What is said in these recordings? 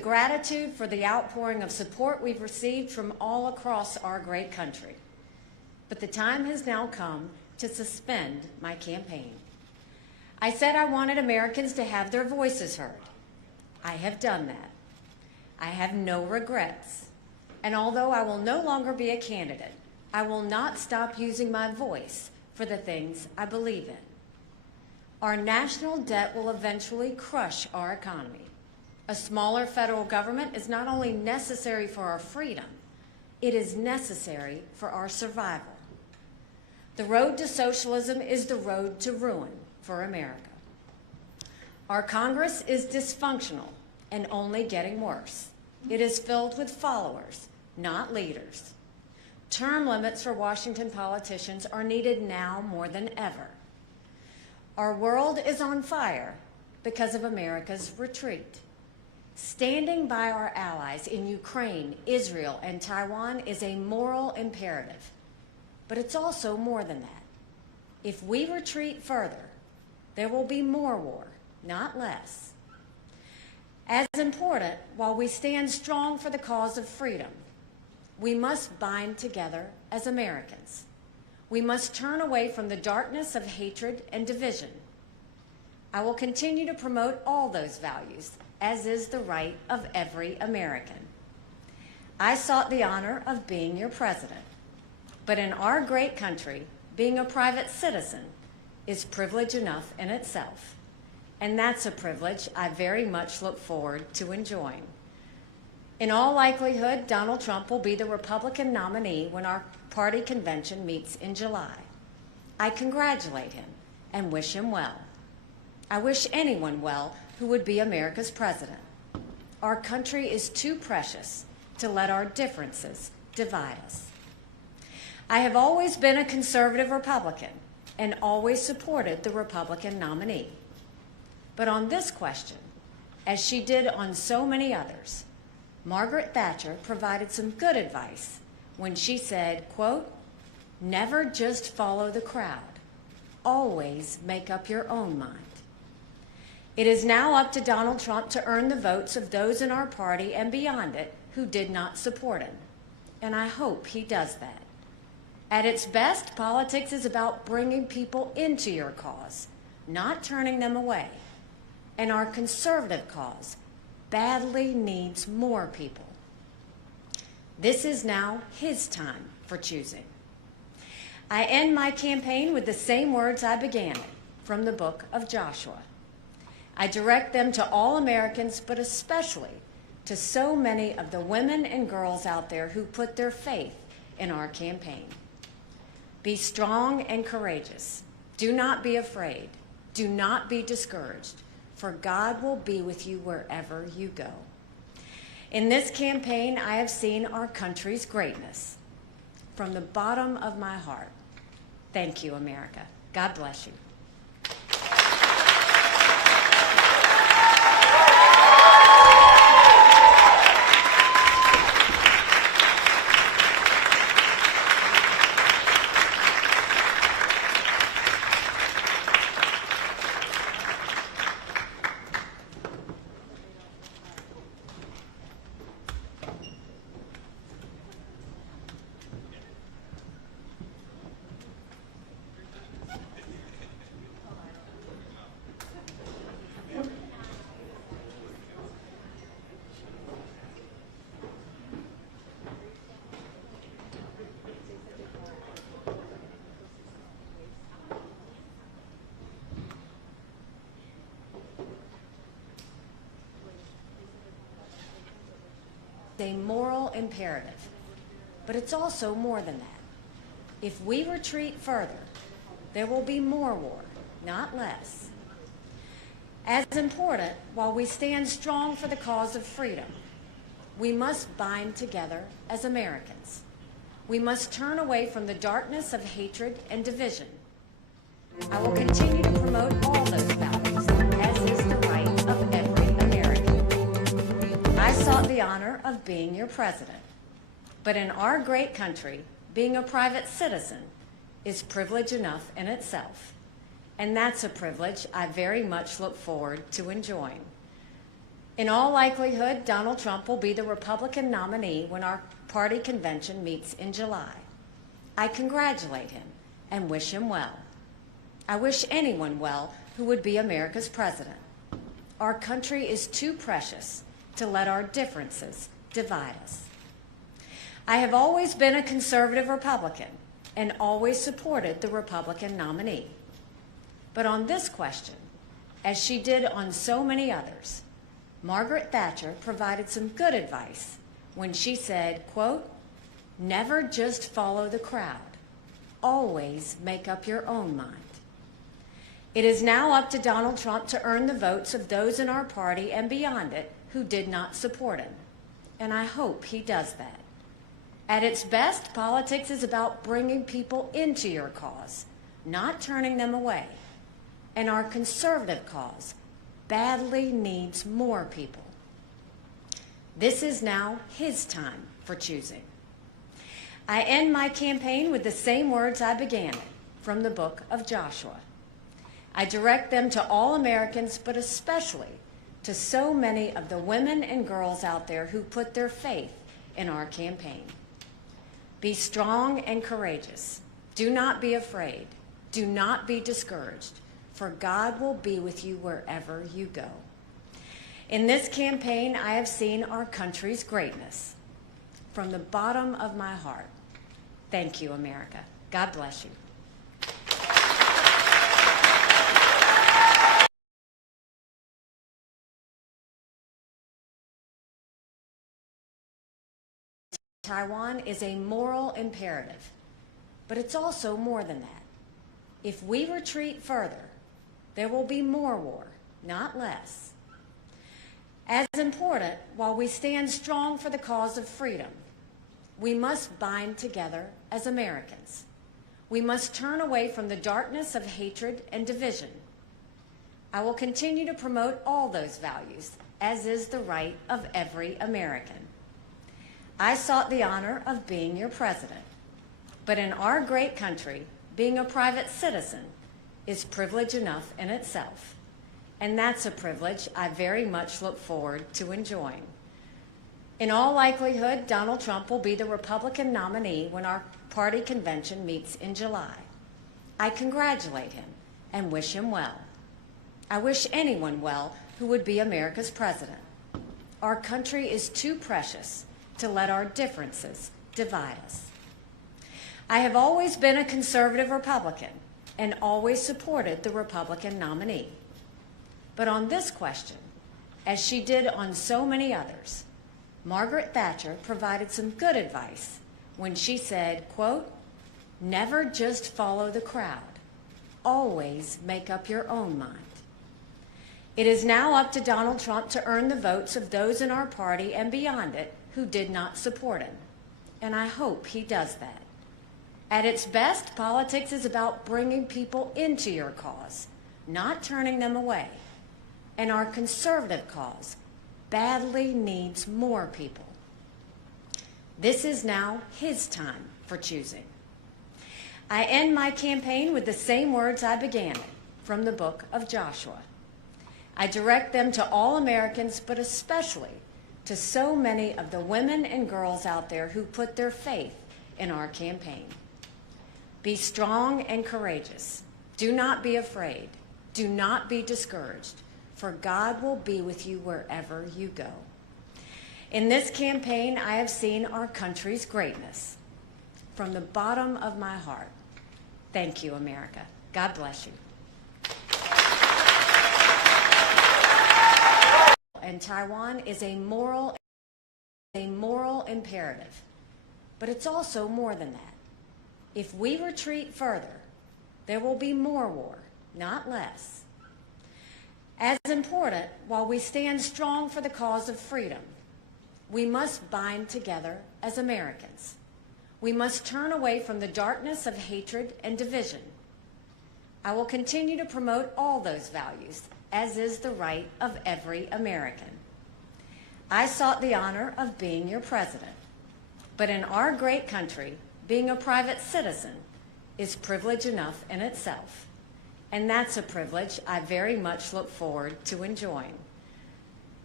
gratitude for the outpouring of support we've received from all across our great country. But the time has now come to suspend my campaign. I said I wanted Americans to have their voices heard. I have done that. I have no regrets. And although I will no longer be a candidate, I will not stop using my voice for the things I believe in. Our national debt will eventually crush our economy. A smaller federal government is not only necessary for our freedom, it is necessary for our survival. The road to socialism is the road to ruin for America. Our Congress is dysfunctional and only getting worse. It is filled with followers, not leaders. Term limits for Washington politicians are needed now more than ever. Our world is on fire because of America's retreat. Standing by our allies in Ukraine, Israel, and Taiwan is a moral imperative. But it's also more than that. If we retreat further, there will be more war, not less. As important, while we stand strong for the cause of freedom, we must bind together as Americans. We must turn away from the darkness of hatred and division. I will continue to promote all those values, as is the right of every American. I sought the honor of being your president. But in our great country, being a private citizen is privilege enough in itself. And that's a privilege I very much look forward to enjoying. In all likelihood, Donald Trump will be the Republican nominee when our party convention meets in July. I congratulate him and wish him well. I wish anyone well who would be America's president. Our country is too precious to let our differences divide us. I have always been a conservative Republican and always supported the Republican nominee. But on this question, as she did on so many others, Margaret Thatcher provided some good advice when she said, quote, "Never just follow the crowd. Always make up your own mind." It is now up to Donald Trump to earn the votes of those in our party and beyond it who did not support him. And I hope he does that. At its best, politics is about bringing people into your cause, not turning them away. And our conservative cause badly needs more people. This is now his time for choosing. I end my campaign with the same words I began it, from the book of Joshua. I direct them to all Americans, but especially to so many of the women and girls out there who put their faith in our campaign. Be strong and courageous. Do not be afraid. Do not be discouraged, for God will be with you wherever you go. In this campaign, I have seen our country's greatness. From the bottom of my heart, thank you, America. God bless you. A moral imperative, but it's also more than that. If we retreat further, there will be more war, not less. As important, while we stand strong for the cause of freedom, we must bind together as Americans. We must turn away from the darkness of hatred and division. I will continue to promote all those values, as is the right of every American. I sought the honor of being your president. But in our great country, being a private citizen is privilege enough in itself. And that's a privilege I very much look forward to enjoying. In all likelihood, Donald Trump will be the Republican nominee when our party convention meets in July. I congratulate him and wish him well. I wish anyone well who would be America's president. Our country is too precious to let our differences divide us. I have always been a conservative Republican and always supported the Republican nominee. But on this question, as she did on so many others, Margaret Thatcher provided some good advice when she said, quote, "Never just follow the crowd. Always make up your own mind." It is now up to Donald Trump to earn the votes of those in our party and beyond it who did not support him, and I hope he does that. At its best, politics is about bringing people into your cause, not turning them away, and our conservative cause badly needs more people. This is now his time for choosing. I end my campaign with the same words I began it, from the book of Joshua. I direct them to all Americans, but especially to so many of the women and girls out there who put their faith in our campaign. Be strong and courageous. Do not be afraid. Do not be discouraged, for God will be with you wherever you go. In this campaign, I have seen our country's greatness. From the bottom of my heart, thank you, America. God bless you. Taiwan is a moral imperative, but it's also more than that. If we retreat further, there will be more war, not less. As important, while we stand strong for the cause of freedom, we must bind together as Americans. We must turn away from the darkness of hatred and division. I will continue to promote all those values, as is the right of every American. I sought the honor of being your president, but in our great country, being a private citizen is privilege enough in itself, and that's a privilege I very much look forward to enjoying. In all likelihood, Donald Trump will be the Republican nominee when our party convention meets in July. I congratulate him and wish him well. I wish anyone well who would be America's president. Our country is too precious to let our differences divide us. I have always been a conservative Republican and always supported the Republican nominee. But on this question, as she did on so many others, Margaret Thatcher provided some good advice when she said, quote, "Never just follow the crowd. Always make up your own mind." It is now up to Donald Trump to earn the votes of those in our party and beyond it who did not support him, and I hope he does that. At its best, politics is about bringing people into your cause, not turning them away, and our conservative cause badly needs more people. This is now his time for choosing. I end my campaign with the same words I began it, from the book of Joshua. I direct them to all Americans, but especially to so many of the women and girls out there who put their faith in our campaign. Be strong and courageous. Do not be afraid. Do not be discouraged, for God will be with you wherever you go. In this campaign, I have seen our country's greatness. From the bottom of my heart, thank you, America. God bless you. And Taiwan is a moral imperative, but it's also more than that. If we retreat further, there will be more war, not less. As important, while we stand strong for the cause of freedom, we must bind together as Americans. We must turn away from the darkness of hatred and division. I will continue to promote all those values, as is the right of every American. I sought the honor of being your president, but in our great country, being a private citizen is privilege enough in itself, and that's a privilege I very much look forward to enjoying.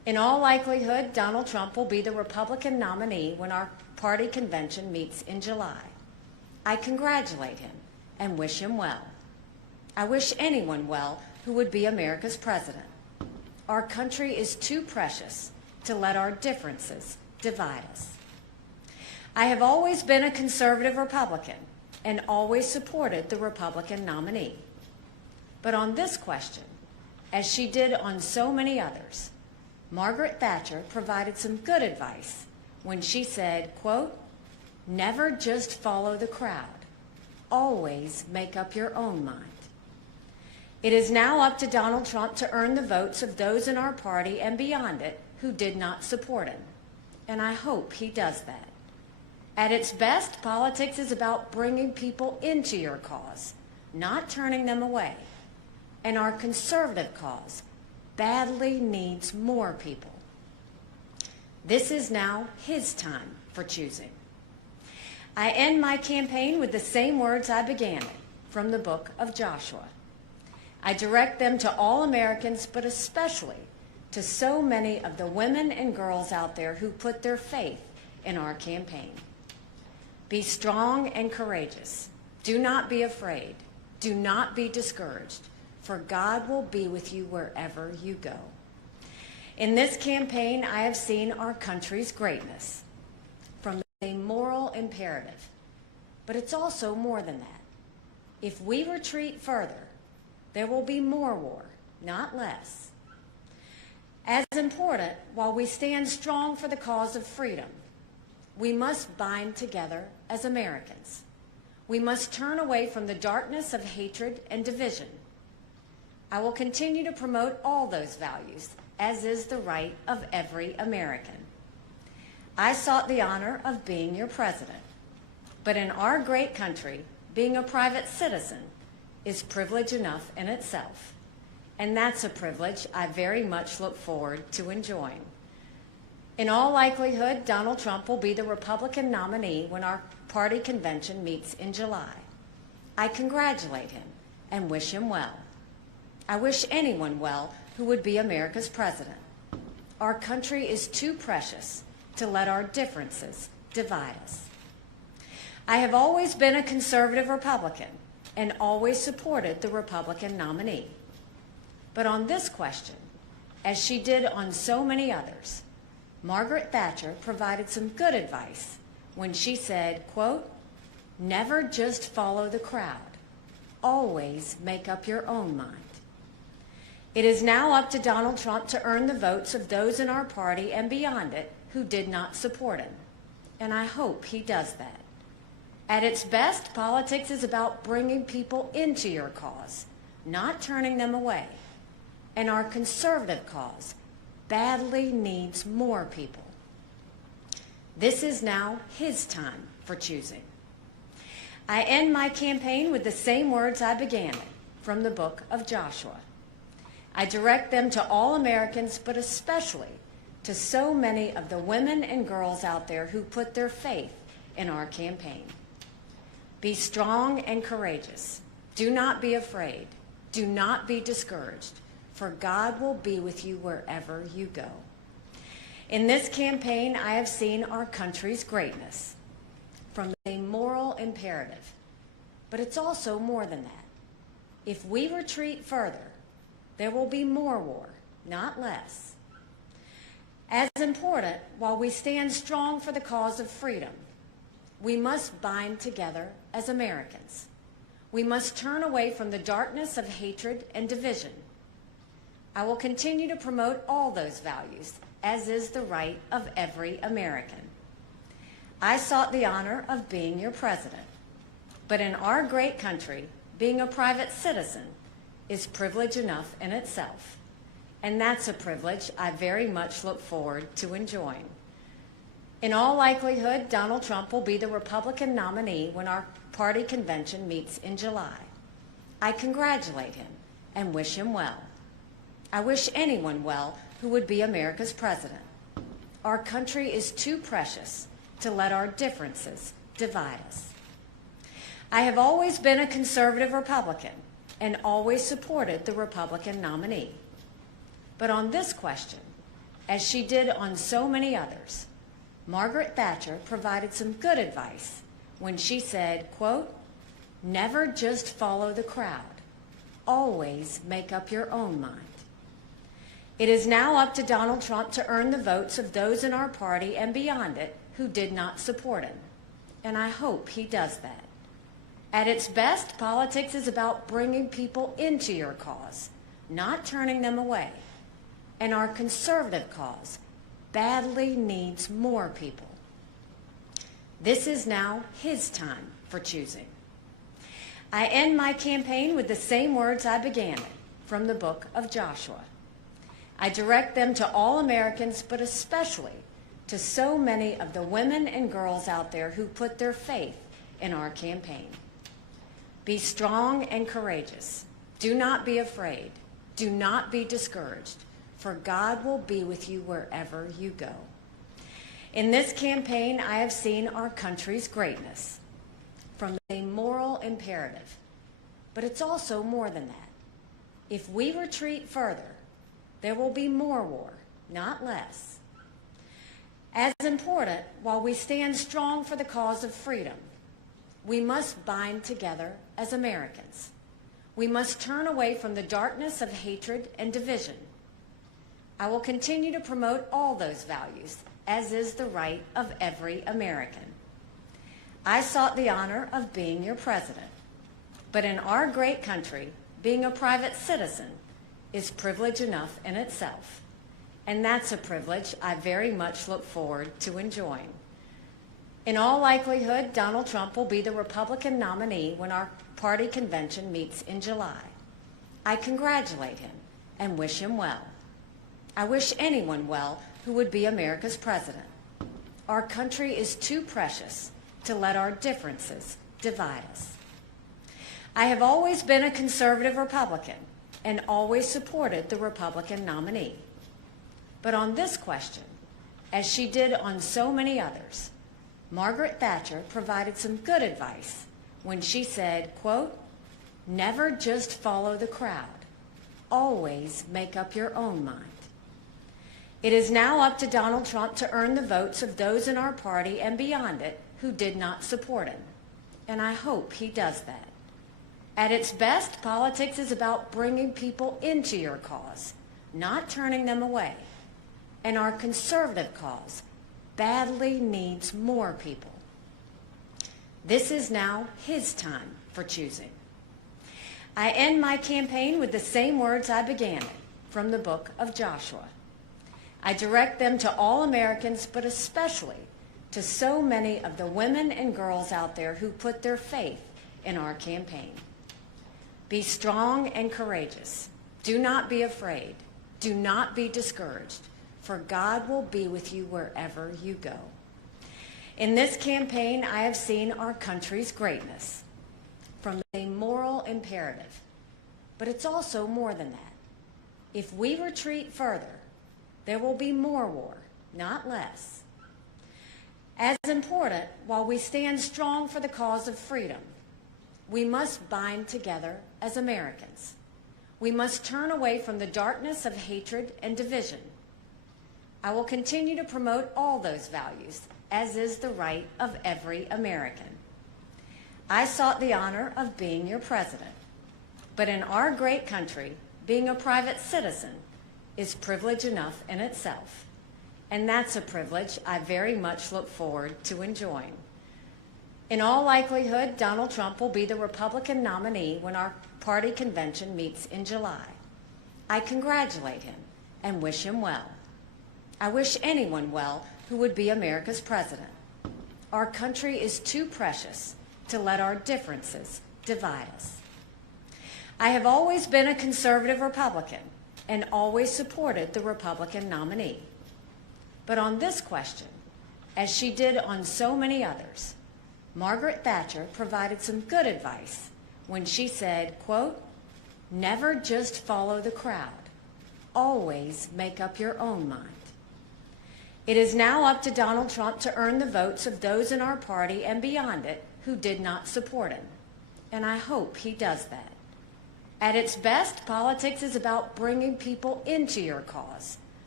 In all likelihood, Donald Trump will be the Republican nominee when our party convention meets in July. I congratulate him and wish him well. I wish anyone well who would be America's president. Our country is too precious to let our differences divide us. I have always been a conservative Republican and always supported the Republican nominee. But on this question, as she did on so many others, Margaret Thatcher provided some good advice when she said, quote, "Never just follow the crowd. Always make up your own mind." It is now up to Donald Trump to earn the votes of those in our party and beyond it who did not support him, and I hope he does that. At its best, politics is about bringing people into your cause, not turning them away, and our conservative cause badly needs more people. This is now his time for choosing. I end my campaign with the same words I began it, from the book of Joshua. I direct them to all Americans, but especially to so many of the women and girls out there who put their faith in our campaign. Be strong and courageous. Do not be afraid. Do not be discouraged, for God will be with you wherever you go. In this campaign, I have seen our country's greatness, from a moral imperative, but it's also more than that. If we retreat further, there will be more war, not less. As important, while we stand strong for the cause of freedom, we must bind together as Americans. We must turn away from the darkness of hatred and division. I will continue to promote all those values, as is the right of every American. I sought the honor of being your president, but in our great country, being a private citizen is privilege enough in itself, and that's a privilege I very much look forward to enjoying. In all likelihood, Donald Trump will be the Republican nominee when our party convention meets in July. I congratulate him and wish him well. I wish anyone well who would be America's president. Our country is too precious to let our differences divide us. I have always been a conservative Republican and always supported the Republican nominee. But on this question, as she did on so many others, Margaret Thatcher provided some good advice when she said, quote, "Never just follow the crowd. Always make up your own mind." It is now up to Donald Trump to earn the votes of those in our party and beyond it who did not support him, and I hope he does that. At its best, politics is about bringing people into your cause, not turning them away, and our conservative cause badly needs more people. This is now his time for choosing. I end my campaign with the same words I began it, from the book of Joshua. I direct them to all Americans, but especially to so many of the women and girls out there who put their faith in our campaign. Be strong and courageous. Do not be afraid. Do not be discouraged, for God will be with you wherever you go. In this campaign, I have seen our country's greatness, from a moral imperative, but it's also more than that. If we retreat further, there will be more war, not less. As important, while we stand strong for the cause of freedom, we must bind together as Americans. We must turn away from the darkness of hatred and division. I will continue to promote all those values, as is the right of every American. I sought the honor of being your president, but in our great country, being a private citizen is privilege enough in itself, and that's a privilege I very much look forward to enjoying. In all likelihood, Donald Trump will be the Republican nominee when our party convention meets in July. I congratulate him and wish him well. I wish anyone well who would be America's president. Our country is too precious to let our differences divide us. I have always been a conservative Republican and always supported the Republican nominee. But on this question, as she did on so many others, Margaret Thatcher provided some good advice when she said, quote, "Never just follow the crowd. Always make up your own mind." It is now up to Donald Trump to earn the votes of those in our party and beyond it who did not support him, and I hope he does that. At its best, politics is about bringing people into your cause, not turning them away. And our conservative cause badly needs more people. This is now his time for choosing. I end my campaign with the same words I began it, from the book of Joshua. I direct them to all Americans, but especially to so many of the women and girls out there who put their faith in our campaign. Be strong and courageous. Do not be afraid. Do not be discouraged, for God will be with you wherever you go. In this campaign, I have seen our country's greatness from a moral imperative, but it's also more than that. If we retreat further, there will be more war, not less. As important, while we stand strong for the cause of freedom, we must bind together as Americans. We must turn away from the darkness of hatred and division. I will continue to promote all those values, as is the right of every American. I sought the honor of being your president, but in our great country, being a private citizen is privilege enough in itself, and that's a privilege I very much look forward to enjoying. In all likelihood, Donald Trump will be the Republican nominee when our party convention meets in July. I congratulate him and wish him well. I wish anyone well who would be America's president. Our country is too precious to let our differences divide us. I have always been a conservative Republican and always supported the Republican nominee. But on this question, as she did on so many others, Margaret Thatcher provided some good advice when she said, quote, "Never just follow the crowd. Always make up your own mind." It is now up to Donald Trump to earn the votes of those in our party and beyond it who did not support him, and I hope he does that. At its best, politics is about bringing people into your cause, not turning them away, and our conservative cause badly needs more people. This is now his time for choosing. I end my campaign with the same words I began it, from the book of Joshua. I direct them to all Americans, but especially to so many of the women and girls out there who put their faith in our campaign. Be strong and courageous. Do not be afraid. Do not be discouraged, for God will be with you wherever you go. In this campaign, I have seen our country's greatness from a moral imperative, but it's also more than that. If we retreat further, there will be more war, not less. As important, while we stand strong for the cause of freedom, we must bind together as Americans. We must turn away from the darkness of hatred and division. I will continue to promote all those values, as is the right of every American. I sought the honor of being your president, but in our great country, being a private citizen is privilege enough in itself, and that's a privilege I very much look forward to enjoying. In all likelihood, Donald Trump will be the Republican nominee when our party convention meets in July. I congratulate him and wish him well. I wish anyone well who would be America's president. Our country is too precious to let our differences divide us. I have always been a conservative Republican and always supported the Republican nominee. But on this question, as she did on so many others, Margaret Thatcher provided some good advice when she said, quote, "Never just follow the crowd. Always make up your own mind." It is now up to Donald Trump to earn the votes of those in our party and beyond it who did not support him, and I hope he does that. At its best, politics is about bringing people into your cause,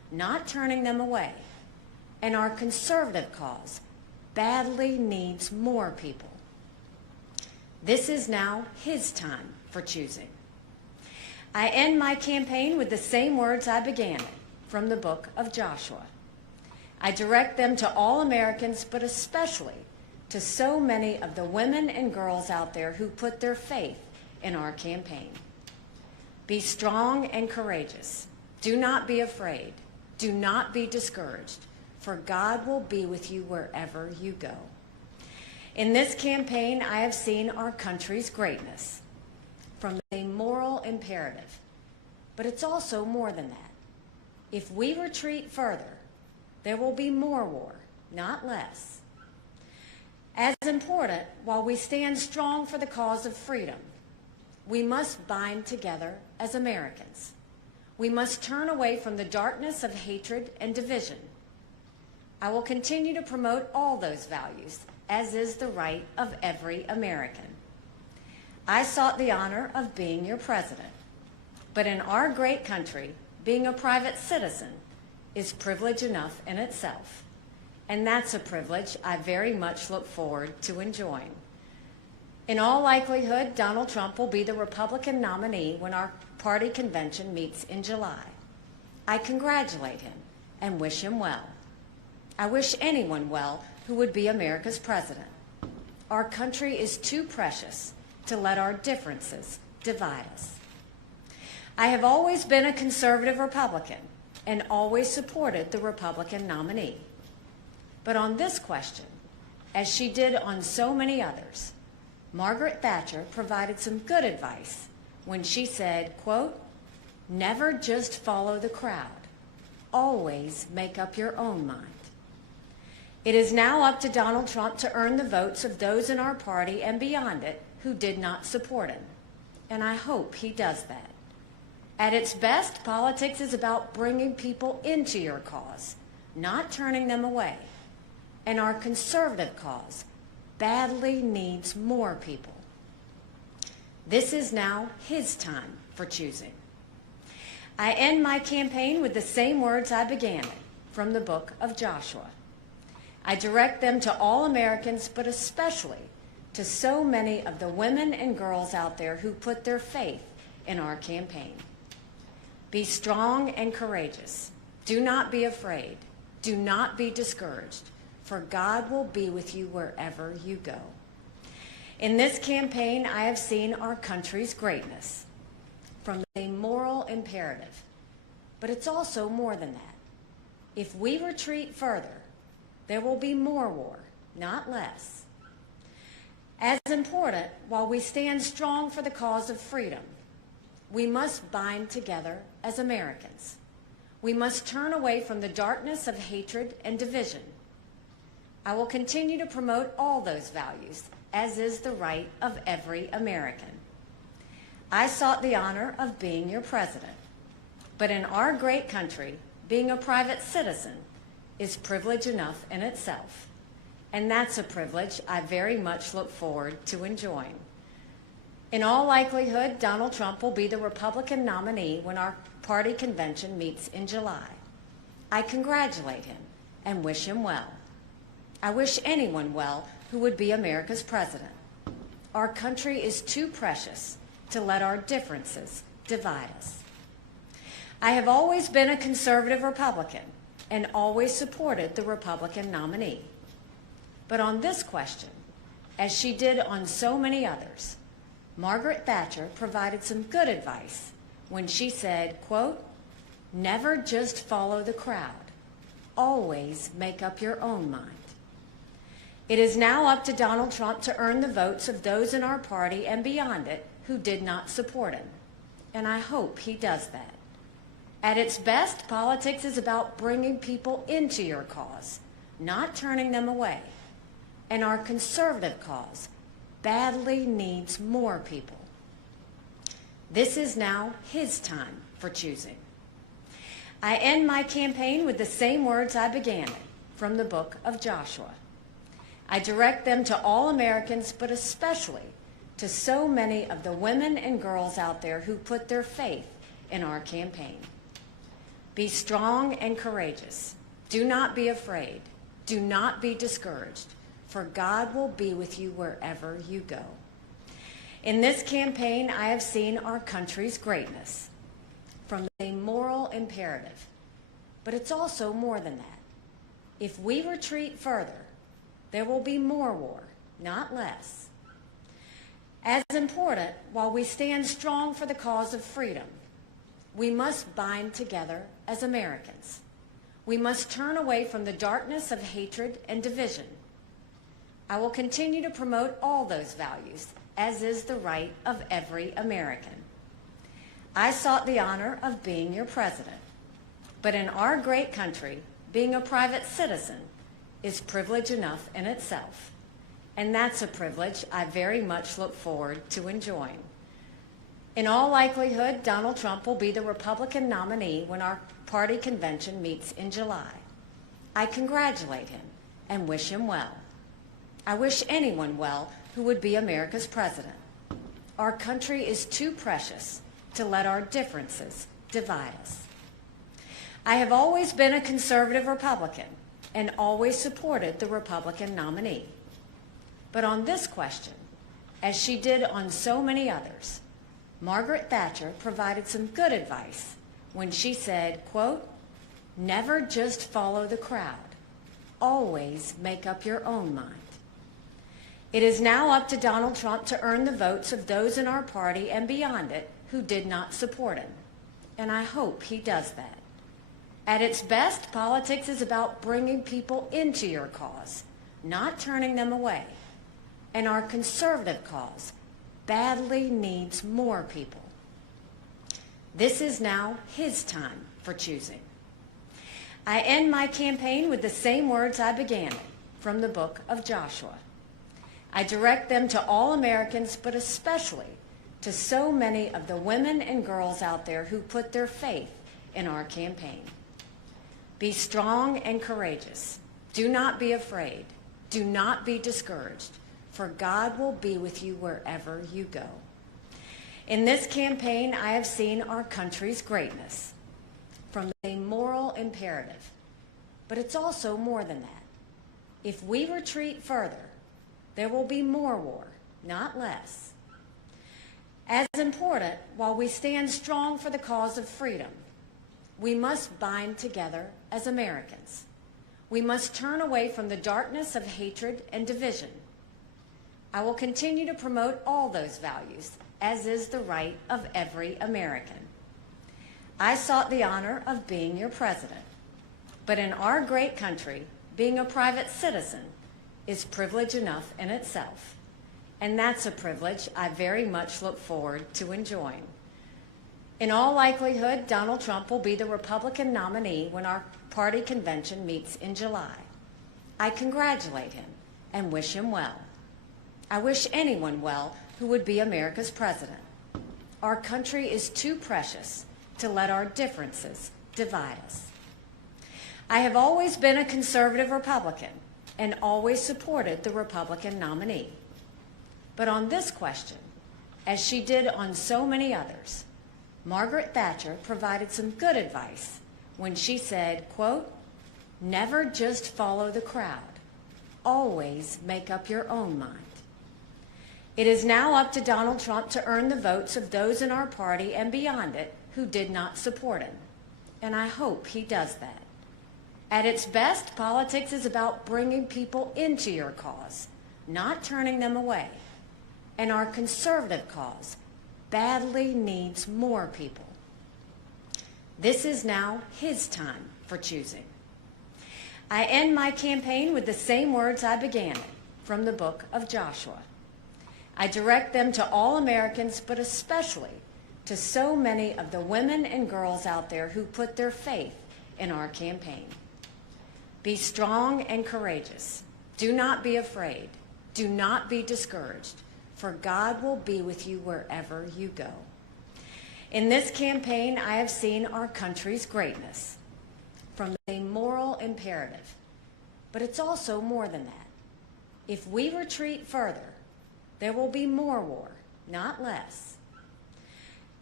not turning them away. And our conservative cause badly needs more people. This is now his time for choosing. I end my campaign with the same words I began it, from the book of Joshua. I direct them to all Americans, but especially to so many of the women and girls out there who put their faith in our campaign. Be strong and courageous. Do not be afraid. Do not be discouraged, for God will be with you wherever you go. In this campaign, I have seen our country's greatness from a moral imperative, but it's also more than that. If we retreat further, there will be more war, not less. As important, while we stand strong for the cause of freedom, we must bind together as Americans. We must turn away from the darkness of hatred and division. I will continue to promote all those values, as is the right of every American. I sought the honor of being your president, but in our great country, being a private citizen is privilege enough in itself, and that's a privilege I very much look forward to enjoying. In all likelihood, Donald Trump will be the Republican nominee when our party convention meets in July. I congratulate him and wish him well. I wish anyone well who would be America's president. Our country is too precious to let our differences divide us. I have always been a conservative Republican and always supported the Republican nominee. But on this question, as she did on so many others, Margaret Thatcher provided some good advice when she said, quote, "Never just follow the crowd. Always make up your own mind." It is now up to Donald Trump to earn the votes of those in our party and beyond it who did not support him, and I hope he does that. At its best, politics is about bringing people into your cause, not turning them away, and our conservative cause badly needs more people. This is now his time for choosing. I end my campaign with the same words I began it, from the book of Joshua. I direct them to all Americans, but especially to so many of the women and girls out there who put their faith in our campaign. Be strong and courageous. Do not be afraid. Do not be discouraged, for God will be with you wherever you go. In this campaign, I have seen our country's greatness from a moral imperative, but it's also more than that. If we retreat further, there will be more war, not less. As important, while we stand strong for the cause of freedom, we must bind together as Americans. We must turn away from the darkness of hatred and division. I will continue to promote all those values, as is the right of every American. I sought the honor of being your president, but in our great country, being a private citizen is privilege enough in itself, and that's a privilege I very much look forward to enjoying. In all likelihood, Donald Trump will be the Republican nominee when our party convention meets in July. I congratulate him and wish him well. I wish anyone well who would be America's president. Our country is too precious to let our differences divide us. I have always been a conservative Republican and always supported the Republican nominee. But on this question, as she did on so many others, Margaret Thatcher provided some good advice when she said, quote, "Never just follow the crowd. Always make up your own mind." It is now up to Donald Trump to earn the votes of those in our party and beyond it who did not support him, and I hope he does that. At its best, politics is about bringing people into your cause, not turning them away, and our conservative cause badly needs more people. This is now his time for choosing. I end my campaign with the same words I began it, from the book of Joshua. I direct them to all Americans, but especially to so many of the women and girls out there who put their faith in our campaign. Be strong and courageous. Do not be afraid. Do not be discouraged, for God will be with you wherever you go. In this campaign, I have seen our country's greatness from a moral imperative, but it's also more than that. If we retreat further, there will be more war, not less. As important, while we stand strong for the cause of freedom, we must bind together as Americans. We must turn away from the darkness of hatred and division. I will continue to promote all those values, as is the right of every American. I sought the honor of being your president, but in our great country, being a private citizen is privilege enough in itself, and that's a privilege I very much look forward to enjoying. In all likelihood, Donald Trump will be the Republican nominee when our party convention meets in July. I congratulate him and wish him well. I wish anyone well who would be America's president. Our country is too precious to let our differences divide us. I have always been a conservative Republican and always supported the Republican nominee. But on this question, as she did on so many others, Margaret Thatcher provided some good advice when she said, quote, "Never just follow the crowd. Always make up your own mind." It is now up to Donald Trump to earn the votes of those in our party and beyond it who did not support him, and I hope he does that. At its best, politics is about bringing people into your cause, not turning them away, and our conservative cause badly needs more people. This is now his time for choosing. I end my campaign with the same words I began it, from the book of Joshua. I direct them to all Americans, but especially to so many of the women and girls out there who put their faith in our campaign. Be strong and courageous. Do not be afraid. Do not be discouraged, for God will be with you wherever you go. In this campaign, I have seen our country's greatness from a moral imperative, but it's also more than that. If we retreat further, there will be more war, not less. As important, while we stand strong for the cause of freedom, we must bind together as Americans. We must turn away from the darkness of hatred and division. I will continue to promote all those values, as is the right of every American. I sought the honor of being your president, but in our great country, being a private citizen is privilege enough in itself, and that's a privilege I very much look forward to enjoying. In all likelihood, Donald Trump will be the Republican nominee when our party convention meets in July. I congratulate him and wish him well. I wish anyone well who would be America's president. Our country is too precious to let our differences divide us. I have always been a conservative Republican and always supported the Republican nominee. But on this question, as she did on so many others, Margaret Thatcher provided some good advice when she said, quote, "Never just follow the crowd. Always make up your own mind." It is now up to Donald Trump to earn the votes of those in our party and beyond it who did not support him, and I hope he does that. At its best, politics is about bringing people into your cause, not turning them away, and our conservative cause badly needs more people. This is now his time for choosing. I end my campaign with the same words I began it, from the book of Joshua. I direct them to all Americans, but especially to so many of the women and girls out there who put their faith in our campaign. Be strong and courageous. Do not be afraid. Do not be discouraged, for God will be with you wherever you go. In this campaign, I have seen our country's greatness from a moral imperative, but it's also more than that. If we retreat further, there will be more war, not less.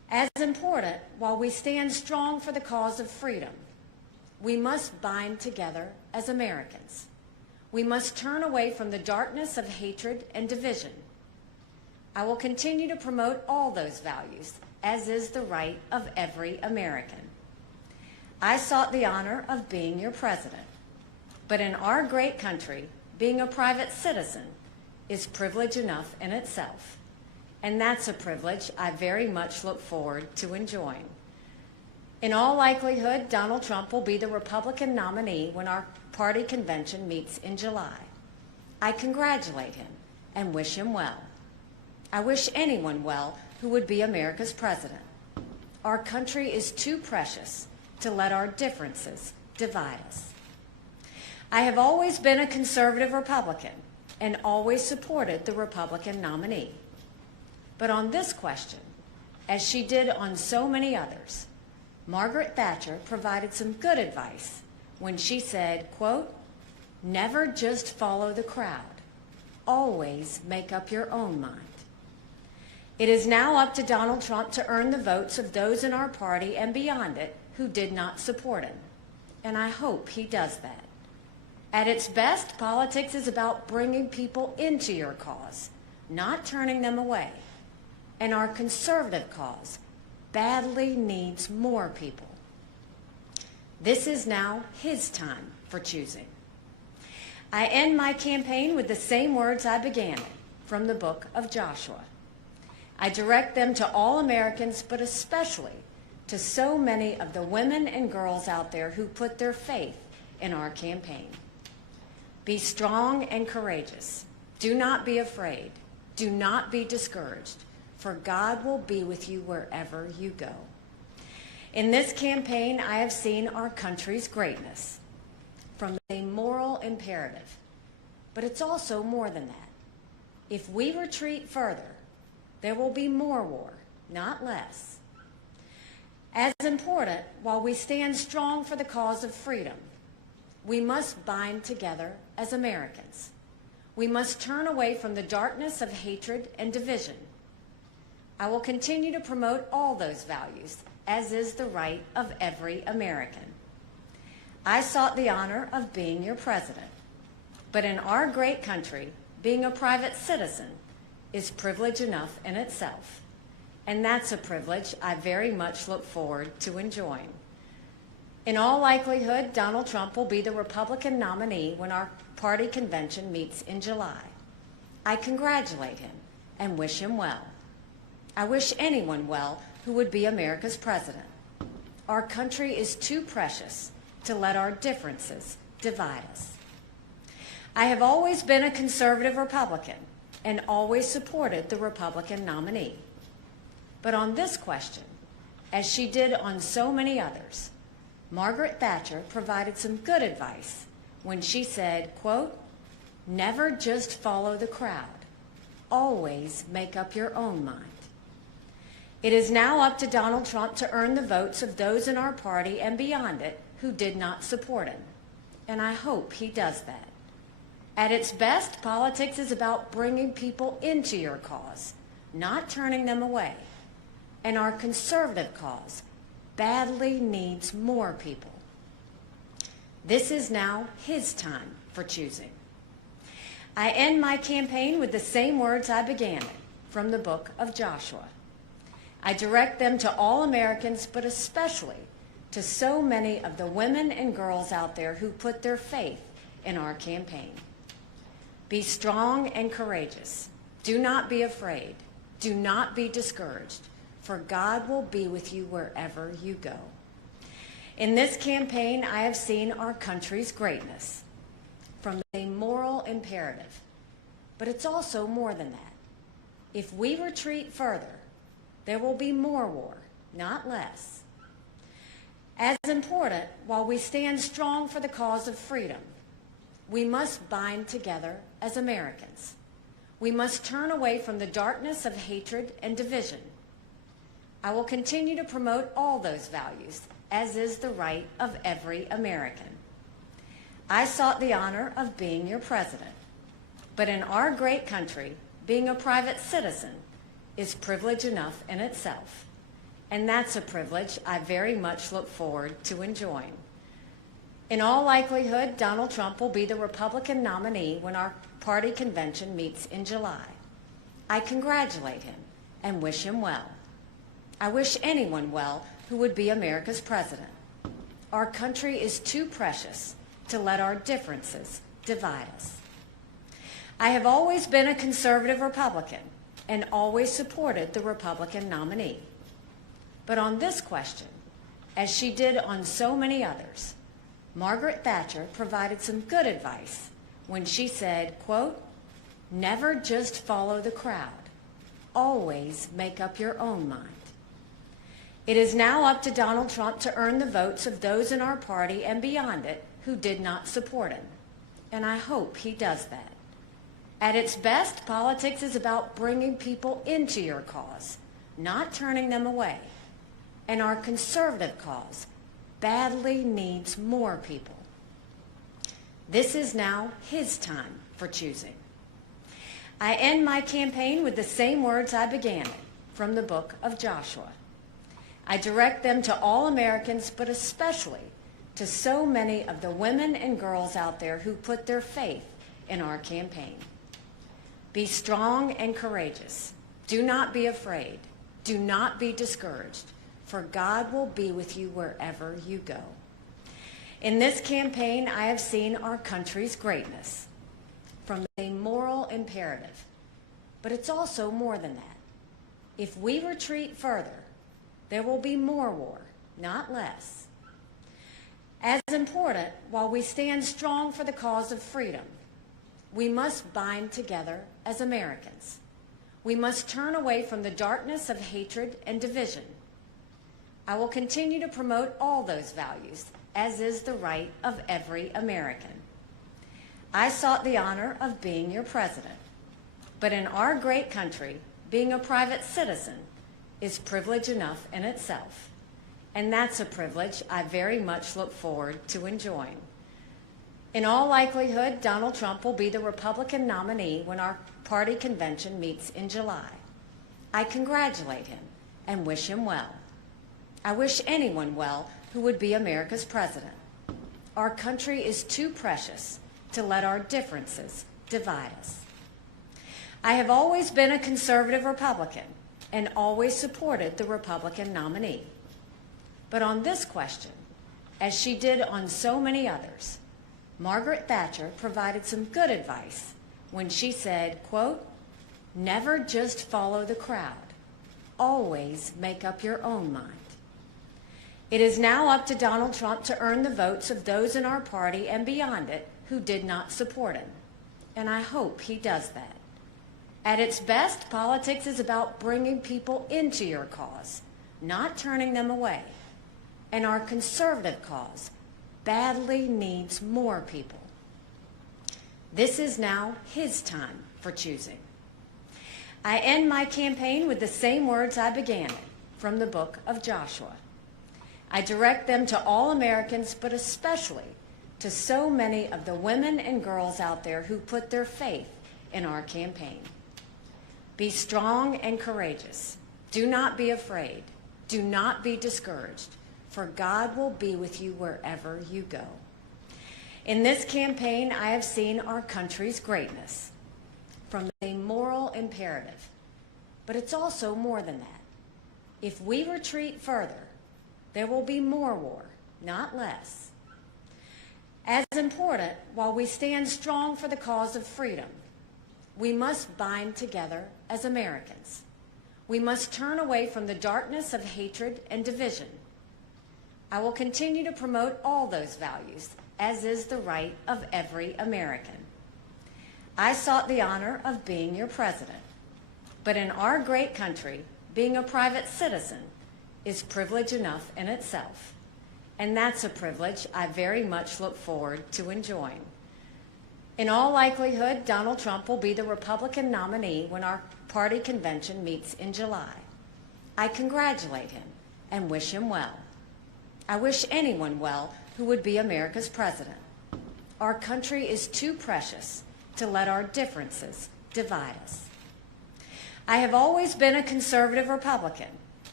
As important, while we stand strong for the cause of freedom, we must bind together as Americans. We must turn away from the darkness of hatred and division. I will continue to promote all those values, as is the right of every American. I sought the honor of being your president, but in our great country, being a private citizen is privilege enough in itself. And that's a privilege I very much look forward to enjoying. In all likelihood, Donald Trump will be the Republican nominee when our party convention meets in July. I congratulate him and wish him well. I wish anyone well who would be America's president. Our country is too precious to let our differences divide us. I have always been a conservative Republican and always supported the Republican nominee. But on this question, as she did on so many others, Margaret Thatcher provided some good advice when she said, quote, "Never just follow the crowd. Always make up your own mind." It is now up to Donald Trump to earn the votes of those in our party and beyond it who did not support him, and I hope he does that. At its best, politics is about bringing people into your cause, not turning them away. And our conservative cause badly needs more people. This is now his time for choosing. I end my campaign with the same words I began it, from the book of Joshua. I direct them to all Americans, but especially to so many of the women and girls out there who put their faith in our campaign. Be strong and courageous. Do not be afraid. Do not be discouraged, for God will be with you wherever you go. In this campaign, I have seen our country's greatness from a moral imperative, but it's also more than that. If we retreat further, there will be more war, not less. As important, while we stand strong for the cause of freedom, we must bind together as Americans. We must turn away from the darkness of hatred and division. I will continue to promote all those values, as is the right of every American. I sought the honor of being your president, but in our great country, being a private citizen is privilege enough in itself, and that's a privilege I very much look forward to enjoying. In all likelihood, Donald Trump will be the Republican nominee when our party convention meets in July. I congratulate him and wish him well. I wish anyone well who would be America's president. Our country is too precious to let our differences divide us. I have always been a conservative Republican and always supported the Republican nominee. But on this question, as she did on so many others, Margaret Thatcher provided some good advice when she said, quote, "Never just follow the crowd. Always make up your own mind." It is now up to Donald Trump to earn the votes of those in our party and beyond it who did not support him, and I hope he does that. At its best, politics is about bringing people into your cause, not turning them away, and our conservative cause badly needs more people. This is now his time for choosing. I end my campaign with the same words I began it, from the book of Joshua. I direct them to all Americans, but especially to so many of the women and girls out there who put their faith in our campaign. Be strong and courageous. Do not be afraid. Do not be discouraged, for God will be with you wherever you go. In this campaign, I have seen our country's greatness from a moral imperative, but it's also more than that. If we retreat further, there will be more war, not less. As important, while we stand strong for the cause of freedom, we must bind together as Americans. We must turn away from the darkness of hatred and division. I will continue to promote all those values, as is the right of every American. I sought the honor of being your president, but in our great country, being a private citizen is privilege enough in itself, and that's a privilege I very much look forward to enjoying. In all likelihood, Donald Trump will be the Republican nominee when our party convention meets in July. I congratulate him and wish him well. I wish anyone well who would be America's president. Our country is too precious to let our differences divide us. I have always been a conservative Republican and always supported the Republican nominee. But on this question, as she did on so many others, Margaret Thatcher provided some good advice when she said, quote, "Never just follow the crowd. Always make up your own mind." It is now up to Donald Trump to earn the votes of those in our party and beyond it who did not support him, and I hope he does that. At its best, politics is about bringing people into your cause, not turning them away, and our conservative cause badly needs more people. This is now his time for choosing. I end my campaign with the same words I began it, from the book of Joshua. I direct them to all Americans, but especially to so many of the women and girls out there who put their faith in our campaign. Be strong and courageous. Do not be afraid. Do not be discouraged, for God will be with you wherever you go. In this campaign, I have seen our country's greatness, from a moral imperative, but it's also more than that. If we retreat further, there will be more war, not less. As important, while we stand strong for the cause of freedom, we must bind together as Americans. We must turn away from the darkness of hatred and division. I will continue to promote all those values, as is the right of every American. I sought the honor of being your president, but in our great country, being a private citizen is privilege enough in itself, and that's a privilege I very much look forward to enjoying. In all likelihood, Donald Trump will be the Republican nominee when our party convention meets in July. I congratulate him and wish him well. I wish anyone well who would be America's president. Our country is too precious to let our differences divide us. I have always been a conservative Republican and always supported the Republican nominee. But on this question, as she did on so many others, Margaret Thatcher provided some good advice when she said, quote, "Never just follow the crowd. Always make up your own mind." It is now up to Donald Trump to earn the votes of those in our party and beyond it who did not support him, and I hope he does that. At its best, politics is about bringing people into your cause, not turning them away, and our conservative cause badly needs more people. This is now his time for choosing. I end my campaign with the same words I began it, from the book of Joshua. I direct them to all Americans, but especially to so many of the women and girls out there who put their faith in our campaign. Be strong and courageous. Do not be afraid. Do not be discouraged, for God will be with you wherever you go. In this campaign, I have seen our country's greatness, from a moral imperative, but it's also more than that. If we retreat further, there will be more war, not less. As important, while we stand strong for the cause of freedom, we must bind together as Americans. We must turn away from the darkness of hatred and division. I will continue to promote all those values, as is the right of every American. I sought the honor of being your president, but in our great country, being a private citizen is privilege enough in itself, and that's a privilege I very much look forward to enjoying. In all likelihood, Donald Trump will be the Republican nominee when our party convention meets in July. I congratulate him and wish him well. I wish anyone well who would be America's president. Our country is too precious to let our differences divide us. I have always been a conservative Republican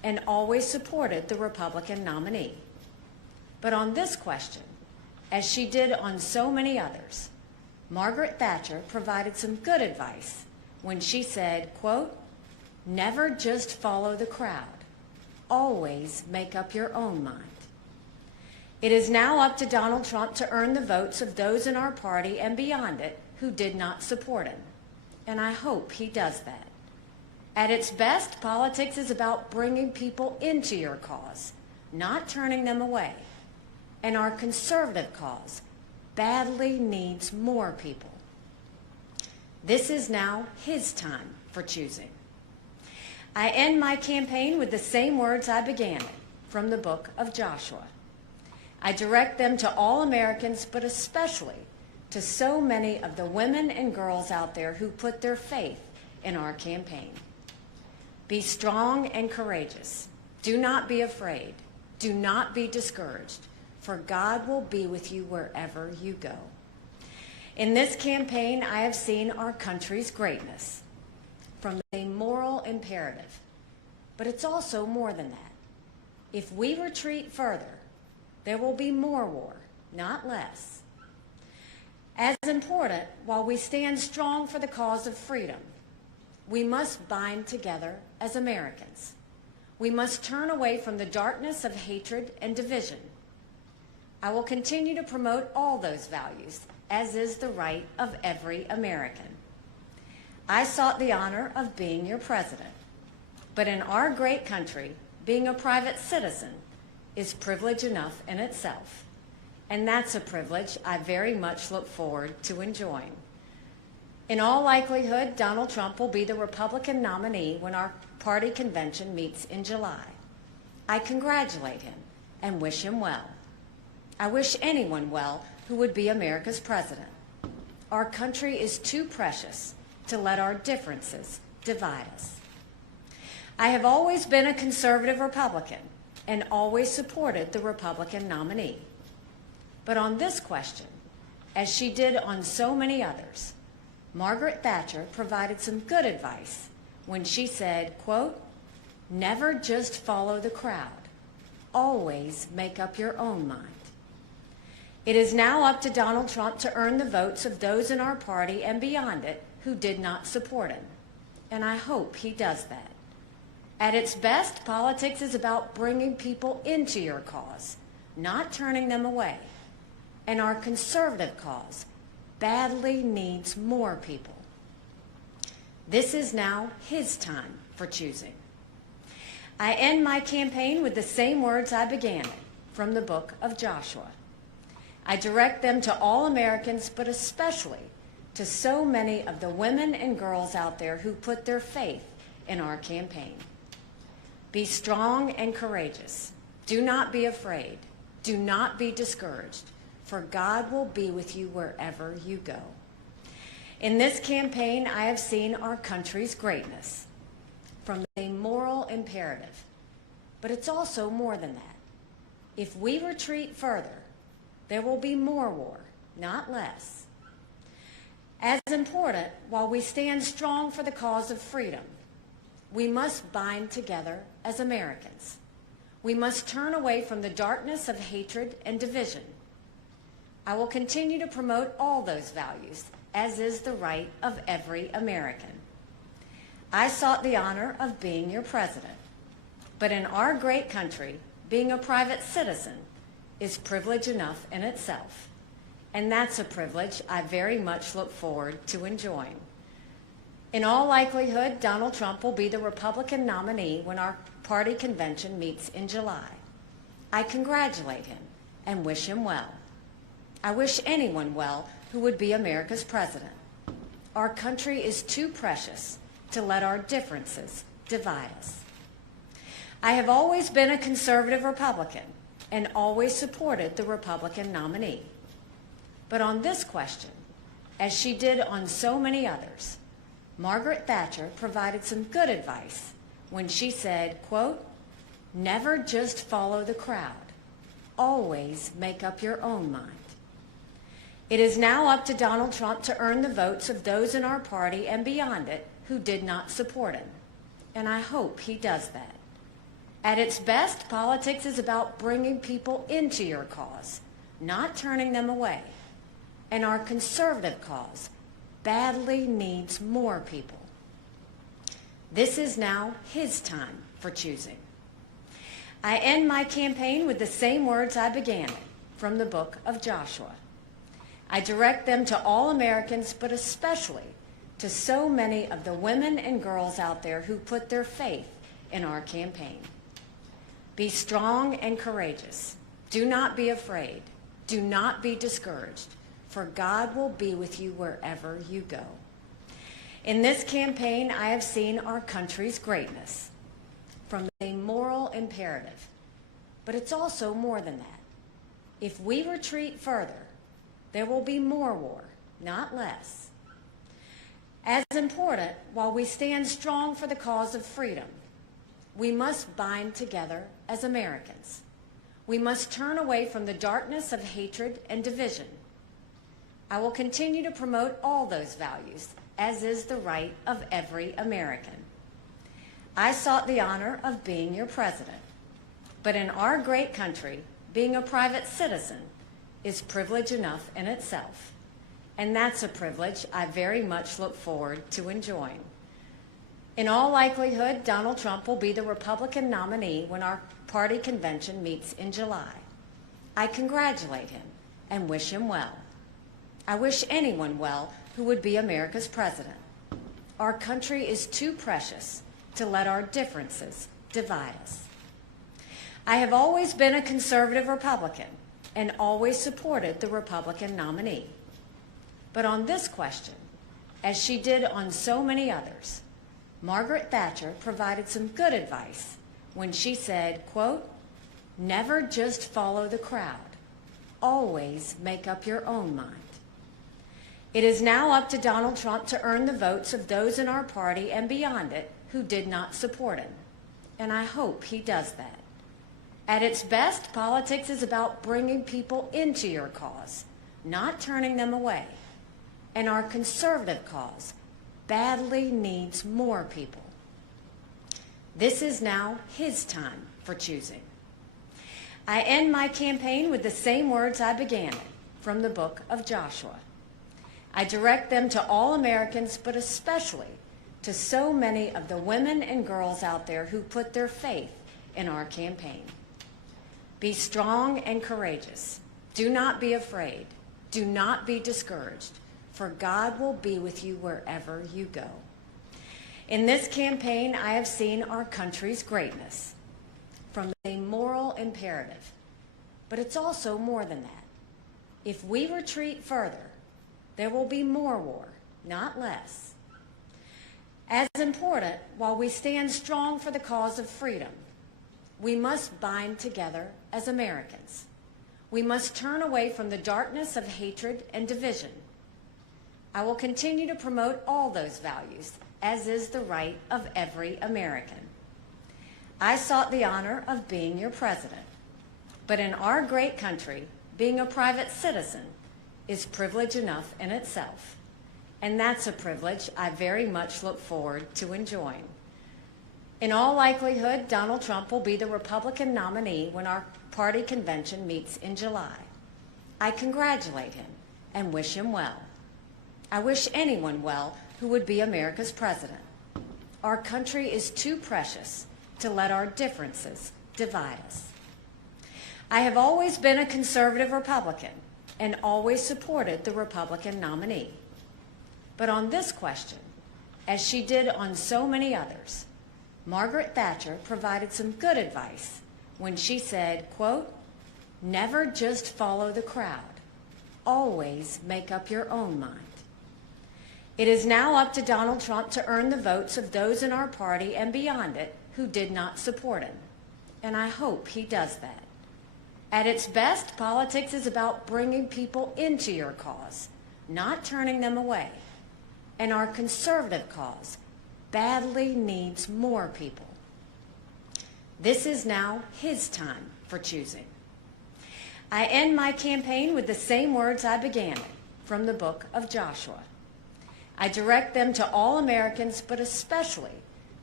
and always supported the Republican nominee. But on this question, as she did on so many others, Margaret Thatcher provided some good advice when she said, quote, "Never just follow the crowd. Always make up your own mind." It is now up to Donald Trump to earn the votes of those in our party and beyond it who did not support him, and I hope he does that. At its best, politics is about bringing people into your cause, not turning them away, and our conservative cause badly needs more people. This is now his time for choosing. I end my campaign with the same words I began it, from the book of Joshua. I direct them to all Americans, but especially to so many of the women and girls out there who put their faith in our campaign. Be strong and courageous. Do not be afraid. Do not be discouraged, for God will be with you wherever you go. In this campaign, I have seen our country's greatness from a moral imperative, but it's also more than that. If we retreat further, there will be more war, not less. As important, while we stand strong for the cause of freedom, we must bind together as Americans. We must turn away from the darkness of hatred and division. I will continue to promote all those values, as is the right of every American. I sought the honor of being your president, but in our great country, being a private citizen is privilege enough in itself, and that's a privilege I very much look forward to enjoying. In all likelihood, Donald Trump will be the Republican nominee when our party convention meets in July. I congratulate him and wish him well. I wish anyone well who would be America's president. Our country is too precious to let our differences divide us. I have always been a conservative Republican and always supported the Republican nominee. But on this question, as she did on so many others, Margaret Thatcher provided some good advice when she said, quote, "Never just follow the crowd. Always make up your own mind." It is now up to Donald Trump to earn the votes of those in our party and beyond it who did not support him, and I hope he does that. At its best, politics is about bringing people into your cause, not turning them away, and our conservative cause badly needs more people. This is now his time for choosing. I end my campaign with the same words I began it, from the book of Joshua. I direct them to all Americans, but especially to so many of the women and girls out there who put their faith in our campaign. Be strong and courageous. Do not be afraid. Do not be discouraged, for God will be with you wherever you go. In this campaign, I have seen our country's greatness from a moral imperative, but it's also more than that. If we retreat further, there will be more war, not less. As important, while we stand strong for the cause of freedom, we must bind together as Americans. We must turn away from the darkness of hatred and division. I will continue to promote all those values, as is the right of every American. I sought the honor of being your president, but in our great country, being a private citizen is privilege enough in itself, and that's a privilege I very much look forward to enjoying. In all likelihood, Donald Trump will be the Republican nominee when our party convention meets in July. I congratulate him and wish him well. I wish anyone well who would be America's president. Our country is too precious to let our differences divide us. I have always been a conservative Republican and always supported the Republican nominee. But on this question, as she did on so many others, Margaret Thatcher provided some good advice when she said, quote, "Never just follow the crowd. Always make up your own mind." It is now up to Donald Trump to earn the votes of those in our party and beyond it who did not support him, and I hope he does that. At its best, politics is about bringing people into your cause, not turning them away. And our conservative cause badly needs more people. This is now his time for choosing. I end my campaign with the same words I began it, from the book of Joshua. I direct them to all Americans, but especially to so many of the women and girls out there who put their faith in our campaign. Be strong and courageous. Do not be afraid. Do not be discouraged, for God will be with you wherever you go. In this campaign, I have seen our country's greatness from a moral imperative, but it's also more than that. If we retreat further, there will be more war, not less. As important, while we stand strong for the cause of freedom, we must bind together as Americans. We must turn away from the darkness of hatred and division. I will continue to promote all those values, as is the right of every American. I sought the honor of being your president, but in our great country, being a private citizen is privilege enough in itself, and that's a privilege I very much look forward to enjoying. In all likelihood, Donald Trump will be the Republican nominee when our party convention meets in July. I congratulate him and wish him well. I wish anyone well who would be America's president. Our country is too precious to let our differences divide us. I have always been a conservative Republican and always supported the Republican nominee. But on this question, as she did on so many others, Margaret Thatcher provided some good advice when she said, quote, "Never just follow the crowd. Always make up your own mind." It is now up to Donald Trump to earn the votes of those in our party and beyond it who did not support him, and I hope he does that. At its best, politics is about bringing people into your cause, not turning them away, and our conservative cause badly needs more people. This is now his time for choosing. I end my campaign with the same words I began it, from the book of Joshua. I direct them to all Americans, but especially to so many of the women and girls out there who put their faith in our campaign. Be strong and courageous. Do not be afraid. Do not be discouraged, for God will be with you wherever you go. In this campaign, I have seen our country's greatness from a moral imperative, but it's also more than that. If we retreat further, there will be more war, not less. As important, while we stand strong for the cause of freedom, we must bind together as Americans. We must turn away from the darkness of hatred and division. I will continue to promote all those values, as is the right of every American. I sought the honor of being your president, but in our great country, being a private citizen is privilege enough in itself, and that's a privilege I very much look forward to enjoying. In all likelihood, Donald Trump will be the Republican nominee when our party convention meets in July. I congratulate him and wish him well. I wish anyone well who would be America's president. Our country is too precious to let our differences divide us. I have always been a conservative Republican and always supported the Republican nominee. But on this question, as she did on so many others, Margaret Thatcher provided some good advice when she said, quote, "Never just follow the crowd. Always make up your own mind." It is now up to Donald Trump to earn the votes of those in our party and beyond it who did not support him, and I hope he does that. At its best, politics is about bringing people into your cause, not turning them away, and our conservative cause badly needs more people. This is now his time for choosing. I end my campaign with the same words I began it, from the book of Joshua. I direct them to all Americans, but especially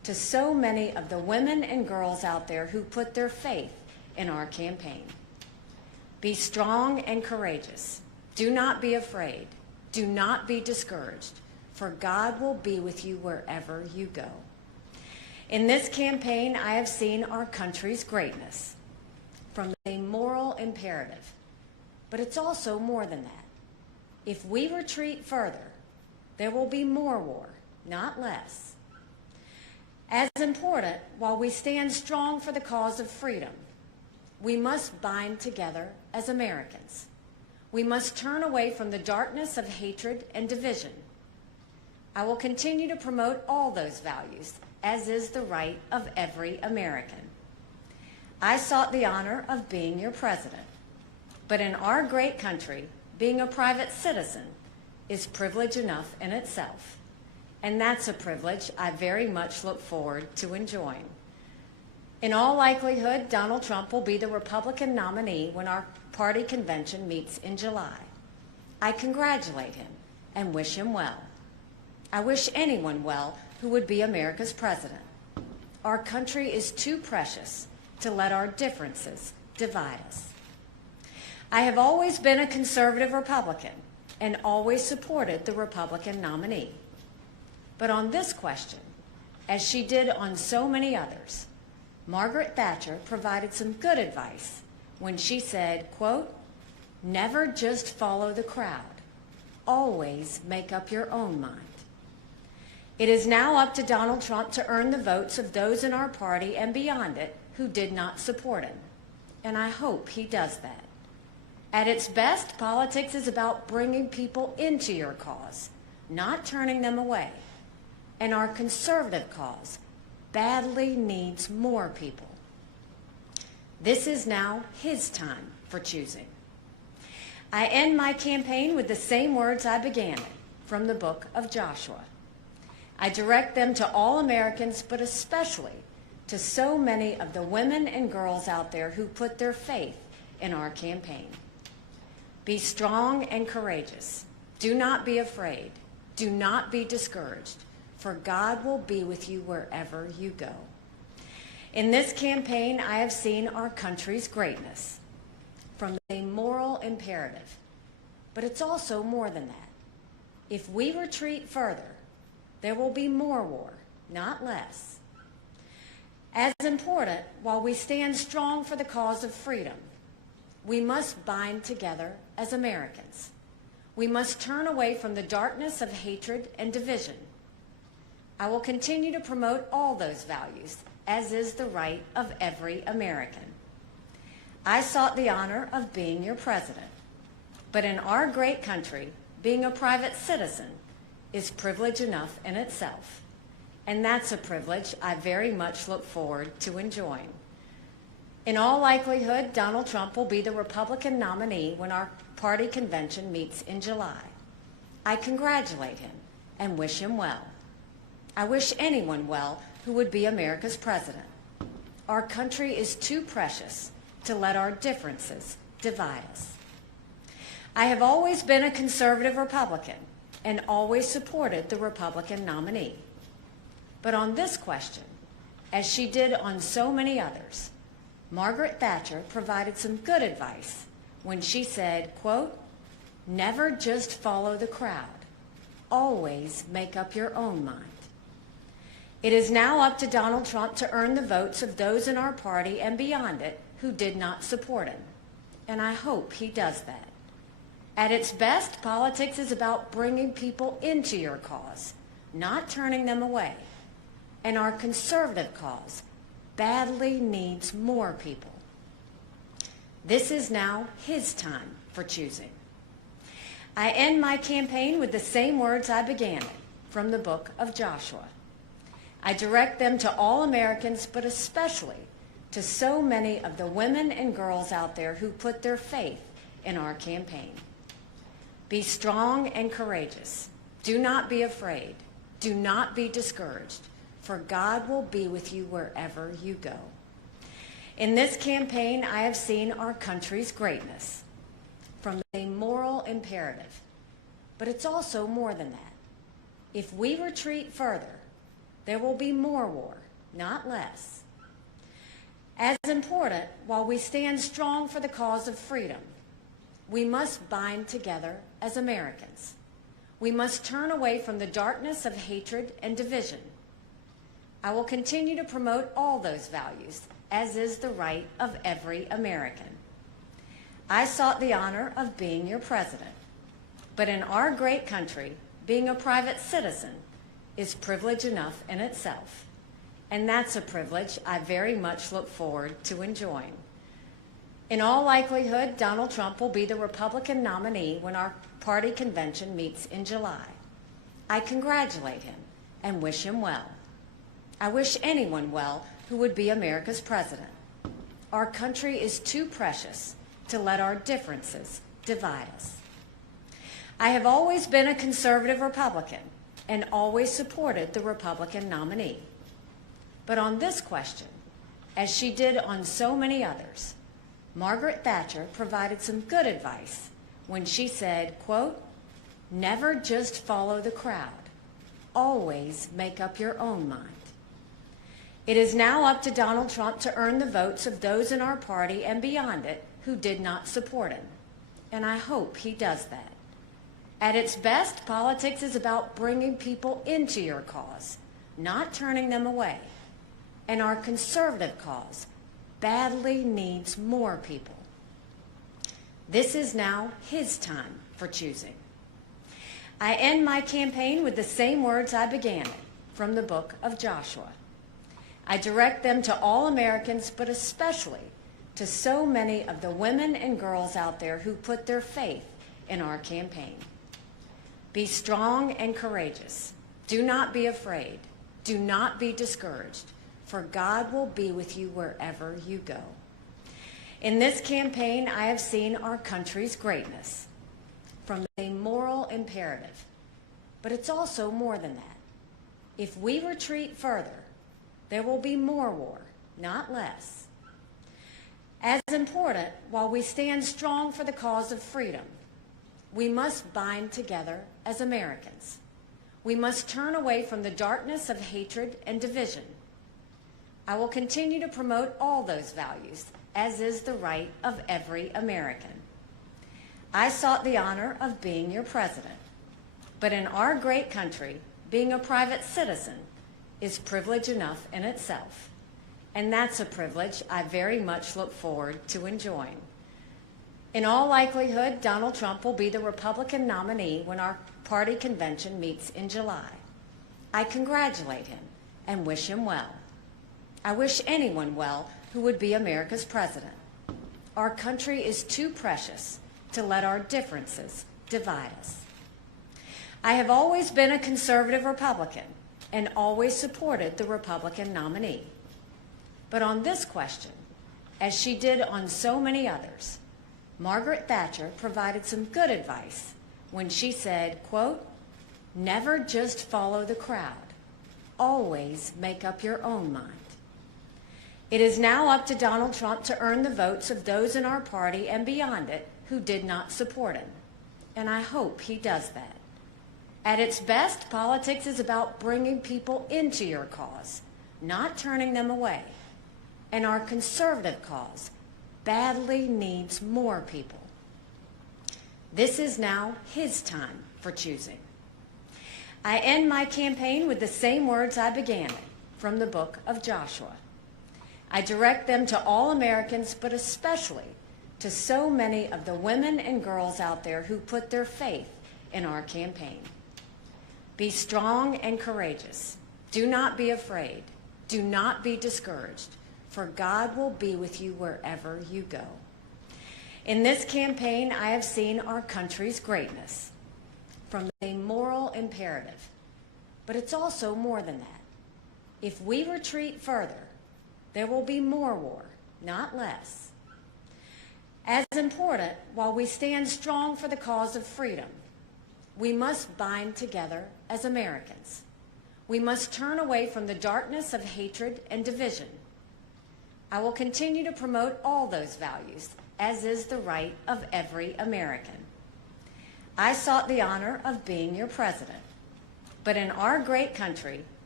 to so many of the women and girls out there who put their faith in our campaign. Be strong and courageous. Do not be afraid. Do not be discouraged, for God will be with you wherever you go. In this campaign, I have seen our country's greatness from a moral imperative, but it's also more than that. If we retreat further, there will be more war, not less. As important, while we stand strong for the cause of freedom, we must bind together as Americans. We must turn away from the darkness of hatred and division. I will continue to promote all those values, as is the right of every American. I sought the honor of being your president, but in our great country, being a private citizen is privilege enough in itself, and that's a privilege I very much look forward to enjoying. In all likelihood, Donald Trump will be the Republican nominee when our party convention meets in July. I congratulate him and wish him well. I wish anyone well who would be America's president. Our country is too precious to let our differences divide us. I have always been a conservative Republican and always supported the Republican nominee. But on this question, as she did on so many others, Margaret Thatcher provided some good advice when she said, quote, "Never just follow the crowd. Always make up your own mind." It is now up to Donald Trump to earn the votes of those in our party and beyond it who did not support him, and I hope he does that. At its best, politics is about bringing people into your cause, not turning them away, and our conservative cause badly needs more people. This is now his time for choosing. I end my campaign with the same words I began it, from the book of Joshua. I direct them to all Americans, but especially to so many of the women and girls out there who put their faith in our campaign. Be strong and courageous. Do not be afraid. Do not be discouraged, for God will be with you wherever you go. In this campaign, I have seen our country's greatness from a moral imperative, but it's also more than that. If we retreat further, there will be more war, not less. As important, while we stand strong for the cause of freedom, we must bind together as Americans. We must turn away from the darkness of hatred and division. I will continue to promote all those values, as is the right of every American. I sought the honor of being your president, but in our great country, being a private citizen is privilege enough in itself, and that's a privilege I very much look forward to enjoying. In all likelihood, Donald Trump will be the Republican nominee when our party convention meets in July. I congratulate him and wish him well. I wish anyone well who would be America's president. Our country is too precious to let our differences divide us. I have always been a conservative Republican and always supported the Republican nominee. But on this question, as she did on so many others, Margaret Thatcher provided some good advice when she said, quote, "Never just follow the crowd. Always make up your own mind." It is now up to Donald Trump to earn the votes of those in our party and beyond it who did not support him, and I hope he does that. At its best, politics is about bringing people into your cause, not turning them away, and our conservative cause badly needs more people. This is now his time for choosing. I end my campaign with the same words I began it, from the book of Joshua. I direct them to all Americans, but especially to so many of the women and girls out there who put their faith in our campaign. Be strong and courageous. Do not be afraid. Do not be discouraged, for God will be with you wherever you go. In this campaign, I have seen our country's greatness from a moral imperative, but it's also more than that. If we retreat further, there will be more war, not less. As important, while we stand strong for the cause of freedom, we must bind together as Americans. We must turn away from the darkness of hatred and division. I will continue to promote all those values, as is the right of every American. I sought the honor of being your president, but in our great country, being a private citizen is privilege enough in itself, and that's a privilege I very much look forward to enjoying. In all likelihood, Donald Trump will be the Republican nominee when our party convention meets in July. I congratulate him and wish him well. I wish anyone well who would be America's president. Our country is too precious to let our differences divide us. I have always been a conservative Republican and always supported the Republican nominee. But on this question, as she did on so many others, Margaret Thatcher provided some good advice when she said, quote, "Never just follow the crowd. Always make up your own mind." It is now up to Donald Trump to earn the votes of those in our party and beyond it who did not support him, and I hope he does that. At its best, politics is about bringing people into your cause, not turning them away, and our conservative cause badly needs more people. This is now his time for choosing. I end my campaign with the same words I began it, from the book of Joshua. I direct them to all Americans, but especially to so many of the women and girls out there who put their faith in our campaign. Be strong and courageous. Do not be afraid. Do not be discouraged, for God will be with you wherever you go. In this campaign, I have seen our country's greatness from a moral imperative, but it's also more than that. If we retreat further, there will be more war, not less. As important, while we stand strong for the cause of freedom, we must bind together as Americans. We must turn away from the darkness of hatred and division. I will continue to promote all those values, as is the right of every American. I sought the honor of being your president, but in our great country, being a private citizen is privilege enough in itself, and that's a privilege I very much look forward to enjoying. In all likelihood, Donald Trump will be the Republican nominee when our party convention meets in July. I congratulate him and wish him well. I wish anyone well who would be America's president. Our country is too precious to let our differences divide us. I have always been a conservative Republican and always supported the Republican nominee. But on this question, as she did on so many others, Margaret Thatcher provided some good advice when she said, quote, "Never just follow the crowd. Always make up your own mind." It is now up to Donald Trump to earn the votes of those in our party and beyond it who did not support him, and I hope he does that. At its best, politics is about bringing people into your cause, not turning them away, and our conservative cause badly needs more people. This is now his time for choosing. I end my campaign with the same words I began it, from the book of Joshua. I direct them to all Americans, but especially to so many of the women and girls out there who put their faith in our campaign. Be strong and courageous. Do not be afraid. Do not be discouraged, for God will be with you wherever you go. In this campaign, I have seen our country's greatness from a moral imperative, but it's also more than that. If we retreat further, there will be more war, not less. As important, while we stand strong for the cause of freedom, we must bind together as Americans. We must turn away from the darkness of hatred and division. I will continue to promote all those values, as is the right of every American. I sought the honor of being your president, but in our great country,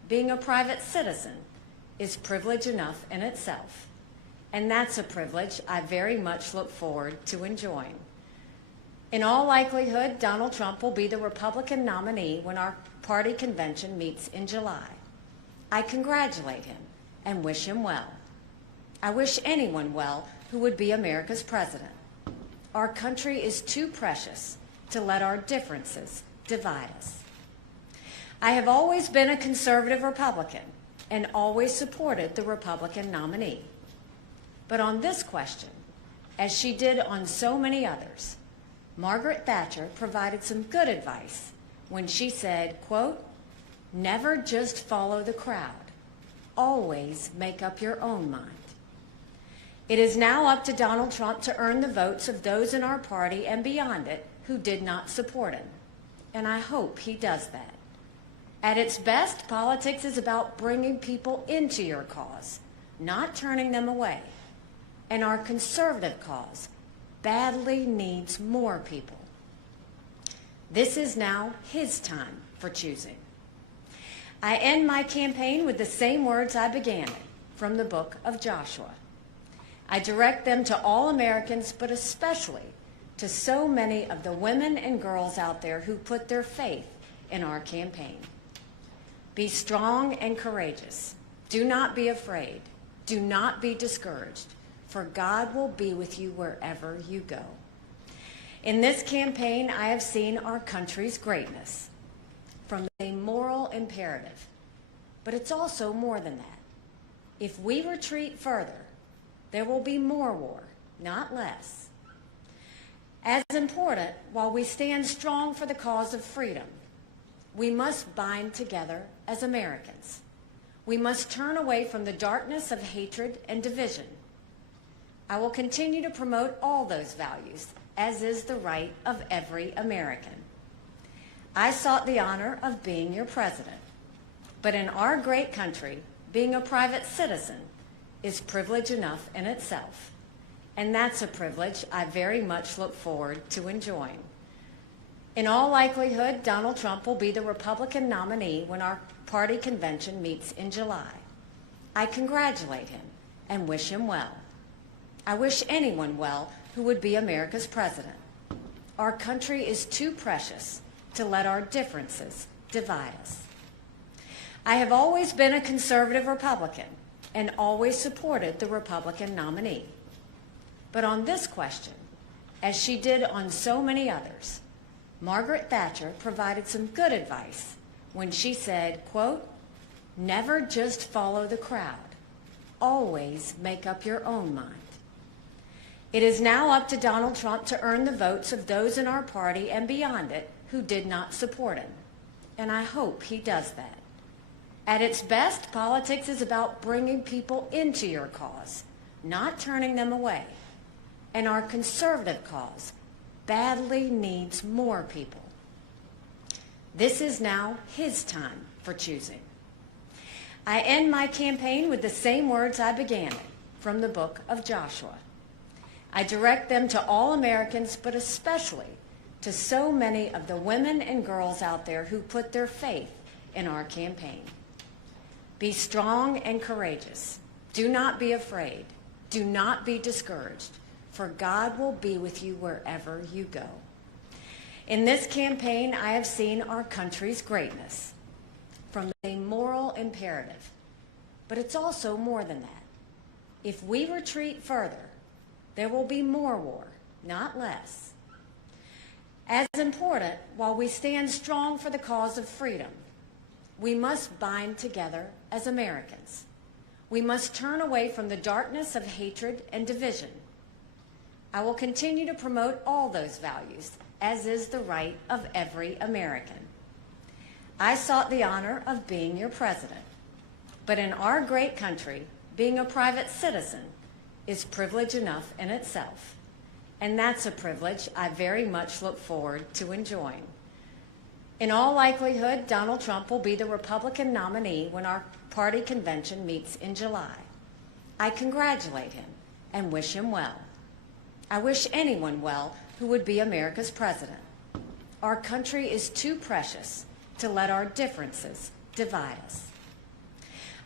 being a private citizen is privilege enough in itself, and that's a privilege I very much look forward to enjoying. In all likelihood, Donald Trump will be the Republican nominee when our party convention meets in July. I congratulate him and wish him well. I wish anyone well who would be America's president. Our country is too precious to let our differences divide us. I have always been a conservative Republican and always supported the Republican nominee. But on this question, as she did on so many others, Margaret Thatcher provided some good advice when she said, quote, "Never just follow the crowd. Always make up your own mind." It is now up to Donald Trump to earn the votes of those in our party and beyond it who did not support him, and I hope he does that. At its best, politics is about bringing people into your cause, not turning them away, and our conservative cause badly needs more people. This is now his time for choosing. I end my campaign with the same words I began it, from the book of Joshua. I direct them to all Americans, but especially to so many of the women and girls out there who put their faith in our campaign. Be strong and courageous. Do not be afraid. Do not be discouraged, for God will be with you wherever you go. In this campaign, I have seen our country's greatness from a moral imperative, but it's also more than that. If we retreat further, there will be more war, not less. As important, while we stand strong for the cause of freedom, we must bind together as Americans. We must turn away from the darkness of hatred and division. I will continue to promote all those values, as is the right of every American. I sought the honor of being your president, but in our great country, being a private citizen is privilege enough in itself, and that's a privilege I very much look forward to enjoying. In all likelihood, Donald Trump will be the Republican nominee when our party convention meets in July. I congratulate him and wish him well. I wish anyone well who would be America's president. Our country is too precious to let our differences divide us. I have always been a conservative Republican and always supported the Republican nominee. But on this question, as she did on so many others, Margaret Thatcher provided some good advice when she said, quote, "Never just follow the crowd. Always make up your own mind." It is now up to Donald Trump to earn the votes of those in our party and beyond it who did not support him, and I hope he does that. At its best, politics is about bringing people into your cause, not turning them away, and our conservative cause badly needs more people. This is now his time for choosing. I end my campaign with the same words I began it, from the book of Joshua. I direct them to all Americans, but especially to so many of the women and girls out there who put their faith in our campaign. Be strong and courageous. Do not be afraid. Do not be discouraged, for God will be with you wherever you go. In this campaign, I have seen our country's greatness from a moral imperative, but it's also more than that. If we retreat further, there will be more war, not less. As important, while we stand strong for the cause of freedom, we must bind together as Americans. We must turn away from the darkness of hatred and division. I will continue to promote all those values, as is the right of every American. I sought the honor of being your president, but in our great country, being a private citizen is privilege enough in itself, and that's a privilege I very much look forward to enjoying. In all likelihood, Donald Trump will be the Republican nominee when our party convention meets in July. I congratulate him and wish him well. I wish anyone well who would be America's president. Our country is too precious to let our differences divide us.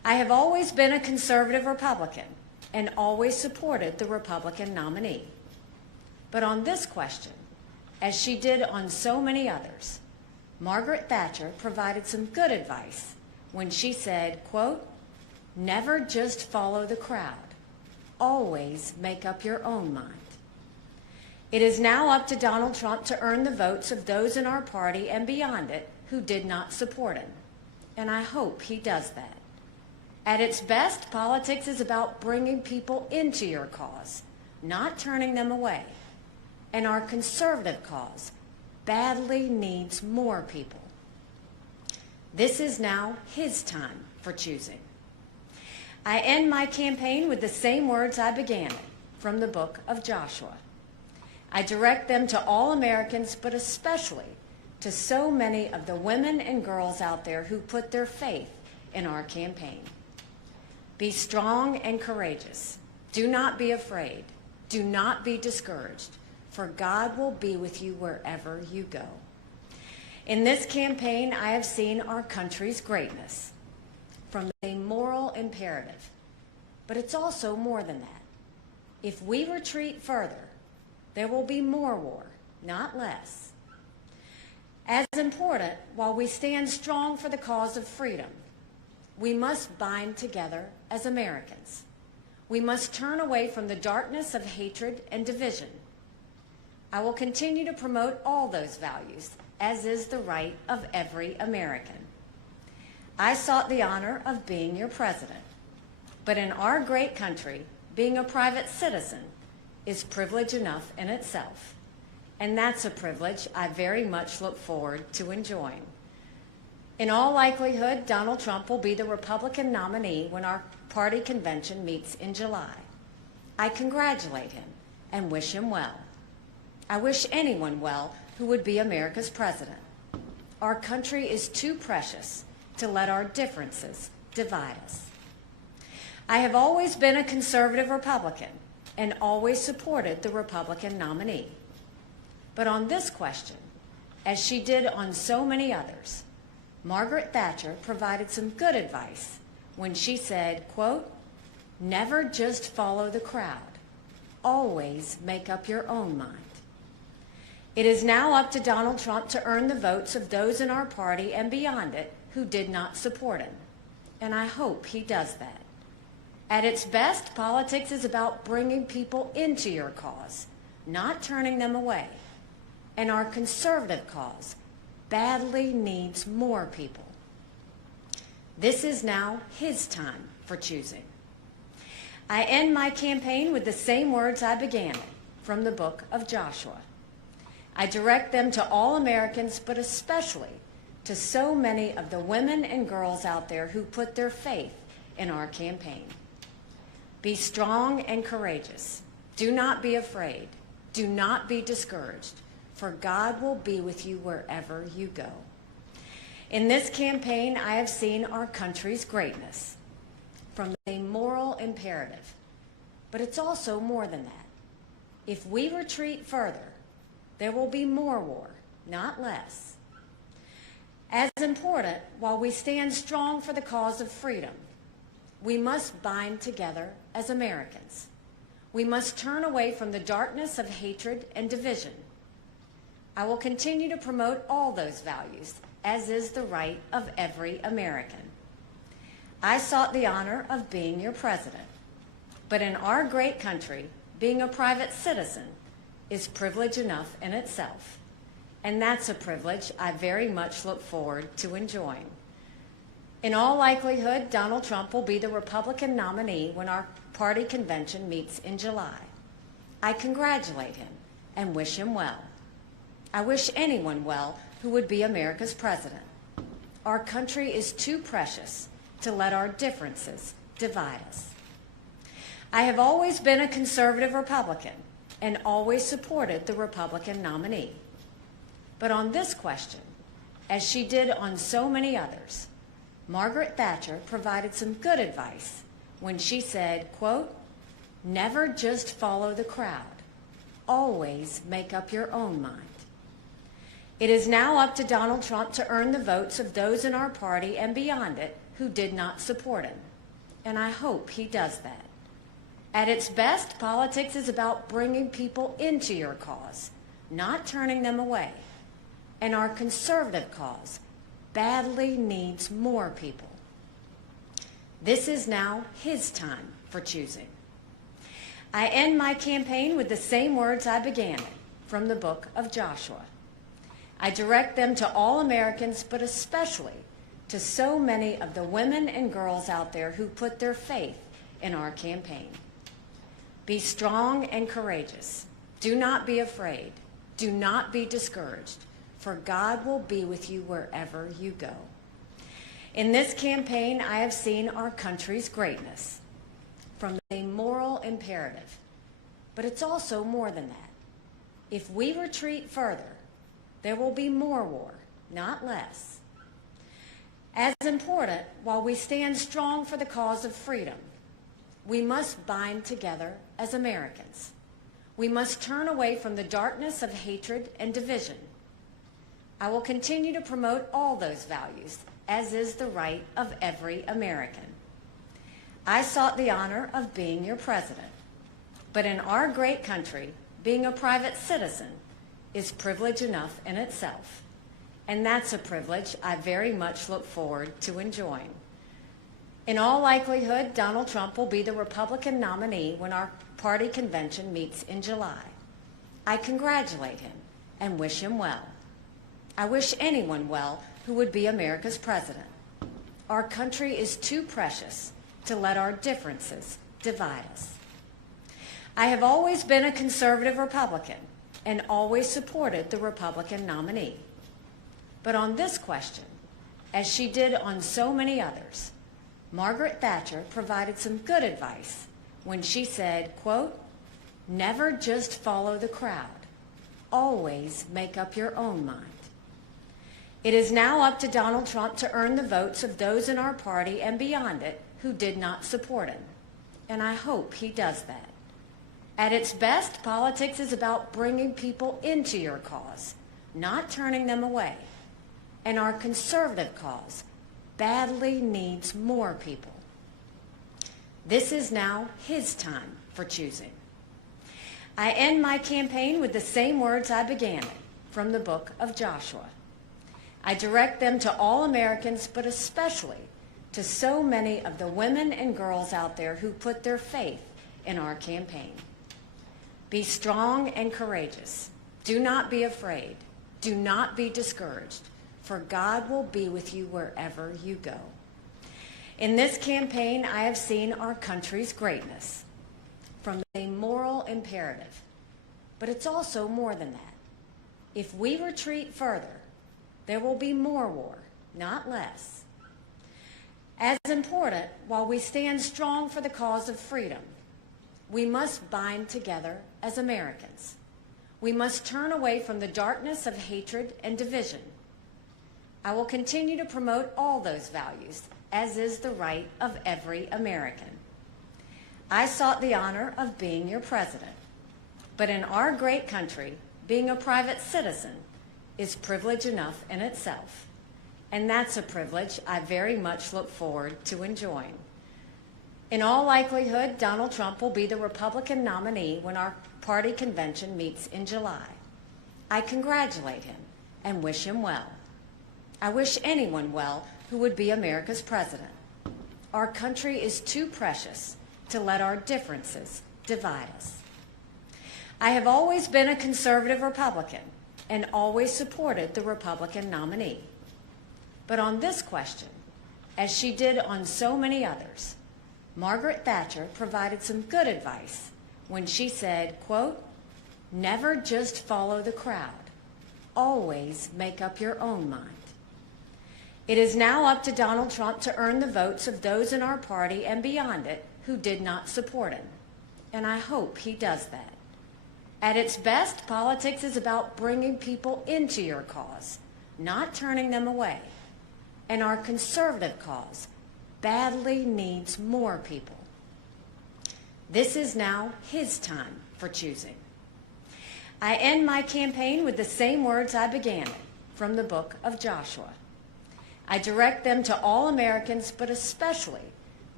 I have always been a conservative Republican and always supported the Republican nominee. But on this question, as she did on so many others, Margaret Thatcher provided some good advice when she said, quote, "Never just follow the crowd. Always make up your own mind." It is now up to Donald Trump to earn the votes of those in our party and beyond it who did not support him, and I hope he does that. At its best, politics is about bringing people into your cause, not turning them away. And our conservative cause badly needs more people. This is now his time for choosing. I end my campaign with the same words I began it, from the book of Joshua. I direct them to all Americans, but especially to so many of the women and girls out there who put their faith in our campaign. Be strong and courageous. Do not be afraid. Do not be discouraged, for God will be with you wherever you go. In this campaign, I have seen our country's greatness from a moral imperative, but it's also more than that. If we retreat further, there will be more war, not less. As important, while we stand strong for the cause of freedom, we must bind together as Americans. We must turn away from the darkness of hatred and division. I will continue to promote all those values, as is the right of every American. I sought the honor of being your president, but in our great country, being a private citizen is privilege enough in itself, and that's a privilege I very much look forward to enjoying. In all likelihood, Donald Trump will be the Republican nominee when our party convention meets in July. I congratulate him and wish him well. I wish anyone well who would be America's president. Our country is too precious to let our differences divide us. I have always been a conservative Republican and always supported the Republican nominee. But on this question, as she did on so many others, Margaret Thatcher provided some good advice when she said, quote, "Never just follow the crowd. Always make up your own mind." It is now up to Donald Trump to earn the votes of those in our party and beyond it who did not support him, and I hope he does that. At its best, politics is about bringing people into your cause, not turning them away, and our conservative cause badly needs more people. This is now his time for choosing. I end my campaign with the same words I began it, from the book of Joshua. I direct them to all Americans, but especially to so many of the women and girls out there who put their faith in our campaign. Be strong and courageous. Do not be afraid. Do not be discouraged, for God will be with you wherever you go. In this campaign, I have seen our country's greatness from a moral imperative, but it's also more than that. If we retreat further, there will be more war, not less. As important, while we stand strong for the cause of freedom, we must bind together as Americans. We must turn away from the darkness of hatred and division. I will continue to promote all those values, as is the right of every American. I sought the honor of being your president, but in our great country, being a private citizen is privilege enough in itself, and that's a privilege I very much look forward to enjoying. In all likelihood, Donald Trump will be the Republican nominee when our party convention meets in July. I congratulate him and wish him well. I wish anyone well who would be America's president. Our country is too precious to let our differences divide us. I have always been a conservative Republican and always supported the Republican nominee. But on this question, as she did on so many others, Margaret Thatcher provided some good advice when she said, quote, "Never just follow the crowd. Always make up your own mind." It is now up to Donald Trump to earn the votes of those in our party and beyond it who did not support him, and I hope he does that. At its best, politics is about bringing people into your cause, not turning them away. And our conservative cause badly needs more people. This is now his time for choosing. I end my campaign with the same words I began it, from the book of Joshua. I direct them to all Americans, but especially to so many of the women and girls out there who put their faith in our campaign. Be strong and courageous. Do not be afraid. Do not be discouraged, for God will be with you wherever you go. In this campaign, I have seen our country's greatness from a moral imperative, but it's also more than that. If we retreat further, there will be more war, not less. As important, while we stand strong for the cause of freedom, we must bind together as Americans. We must turn away from the darkness of hatred and division. I will continue to promote all those values, as is the right of every American. I sought the honor of being your president, but in our great country, being a private citizen is privilege enough in itself, and that's a privilege I very much look forward to enjoying. In all likelihood, Donald Trump will be the Republican nominee when our party convention meets in July. I congratulate him and wish him well. I wish anyone well who would be America's president. Our country is too precious to let our differences divide us. I have always been a conservative Republican and always supported the Republican nominee. But on this question, as she did on so many others, Margaret Thatcher provided some good advice when she said, quote, "Never just follow the crowd. Always make up your own mind." It is now up to Donald Trump to earn the votes of those in our party and beyond it who did not support him, and I hope he does that. At its best, politics is about bringing people into your cause, not turning them away, and our conservative cause badly needs more people. This is now his time for choosing. I end my campaign with the same words I began it, from the book of Joshua. I direct them to all Americans, but especially to so many of the women and girls out there who put their faith in our campaign. Be strong and courageous. Do not be afraid. Do not be discouraged, for God will be with you wherever you go. In this campaign, I have seen our country's greatness from a moral imperative, but it's also more than that. If we retreat further, there will be more war, not less. As important, while we stand strong for the cause of freedom, we must bind together as Americans. We must turn away from the darkness of hatred and division. I will continue to promote all those values, as is the right of every American. I sought the honor of being your president, but in our great country, being a private citizen is privilege enough in itself, and that's a privilege I very much look forward to enjoying. In all likelihood, Donald Trump will be the Republican nominee when our party convention meets in July. I congratulate him and wish him well. I wish anyone well who would be America's president. Our country is too precious to let our differences divide us. I have always been a conservative Republican and always supported the Republican nominee. But on this question, as she did on so many others, Margaret Thatcher provided some good advice when she said, quote, "Never just follow the crowd. Always make up your own mind." It is now up to Donald Trump to earn the votes of those in our party and beyond it who did not support him, and I hope he does that. At its best, politics is about bringing people into your cause, not turning them away, and our conservative cause badly needs more people. This is now his time for choosing. I end my campaign with the same words I began it, from the book of Joshua. I direct them to all Americans, but especially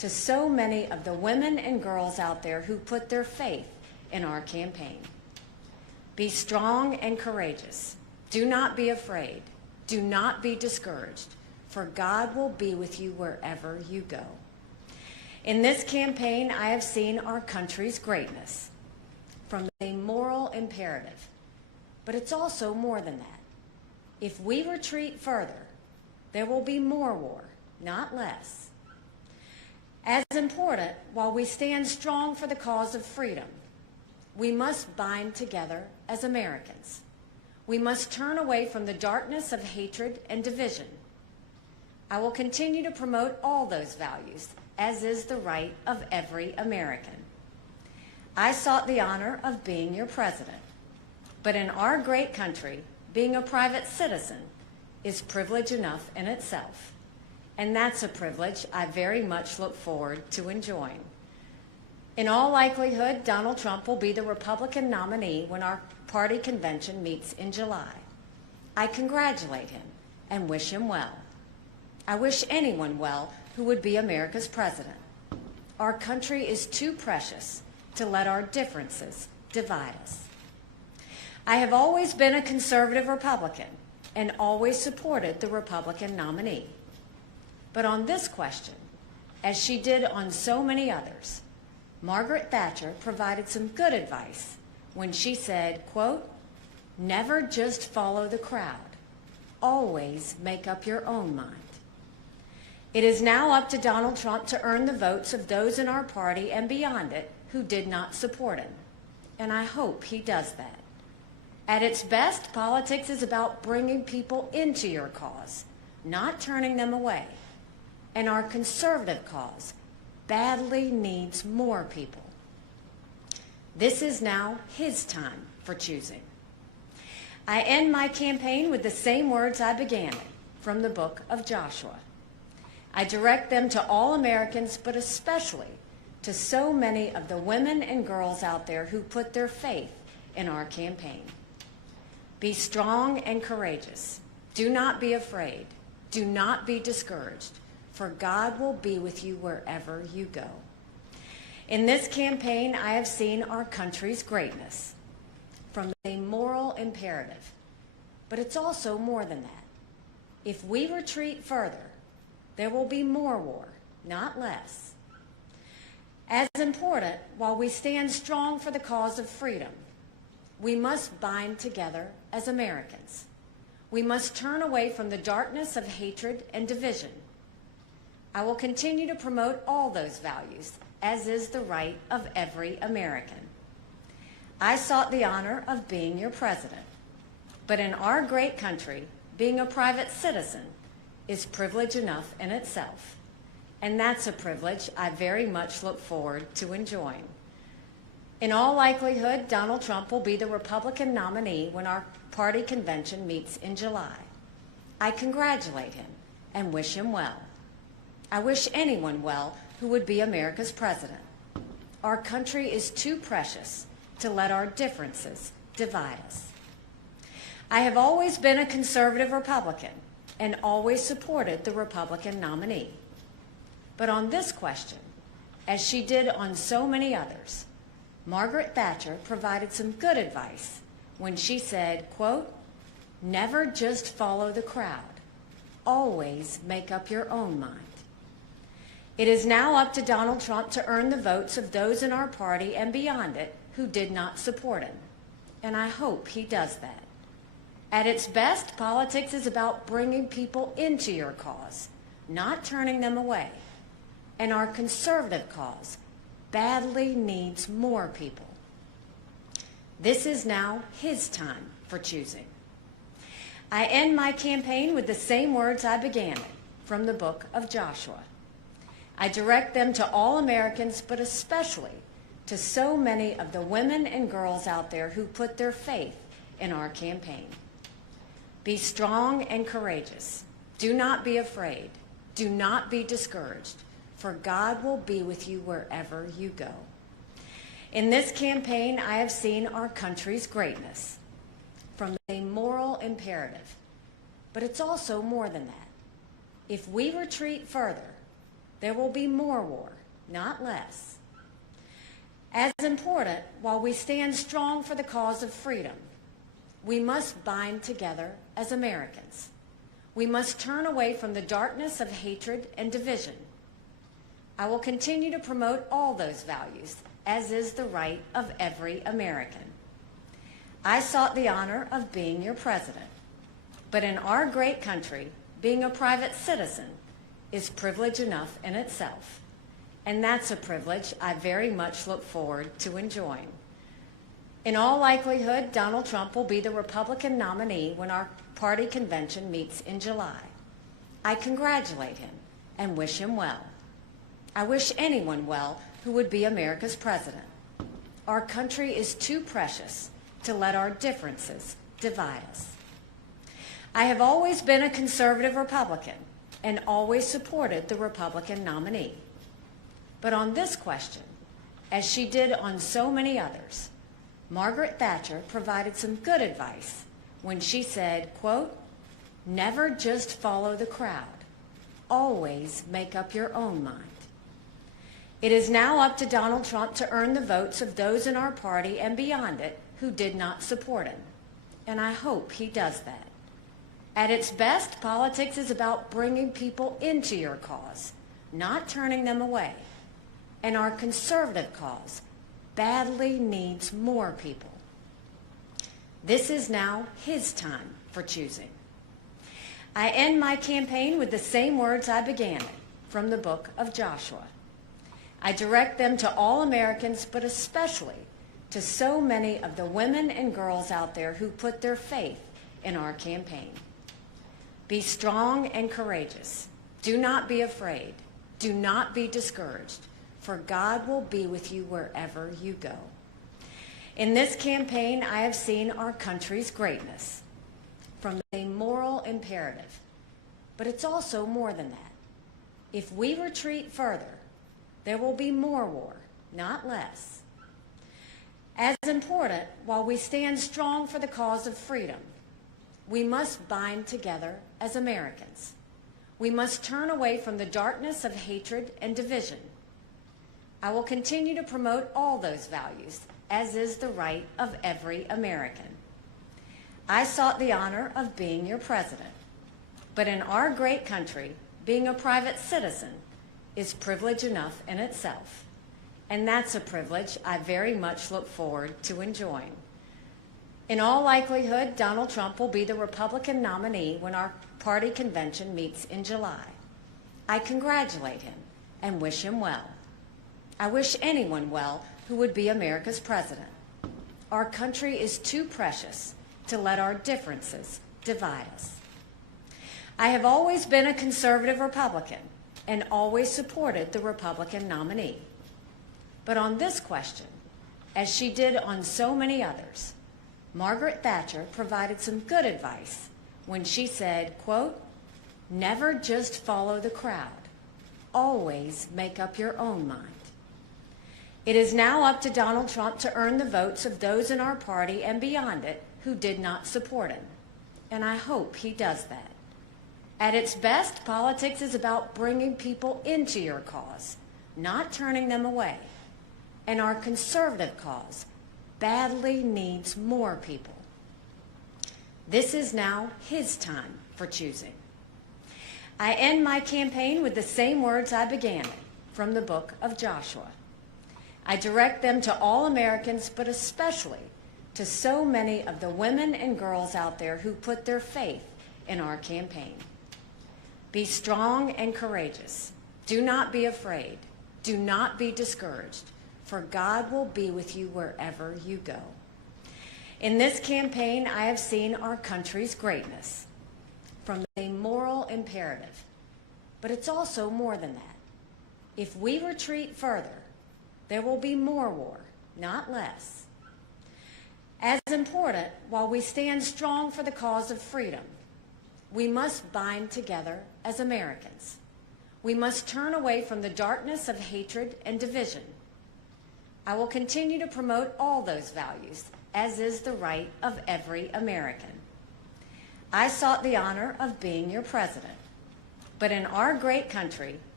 to so many of the women and girls out there who put their faith in our campaign. Be strong and courageous. Do not be afraid. Do not be discouraged, for God will be with you wherever you go. In this campaign, I have seen our country's greatness from a moral imperative, but it's also more than that. If we retreat further, there will be more war, not less. As important, while we stand strong for the cause of freedom, we must bind together as Americans. We must turn away from the darkness of hatred and division. I will continue to promote all those values, as is the right of every American. I sought the honor of being your president, but in our great country, being a private citizen is privilege enough in itself, and that's a privilege I very much look forward to enjoying. In all likelihood, Donald Trump will be the Republican nominee when our party convention meets in July. I congratulate him and wish him well. I wish anyone well who would be America's president. Our country is too precious to let our differences divide us. I have always been a conservative Republican and always supported the Republican nominee. But on this question, as she did on so many others, Margaret Thatcher provided some good advice when she said, quote, "Never just follow the crowd. Always make up your own mind." It is now up to Donald Trump to earn the votes of those in our party and beyond it who did not support him, and I hope he does that. At its best, politics is about bringing people into your cause, not turning them away, and our conservative cause badly needs more people. This is now his time for choosing. I end my campaign with the same words I began it, from the book of Joshua. I direct them to all Americans, but especially to so many of the women and girls out there who put their faith in our campaign. Be strong and courageous. Do not be afraid. Do not be discouraged, for God will be with you wherever you go. In this campaign, I have seen our country's greatness from a moral imperative, but it's also more than that. If we retreat further, there will be more war, not less. As important, while we stand strong for the cause of freedom, we must bind together as Americans. We must turn away from the darkness of hatred and division. I will continue to promote all those values, as is the right of every American. I sought the honor of being your president, but in our great country, being a private citizen is privilege enough in itself, and that's a privilege I very much look forward to enjoying. In all likelihood, Donald Trump will be the Republican nominee when our party convention meets in July. I congratulate him and wish him well. I wish anyone well who would be America's president. Our country is too precious to let our differences divide us. I have always been a conservative Republican and always supported the Republican nominee. But on this question, as she did on so many others, Margaret Thatcher provided some good advice when she said, quote, "Never just follow the crowd. Always make up your own mind." It is now up to Donald Trump to earn the votes of those in our party and beyond it who did not support him, and I hope he does that. At its best, politics is about bringing people into your cause, not turning them away, and our conservative cause badly needs more people. This is now his time for choosing. I end my campaign with the same words I began it, from the book of Joshua. I direct them to all Americans, but especially to so many of the women and girls out there who put their faith in our campaign. Be strong and courageous. Do not be afraid. Do not be discouraged, for God will be with you wherever you go. In this campaign, I have seen our country's greatness from a moral imperative, but it's also more than that. If we retreat further, there will be more war, not less. As important, while we stand strong for the cause of freedom, we must bind together as Americans. We must turn away from the darkness of hatred and division. I will continue to promote all those values, as is the right of every American. I sought the honor of being your president, but in our great country, being a private citizen is privilege enough in itself, and that's a privilege I very much look forward to enjoying. In all likelihood, Donald Trump will be the Republican nominee when our party convention meets in July. I congratulate him and wish him well. I wish anyone well who would be America's president. Our country is too precious to let our differences divide us. I have always been a conservative Republican and always supported the Republican nominee. But on this question, as she did on so many others, Margaret Thatcher provided some good advice when she said, quote, "Never just follow the crowd. Always make up your own mind." It is now up to Donald Trump to earn the votes of those in our party and beyond it who did not support him, and I hope he does that. At its best, politics is about bringing people into your cause, not turning them away, and our conservative cause badly needs more people. This is now his time for choosing. I end my campaign with the same words I began it, from the book of Joshua. I direct them to all Americans, but especially to so many of the women and girls out there who put their faith in our campaign. Be strong and courageous. Do not be afraid. Do not be discouraged, for God will be with you wherever you go. In this campaign, I have seen our country's greatness from a moral imperative, but it's also more than that. If we retreat further, there will be more war, not less. As important, while we stand strong for the cause of freedom, we must bind together as Americans. We must turn away from the darkness of hatred and division. I will continue to promote all those values, as is the right of every American. I sought the honor of being your president, but in our great country, being a private citizen is privilege enough in itself, and that's a privilege I very much look forward to enjoying. In all likelihood, Donald Trump will be the Republican nominee when our party convention meets in July. I congratulate him and wish him well. I wish anyone well who would be America's president. Our country is too precious to let our differences divide us. I have always been a conservative Republican and always supported the Republican nominee. But on this question, as she did on so many others, Margaret Thatcher provided some good advice when she said, quote, "Never just follow the crowd. Always make up your own mind." It is now up to Donald Trump to earn the votes of those in our party and beyond it who did not support him, and I hope he does that. At its best, politics is about bringing people into your cause, not turning them away, and our conservative cause badly needs more people. This is now his time for choosing. I end my campaign with the same words I began it, from the book of Joshua. I direct them to all Americans, but especially to so many of the women and girls out there who put their faith in our campaign. Be strong and courageous. Do not be afraid. Do not be discouraged, for God will be with you wherever you go. In this campaign, I have seen our country's greatness from a moral imperative, but it's also more than that. If we retreat further, there will be more war, not less. As important, while we stand strong for the cause of freedom, we must bind together as Americans. We must turn away from the darkness of hatred and division. I will continue to promote all those values, as is the right of every American. I sought the honor of being your president, but in our great country,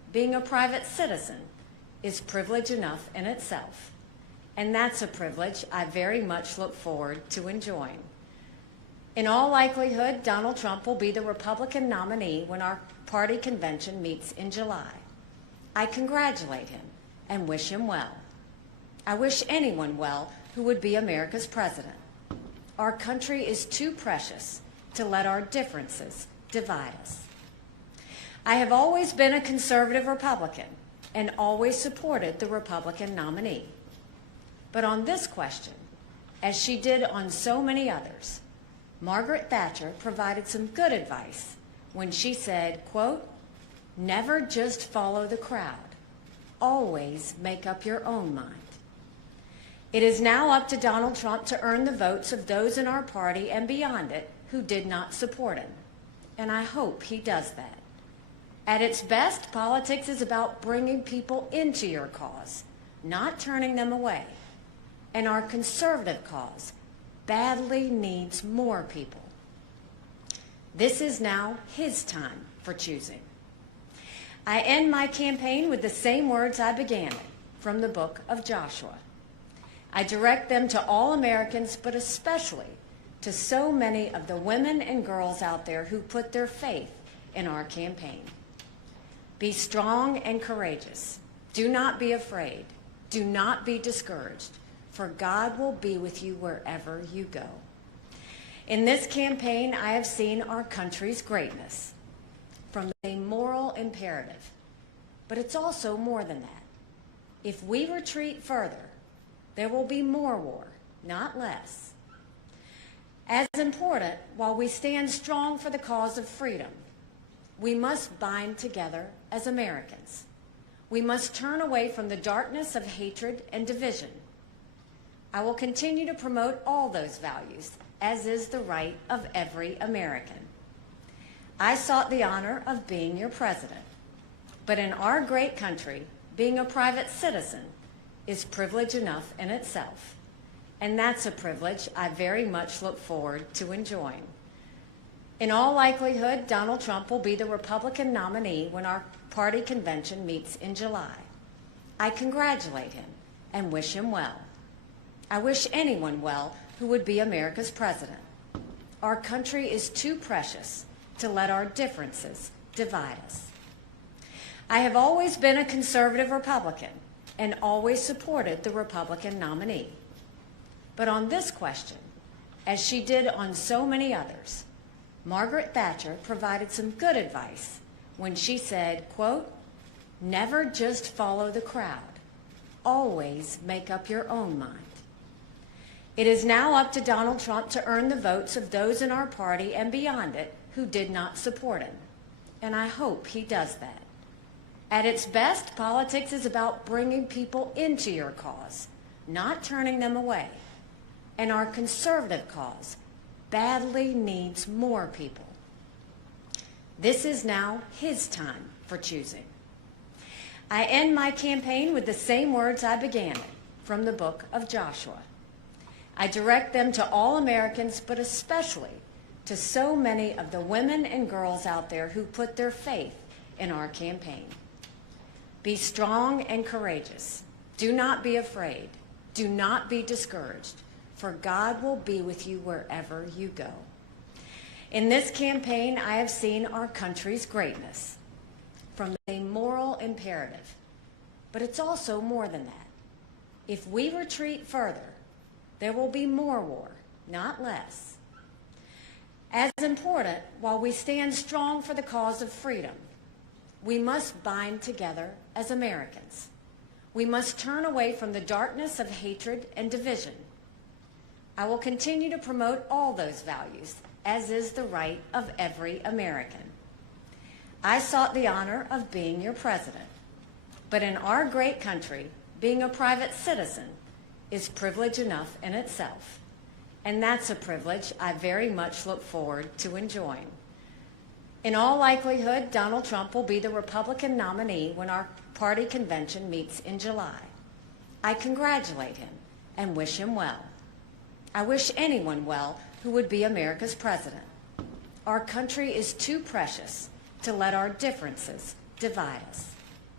being a private citizen is privilege enough in itself. And that's a privilege I very much look forward to enjoying. In all likelihood, Donald Trump will be the Republican nominee when our party convention meets in July. I congratulate him and wish him well. I wish anyone well who would be America's president. Our country is too precious to let our differences divide us. I have always been a conservative Republican and always supported the Republican nominee. But on this question, as she did on so many others, Margaret Thatcher provided some good advice when she said, quote, "Never just follow the crowd. Always make up your own mind." It is now up to Donald Trump to earn the votes of those in our party and beyond it who did not support him. And I hope he does that. At its best, politics is about bringing people into your cause, not turning them away. And our conservative cause badly needs more people. This is now his time for choosing. I end my campaign with the same words I began it, from the book of Joshua. I direct them to all Americans, but especially to so many of the women and girls out there who put their faith in our campaign. Be strong and courageous. Do not be afraid. Do not be discouraged, for God will be with you wherever you go. In this campaign, I have seen our country's greatness from a moral imperative, but it's also more than that. If we retreat further, there will be more war, not less. As important, while we stand strong for the cause of freedom, we must bind together as Americans. We must turn away from the darkness of hatred and division. I will continue to promote all those values, as is the right of every American. I sought the honor of being your president, but in our great country, being a private citizen is privilege enough in itself, and that's a privilege I very much look forward to enjoying. In all likelihood, Donald Trump will be the Republican nominee when our party convention meets in July. I congratulate him and wish him well. I wish anyone well who would be America's president. Our country is too precious to let our differences divide us. I have always been a conservative Republican and always supported the Republican nominee. But on this question, as she did on so many others, Margaret Thatcher provided some good advice when she said, quote, "Never just follow the crowd. Always make up your own mind." It is now up to Donald Trump to earn the votes of those in our party and beyond it who did not support him. And I hope he does that. At its best, politics is about bringing people into your cause, not turning them away. And our conservative cause badly needs more people. This is now his time for choosing. I end my campaign with the same words I began it, from the book of Joshua. I direct them to all Americans, but especially to so many of the women and girls out there who put their faith in our campaign. Be strong and courageous. Do not be afraid. Do not be discouraged, for God will be with you wherever you go. In this campaign, I have seen our country's greatness from a moral imperative, but it's also more than that. If we retreat further, there will be more war, not less. As important, while we stand strong for the cause of freedom, we must bind together as Americans. We must turn away from the darkness of hatred and division. I will continue to promote all those values, as is the right of every American. I sought the honor of being your president, but in our great country, being a private citizen is privilege enough in itself, and that's a privilege I very much look forward to enjoying. In all likelihood, Donald Trump will be the Republican nominee when our party convention meets in July. I congratulate him and wish him well. I wish anyone well who would be America's president. Our country is too precious to let our differences divide us.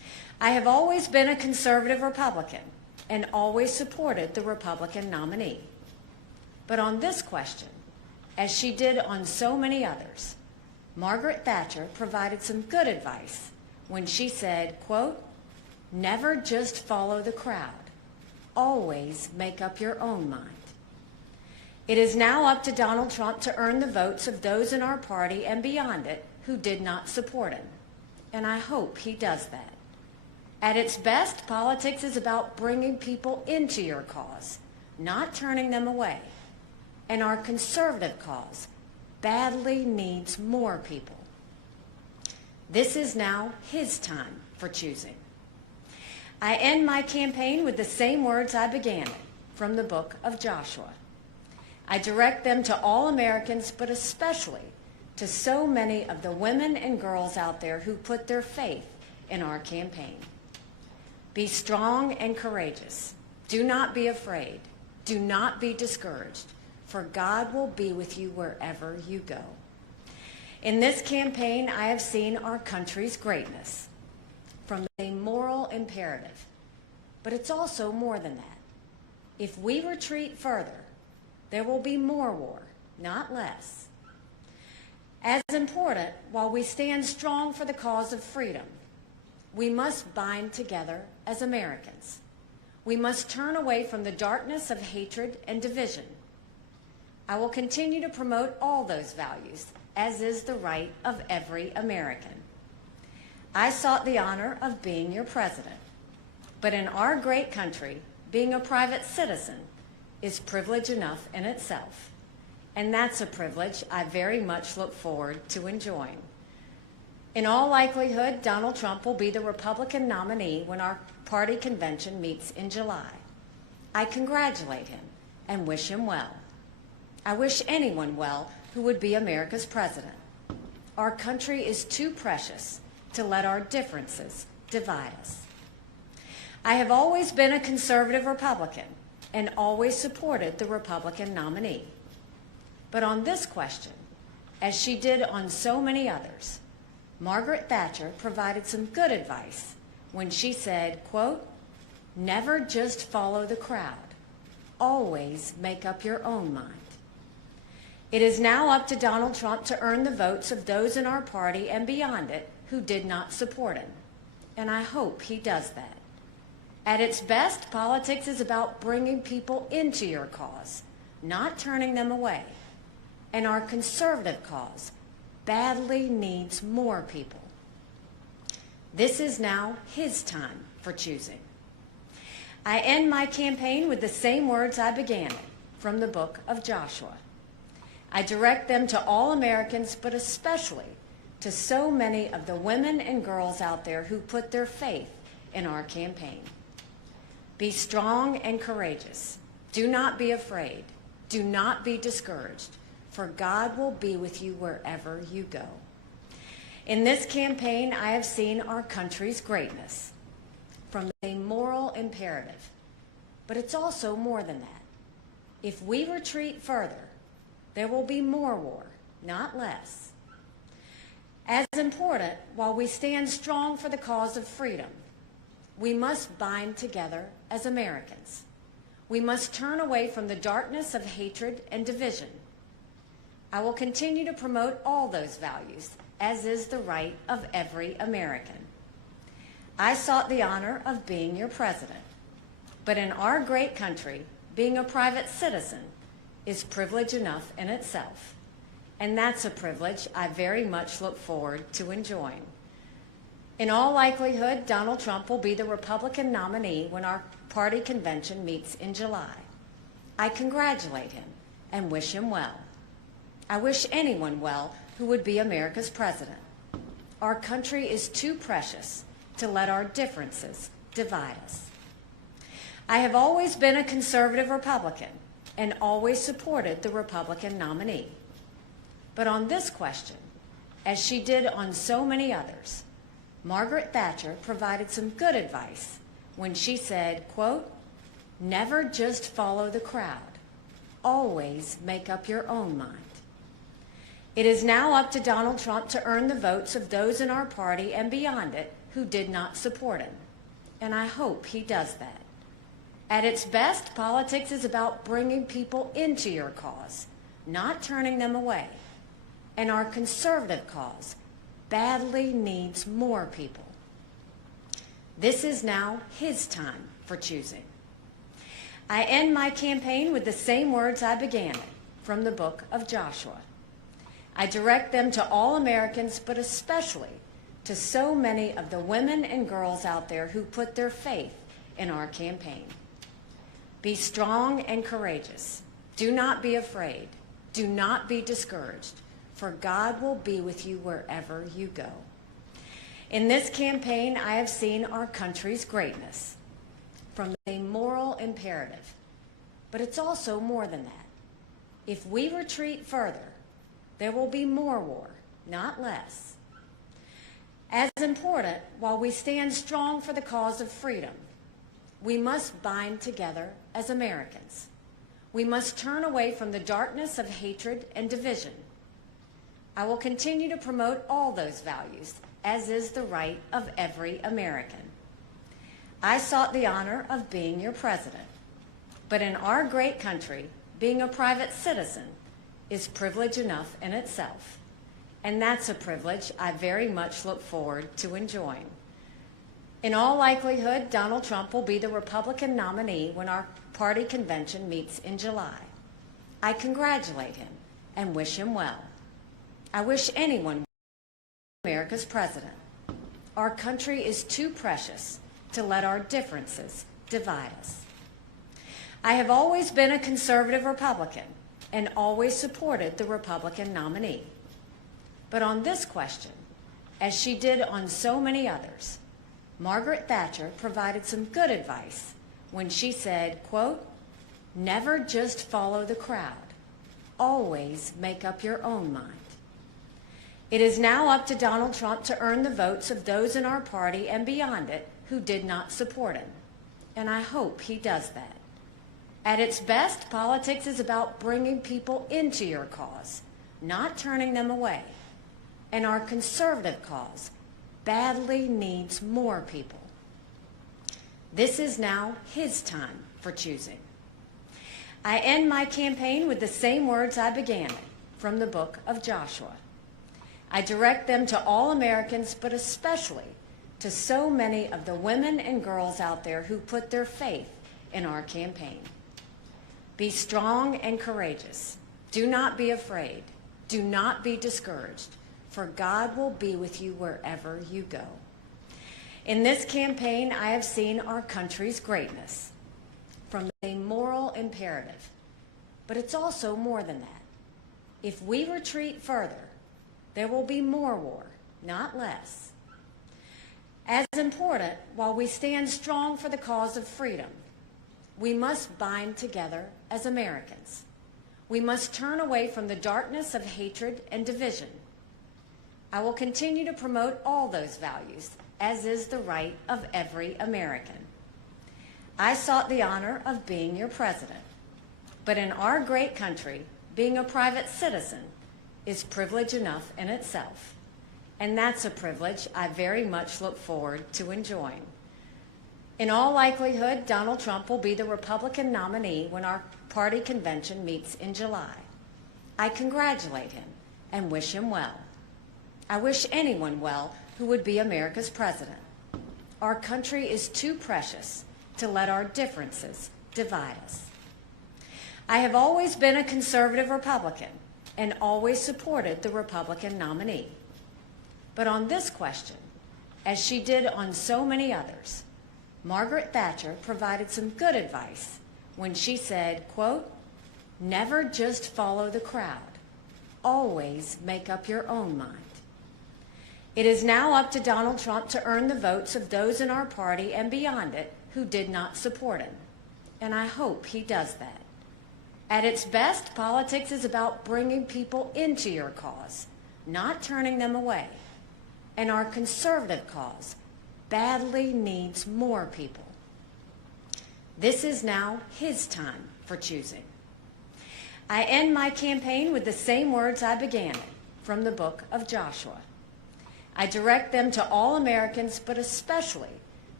I have always been a conservative Republican and always supported the Republican nominee. But on this question, as she did on so many others, Margaret Thatcher provided some good advice when she said, quote, "Never just follow the crowd. Always make up your own mind." It is now up to Donald Trump to earn the votes of those in our party and beyond it who did not support him, and I hope he does that. At its best, politics is about bringing people into your cause, not turning them away. And our conservative cause badly needs more people. This is now his time for choosing. I end my campaign with the same words I began it, from the book of Joshua. I direct them to all Americans, but especially to so many of the women and girls out there who put their faith in our campaign. Be strong and courageous. Do not be afraid. Do not be discouraged, for God will be with you wherever you go. In this campaign, I have seen our country's greatness from a moral imperative, but it's also more than that. If we retreat further, there will be more war, not less. As important, while we stand strong for the cause of freedom, we must bind together as Americans. We must turn away from the darkness of hatred and division. I will continue to promote all those values, as is the right of every American. I sought the honor of being your president, but in our great country, being a private citizen is privilege enough in itself, and that's a privilege I very much look forward to enjoying. In all likelihood, Donald Trump will be the Republican nominee when our party convention meets in July. I congratulate him and wish him well. I wish anyone well who would be America's president. Our country is too precious to let our differences divide us. I have always been a conservative Republican and always supported the Republican nominee. But on this question, as she did on so many others, Margaret Thatcher provided some good advice when she said, quote, "Never just follow the crowd. Always make up your own mind." It is now up to Donald Trump to earn the votes of those in our party and beyond it who did not support him, and I hope he does that. At its best, politics is about bringing people into your cause, not turning them away, and our conservative cause badly needs more people. This is now his time for choosing. I end my campaign with the same words I began it, from the book of Joshua. I direct them to all Americans, but especially to so many of the women and girls out there who put their faith in our campaign. Be strong and courageous. Do not be afraid. Do not be discouraged, for God will be with you wherever you go. In this campaign, I have seen our country's greatness from a moral imperative, but it's also more than that. If we retreat further, there will be more war, not less. As important, while we stand strong for the cause of freedom, we must bind together as Americans. We must turn away from the darkness of hatred and division. I will continue to promote all those values, as is the right of every American. I sought the honor of being your president, but in our great country, being a private citizen is privilege enough in itself, and that's a privilege I very much look forward to enjoying. In all likelihood, Donald Trump will be the Republican nominee when our party convention meets in July. I congratulate him and wish him well. I wish anyone well who would be America's president. Our country is too precious to let our differences divide us. I have always been a conservative Republican and always supported the Republican nominee. But on this question, as she did on so many others, Margaret Thatcher provided some good advice when she said, quote, "Never just follow the crowd. Always make up your own mind." It is now up to Donald Trump to earn the votes of those in our party and beyond it who did not support him, and I hope he does that. At its best, politics is about bringing people into your cause, not turning them away. And our conservative cause badly needs more people. This is now his time for choosing. I end my campaign with the same words I began it, from the book of Joshua. I direct them to all Americans, but especially to so many of the women and girls out there who put their faith in our campaign. Be strong and courageous. Do not be afraid. Do not be discouraged, for God will be with you wherever you go. In this campaign, I have seen our country's greatness from a moral imperative, but it's also more than that. If we retreat further, there will be more war, not less. As important, while we stand strong for the cause of freedom, we must bind together as Americans. We must turn away from the darkness of hatred and division. I will continue to promote all those values, as is the right of every American. I sought the honor of being your president, but in our great country, being a private citizen is privilege enough in itself, and that's a privilege I very much look forward to enjoying. In all likelihood, Donald Trump will be the Republican nominee when our party convention meets in July. I congratulate him and wish him well. I wish anyone America's president. Our country is too precious to let our differences divide us. I have always been a conservative Republican and always supported the Republican nominee. But on this question, as she did on so many others, Margaret Thatcher provided some good advice when she said, quote, "Never just follow the crowd. Always make up your own mind." It is now up to Donald Trump to earn the votes of those in our party and beyond it who did not support him, and I hope he does that. At its best, politics is about bringing people into your cause, not turning them away, and our conservative cause badly needs more people. This is now his time for choosing. I end my campaign with the same words I began it, from the book of Joshua. I direct them to all Americans, but especially to so many of the women and girls out there who put their faith in our campaign. Be strong and courageous. Do not be afraid. Do not be discouraged, for God will be with you wherever you go. In this campaign, I have seen our country's greatness from a moral imperative, but it's also more than that. If we retreat further, there will be more war, not less. As important, while we stand strong for the cause of freedom, we must bind together as Americans. We must turn away from the darkness of hatred and division. I will continue to promote all those values, as is the right of every American. I sought the honor of being your president, but in our great country, being a private citizen is privilege enough in itself, and that's a privilege I very much look forward to enjoying. In all likelihood, Donald Trump will be the Republican nominee when our party convention meets in July. I congratulate him and wish him well. I wish anyone well who would be America's president. Our country is too precious to let our differences divide us. I have always been a conservative Republican and always supported the Republican nominee. But on this question, as she did on so many others, Margaret Thatcher provided some good advice when she said, quote, "Never just follow the crowd. Always make up your own mind." It is now up to Donald Trump to earn the votes of those in our party and beyond it who did not support him, and I hope he does that. At its best, politics is about bringing people into your cause, not turning them away, and our conservative cause badly needs more people. This is now his time for choosing. I end my campaign with the same words I began it, from the book of Joshua. I direct them to all Americans, but especially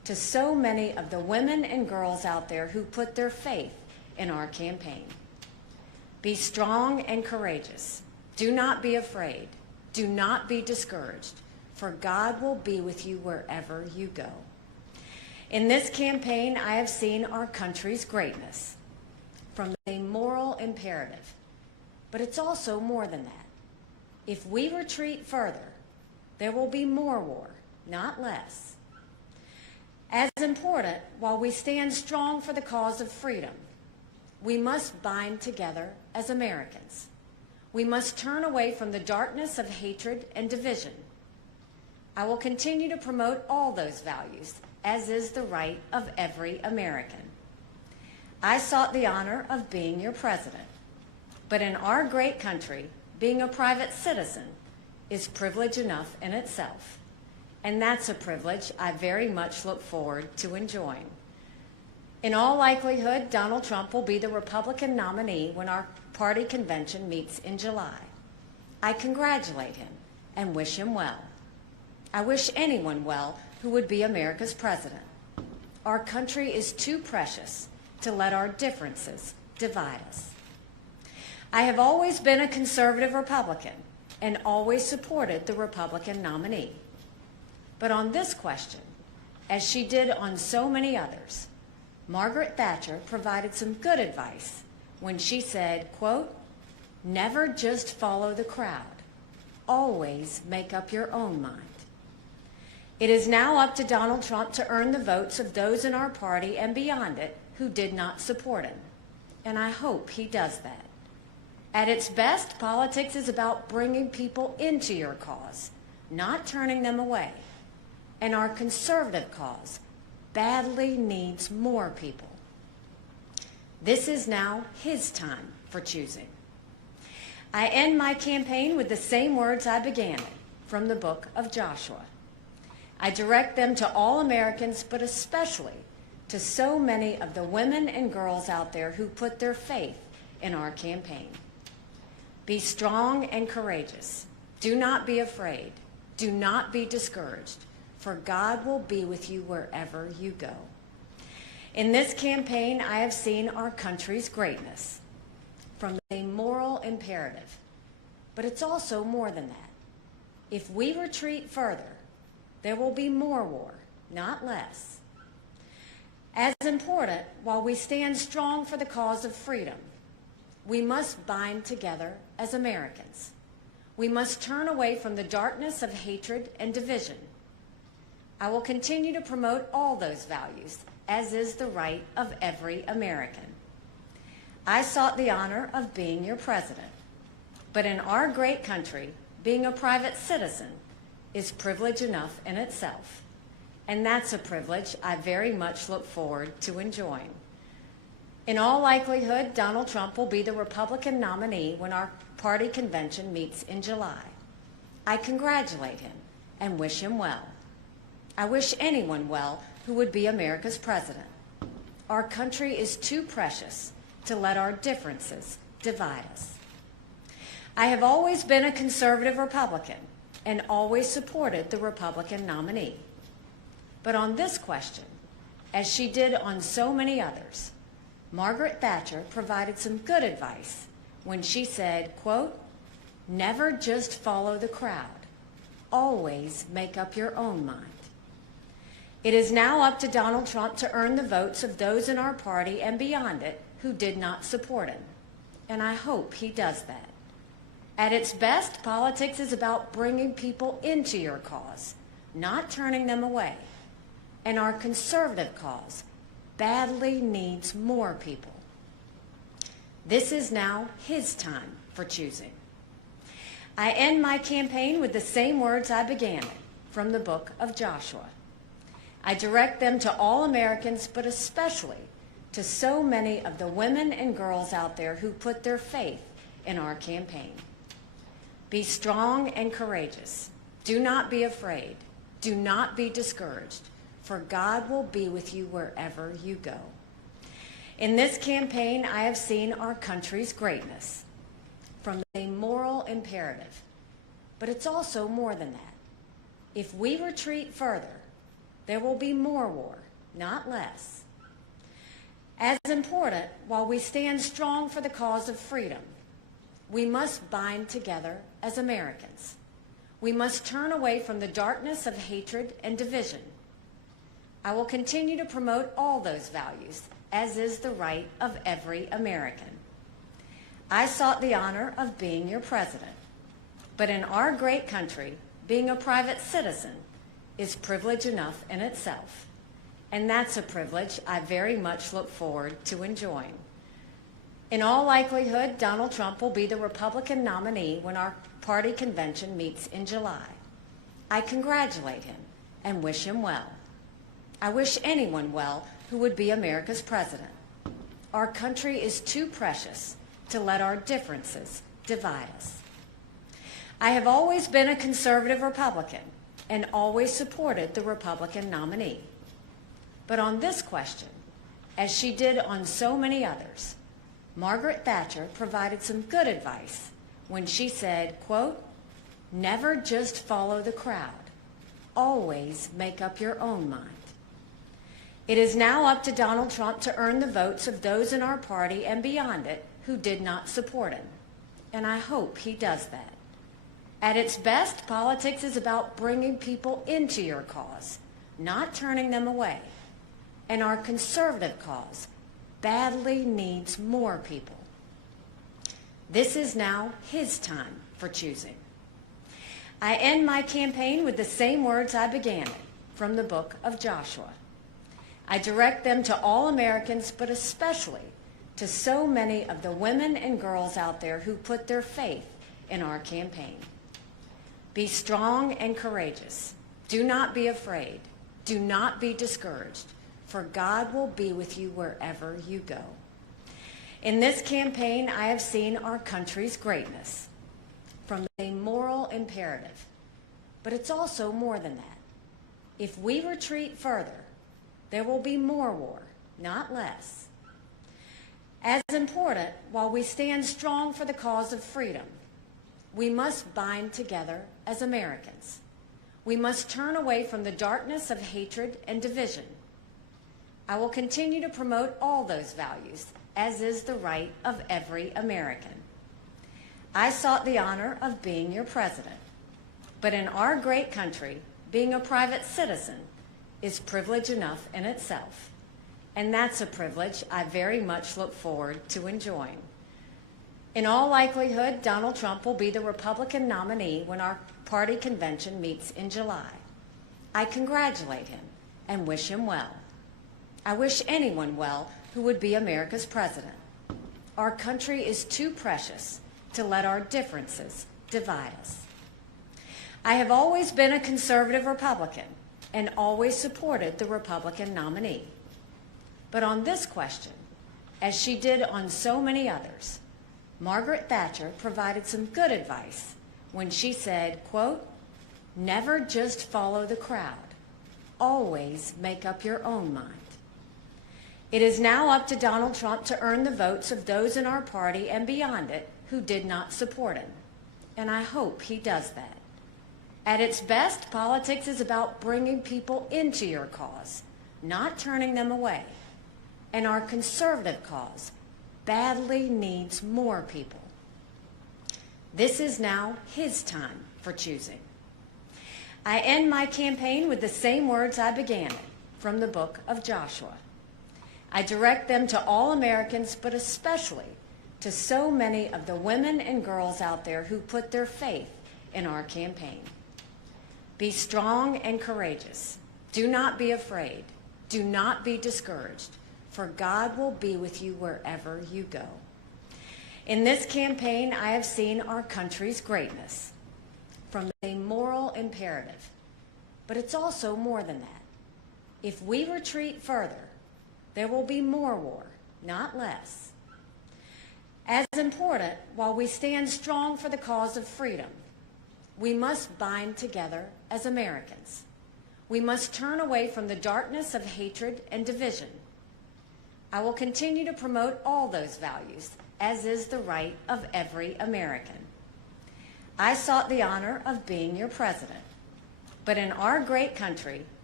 to so many of the women and girls out there who put their faith in our campaign. Be strong and courageous. Do not be afraid. Do not be discouraged, for God will be with you wherever you go. In this campaign, I have seen our country's greatness from a moral imperative, but it's also more than that. If we retreat further, there will be more war, not less. As important, while we stand strong for the cause of freedom, we must bind together as Americans. We must turn away from the darkness of hatred and division. I will continue to promote all those values, as is the right of every American. I sought the honor of being your president, but in our great country, being a private citizen is privilege enough in itself, and that's a privilege I very much look forward to enjoying. In all likelihood, Donald Trump will be the Republican nominee when our party convention meets in July. I congratulate him and wish him well. I wish anyone well who would be America's president. Our country is too precious to let our differences divide us. I have always been a conservative Republican and always supported the Republican nominee. But on this question, as she did on so many others, Margaret Thatcher provided some good advice when she said, quote, "Never just follow the crowd. Always make up your own mind." It is now up to Donald Trump to earn the votes of those in our party and beyond it who did not support him, and I hope he does that. At its best, politics is about bringing people into your cause, not turning them away, and our conservative cause badly needs more people. This is now his time for choosing. I end my campaign with the same words I began it, from the book of Joshua. I direct them to all Americans, but especially to so many of the women and girls out there who put their faith in our campaign. Be strong and courageous. Do not be afraid. Do not be discouraged, for God will be with you wherever you go. In this campaign, I have seen our country's greatness from a moral imperative, but it's also more than that. If we retreat further, there will be more war, not less. As important, while we stand strong for the cause of freedom, we must bind together as Americans. We must turn away from the darkness of hatred and division. I will continue to promote all those values, as is the right of every American. I sought the honor of being your president, but in our great country, being a private citizen is privilege enough in itself, and that's a privilege I very much look forward to enjoying. In all likelihood, Donald Trump will be the Republican nominee when our party convention meets in July. I congratulate him and wish him well. I wish anyone well who would be America's president. Our country is too precious to let our differences divide us. I have always been a conservative Republican and always supported the Republican nominee. But on this question, as she did on so many others, Margaret Thatcher provided some good advice when she said, quote, "Never just follow the crowd. Always make up your own mind." It is now up to Donald Trump to earn the votes of those in our party and beyond it who did not support him, and I hope he does that. At its best, politics is about bringing people into your cause, not turning them away, and our conservative cause badly needs more people. This is now his time for choosing. I end my campaign with the same words I began it, from the book of Joshua. I direct them to all Americans, but especially to so many of the women and girls out there who put their faith in our campaign. Be strong and courageous. Do not be afraid. Do not be discouraged, for God will be with you wherever you go. In this campaign, I have seen our country's greatness from a moral imperative, but it's also more than that. If we retreat further, there will be more war, not less. As important, while we stand strong for the cause of freedom, we must bind together as Americans. We must turn away from the darkness of hatred and division. I will continue to promote all those values, as is the right of every American. I sought the honor of being your president, but in our great country, being a private citizen is privilege enough in itself, and that's a privilege I very much look forward to enjoying. In all likelihood, Donald Trump will be the Republican nominee when our party convention meets in July. I congratulate him and wish him well. I wish anyone well who would be America's president. Our country is too precious to let our differences divide us. I have always been a conservative Republican and always supported the Republican nominee. But on this question, as she did on so many others, Margaret Thatcher provided some good advice when she said, quote, "Never just follow the crowd. Always make up your own mind." It is now up to Donald Trump to earn the votes of those in our party and beyond it who did not support him, and I hope he does that. At its best, politics is about bringing people into your cause, not turning them away, and our conservative cause badly needs more people. This is now his time for choosing. I end my campaign with the same words I began it, from the book of Joshua. I direct them to all Americans, but especially to so many of the women and girls out there who put their faith in our campaign. Be strong and courageous. Do not be afraid. Do not be discouraged, for God will be with you wherever you go. In this campaign, I have seen our country's greatness from a moral imperative, but it's also more than that. If we retreat further, there will be more war, not less. As important, while we stand strong for the cause of freedom, we must bind together as Americans. We must turn away from the darkness of hatred and division. I will continue to promote all those values, as is the right of every American. I sought the honor of being your president, but in our great country, being a private citizen is privilege enough in itself, and that's a privilege I very much look forward to enjoying. In all likelihood, Donald Trump will be the Republican nominee when our party convention meets in July. I congratulate him and wish him well. I wish anyone well who would be America's president. Our country is too precious to let our differences divide us. I have always been a conservative Republican and always supported the Republican nominee. But on this question, as she did on so many others, Margaret Thatcher provided some good advice when she said, quote, "Never just follow the crowd. Always make up your own mind." It is now up to Donald Trump to earn the votes of those in our party and beyond it who did not support him, and I hope he does that. At its best, politics is about bringing people into your cause, not turning them away, and our conservative cause badly needs more people. This is now his time for choosing. I end my campaign with the same words I began it, from the book of Joshua. I direct them to all Americans, but especially to so many of the women and girls out there who put their faith in our campaign. Be strong and courageous. Do not be afraid. Do not be discouraged, for God will be with you wherever you go. In this campaign, I have seen our country's greatness from a moral imperative, but it's also more than that. If we retreat further, there will be more war, not less. As important, while we stand strong for the cause of freedom, we must bind together as Americans. We must turn away from the darkness of hatred and division. I will continue to promote all those values, as is the right of every American. I sought the honor of being your president, but in our great country,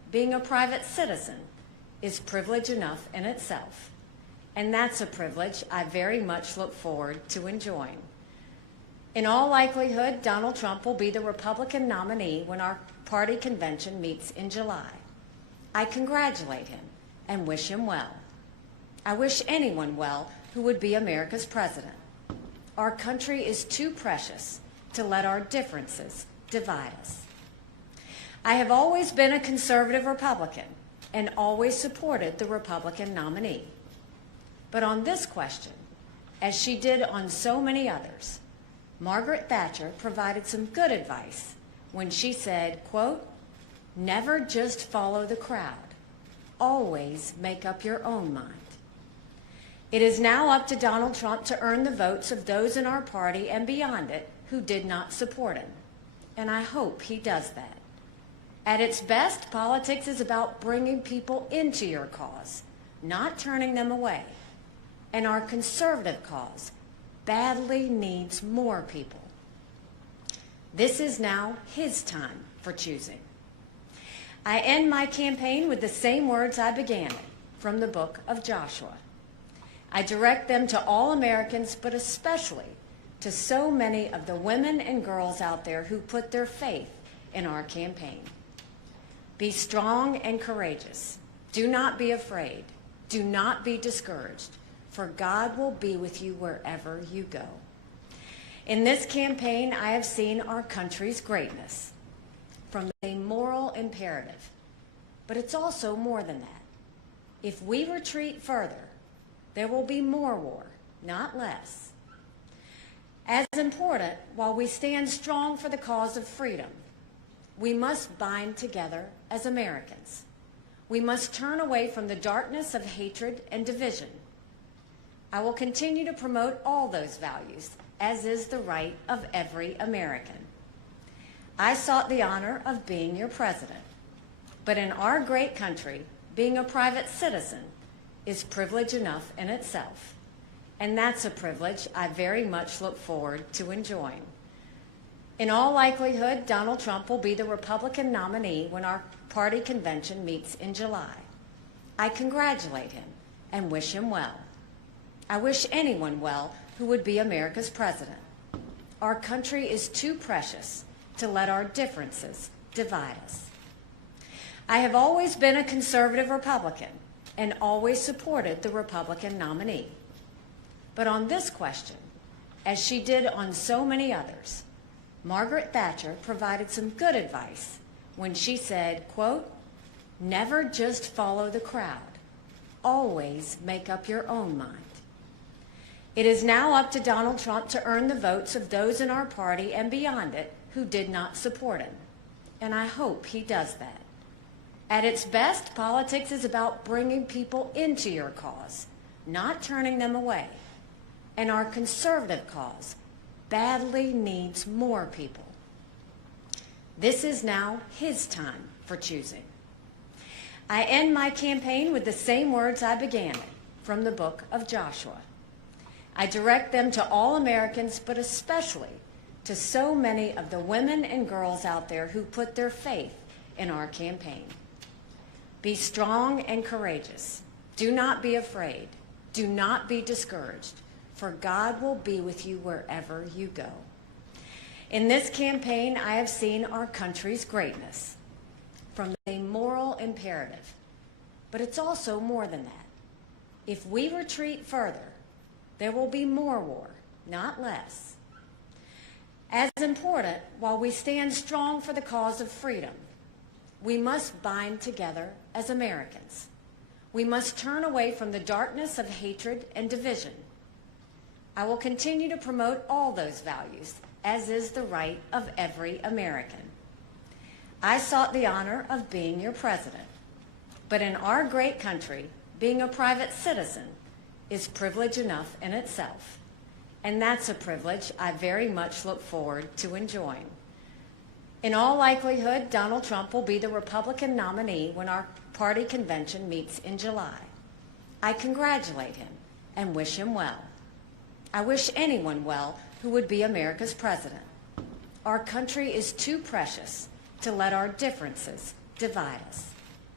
being a private citizen is privilege enough in itself, and that's a privilege I very much look forward to enjoying. In all likelihood, Donald Trump will be the Republican nominee when our party convention meets in July. I congratulate him and wish him well. I wish anyone well who would be America's president. Our country is too precious to let our differences divide us. I have always been a conservative Republican and always supported the Republican nominee. But on this question, as she did on so many others, Margaret Thatcher provided some good advice when she said, quote, "Never just follow the crowd. Always make up your own mind." It is now up to Donald Trump to earn the votes of those in our party and beyond it who did not support him, and I hope he does that. At its best, politics is about bringing people into your cause, not turning them away, and our conservative cause badly needs more people. This is now his time for choosing. I end my campaign with the same words I began it, from the book of Joshua. I direct them to all Americans, but especially to so many of the women and girls out there who put their faith in our campaign. Be strong and courageous. Do not be afraid. Do not be discouraged, for God will be with you wherever you go. In this campaign, I have seen our country's greatness from a moral imperative, but it's also more than that. If we retreat further, there will be more war, not less. As important, while we stand strong for the cause of freedom, we must bind together as Americans. We must turn away from the darkness of hatred and division. I will continue to promote all those values, as is the right of every American. I sought the honor of being your president, but in our great country, being a private citizen is privilege enough in itself, and that's a privilege I very much look forward to enjoying. In all likelihood, Donald Trump will be the Republican nominee when our party convention meets in July. I congratulate him and wish him well. I wish anyone well who would be America's president. Our country is too precious to let our differences divide us. I have always been a conservative Republican and always supported the Republican nominee. But on this question, as she did on so many others, Margaret Thatcher provided some good advice when she said, quote, "Never just follow the crowd. Always make up your own mind." It is now up to Donald Trump to earn the votes of those in our party and beyond it who did not support him, and I hope he does that. At its best, politics is about bringing people into your cause, not turning them away, and our conservative cause badly needs more people. This is now his time for choosing. I end my campaign with the same words I began it, from the book of Joshua. I direct them to all Americans, but especially to so many of the women and girls out there who put their faith in our campaign. Be strong and courageous. Do not be afraid. Do not be discouraged, for God will be with you wherever you go. In this campaign, I have seen our country's greatness from a moral imperative, but it's also more than that. If we retreat further, there will be more war, not less. As important, while we stand strong for the cause of freedom, we must bind together as Americans. We must turn away from the darkness of hatred and division. I will continue to promote all those values, as is the right of every American. I sought the honor of being your president, but in our great country, being a private citizen is privilege enough in itself, and that's a privilege I very much look forward to enjoying. In all likelihood, Donald Trump will be the Republican nominee when our party convention meets in July. I congratulate him and wish him well. I wish anyone well who would be America's president. Our country is too precious to let our differences divide us.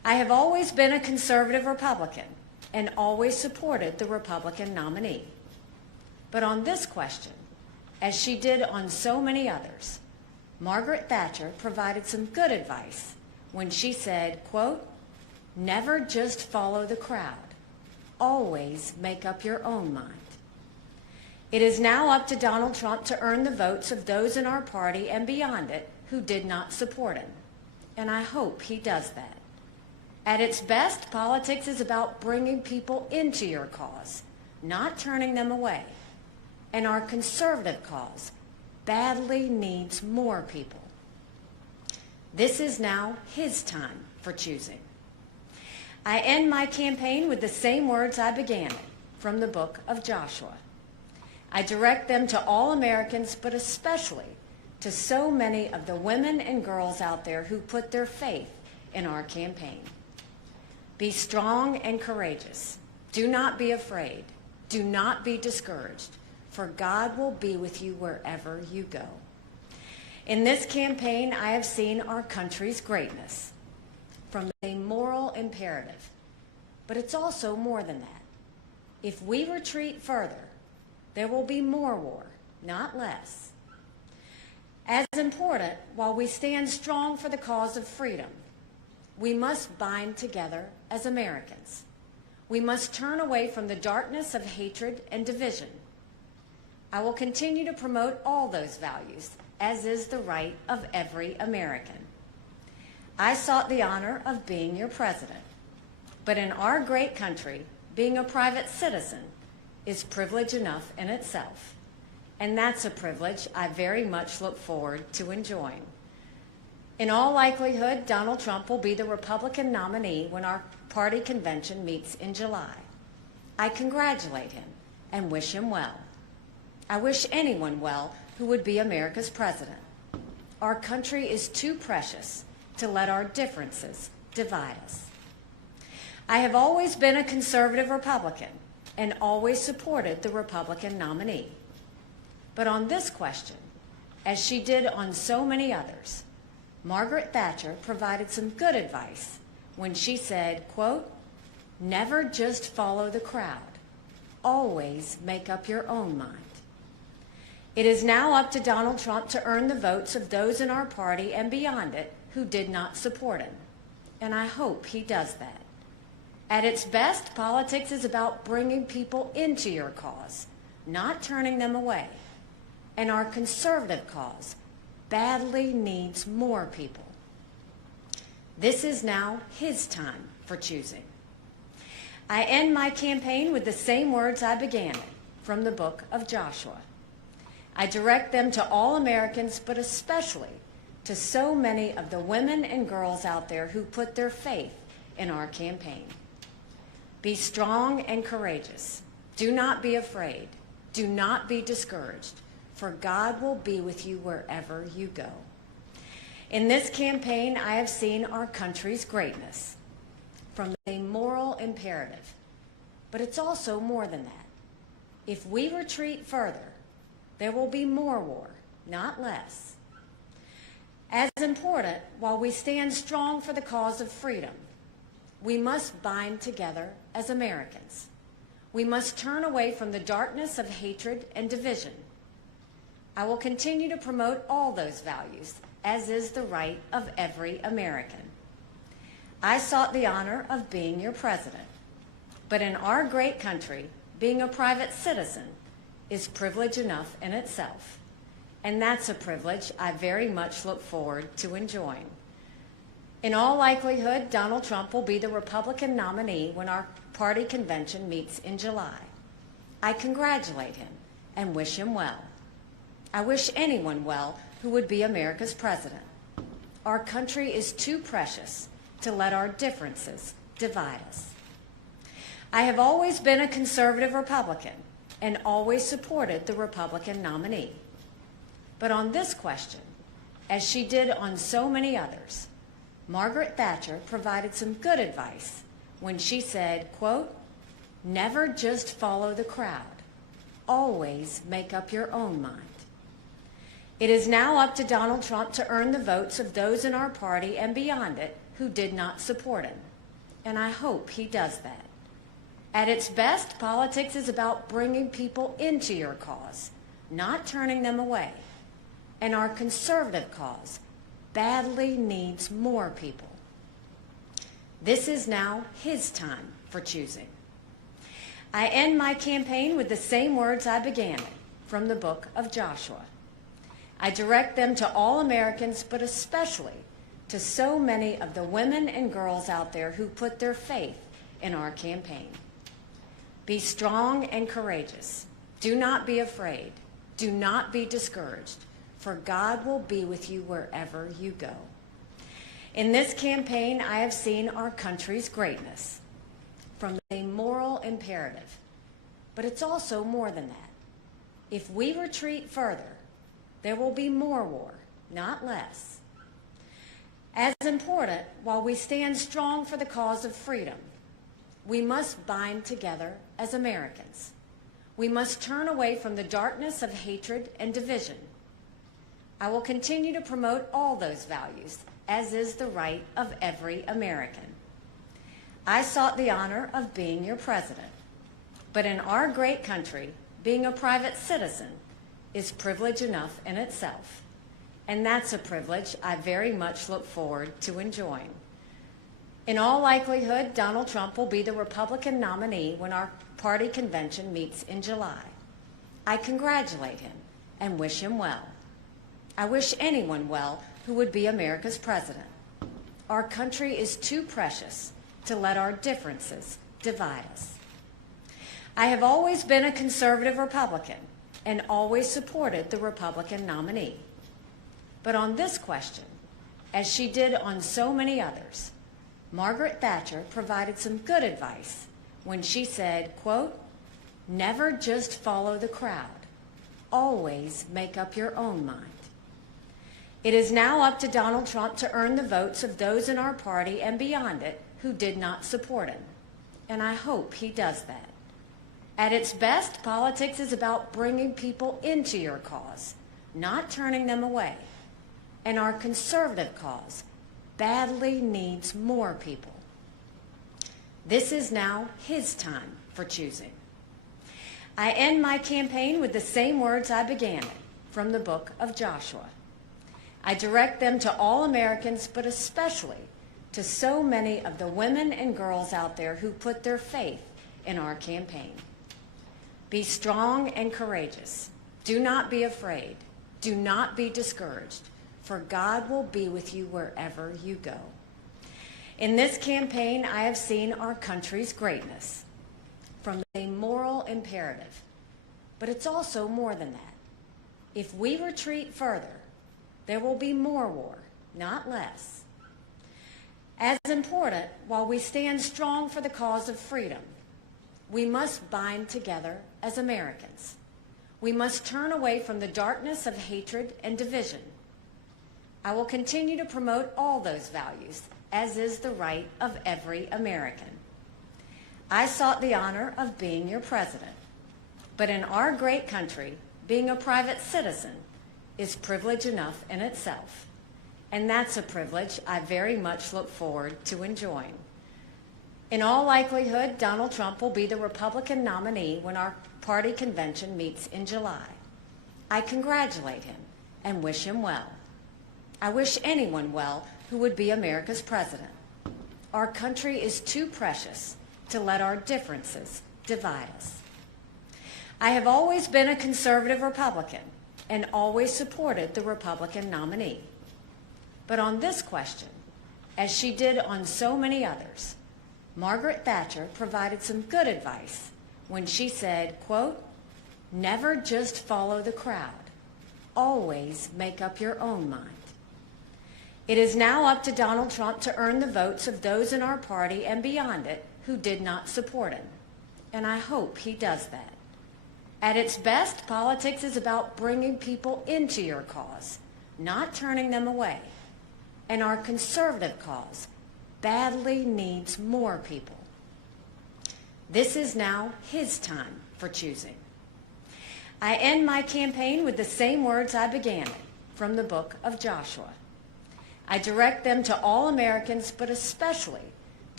I have always been a conservative Republican and always supported the Republican nominee. But on this question, as she did on so many others, Margaret Thatcher provided some good advice when she said, quote, "Never just follow the crowd. Always make up your own mind." It is now up to Donald Trump to earn the votes of those in our party and beyond it who did not support him, and I hope he does that. At its best, politics is about bringing people into your cause, not turning them away. And our conservative cause badly needs more people. This is now his time for choosing. I end my campaign with the same words I began it, from the book of Joshua. I direct them to all Americans, but especially to so many of the women and girls out there who put their faith in our campaign. Be strong and courageous. Do not be afraid. Do not be discouraged, for God will be with you wherever you go. In this campaign, I have seen our country's greatness from a moral imperative, but it's also more than that. If we retreat further, there will be more war, not less. As important, while we stand strong for the cause of freedom, we must bind together as Americans. We must turn away from the darkness of hatred and division. I will continue to promote all those values, as is the right of every American. I sought the honor of being your president, but in our great country, being a private citizen is privilege enough in itself, and that's a privilege I very much look forward to enjoying. In all likelihood, Donald Trump will be the Republican nominee when our party convention meets in July. I congratulate him and wish him well. I wish anyone well who would be America's president. Our country is too precious to let our differences divide us. I have always been a conservative Republican and always supported the Republican nominee. But on this question, as she did on so many others, Margaret Thatcher provided some good advice when she said, quote, "Never just follow the crowd. Always make up your own mind." It is now up to Donald Trump to earn the votes of those in our party and beyond it who did not support him, and I hope he does that. At its best, politics is about bringing people into your cause, not turning them away, and our conservative cause badly needs more people. This is now his time for choosing. I end my campaign with the same words I began it, from the book of Joshua. I direct them to all Americans, but especially to so many of the women and girls out there who put their faith in our campaign. Be strong and courageous. Do not be afraid. Do not be discouraged, for God will be with you wherever you go. In this campaign, I have seen our country's greatness from a moral imperative, but it's also more than that. If we retreat further, there will be more war, not less. As important, while we stand strong for the cause of freedom, we must bind together as Americans. We must turn away from the darkness of hatred and division. I will continue to promote all those values, as is the right of every American. I sought the honor of being your president, but in our great country, being a private citizen is privilege enough in itself, and that's a privilege I very much look forward to enjoying. In all likelihood, Donald Trump will be the Republican nominee when our party convention meets in July. I congratulate him and wish him well. I wish anyone well who would be America's president. Our country is too precious to let our differences divide us. I have always been a conservative Republican and always supported the Republican nominee. But on this question, as she did on so many others, Margaret Thatcher provided some good advice when she said, quote, "Never just follow the crowd. Always make up your own mind." It is now up to Donald Trump to earn the votes of those in our party and beyond it who did not support him, and I hope he does that. At its best, politics is about bringing people into your cause, not turning them away. And our conservative cause badly needs more people. This is now his time for choosing. I end my campaign with the same words I began it, from the book of Joshua. I direct them to all Americans, but especially to so many of the women and girls out there who put their faith in our campaign. Be strong and courageous. Do not be afraid. Do not be discouraged, for God will be with you wherever you go. In this campaign, I have seen our country's greatness from a moral imperative, but it's also more than that. If we retreat further, there will be more war, not less. As important, while we stand strong for the cause of freedom, we must bind together as Americans. We must turn away from the darkness of hatred and division. I will continue to promote all those values, as is the right of every American. I sought the honor of being your president, but in our great country, being a private citizen is privilege enough in itself, and that's a privilege I very much look forward to enjoying. In all likelihood, Donald Trump will be the Republican nominee when our party convention meets in July. I congratulate him and wish him well. I wish anyone well who would be America's president. Our country is too precious to let our differences divide us. I have always been a conservative Republican and always supported the Republican nominee. But on this question, as she did on so many others, Margaret Thatcher provided some good advice when she said, quote, "Never just follow the crowd. Always make up your own mind." It is now up to Donald Trump to earn the votes of those in our party and beyond it who did not support him, and I hope he does that. At its best, politics is about bringing people into your cause, not turning them away, and our conservative cause badly needs more people. This is now his time for choosing. I end my campaign with the same words I began it, from the book of Joshua. I direct them to all Americans, but especially to so many of the women and girls out there who put their faith in our campaign. Be strong and courageous. Do not be afraid. Do not be discouraged, for God will be with you wherever you go. In this campaign, I have seen our country's greatness from a moral imperative, but it's also more than that. If we retreat further, there will be more war, not less. As important, while we stand strong for the cause of freedom, we must bind together as Americans. We must turn away from the darkness of hatred and division. I will continue to promote all those values, as is the right of every American. I sought the honor of being your president, but in our great country, being a private citizen is privilege enough in itself, and that's a privilege I very much look forward to enjoying. In all likelihood, Donald Trump will be the Republican nominee when our party convention meets in July. I congratulate him and wish him well. I wish anyone well who would be America's president. Our country is too precious to let our differences divide us. I have always been a conservative Republican and always supported the Republican nominee. But on this question, as she did on so many others, Margaret Thatcher provided some good advice when she said, quote, "Never just follow the crowd. Always make up your own mind." It is now up to Donald Trump to earn the votes of those in our party and beyond it who did not support him, and I hope he does that. At its best, politics is about bringing people into your cause, not turning them away, and our conservative cause badly needs more people. This is now his time for choosing. I end my campaign with the same words I began it, from the book of Joshua. I direct them to all Americans, but especially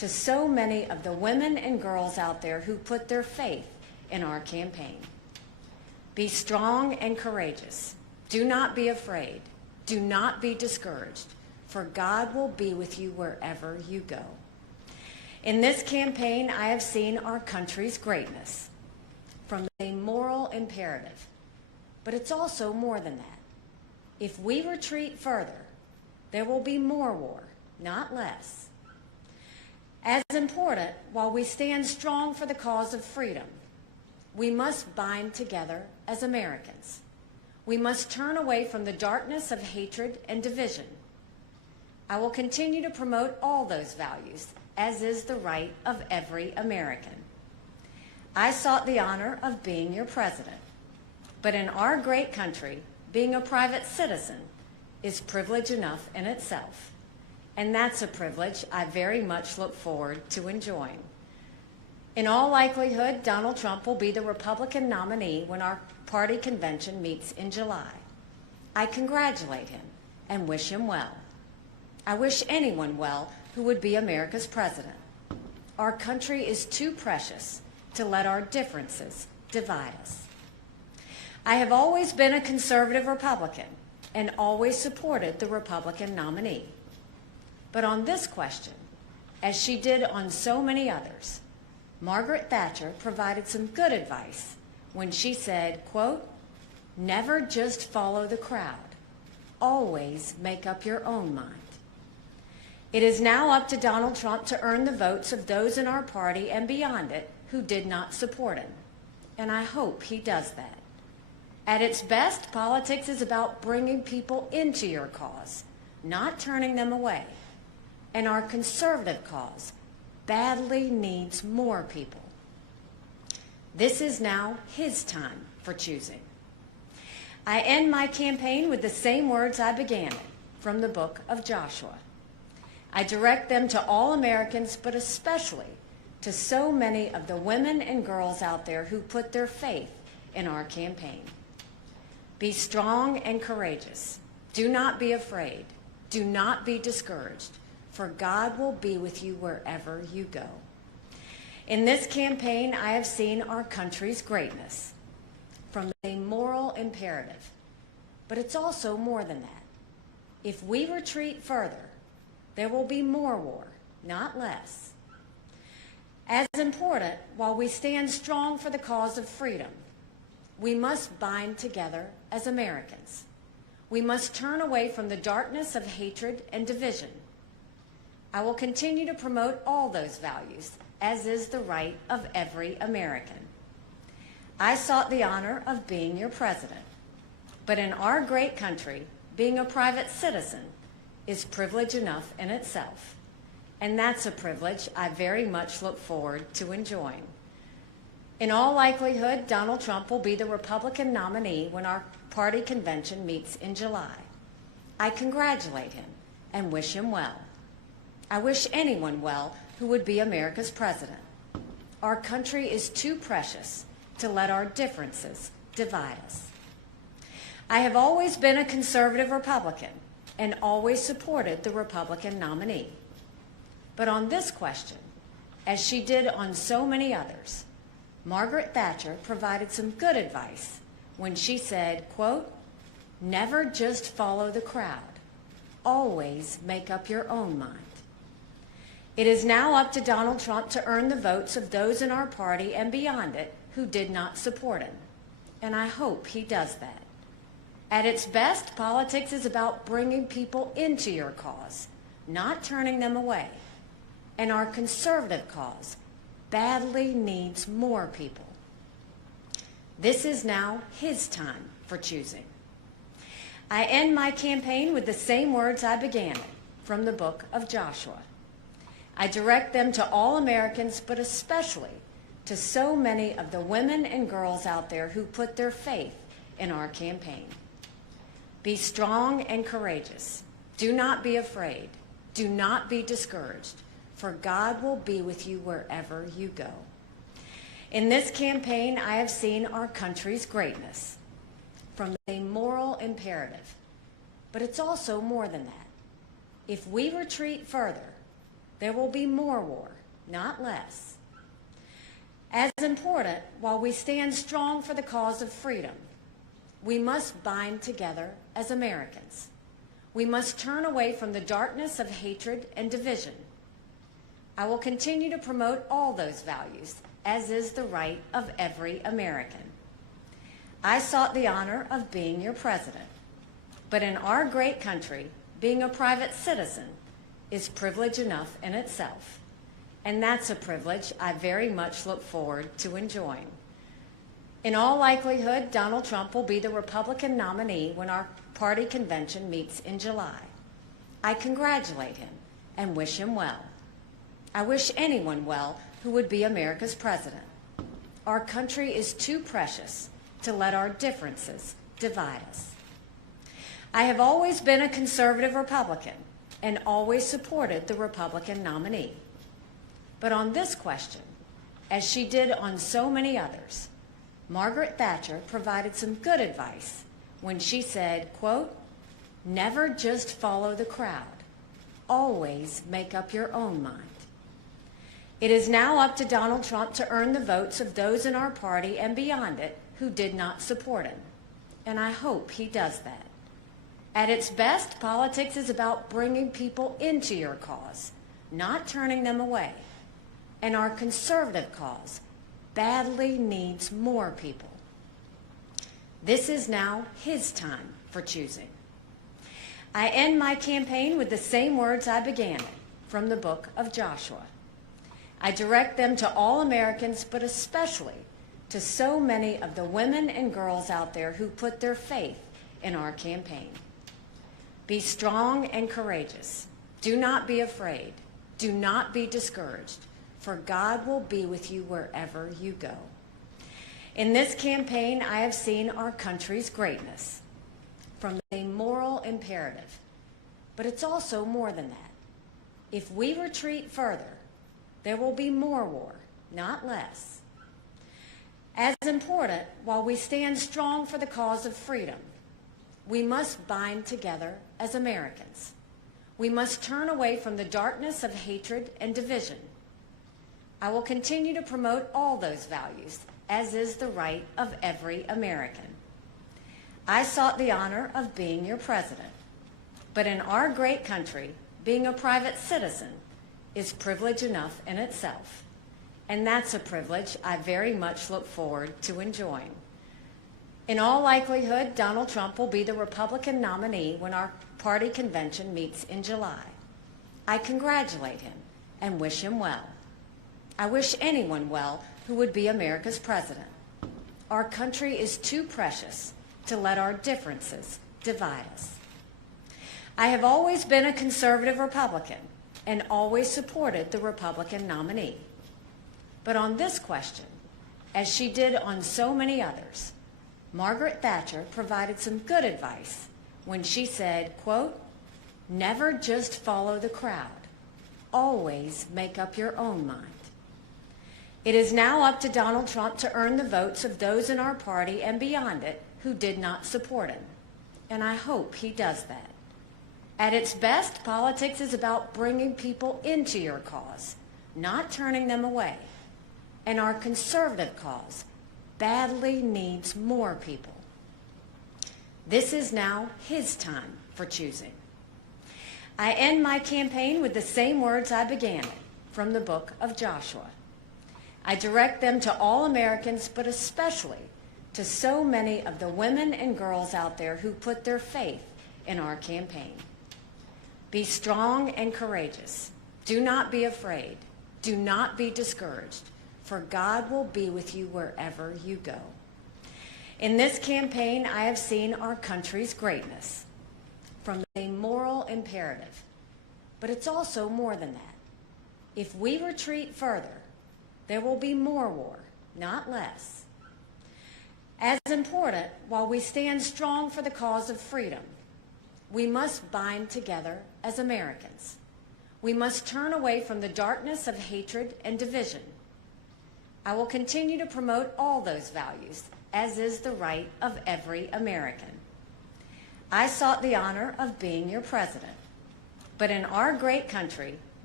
to so many of the women and girls out there who put their faith in our campaign. Be strong and courageous. Do not be afraid. Do not be discouraged, for God will be with you wherever you go. In this campaign, I have seen our country's greatness from a moral imperative, but it's also more than that. If we retreat further, there will be more war, not less. As important, while we stand strong for the cause of freedom, we must bind together as Americans. We must turn away from the darkness of hatred and division. I will continue to promote all those values, as is the right of every American. I sought the honor of being your president, but in our great country, being a private citizen is privilege enough in itself, and that's a privilege I very much look forward to enjoying. In all likelihood, Donald Trump will be the Republican nominee when our party convention meets in July. I congratulate him and wish him well. I wish anyone well who would be America's president. Our country is too precious to let our differences divide us. I have always been a conservative Republican and always supported the Republican nominee. But on this question, as she did on so many others, Margaret Thatcher provided some good advice when she said, quote, "Never just follow the crowd. Always make up your own mind." It is now up to Donald Trump to earn the votes of those in our party and beyond it who did not support him, and I hope he does that. At its best, politics is about bringing people into your cause, not turning them away, and our conservative cause badly needs more people. This is now his time for choosing. I end my campaign with the same words I began it, from the book of Joshua. I direct them to all Americans, but especially to so many of the women and girls out there who put their faith in our campaign. Be strong and courageous. Do not be afraid. Do not be discouraged, for God will be with you wherever you go. In this campaign, I have seen our country's greatness from a moral imperative, but it's also more than that. If we retreat further, there will be more war, not less. As important, while we stand strong for the cause of freedom, we must bind together as Americans. We must turn away from the darkness of hatred and division. I will continue to promote all those values, as is the right of every American. I sought the honor of being your president, but in our great country, being a private citizen is privilege enough in itself, and that's a privilege I very much look forward to enjoying. In all likelihood, Donald Trump will be the Republican nominee when our party convention meets in July. I congratulate him and wish him well. I wish anyone well who would be America's president. Our country is too precious to let our differences divide us. I have always been a conservative Republican and always supported the Republican nominee. But on this question, as she did on so many others, Margaret Thatcher provided some good advice when she said, quote, "Never just follow the crowd. Always make up your own mind." It is now up to Donald Trump to earn the votes of those in our party and beyond it who did not support him, and I hope he does that. At its best, politics is about bringing people into your cause, not turning them away, and our conservative cause badly needs more people. This is now his time for choosing. I end my campaign with the same words I began it, from the book of Joshua. I direct them to all Americans, but especially to so many of the women and girls out there who put their faith in our campaign. Be strong and courageous. Do not be afraid. Do not be discouraged, for God will be with you wherever you go. In this campaign, I have seen our country's greatness from a moral imperative, but it's also more than that. If we retreat further, there will be more war, not less. As important, while we stand strong for the cause of freedom, we must bind together as Americans. We must turn away from the darkness of hatred and division. I will continue to promote all those values, as is the right of every American. I sought the honor of being your president, but in our great country, being a private citizen is privilege enough in itself, and that's a privilege I very much look forward to enjoying. In all likelihood, Donald Trump will be the Republican nominee when our party convention meets in July. I congratulate him and wish him well. I wish anyone well who would be America's president. Our country is too precious to let our differences divide us. I have always been a conservative Republican and always supported the Republican nominee. But on this question, as she did on so many others, Margaret Thatcher provided some good advice when she said, quote, "Never just follow the crowd. Always make up your own mind." It is now up to Donald Trump to earn the votes of those in our party and beyond it who did not support him, and I hope he does that. At its best, politics is about bringing people into your cause, not turning them away. And our conservative cause badly needs more people. This is now his time for choosing. I end my campaign with the same words I began it, from the book of Joshua. I direct them to all Americans, but especially to so many of the women and girls out there who put their faith in our campaign. Be strong and courageous. Do not be afraid. Do not be discouraged, for God will be with you wherever you go. In this campaign, I have seen our country's greatness from a moral imperative, but it's also more than that. If we retreat further, there will be more war, not less. As important, while we stand strong for the cause of freedom, we must bind together as Americans. We must turn away from the darkness of hatred and division. I will continue to promote all those values, as is the right of every American. I sought the honor of being your president, but in our great country, being a private citizen is privilege enough in itself, and that's a privilege I very much look forward to enjoying. In all likelihood, Donald Trump will be the Republican nominee when our party convention meets in July. I congratulate him and wish him well. I wish anyone well who would be America's president. Our country is too precious to let our differences divide us. I have always been a conservative Republican and always supported the Republican nominee. But on this question, as she did on so many others, Margaret Thatcher provided some good advice when she said, quote, "Never just follow the crowd. Always make up your own mind." It is now up to Donald Trump to earn the votes of those in our party and beyond it who did not support him, and I hope he does that. At its best, politics is about bringing people into your cause, not turning them away, and our conservative cause badly needs more people. This is now his time for choosing. I end my campaign with the same words I began it, from the book of Joshua. I direct them to all Americans, but especially to so many of the women and girls out there who put their faith in our campaign. Be strong and courageous. Do not be afraid. Do not be discouraged, for God will be with you wherever you go. In this campaign, I have seen our country's greatness from a moral imperative, but it's also more than that. If we retreat further, there will be more war, not less. As important, while we stand strong for the cause of freedom, we must bind together as Americans. We must turn away from the darkness of hatred and division. I will continue to promote all those values, as is the right of every American. I sought the honor of being your president, but in our great country,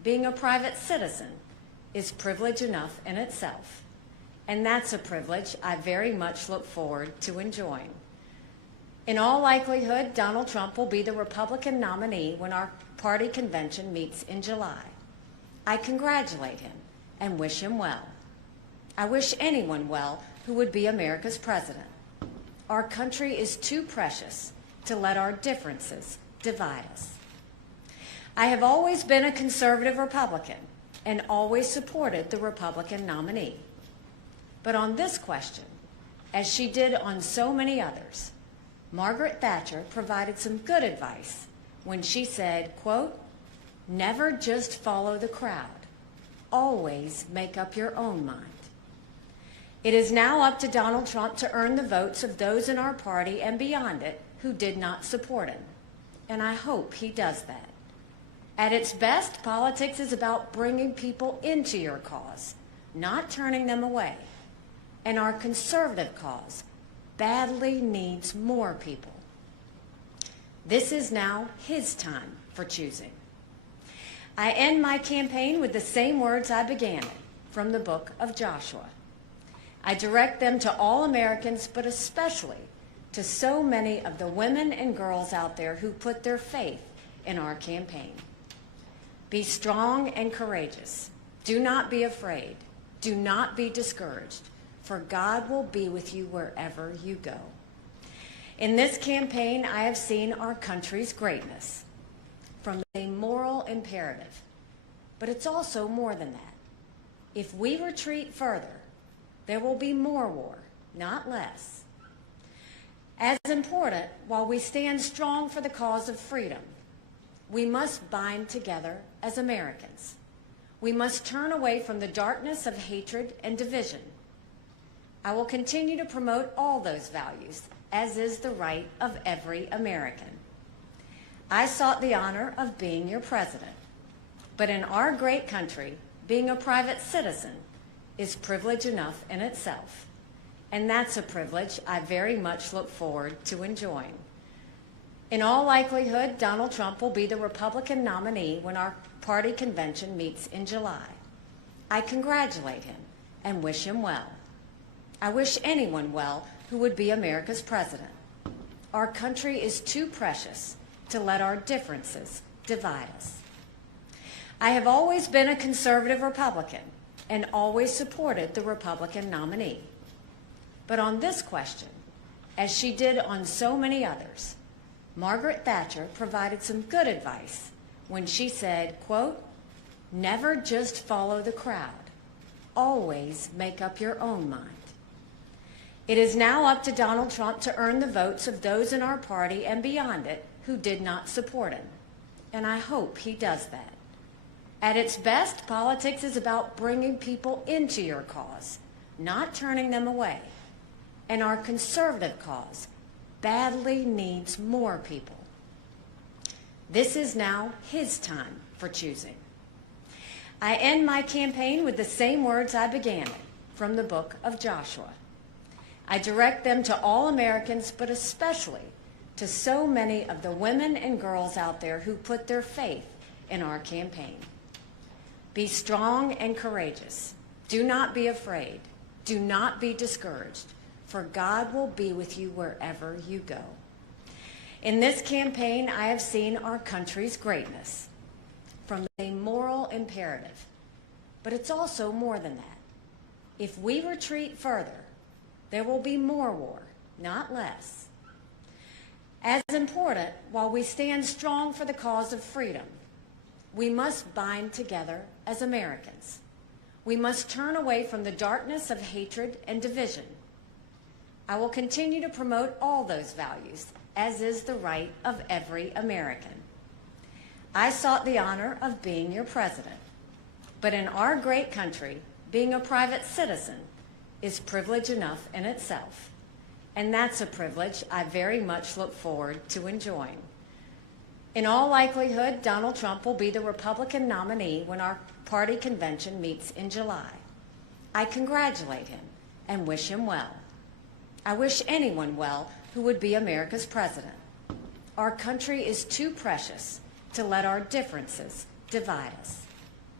being a private citizen is privilege enough in itself. And that's a privilege I very much look forward to enjoying. In all likelihood, Donald Trump will be the Republican nominee when our party convention meets in July. I congratulate him and wish him well. I wish anyone well who would be America's president. Our country is too precious to let our differences divide us. I have always been a conservative Republican and always supported the Republican nominee. But on this question, as she did on so many others, Margaret Thatcher provided some good advice when she said, quote, "Never just follow the crowd. Always make up your own mind." It is now up to Donald Trump to earn the votes of those in our party and beyond it who did not support him. And I hope he does that. At its best, politics is about bringing people into your cause, not turning them away. And our conservative cause badly needs more people. This is now his time for choosing. I end my campaign with the same words I began it, from the book of Joshua. I direct them to all Americans, but especially to so many of the women and girls out there who put their faith in our campaign. Be strong and courageous. Do not be afraid. Do not be discouraged, for God will be with you wherever you go. In this campaign, I have seen our country's greatness from a moral imperative, but it's also more than that. If we retreat further, there will be more war, not less. As important, while we stand strong for the cause of freedom, we must bind together as Americans. We must turn away from the darkness of hatred and division. I will continue to promote all those values, as is the right of every American. I sought the honor of being your president, but in our great country, being a private citizen is privilege enough in itself, and that's a privilege I very much look forward to enjoying. In all likelihood, Donald Trump will be the Republican nominee when our party convention meets in July. I congratulate him and wish him well. I wish anyone well who would be America's president. Our country is too precious to let our differences divide us. I have always been a conservative Republican and always supported the Republican nominee. But on this question, as she did on so many others, Margaret Thatcher provided some good advice when she said, quote, "Never just follow the crowd. Always make up your own mind." It is now up to Donald Trump to earn the votes of those in our party and beyond it who did not support him. And I hope he does that. At its best, politics is about bringing people into your cause, not turning them away. And our conservative cause badly needs more people. This is now his time for choosing. I end my campaign with the same words I began it, from the book of Joshua. I direct them to all Americans, but especially to so many of the women and girls out there who put their faith in our campaign. Be strong and courageous. Do not be afraid. Do not be discouraged, for God will be with you wherever you go. In this campaign, I have seen our country's greatness from a moral imperative, but it's also more than that. If we retreat further, there will be more war, not less. As important, while we stand strong for the cause of freedom, we must bind together as Americans. We must turn away from the darkness of hatred and division. I will continue to promote all those values, as is the right of every American. I sought the honor of being your president, but in our great country, being a private citizen is privilege enough in itself, and that's a privilege I very much look forward to enjoying. In all likelihood, Donald Trump will be the Republican nominee when our party convention meets in July. I congratulate him and wish him well. I wish anyone well who would be America's president. Our country is too precious to let our differences divide us.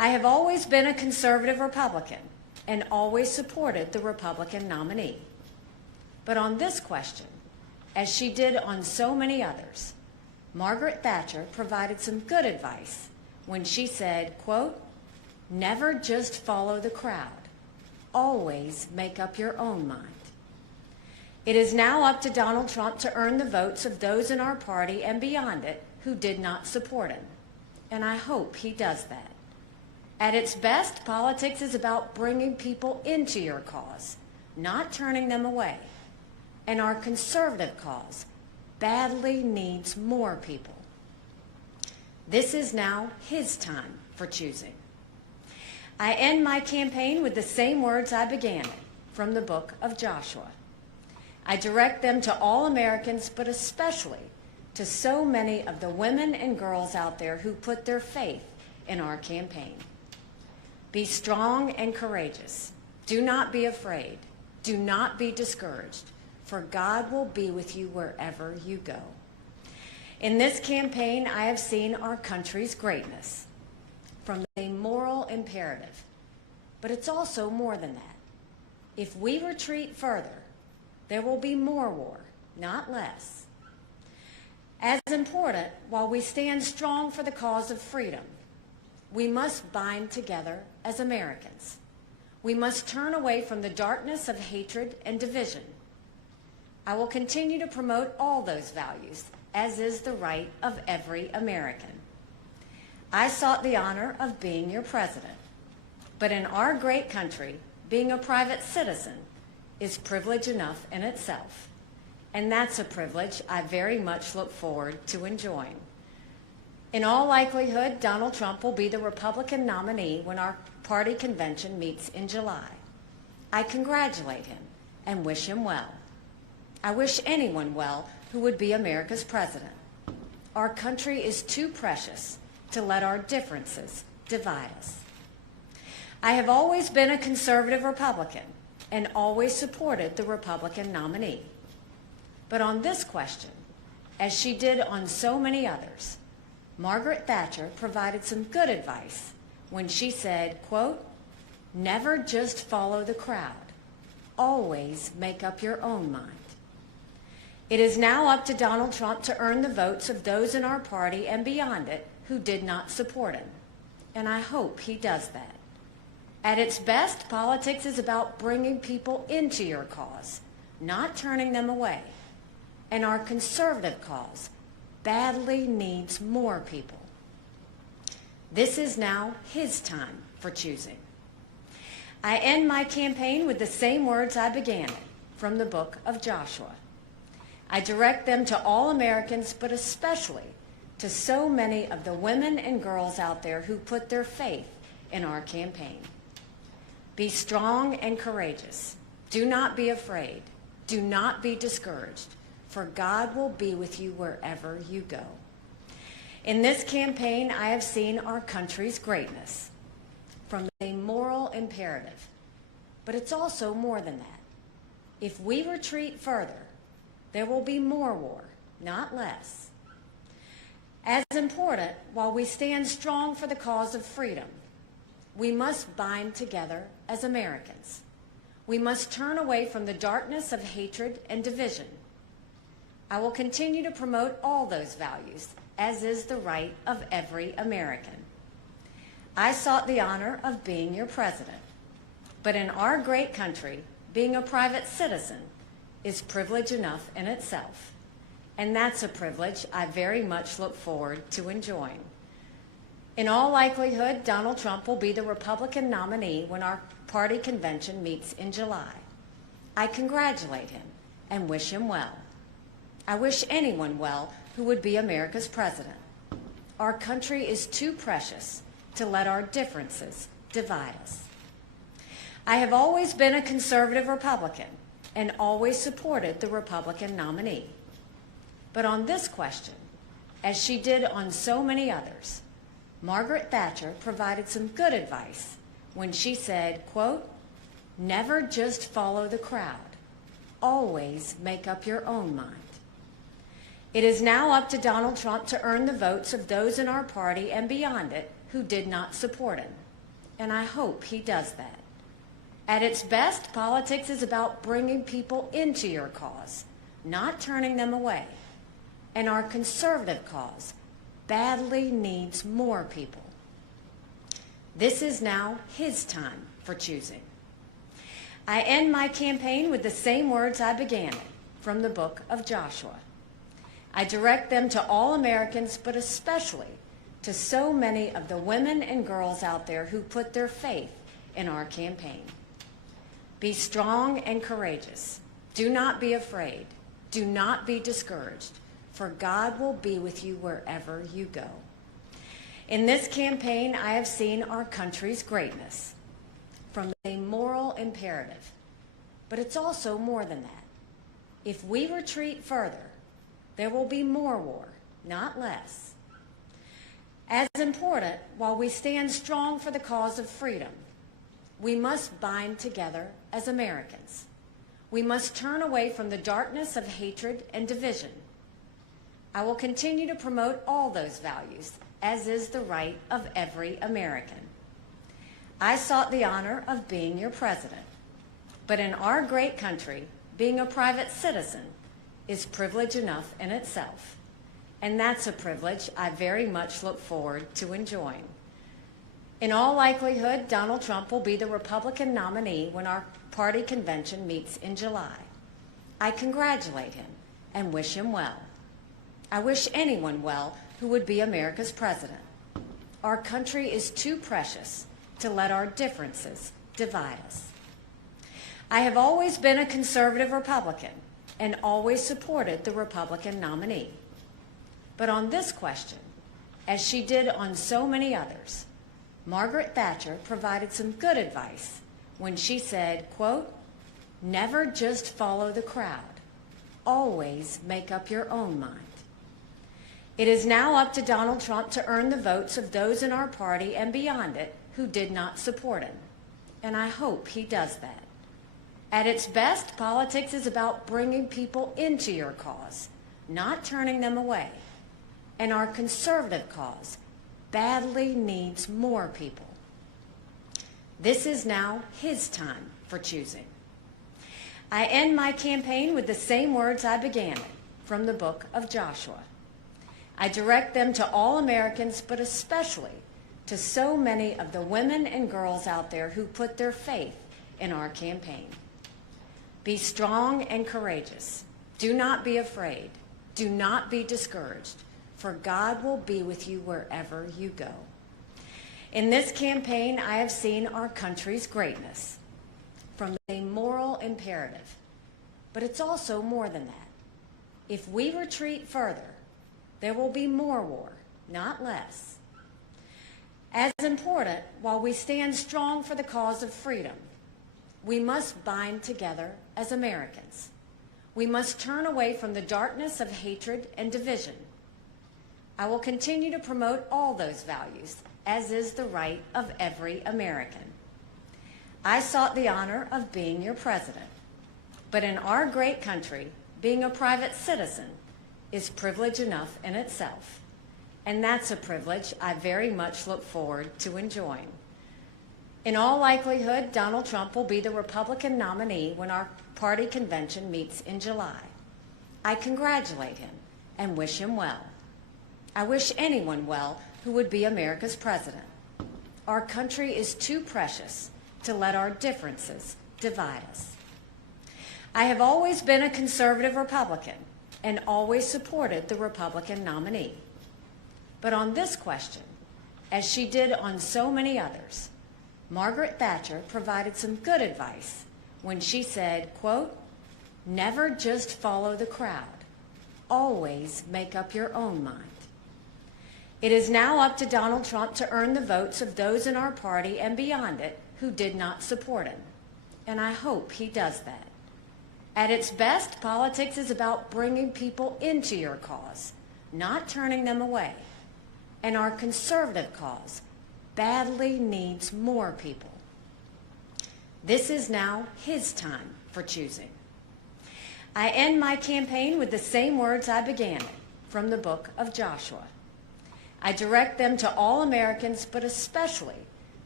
I have always been a conservative Republican and always supported the Republican nominee. But on this question, as she did on so many others, Margaret Thatcher provided some good advice when she said, quote, "Never just follow the crowd. Always make up your own mind." It is now up to Donald Trump to earn the votes of those in our party and beyond it who did not support him, and I hope he does that. At its best, politics is about bringing people into your cause, not turning them away. And our conservative cause badly needs more people. This is now his time for choosing. I end my campaign with the same words I began it, from the book of Joshua. I direct them to all Americans, but especially to so many of the women and girls out there who put their faith in our campaign. Be strong and courageous. Do not be afraid. Do not be discouraged, for God will be with you wherever you go. In this campaign, I have seen our country's greatness from a moral imperative, but it's also more than that. If we retreat further, there will be more war, not less. As important, while we stand strong for the cause of freedom, we must bind together as Americans. We must turn away from the darkness of hatred and division. I will continue to promote all those values, as is the right of every American. I sought the honor of being your president, but in our great country, being a private citizen is privilege enough in itself, and that's a privilege I very much look forward to enjoying. In all likelihood, Donald Trump will be the Republican nominee when our party convention meets in July. I congratulate him and wish him well. I wish anyone well who would be America's president. Our country is too precious to let our differences divide us. I have always been a conservative Republican and always supported the Republican nominee. But on this question, as she did on so many others, Margaret Thatcher provided some good advice when she said, quote, "Never just follow the crowd. Always make up your own mind." It is now up to Donald Trump to earn the votes of those in our party and beyond it who did not support him, and I hope he does that. At its best, politics is about bringing people into your cause, not turning them away, and our conservative cause badly needs more people. This is now his time for choosing. I end my campaign with the same words I began it, from the book of Joshua. I direct them to all Americans, but especially to so many of the women and girls out there who put their faith in our campaign. Be strong and courageous. Do not be afraid. Do not be discouraged, for God will be with you wherever you go. In this campaign, I have seen our country's greatness from a moral imperative, but it's also more than that. If we retreat further, there will be more war, not less. As important, while we stand strong for the cause of freedom, we must bind together as Americans. We must turn away from the darkness of hatred and division. I will continue to promote all those values, as is the right of every American. I sought the honor of being your president, but in our great country, being a private citizen is privilege enough in itself, and that's a privilege I very much look forward to enjoying. In all likelihood, Donald Trump will be the Republican nominee when our party convention meets in July. I congratulate him and wish him well. I wish anyone well who would be America's president. Our country is too precious to let our differences divide us. I have always been a conservative Republican and always supported the Republican nominee. But on this question, as she did on so many others, Margaret Thatcher provided some good advice when she said, quote, "Never just follow the crowd. Always make up your own mind." It is now up to Donald Trump to earn the votes of those in our party and beyond it who did not support him, and I hope he does that. At its best, politics is about bringing people into your cause, not turning them away. And our conservative cause badly needs more people. This is now his time for choosing. I end my campaign with the same words I began it, from the book of Joshua. I direct them to all Americans, but especially to so many of the women and girls out there who put their faith in our campaign. Be strong and courageous. Do not be afraid. Do not be discouraged, for God will be with you wherever you go. In this campaign, I have seen our country's greatness from a moral imperative, but it's also more than that. If we retreat further, there will be more war, not less. As important, while we stand strong for the cause of freedom, we must bind together as Americans. We must turn away from the darkness of hatred and division. I will continue to promote all those values, as is the right of every American. I sought the honor of being your president, but in our great country, being a private citizen is privilege enough in itself, and that's a privilege I very much look forward to enjoying. In all likelihood, Donald Trump will be the Republican nominee when our party convention meets in July. I congratulate him and wish him well. I wish anyone well who would be America's president. Our country is too precious to let our differences divide us. I have always been a conservative Republican and always supported the Republican nominee. But on this question, as she did on so many others, Margaret Thatcher provided some good advice when she said, quote, "Never just follow the crowd. Always make up your own mind." It is now up to Donald Trump to earn the votes of those in our party and beyond it who did not support him, and I hope he does that. At its best, politics is about bringing people into your cause, not turning them away, and our conservative cause badly needs more people. This is now his time for choosing. I end my campaign with the same words I began it, from the book of Joshua. I direct them to all Americans, but especially to so many of the women and girls out there who put their faith in our campaign. Be strong and courageous. Do not be afraid. Do not be discouraged, for God will be with you wherever you go. In this campaign, I have seen our country's greatness from a moral imperative, but it's also more than that. If we retreat further, there will be more war, not less. As important, while we stand strong for the cause of freedom, we must bind together as Americans. We must turn away from the darkness of hatred and division. I will continue to promote all those values, as is the right of every American. I sought the honor of being your president, but in our great country, being a private citizen is privilege enough in itself, and that's a privilege I very much look forward to enjoying. In all likelihood, Donald Trump will be the Republican nominee when our party convention meets in July. I congratulate him and wish him well. I wish anyone well who would be America's president. Our country is too precious to let our differences divide us. I have always been a conservative Republican and always supported the Republican nominee. But on this question, as she did on so many others, Margaret Thatcher provided some good advice when she said, quote, "Never just follow the crowd. Always make up your own mind." It is now up to Donald Trump to earn the votes of those in our party and beyond it who did not support him, and I hope he does that. At its best, politics is about bringing people into your cause, not turning them away, and our conservative cause badly needs more people. This is now his time for choosing. I end my campaign with the same words I began it, from the book of Joshua. I direct them to all Americans, but especially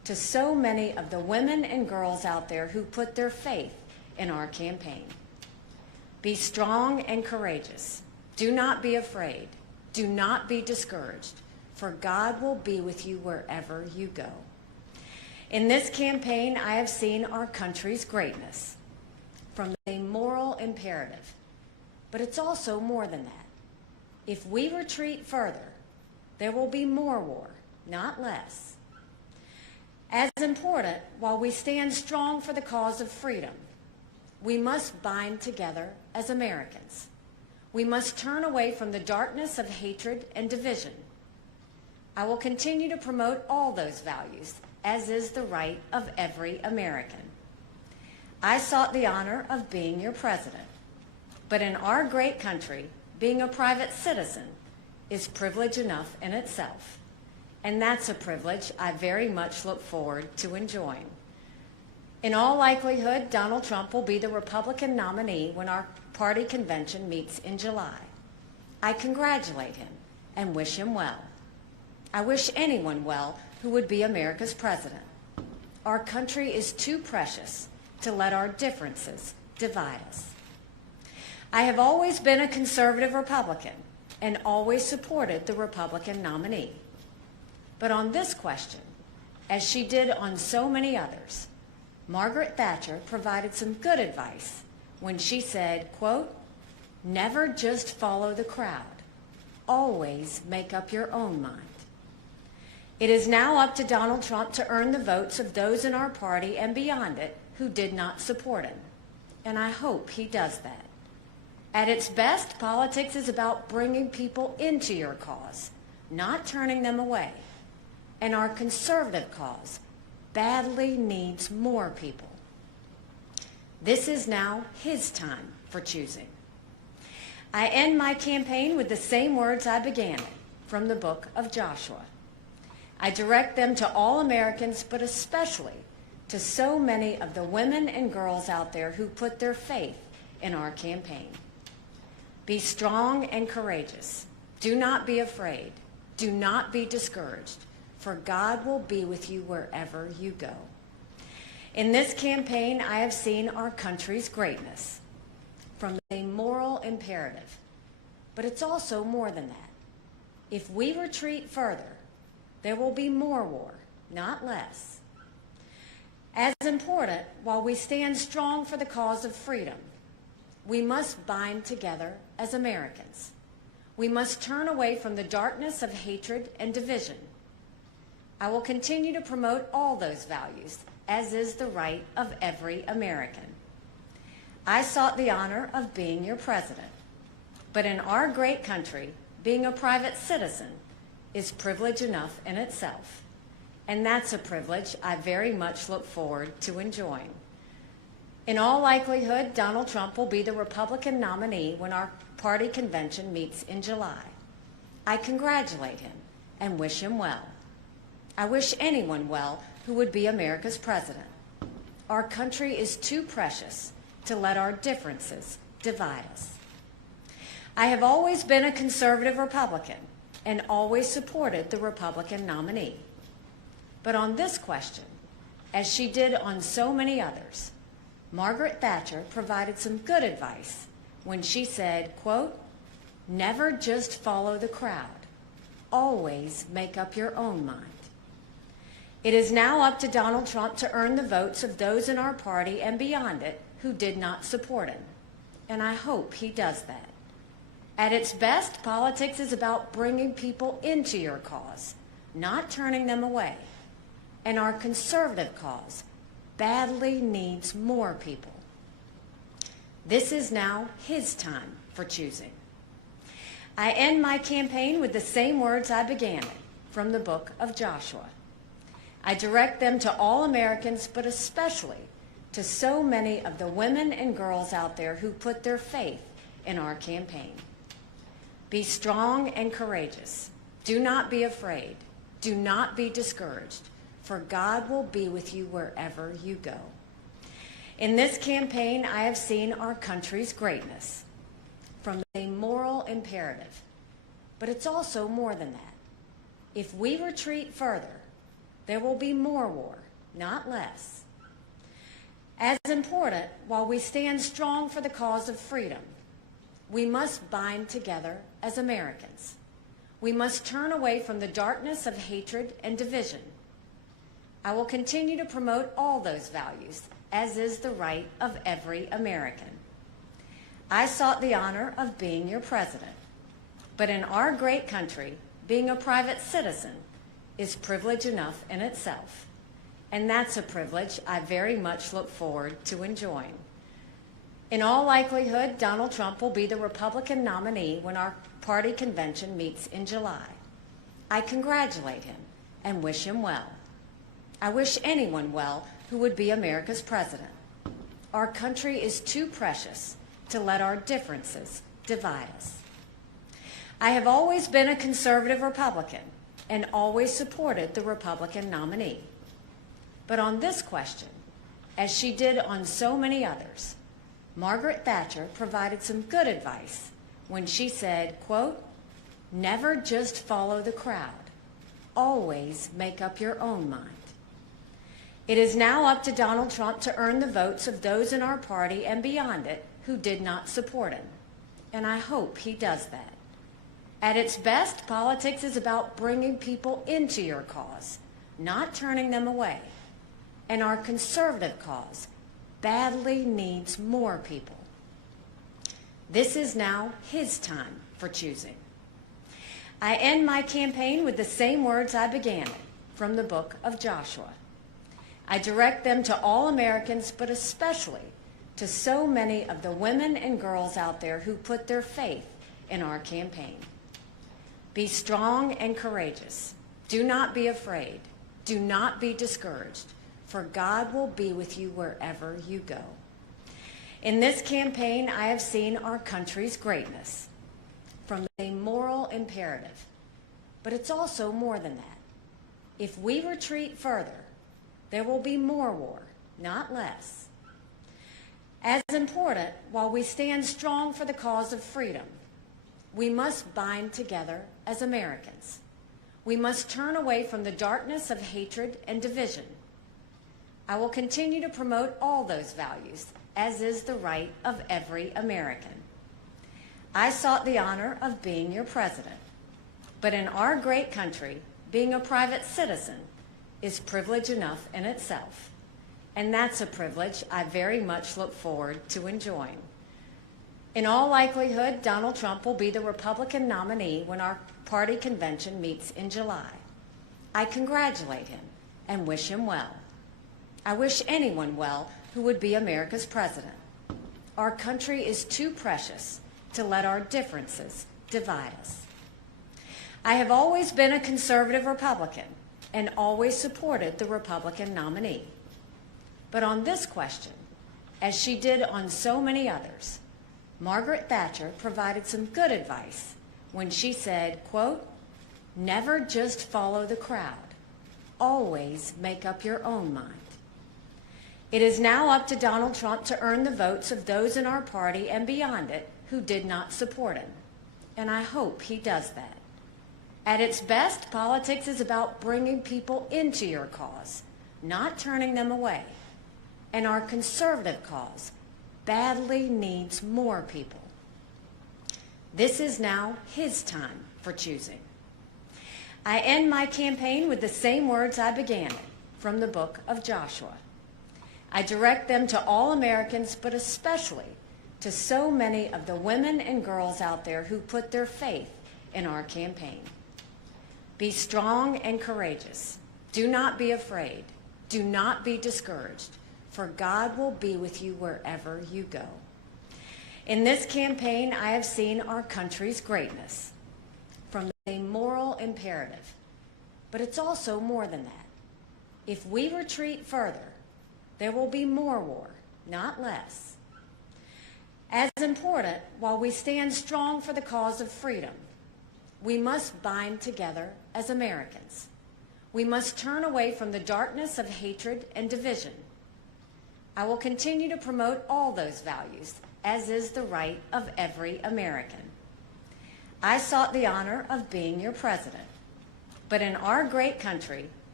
to so many of the women and girls out there who put their faith in our campaign. Be strong and courageous. Do not be afraid. Do not be discouraged, for God will be with you wherever you go. In this campaign, I have seen our country's greatness from a moral imperative, but it's also more than that. If we retreat further, there will be more war, not less. As important, while we stand strong for the cause of freedom, we must bind together as Americans. We must turn away from the darkness of hatred and division. I will continue to promote all those values, as is the right of every American. I sought the honor of being your president, but in our great country, being a private citizen is privilege enough in itself, and that's a privilege I very much look forward to enjoying. In all likelihood, Donald Trump will be the Republican nominee when our party convention meets in July. I congratulate him and wish him well. I wish anyone well who would be America's president. Our country is too precious to let our differences divide us. I have always been a conservative Republican and always supported the Republican nominee. But on this question, as she did on so many others, Margaret Thatcher provided some good advice when she said, quote, "Never just follow the crowd. Always make up your own mind." It is now up to Donald Trump to earn the votes of those in our party and beyond it who did not support him, and I hope he does that. At its best, politics is about bringing people into your cause, not turning them away, and our conservative cause badly needs more people. This is now his time for choosing. I end my campaign with the same words I began it, from the book of Joshua. I direct them to all Americans, but especially to so many of the women and girls out there who put their faith in our campaign. Be strong and courageous. Do not be afraid. Do not be discouraged, for God will be with you wherever you go. In this campaign, I have seen our country's greatness from a moral imperative, but it's also more than that. If we retreat further, there will be more war, not less. As important, while we stand strong for the cause of freedom, we must bind together as Americans. We must turn away from the darkness of hatred and division. I will continue to promote all those values, as is the right of every American. I sought the honor of being your president, but in our great country, being a private citizen is privilege enough in itself, and that's a privilege I very much look forward to enjoying. In all likelihood, Donald Trump will be the Republican nominee when our party convention meets in July. I congratulate him and wish him well. I wish anyone well who would be America's president. Our country is too precious to let our differences divide us. I have always been a conservative Republican and always supported the Republican nominee. But on this question, as she did on so many others, Margaret Thatcher provided some good advice when she said, quote, "Never just follow the crowd. Always make up your own mind." It is now up to Donald Trump to earn the votes of those in our party and beyond it who did not support him, and I hope he does that. At its best, politics is about bringing people into your cause, not turning them away, and our conservative cause badly needs more people. This is now his time for choosing. I end my campaign with the same words I began it, from the book of Joshua. I direct them to all Americans, but especially to so many of the women and girls out there who put their faith in our campaign. Be strong and courageous. Do not be afraid. Do not be discouraged, for God will be with you wherever you go. In this campaign, I have seen our country's greatness from a moral imperative, but it's also more than that. If we retreat further, there will be more war, not less. As important, while we stand strong for the cause of freedom, we must bind together as Americans. We must turn away from the darkness of hatred and division. I will continue to promote all those values, as is the right of every American. I sought the honor of being your president, but in our great country, being a private citizen is privilege enough in itself, and that's a privilege I very much look forward to enjoying. In all likelihood, Donald Trump will be the Republican nominee when our party convention meets in July. I congratulate him and wish him well. I wish anyone well who would be America's president. Our country is too precious to let our differences divide us. I have always been a conservative Republican and always supported the Republican nominee. But on this question, as she did on so many others, Margaret Thatcher provided some good advice when she said, quote, "Never just follow the crowd. Always make up your own mind." It is now up to Donald Trump to earn the votes of those in our party and beyond it who did not support him, and I hope he does that. At its best, politics is about bringing people into your cause, not turning them away, and our conservative cause badly needs more people. This is now his time for choosing. I end my campaign with the same words I began it, from the book of Joshua. I direct them to all Americans, but especially to so many of the women and girls out there who put their faith in our campaign. Be strong and courageous. Do not be afraid. Do not be discouraged, for God will be with you wherever you go. In this campaign, I have seen our country's greatness from a moral imperative, but it's also more than that. If we retreat further, there will be more war, not less. As important, while we stand strong for the cause of freedom, we must bind together as Americans. We must turn away from the darkness of hatred and division. I will continue to promote all those values, as is the right of every American. I sought the honor of being your president, but in our great country, being a private citizen is privilege enough in itself, and that's a privilege I very much look forward to enjoying. In all likelihood, Donald Trump will be the Republican nominee when our party convention meets in July. I congratulate him and wish him well. I wish anyone well who would be America's president. Our country is too precious to let our differences divide us. I have always been a conservative Republican and always supported the Republican nominee. But on this question, as she did on so many others, Margaret Thatcher provided some good advice when she said, quote, "Never just follow the crowd. Always make up your own mind." It is now up to Donald Trump to earn the votes of those in our party and beyond it who did not support him, and I hope he does that. At its best, politics is about bringing people into your cause, not turning them away, and our conservative cause badly needs more people. This is now his time for choosing. I end my campaign with the same words I began it, from the book of Joshua. I direct them to all Americans, but especially to so many of the women and girls out there who put their faith in our campaign. Be strong and courageous. Do not be afraid. Do not be discouraged, for God will be with you wherever you go. In this campaign, I have seen our country's greatness from a moral imperative, but it's also more than that. If we retreat further, there will be more war, not less. As important, while we stand strong for the cause of freedom, we must bind together as Americans. We must turn away from the darkness of hatred and division. I will continue to promote all those values, as is the right of every American. I sought the honor of being your president, but in our great country,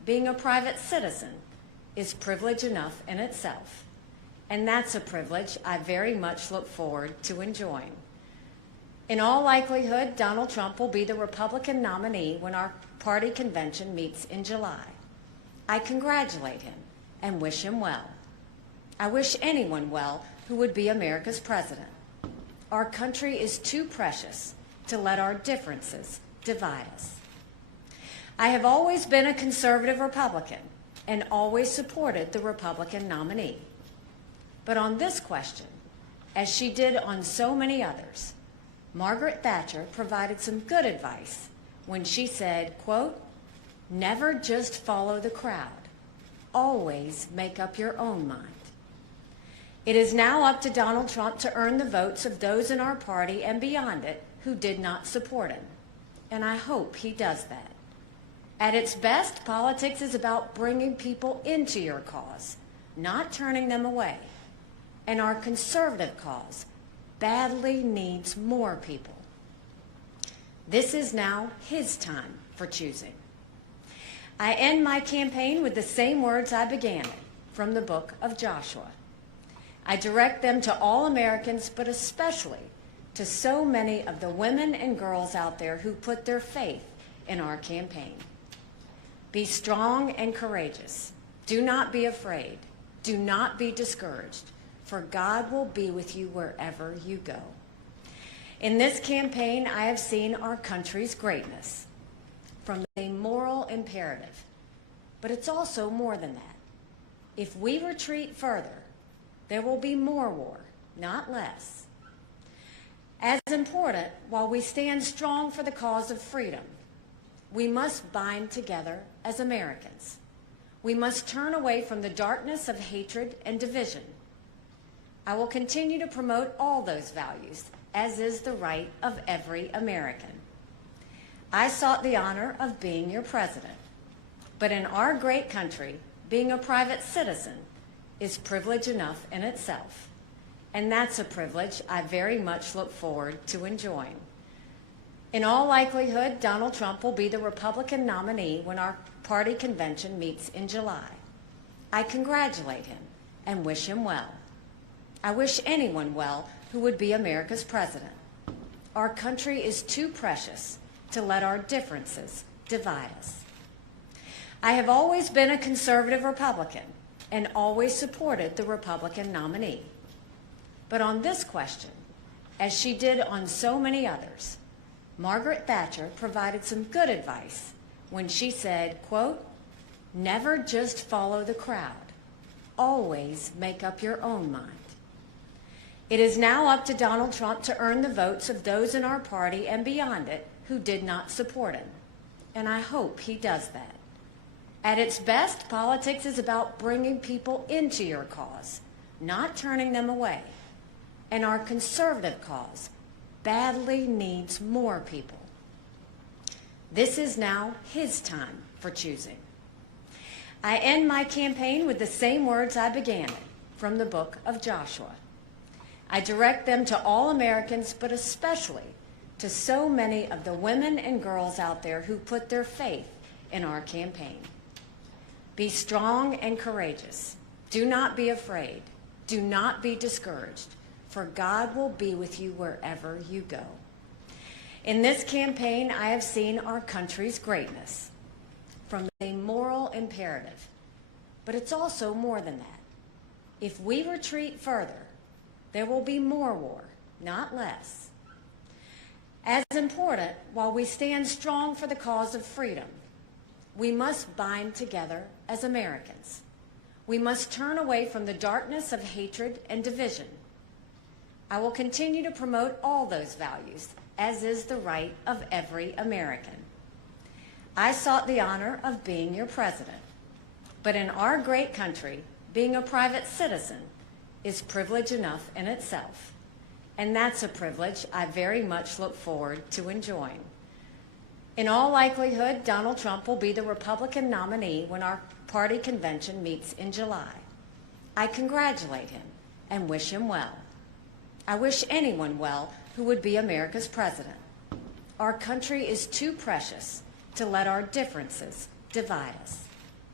being a private citizen is privilege enough in itself, and that's a privilege I very much look forward to enjoying. In all likelihood, Donald Trump will be the Republican nominee when our party convention meets in July. I congratulate him and wish him well. I wish anyone well who would be America's president. Our country is too precious to let our differences divide us. I have always been a conservative Republican and always supported the Republican nominee. But on this question, as she did on so many others, Margaret Thatcher provided some good advice when she said, quote, "Never just follow the crowd. Always make up your own mind." It is now up to Donald Trump to earn the votes of those in our party and beyond it who did not support him, and I hope he does that. At its best, politics is about bringing people into your cause, not turning them away, and our conservative cause badly needs more people. This is now his time for choosing. I end my campaign with the same words I began it, from the book of Joshua. I direct them to all Americans, but especially to so many of the women and girls out there who put their faith in our campaign. Be strong and courageous. Do not be afraid. Do not be discouraged, for God will be with you wherever you go. In this campaign, I have seen our country's greatness from a moral imperative, but it's also more than that. If we retreat further, there will be more war, not less. As important, while we stand strong for the cause of freedom, we must bind together as Americans. We must turn away from the darkness of hatred and division. I will continue to promote all those values, as is the right of every American. I sought the honor of being your president, but in our great country, being a private citizen is privilege enough in itself, and that's a privilege I very much look forward to enjoying. In all likelihood, Donald Trump will be the Republican nominee when our party convention meets in July. I congratulate him and wish him well. I wish anyone well who would be America's president. Our country is too precious to let our differences divide us. I have always been a conservative Republican and always supported the Republican nominee. But on this question, as she did on so many others, Margaret Thatcher provided some good advice when she said, quote, "Never just follow the crowd. Always make up your own mind." It is now up to Donald Trump to earn the votes of those in our party and beyond it who did not support him, and I hope he does that. At its best, politics is about bringing people into your cause, not turning them away, and our conservative cause badly needs more people. This is now his time for choosing. I end my campaign with the same words I began it, from the book of Joshua. I direct them to all Americans, but especially to so many of the women and girls out there who put their faith in our campaign. Be strong and courageous. Do not be afraid. Do not be discouraged, for God will be with you wherever you go. In this campaign, I have seen our country's greatness from a moral imperative, but it's also more than that. If we retreat further, there will be more war, not less. As important, while we stand strong for the cause of freedom, we must bind together as Americans. We must turn away from the darkness of hatred and division. I will continue to promote all those values, as is the right of every American. I sought the honor of being your president, but in our great country, being a private citizen is privilege enough in itself, and that's a privilege I very much look forward to enjoying. In all likelihood, Donald Trump will be the Republican nominee when our party convention meets in July. I congratulate him and wish him well. I wish anyone well who would be America's president. Our country is too precious to let our differences divide us.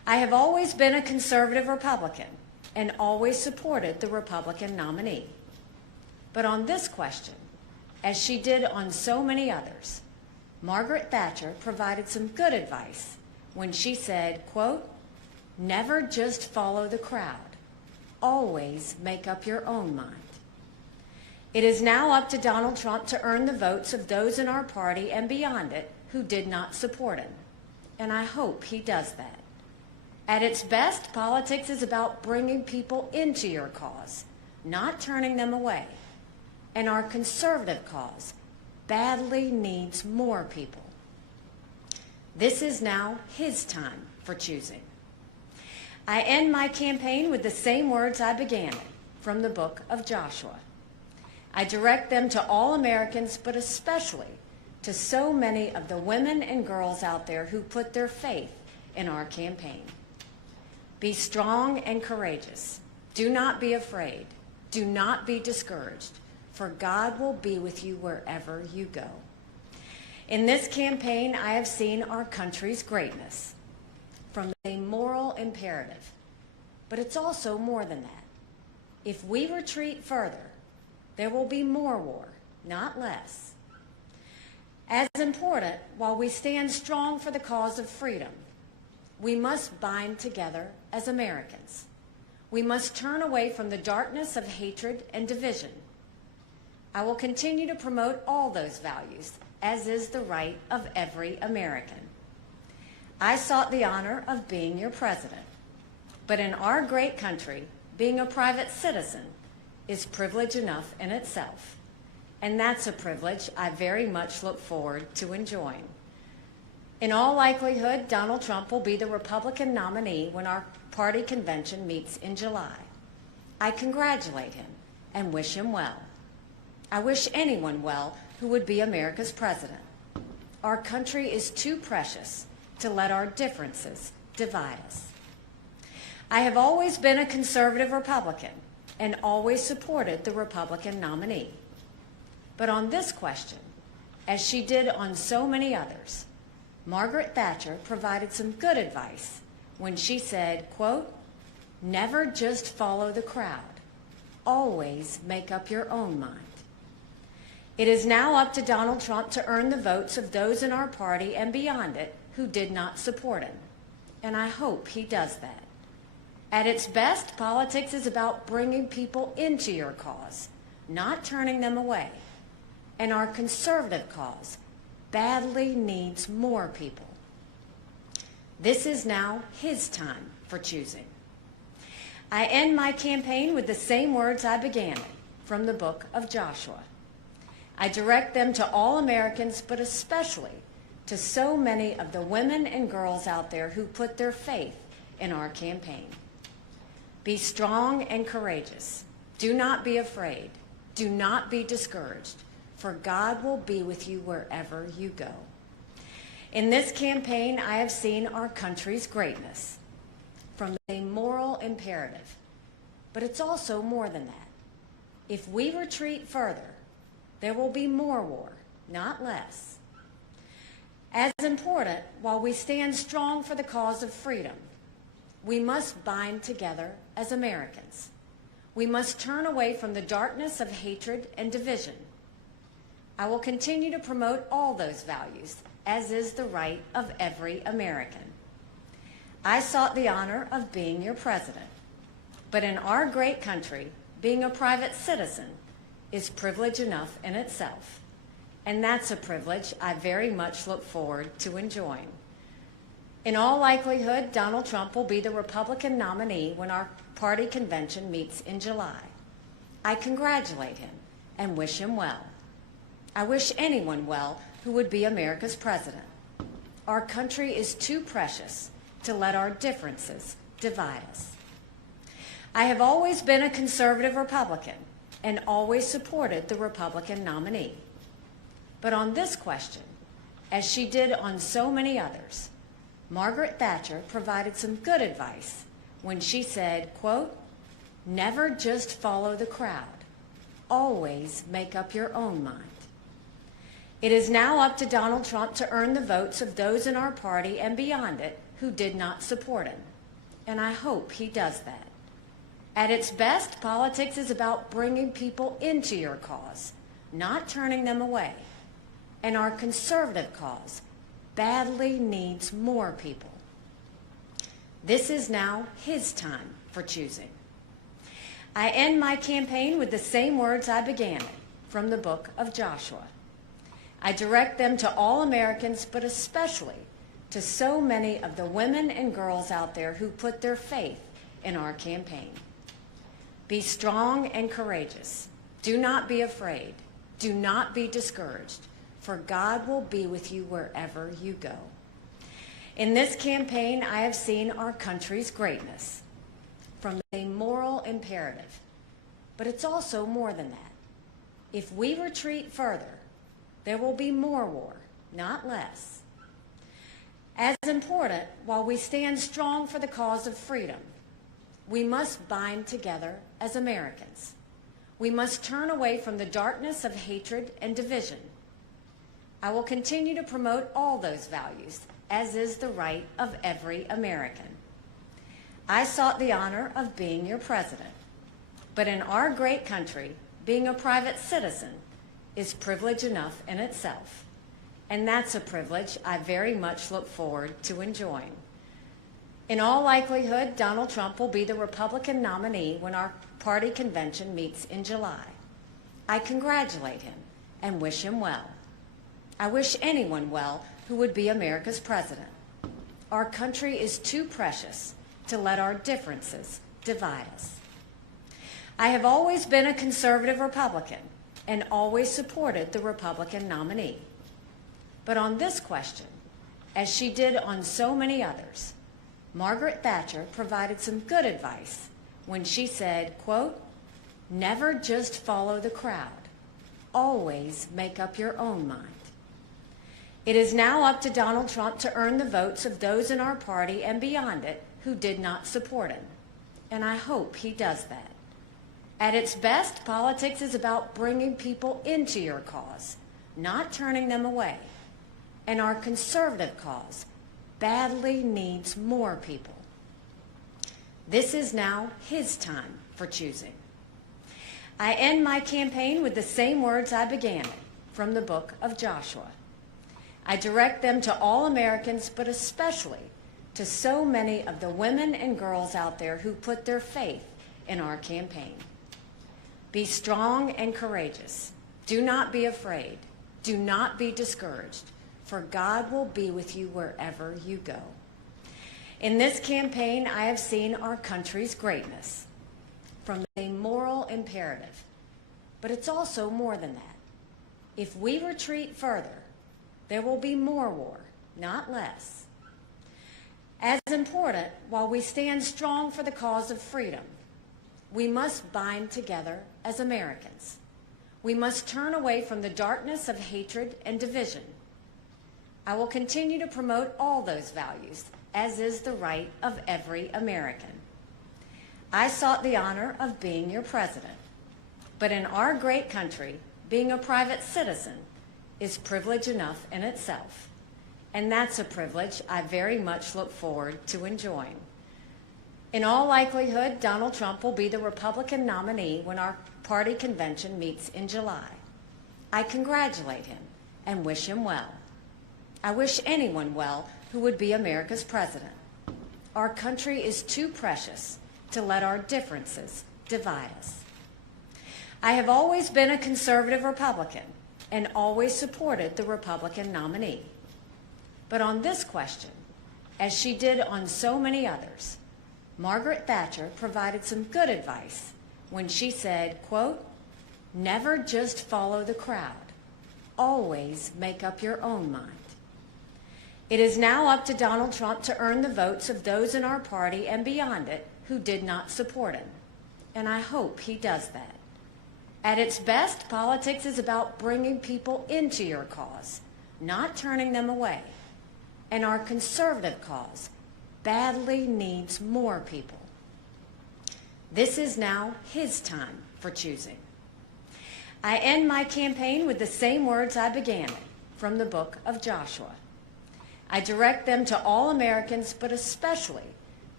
I have always been a conservative Republican and always supported the Republican nominee. But on this question, as she did on so many others, Margaret Thatcher provided some good advice when she said, quote, "Never just follow the crowd. Always make up your own mind." It is now up to Donald Trump to earn the votes of those in our party and beyond it who did not support him, and I hope he does that. At its best, politics is about bringing people into your cause, not turning them away. And our conservative cause badly needs more people. This is now his time for choosing. I end my campaign with the same words I began it, from the book of Joshua. I direct them to all Americans, but especially to so many of the women and girls out there who put their faith in our campaign. Be strong and courageous. Do not be afraid. Do not be discouraged, for God will be with you wherever you go. In this campaign, I have seen our country's greatness from a moral imperative, but it's also more than that. If we retreat further, there will be more war, not less. As important, while we stand strong for the cause of freedom, we must bind together as Americans. We must turn away from the darkness of hatred and division. I will continue to promote all those values, as is the right of every American. I sought the honor of being your president, but in our great country, being a private citizen is privilege enough in itself, and that's a privilege I very much look forward to enjoying. In all likelihood, Donald Trump will be the Republican nominee when our party convention meets in July. I congratulate him and wish him well. I wish anyone well who would be America's president. Our country is too precious to let our differences divide us. I have always been a conservative Republican and always supported the Republican nominee. But on this question, as she did on so many others, Margaret Thatcher provided some good advice when she said, quote, "Never just follow the crowd. Always make up your own mind." It is now up to Donald Trump to earn the votes of those in our party and beyond it who did not support him, and I hope he does that. At its best, politics is about bringing people into your cause, not turning them away, and our conservative cause badly needs more people. This is now his time for choosing. I end my campaign with the same words I began it, from the book of Joshua. I direct them to all Americans, but especially to so many of the women and girls out there who put their faith in our campaign. Be strong and courageous. Do not be afraid. Do not be discouraged, for God will be with you wherever you go. In this campaign, I have seen our country's greatness from a moral imperative, but it's also more than that. If we retreat further, there will be more war, not less. As important, while we stand strong for the cause of freedom, we must bind together as Americans. We must turn away from the darkness of hatred and division. I will continue to promote all those values, as is the right of every American. I sought the honor of being your president, but in our great country, being a private citizen is privilege enough in itself, and that's a privilege I very much look forward to enjoying. In all likelihood, Donald Trump will be the Republican nominee when our party convention meets in July. I congratulate him and wish him well. I wish anyone well who would be America's president. Our country is too precious to let our differences divide us. I have always been a conservative Republican and always supported the Republican nominee. But on this question, as she did on so many others, Margaret Thatcher provided some good advice when she said, quote, "Never just follow the crowd. Always make up your own mind." It is now up to Donald Trump to earn the votes of those in our party and beyond it who did not support him, and I hope he does that. At its best, politics is about bringing people into your cause, not turning them away. And our conservative cause badly needs more people. This is now his time for choosing. I end my campaign with the same words I began it, from the book of Joshua. I direct them to all Americans, but especially to so many of the women and girls out there who put their faith in our campaign. Be strong and courageous. Do not be afraid. Do not be discouraged, for God will be with you wherever you go. In this campaign, I have seen our country's greatness from a moral imperative, but it's also more than that. If we retreat further, there will be more war, not less. As important, while we stand strong for the cause of freedom, we must bind together as Americans. We must turn away from the darkness of hatred and division. I will continue to promote all those values, as is the right of every American. I sought the honor of being your president, but in our great country, being a private citizen is privilege enough in itself, and that's a privilege I very much look forward to enjoying. In all likelihood, Donald Trump will be the Republican nominee when our party convention meets in July. I congratulate him and wish him well. I wish anyone well who would be America's president. Our country is too precious to let our differences divide us. I have always been a conservative Republican and always supported the Republican nominee. But on this question, as she did on so many others, Margaret Thatcher provided some good advice when she said, quote, "Never just follow the crowd. Always make up your own mind." It is now up to Donald Trump to earn the votes of those in our party and beyond it who did not support him, and I hope he does that. At its best, politics is about bringing people into your cause, not turning them away, and our conservative cause badly needs more people. This is now his time for choosing. I end my campaign with the same words I began it, from the book of Joshua. I direct them to all Americans, but especially to so many of the women and girls out there who put their faith in our campaign. Be strong and courageous. Do not be afraid. Do not be discouraged, for God will be with you wherever you go. In this campaign, I have seen our country's greatness from a moral imperative, but it's also more than that. If we retreat further, there will be more war, not less. As important, while we stand strong for the cause of freedom, we must bind together as Americans. We must turn away from the darkness of hatred and division. I will continue to promote all those values, as is the right of every American. I sought the honor of being your president, but in our great country, being a private citizen is privilege enough in itself, and that's a privilege I very much look forward to enjoying. In all likelihood, Donald Trump will be the Republican nominee when our party convention meets in July. I congratulate him and wish him well. I wish anyone well who would be America's president. Our country is too precious to let our differences divide us. I have always been a conservative Republican and always supported the Republican nominee. But on this question, as she did on so many others, Margaret Thatcher provided some good advice when she said, quote, "Never just follow the crowd. Always make up your own mind." It is now up to Donald Trump to earn the votes of those in our party and beyond it who did not support him, and I hope he does that. At its best, politics is about bringing people into your cause, not turning them away, and our conservative cause badly needs more people. This is now his time for choosing. I end my campaign with the same words I began it, from the book of Joshua. I direct them to all Americans, but especially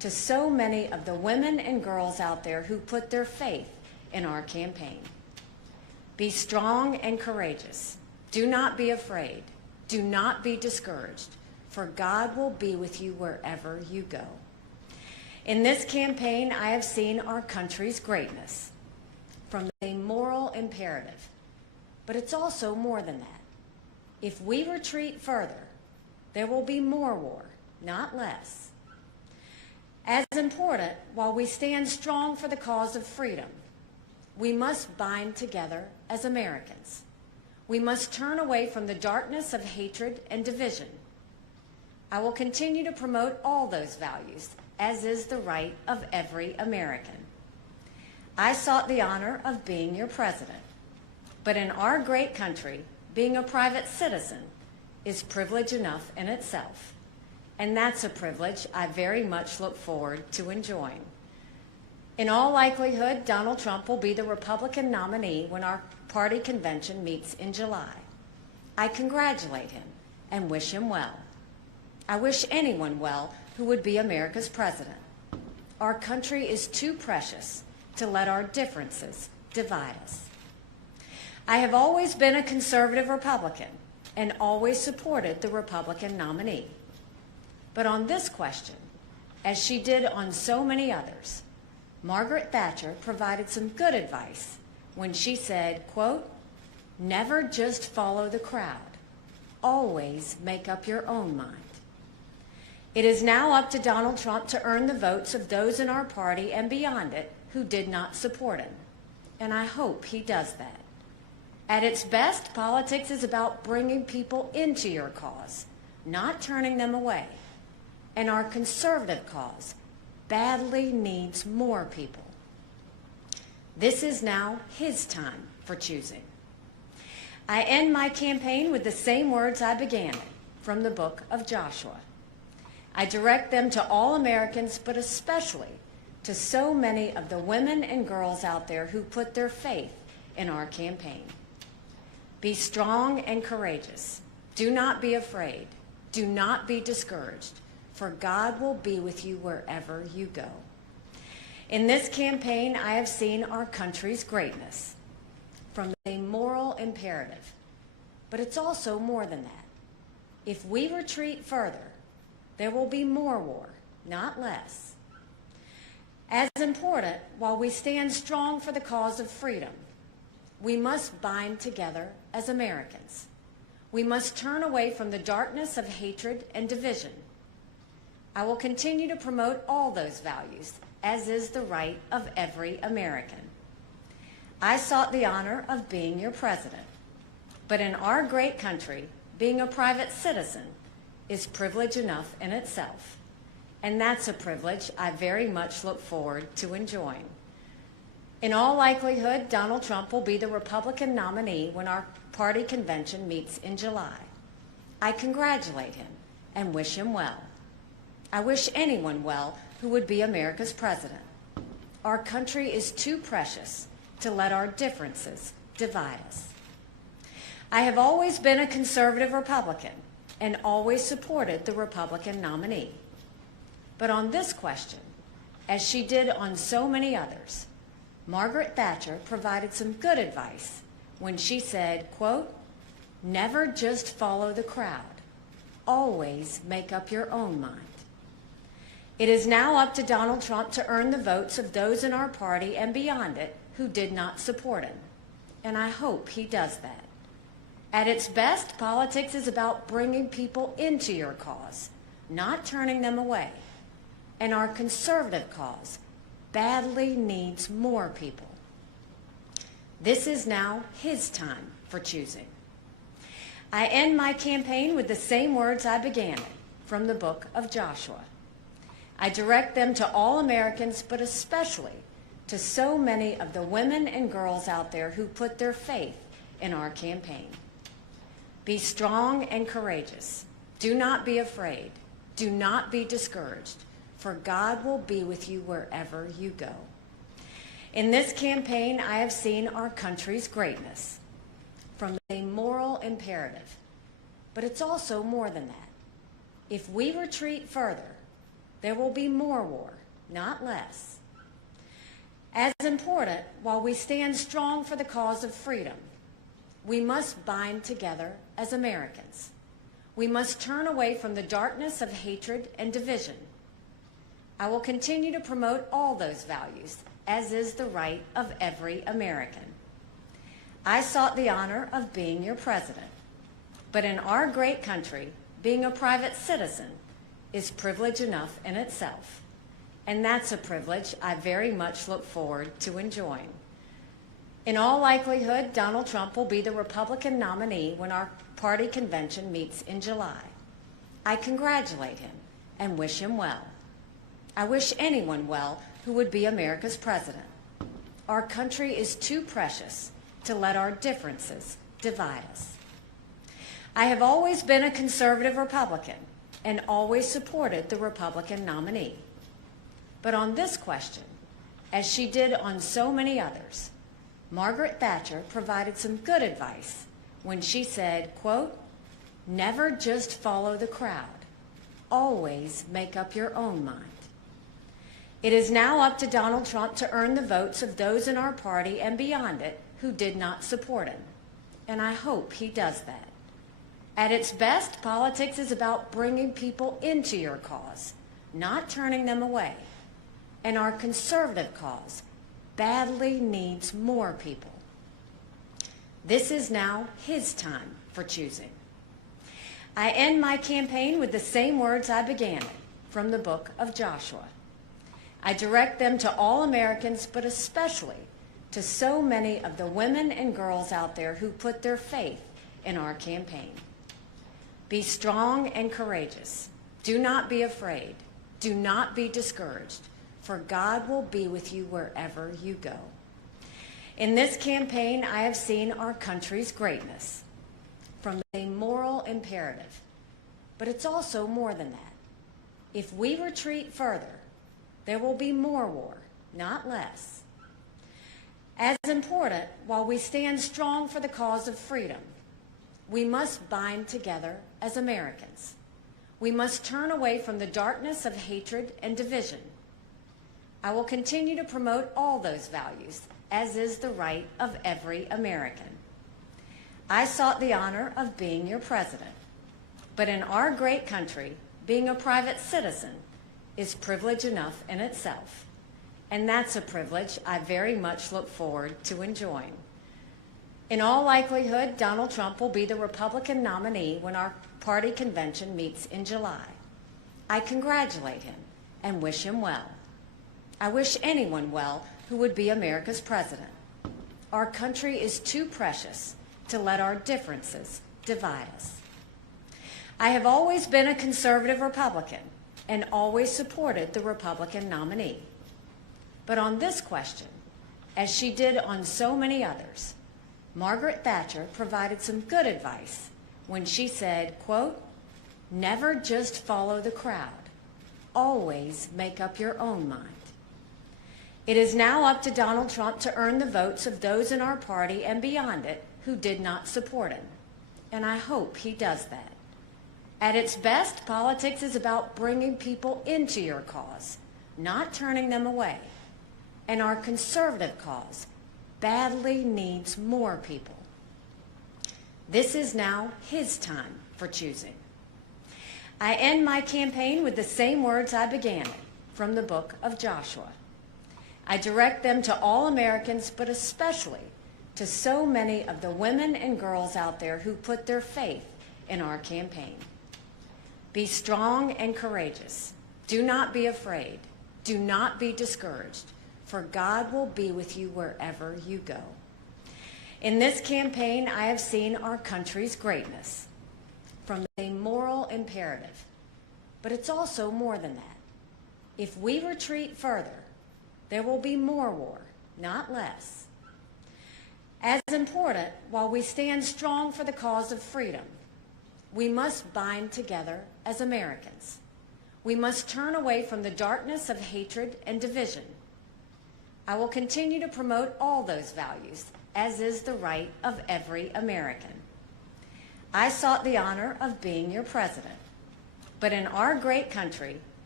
to so many of the women and girls out there who put their faith in our campaign. Be strong and courageous. Do not be afraid. Do not be discouraged, for God will be with you wherever you go. In this campaign, I have seen our country's greatness from a moral imperative, but it's also more than that. If we retreat further, there will be more war, not less. As important, while we stand strong for the cause of freedom, we must bind together as Americans. We must turn away from the darkness of hatred and division. I will continue to promote all those values, as is the right of every American. I sought the honor of being your president, but in our great country, being a private citizen is privilege enough in itself, and that's a privilege I very much look forward to enjoying. In all likelihood, Donald Trump will be the Republican nominee when our party convention meets in July. I congratulate him and wish him well. I wish anyone well who would be America's president. Our country is too precious to let our differences divide us. I have always been a conservative Republican and always supported the Republican nominee. But on this question, as she did on so many others, Margaret Thatcher provided some good advice when she said, quote, "Never just follow the crowd. Always make up your own mind." It is now up to Donald Trump to earn the votes of those in our party and beyond it who did not support him, and I hope he does that. At its best, politics is about bringing people into your cause, not turning them away, and our conservative cause badly needs more people. This is now his time for choosing. I end my campaign with the same words I began it, from the book of Joshua. I direct them to all Americans, but especially to so many of the women and girls out there who put their faith in our campaign. Be strong and courageous. Do not be afraid. Do not be discouraged, for God will be with you wherever you go. In this campaign, I have seen our country's greatness from a moral imperative, but it's also more than that. If we retreat further, there will be more war, not less. As important, while we stand strong for the cause of freedom, we must bind together as Americans. We must turn away from the darkness of hatred and division. I will continue to promote all those values, as is the right of every American. I sought the honor of being your president, but in our great country, being a private citizen is privilege enough in itself, and that's a privilege I very much look forward to enjoying. In all likelihood, Donald Trump will be the Republican nominee when our party convention meets in July. I congratulate him and wish him well. I wish anyone well who would be America's president. Our country is too precious to let our differences divide us. I have always been a conservative Republican and always supported the Republican nominee. But on this question, as she did on so many others, Margaret Thatcher provided some good advice when she said, quote, "Never just follow the crowd. Always make up your own mind." It is now up to Donald Trump to earn the votes of those in our party and beyond it who did not support him, and I hope he does that. At its best, politics is about bringing people into your cause, not turning them away, and our conservative cause badly needs more people. This is now his time for choosing. I end my campaign with the same words I began it, from the book of Joshua. I direct them to all Americans, but especially to so many of the women and girls out there who put their faith in our campaign. Be strong and courageous. Do not be afraid. Do not be discouraged, for God will be with you wherever you go. In this campaign, I have seen our country's greatness from a moral imperative, but it's also more than that. If we retreat further, there will be more war, not less. As important, while we stand strong for the cause of freedom, we must bind together as Americans. We must turn away from the darkness of hatred and division. I will continue to promote all those values, as is the right of every American. I sought the honor of being your president, but in our great country, being a private citizen is privilege enough in itself, and that's a privilege I very much look forward to enjoying. In all likelihood, Donald Trump will be the Republican nominee when our party convention meets in July. I congratulate him and wish him well. I wish anyone well who would be America's president. Our country is too precious to let our differences divide us. I have always been a conservative Republican and always supported the Republican nominee. But on this question, as she did on so many others, Margaret Thatcher provided some good advice when she said, quote, "Never just follow the crowd. Always make up your own mind." It is now up to Donald Trump to earn the votes of those in our party and beyond it who did not support him, and I hope he does that. At its best, politics is about bringing people into your cause, not turning them away, and our conservative cause badly needs more people. This is now his time for choosing. I end my campaign with the same words I began it, from the book of Joshua. I direct them to all Americans, but especially to so many of the women and girls out there who put their faith in our campaign. Be strong and courageous. Do not be afraid. Do not be discouraged, for God will be with you wherever you go. In this campaign, I have seen our country's greatness from a moral imperative, but it's also more than that. If we retreat further, there will be more war, not less. As important, while we stand strong for the cause of freedom, we must bind together as Americans. We must turn away from the darkness of hatred and division. I will continue to promote all those values, as is the right of every American. I sought the honor of being your president, but in our great country, being a private citizen is privilege enough in itself, and that's a privilege I very much look forward to enjoying. In all likelihood, Donald Trump will be the Republican nominee when our party convention meets in July. I congratulate him and wish him well. I wish anyone well who would be America's president. Our country is too precious to let our differences divide us. I have always been a conservative Republican and always supported the Republican nominee. But on this question, as she did on so many others, Margaret Thatcher provided some good advice when she said, quote, "Never just follow the crowd. Always make up your own mind." It is now up to Donald Trump to earn the votes of those in our party and beyond it who did not support him, and I hope he does that. At its best, politics is about bringing people into your cause, not turning them away, and our conservative cause badly needs more people. This is now his time for choosing. I end my campaign with the same words I began it, from the book of Joshua. I direct them to all Americans, but especially to so many of the women and girls out there who put their faith in our campaign. Be strong and courageous. Do not be afraid. Do not be discouraged, for God will be with you wherever you go. In this campaign, I have seen our country's greatness from a moral imperative, but it's also more than that. If we retreat further, there will be more war, not less. As important, while we stand strong for the cause of freedom, we must bind together as Americans. We must turn away from the darkness of hatred and division. I will continue to promote all those values, as is the right of every American. I sought the honor of being your president, but in our great country,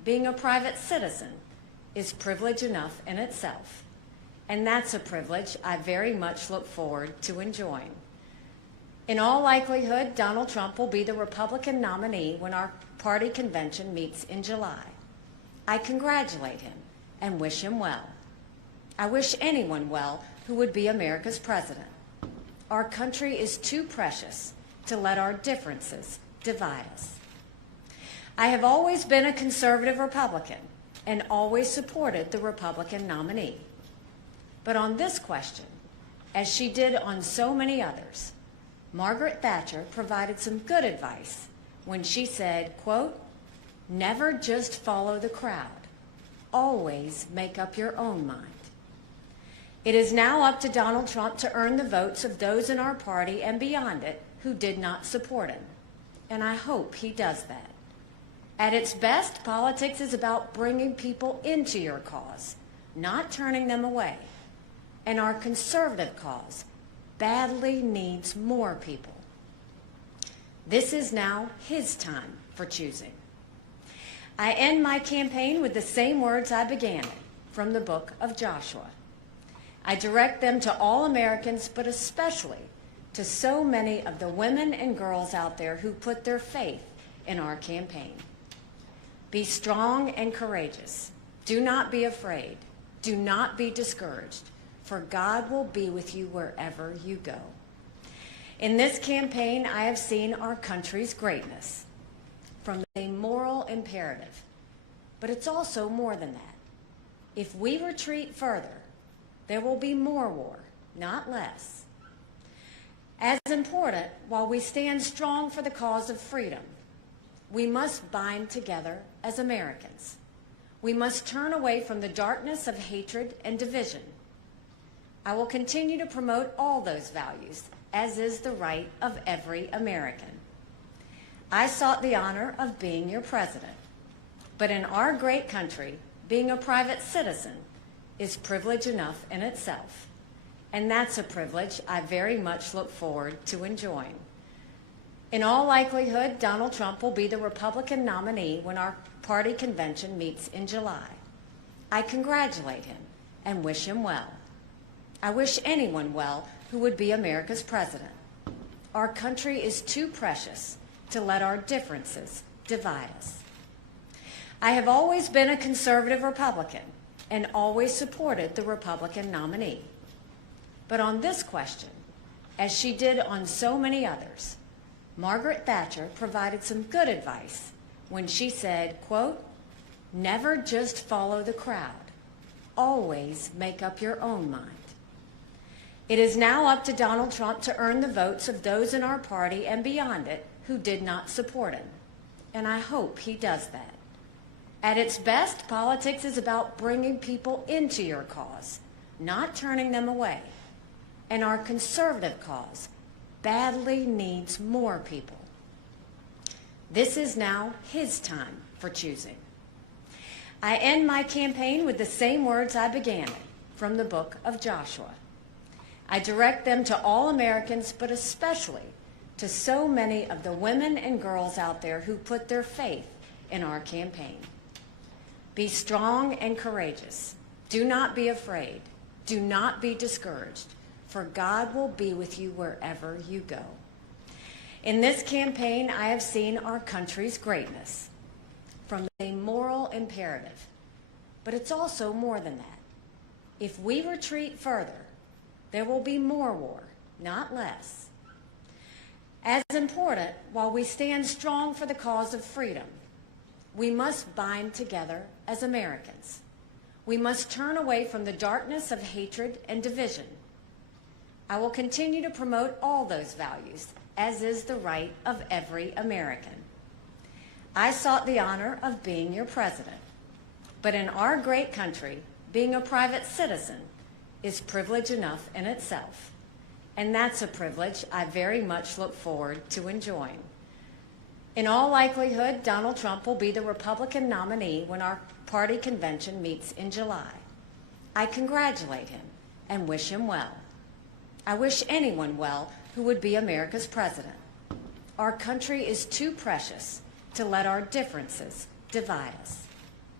being a private citizen is privilege enough in itself, and that's a privilege I very much look forward to enjoying. In all likelihood, Donald Trump will be the Republican nominee when our party convention meets in July. I congratulate him and wish him well. I wish anyone well who would be America's president. Our country is too precious to let our differences divide us. I have always been a conservative Republican and always supported the Republican nominee. But on this question, as she did on so many others, Margaret Thatcher provided some good advice when she said, quote, "Never just follow the crowd. Always make up your own mind." It is now up to Donald Trump to earn the votes of those in our party and beyond it who did not support him, and I hope he does that. At its best, politics is about bringing people into your cause, not turning them away, and our conservative cause badly needs more people. This is now his time for choosing. I end my campaign with the same words I began it, from the book of Joshua. I direct them to all Americans, but especially to so many of the women and girls out there who put their faith in our campaign. Be strong and courageous. Do not be afraid. Do not be discouraged, for God will be with you wherever you go. In this campaign, I have seen our country's greatness, from a moral imperative, but it's also more than that. If we retreat further, there will be more war, not less. As important, while we stand strong for the cause of freedom, we must bind together as Americans. We must turn away from the darkness of hatred and division. I will continue to promote all those values, as is the right of every American. I sought the honor of being your president, but in our great country, being a private citizen is privilege enough in itself, and that's a privilege I very much look forward to enjoying. In all likelihood, Donald Trump will be the Republican nominee when our party convention meets in July. I congratulate him and wish him well. I wish anyone well who would be America's president. Our country is too precious to let our differences divide us. I have always been a conservative Republican and always supported the Republican nominee. But on this question, as she did on so many others, Margaret Thatcher provided some good advice when she said, quote, "Never just follow the crowd. Always make up your own mind." It is now up to Donald Trump to earn the votes of those in our party and beyond it who did not support him, and I hope he does that. At its best, politics is about bringing people into your cause, not turning them away, and our conservative cause badly needs more people. This is now his time for choosing. I end my campaign with the same words I began it, from the book of Joshua. I direct them to all Americans, but especially to so many of the women and girls out there who put their faith in our campaign. Be strong and courageous. Do not be afraid. Do not be discouraged, for God will be with you wherever you go. In this campaign, I have seen our country's greatness, from a moral imperative, but it's also more than that. If we retreat further, there will be more war, not less. As important, while we stand strong for the cause of freedom, we must bind together as Americans. We must turn away from the darkness of hatred and division. I will continue to promote all those values, as is the right of every American. I sought the honor of being your president, but in our great country, being a private citizen is privilege enough in itself, and that's a privilege I very much look forward to enjoying. In all likelihood, Donald Trump will be the Republican nominee when our party convention meets in July. I congratulate him and wish him well. I wish anyone well who would be America's president. Our country is too precious to let our differences divide us.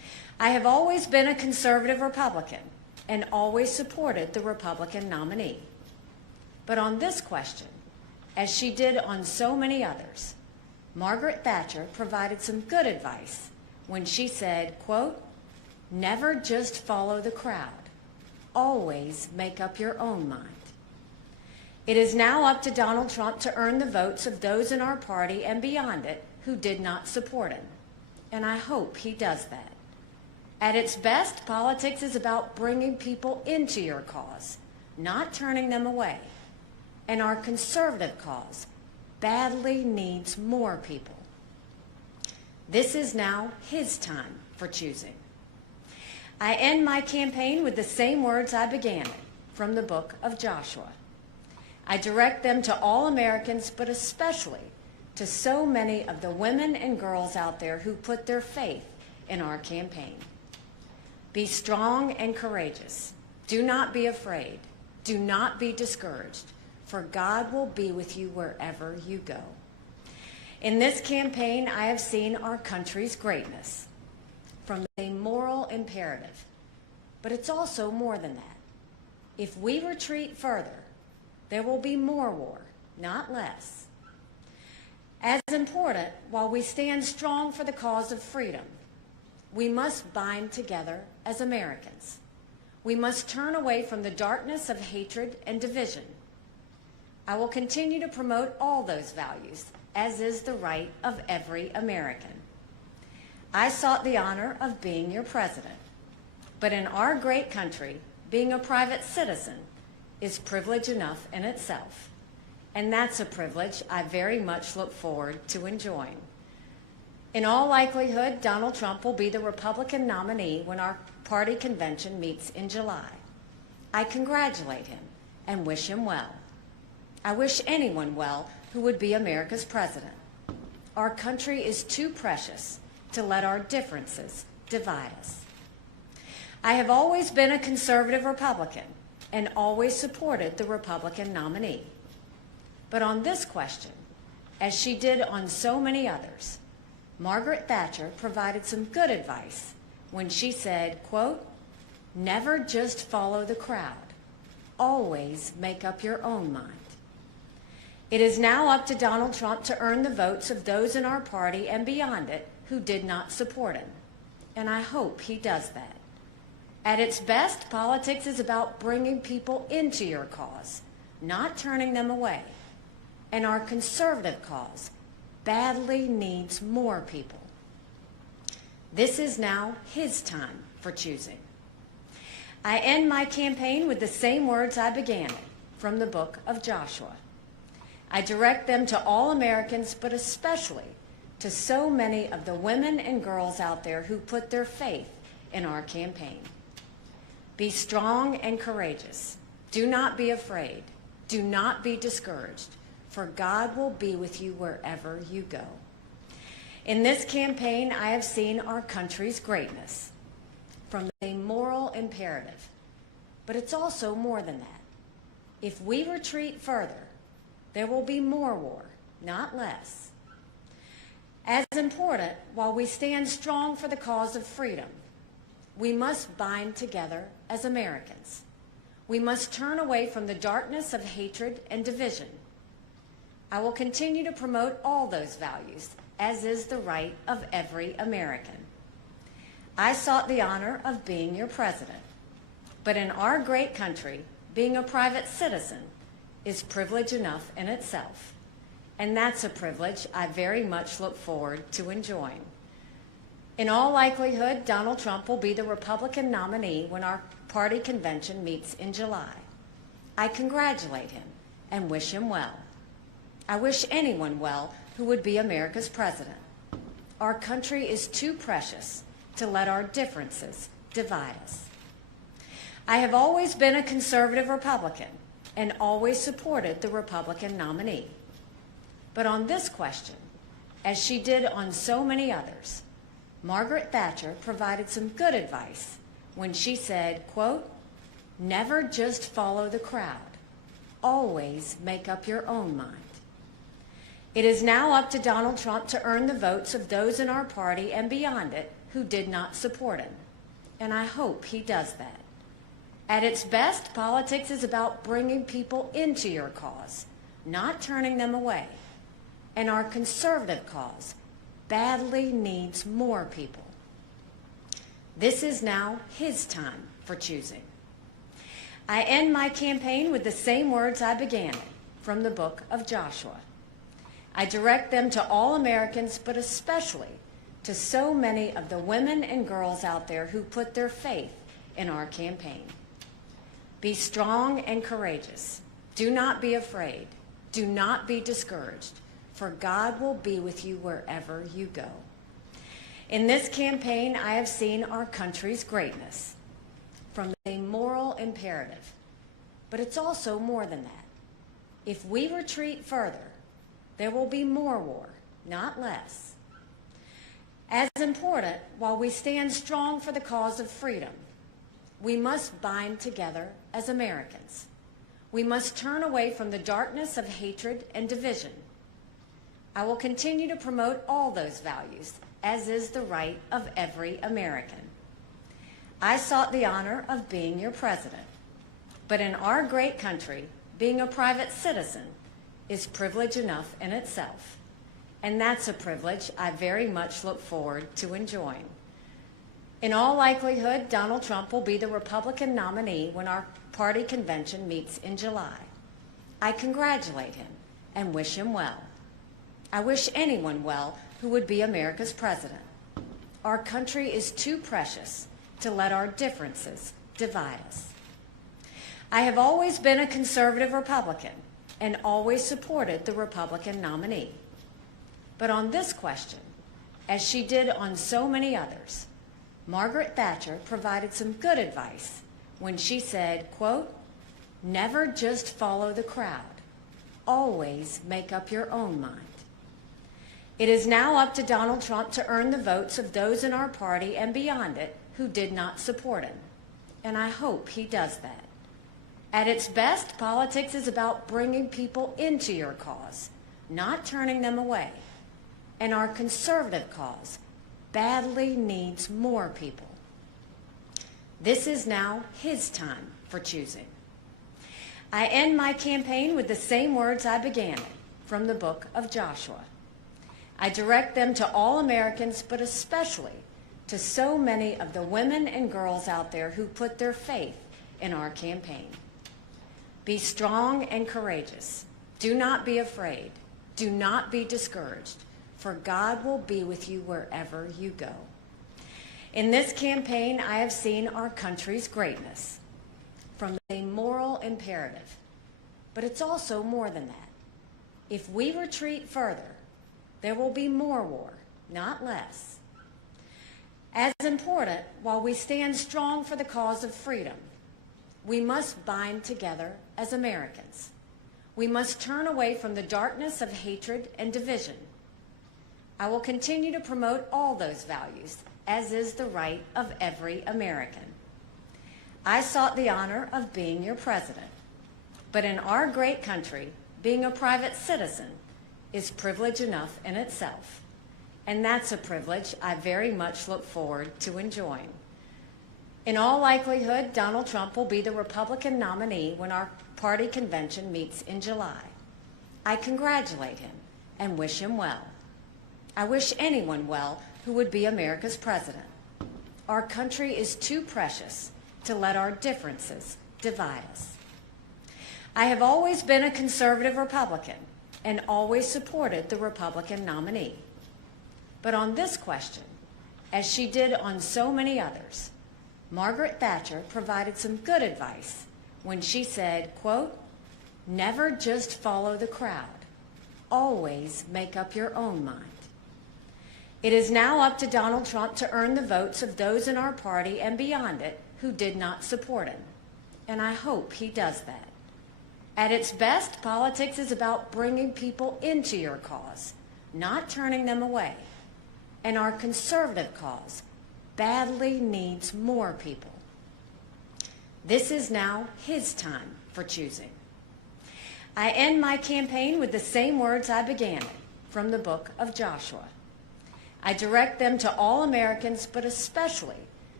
I have always been a conservative Republican and always supported the Republican nominee. But on this question, as she did on so many others, Margaret Thatcher provided some good advice when she said, quote, "Never just follow the crowd. Always make up your own mind." It is now up to Donald Trump to earn the votes of those in our party and beyond it who did not support him, and I hope he does that. At its best, politics is about bringing people into your cause, not turning them away. And our conservative cause badly needs more people. This is now his time for choosing. I end my campaign with the same words I began it, from the book of Joshua. I direct them to all Americans, but especially to so many of the women and girls out there who put their faith in our campaign. Be strong and courageous. Do not be afraid. Do not be discouraged, for God will be with you wherever you go. In this campaign, I have seen our country's greatness from a moral imperative, but it's also more than that. If we retreat further, there will be more war, not less. As important, while we stand strong for the cause of freedom, we must bind together as Americans. We must turn away from the darkness of hatred and division. I will continue to promote all those values, as is the right of every American. I sought the honor of being your president, but in our great country, being a private citizen is privilege enough in itself, and that's a privilege I very much look forward to enjoying. In all likelihood, Donald Trump will be the Republican nominee when our party convention meets in July. I congratulate him and wish him well. I wish anyone well who would be America's president. Our country is too precious to let our differences divide us. I have always been a conservative Republican and always supported the Republican nominee. But on this question, as she did on so many others, Margaret Thatcher provided some good advice when she said, quote, "Never just follow the crowd. Always make up your own mind." It is now up to Donald Trump to earn the votes of those in our party and beyond it who did not support him, and I hope he does that. At its best, politics is about bringing people into your cause, not turning them away, and our conservative cause badly needs more people. This is now his time for choosing. I end my campaign with the same words I began it, from the book of Joshua. I direct them to all Americans, but especially to so many of the women and girls out there who put their faith in our campaign. Be strong and courageous. Do not be afraid. Do not be discouraged, for God will be with you wherever you go. In this campaign, I have seen our country's greatness from a moral imperative, but it's also more than that. If we retreat further, there will be more war, not less. As important, while we stand strong for the cause of freedom, we must bind together as Americans. We must turn away from the darkness of hatred and division. I will continue to promote all those values, as is the right of every American. I sought the honor of being your president, but in our great country, being a private citizen is privilege enough in itself, and that's a privilege I very much look forward to enjoying. In all likelihood, Donald Trump will be the Republican nominee when our party convention meets in July. I congratulate him and wish him well. I wish anyone well who would be America's president. Our country is too precious to let our differences divide us. I have always been a conservative Republican and always supported the Republican nominee. But on this question, as she did on so many others, Margaret Thatcher provided some good advice when she said, quote, "Never just follow the crowd. Always make up your own mind." It is now up to Donald Trump to earn the votes of those in our party and beyond it who did not support him, and I hope he does that. At its best, politics is about bringing people into your cause, not turning them away. And our conservative cause badly needs more people. This is now his time for choosing. I end my campaign with the same words I began it, from the book of Joshua. I direct them to all Americans, but especially to so many of the women and girls out there who put their faith in our campaign. Be strong and courageous. Do not be afraid. Do not be discouraged, for God will be with you wherever you go. In this campaign, I have seen our country's greatness from a moral imperative, but it's also more than that. If we retreat further, there will be more war, not less. As important, while we stand strong for the cause of freedom, we must bind together as Americans. We must turn away from the darkness of hatred and division. I will continue to promote all those values, as is the right of every American. I sought the honor of being your president, but in our great country, being a private citizen is privilege enough in itself, and that's a privilege I very much look forward to enjoying. In all likelihood, Donald Trump will be the Republican nominee when our party convention meets in July. I congratulate him and wish him well. I wish anyone well who would be America's president. Our country is too precious to let our differences divide us. I have always been a conservative Republican and always supported the Republican nominee. But on this question, as she did on so many others, Margaret Thatcher provided some good advice when she said, quote, "Never just follow the crowd. Always make up your own mind." It is now up to Donald Trump to earn the votes of those in our party and beyond it who did not support him, and I hope he does that. At its best, politics is about bringing people into your cause, not turning them away, and our conservative cause badly needs more people. This is now his time for choosing. I end my campaign with the same words I began it, from the book of Joshua. I direct them to all Americans, but especially to so many of the women and girls out there who put their faith in our campaign. Be strong and courageous. Do not be afraid. Do not be discouraged, for God will be with you wherever you go. In this campaign, I have seen our country's greatness from a moral imperative, but it's also more than that. If we retreat further, there will be more war, not less. As important, while we stand strong for the cause of freedom, we must bind together as Americans. We must turn away from the darkness of hatred and division. I will continue to promote all those values, as is the right of every American. I sought the honor of being your president, but in our great country, being a private citizen is privilege enough in itself, and that's a privilege I very much look forward to enjoying. In all likelihood, Donald Trump will be the Republican nominee when our party convention meets in July. I congratulate him and wish him well. I wish anyone well who would be America's president. Our country is too precious to let our differences divide us. I have always been a conservative Republican and always supported the Republican nominee. But on this question, as she did on so many others, Margaret Thatcher provided some good advice when she said, quote, "Never just follow the crowd. Always make up your own mind." It is now up to Donald Trump to earn the votes of those in our party and beyond it who did not support him, and I hope he does that. At its best, politics is about bringing people into your cause, not turning them away, and our conservative cause badly needs more people. This is now his time for choosing. I end my campaign with the same words I began it, from the book of Joshua. I direct them to all Americans, but especially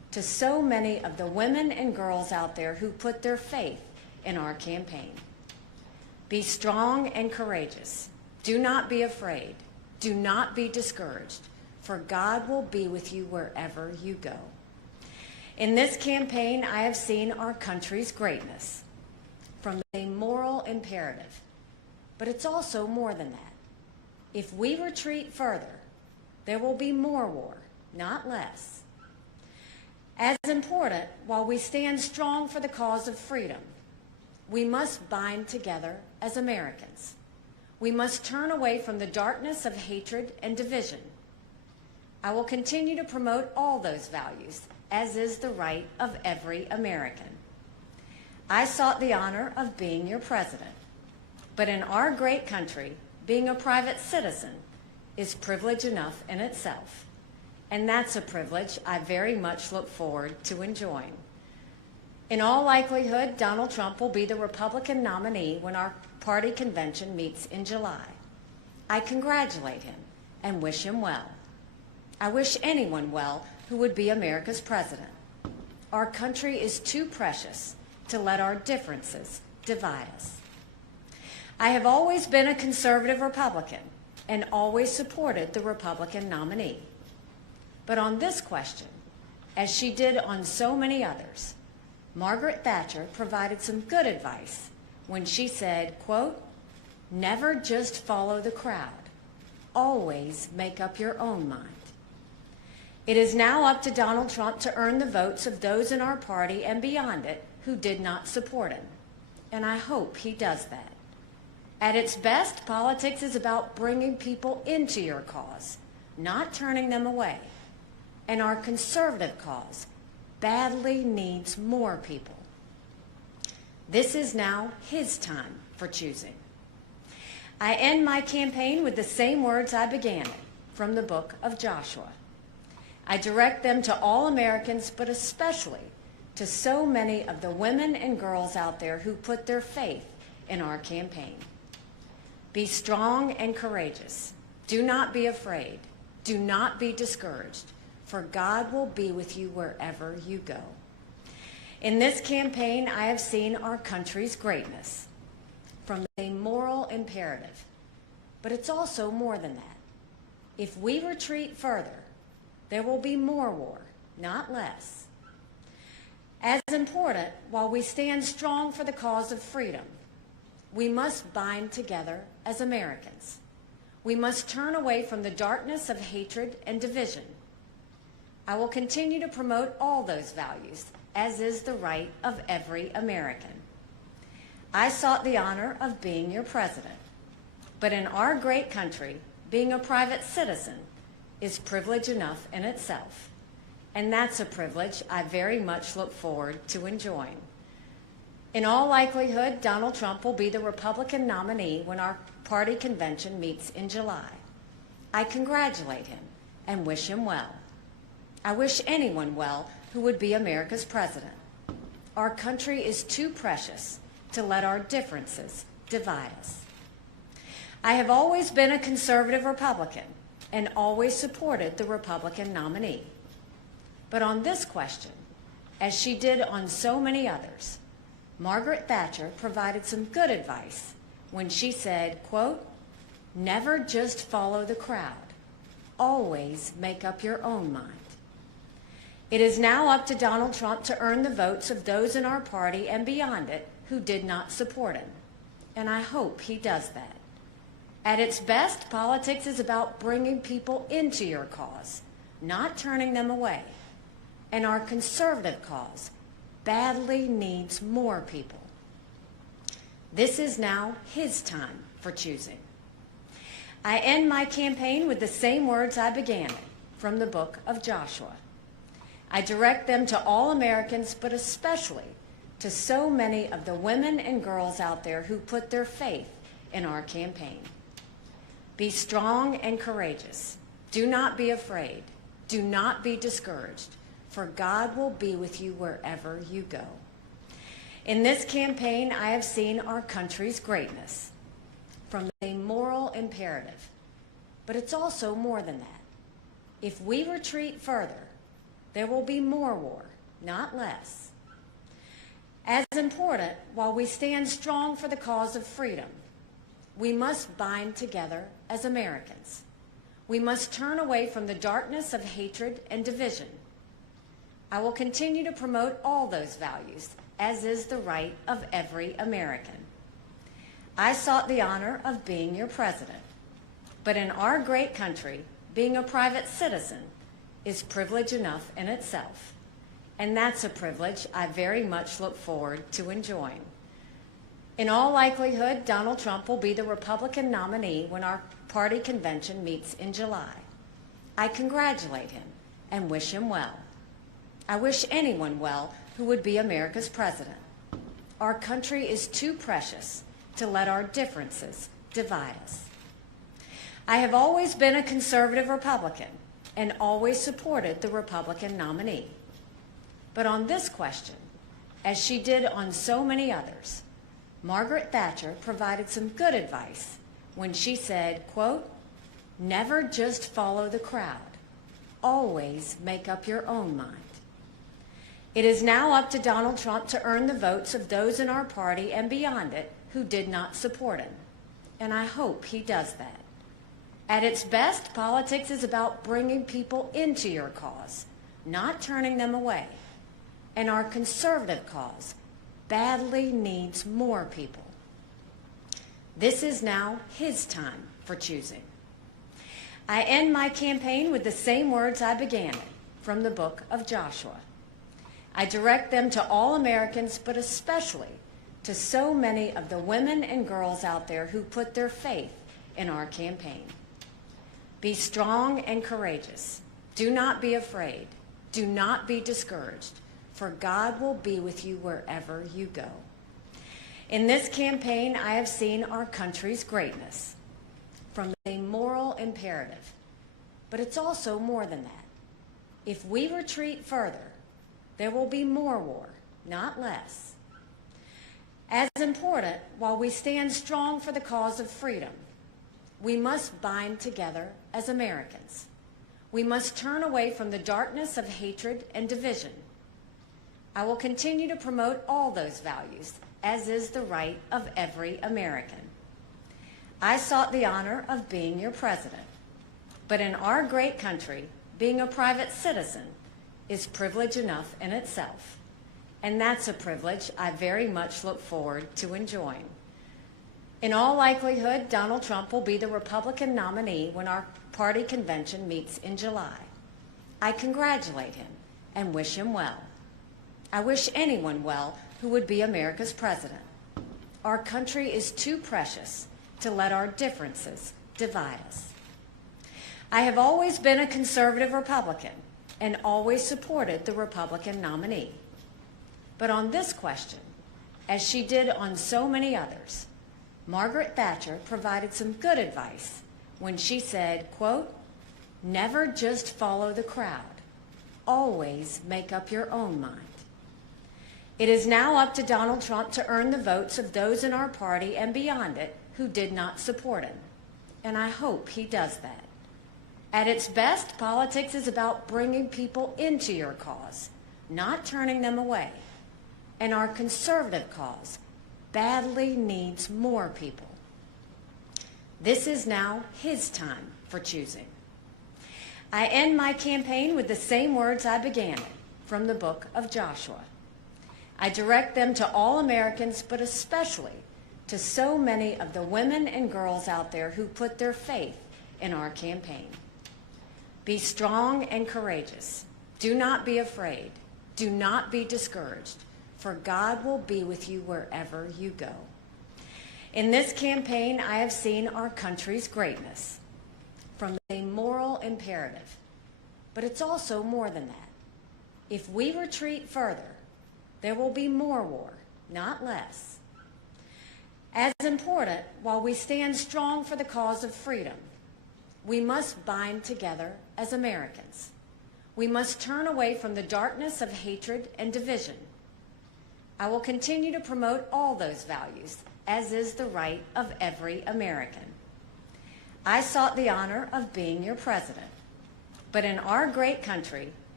to so many of the women and girls out there who put their faith in our campaign. Be strong and courageous. Do not be afraid. Do not be discouraged, for God will be with you wherever you go. In this campaign, I have seen our country's greatness from a moral imperative, but it's also more than that. If we retreat further, there will be more war, not less. As important, while we stand strong for the cause of freedom, we must bind together as Americans. We must turn away from the darkness of hatred and division. I will continue to promote all those values, as is the right of every American. I sought the honor of being your president, but in our great country, being a private citizen is privilege enough in itself, and that's a privilege I very much look forward to enjoying. In all likelihood, Donald Trump will be the Republican nominee when our party convention meets in July. I congratulate him and wish him well. I wish anyone well who would be America's president. Our country is too precious to let our differences divide us. I have always been a conservative Republican and always supported the Republican nominee. But on this question, as she did on so many others, Margaret Thatcher provided some good advice when she said, quote, "Never just follow the crowd. Always make up your own mind." It is now up to Donald Trump to earn the votes of those in our party and beyond it who did not support him, and I hope he does that. At its best, politics is about bringing people into your cause, not turning them away, and our conservative cause badly needs more people. This is now his time for choosing. I end my campaign with the same words I began it, from the book of Joshua. I direct them to all Americans, but especially to so many of the women and girls out there who put their faith in our campaign. Be strong and courageous. Do not be afraid. Do not be discouraged, for God will be with you wherever you go. In this campaign, I have seen our country's greatness from a moral imperative, but it's also more than that. If we retreat further, there will be more war, not less. As important, while we stand strong for the cause of freedom, we must bind together as Americans. We must turn away from the darkness of hatred and division. I will continue to promote all those values, as is the right of every American. I sought the honor of being your president, but in our great country, being a private citizen is privilege enough in itself, and that's a privilege I very much look forward to enjoying. In all likelihood, Donald Trump will be the Republican nominee when our party convention meets in July. I congratulate him and wish him well. I wish anyone well who would be America's president. Our country is too precious to let our differences divide us. I have always been a conservative Republican and always supported the Republican nominee. But on this question, as she did on so many others, Margaret Thatcher provided some good advice when she said, quote, "Never just follow the crowd. Always make up your own mind." It is now up to Donald Trump to earn the votes of those in our party and beyond it who did not support him, and I hope he does that. At its best, politics is about bringing people into your cause, not turning them away, and our conservative cause badly needs more people. This is now his time for choosing. I end my campaign with the same words I began it, from the book of Joshua. I direct them to all Americans, but especially to so many of the women and girls out there who put their faith in our campaign. Be strong and courageous. Do not be afraid. Do not be discouraged, for God will be with you wherever you go. In this campaign, I have seen our country's greatness from a moral imperative, but it's also more than that. If we retreat further, there will be more war, not less. As important, while we stand strong for the cause of freedom, we must bind together as Americans. We must turn away from the darkness of hatred and division. I will continue to promote all those values, as is the right of every American. I sought the honor of being your president, but in our great country, being a private citizen is privilege enough in itself, and that's a privilege I very much look forward to enjoying. In all likelihood, Donald Trump will be the Republican nominee when our party convention meets in July. I congratulate him and wish him well. I wish anyone well who would be America's president. Our country is too precious to let our differences divide us. I have always been a conservative Republican and always supported the Republican nominee. But on this question, as she did on so many others, Margaret Thatcher provided some good advice when she said, quote, "Never just follow the crowd. Always make up your own mind." It is now up to Donald Trump to earn the votes of those in our party and beyond it who did not support him, and I hope he does that. At its best, politics is about bringing people into your cause, not turning them away, and our conservative cause badly needs more people. This is now his time for choosing. I end my campaign with the same words I began it, from the book of Joshua. I direct them to all Americans, but especially to so many of the women and girls out there who put their faith in our campaign. Be strong and courageous. Do not be afraid. Do not be discouraged, for God will be with you wherever you go. In this campaign, I have seen our country's greatness from a moral imperative, but it's also more than that. If we retreat further, there will be more war, not less. As important, while we stand strong for the cause of freedom, we must bind together as Americans. We must turn away from the darkness of hatred and division. I will continue to promote all those values, as is the right of every American. I sought the honor of being your president, but in our great country, being a private citizen is privilege enough in itself, and that's a privilege I very much look forward to enjoying. In all likelihood, Donald Trump will be the Republican nominee when our party convention meets in July. I congratulate him and wish him well. I wish anyone well who would be America's president. Our country is too precious to let our differences divide us. I have always been a conservative Republican and always supported the Republican nominee. But on this question, as she did on so many others, Margaret Thatcher provided some good advice when she said, quote, "Never just follow the crowd. Always make up your own mind." It is now up to Donald Trump to earn the votes of those in our party and beyond it who did not support him, and I hope he does that. At its best, politics is about bringing people into your cause, not turning them away, and our conservative cause badly needs more people. This is now his time for choosing. I end my campaign with the same words I began it, from the book of Joshua. I direct them to all Americans, but especially to so many of the women and girls out there who put their faith in our campaign. Be strong and courageous. Do not be afraid. Do not be discouraged, for God will be with you wherever you go. In this campaign, I have seen our country's greatness from a moral imperative, but it's also more than that. If we retreat further, there will be more war, not less. As important, while we stand strong for the cause of freedom, we must bind together as Americans. We must turn away from the darkness of hatred and division. I will continue to promote all those values, as is the right of every American. I sought the honor of being your president, but in our great country,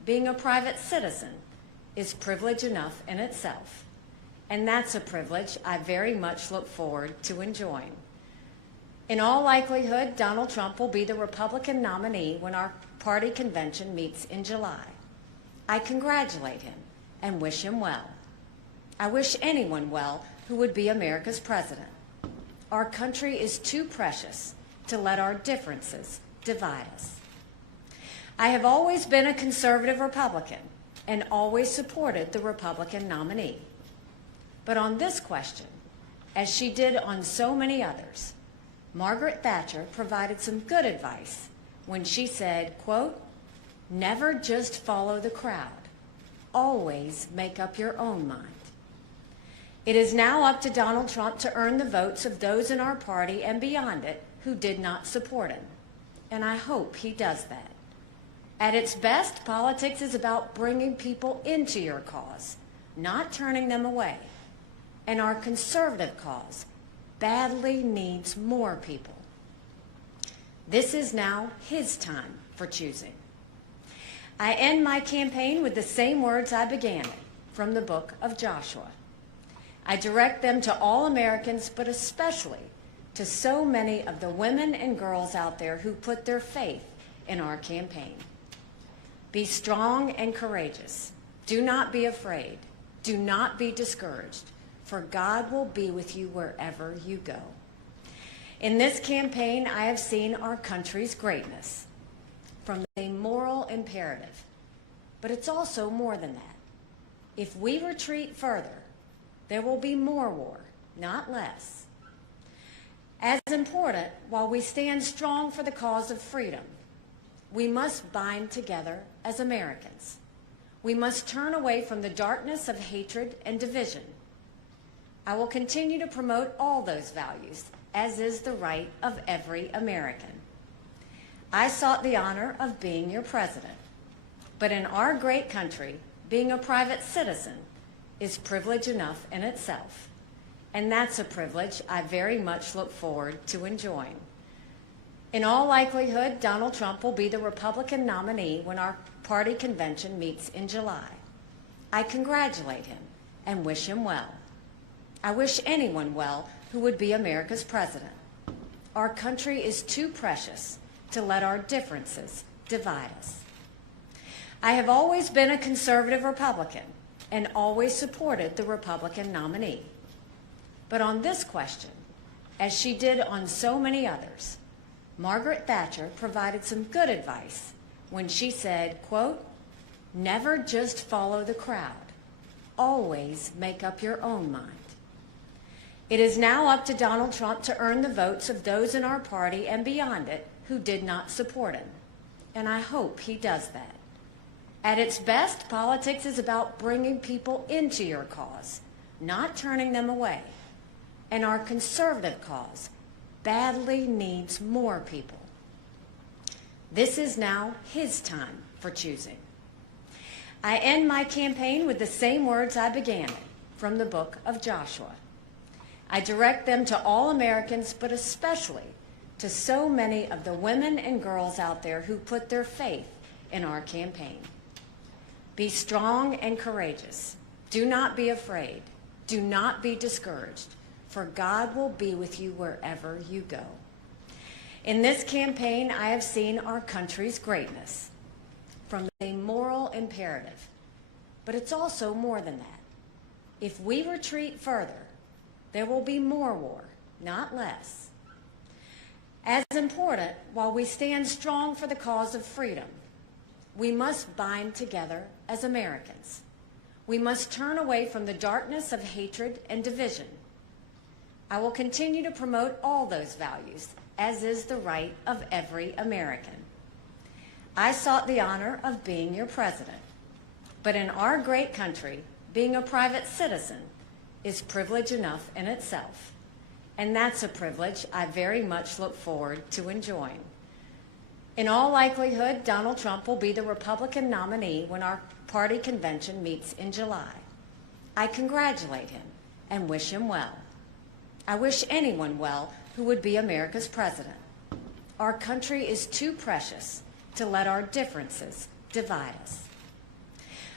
being a private citizen is privilege enough in itself, and that's a privilege I very much look forward to enjoying. In all likelihood, Donald Trump will be the Republican nominee when our party convention meets in July. I congratulate him and wish him well. I wish anyone well who would be America's president. Our country is too precious to let our differences divide us. I have always been a conservative Republican and always supported the Republican nominee. But on this question, as she did on so many others, Margaret Thatcher provided some good advice when she said, quote, "Never just follow the crowd. Always make up your own mind." It is now up to Donald Trump to earn the votes of those in our party and beyond it who did not support him, and I hope he does that. At its best, politics is about bringing people into your cause, not turning them away, and our conservative cause badly needs more people. This is now his time for choosing. I end my campaign with the same words I began it, from the book of Joshua. I direct them to all Americans, but especially to so many of the women and girls out there who put their faith in our campaign. Be strong and courageous. Do not be afraid. Do not be discouraged, for God will be with you wherever you go. In this campaign, I have seen our country's greatness from a moral imperative, but it's also more than that. If we retreat further, there will be more war, not less. As important, while we stand strong for the cause of freedom, we must bind together as Americans. We must turn away from the darkness of hatred and division. I will continue to promote all those values, as is the right of every American. I sought the honor of being your president, but in our great country, being a private citizen is privilege enough in itself, and that's a privilege I very much look forward to enjoying. In all likelihood, Donald Trump will be the Republican nominee when our party convention meets in July. I congratulate him and wish him well. I wish anyone well who would be America's president. Our country is too precious to let our differences divide us. I have always been a conservative Republican and always supported the Republican nominee. But on this question, as she did on so many others, Margaret Thatcher provided some good advice when she said, quote, "Never just follow the crowd. Always make up your own mind." It is now up to Donald Trump to earn the votes of those in our party and beyond it who did not support him, and I hope he does that. At its best, politics is about bringing people into your cause, not turning them away, and our conservative cause badly needs more people. This is now his time for choosing. I end my campaign with the same words I began it, from the book of Joshua. I direct them to all Americans, but especially to so many of the women and girls out there who put their faith in our campaign. Be strong and courageous. Do not be afraid. Do not be discouraged, for God will be with you wherever you go. In this campaign, I have seen our country's greatness from a moral imperative, but it's also more than that. If we retreat further, there will be more war, not less. As important, while we stand strong for the cause of freedom, we must bind together as Americans. We must turn away from the darkness of hatred and division. I will continue to promote all those values, as is the right of every American. I sought the honor of being your president, but in our great country, being a private citizen is privilege enough in itself, and that's a privilege I very much look forward to enjoying. In all likelihood, Donald Trump will be the Republican nominee when our party convention meets in July. I congratulate him and wish him well. I wish anyone well who would be America's president. Our country is too precious to let our differences divide us.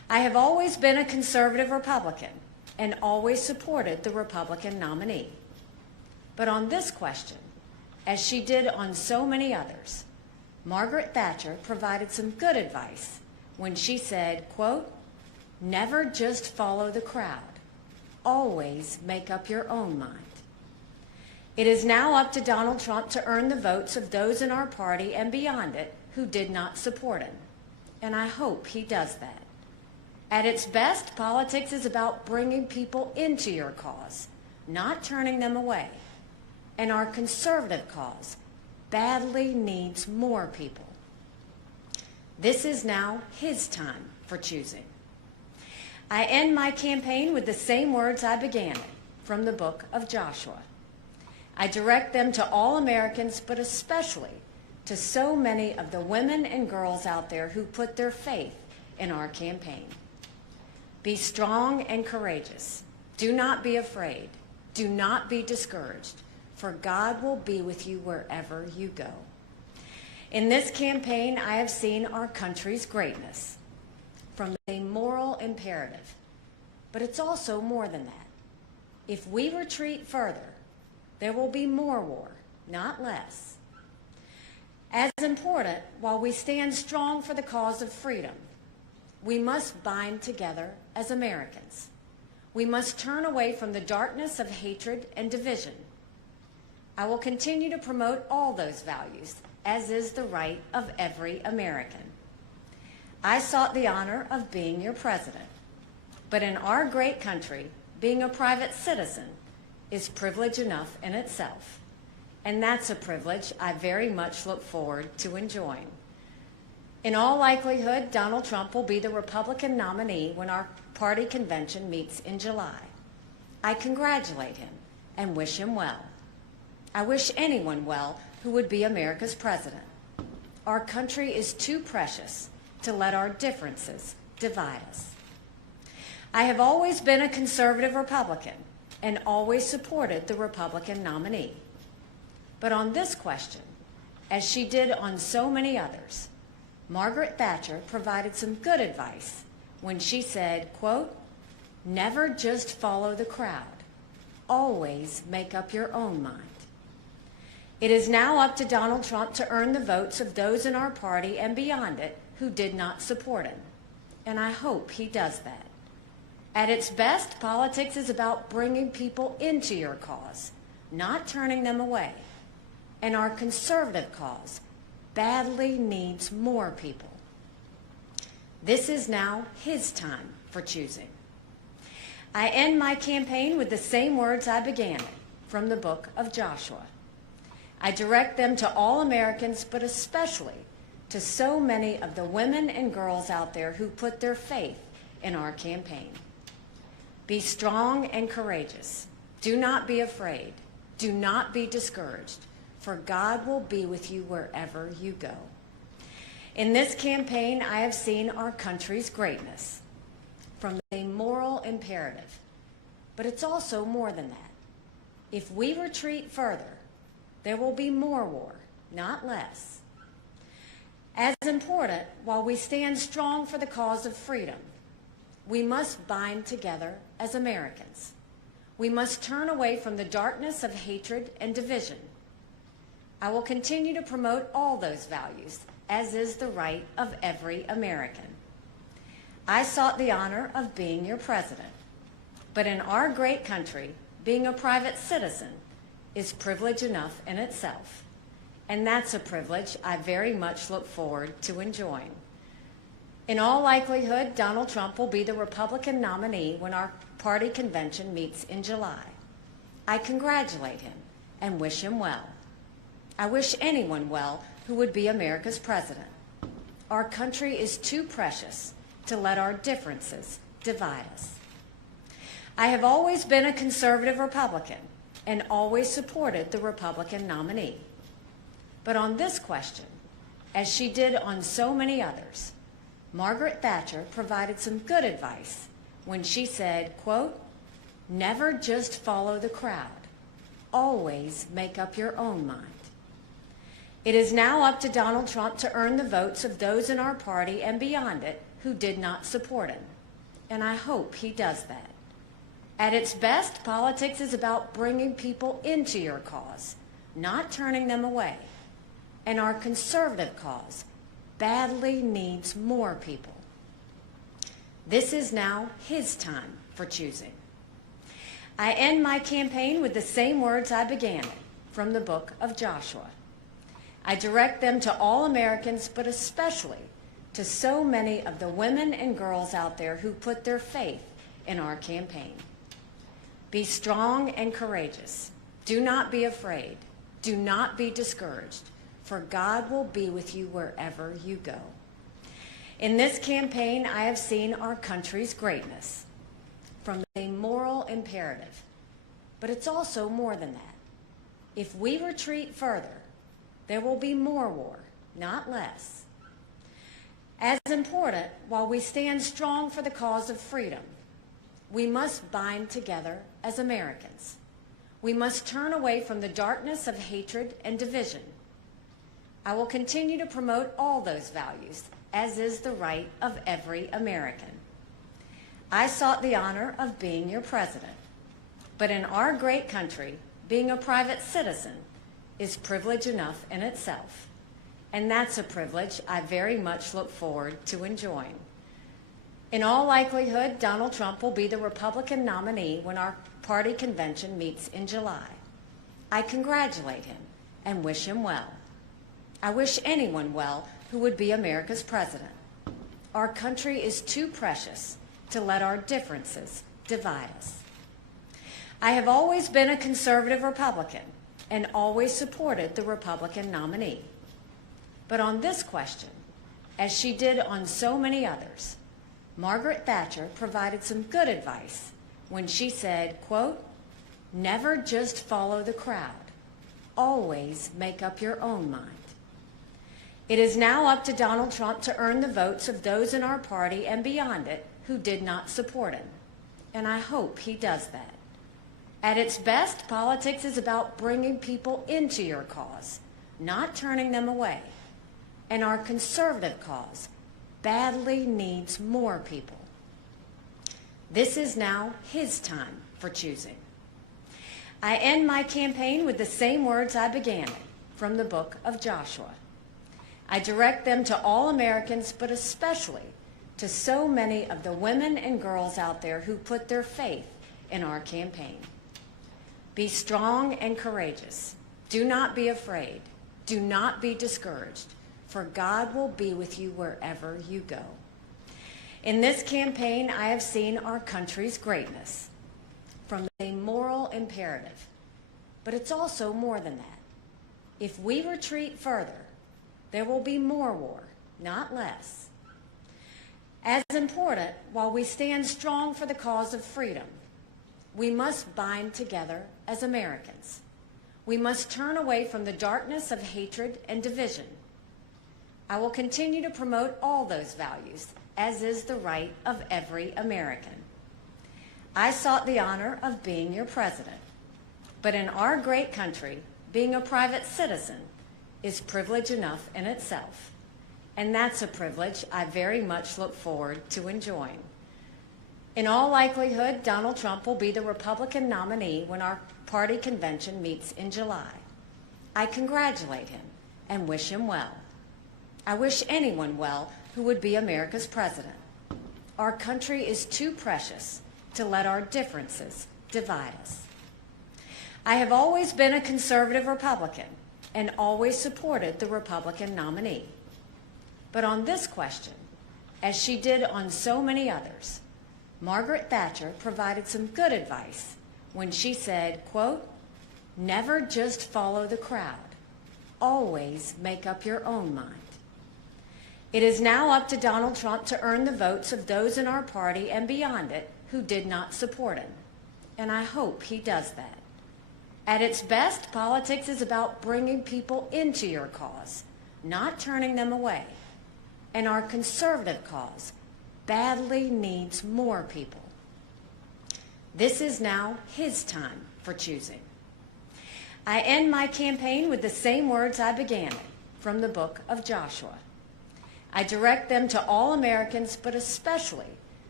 I have always been a conservative Republican and always supported the Republican nominee. But on this question, as she did on so many others, Margaret Thatcher provided some good advice when she said, quote, "Never just follow the crowd. Always make up your own mind." It is now up to Donald Trump to earn the votes of those in our party and beyond it who did not support him, and I hope he does that. At its best, politics is about bringing people into your cause, not turning them away. And our conservative cause badly needs more people. This is now his time for choosing. I end my campaign with the same words I began it, from the book of Joshua. I direct them to all Americans, but especially to so many of the women and girls out there who put their faith in our campaign. Be strong and courageous. Do not be afraid. Do not be discouraged, for God will be with you wherever you go. In this campaign, I have seen our country's greatness from a moral imperative, but it's also more than that. If we retreat further, there will be more war, not less. As important, while we stand strong for the cause of freedom, we must bind together as Americans. We must turn away from the darkness of hatred and division. I will continue to promote all those values, as is the right of every American. I sought the honor of being your president, but in our great country, being a private citizen is privilege enough in itself, and that's a privilege I very much look forward to enjoying. In all likelihood, Donald Trump will be the Republican nominee when our party convention meets in July. I congratulate him and wish him well. I wish anyone well who would be America's president. Our country is too precious to let our differences divide us. I have always been a conservative Republican and always supported the Republican nominee. But on this question, as she did on so many others, Margaret Thatcher provided some good advice when she said, quote, "Never just follow the crowd. Always make up your own mind." It is now up to Donald Trump to earn the votes of those in our party and beyond it who did not support him, and I hope he does that. At its best, politics is about bringing people into your cause, not turning them away, and our conservative cause badly needs more people. This is now his time for choosing. I end my campaign with the same words I began it, from the book of Joshua. I direct them to all Americans, but especially to so many of the women and girls out there who put their faith in our campaign. Be strong and courageous. Do not be afraid. Do not be discouraged, for God will be with you wherever you go. In this campaign, I have seen our country's greatness from a moral imperative, but it's also more than that. If we retreat further, there will be more war, not less. As important, while we stand strong for the cause of freedom, we must bind together as Americans. We must turn away from the darkness of hatred and division. I will continue to promote all those values, as is the right of every American. I sought the honor of being your president, but in our great country, being a private citizen is privilege enough in itself, and that's a privilege I very much look forward to enjoying. In all likelihood, Donald Trump will be the Republican nominee when our party convention meets in July. I congratulate him and wish him well. I wish anyone well who would be America's president. Our country is too precious to let our differences divide us. I have always been a conservative Republican and always supported the Republican nominee. But on this question, as she did on so many others, Margaret Thatcher provided some good advice when she said, quote, "Never just follow the crowd. Always make up your own mind." It is now up to Donald Trump to earn the votes of those in our party and beyond it who did not support him, and I hope he does that. At its best, politics is about bringing people into your cause, not turning them away. And our conservative cause badly needs more people. This is now his time for choosing. I end my campaign with the same words I began it, from the book of Joshua. I direct them to all Americans, but especially to so many of the women and girls out there who put their faith in our campaign. Be strong and courageous. Do not be afraid. Do not be discouraged, for God will be with you wherever you go. In this campaign, I have seen our country's greatness from a moral imperative, but it's also more than that. If we retreat further, there will be more war, not less. As important, while we stand strong for the cause of freedom, we must bind together as Americans. We must turn away from the darkness of hatred and division. I will continue to promote all those values, as is the right of every American. I sought the honor of being your president, but in our great country, being a private citizen is privilege enough in itself, and that's a privilege I very much look forward to enjoying. In all likelihood, Donald Trump will be the Republican nominee when our party convention meets in July. I congratulate him and wish him well. I wish anyone well who would be America's president. Our country is too precious to let our differences divide us. I have always been a conservative Republican and always supported the Republican nominee. But on this question, as she did on so many others, Margaret Thatcher provided some good advice when she said, quote, "Never just follow the crowd. Always make up your own mind." It is now up to Donald Trump to earn the votes of those in our party and beyond it who did not support him, and I hope he does that. At its best, politics is about bringing people into your cause, not turning them away, and our conservative cause badly needs more people. This is now his time for choosing. I end my campaign with the same words I began it, from the book of Joshua. I direct them to all Americans, but especially to so many of the women and girls out there who put their faith in our campaign. Be strong and courageous. Do not be afraid. Do not be discouraged, for God will be with you wherever you go. In this campaign, I have seen our country's greatness from a moral imperative, but it's also more than that. If we retreat further, there will be more war, not less. As important, while we stand strong for the cause of freedom, we must bind together as Americans. We must turn away from the darkness of hatred and division. I will continue to promote all those values, as is the right of every American. I sought the honor of being your president, but in our great country, being a private citizen is privilege enough in itself, and that's a privilege I very much look forward to enjoying. In all likelihood, Donald Trump will be the Republican nominee when our party convention meets in July. I congratulate him and wish him well. I wish anyone well who would be America's president. Our country is too precious to let our differences divide us. I have always been a conservative Republican and always supported the Republican nominee. But on this question, as she did on so many others, Margaret Thatcher provided some good advice when she said, quote, "Never just follow the crowd. Always make up your own mind." It is now up to Donald Trump to earn the votes of those in our party and beyond it who did not support him, and I hope he does that. At its best, politics is about bringing people into your cause, not turning them away, and our conservative cause badly needs more people. This is now his time for choosing. I end my campaign with the same words I began it, from the book of Joshua. I direct them to all Americans, but especially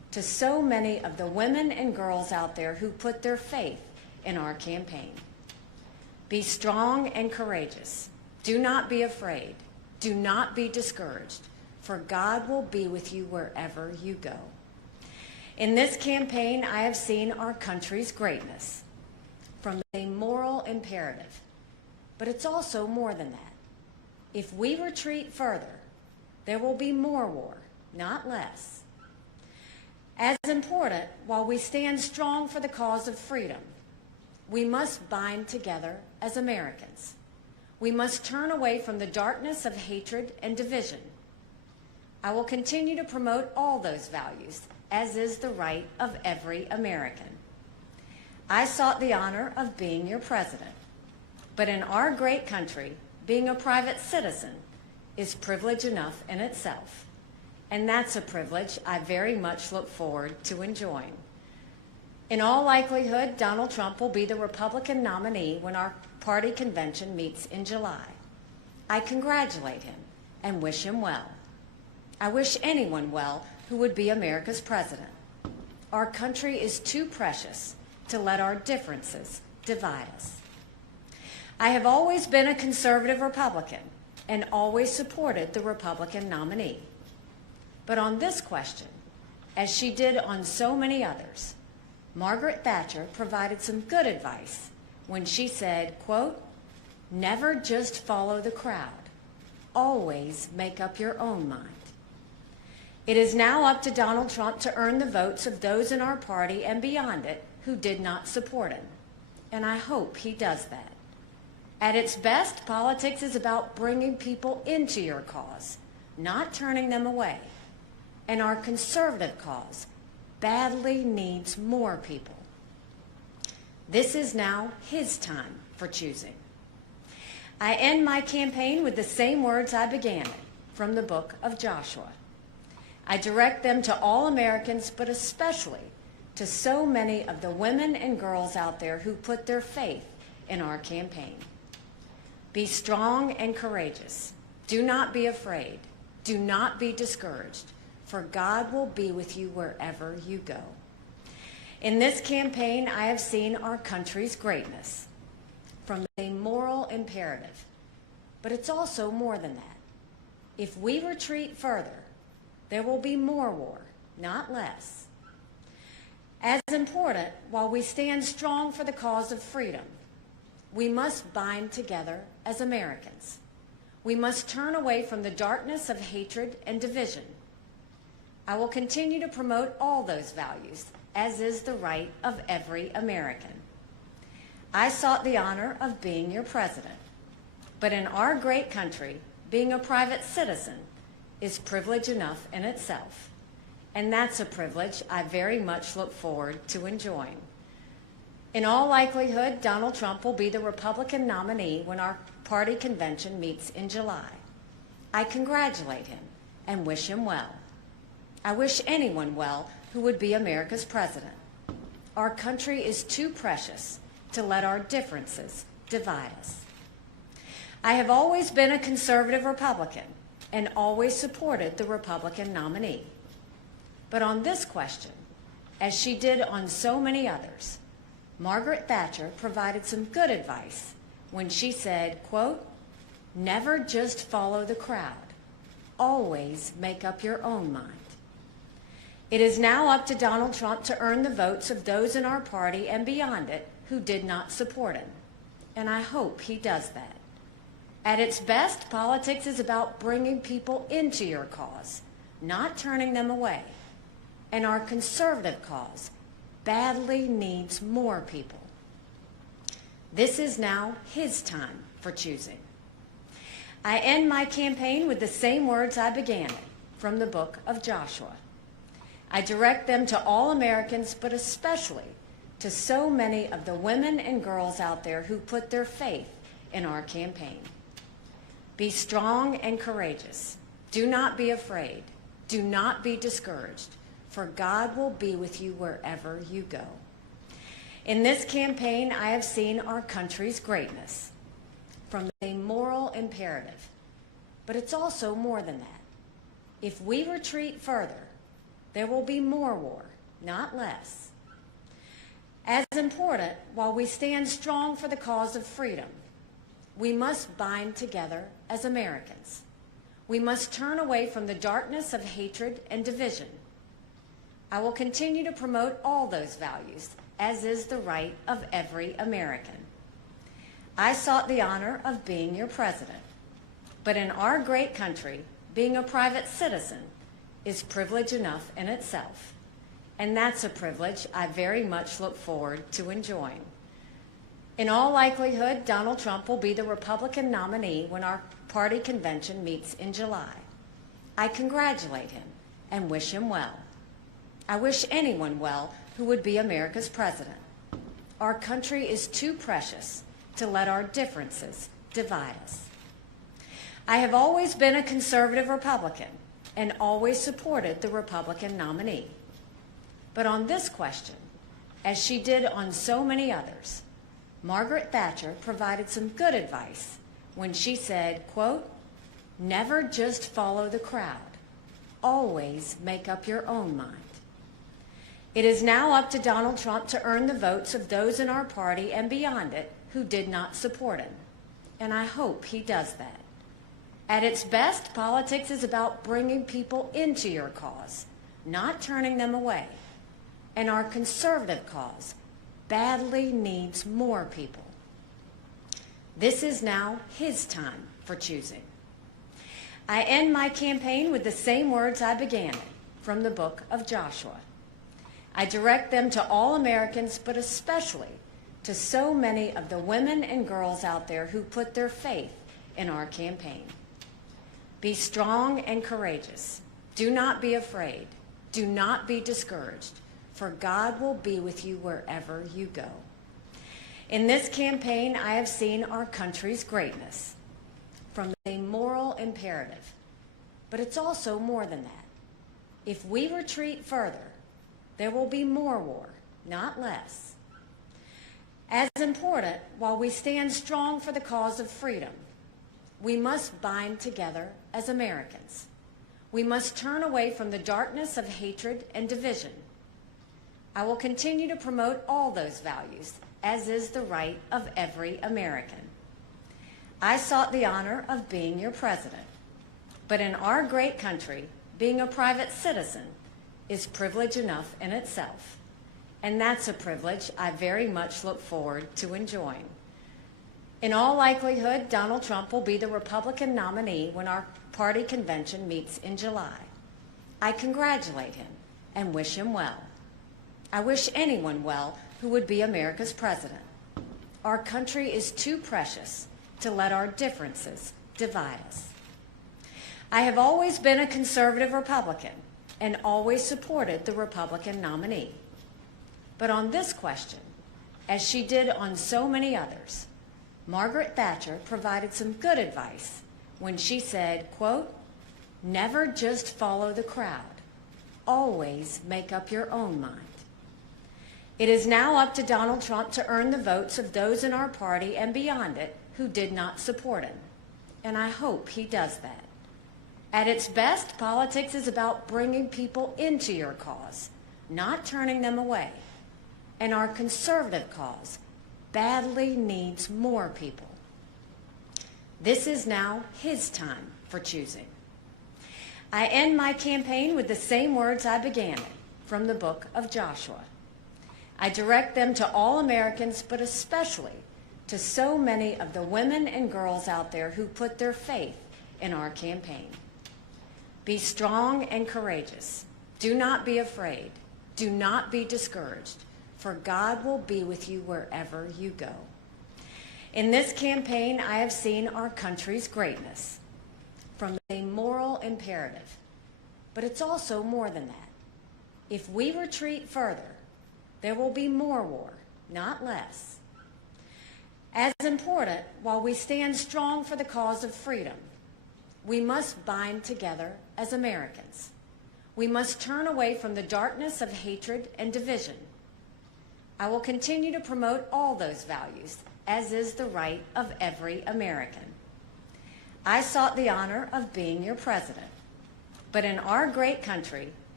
to so many of the women and girls out there who put their faith in our campaign. Be strong and courageous. Do not be afraid. Do not be discouraged, for God will be with you wherever you go. In this campaign, I have seen our country's greatness from a moral imperative, but it's also more than that. If we retreat further, there will be more war, not less. As important, while we stand strong for the cause of freedom, we must bind together as Americans. We must turn away from the darkness of hatred and division. I will continue to promote all those values, as is the right of every American. I sought the honor of being your president, but in our great country, being a private citizen is privilege enough in itself, and that's a privilege I very much look forward to enjoying. In all likelihood, Donald Trump will be the Republican nominee when our party convention meets in July. I congratulate him and wish him well. I wish anyone well who would be America's president. Our country is too precious to let our differences divide us. I have always been a conservative Republican and always supported the Republican nominee. But on this question, as she did on so many others, Margaret Thatcher provided some good advice when she said, quote, "Never just follow the crowd. Always make up your own mind." It is now up to Donald Trump to earn the votes of those in our party and beyond it who did not support him, and I hope he does that. At its best, politics is about bringing people into your cause, not turning them away, and our conservative cause badly needs more people. This is now his time for choosing. I end my campaign with the same words I began it, from the book of Joshua. I direct them to all Americans, but especially to so many of the women and girls out there who put their faith in our campaign. Be strong and courageous. Do not be afraid. Do not be discouraged, for God will be with you wherever you go. In this campaign, I have seen our country's greatness from a moral imperative, but it's also more than that. If we retreat further, there will be more war, not less. As important, while we stand strong for the cause of freedom, we must bind together as Americans. We must turn away from the darkness of hatred and division. I will continue to promote all those values, as is the right of every American. I sought the honor of being your president, but in our great country, being a private citizen is privilege enough in itself, and that's a privilege I very much look forward to enjoying. In all likelihood, Donald Trump will be the Republican nominee when our party convention meets in July. I congratulate him and wish him well. I wish anyone well who would be America's president. Our country is too precious to let our differences divide us. I have always been a conservative Republican and always supported the Republican nominee. But on this question, as she did on so many others, Margaret Thatcher provided some good advice when she said, quote, "Never just follow the crowd. Always make up your own mind." It is now up to Donald Trump to earn the votes of those in our party and beyond it who did not support him, and I hope he does that. At its best, politics is about bringing people into your cause, not turning them away, and our conservative cause badly needs more people. This is now his time for choosing. I end my campaign with the same words I began it, from the book of Joshua. I direct them to all Americans, but especially to so many of the women and girls out there who put their faith in our campaign. Be strong and courageous. Do not be afraid. Do not be discouraged, for God will be with you wherever you go. In this campaign, I have seen our country's greatness from a moral imperative, but it's also more than that. If we retreat further, there will be more war, not less. As important, while we stand strong for the cause of freedom, we must bind together as Americans. We must turn away from the darkness of hatred and division. I will continue to promote all those values, as is the right of every American. I sought the honor of being your president, but in our great country, being a private citizen is privilege enough in itself, and that's a privilege I very much look forward to enjoying. In all likelihood, Donald Trump will be the Republican nominee when our party convention meets in July. I congratulate him and wish him well. I wish anyone well who would be America's president. Our country is too precious to let our differences divide us. I have always been a conservative Republican and always supported the Republican nominee. But on this question, as she did on so many others, Margaret Thatcher provided some good advice when she said, quote, "Never just follow the crowd. Always make up your own mind." It is now up to Donald Trump to earn the votes of those in our party and beyond it who did not support him, and I hope he does that. At its best, politics is about bringing people into your cause, not turning them away, and our conservative cause badly needs more people. This is now his time for choosing. I end my campaign with the same words I began it, from the book of Joshua. I direct them to all Americans, but especially to so many of the women and girls out there who put their faith in our campaign. Be strong and courageous. Do not be afraid. Do not be discouraged, for God will be with you wherever you go. In this campaign, I have seen our country's greatness from a moral imperative, but it's also more than that. If we retreat further, there will be more war, not less. As important, while we stand strong for the cause of freedom, we must bind together as Americans. We must turn away from the darkness of hatred and division. I will continue to promote all those values, as is the right of every American. I sought the honor of being your president, but in our great country, being a private citizen is privilege enough in itself, and that's a privilege I very much look forward to enjoying. In all likelihood, Donald Trump will be the Republican nominee when our party convention meets in July. I congratulate him and wish him well. I wish anyone well who would be America's president. Our country is too precious to let our differences divide us. I have always been a conservative Republican and always supported the Republican nominee. But on this question, as she did on so many others, Margaret Thatcher provided some good advice when she said, quote, "Never just follow the crowd. Always make up your own mind." It is now up to Donald Trump to earn the votes of those in our party and beyond it who did not support him, and I hope he does that. At its best, politics is about bringing people into your cause, not turning them away, and our conservative cause badly needs more people. This is now his time for choosing. I end my campaign with the same words I began it, from the book of Joshua. I direct them to all Americans, but especially to so many of the women and girls out there who put their faith in our campaign. Be strong and courageous. Do not be afraid. Do not be discouraged, for God will be with you wherever you go. In this campaign, I have seen our country's greatness from a moral imperative, but it's also more than that. If we retreat further, there will be more war, not less. As important, while we stand strong for the cause of freedom, we must bind together as Americans. We must turn away from the darkness of hatred and division. I will continue to promote all those values, as is the right of every American. I sought the honor of being your president, but in our great country,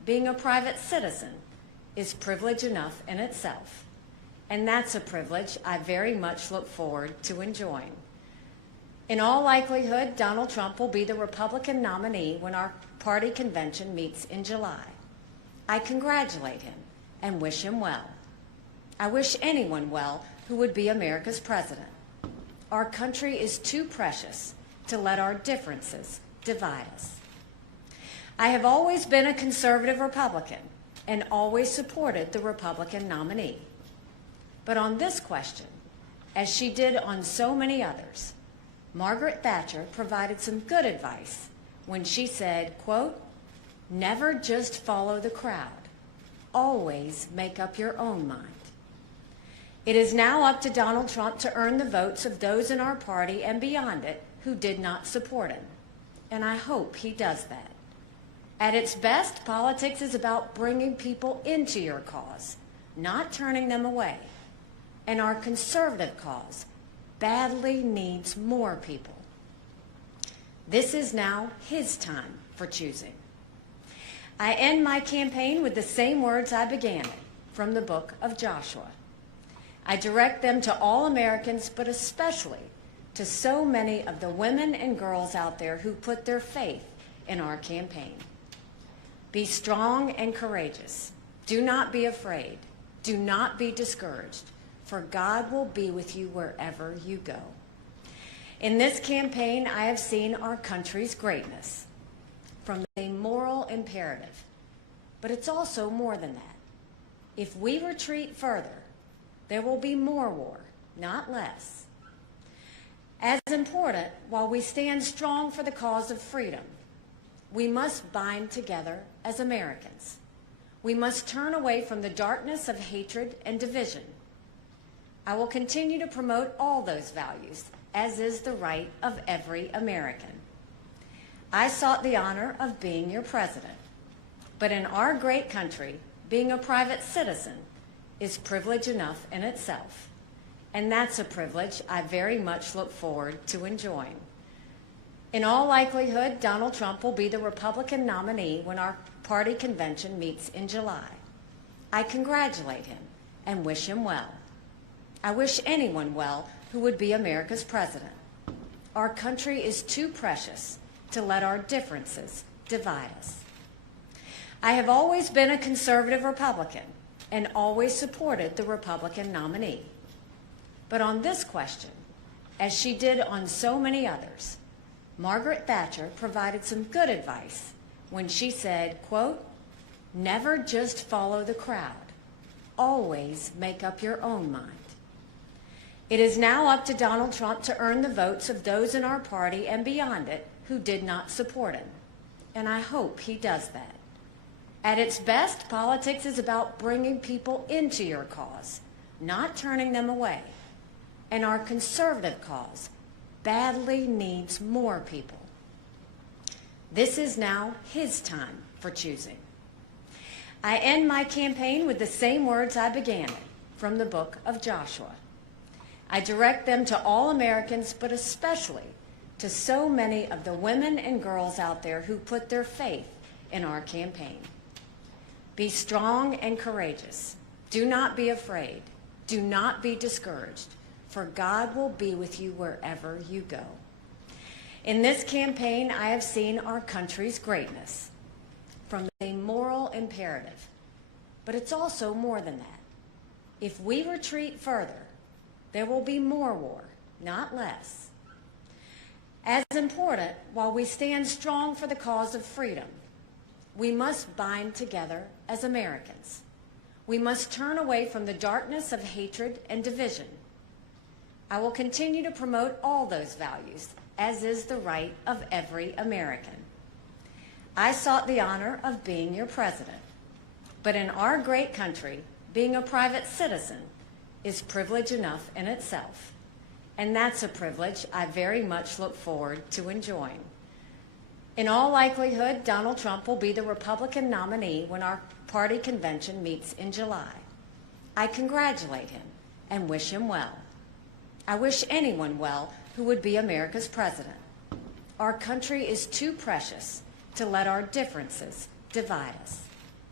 being a private citizen is privilege enough in itself. And that's a privilege I very much look forward to enjoying. In all likelihood, Donald Trump will be the Republican nominee when our party convention meets in July. I congratulate him and wish him well. I wish anyone well who would be America's president. Our country is too precious to let our differences divide us. I have always been a conservative Republican and always supported the Republican nominee. But on this question, as she did on so many others, Margaret Thatcher provided some good advice when she said, quote, "Never just follow the crowd. Always make up your own mind." It is now up to Donald Trump to earn the votes of those in our party and beyond it who did not support him. And I hope he does that. At its best, politics is about bringing people into your cause, not turning them away. And our conservative cause badly needs more people. This is now his time for choosing. I end my campaign with the same words I began it, from the book of Joshua. I direct them to all Americans, but especially to so many of the women and girls out there who put their faith in our campaign. Be strong and courageous. Do not be afraid. Do not be discouraged, for God will be with you wherever you go. In this campaign, I have seen our country's greatness from a moral imperative, but it's also more than that. If we retreat further, there will be more war, not less. As important, while we stand strong for the cause of freedom, we must bind together as Americans. We must turn away from the darkness of hatred and division. I will continue to promote all those values, as is the right of every American. I sought the honor of being your president, but in our great country, being a private citizen is privilege enough in itself, and that's a privilege I very much look forward to enjoying. In all likelihood, Donald Trump will be the Republican nominee when our party convention meets in July. I congratulate him and wish him well. I wish anyone well who would be America's president. Our country is too precious to let our differences divide us. I have always been a conservative Republican and always supported the Republican nominee. But on this question, as she did on so many others, Margaret Thatcher provided some good advice when she said, quote, "Never just follow the crowd. Always make up your own mind." It is now up to Donald Trump to earn the votes of those in our party and beyond it who did not support him. And I hope he does that. At its best, politics is about bringing people into your cause, not turning them away. And our conservative cause badly needs more people. This is now his time for choosing. I end my campaign with the same words I began it, from the book of Joshua. I direct them to all Americans, but especially to so many of the women and girls out there who put their faith in our campaign. Be strong and courageous. Do not be afraid. Do not be discouraged, for God will be with you wherever you go. In this campaign, I have seen our country's greatness from a moral imperative, but it's also more than that. If we retreat further, there will be more war, not less. As important, while we stand strong for the cause of freedom, we must bind together as Americans. We must turn away from the darkness of hatred and division. I will continue to promote all those values, as is the right of every American. I sought the honor of being your president, but in our great country, being a private citizen is privilege enough in itself, and that's a privilege I very much look forward to enjoying. In all likelihood, Donald Trump will be the Republican nominee when our party convention meets in July. I congratulate him and wish him well. I wish anyone well who would be America's president. Our country is too precious to let our differences divide us.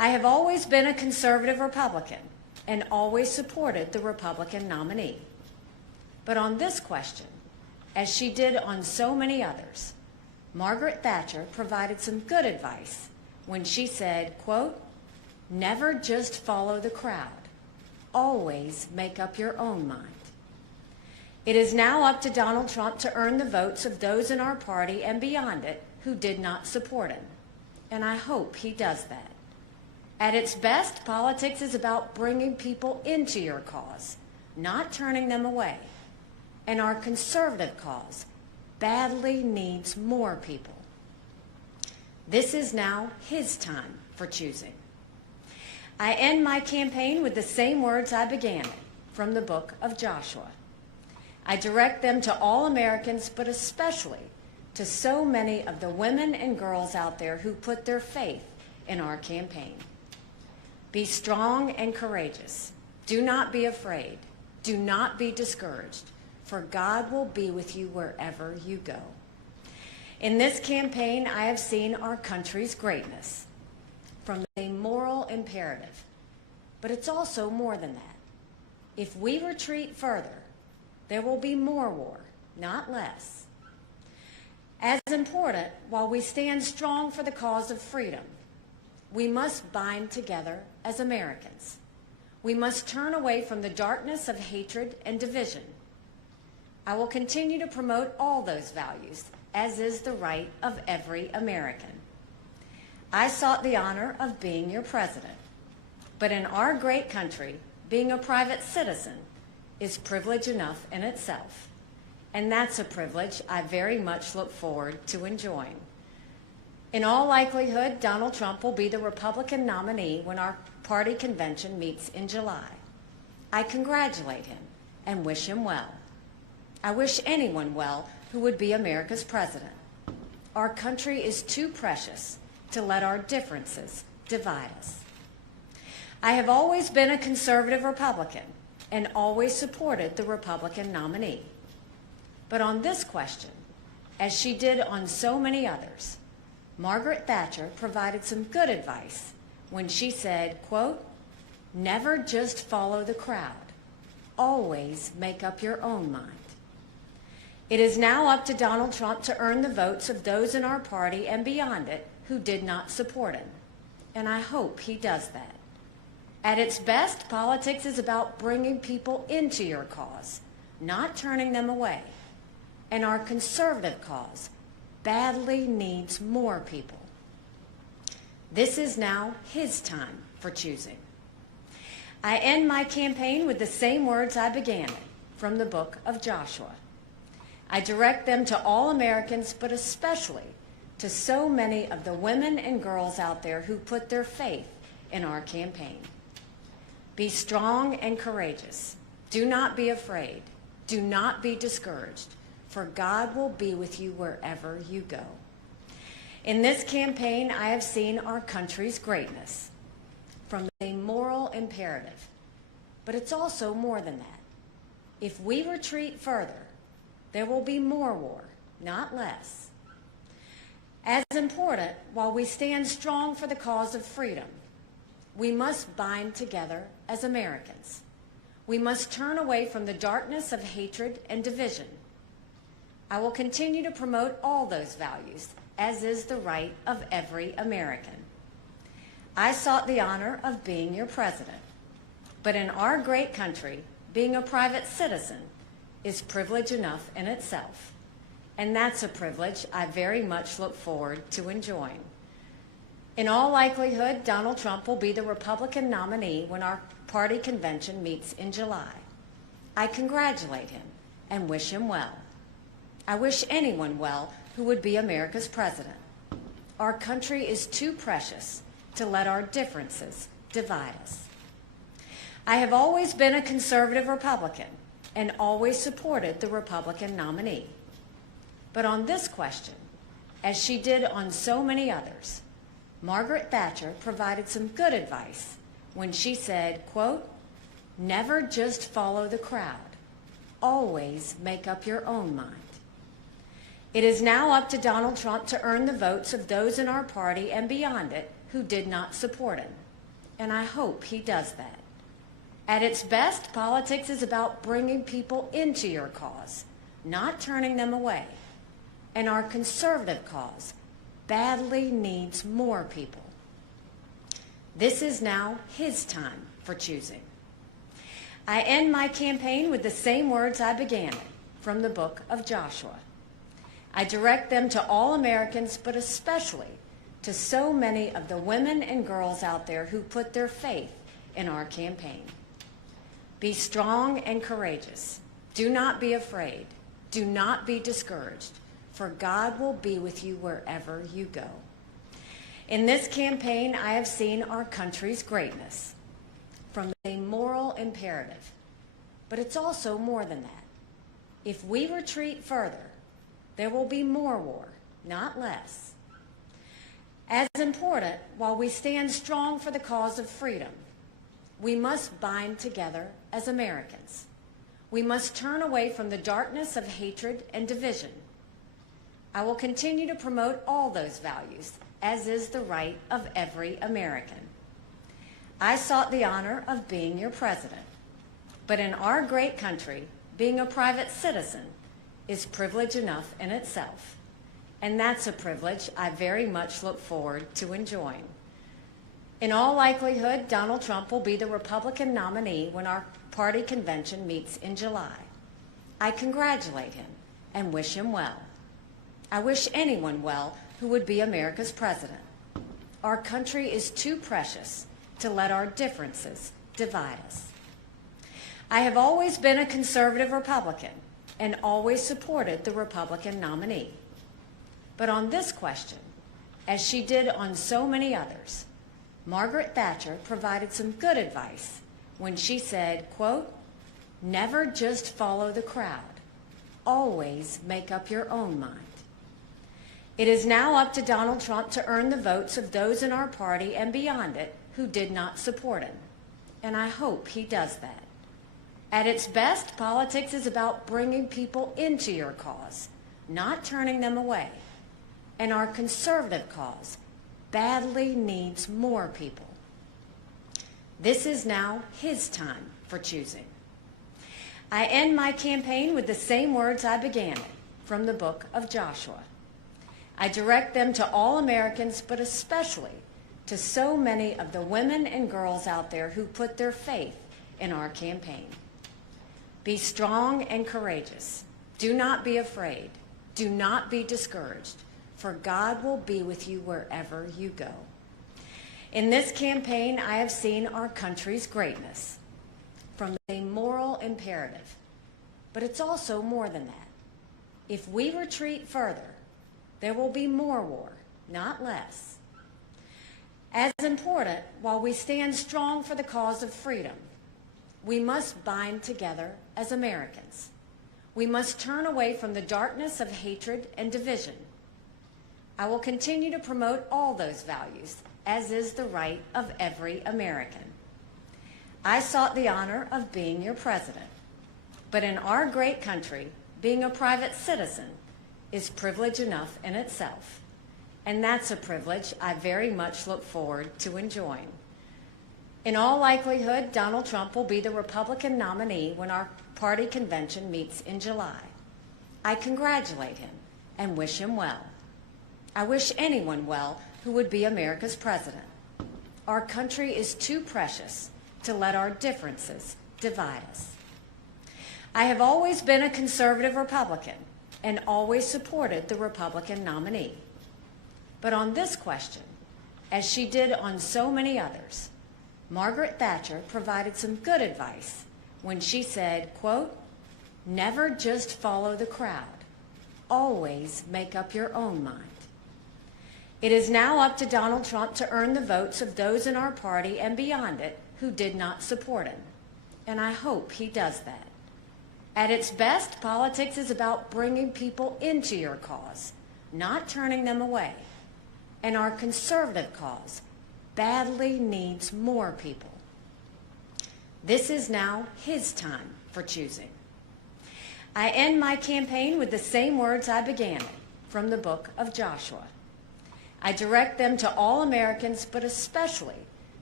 I have always been a conservative Republican and always supported the Republican nominee. But on this question, as she did on so many others, Margaret Thatcher provided some good advice when she said, quote, "Never just follow the crowd. Always make up your own mind." It is now up to Donald Trump to earn the votes of those in our party and beyond it who did not support him, and I hope he does that. At its best, politics is about bringing people into your cause, not turning them away. And our conservative cause badly needs more people. This is now his time for choosing. I end my campaign with the same words I began it, from the book of Joshua. I direct them to all Americans, but especially to so many of the women and girls out there who put their faith in our campaign. Be strong and courageous. Do not be afraid. Do not be discouraged, for God will be with you wherever you go. In this campaign, I have seen our country's greatness from a moral imperative, but it's also more than that. If we retreat further, there will be more war, not less. As important, while we stand strong for the cause of freedom, we must bind together as Americans. We must turn away from the darkness of hatred and division. I will continue to promote all those values, as is the right of every American. I sought the honor of being your president, but in our great country, being a private citizen is privilege enough in itself, and that's a privilege I very much look forward to enjoying. In all likelihood, Donald Trump will be the Republican nominee when our party convention meets in July. I congratulate him and wish him well. I wish anyone well who would be America's president. Our country is too precious to let our differences divide us. I have always been a conservative Republican and always supported the Republican nominee. But on this question, as she did on so many others, Margaret Thatcher provided some good advice when she said, quote, "Never just follow the crowd. Always make up your own mind." It is now up to Donald Trump to earn the votes of those in our party and beyond it who did not support him, and I hope he does that. At its best, politics is about bringing people into your cause, not turning them away, and our conservative cause badly needs more people. This is now his time for choosing. I end my campaign with the same words I began it, from the book of Joshua. I direct them to all Americans, but especially to so many of the women and girls out there who put their faith in our campaign. Be strong and courageous. Do not be afraid. Do not be discouraged, for God will be with you wherever you go. In this campaign, I have seen our country's greatness from a moral imperative, but it's also more than that. If we retreat further, there will be more war, not less. As important, while we stand strong for the cause of freedom, we must bind together as Americans. We must turn away from the darkness of hatred and division. I will continue to promote all those values, as is the right of every American. I sought the honor of being your president, but in our great country, being a private citizen is privilege enough in itself, and that's a privilege I very much look forward to enjoying. In all likelihood, Donald Trump will be the Republican nominee when our party convention meets in July. I congratulate him and wish him well. I wish anyone well who would be America's president. Our country is too precious to let our differences divide us. I have always been a conservative Republican and always supported the Republican nominee. But on this question, as she did on so many others, Margaret Thatcher provided some good advice when she said, quote, "Never just follow the crowd. Always make up your own mind." It is now up to Donald Trump to earn the votes of those in our party and beyond it who did not support him, and I hope he does that. At its best, politics is about bringing people into your cause, not turning them away. And our conservative cause badly needs more people. This is now his time for choosing. I end my campaign with the same words I began it, from the book of Joshua. I direct them to all Americans, but especially to so many of the women and girls out there who put their faith in our campaign. Be strong and courageous. Do not be afraid. Do not be discouraged, for God will be with you wherever you go. In this campaign, I have seen our country's greatness from a moral imperative, but it's also more than that. If we retreat further, there will be more war, not less. As important, while we stand strong for the cause of freedom, we must bind together as Americans. We must turn away from the darkness of hatred and division. I will continue to promote all those values, as is the right of every American. I sought the honor of being your president, but in our great country, being a private citizen is privilege enough in itself, and that's a privilege I very much look forward to enjoying. In all likelihood, Donald Trump will be the Republican nominee when our party convention meets in July. I congratulate him and wish him well. I wish anyone well who would be America's president. Our country is too precious to let our differences divide us. I have always been a conservative Republican and always supported the Republican nominee. But on this question, as she did on so many others, Margaret Thatcher provided some good advice when she said, quote, "Never just follow the crowd. Always make up your own mind." It is now up to Donald Trump to earn the votes of those in our party and beyond it who did not support him, and I hope he does that. At its best, politics is about bringing people into your cause, not turning them away, and our conservative cause badly needs more people. This is now his time for choosing. I end my campaign with the same words I began it, from the book of Joshua. I direct them to all Americans, but especially to so many of the women and girls out there who put their faith in our campaign. Be strong and courageous. Do not be afraid. Do not be discouraged, for God will be with you wherever you go. In this campaign, I have seen our country's greatness from a moral imperative, but it's also more than that. If we retreat further, there will be more war, not less. As important, while we stand strong for the cause of freedom, we must bind together as Americans. We must turn away from the darkness of hatred and division. I will continue to promote all those values, as is the right of every American. I sought the honor of being your president, but in our great country, being a private citizen is privilege enough in itself, and that's a privilege I very much look forward to enjoying. In all likelihood, Donald Trump will be the Republican nominee when our party convention meets in July. I congratulate him and wish him well. I wish anyone well who would be America's president. Our country is too precious to let our differences divide us. I have always been a conservative Republican and always supported the Republican nominee. But on this question, as she did on so many others, Margaret Thatcher provided some good advice when she said, quote, "Never just follow the crowd. Always make up your own mind." It is now up to Donald Trump to earn the votes of those in our party and beyond it who did not support him, and I hope he does that. At its best, politics is about bringing people into your cause, not turning them away, and our conservative cause badly needs more people. This is now his time for choosing. I end my campaign with the same words I began it, from the book of Joshua. I direct them to all Americans, but especially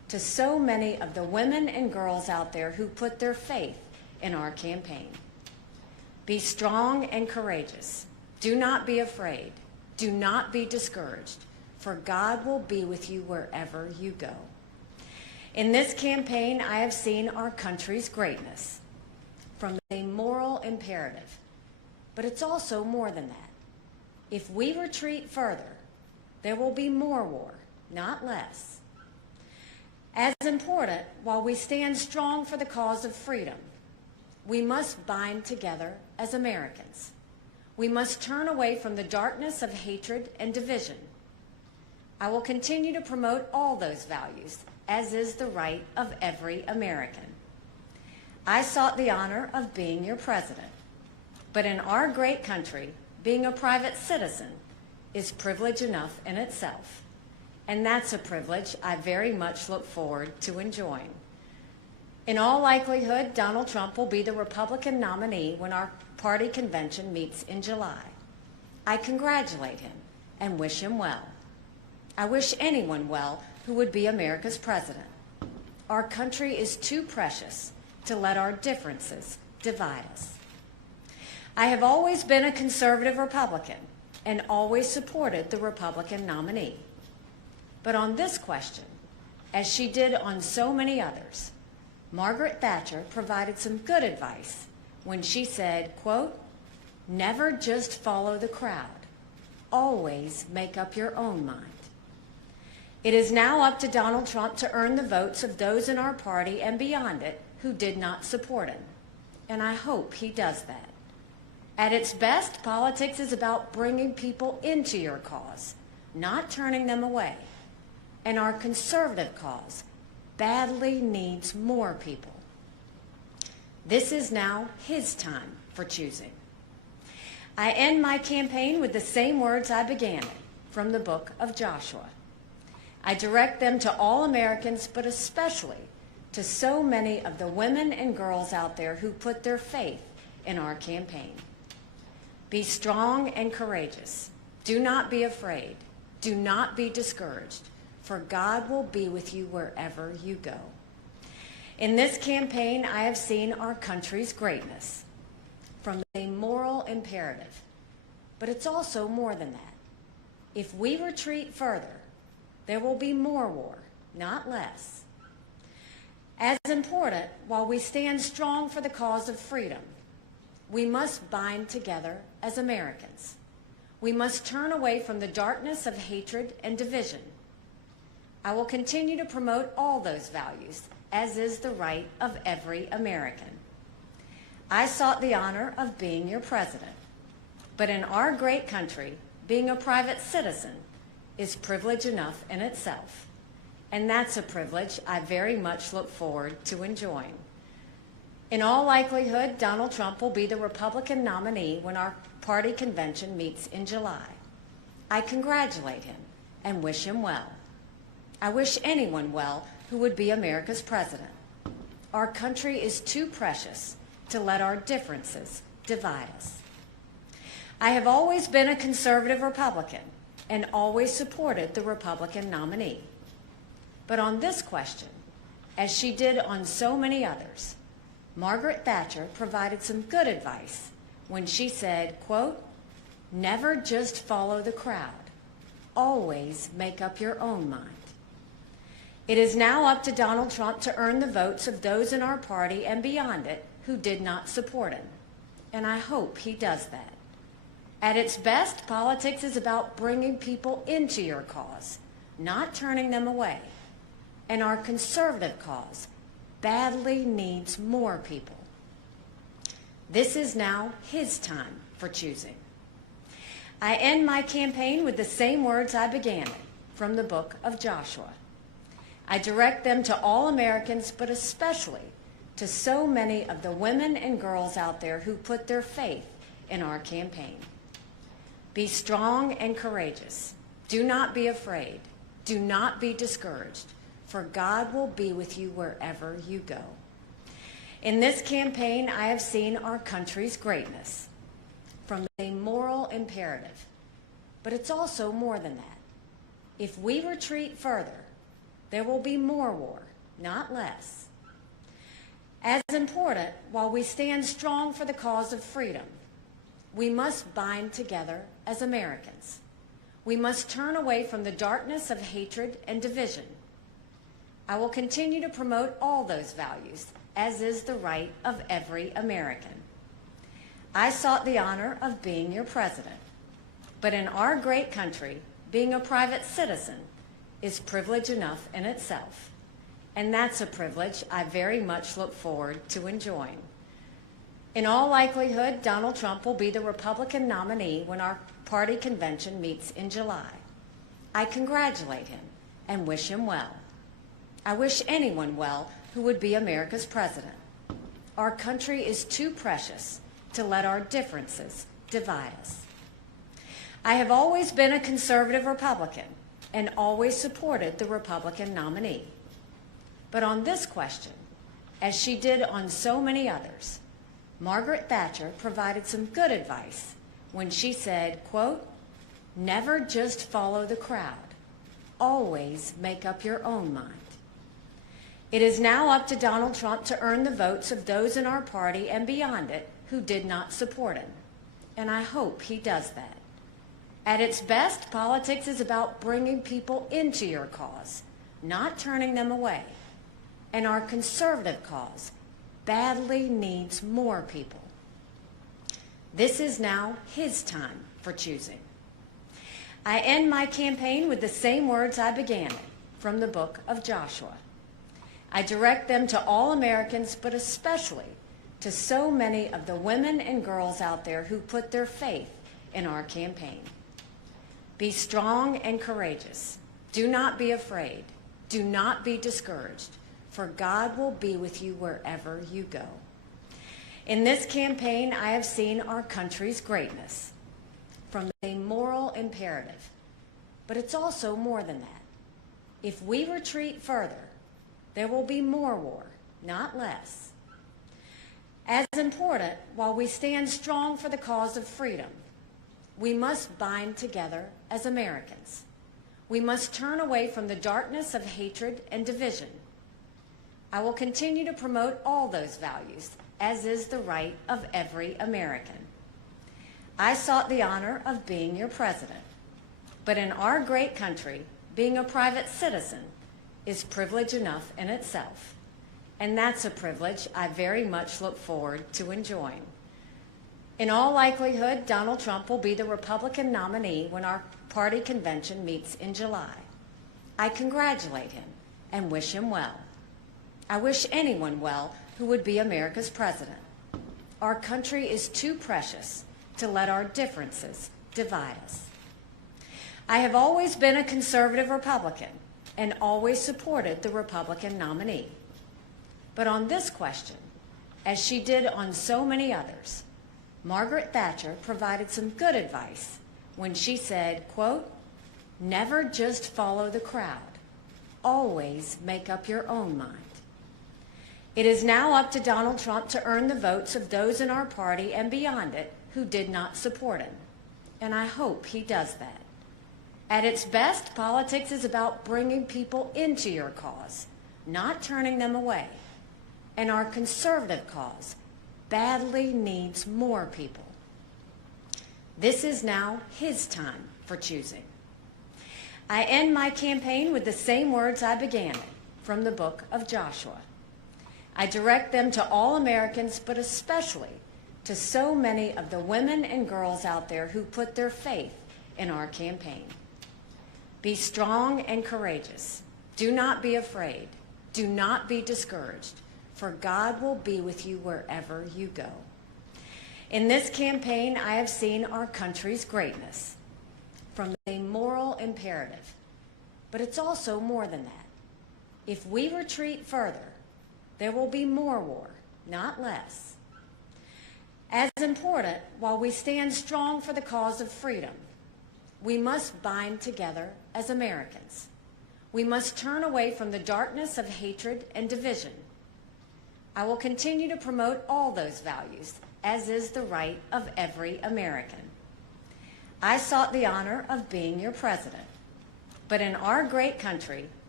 to so many of the women and girls out there who put their faith in our campaign. Be strong and courageous. Do not be afraid. Do not be discouraged, for God will be with you wherever you go. In this campaign, I have seen our country's greatness from a moral imperative, but it's also more than that. If we retreat further, there will be more war, not less. As important, while we stand strong for the cause of freedom, we must bind together as Americans. We must turn away from the darkness of hatred and division. I will continue to promote all those values, as is the right of every American. I sought the honor of being your president, but in our great country, being a private citizen is privilege enough in itself, and that's a privilege I very much look forward to enjoying. In all likelihood, Donald Trump will be the Republican nominee when our party convention meets in July. I congratulate him and wish him well. I wish anyone well who would be America's president. Our country is too precious to let our differences divide us. I have always been a conservative Republican and always supported the Republican nominee. But on this question, as she did on so many others, Margaret Thatcher provided some good advice when she said, quote, "Never just follow the crowd. Always make up your own mind." It is now up to Donald Trump to earn the votes of those in our party and beyond it who did not support him, and I hope he does that. At its best, politics is about bringing people into your cause, not turning them away, and our conservative cause badly needs more people. This is now his time for choosing. I end my campaign with the same words I began it, from the book of Joshua. I direct them to all Americans, but especially to so many of the women and girls out there who put their faith in our campaign. Be strong and courageous. Do not be afraid. Do not be discouraged, for God will be with you wherever you go. In this campaign, I have seen our country's greatness from a moral imperative, but it's also more than that. If we retreat further, there will be more war, not less. As important, while we stand strong for the cause of freedom, we must bind together as Americans. We must turn away from the darkness of hatred and division. I will continue to promote all those values, as is the right of every American. I sought the honor of being your president, but in our great country, being a private citizen is privilege enough in itself, and that's a privilege I very much look forward to enjoying. In all likelihood, Donald Trump will be the Republican nominee when our party convention meets in July. I congratulate him and wish him well. I wish anyone well who would be America's president. Our country is too precious to let our differences divide us. I have always been a conservative Republican and always supported the Republican nominee. But on this question, as she did on so many others, Margaret Thatcher provided some good advice when she said, quote, "Never just follow the crowd. Always make up your own mind." It is now up to Donald Trump to earn the votes of those in our party and beyond it who did not support him, and I hope he does that. At its best, politics is about bringing people into your cause, not turning them away, and our conservative cause badly needs more people. This is now his time for choosing. I end my campaign with the same words I began it, from the book of Joshua. I direct them to all Americans, but especially to so many of the women and girls out there who put their faith in our campaign. Be strong and courageous. Do not be afraid. Do not be discouraged, for God will be with you wherever you go. In this campaign, I have seen our country's greatness from a moral imperative, but it's also more than that. If we retreat further, there will be more war, not less. As important, while we stand strong for the cause of freedom, we must bind together as Americans. We must turn away from the darkness of hatred and division. I will continue to promote all those values, as is the right of every American. I sought the honor of being your president, but in our great country, being a private citizen is privilege enough in itself, and that's a privilege I very much look forward to enjoying. In all likelihood, Donald Trump will be the Republican nominee when our party convention meets in July. I congratulate him and wish him well. I wish anyone well who would be America's president. Our country is too precious to let our differences divide us. I have always been a conservative Republican and always supported the Republican nominee. But on this question, as she did on so many others, Margaret Thatcher provided some good advice when she said, quote, "Never just follow the crowd. Always make up your own mind." It is now up to Donald Trump to earn the votes of those in our party and beyond it who did not support him, and I hope he does that. At its best, politics is about bringing people into your cause, not turning them away, and our conservative cause badly needs more people. This is now his time for choosing. I end my campaign with the same words I began it, from the book of Joshua. I direct them to all Americans, but especially to so many of the women and girls out there who put their faith in our campaign. Be strong and courageous. Do not be afraid. Do not be discouraged, for God will be with you wherever you go. In this campaign, I have seen our country's greatness from a moral imperative, but it's also more than that. If we retreat further, there will be more war, not less. As important, while we stand strong for the cause of freedom, we must bind together as Americans. We must turn away from the darkness of hatred and division. I will continue to promote all those values, as is the right of every American. I sought the honor of being your president, but in our great country, being a private citizen is privilege enough in itself, and that's a privilege I very much look forward to enjoying. In all likelihood, Donald Trump will be the Republican nominee when our party convention meets in July. I congratulate him and wish him well. I wish anyone well who would be America's president. Our country is too precious to let our differences divide us. I have always been a conservative Republican and always supported the Republican nominee. But on this question, as she did on so many others, Margaret Thatcher provided some good advice when she said, quote, "Never just follow the crowd. Always make up your own mind." It is now up to Donald Trump to earn the votes of those in our party and beyond it who did not support him, and I hope he does that. At its best, politics is about bringing people into your cause, not turning them away, and our conservative cause badly needs more people. This is now his time for choosing. I end my campaign with the same words I began it, from the book of Joshua. I direct them to all Americans, but especially to so many of the women and girls out there who put their faith in our campaign. Be strong and courageous. Do not be afraid. Do not be discouraged, for God will be with you wherever you go. In this campaign, I have seen our country's greatness from a moral imperative, but it's also more than that. If we retreat further, there will be more war, not less. As important, while we stand strong for the cause of freedom, we must bind together as Americans. We must turn away from the darkness of hatred and division. I will continue to promote all those values, as is the right of every American. I sought the honor of being your president, but in our great country,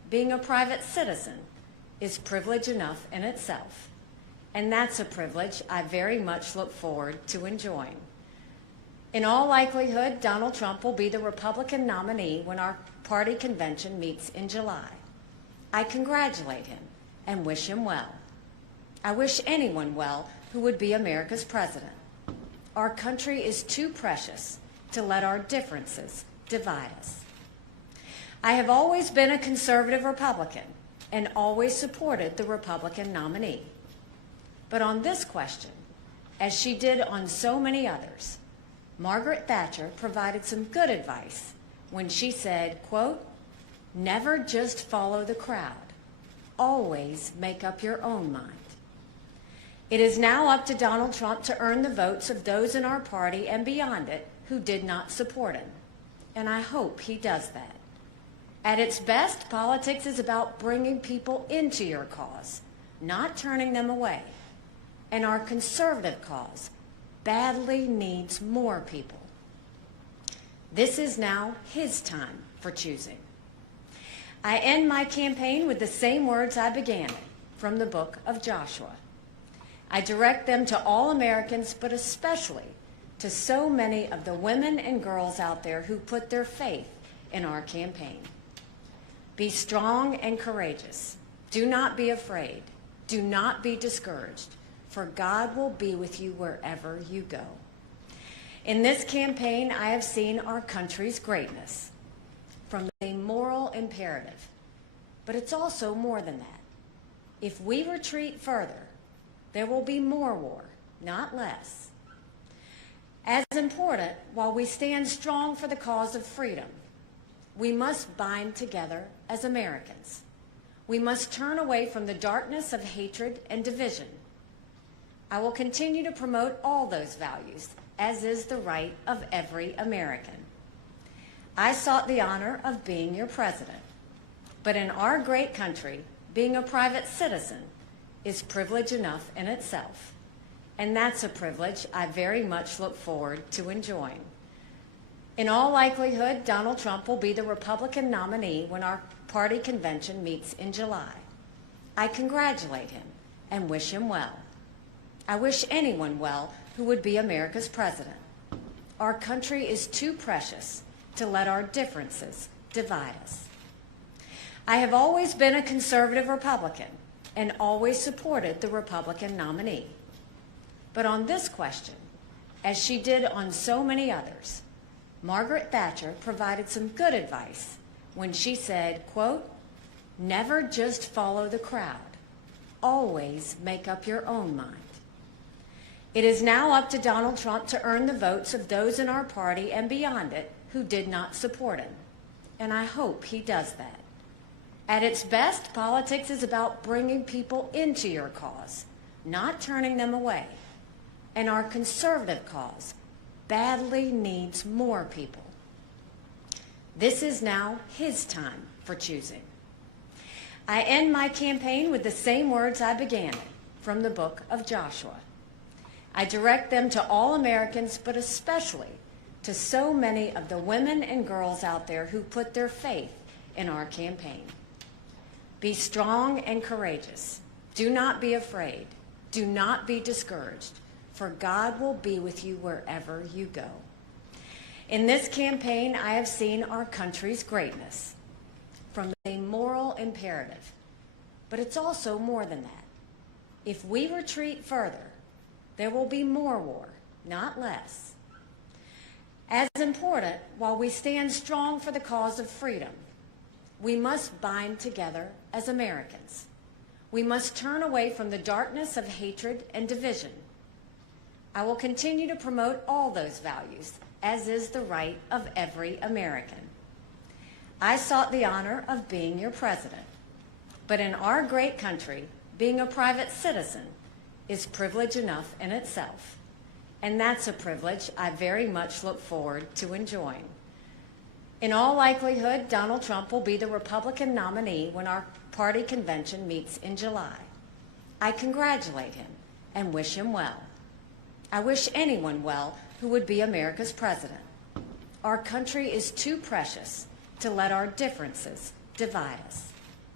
being a private citizen is privilege enough in itself. And that's a privilege I very much look forward to enjoying. In all likelihood, Donald Trump will be the Republican nominee when our party convention meets in July. I congratulate him and wish him well. I wish anyone well who would be America's president. Our country is too precious to let our differences divide us. I have always been a conservative Republican and always supported the Republican nominee. But on this question, as she did on so many others, Margaret Thatcher provided some good advice when she said, quote, "Never just follow the crowd. Always make up your own mind." It is now up to Donald Trump to earn the votes of those in our party and beyond it who did not support him. And I hope he does that. At its best, politics is about bringing people into your cause, not turning them away. And our conservative cause badly needs more people. This is now his time for choosing. I end my campaign with the same words I began it, from the book of Joshua. I direct them to all Americans, but especially to so many of the women and girls out there who put their faith in our campaign. Be strong and courageous. Do not be afraid. Do not be discouraged, for God will be with you wherever you go. In this campaign, I have seen our country's greatness from a moral imperative, but it's also more than that. If we retreat further, there will be more war, not less. As important, while we stand strong for the cause of freedom, we must bind together as Americans. We must turn away from the darkness of hatred and division. I will continue to promote all those values, as is the right of every American. I sought the honor of being your president, but in our great country, being a private citizen is privilege enough in itself, and that's a privilege I very much look forward to enjoying. In all likelihood, Donald Trump will be the Republican nominee when our party convention meets in July. I congratulate him and wish him well. I wish anyone well who would be America's president. Our country is too precious to let our differences divide us. I have always been a conservative Republican and always supported the Republican nominee. But on this question, as she did on so many others, Margaret Thatcher provided some good advice when she said, quote, "Never just follow the crowd. Always make up your own mind." It is now up to Donald Trump to earn the votes of those in our party and beyond it who did not support him. And I hope he does that. At its best, politics is about bringing people into your cause, not turning them away. And our conservative cause badly needs more people. This is now his time for choosing. I end my campaign with the same words I began it, from the book of Joshua. I direct them to all Americans, but especially to so many of the women and girls out there who put their faith in our campaign. Be strong and courageous. Do not be afraid. Do not be discouraged, for God will be with you wherever you go. In this campaign, I have seen our country's greatness from a moral imperative, but it's also more than that. If we retreat further, there will be more war, not less. As important, while we stand strong for the cause of freedom, we must bind together as Americans. We must turn away from the darkness of hatred and division. I will continue to promote all those values, as is the right of every American. I sought the honor of being your president, but in our great country, being a private citizen is privilege enough in itself, and that's a privilege I very much look forward to enjoying. In all likelihood, Donald Trump will be the Republican nominee when our party convention meets in July. I congratulate him and wish him well. I wish anyone well who would be America's president. Our country is too precious to let our differences divide us.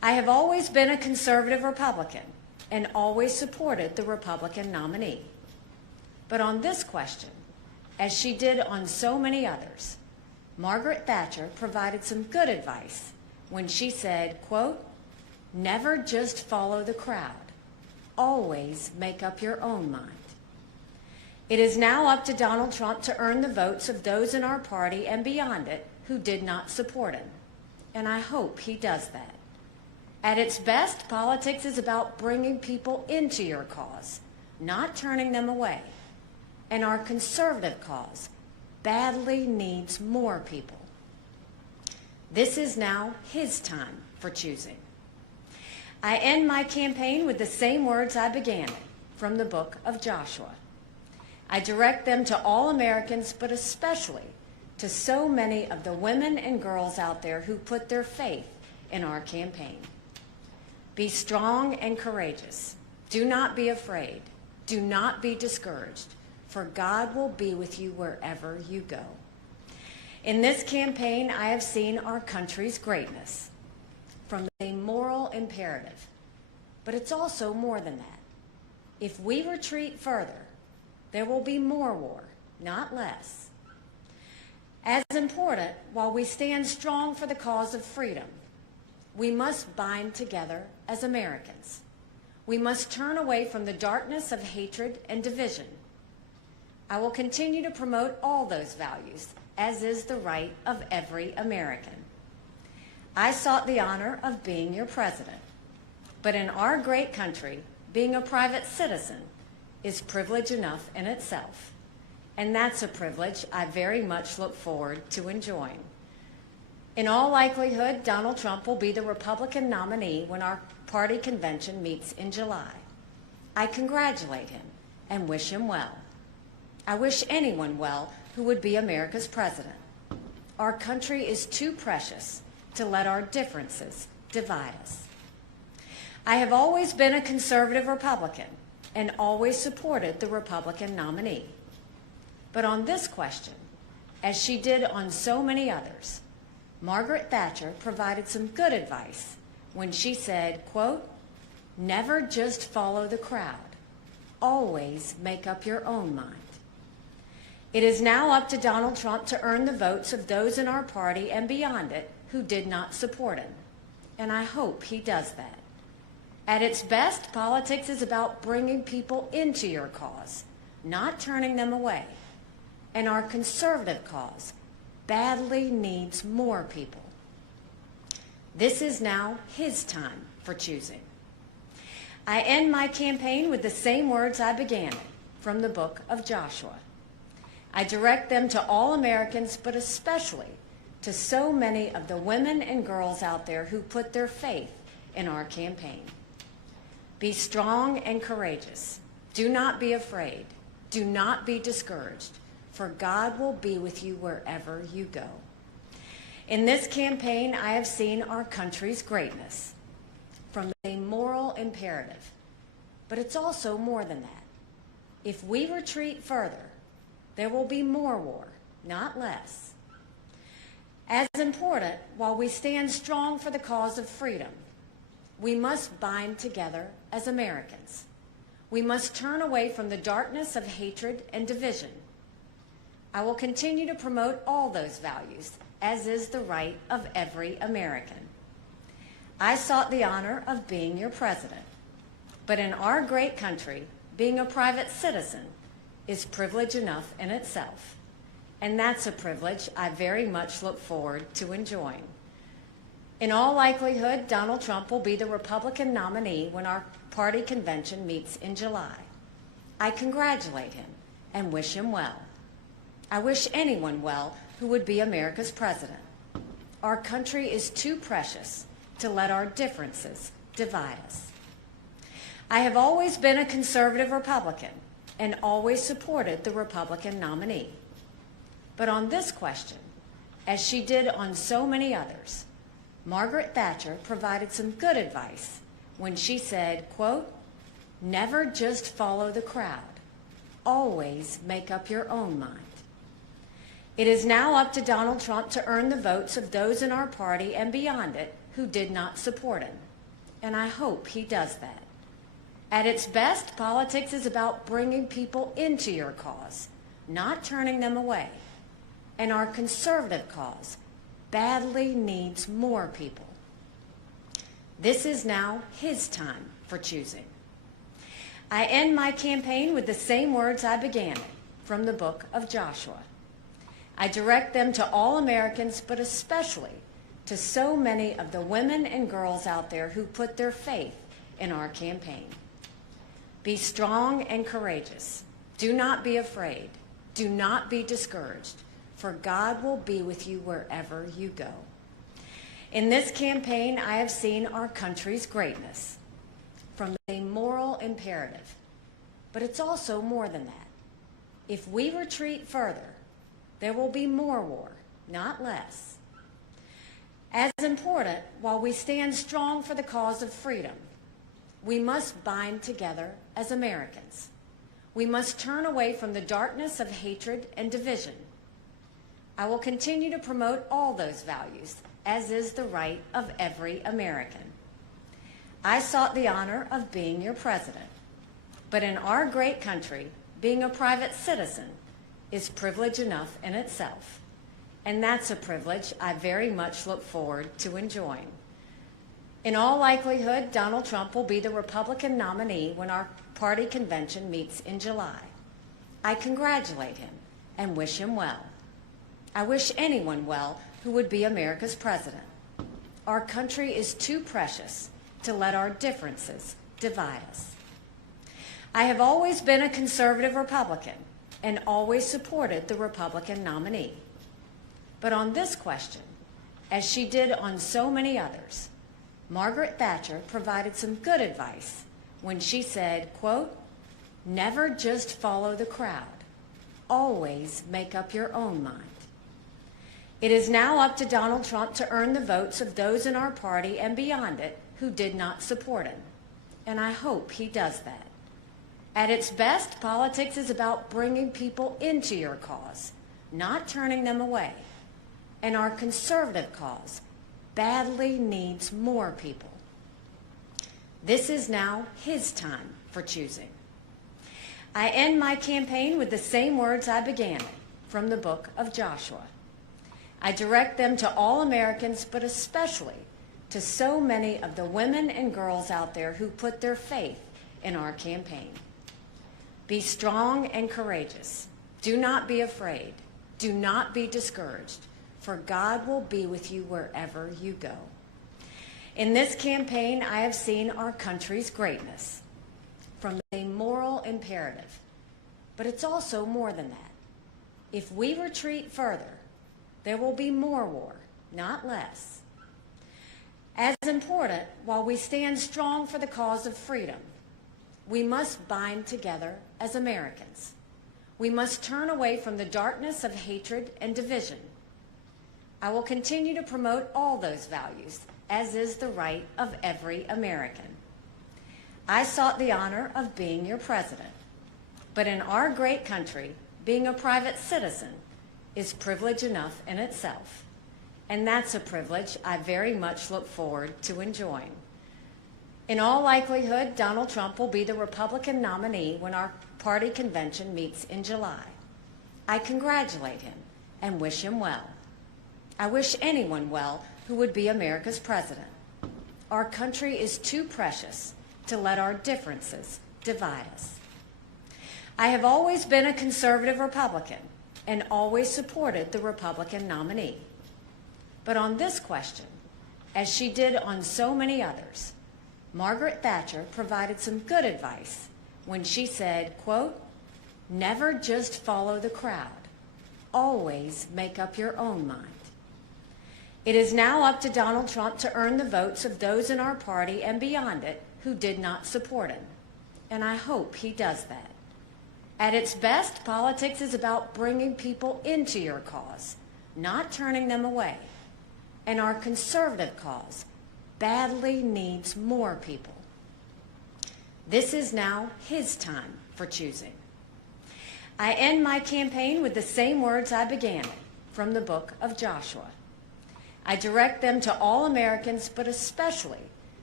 I have always been a conservative Republican and always supported the Republican nominee. But on this question, as she did on so many others, Margaret Thatcher provided some good advice when she said, quote, "Never just follow the crowd. Always make up your own mind." It is now up to Donald Trump to earn the votes of those in our party and beyond it who did not support him. And I hope he does that. At its best, politics is about bringing people into your cause, not turning them away. And our conservative cause badly needs more people. This is now his time for choosing. I end my campaign with the same words I began it, from the book of Joshua. I direct them to all Americans, but especially to so many of the women and girls out there who put their faith in our campaign. Be strong and courageous. Do not be afraid. Do not be discouraged, for God will be with you wherever you go. In this campaign, I have seen our country's greatness from a moral imperative, but it's also more than that. If we retreat further, there will be more war, not less. As important, while we stand strong for the cause of freedom, we must bind together as Americans. We must turn away from the darkness of hatred and division. I will continue to promote all those values, as is the right of every American. I sought the honor of being your president, but in our great country, being a private citizen is privilege enough in itself, and that's a privilege I very much look forward to enjoying. In all likelihood, Donald Trump will be the Republican nominee when our party convention meets in July. I congratulate him and wish him well. I wish anyone well who would be America's president. Our country is too precious to let our differences divide us. I have always been a conservative Republican and always supported the Republican nominee. But on this question, as she did on so many others, Margaret Thatcher provided some good advice when she said, quote, "Never just follow the crowd. Always make up your own mind." It is now up to Donald Trump to earn the votes of those in our party and beyond it who did not support him. And I hope he does that. At its best, politics is about bringing people into your cause, not turning them away. And our conservative cause badly needs more people. This is now his time for choosing. I end my campaign with the same words I began it, from the book of Joshua. I direct them to all Americans, but especially to so many of the women and girls out there who put their faith in our campaign. Be strong and courageous. Do not be afraid. Do not be discouraged, for God will be with you wherever you go. In this campaign, I have seen our country's greatness from a moral imperative, but it's also more than that. If we retreat further, there will be more war, not less. As important, while we stand strong for the cause of freedom, we must bind together as Americans. We must turn away from the darkness of hatred and division. I will continue to promote all those values, as is the right of every American. I sought the honor of being your president, but in our great country, being a private citizen is privilege enough in itself, and that's a privilege I very much look forward to enjoying. In all likelihood, Donald Trump will be the Republican nominee when our party convention meets in July. I congratulate him and wish him well. I wish anyone well who would be America's president. Our country is too precious to let our differences divide us. I have always been a conservative Republican and always supported the Republican nominee. But on this question, as she did on so many others, Margaret Thatcher provided some good advice when she said, quote, "Never just follow the crowd. Always make up your own mind." It is now up to Donald Trump to earn the votes of those in our party and beyond it who did not support him. and I hope he does that. At its best, politics is about bringing people into your cause, not turning them away. And our conservative cause badly needs more people. This is now his time for choosing. I end my campaign with the same words I began it, from the book of Joshua. I direct them to all Americans, but especially to so many of the women and girls out there who put their faith in our campaign. Be strong and courageous. Do not be afraid. Do not be discouraged, for God will be with you wherever you go. In this campaign, I have seen our country's greatness from a moral imperative, but it's also more than that. If we retreat further, there will be more war, not less. As important, while we stand strong for the cause of freedom, we must bind together as Americans. We must turn away from the darkness of hatred and division. I will continue to promote all those values, as is the right of every American. I sought the honor of being your president, but in our great country, being a private citizen is privilege enough in itself, and that's a privilege I very much look forward to enjoying. In all likelihood, Donald Trump will be the Republican nominee when our party convention meets in July. I congratulate him and wish him well. I wish anyone well who would be America's president. Our country is too precious to let our differences divide us. I have always been a conservative Republican and always supported the Republican nominee. But on this question, as she did on so many others, Margaret Thatcher provided some good advice when she said, quote, "Never just follow the crowd. Always make up your own mind." It is now up to Donald Trump to earn the votes of those in our party and beyond it who did not support him, and I hope he does that. At its best, politics is about bringing people into your cause, not turning them away, and our conservative cause badly needs more people. This is now his time for choosing. I end my campaign with the same words I began it, from the book of Joshua. I direct them to all Americans, but especially to so many of the women and girls out there who put their faith in our campaign. Be strong and courageous. Do not be afraid. Do not be discouraged, for God will be with you wherever you go. In this campaign, I have seen our country's greatness from a moral imperative, but it's also more than that. If we retreat further, there will be more war, not less. As important, while we stand strong for the cause of freedom, we must bind together as Americans. We must turn away from the darkness of hatred and division. I will continue to promote all those values, as is the right of every American. I sought the honor of being your president, but in our great country, being a private citizen is privilege enough in itself, and that's a privilege I very much look forward to enjoying. In all likelihood, Donald Trump will be the Republican nominee when our party convention meets in July. I congratulate him and wish him well. I wish anyone well who would be America's president. Our country is too precious to let our differences divide us. I have always been a conservative Republican and always supported the Republican nominee. But on this question, as she did on so many others, Margaret Thatcher provided some good advice when she said, quote, "Never just follow the crowd. Always make up your own mind." It is now up to Donald Trump to earn the votes of those in our party and beyond it who did not support him, and I hope he does that. At its best, politics is about bringing people into your cause, not turning them away, and our conservative cause badly needs more people. This is now his time for choosing. I end my campaign with the same words I began it, from the book of Joshua. I direct them to all Americans, but especially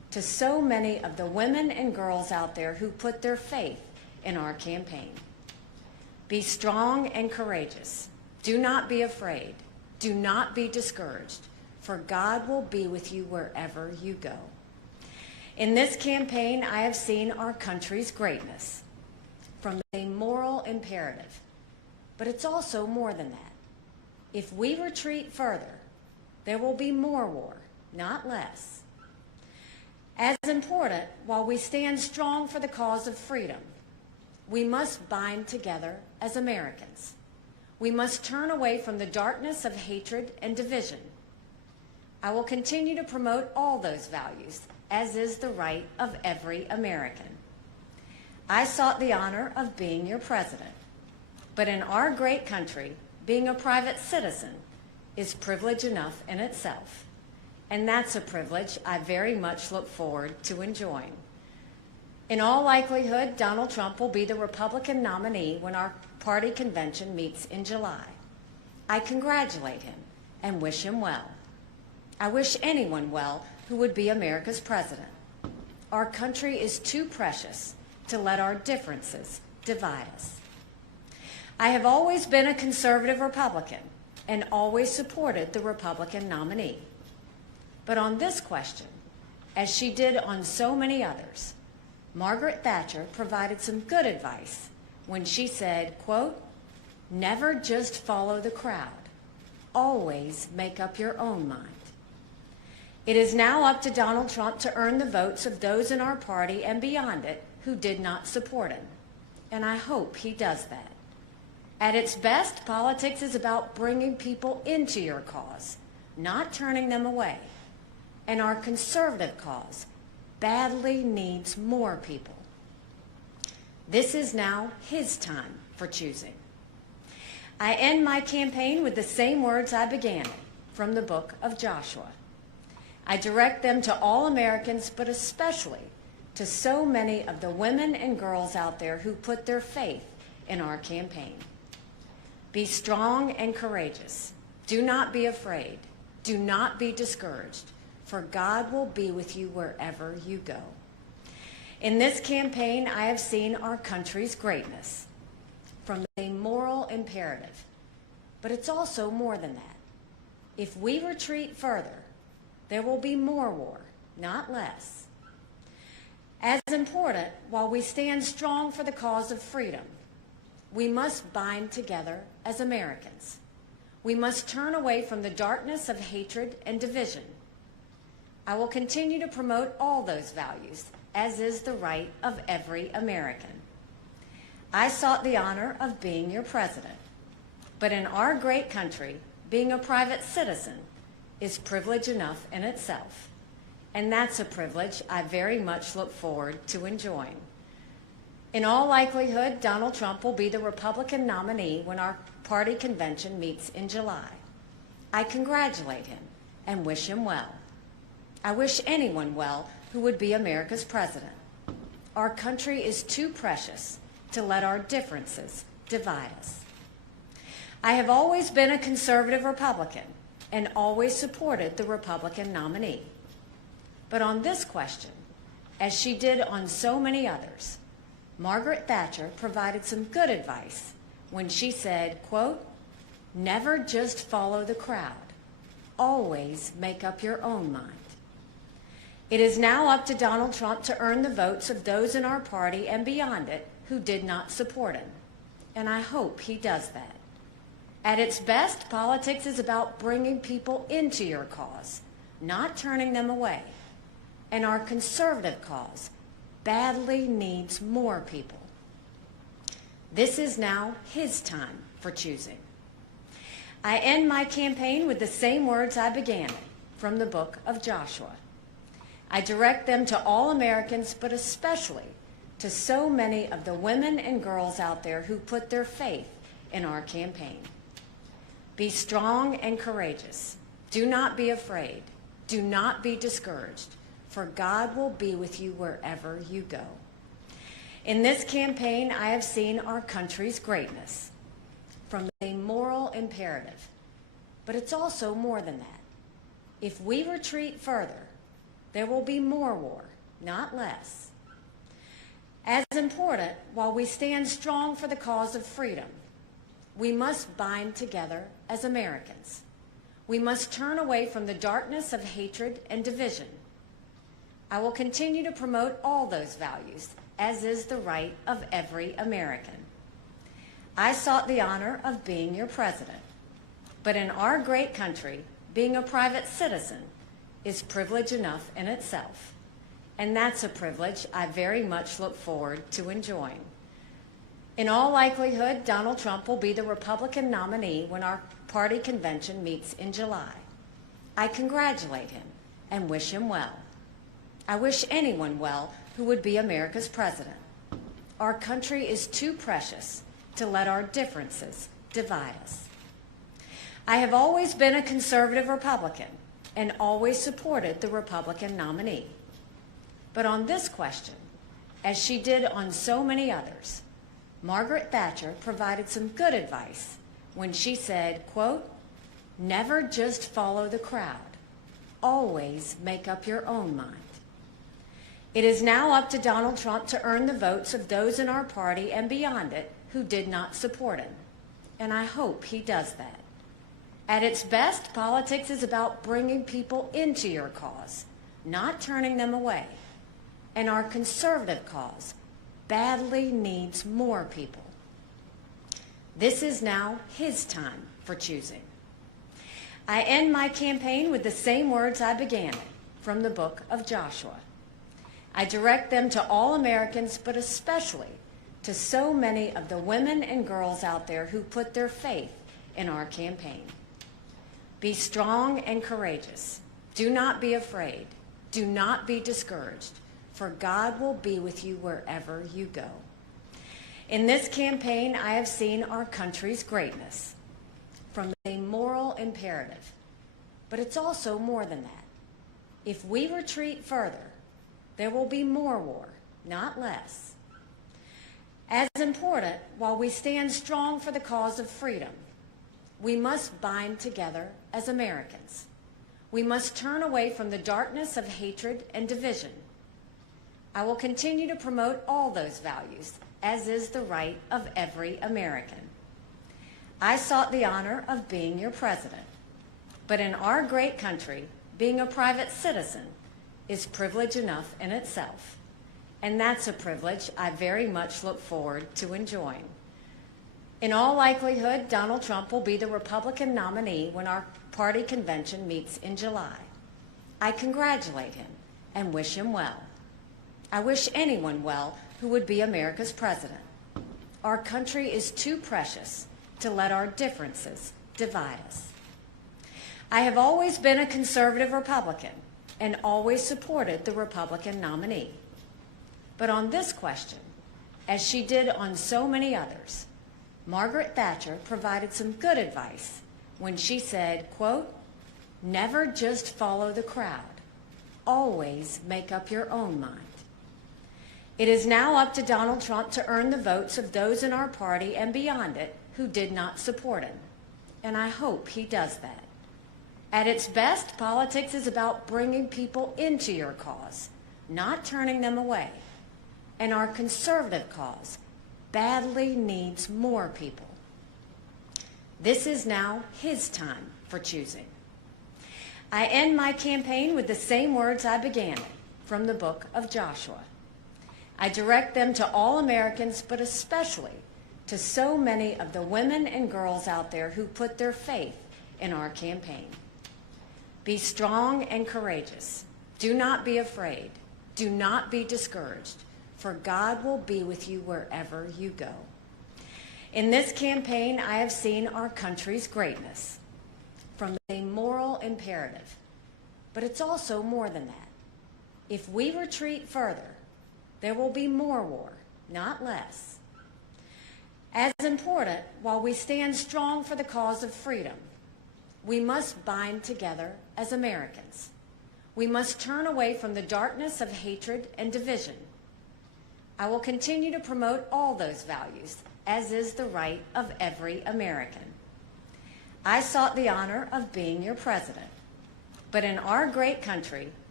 to so many of the women and girls out there who put their faith in our campaign. Be strong and courageous. Do not be afraid. Do not be discouraged, for God will be with you wherever you go. In this campaign, I have seen our country's greatness from a moral imperative, but it's also more than that. If we retreat further, there will be more war, not less. As important, while we stand strong for the cause of freedom, we must bind together as Americans. We must turn away from the darkness of hatred and division. I will continue to promote all those values, as is the right of every American. I sought the honor of being your president, but in our great country, being a private citizen is privilege enough in itself, and that's a privilege I very much look forward to enjoying. In all likelihood, Donald Trump will be the Republican nominee when our party convention meets in July. I congratulate him and wish him well. I wish anyone well who would be America's president. Our country is too precious to let our differences divide us. I have always been a conservative Republican and always supported the Republican nominee. But on this question, as she did on so many others, Margaret Thatcher provided some good advice when she said, quote, "Never just follow the crowd. Always make up your own mind." It is now up to Donald Trump to earn the votes of those in our party and beyond it who did not support him, and I hope he does that. At its best, politics is about bringing people into your cause, not turning them away, and our conservative cause badly needs more people. This is now his time for choosing. I end my campaign with the same words I began it, from the book of Joshua. I direct them to all Americans, but especially to so many of the women and girls out there who put their faith in our campaign. Be strong and courageous. Do not be afraid. Do not be discouraged, for God will be with you wherever you go. In this campaign, I have seen our country's greatness from a moral imperative, but it's also more than that. If we retreat further, there will be more war, not less. As important, while we stand strong for the cause of freedom, we must bind together as Americans. We must turn away from the darkness of hatred and division. I will continue to promote all those values, as is the right of every American. I sought the honor of being your president, but in our great country, being a private citizen is privilege enough in itself, and that's a privilege I very much look forward to enjoying. In all likelihood, Donald Trump will be the Republican nominee when our party convention meets in July. I congratulate him and wish him well. I wish anyone well who would be America's president. Our country is too precious to let our differences divide us. I have always been a conservative Republican and always supported the Republican nominee. But on this question, as she did on so many others, Margaret Thatcher provided some good advice when she said, quote, "Never just follow the crowd. Always make up your own mind." It is now up to Donald Trump to earn the votes of those in our party and beyond it who did not support him, and I hope he does that. At its best, politics is about bringing people into your cause, not turning them away, and our conservative cause badly needs more people. This is now his time for choosing. I end my campaign with the same words I began it, from the book of Joshua. I direct them to all Americans, but especially to so many of the women and girls out there who put their faith in our campaign. Be strong and courageous. Do not be afraid. Do not be discouraged, for God will be with you wherever you go. In this campaign, I have seen our country's greatness from a moral imperative, but it's also more than that. If we retreat further, there will be more war, not less. As important, while we stand strong for the cause of freedom, we must bind together as Americans. We must turn away from the darkness of hatred and division. I will continue to promote all those values, as is the right of every American. I sought the honor of being your president, but in our great country, being a private citizen is privilege enough in itself, and that's a privilege I very much look forward to enjoying. In all likelihood, Donald Trump will be the Republican nominee when our party convention meets in July. I congratulate him and wish him well. I wish anyone well who would be America's president. Our country is too precious to let our differences divide us. I have always been a conservative Republican and always supported the Republican nominee. But on this question, as she did on so many others, Margaret Thatcher provided some good advice when she said, quote, "Never just follow the crowd. Always make up your own mind." It is now up to Donald Trump to earn the votes of those in our party and beyond it who did not support him, and I hope he does that. At its best, politics is about bringing people into your cause, not turning them away, and our conservative cause badly needs more people. This is now his time for choosing. I end my campaign with the same words I began it, from the book of Joshua. I direct them to all Americans, but especially to so many of the women and girls out there who put their faith in our campaign. Be strong and courageous. Do not be afraid. Do not be discouraged, for God will be with you wherever you go. In this campaign, I have seen our country's greatness from a moral imperative, but it's also more than that. If we retreat further, there will be more war, not less. As important, while we stand strong for the cause of freedom, we must bind together as Americans. We must turn away from the darkness of hatred and division. I will continue to promote all those values, as is the right of every American. I sought the honor of being your president, but in our great country, being a private citizen is privilege enough in itself, and that's a privilege I very much look forward to enjoying. In all likelihood, Donald Trump will be the Republican nominee when our party convention meets in July. I congratulate him and wish him well. I wish anyone well who would be America's president. Our country is too precious to let our differences divide us. I have always been a conservative Republican and always supported the Republican nominee. But on this question, as she did on so many others, Margaret Thatcher provided some good advice when she said, quote, "Never just follow the crowd. Always make up your own mind." It is now up to Donald Trump to earn the votes of those in our party and beyond it who did not support him, and I hope he does that. At its best, politics is about bringing people into your cause, not turning them away, and our conservative cause badly needs more people. This is now his time for choosing. I end my campaign with the same words I began it, from the book of Joshua. I direct them to all Americans, but especially to so many of the women and girls out there who put their faith in our campaign. Be strong and courageous. Do not be afraid. Do not be discouraged, for God will be with you wherever you go. In this campaign, I have seen our country's greatness from a moral imperative, but it's also more than that. If we retreat further, there will be more war, not less. As important, while we stand strong for the cause of freedom, we must bind together as Americans. We must turn away from the darkness of hatred and division. I will continue to promote all those values, as is the right of every American. I sought the honor of being your president, but in our great country,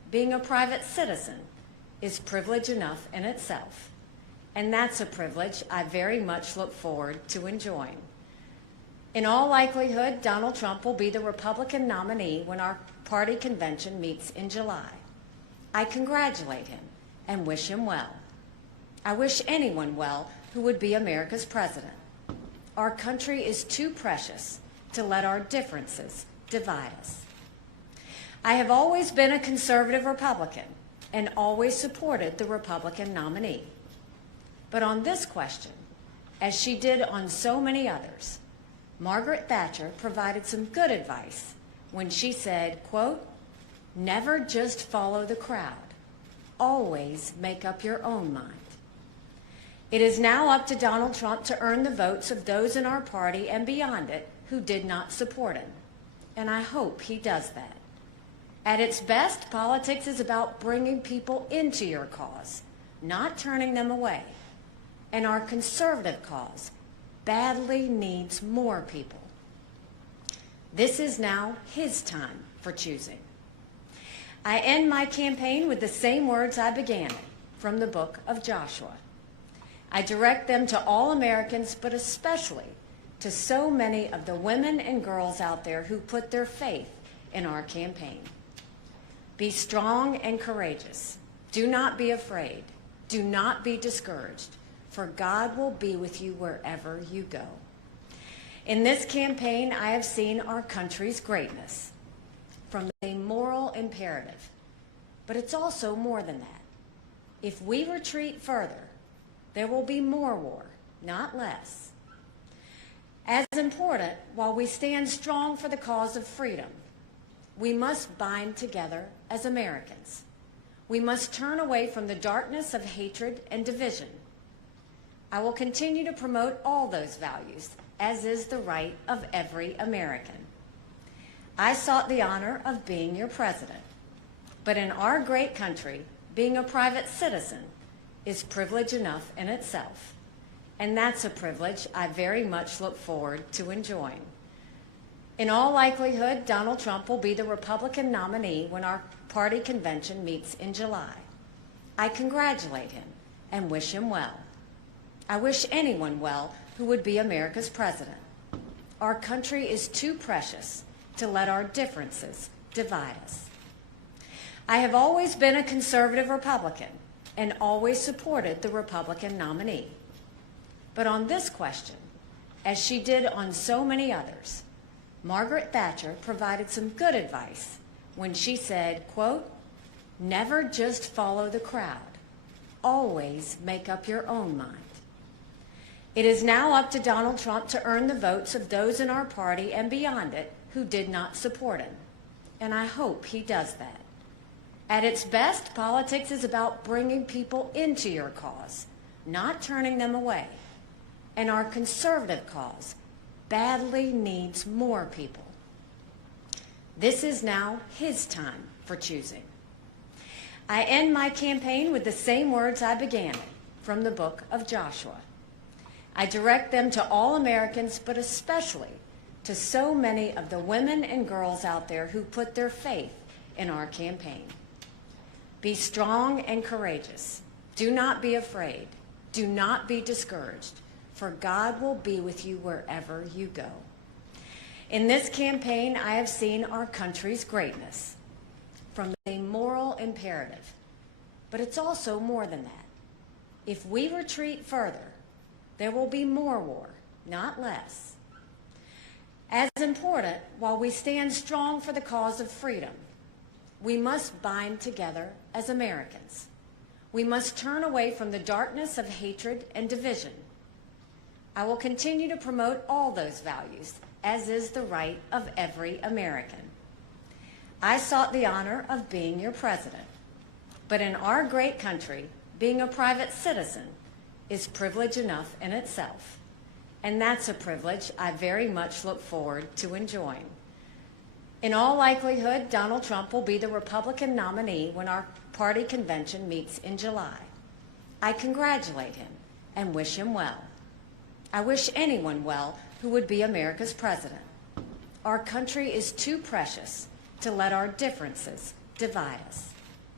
being a private citizen is privilege enough in itself, and that's a privilege I very much look forward to enjoying. In all likelihood, Donald Trump will be the Republican nominee when our party convention meets in July. I congratulate him and wish him well. I wish anyone well who would be America's president. Our country is too precious to let our differences divide us. I have always been a conservative Republican and always supported the Republican nominee. But on this question, as she did on so many others, Margaret Thatcher provided some good advice when she said, quote, "Never just follow the crowd. Always make up your own mind." It is now up to Donald Trump to earn the votes of those in our party and beyond it who did not support him, and I hope he does that. At its best, politics is about bringing people into your cause, not turning them away, and our conservative cause badly needs more people. This is now his time for choosing. I end my campaign with the same words I began it, from the book of Joshua. I direct them to all Americans, but especially to so many of the women and girls out there who put their faith in our campaign. Be strong and courageous. Do not be afraid. Do not be discouraged, for God will be with you wherever you go. In this campaign, I have seen our country's greatness from a moral imperative, but it's also more than that. If we retreat further, there will be more war, not less. As important, while we stand strong for the cause of freedom, we must bind together as Americans. We must turn away from the darkness of hatred and division. I will continue to promote all those values, as is the right of every American. I sought the honor of being your president, but in our great country, being a private citizen is privilege enough in itself, and that's a privilege I very much look forward to enjoying. In all likelihood, Donald Trump will be the Republican nominee when our party convention meets in July. I congratulate him and wish him well. I wish anyone well who would be America's president. Our country is too precious to let our differences divide us. I have always been a conservative Republican and always supported the Republican nominee. But on this question, as she did on so many others, Margaret Thatcher provided some good advice when she said, quote, "Never just follow the crowd. Always make up your own mind." It is now up to Donald Trump to earn the votes of those in our party and beyond it who did not support him, and I hope he does that. At its best, politics is about bringing people into your cause, not turning them away, and our conservative cause badly needs more people. This is now his time for choosing. I end my campaign with the same words I began it, from the book of Joshua. I direct them to all Americans, but especially to so many of the women and girls out there who put their faith in our campaign. Be strong and courageous. Do not be afraid. Do not be discouraged, for God will be with you wherever you go. In this campaign, I have seen our country's greatness from a moral imperative, but it's also more than that. If we retreat further, there will be more war, not less. As important, while we stand strong for the cause of freedom, we must bind together as Americans. We must turn away from the darkness of hatred and division. I will continue to promote all those values, as is the right of every American. I sought the honor of being your president, but in our great country, being a private citizen is privilege enough in itself, and that's a privilege I very much look forward to enjoying. In all likelihood, Donald Trump will be the Republican nominee when our party convention meets in July. I congratulate him and wish him well. I wish anyone well who would be America's president. Our country is too precious to let our differences divide us.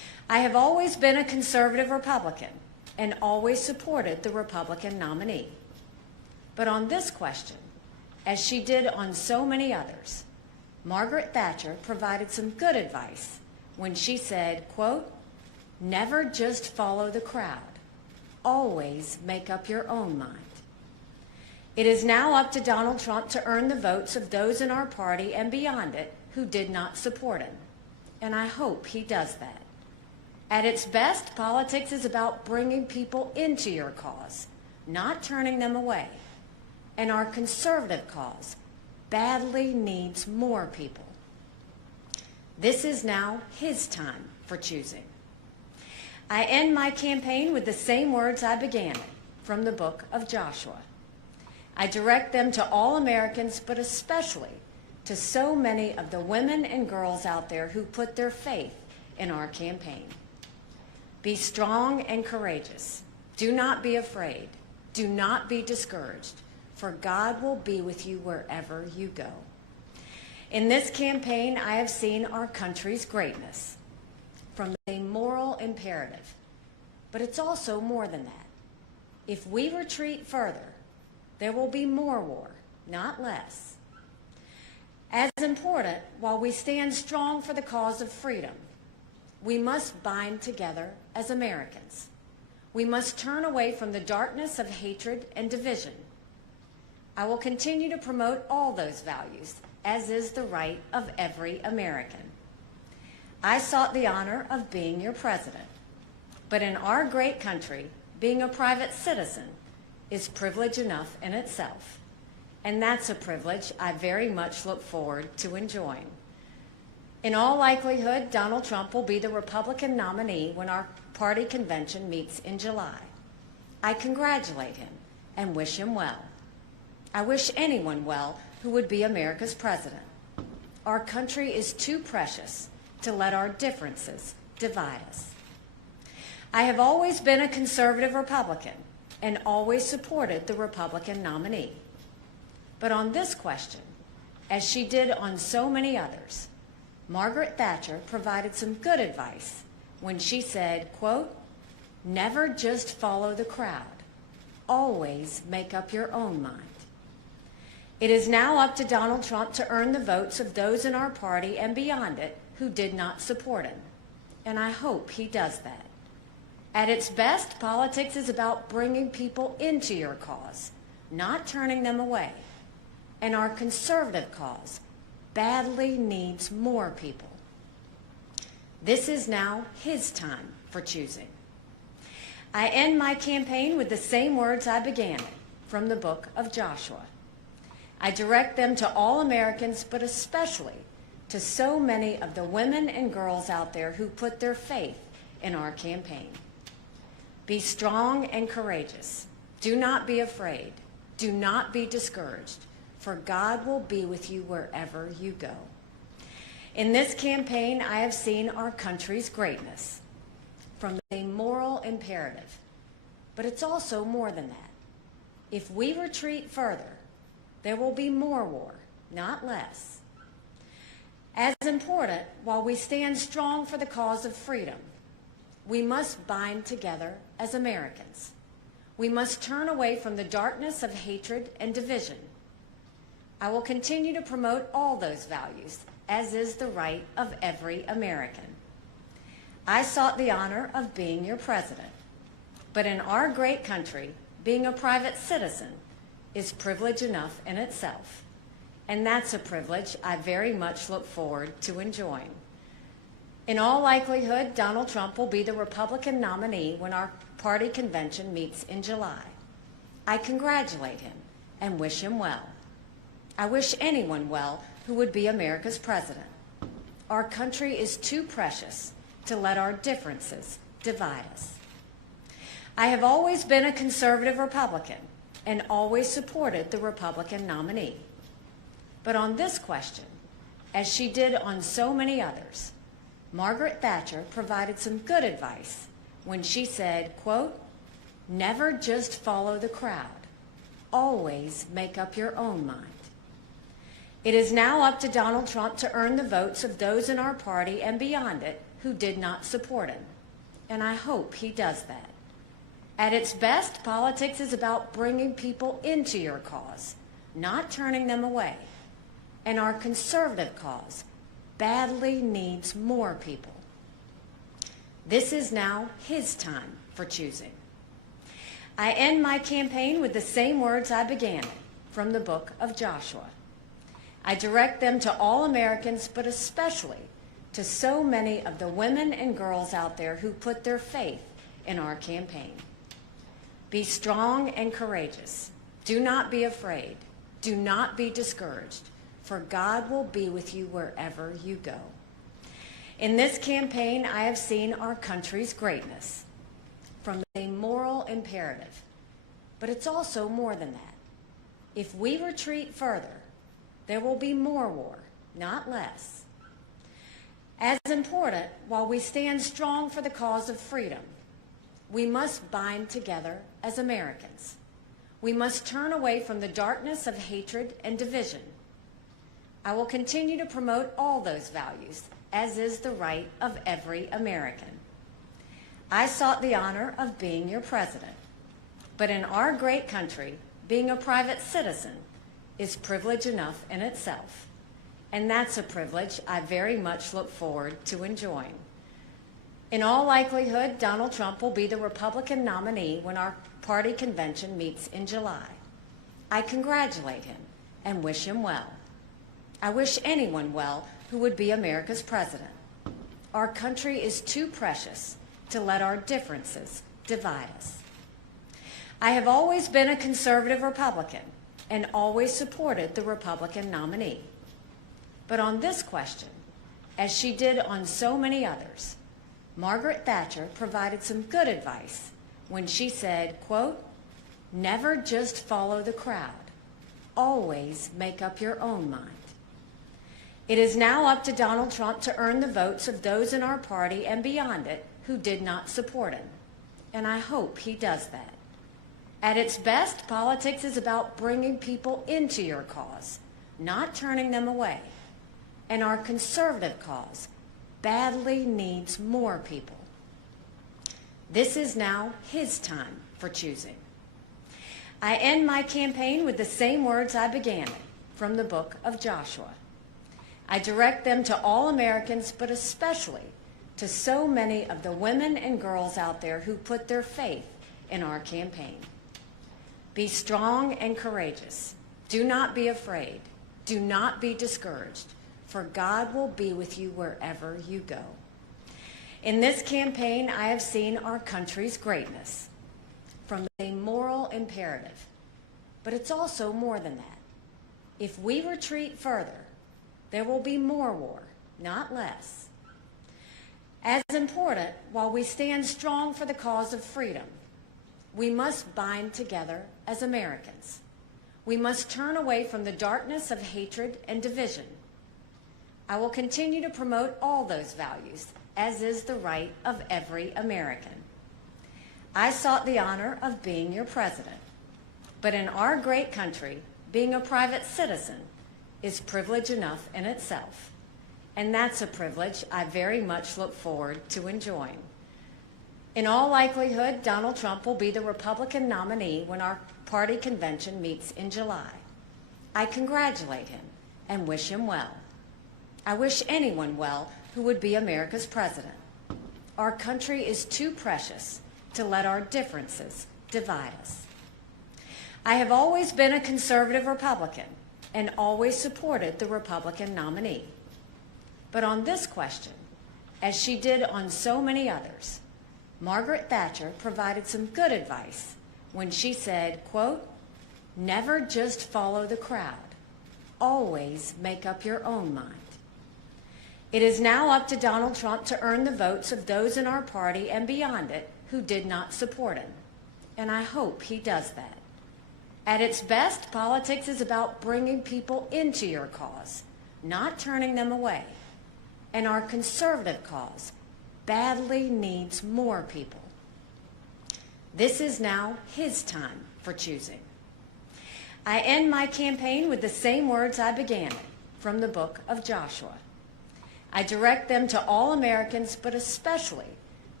I have always been a conservative Republican and always supported the Republican nominee. But on this question, as she did on so many others, Margaret Thatcher provided some good advice when she said, quote, "Never just follow the crowd. Always make up your own mind." It is now up to Donald Trump to earn the votes of those in our party and beyond it who did not support him, and I hope he does that. At its best, politics is about bringing people into your cause, not turning them away. And our conservative cause badly needs more people. This is now his time for choosing. I end my campaign with the same words I began it, from the book of Joshua. I direct them to all Americans, but especially to so many of the women and girls out there who put their faith in our campaign. Be strong and courageous. Do not be afraid. Do not be discouraged, for God will be with you wherever you go. In this campaign, I have seen our country's greatness from a moral imperative, but it's also more than that. If we retreat further, there will be more war, not less. As important, while we stand strong for the cause of freedom, we must bind together as Americans. We must turn away from the darkness of hatred and division. I will continue to promote all those values, as is the right of every American. I sought the honor of being your president, but in our great country, being a private citizen is privilege enough in itself, and that's a privilege I very much look forward to enjoying. In all likelihood, Donald Trump will be the Republican nominee when our party convention meets in July. I congratulate him and wish him well. I wish anyone well who would be America's president. Our country is too precious to let our differences divide us. I have always been a conservative Republican and always supported the Republican nominee. But on this question, as she did on so many others, Margaret Thatcher provided some good advice when she said, quote, "Never just follow the crowd. Always make up your own mind." It is now up to Donald Trump to earn the votes of those in our party and beyond it who did not support him, and I hope he does that. At its best, politics is about bringing people into your cause, not turning them away, and our conservative cause badly needs more people. This is now his time for choosing. I end my campaign with the same words I began it, from the book of Joshua. I direct them to all Americans, but especially to so many of the women and girls out there who put their faith in our campaign. Be strong and courageous. Do not be afraid. Do not be discouraged, for God will be with you wherever you go. In this campaign, I have seen our country's greatness from a moral imperative, but it's also more than that. If we retreat further, there will be more war, not less. As important, while we stand strong for the cause of freedom, we must bind together as Americans. We must turn away from the darkness of hatred and division. I will continue to promote all those values, as is the right of every American. I sought the honor of being your president, but in our great country, being a private citizen is privilege enough in itself, and that's a privilege I very much look forward to enjoying. In all likelihood, Donald Trump will be the Republican nominee when our party convention meets in July. I congratulate him and wish him well. I wish anyone well who would be America's president. Our country is too precious to let our differences divide us. I have always been a conservative Republican and always supported the Republican nominee. But on this question, as she did on so many others, Margaret Thatcher provided some good advice when she said, quote, "Never just follow the crowd. Always make up your own mind." It is now up to Donald Trump to earn the votes of those in our party and beyond it who did not support him, and I hope he does that. At its best, politics is about bringing people into your cause, not turning them away. And our conservative cause badly needs more people. This is now his time for choosing. I end my campaign with the same words I began it, from the book of Joshua. I direct them to all Americans, but especially to so many of the women and girls out there who put their faith in our campaign. Be strong and courageous. Do not be afraid. Do not be discouraged, for God will be with you wherever you go. In this campaign, I have seen our country's greatness from a moral imperative, but it's also more than that. If we retreat further, there will be more war, not less. As important, while we stand strong for the cause of freedom, we must bind together as Americans. We must turn away from the darkness of hatred and division. I will continue to promote all those values, as is the right of every American. I sought the honor of being your president, but in our great country, being a private citizen is privilege enough in itself, and that's a privilege I very much look forward to enjoying. In all likelihood, Donald Trump will be the Republican nominee when our party convention meets in July. I congratulate him and wish him well. I wish anyone well who would be America's president. Our country is too precious to let our differences divide us. I have always been a conservative Republican and always supported the Republican nominee. But on this question, as she did on so many others, Margaret Thatcher provided some good advice when she said, quote, "Never just follow the crowd. Always make up your own mind." It is now up to Donald Trump to earn the votes of those in our party and beyond it who did not support him, and I hope he does that. At its best, politics is about bringing people into your cause, not turning them away, and our conservative cause badly needs more people. This is now his time for choosing. I end my campaign with the same words I began it, from the book of Joshua. I direct them to all Americans, but especially to so many of the women and girls out there who put their faith in our campaign. Be strong and courageous. Do not be afraid. Do not be discouraged, for God will be with you wherever you go. In this campaign, I have seen our country's greatness from a moral imperative, but it's also more than that. If we retreat further, there will be more war, not less. As important, while we stand strong for the cause of freedom, we must bind together as Americans. We must turn away from the darkness of hatred and division. I will continue to promote all those values, as is the right of every American. I sought the honor of being your president, but in our great country, being a private citizen is privilege enough in itself, and that's a privilege I very much look forward to enjoying. In all likelihood, Donald Trump will be the Republican nominee when our party convention meets in July. I congratulate him and wish him well. I wish anyone well who would be America's president. Our country is too precious to let our differences divide us. I have always been a conservative Republican and always supported the Republican nominee. But on this question, as she did on so many others, Margaret Thatcher provided some good advice when she said, quote, "Never just follow the crowd. Always make up your own mind." It is now up to Donald Trump to earn the votes of those in our party and beyond it who did not support him, and I hope he does that. At its best, politics is about bringing people into your cause, not turning them away, and our conservative cause badly needs more people. This is now his time for choosing. I end my campaign with the same words I began it, from the book of Joshua. I direct them to all Americans, but especially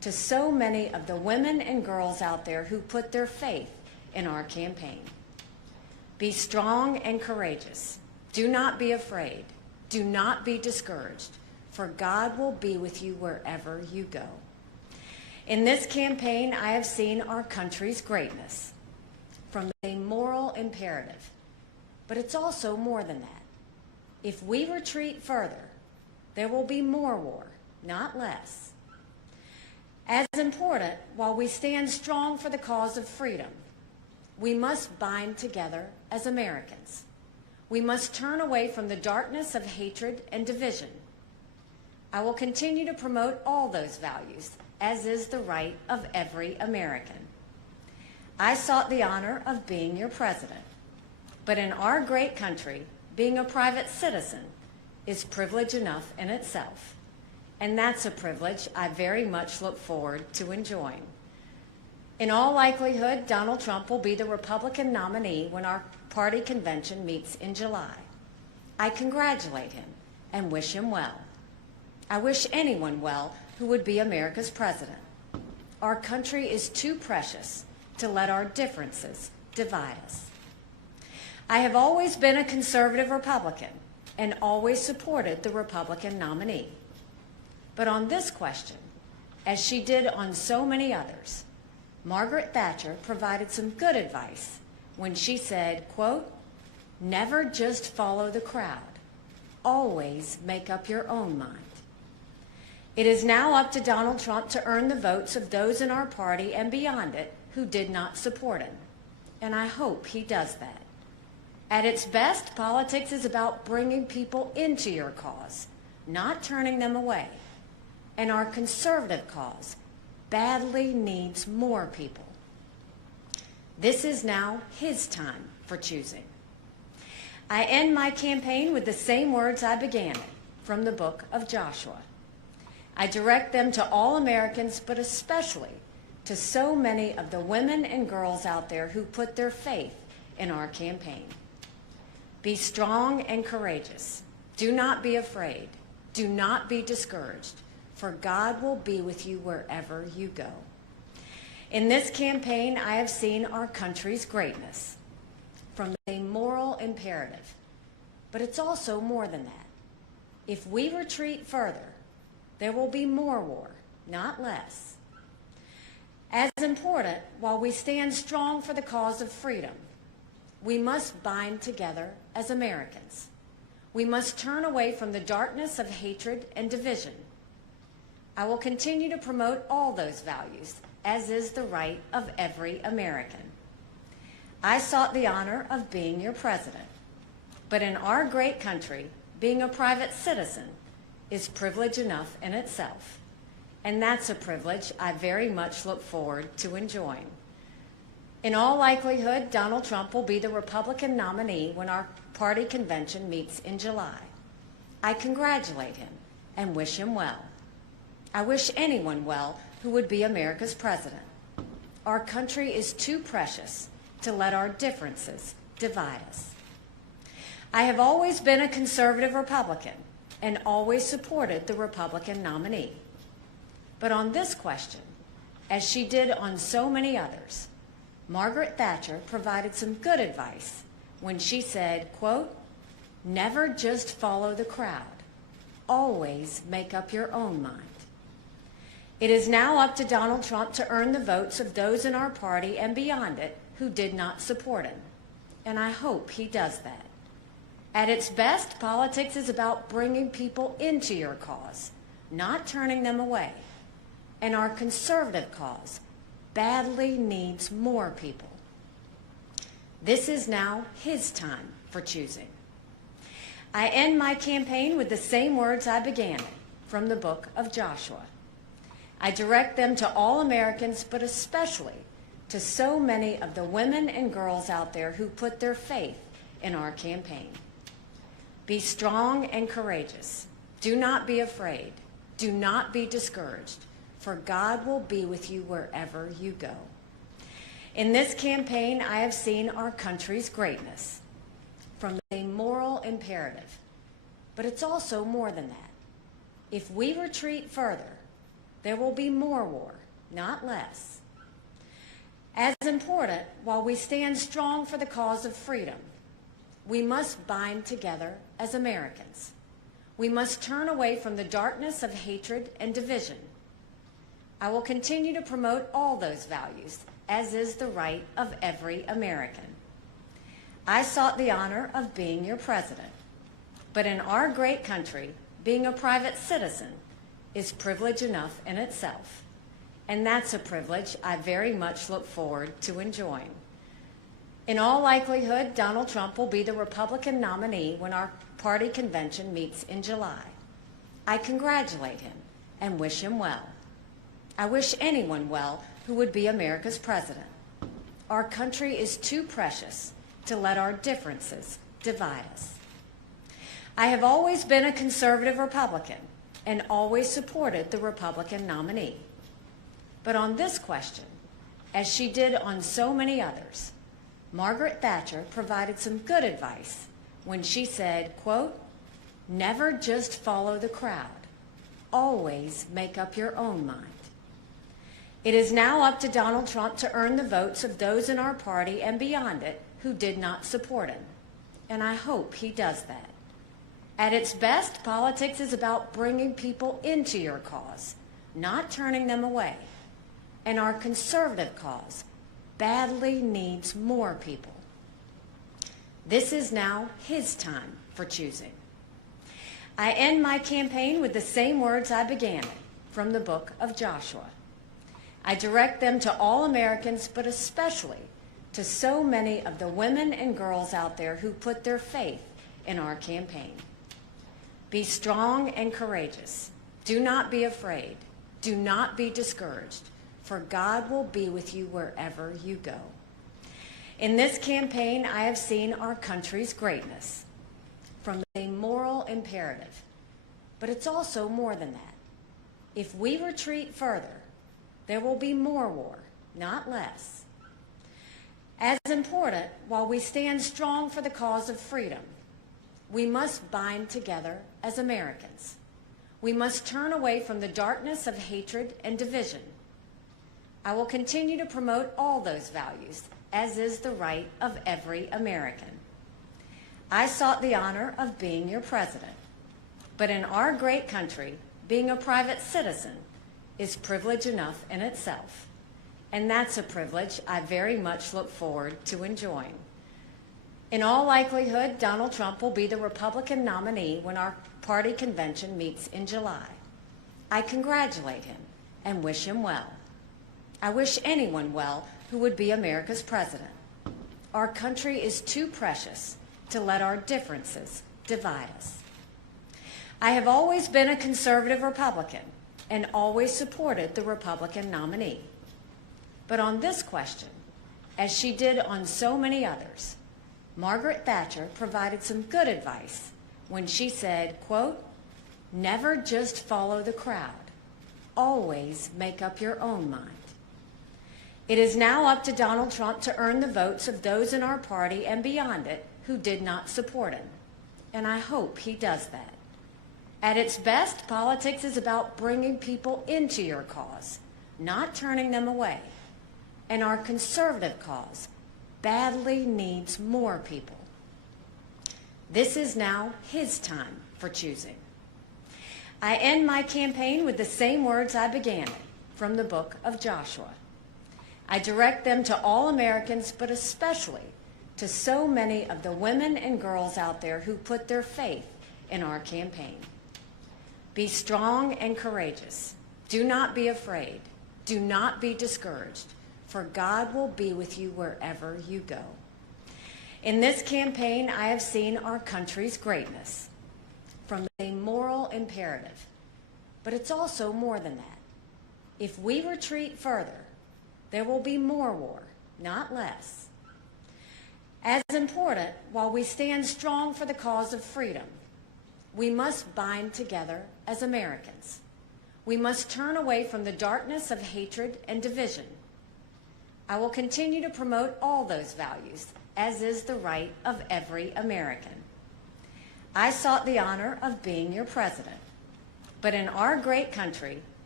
to so many of the women and girls out there who put their faith in our campaign. Be strong and courageous. Do not be afraid. Do not be discouraged, for God will be with you wherever you go. In this campaign, I have seen our country's greatness from a moral imperative, but it's also more than that. If we retreat further, there will be more war, not less. As important, while we stand strong for the cause of freedom, we must bind together as Americans. We must turn away from the darkness of hatred and division. I will continue to promote all those values, as is the right of every American. I sought the honor of being your president, but in our great country, being a private citizen is privilege enough in itself, and that's a privilege I very much look forward to enjoying. In all likelihood, Donald Trump will be the Republican nominee when our party convention meets in July. I congratulate him and wish him well. I wish anyone well who would be America's president. Our country is too precious to let our differences divide us. I have always been a conservative Republican and always supported the Republican nominee. But on this question, as she did on so many others, Margaret Thatcher provided some good advice when she said, quote, "Never just follow the crowd. Always make up your own mind." It is now up to Donald Trump to earn the votes of those in our party and beyond it who did not support him, and I hope he does that. At its best, politics is about bringing people into your cause, not turning them away, and our conservative cause badly needs more people. This is now his time for choosing. I end my campaign with the same words I began it, from the book of Joshua. I direct them to all Americans, but especially to so many of the women and girls out there who put their faith in our campaign. Be strong and courageous. Do not be afraid. Do not be discouraged, for God will be with you wherever you go. In this campaign, I have seen our country's greatness from a moral imperative, but it's also more than that. If we retreat further, there will be more war, not less. As important, while we stand strong for the cause of freedom, we must bind together as Americans. We must turn away from the darkness of hatred and division. I will continue to promote all those values, as is the right of every American. I sought the honor of being your president, but in our great country, being a private citizen is privilege enough in itself, and that's a privilege I very much look forward to enjoying. In all likelihood, Donald Trump will be the Republican nominee when our party convention meets in July. I congratulate him and wish him well. I wish anyone well who would be America's president. Our country is too precious to let our differences divide us. I have always been a conservative Republican and always supported the Republican nominee. But on this question, as she did on so many others, Margaret Thatcher provided some good advice when she said, quote, "Never just follow the crowd. Always make up your own mind." It is now up to Donald Trump to earn the votes of those in our party and beyond it who did not support him, and I hope he does that. At its best, politics is about bringing people into your cause, not turning them away, and our conservative cause badly needs more people. This is now his time for choosing. I end my campaign with the same words I began it, from the book of Joshua. I direct them to all Americans, but especially to so many of the women and girls out there who put their faith in our campaign. Be strong and courageous. Do not be afraid. Do not be discouraged, for God will be with you wherever you go. In this campaign, I have seen our country's greatness from a moral imperative, but it's also more than that. If we retreat further, there will be more war, not less. As important, while we stand strong for the cause of freedom, we must bind together as Americans. We must turn away from the darkness of hatred and division. I will continue to promote all those values, as is the right of every American. I sought the honor of being your president, but in our great country, being a private citizen is privilege enough in itself, and that's a privilege I very much look forward to enjoying. In all likelihood, Donald Trump will be the Republican nominee when our party convention meets in July. I congratulate him and wish him well. I wish anyone well who would be America's president. Our country is too precious to let our differences divide us. I have always been a conservative Republican and always supported the Republican nominee. But on this question, as she did on so many others, Margaret Thatcher provided some good advice when she said, quote, "Never just follow the crowd. Always make up your own mind." It is now up to Donald Trump to earn the votes of those in our party and beyond it who did not support him, and I hope he does that. At its best, politics is about bringing people into your cause, not turning them away. And our conservative cause badly needs more people. This is now his time for choosing. I end my campaign with the same words I began it, from the book of Joshua. I direct them to all Americans, but especially to so many of the women and girls out there who put their faith in our campaign. Be strong and courageous. Do not be afraid. Do not be discouraged, for God will be with you wherever you go. In this campaign, I have seen our country's greatness from a moral imperative, but it's also more than that. If we retreat further, there will be more war, not less. As important, while we stand strong for the cause of freedom, we must bind together as Americans. We must turn away from the darkness of hatred and division. I will continue to promote all those values, as is the right of every American. I sought the honor of being your president, but in our great country, being a private citizen is privilege enough in itself, and that's a privilege I very much look forward to enjoying. In all likelihood, Donald Trump will be the Republican nominee when our party convention meets in July. I congratulate him and wish him well. I wish anyone well who would be America's president. Our country is too precious to let our differences divide us. I have always been a conservative Republican and always supported the Republican nominee. But on this question, as she did on so many others, Margaret Thatcher provided some good advice when she said, quote, "Never just follow the crowd. Always make up your own mind." It is now up to Donald Trump to earn the votes of those in our party and beyond it who did not support him, and I hope he does that. At its best, politics is about bringing people into your cause, not turning them away, and our conservative cause badly needs more people. This is now his time for choosing. I end my campaign with the same words I began it, from the book of Joshua. I direct them to all Americans, but especially to so many of the women and girls out there who put their faith in our campaign. Be strong and courageous. Do not be afraid. Do not be discouraged, for God will be with you wherever you go. In this campaign, I have seen our country's greatness from a moral imperative, but it's also more than that. If we retreat further, there will be more war, not less. As important, while we stand strong for the cause of freedom, we must bind together as Americans. We must turn away from the darkness of hatred and division. I will continue to promote all those values, as is the right of every American. I sought the honor of being your president, but in our great country,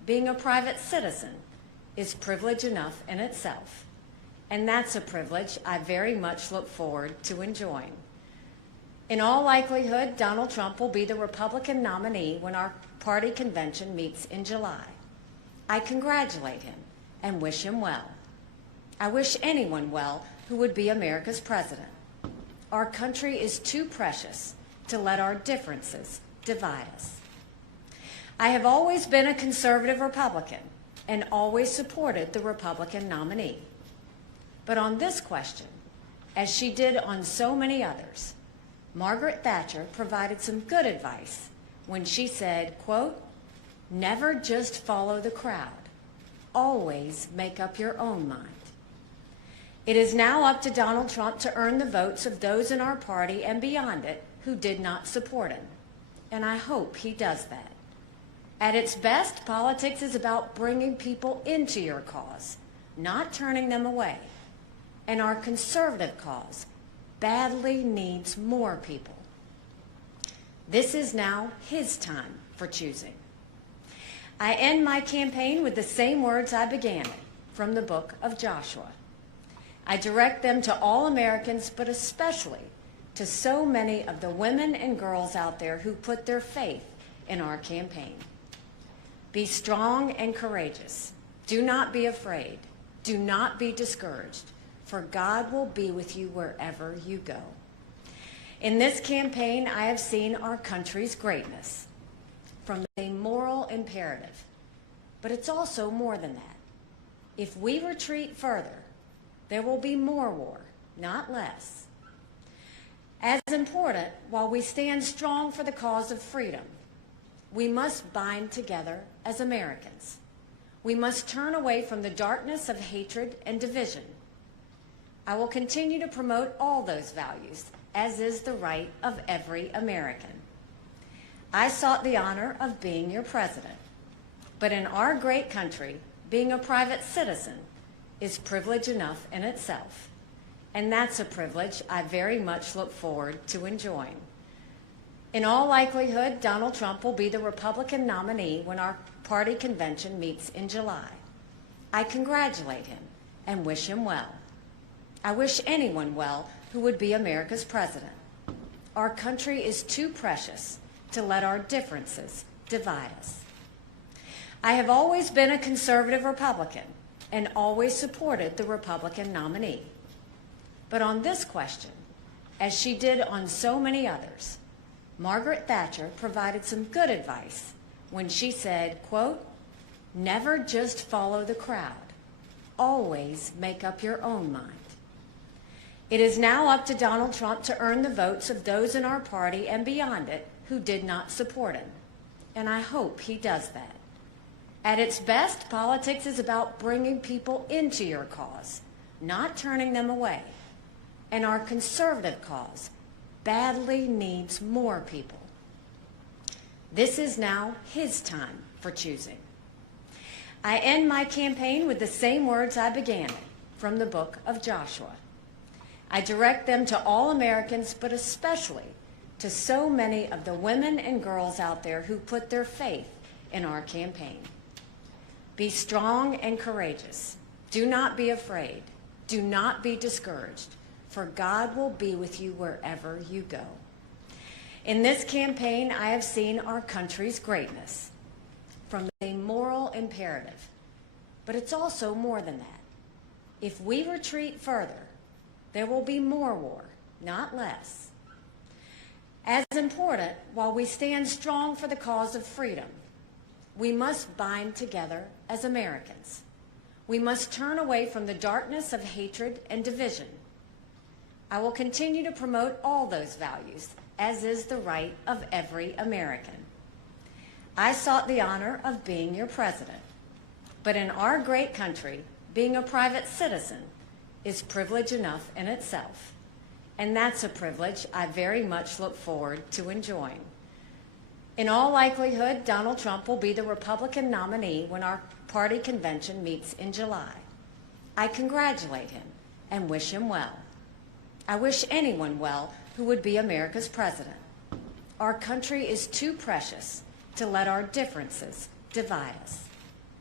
being a private citizen is privilege enough in itself, and that's a privilege I very much look forward to enjoying. In all likelihood, Donald Trump will be the Republican nominee when our party convention meets in July. I congratulate him and wish him well. I wish anyone well who would be America's president. Our country is too precious to let our differences divide us. I have always been a conservative Republican and always supported the Republican nominee. But on this question, as she did on so many others, Margaret Thatcher provided some good advice when she said, quote, "Never just follow the crowd. Always make up your own mind." It is now up to Donald Trump to earn the votes of those in our party and beyond it who did not support him, and I hope he does that. At its best, politics is about bringing people into your cause, not turning them away, and our conservative cause badly needs more people. This is now his time for choosing. I end my campaign with the same words I began it, from the book of Joshua. I direct them to all Americans, but especially to so many of the women and girls out there who put their faith in our campaign. Be strong and courageous. Do not be afraid. Do not be discouraged, for God will be with you wherever you go. In this campaign, I have seen our country's greatness from a moral imperative, but it's also more than that. If we retreat further, there will be more war, not less. As important, while we stand strong for the cause of freedom, we must bind together as Americans. We must turn away from the darkness of hatred and division. I will continue to promote all those values, as is the right of every American. I sought the honor of being your president, but in our great country, being a private citizen is privilege enough in itself, and that's a privilege I very much look forward to enjoying. In all likelihood, Donald Trump will be the Republican nominee when our party convention meets in July. I congratulate him and wish him well. I wish anyone well who would be America's president. Our country is too precious to let our differences divide us. I have always been a conservative Republican and always supported the Republican nominee. But on this question, as she did on so many others, Margaret Thatcher provided some good advice when she said, quote, "Never just follow the crowd. Always make up your own mind." It is now up to Donald Trump to earn the votes of those in our party and beyond it who did not support him, and I hope he does that. At its best, politics is about bringing people into your cause, not turning them away, and our conservative cause badly needs more people. This is now his time for choosing. I end my campaign with the same words I began it, from the book of Joshua. I direct them to all Americans, but especially to so many of the women and girls out there who put their faith in our campaign. Be strong and courageous. Do not be afraid. Do not be discouraged, for God will be with you wherever you go. In this campaign, I have seen our country's greatness from a moral imperative, but it's also more than that. If we retreat further, there will be more war, not less. As important, while we stand strong for the cause of freedom, we must bind together as Americans. We must turn away from the darkness of hatred and division. I will continue to promote all those values, as is the right of every American. I sought the honor of being your president, but in our great country, being a private citizen is privilege enough in itself, and that's a privilege I very much look forward to enjoying. In all likelihood, Donald Trump will be the Republican nominee when our party convention meets in July. I congratulate him and wish him well. I wish anyone well who would be America's president. Our country is too precious to let our differences divide us.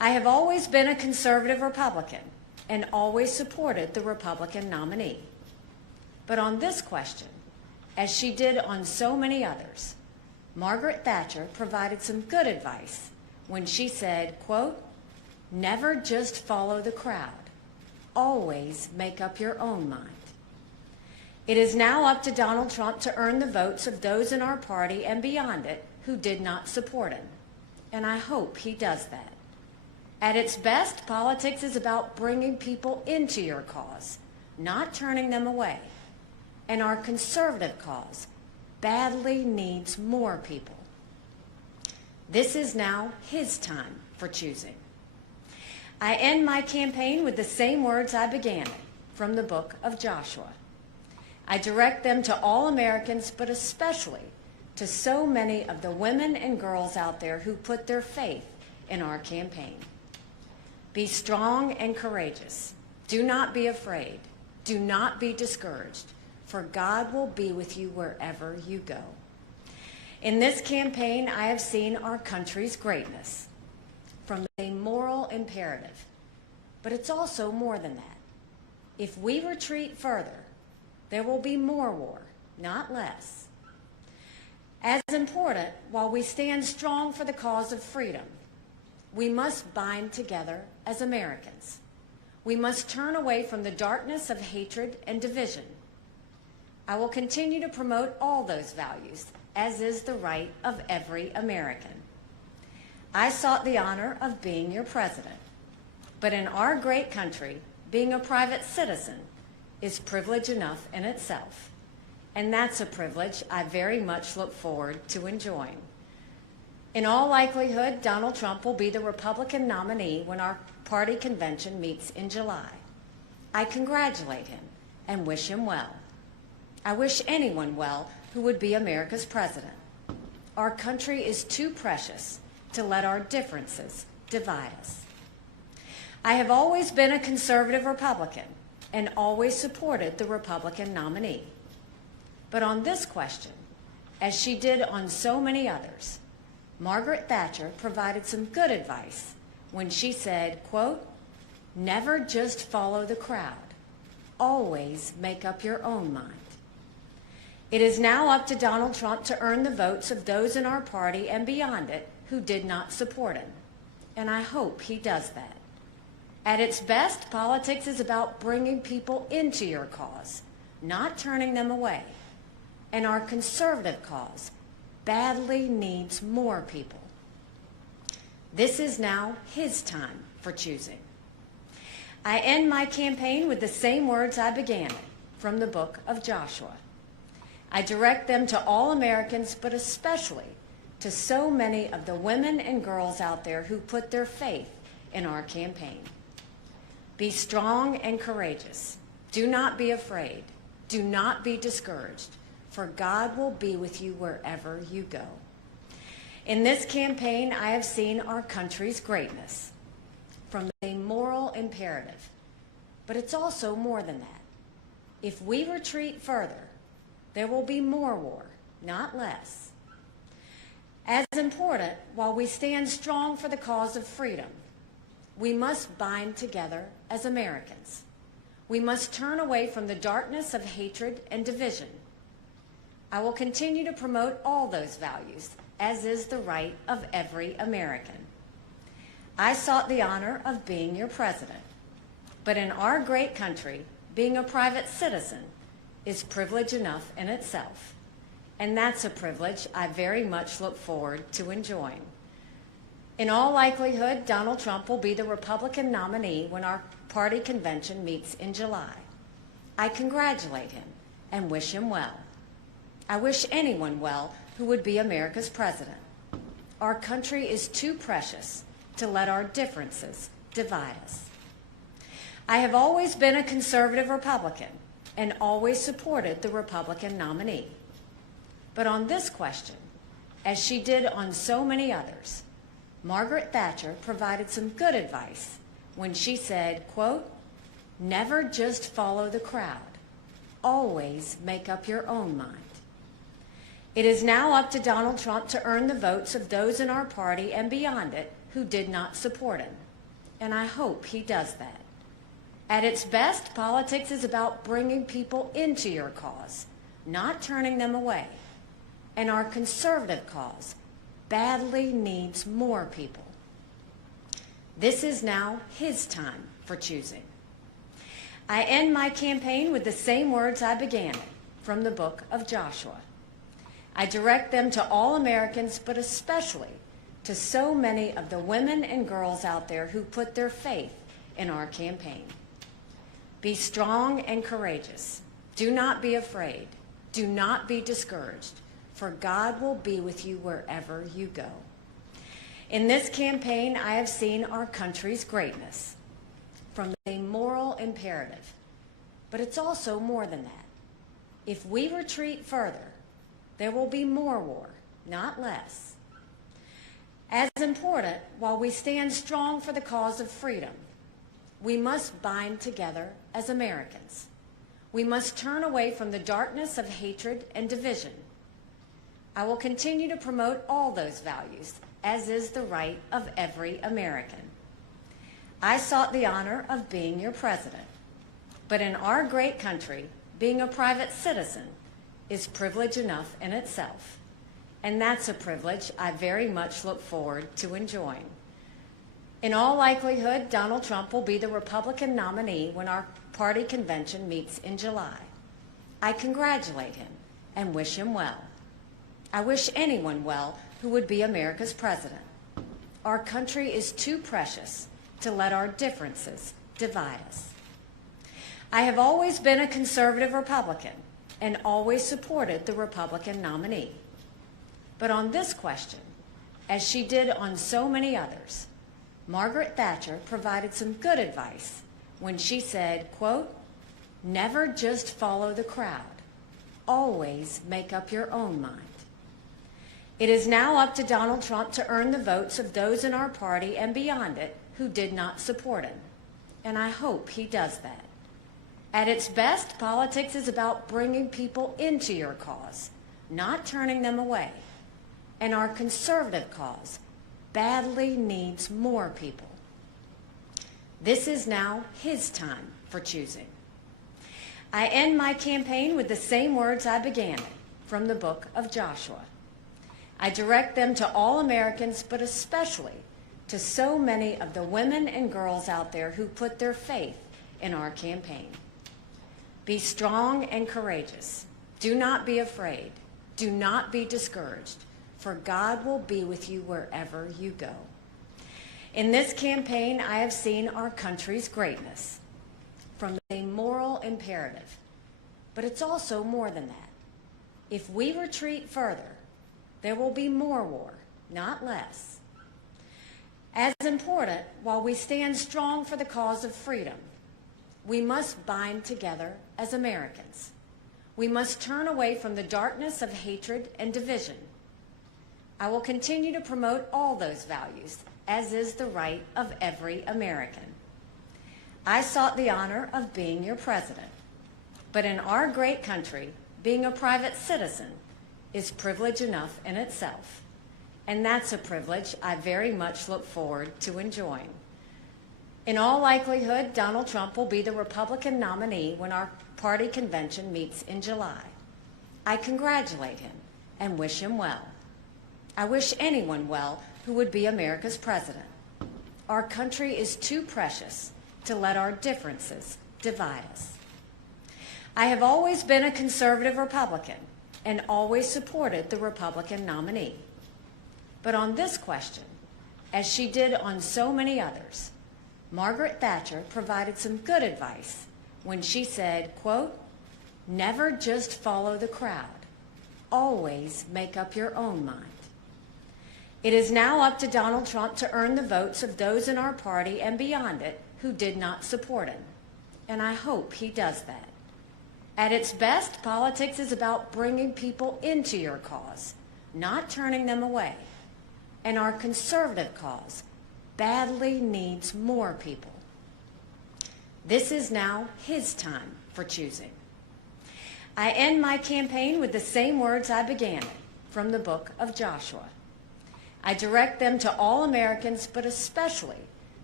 I have always been a conservative Republican and always supported the Republican nominee. But on this question, as she did on so many others, Margaret Thatcher provided some good advice when she said, quote, "Never just follow the crowd. Always make up your own mind." It is now up to Donald Trump to earn the votes of those in our party and beyond it who did not support him, and I hope he does that. At its best, politics is about bringing people into your cause, not turning them away, and our conservative cause badly needs more people. This is now his time for choosing. I end my campaign with the same words I began it, from the book of Joshua. I direct them to all Americans, but especially to so many of the women and girls out there who put their faith in our campaign. Be strong and courageous. Do not be afraid. Do not be discouraged, for God will be with you wherever you go. In this campaign, I have seen our country's greatness from a moral imperative, but it's also more than that. If we retreat further, there will be more war, not less. As important, while we stand strong for the cause of freedom, we must bind together as Americans. We must turn away from the darkness of hatred and division. I will continue to promote all those values, as is the right of every American. I sought the honor of being your president, but in our great country, being a private citizen is privilege enough in itself, and that's a privilege I very much look forward to enjoying. In all likelihood, Donald Trump will be the Republican nominee when our party convention meets in July. I congratulate him and wish him well. I wish anyone well who would be America's president. Our country is too precious to let our differences divide us. I have always been a conservative Republican and always supported the Republican nominee. But on this question, as she did on so many others, Margaret Thatcher provided some good advice when she said, quote, "Never just follow the crowd. Always make up your own mind." It is now up to Donald Trump to earn the votes of those in our party and beyond it who did not support him, and I hope he does that. At its best, politics is about bringing people into your cause, not turning them away, and our conservative cause badly needs more people. This is now his time for choosing. I end my campaign with the same words I began it, from the book of Joshua. I direct them to all Americans, but especially to so many of the women and girls out there who put their faith in our campaign. Be strong and courageous. Do not be afraid. Do not be discouraged, for God will be with you wherever you go. In this campaign, I have seen our country's greatness from a moral imperative, but it's also more than that. If we retreat further, there will be more war, not less. As important, while we stand strong for the cause of freedom, we must bind together as Americans. We must turn away from the darkness of hatred and division. I will continue to promote all those values, as is the right of every American. I sought the honor of being your president, but in our great country, being a private citizen is privilege enough in itself, and that's a privilege I very much look forward to enjoying. In all likelihood, Donald Trump will be the Republican nominee when our party convention meets in July. I congratulate him and wish him well. I wish anyone well who would be America's president. Our country is too precious to let our differences divide us. I have always been a conservative Republican and always supported the Republican nominee. But on this question, as she did on so many others, Margaret Thatcher provided some good advice when she said, quote, "Never just follow the crowd. Always make up your own mind." It is now up to Donald Trump to earn the votes of those in our party and beyond it who did not support him, and I hope he does that. At its best, politics is about bringing people into your cause, not turning them away. And our conservative cause badly needs more people. This is now his time for choosing. I end my campaign with the same words I began it, from the book of Joshua. I direct them to all Americans, but especially to so many of the women and girls out there who put their faith in our campaign. Be strong and courageous. Do not be afraid. Do not be discouraged, for God will be with you wherever you go. In this campaign, I have seen our country's greatness from a moral imperative, but it's also more than that. If we retreat further, there will be more war, not less. As important, while we stand strong for the cause of freedom, we must bind together as Americans. We must turn away from the darkness of hatred and division. I will continue to promote all those values, as is the right of every American. I sought the honor of being your president, but in our great country, being a private citizen is privilege enough in itself, and that's a privilege I very much look forward to enjoying. In all likelihood, Donald Trump will be the Republican nominee when our party convention meets in July. I congratulate him and wish him well. I wish anyone well who would be America's president. Our country is too precious to let our differences divide us. I have always been a conservative Republican and always supported the Republican nominee. But on this question, as she did on so many others, Margaret Thatcher provided some good advice when she said, quote, "Never just follow the crowd. Always make up your own mind." It is now up to Donald Trump to earn the votes of those in our party and beyond it who did not support him, and I hope he does that. At its best, politics is about bringing people into your cause, not turning them away, and our conservative cause badly needs more people. This is now his time for choosing. I end my campaign with the same words I began it, from the book of Joshua. I direct them to all Americans, but especially to so many of the women and girls out there who put their faith in our campaign. Be strong and courageous. Do not be afraid. Do not be discouraged, for God will be with you wherever you go. In this campaign, I have seen our country's greatness from a moral imperative, but it's also more than that. If we retreat further, there will be more war, not less. As important, while we stand strong for the cause of freedom, we must bind together as Americans. We must turn away from the darkness of hatred and division. I will continue to promote all those values, as is the right of every American. I sought the honor of being your president, but in our great country, being a private citizen is privilege enough in itself, and that's a privilege I very much look forward to enjoying. In all likelihood, Donald Trump will be the Republican nominee when our party convention meets in July. I congratulate him and wish him well. I wish anyone well who would be America's president. Our country is too precious to let our differences divide us. I have always been a conservative Republican and always supported the Republican nominee. But on this question, as she did on so many others, Margaret Thatcher provided some good advice when she said, quote, "Never just follow the crowd. Always make up your own mind." It is now up to Donald Trump to earn the votes of those in our party and beyond it who did not support him, and I hope he does that. At its best, politics is about bringing people into your cause, not turning them away, and our conservative cause badly needs more people. This is now his time for choosing. I end my campaign with the same words I began it, from the book of Joshua. I direct them to all Americans, but especially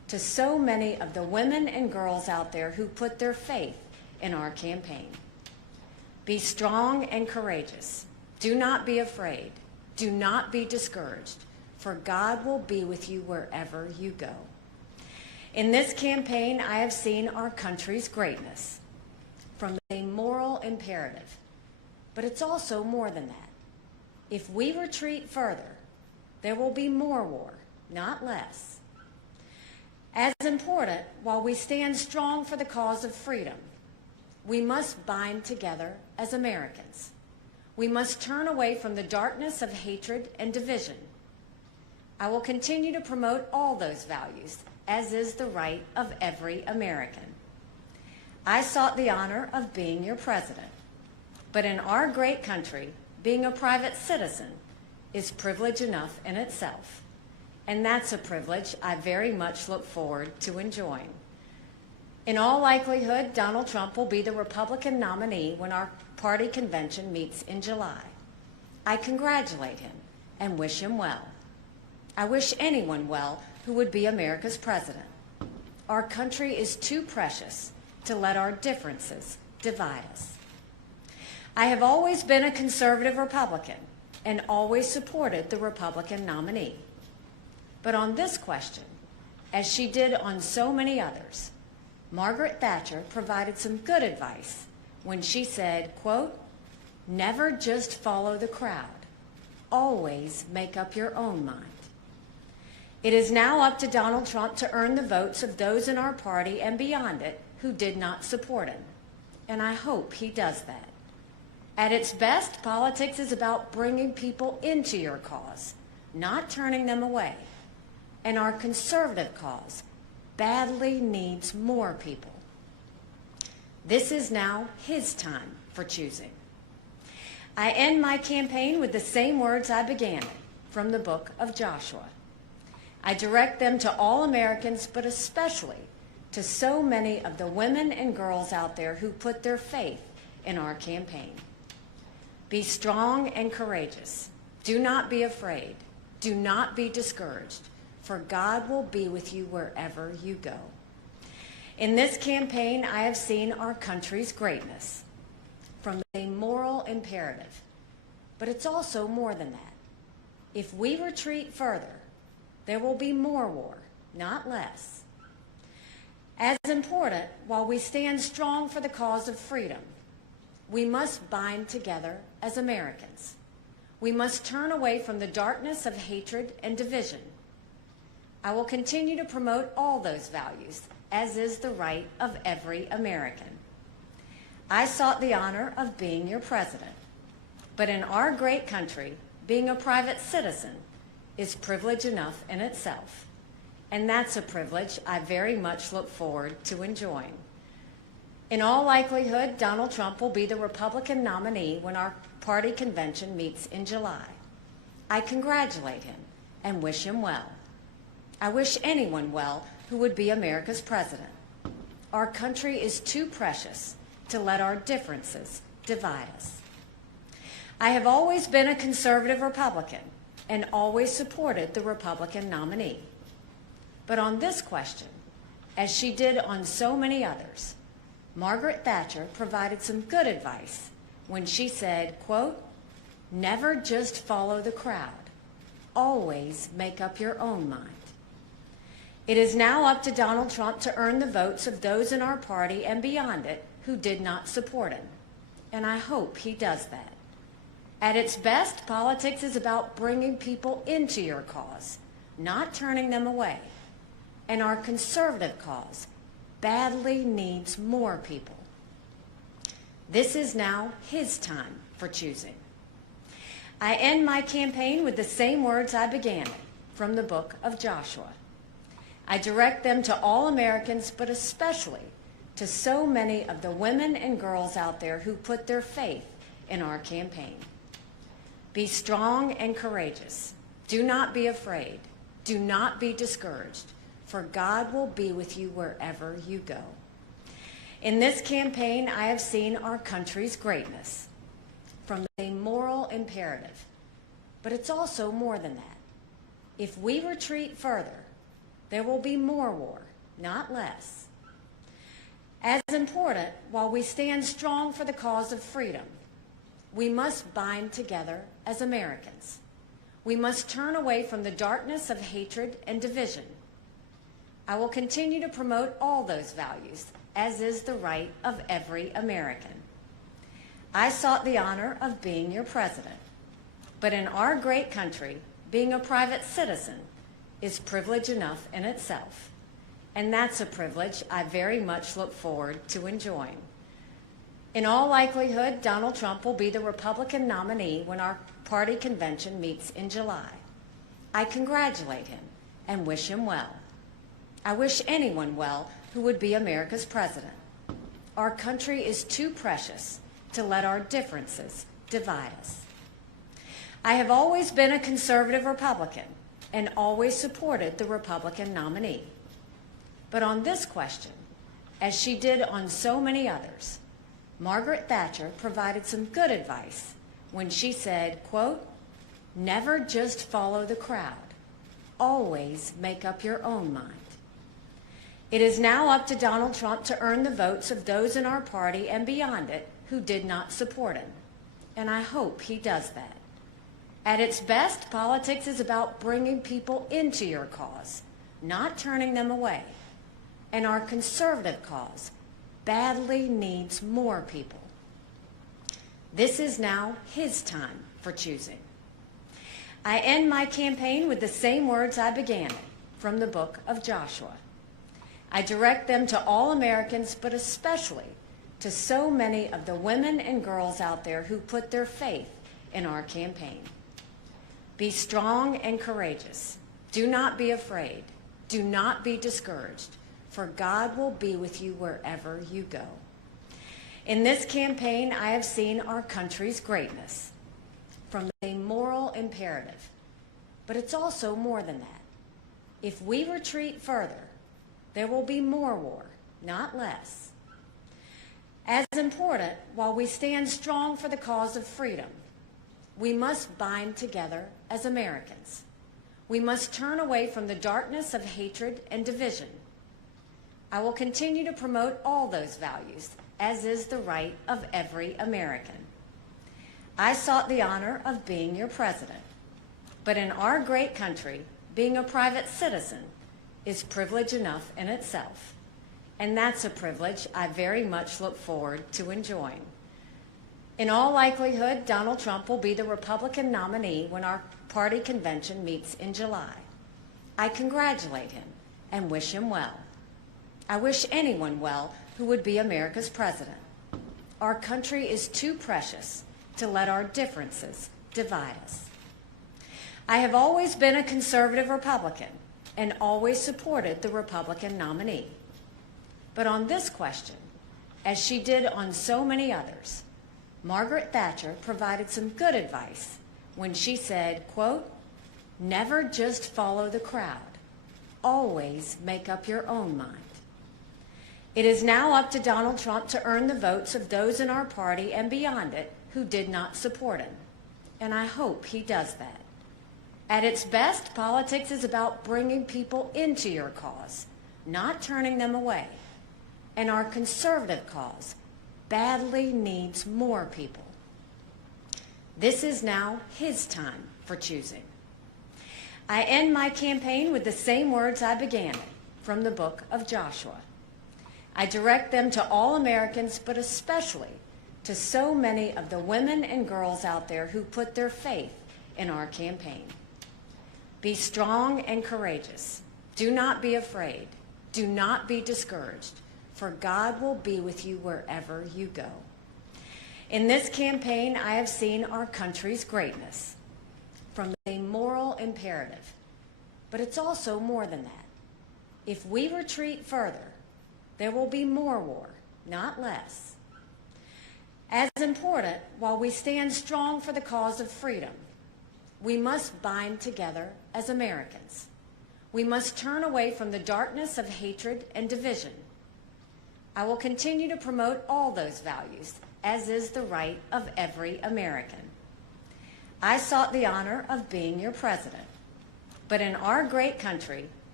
to so many of the women and girls out there who put their faith in our campaign. Be strong and courageous. Do not be afraid. Do not be discouraged, for God will be with you wherever you go. In this campaign, I have seen our country's greatness from a moral imperative, but it's also more than that. If we retreat further, there will be more war, not less. As important, while we stand strong for the cause of freedom, we must bind together as Americans. We must turn away from the darkness of hatred and division. I will continue to promote all those values, as is the right of every American. I sought the honor of being your president, but in our great country, being a private citizen is privilege enough in itself, and that's a privilege I very much look forward to enjoying. In all likelihood, Donald Trump will be the Republican nominee when our party convention meets in July. I congratulate him and wish him well. I wish anyone well who would be America's president. Our country is too precious to let our differences divide us. I have always been a conservative Republican and always supported the Republican nominee. But on this question, as she did on so many others, Margaret Thatcher provided some good advice when she said, quote, "Never just follow the crowd. Always make up your own mind." It is now up to Donald Trump to earn the votes of those in our party and beyond it who did not support him, and I hope he does that. At its best, politics is about bringing people into your cause, not turning them away, and our conservative cause badly needs more people. This is now his time for choosing. I end my campaign with the same words I began it, from the book of Joshua. I direct them to all Americans, but especially to so many of the women and girls out there who put their faith in our campaign. Be strong and courageous. Do not be afraid. Do not be discouraged, for God will be with you wherever you go. In this campaign, I have seen our country's greatness from a moral imperative, but it's also more than that. If we retreat further, there will be more war, not less. As important, while we stand strong for the cause of freedom, we must bind together as Americans. We must turn away from the darkness of hatred and division. I will continue to promote all those values, as is the right of every American. I sought the honor of being your president, but in our great country, being a private citizen is privilege enough in itself, and that's a privilege I very much look forward to enjoying. In all likelihood, Donald Trump will be the Republican nominee when our party convention meets in July. I congratulate him and wish him well. I wish anyone well who would be America's president. Our country is too precious to let our differences divide us. I have always been a conservative Republican and always supported the Republican nominee. But on this question, as she did on so many others, Margaret Thatcher provided some good advice when she said, quote, "Never just follow the crowd. Always make up your own mind." It is now up to Donald Trump to earn the votes of those in our party and beyond it who did not support him, and I hope he does that. At its best, politics is about bringing people into your cause, not turning them away, and our conservative cause badly needs more people. This is now his time for choosing. I end my campaign with the same words I began it, from the book of Joshua. I direct them to all Americans, but especially to so many of the women and girls out there who put their faith in our campaign. Be strong and courageous. Do not be afraid. Do not be discouraged, for God will be with you wherever you go. In this campaign, I have seen our country's greatness from a moral imperative, but it's also more than that. If we retreat further, there will be more war, not less. As important, while we stand strong for the cause of freedom, we must bind together as Americans. We must turn away from the darkness of hatred and division. I will continue to promote all those values, as is the right of every American. I sought the honor of being your president, but in our great country, being a private citizen is privilege enough in itself, and that's a privilege I very much look forward to enjoying. In all likelihood, Donald Trump will be the Republican nominee when our party convention meets in July. I congratulate him and wish him well. I wish anyone well who would be America's president. Our country is too precious to let our differences divide us. I have always been a conservative Republican and always supported the Republican nominee. But on this question, as she did on so many others, Margaret Thatcher provided some good advice when she said, quote, "Never just follow the crowd. Always make up your own mind." It is now up to Donald Trump to earn the votes of those in our party and beyond it who did not support him, and I hope he does that. At its best, politics is about bringing people into your cause, not turning them away, and our conservative cause badly needs more people. This is now his time for choosing. I end my campaign with the same words I began it, from the book of Joshua. I direct them to all Americans, but especially to so many of the women and girls out there who put their faith in our campaign. Be strong and courageous. Do not be afraid. Do not be discouraged, for God will be with you wherever you go. In this campaign, I have seen our country's greatness from a moral imperative, but it's also more than that. If we retreat further, there will be more war, not less. As important, while we stand strong for the cause of freedom, we must bind together as Americans. We must turn away from the darkness of hatred and division. I will continue to promote all those values, as is the right of every American. I sought the honor of being your president, but in our great country, being a private citizen is privilege enough in itself, and that's a privilege I very much look forward to enjoying. In all likelihood, Donald Trump will be the Republican nominee when our party convention meets in July. I congratulate him and wish him well. I wish anyone well who would be America's president. Our country is too precious to let our differences divide us. I have always been a conservative Republican and always supported the Republican nominee. But on this question, as she did on so many others, Margaret Thatcher provided some good advice when she said, quote, "Never just follow the crowd. Always make up your own mind." It is now up to Donald Trump to earn the votes of those in our party and beyond it who did not support him, and I hope he does that. At its best, politics is about bringing people into your cause, not turning them away, and our conservative cause badly needs more people. This is now his time for choosing. I end my campaign with the same words I began it, from the book of Joshua. I direct them to all Americans, but especially to so many of the women and girls out there who put their faith in our campaign. Be strong and courageous. Do not be afraid. Do not be discouraged, for God will be with you wherever you go. In this campaign, I have seen our country's greatness from a moral imperative, but it's also more than that. If we retreat further, there will be more war, not less. As important, while we stand strong for the cause of freedom, we must bind together as Americans. We must turn away from the darkness of hatred and division. I will continue to promote all those values, as is the right of every American. I sought the honor of being your president, but in our great country,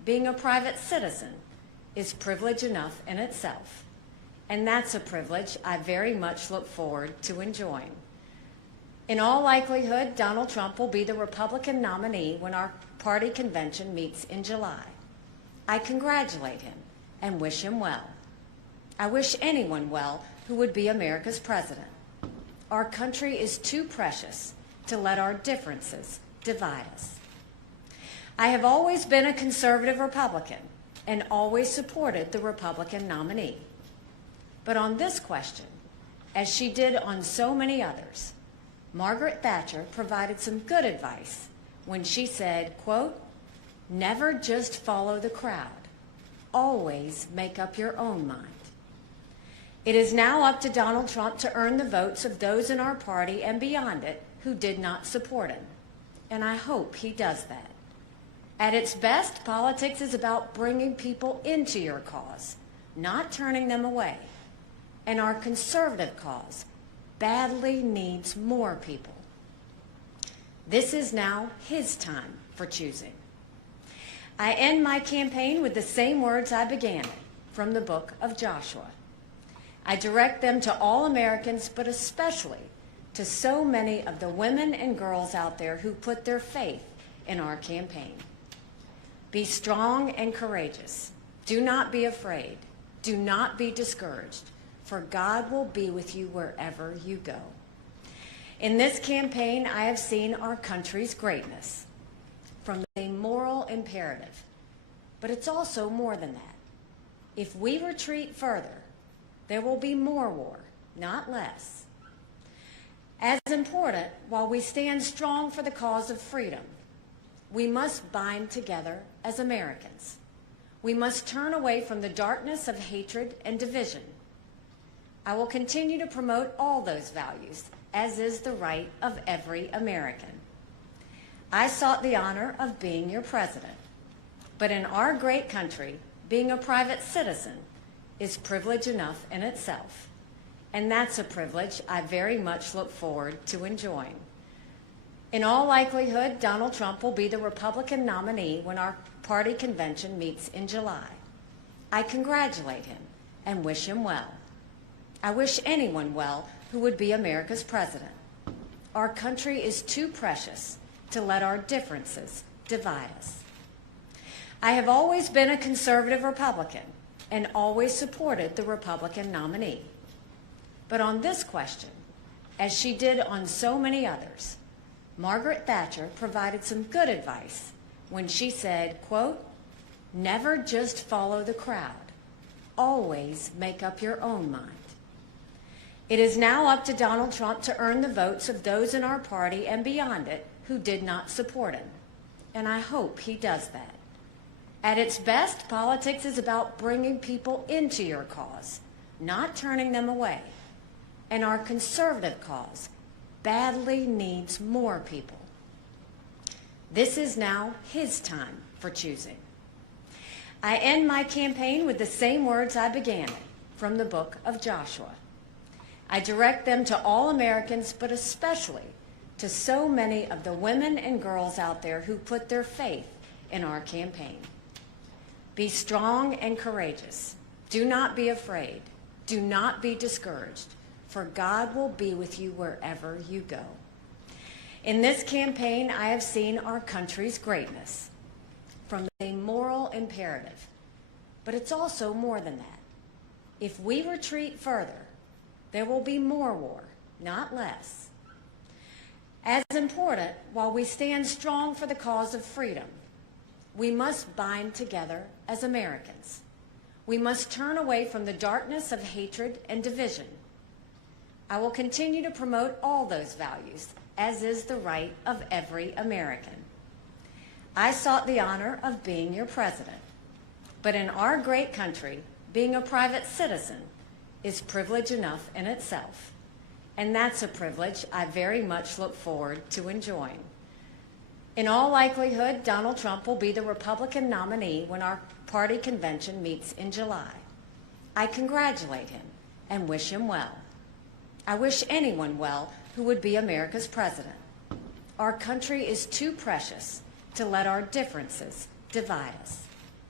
being a private citizen is privilege enough in itself, and that's a privilege I very much look forward to enjoying. In all likelihood, Donald Trump will be the Republican nominee when our party convention meets in July. I congratulate him and wish him well. I wish anyone well who would be America's president. Our country is too precious to let our differences divide us. I have always been a conservative Republican and always supported the Republican nominee. But on this question, as she did on so many others, Margaret Thatcher provided some good advice when she said, quote, "Never just follow the crowd. Always make up your own mind." It is now up to Donald Trump to earn the votes of those in our party and beyond it who did not support him, and I hope he does that. At its best, politics is about bringing people into your cause, not turning them away, and our conservative cause badly needs more people. This is now his time for choosing. I end my campaign with the same words I began it, from the book of Joshua. I direct them to all Americans, but especially to so many of the women and girls out there who put their faith in our campaign. Be strong and courageous. Do not be afraid. Do not be discouraged, for God will be with you wherever you go. In this campaign, I have seen our country's greatness from a moral imperative, but it's also more than that. If we retreat further, there will be more war, not less. As important, while we stand strong for the cause of freedom, we must bind together as Americans. We must turn away from the darkness of hatred and division. I will continue to promote all those values, as is the right of every American. I sought the honor of being your president, but in our great country, being a private citizen is privilege enough in itself, and that's a privilege I very much look forward to enjoying. In all likelihood, Donald Trump will be the Republican nominee when our party convention meets in July. I congratulate him and wish him well. I wish anyone well who would be America's president. Our country is too precious to let our differences divide us. I have always been a conservative Republican and always supported the Republican nominee. But on this question, as she did on so many others, Margaret Thatcher provided some good advice when she said, quote, "Never just follow the crowd. Always make up your own mind." It is now up to Donald Trump to earn the votes of those in our party and beyond it who did not support him, and I hope he does that. At its best, politics is about bringing people into your cause, not turning them away, and our conservative cause badly needs more people. This is now his time for choosing. I end my campaign with the same words I began it, from the book of Joshua. I direct them to all Americans, but especially to so many of the women and girls out there who put their faith in our campaign. Be strong and courageous. Do not be afraid. Do not be discouraged, for God will be with you wherever you go. In this campaign, I have seen our country's greatness from a moral imperative, but it's also more than that. If we retreat further, there will be more war, not less. As important, while we stand strong for the cause of freedom, we must bind together as Americans. We must turn away from the darkness of hatred and division. I will continue to promote all those values, as is the right of every American. I sought the honor of being your president, but in our great country, being a private citizen is privilege enough in itself, and that's a privilege I very much look forward to enjoying. In all likelihood, Donald Trump will be the Republican nominee when our party convention meets in July. I congratulate him and wish him well. I wish anyone well who would be America's president. Our country is too precious to let our differences divide us.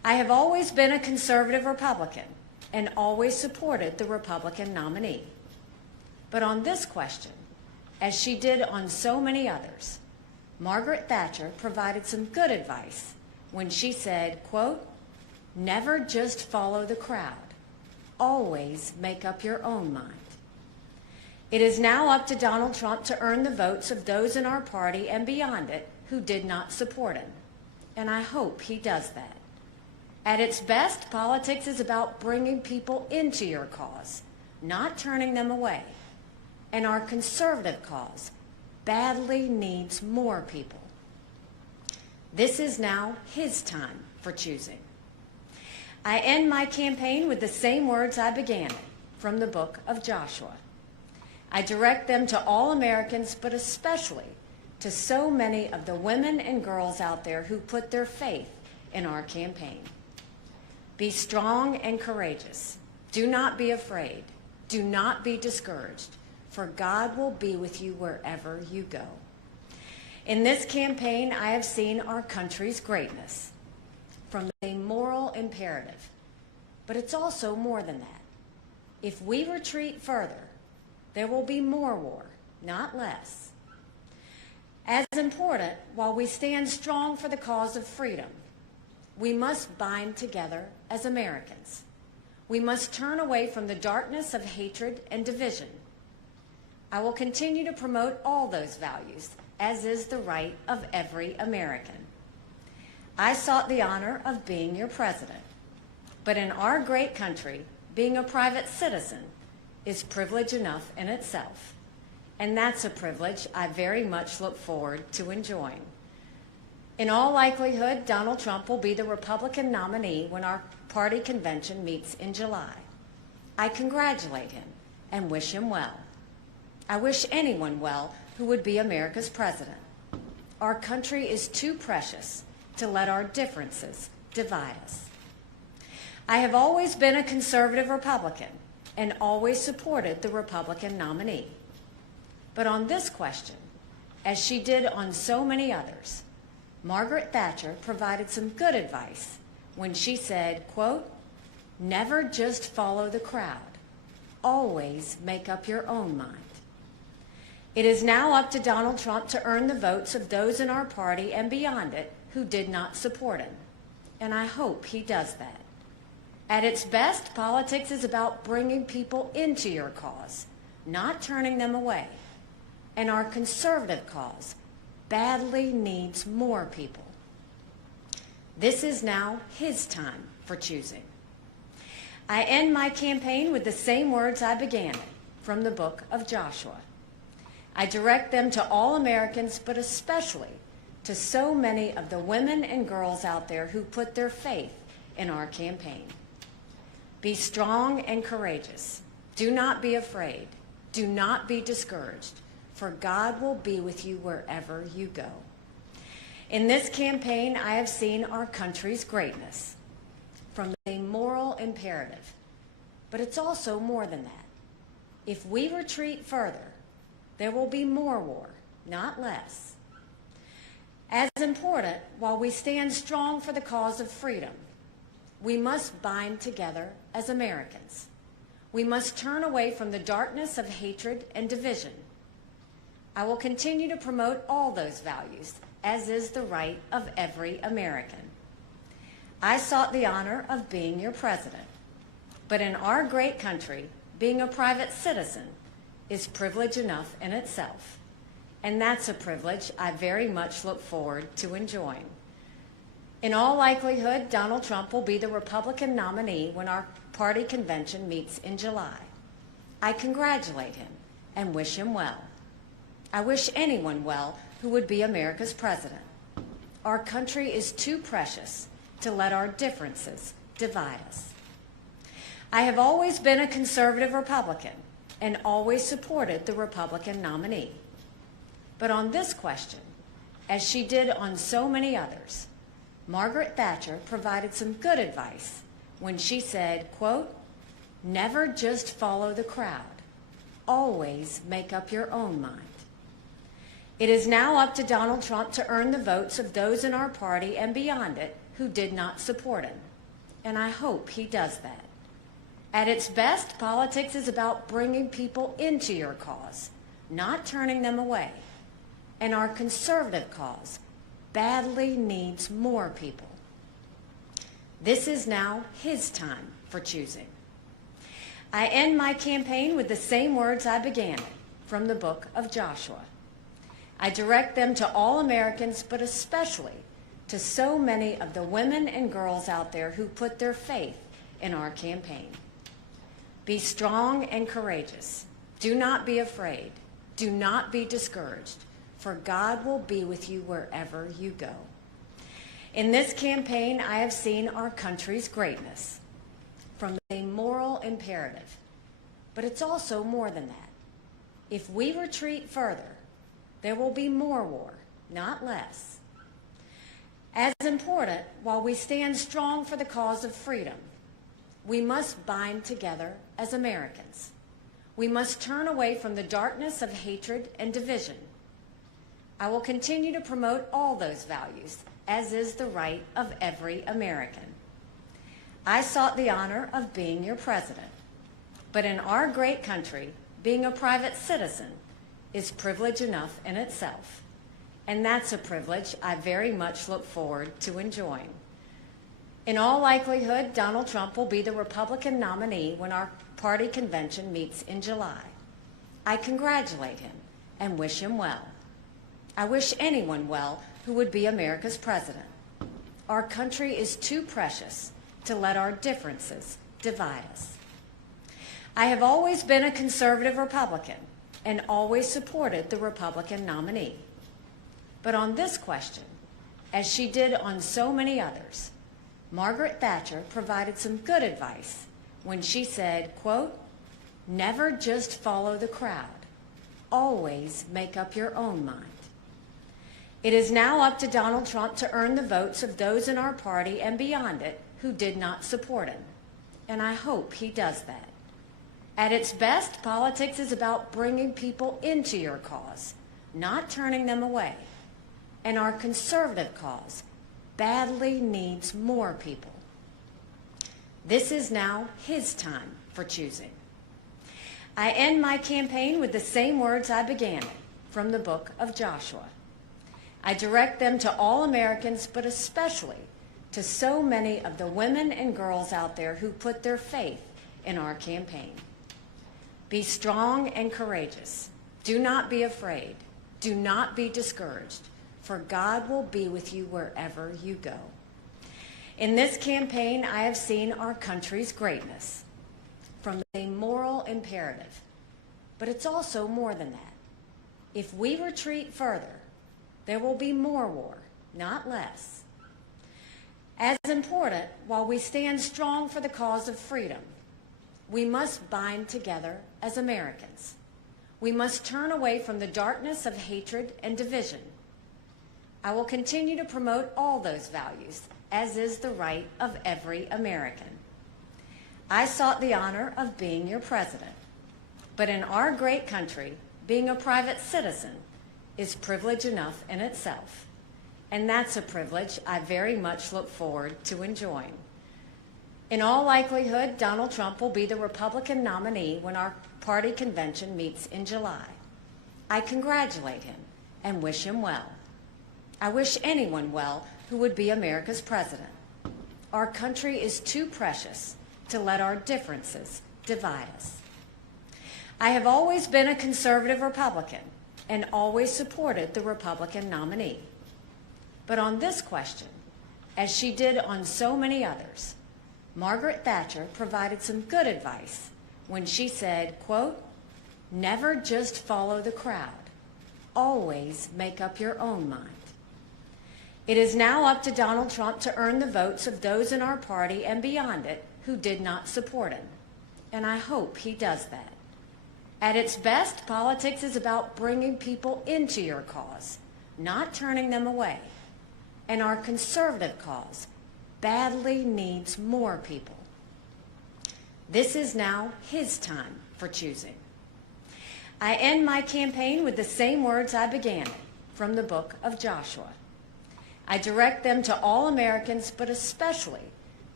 I have always been a conservative Republican and always supported the Republican nominee. But on this question, as she did on so many others, Margaret Thatcher provided some good advice when she said, quote, "Never just follow the crowd. Always make up your own mind." It is now up to Donald Trump to earn the votes of those in our party and beyond it who did not support him, and I hope he does that. At its best, politics is about bringing people into your cause, not turning them away. And our conservative cause badly needs more people. This is now his time for choosing. I end my campaign with the same words I began it, from the book of Joshua. I direct them to all Americans, but especially to so many of the women and girls out there who put their faith in our campaign. Be strong and courageous. Do not be afraid. Do not be discouraged, for God will be with you wherever you go. In this campaign, I have seen our country's greatness from a moral imperative, but it's also more than that. If we retreat further, there will be more war, not less. As important, while we stand strong for the cause of freedom, we must bind together as Americans. We must turn away from the darkness of hatred and division. I will continue to promote all those values, as is the right of every American. I sought the honor of being your president, but in our great country, being a private citizen is privilege enough in itself, and that's a privilege I very much look forward to enjoying. In all likelihood, Donald Trump will be the Republican nominee when our party convention meets in July. I congratulate him and wish him well. I wish anyone well who would be America's president. Our country is too precious to let our differences divide us. I have always been a conservative Republican and always supported the Republican nominee. But on this question, as she did on so many others, Margaret Thatcher provided some good advice when she said, quote, "Never just follow the crowd. Always make up your own mind." It is now up to Donald Trump to earn the votes of those in our party and beyond it who did not support him, and I hope he does that. At its best, politics is about bringing people into your cause, not turning them away, and our conservative cause badly needs more people. This is now his time for choosing. I end my campaign with the same words I began it, from the book of Joshua. I direct them to all Americans, but especially to so many of the women and girls out there who put their faith in our campaign. Be strong and courageous. Do not be afraid. Do not be discouraged, for God will be with you wherever you go. In this campaign, I have seen our country's greatness from a moral imperative, but it's also more than that. If we retreat further, there will be more war, not less. As important, while we stand strong for the cause of freedom, we must bind together as Americans. We must turn away from the darkness of hatred and division. I will continue to promote all those values, as is the right of every American. I sought the honor of being your president, but in our great country, being a private citizen is privilege enough in itself, and that's a privilege I very much look forward to enjoying. In all likelihood, Donald Trump will be the Republican nominee when our party convention meets in July. I congratulate him and wish him well. I wish anyone well who would be America's president. Our country is too precious to let our differences divide us. I have always been a conservative Republican and always supported the Republican nominee. But on this question, as she did on so many others, Margaret Thatcher provided some good advice when she said, quote, "Never just follow the crowd. Always make up your own mind." It is now up to Donald Trump to earn the votes of those in our party and beyond it who did not support him, and I hope he does that. At its best, politics is about bringing people into your cause, not turning them away. And our conservative cause badly needs more people. This is now his time for choosing. I end my campaign with the same words I began it, from the book of Joshua. I direct them to all Americans, but especially to so many of the women and girls out there who put their faith in our campaign. Be strong and courageous. Do not be afraid. Do not be discouraged, for God will be with you wherever you go. In this campaign, I have seen our country's greatness from a moral imperative, but it's also more than that. If we retreat further, there will be more war, not less. As important, while we stand strong for the cause of freedom, we must bind together as Americans. We must turn away from the darkness of hatred and division. I will continue to promote all those values, as is the right of every American. I sought the honor of being your president, but in our great country, being a private citizen is privilege enough in itself, and that's a privilege I very much look forward to enjoying. In all likelihood, Donald Trump will be the Republican nominee when our party convention meets in July. I congratulate him and wish him well. I wish anyone well who would be America's president. Our country is too precious to let our differences divide us. I have always been a conservative Republican and always supported the Republican nominee. But on this question, as she did on so many others, Margaret Thatcher provided some good advice when she said, quote, "Never just follow the crowd. Always make up your own mind." It is now up to Donald Trump to earn the votes of those in our party and beyond it who did not support him, and I hope he does that. At its best, politics is about bringing people into your cause, not turning them away, and our conservative cause badly needs more people. This is now his time for choosing. I end my campaign with the same words I began it, from the book of Joshua. I direct them to all Americans, but especially to so many of the women and girls out there who put their faith in our campaign. Be strong and courageous. Do not be afraid. Do not be discouraged, for God will be with you wherever you go. In this campaign, I have seen our country's greatness from a moral imperative, but it's also more than that. If we retreat further, there will be more war, not less. As important, while we stand strong for the cause of freedom, we must bind together as Americans. We must turn away from the darkness of hatred and division. I will continue to promote all those values, as is the right of every American. I sought the honor of being your president, but in our great country, being a private citizen is privilege enough in itself, and that's a privilege I very much look forward to enjoying. In all likelihood, Donald Trump will be the Republican nominee when our party convention meets in July. I congratulate him and wish him well. I wish anyone well who would be America's president. Our country is too precious to let our differences divide us. I have always been a conservative Republican and always supported the Republican nominee. But on this question, as she did on so many others, Margaret Thatcher provided some good advice when she said, quote, "Never just follow the crowd. Always make up your own mind." It is now up to Donald Trump to earn the votes of those in our party and beyond it who did not support him, and I hope he does that. At its best, politics is about bringing people into your cause, not turning them away, and our conservative cause badly needs more people. This is now his time for choosing. I end my campaign with the same words I began it, from the book of Joshua. I direct them to all Americans, but especially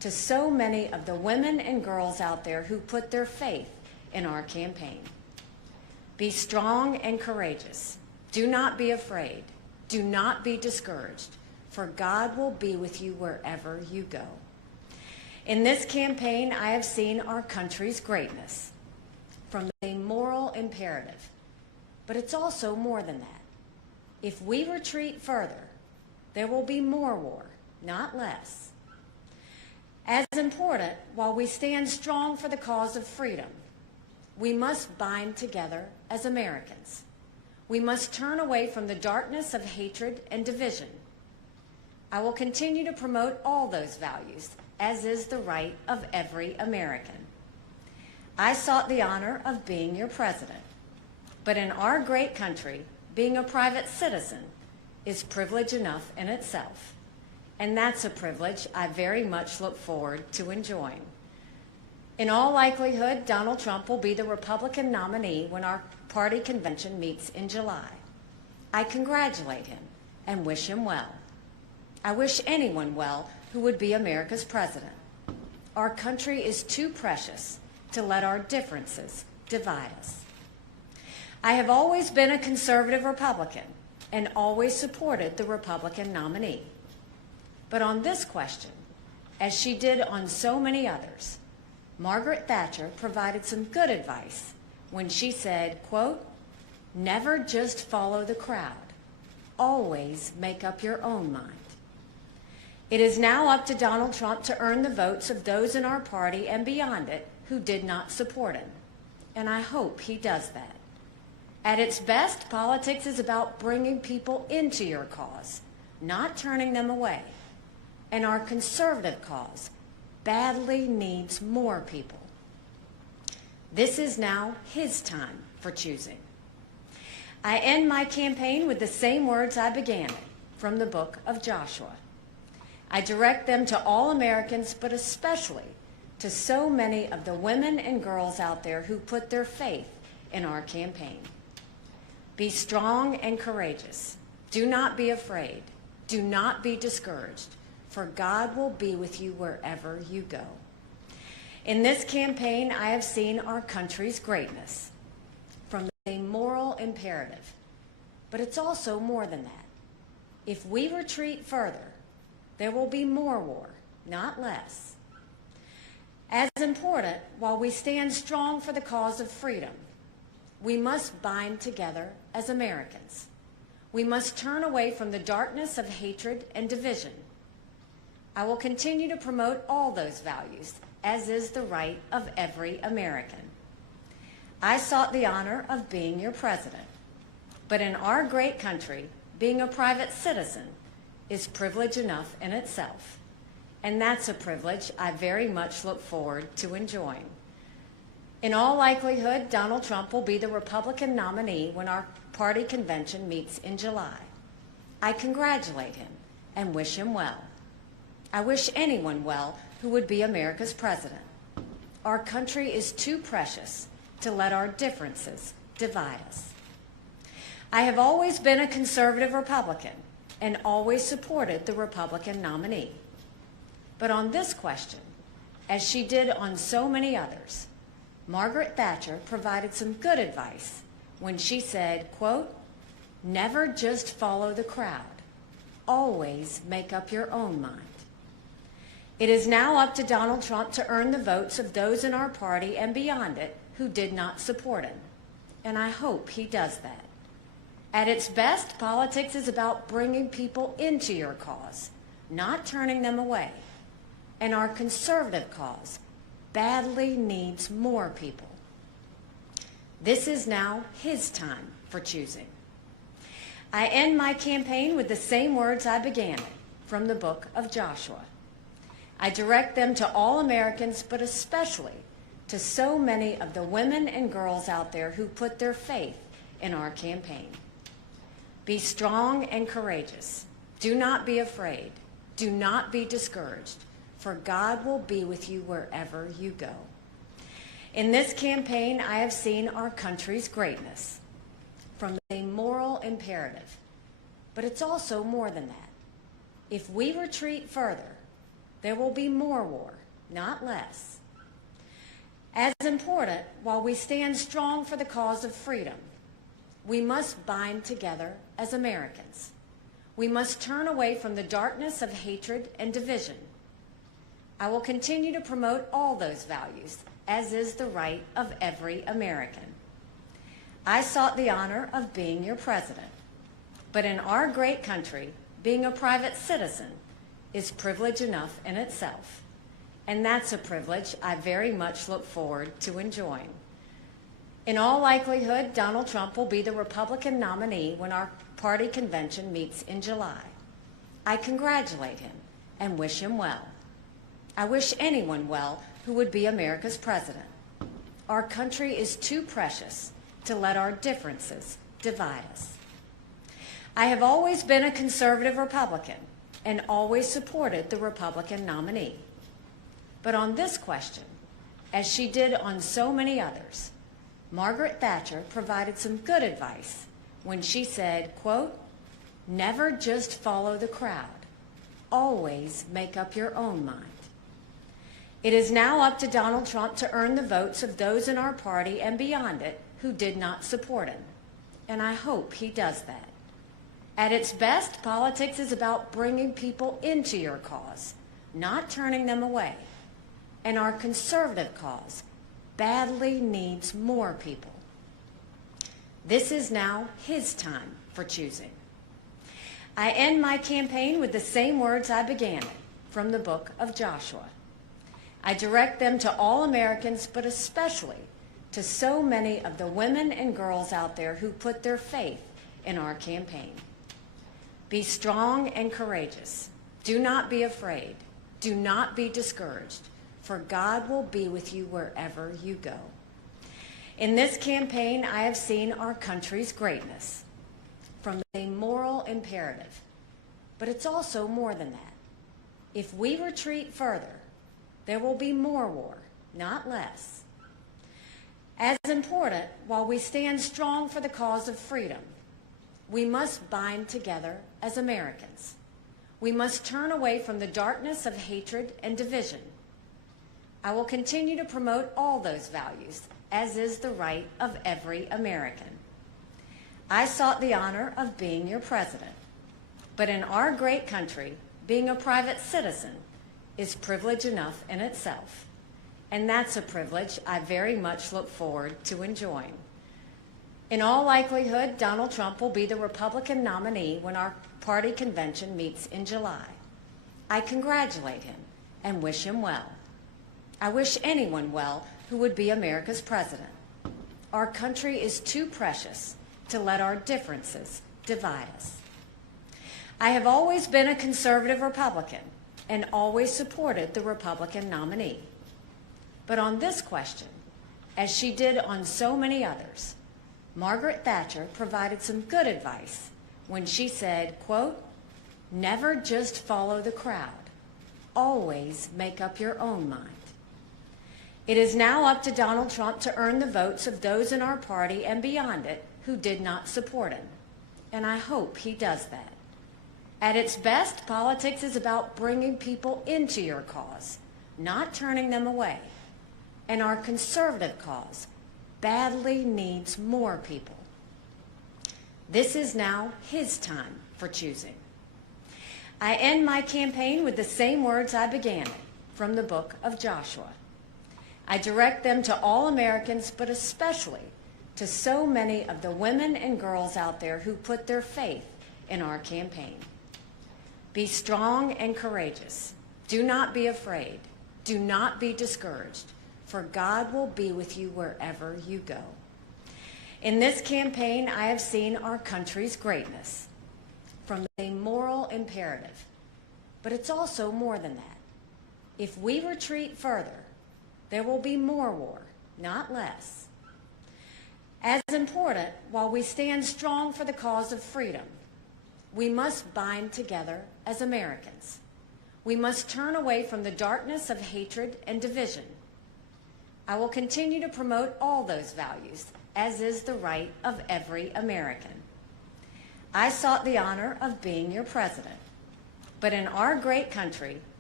to so many of the women and girls out there who put their faith in our campaign. Be strong and courageous. Do not be afraid. Do not be discouraged, for God will be with you wherever you go. In this campaign, I have seen our country's greatness from a moral imperative, but it's also more than that. If we retreat further, there will be more war, not less. As important, while we stand strong for the cause of freedom, we must bind together as Americans. We must turn away from the darkness of hatred and division. I will continue to promote all those values, as is the right of every American. I sought the honor of being your president, but in our great country, being a private citizen is privilege enough in itself, and that's a privilege I very much look forward to enjoying. In all likelihood, Donald Trump will be the Republican nominee when our party convention meets in July. I congratulate him and wish him well. I wish anyone well who would be America's president. Our country is too precious to let our differences divide us. I have always been a conservative Republican and always supported the Republican nominee. But on this question, as she did on so many others, Margaret Thatcher provided some good advice when she said, quote, "Never just follow the crowd. Always make up your own mind." It is now up to Donald Trump to earn the votes of those in our party and beyond it who did not support him, and I hope he does that. At its best, politics is about bringing people into your cause, not turning them away. And our conservative cause badly needs more people. This is now his time for choosing. I end my campaign with the same words I began it, from the book of Joshua. I direct them to all Americans, but especially to so many of the women and girls out there who put their faith in our campaign. Be strong and courageous. Do not be afraid. Do not be discouraged, for God will be with you wherever you go. In this campaign, I have seen our country's greatness from a moral imperative, but it's also more than that. If we retreat further, there will be more war, not less. As important, while we stand strong for the cause of freedom, we must bind together as Americans. We must turn away from the darkness of hatred and division. I will continue to promote all those values, as is the right of every American. I sought the honor of being your president, but in our great country, being a private citizen is privilege enough in itself, and that's a privilege I very much look forward to enjoying. In all likelihood, Donald Trump will be the Republican nominee when our party convention meets in July. I congratulate him and wish him well. I wish anyone well who would be America's president. Our country is too precious to let our differences divide us. I have always been a conservative Republican and always supported the Republican nominee. But on this question, as she did on so many others, Margaret Thatcher provided some good advice when she said, quote, "Never just follow the crowd. Always make up your own mind." It is now up to Donald Trump to earn the votes of those in our party and beyond it who did not support him, and I hope he does that. At its best, politics is about bringing people into your cause, not turning them away, and our conservative cause badly needs more people. This is now his time for choosing. I end my campaign with the same words I began it, from the book of Joshua. I direct them to all Americans, but especially to so many of the women and girls out there who put their faith in our campaign. Be strong and courageous. Do not be afraid. Do not be discouraged, for God will be with you wherever you go. In this campaign, I have seen our country's greatness from a moral imperative, but it's also more than that. If we retreat further, there will be more war, not less. As important, while we stand strong for the cause of freedom, we must bind together as Americans. We must turn away from the darkness of hatred and division. I will continue to promote all those values, as is the right of every American. I sought the honor of being your president, but in our great country, being a private citizen is privilege enough in itself, and that's a privilege I very much look forward to enjoying. In all likelihood, Donald Trump will be the Republican nominee when our party convention meets in July. I congratulate him and wish him well. I wish anyone well who would be America's president. Our country is too precious to let our differences divide us. I have always been a conservative Republican and always supported the Republican nominee. But on this question, as she did on so many others, Margaret Thatcher provided some good advice when she said, quote, "Never just follow the crowd. Always make up your own mind." It is now up to Donald Trump to earn the votes of those in our party and beyond it who did not support him, and I hope he does that. At its best, politics is about bringing people into your cause, not turning them away, and our conservative cause badly needs more people. This is now his time for choosing. I end my campaign with the same words I began it, from the book of Joshua. I direct them to all Americans, but especially to so many of the women and girls out there who put their faith in our campaign. Be strong and courageous. Do not be afraid. Do not be discouraged, for God will be with you wherever you go. In this campaign, I have seen our country's greatness from a moral imperative, but it's also more than that. If we retreat further, there will be more war, not less. As important, while we stand strong for the cause of freedom, we must bind together as Americans. We must turn away from the darkness of hatred and division. I will continue to promote all those values, as is the right of every American. I sought the honor of being your president, but in our great country, being a private citizen is privilege enough in itself, and that's a privilege I very much look forward to enjoying. In all likelihood, Donald Trump will be the Republican nominee when our party convention meets in July. I congratulate him and wish him well. I wish anyone well who would be America's president. Our country is too precious to let our differences divide us. I have always been a conservative Republican and always supported the Republican nominee. But on this question, as she did on so many others, Margaret Thatcher provided some good advice when she said, quote, "Never just follow the crowd. Always make up your own mind." It is now up to Donald Trump to earn the votes of those in our party and beyond it who did not support him, and I hope he does that. At its best, politics is about bringing people into your cause, not turning them away, and our conservative cause badly needs more people. This is now his time for choosing. I end my campaign with the same words I began it, from the book of Joshua. I direct them to all Americans, but especially to so many of the women and girls out there who put their faith in our campaign. Be strong and courageous. Do not be afraid. Do not be discouraged, for God will be with you wherever you go. In this campaign, I have seen our country's greatness from a moral imperative, but it's also more than that. If we retreat further, there will be more war, not less. As important, while we stand strong for the cause of freedom, we must bind together as Americans. We must turn away from the darkness of hatred and division. I will continue to promote all those values, as is the right of every American. I sought the honor of being your president, but in our great country,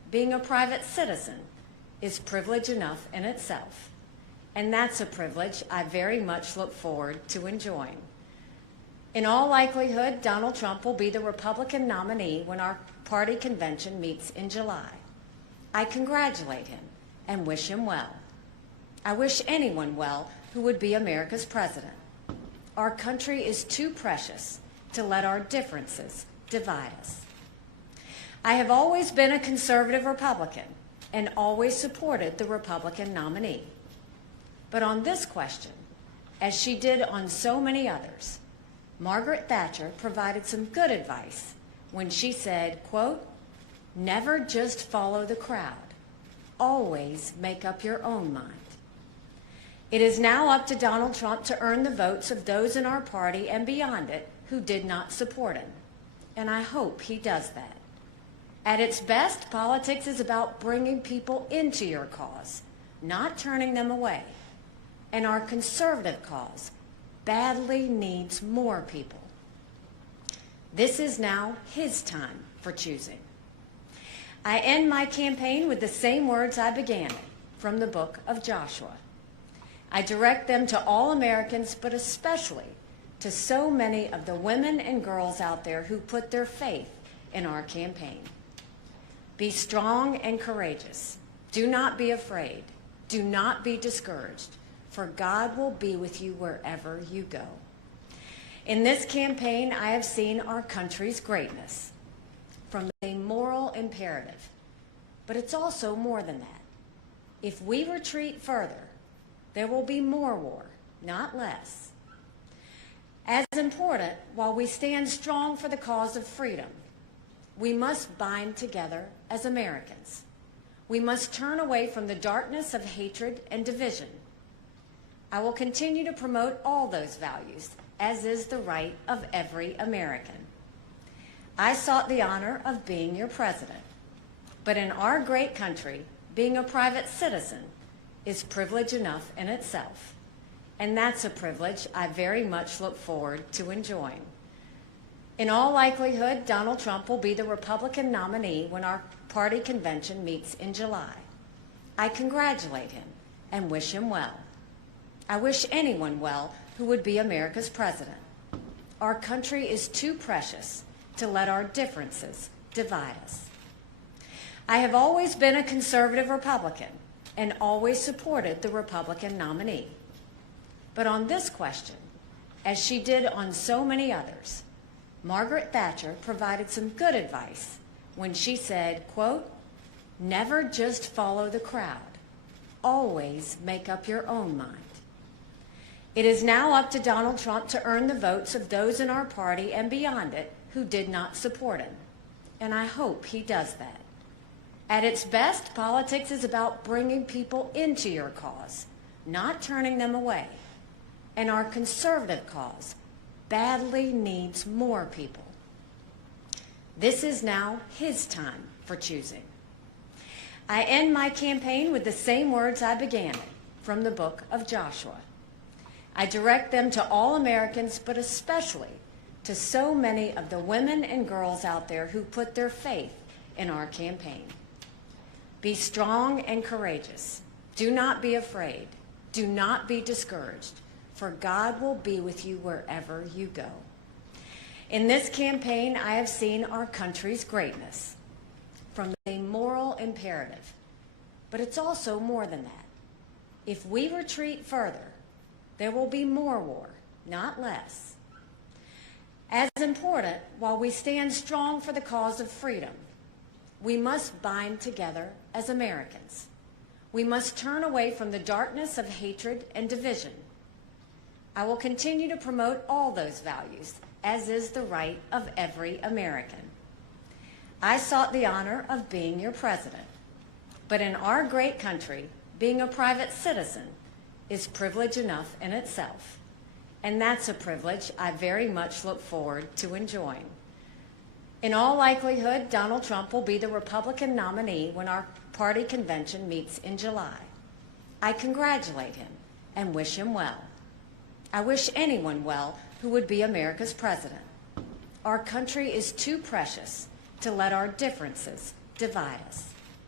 being a private citizen is privilege enough in itself. And that's a privilege I very much look forward to enjoying. In all likelihood, Donald Trump will be the Republican nominee when our party convention meets in July. I congratulate him and wish him well. I wish anyone well who would be America's president. Our country is too precious to let our differences divide us. I have always been a conservative Republican and always supported the Republican nominee. But on this question, as she did on so many others, Margaret Thatcher provided some good advice when she said, quote, "Never just follow the crowd. Always make up your own mind." It is now up to Donald Trump to earn the votes of those in our party and beyond it who did not support him. And I hope he does that. At its best, politics is about bringing people into your cause, not turning them away. And our conservative cause badly needs more people. This is now his time for choosing. I end my campaign with the same words I began it, from the book of Joshua. I direct them to all Americans, but especially to so many of the women and girls out there who put their faith in our campaign. Be strong and courageous. Do not be afraid. Do not be discouraged, for God will be with you wherever you go. In this campaign, I have seen our country's greatness from a moral imperative, but it's also more than that. If we retreat further, there will be more war, not less. As important, while we stand strong for the cause of freedom, we must bind together as Americans. We must turn away from the darkness of hatred and division. I will continue to promote all those values, as is the right of every American. I sought the honor of being your president, but in our great country, being a private citizen is privilege enough in itself, and that's a privilege I very much look forward to enjoying. In all likelihood, Donald Trump will be the Republican nominee when our party convention meets in July. I congratulate him and wish him well. I wish anyone well who would be America's president. Our country is too precious to let our differences divide us. I have always been a conservative Republican and always supported the Republican nominee. But on this question, as she did on so many others, Margaret Thatcher provided some good advice when she said, quote, "Never just follow the crowd. Always make up your own mind." It is now up to Donald Trump to earn the votes of those in our party and beyond it who did not support him. And I hope he does that. At its best, politics is about bringing people into your cause, not turning them away. And our conservative cause badly needs more people. This is now his time for choosing. I end my campaign with the same words I began it, from the book of Joshua. I direct them to all Americans, but especially to so many of the women and girls out there who put their faith in our campaign. Be strong and courageous. Do not be afraid. Do not be discouraged, for God will be with you wherever you go. In this campaign, I have seen our country's greatness from a moral imperative, but it's also more than that. If we retreat further, there will be more war, not less. As important, while we stand strong for the cause of freedom, we must bind together as Americans. We must turn away from the darkness of hatred and division. I will continue to promote all those values, as is the right of every American. I sought the honor of being your president, but in our great country, being a private citizen is privilege enough in itself, and that's a privilege I very much look forward to enjoying. In all likelihood, Donald Trump will be the Republican nominee when our party convention meets in July. I congratulate him and wish him well. I wish anyone well who would be America's president. Our country is too precious to let our differences divide us.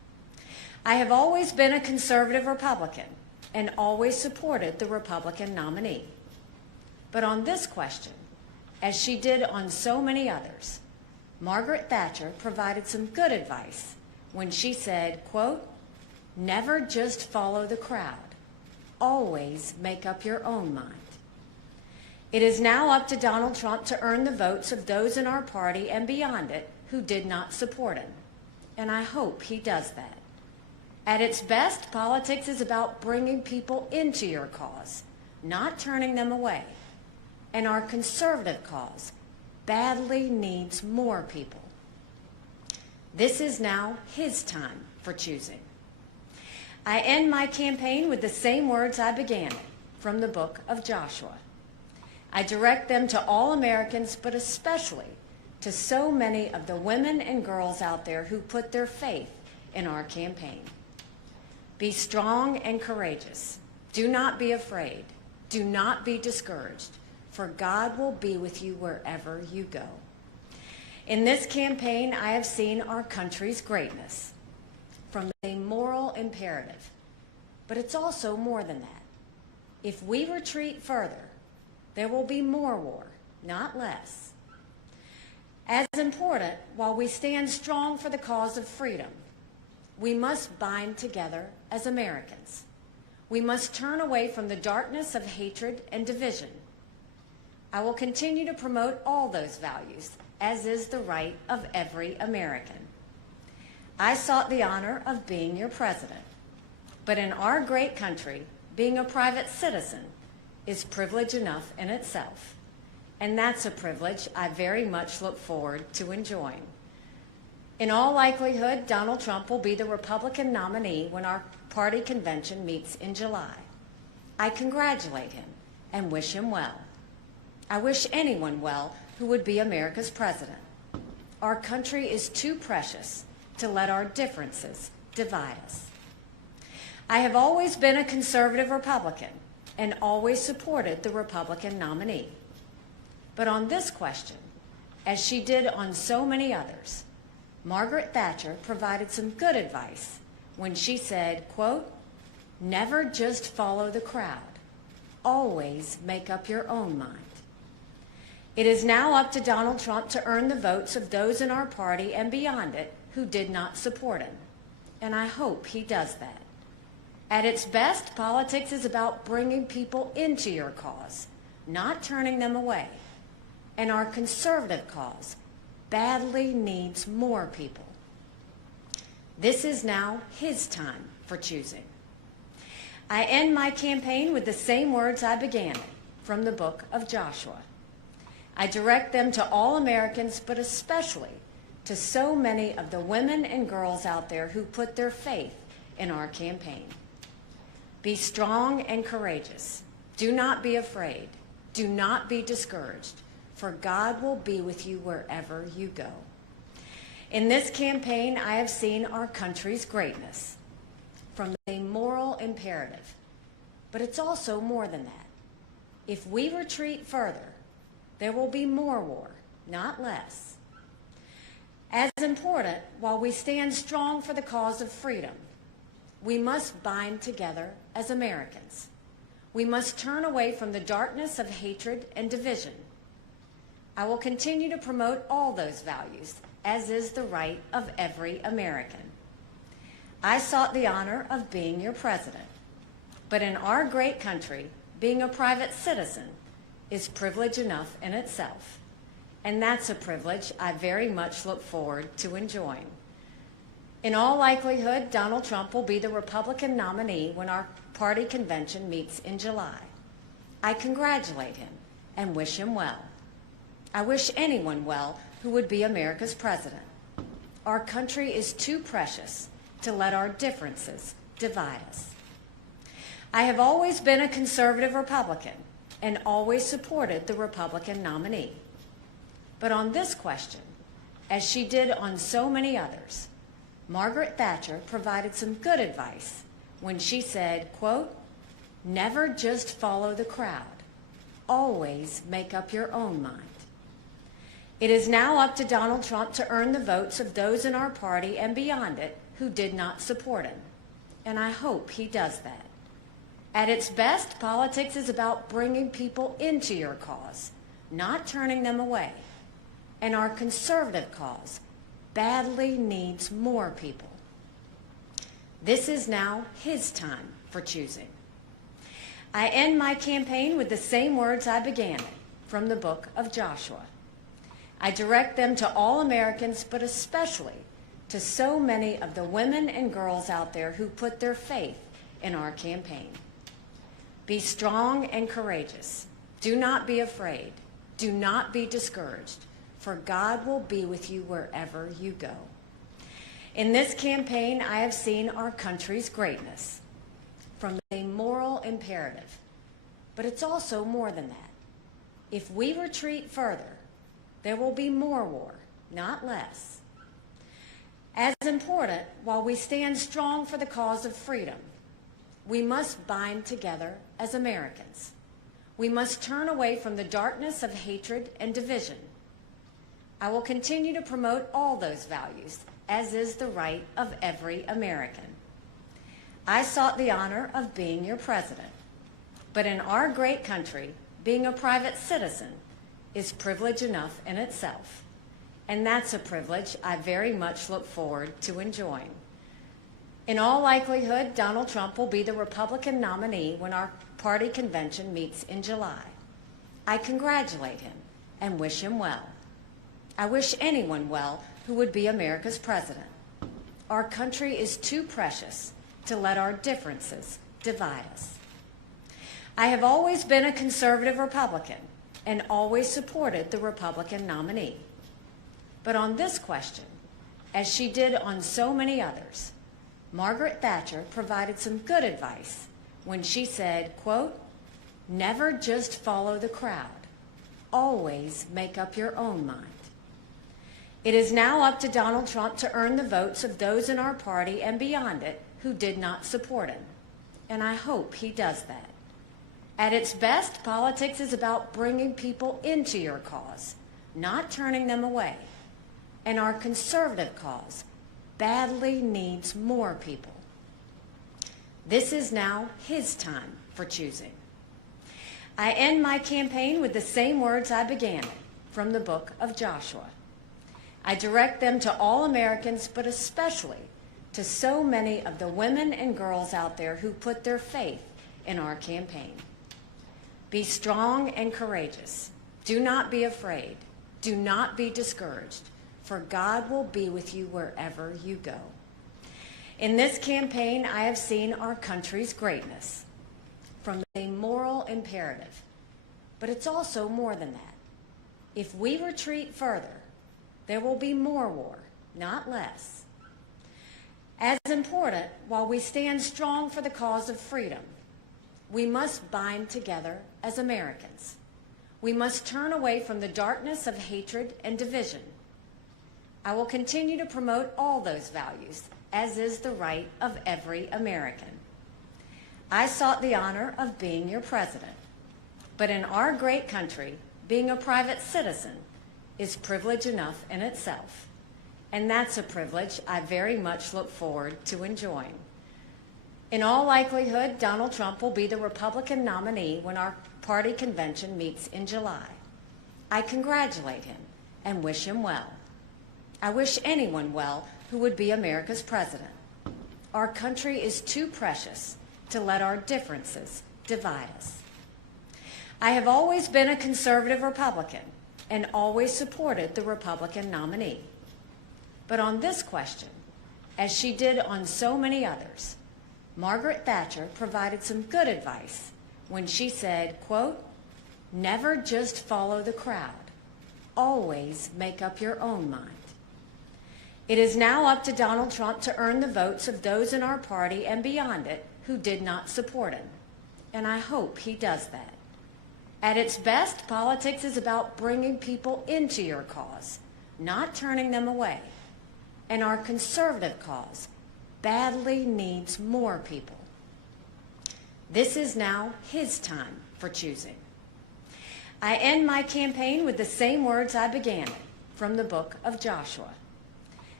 I have always been a conservative Republican and always supported the Republican nominee. But on this question, as she did on so many others, Margaret Thatcher provided some good advice when she said, quote, "Never just follow the crowd. Always make up your own mind." It is now up to Donald Trump to earn the votes of those in our party and beyond it who did not support him, and I hope he does that. At its best, politics is about bringing people into your cause, not turning them away. And our conservative cause badly needs more people. This is now his time for choosing. I end my campaign with the same words I began it, from the book of Joshua. I direct them to all Americans, but especially to so many of the women and girls out there who put their faith in our campaign. Be strong and courageous. Do not be afraid. Do not be discouraged, for God will be with you wherever you go. In this campaign, I have seen our country's greatness from a moral imperative, but it's also more than that. If we retreat further, there will be more war, not less. As important, while we stand strong for the cause of freedom, we must bind together as Americans. We must turn away from the darkness of hatred and division. I will continue to promote all those values, as is the right of every American. I sought the honor of being your president, but in our great country, being a private citizen is privilege enough in itself, and that's a privilege I very much look forward to enjoying. In all likelihood, Donald Trump will be the Republican nominee when our party convention meets in July. I congratulate him and wish him well. I wish anyone well who would be America's president. Our country is too precious to let our differences divide us. I have always been a conservative Republican and always supported the Republican nominee. But on this question, as she did on so many others, Margaret Thatcher provided some good advice when she said, quote, "Never just follow the crowd. Always make up your own mind." It is now up to Donald Trump to earn the votes of those in our party and beyond it who did not support him, and I hope he does that. At its best, politics is about bringing people into your cause, not turning them away, and our conservative cause badly needs more people. This is now his time for choosing. I end my campaign with the same words I began it, from the book of Joshua. I direct them to all Americans, but especially to so many of the women and girls out there who put their faith in our campaign. Be strong and courageous. Do not be afraid. Do not be discouraged, for God will be with you wherever you go. In this campaign, I have seen our country's greatness from a moral imperative, but it's also more than that. If we retreat further, there will be more war, not less. As important, while we stand strong for the cause of freedom, we must bind together as Americans. We must turn away from the darkness of hatred and division. I will continue to promote all those values, as is the right of every American. I sought the honor of being your president, but in our great country, being a private citizen is privilege enough in itself, and that's a privilege I very much look forward to enjoying. In all likelihood, Donald Trump will be the Republican nominee when our party convention meets in July. I congratulate him and wish him well. I wish anyone well who would be America's president. Our country is too precious to let our differences divide us. I have always been a conservative Republican and always supported the Republican nominee. But on this question, as she did on so many others, Margaret Thatcher provided some good advice when she said, quote, "Never just follow the crowd. Always make up your own mind." It is now up to Donald Trump to earn the votes of those in our party and beyond it who did not support him, and I hope he does that. At its best, politics is about bringing people into your cause, not turning them away. And our conservative cause badly needs more people. This is now his time for choosing. I end my campaign with the same words I began it, from the book of Joshua. I direct them to all Americans, but especially to so many of the women and girls out there who put their faith in our campaign. Be strong and courageous. Do not be afraid. Do not be discouraged, for God will be with you wherever you go. In this campaign, I have seen our country's greatness from a moral imperative, but it's also more than that. If we retreat further, there will be more war, not less. As important, while we stand strong for the cause of freedom, we must bind together as Americans. We must turn away from the darkness of hatred and division. I will continue to promote all those values, as is the right of every American. I sought the honor of being your president, but in our great country, being a private citizen is privilege enough in itself, and that's a privilege I very much look forward to enjoying. In all likelihood, Donald Trump will be the Republican nominee when our party convention meets in July. I congratulate him and wish him well. I wish anyone well who would be America's president. Our country is too precious to let our differences divide us. I have always been a conservative Republican and always supported the Republican nominee. But on this question, as she did on so many others, Margaret Thatcher provided some good advice when she said, quote, "Never just follow the crowd. Always make up your own mind." It is now up to Donald Trump to earn the votes of those in our party and beyond it who did not support him, and I hope he does that. At its best, politics is about bringing people into your cause, not turning them away, and our conservative cause badly needs more people. This is now his time for choosing. I end my campaign with the same words I began it, from the book of Joshua. I direct them to all Americans, but especially to so many of the women and girls out there who put their faith in our campaign. Be strong and courageous. Do not be afraid. Do not be discouraged, for God will be with you wherever you go. In this campaign, I have seen our country's greatness from a moral imperative, but it's also more than that. If we retreat further, there will be more war, not less. As important, while we stand strong for the cause of freedom, we must bind together as Americans. We must turn away from the darkness of hatred and division. I will continue to promote all those values, as is the right of every American. I sought the honor of being your president, but in our great country, being a private citizen is privilege enough in itself, and that's a privilege I very much look forward to enjoying. In all likelihood, Donald Trump will be the Republican nominee when our party convention meets in July. I congratulate him and wish him well. I wish anyone well who would be America's president. Our country is too precious to let our differences divide us. I have always been a conservative Republican and always supported the Republican nominee. But on this question, as she did on so many others, Margaret Thatcher provided some good advice when she said, quote, "Never just follow the crowd. Always make up your own mind." It is now up to Donald Trump to earn the votes of those in our party and beyond it who did not support him, and I hope he does that. At its best, politics is about bringing people into your cause, not turning them away, and our conservative cause badly needs more people. This is now his time for choosing. I end my campaign with the same words I began it, from the book of Joshua.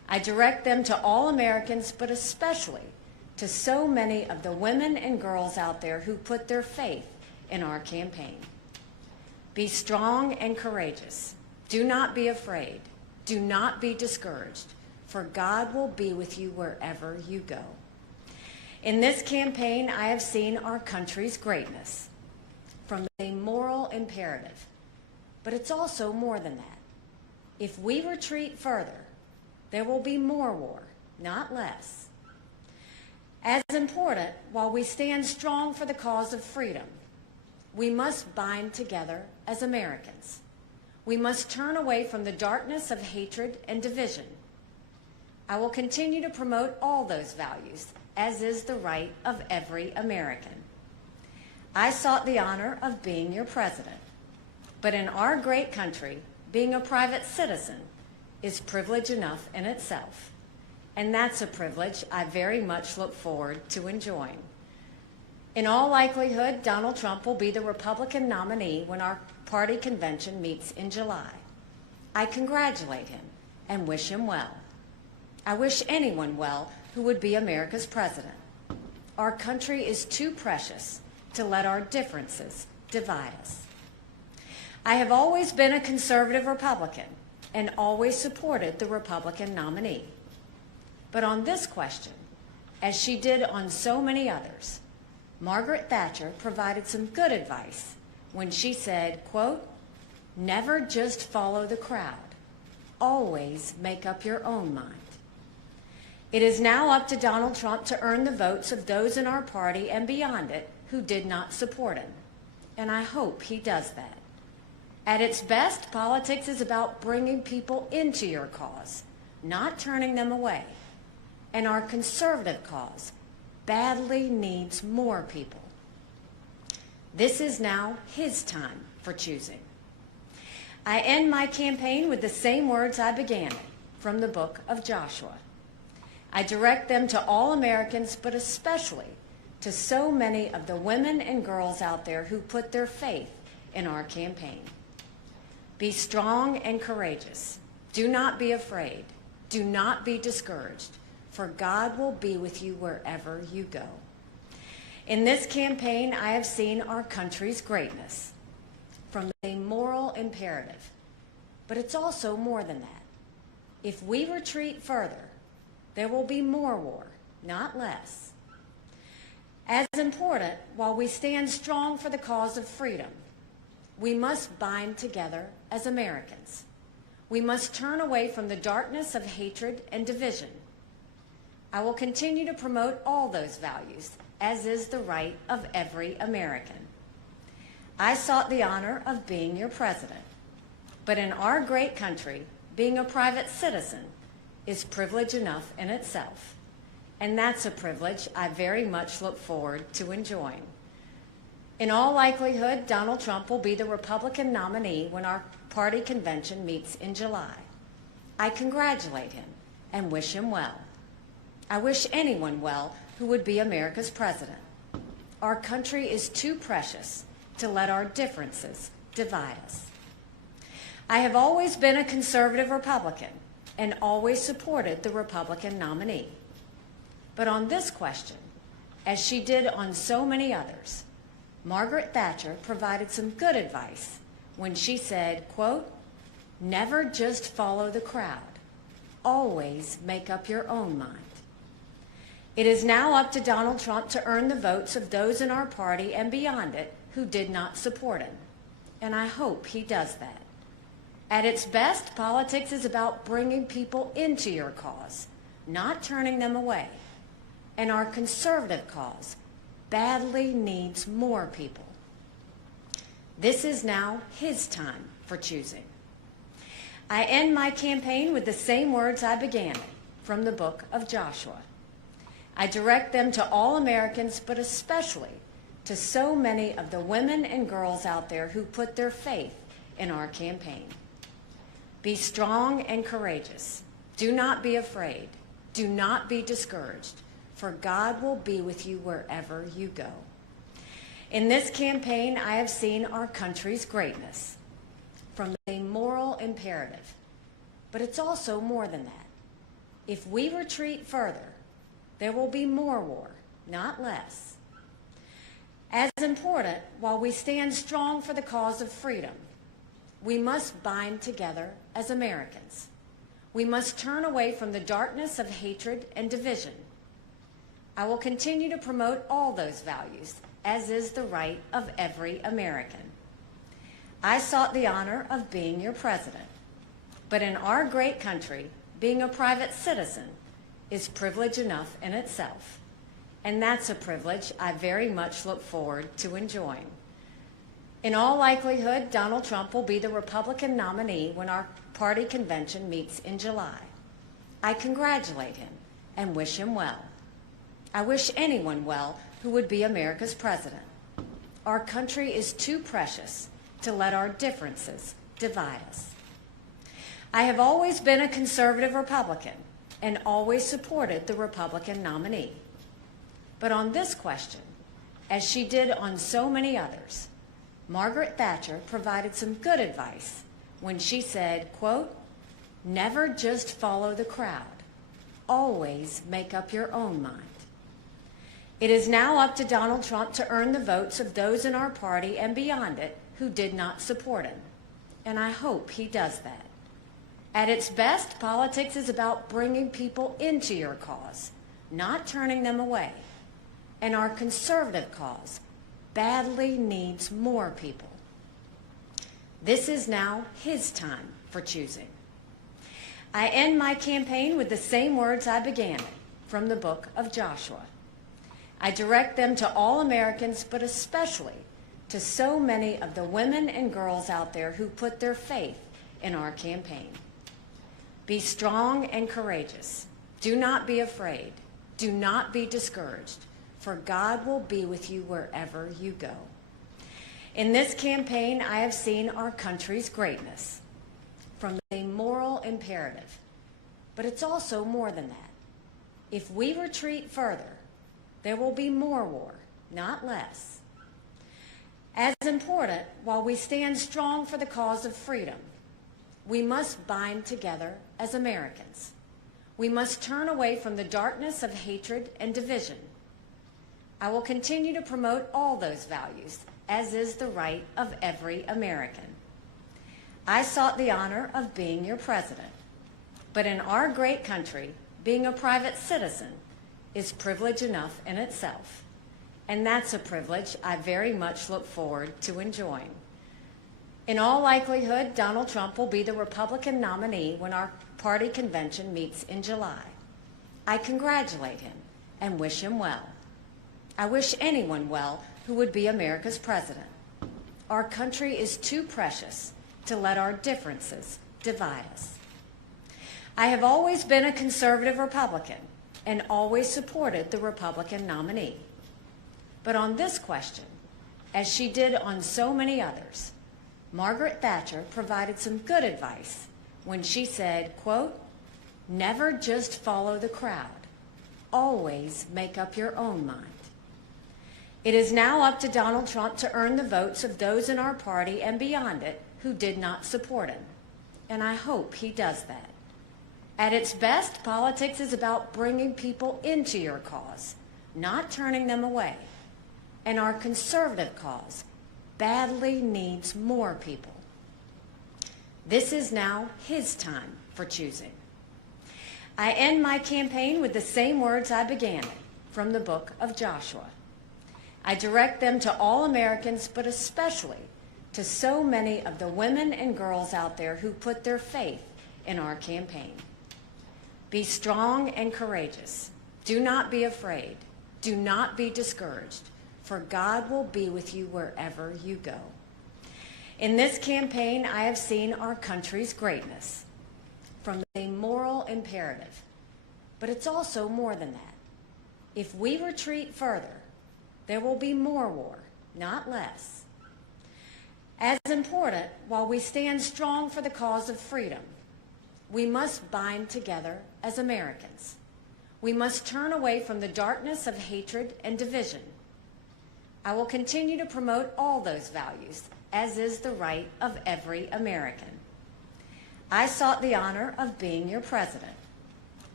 I direct them to all Americans, but especially to so many of the women and girls out there who put their faith in our campaign. Be strong and courageous. Do not be afraid. Do not be discouraged, for God will be with you wherever you go. In this campaign, I have seen our country's greatness from a moral imperative, but it's also more than that. If we retreat further, there will be more war, not less. As important, while we stand strong for the cause of freedom, we must bind together as Americans. We must turn away from the darkness of hatred and division. I will continue to promote all those values, as is the right of every American. I sought the honor of being your president, but in our great country, being a private citizen is privilege enough in itself, and that's a privilege I very much look forward to enjoying. In all likelihood, Donald Trump will be the Republican nominee when our party convention meets in July. I congratulate him and wish him well. I wish anyone well who would be America's president. Our country is too precious to let our differences divide us. I have always been a conservative Republican and always supported the Republican nominee. But on this question, as she did on so many others, Margaret Thatcher provided some good advice when she said, quote, "Never just follow the crowd. Always make up your own mind." It is now up to Donald Trump to earn the votes of those in our party and beyond it who did not support him, and I hope he does that. At its best, politics is about bringing people into your cause, not turning them away. And our conservative cause badly needs more people. This is now his time for choosing. I end my campaign with the same words I began it, from the book of Joshua. I direct them to all Americans, but especially to so many of the women and girls out there who put their faith in our campaign. Be strong and courageous. Do not be afraid. Do not be discouraged, for God will be with you wherever you go. In this campaign, I have seen our country's greatness from a moral imperative, but it's also more than that. If we retreat further, there will be more war, not less. As important, while we stand strong for the cause of freedom, we must bind together as Americans. We must turn away from the darkness of hatred and division. I will continue to promote all those values, as is the right of every American. I sought the honor of being your president, but in our great country, being a private citizen is privilege enough in itself, and that's a privilege I very much look forward to enjoying. In all likelihood, Donald Trump will be the Republican nominee when our party convention meets in July. I congratulate him and wish him well. I wish anyone well who would be America's president. Our country is too precious to let our differences divide us. I have always been a conservative Republican and always supported the Republican nominee. But on this question, as she did on so many others, Margaret Thatcher provided some good advice when she said, quote, "Never just follow the crowd. Always make up your own mind." It is now up to Donald Trump to earn the votes of those in our party and beyond it who did not support him, and I hope he does that. At its best, politics is about bringing people into your cause, not turning them away, and our conservative cause badly needs more people. This is now his time for choosing. I end my campaign with the same words I began it, from the book of Joshua. I direct them to all Americans, but especially to so many of the women and girls out there who put their faith in our campaign. Be strong and courageous. Do not be afraid. Do not be discouraged, for God will be with you wherever you go. In this campaign, I have seen our country's greatness from a moral imperative, but it's also more than that. If we retreat further, there will be more war, not less. As important, while we stand strong for the cause of freedom, we must bind together as Americans. We must turn away from the darkness of hatred and division. I will continue to promote all those values, as is the right of every American. I sought the honor of being your president, but in our great country, being a private citizen is privilege enough in itself, and that's a privilege I very much look forward to enjoying. In all likelihood, Donald Trump will be the Republican nominee when our party convention meets in July. I congratulate him and wish him well. I wish anyone well who would be America's president. Our country is too precious to let our differences divide us. I have always been a conservative Republican and always supported the Republican nominee. But on this question, as she did on so many others, Margaret Thatcher provided some good advice when she said, quote, "Never just follow the crowd. Always make up your own mind." It is now up to Donald Trump to earn the votes of those in our party and beyond it who did not support him, and I hope he does that. At its best, politics is about bringing people into your cause, not turning them away, and our conservative cause badly needs more people. This is now his time for choosing. I end my campaign with the same words I began it, from the book of Joshua. I direct them to all Americans, but especially to so many of the women and girls out there who put their faith in our campaign. Be strong and courageous. Do not be afraid. Do not be discouraged, for God will be with you wherever you go. In this campaign, I have seen our country's greatness from a moral imperative, but it's also more than that. If we retreat further, there will be more war, not less. As important, while we stand strong for the cause of freedom, we must bind together as Americans. We must turn away from the darkness of hatred and division. I will continue to promote all those values, as is the right of every American. I sought the honor of being your president, but in our great country, being a private citizen is privilege enough in itself, and that's a privilege I very much look forward to enjoying. In all likelihood, Donald Trump will be the Republican nominee when our party convention meets in July. I congratulate him and wish him well. I wish anyone well who would be America's president. Our country is too precious to let our differences divide us. I have always been a conservative Republican and always supported the Republican nominee. But on this question, as she did on so many others, Margaret Thatcher provided some good advice when she said, quote, "Never just follow the crowd. Always make up your own mind." It is now up to Donald Trump to earn the votes of those in our party and beyond it who did not support him, and I hope he does that. At its best, politics is about bringing people into your cause, not turning them away, and our conservative cause badly needs more people. This is now his time for choosing. I end my campaign with the same words I began it, from the book of Joshua. I direct them to all Americans, but especially to so many of the women and girls out there who put their faith in our campaign. Be strong and courageous. Do not be afraid. Do not be discouraged, for God will be with you wherever you go. In this campaign, I have seen our country's greatness from a moral imperative, but it's also more than that. If we retreat further, there will be more war, not less. As important, while we stand strong for the cause of freedom, we must bind together as Americans. We must turn away from the darkness of hatred and division. I will continue to promote all those values, as is the right of every American. I sought the honor of being your president,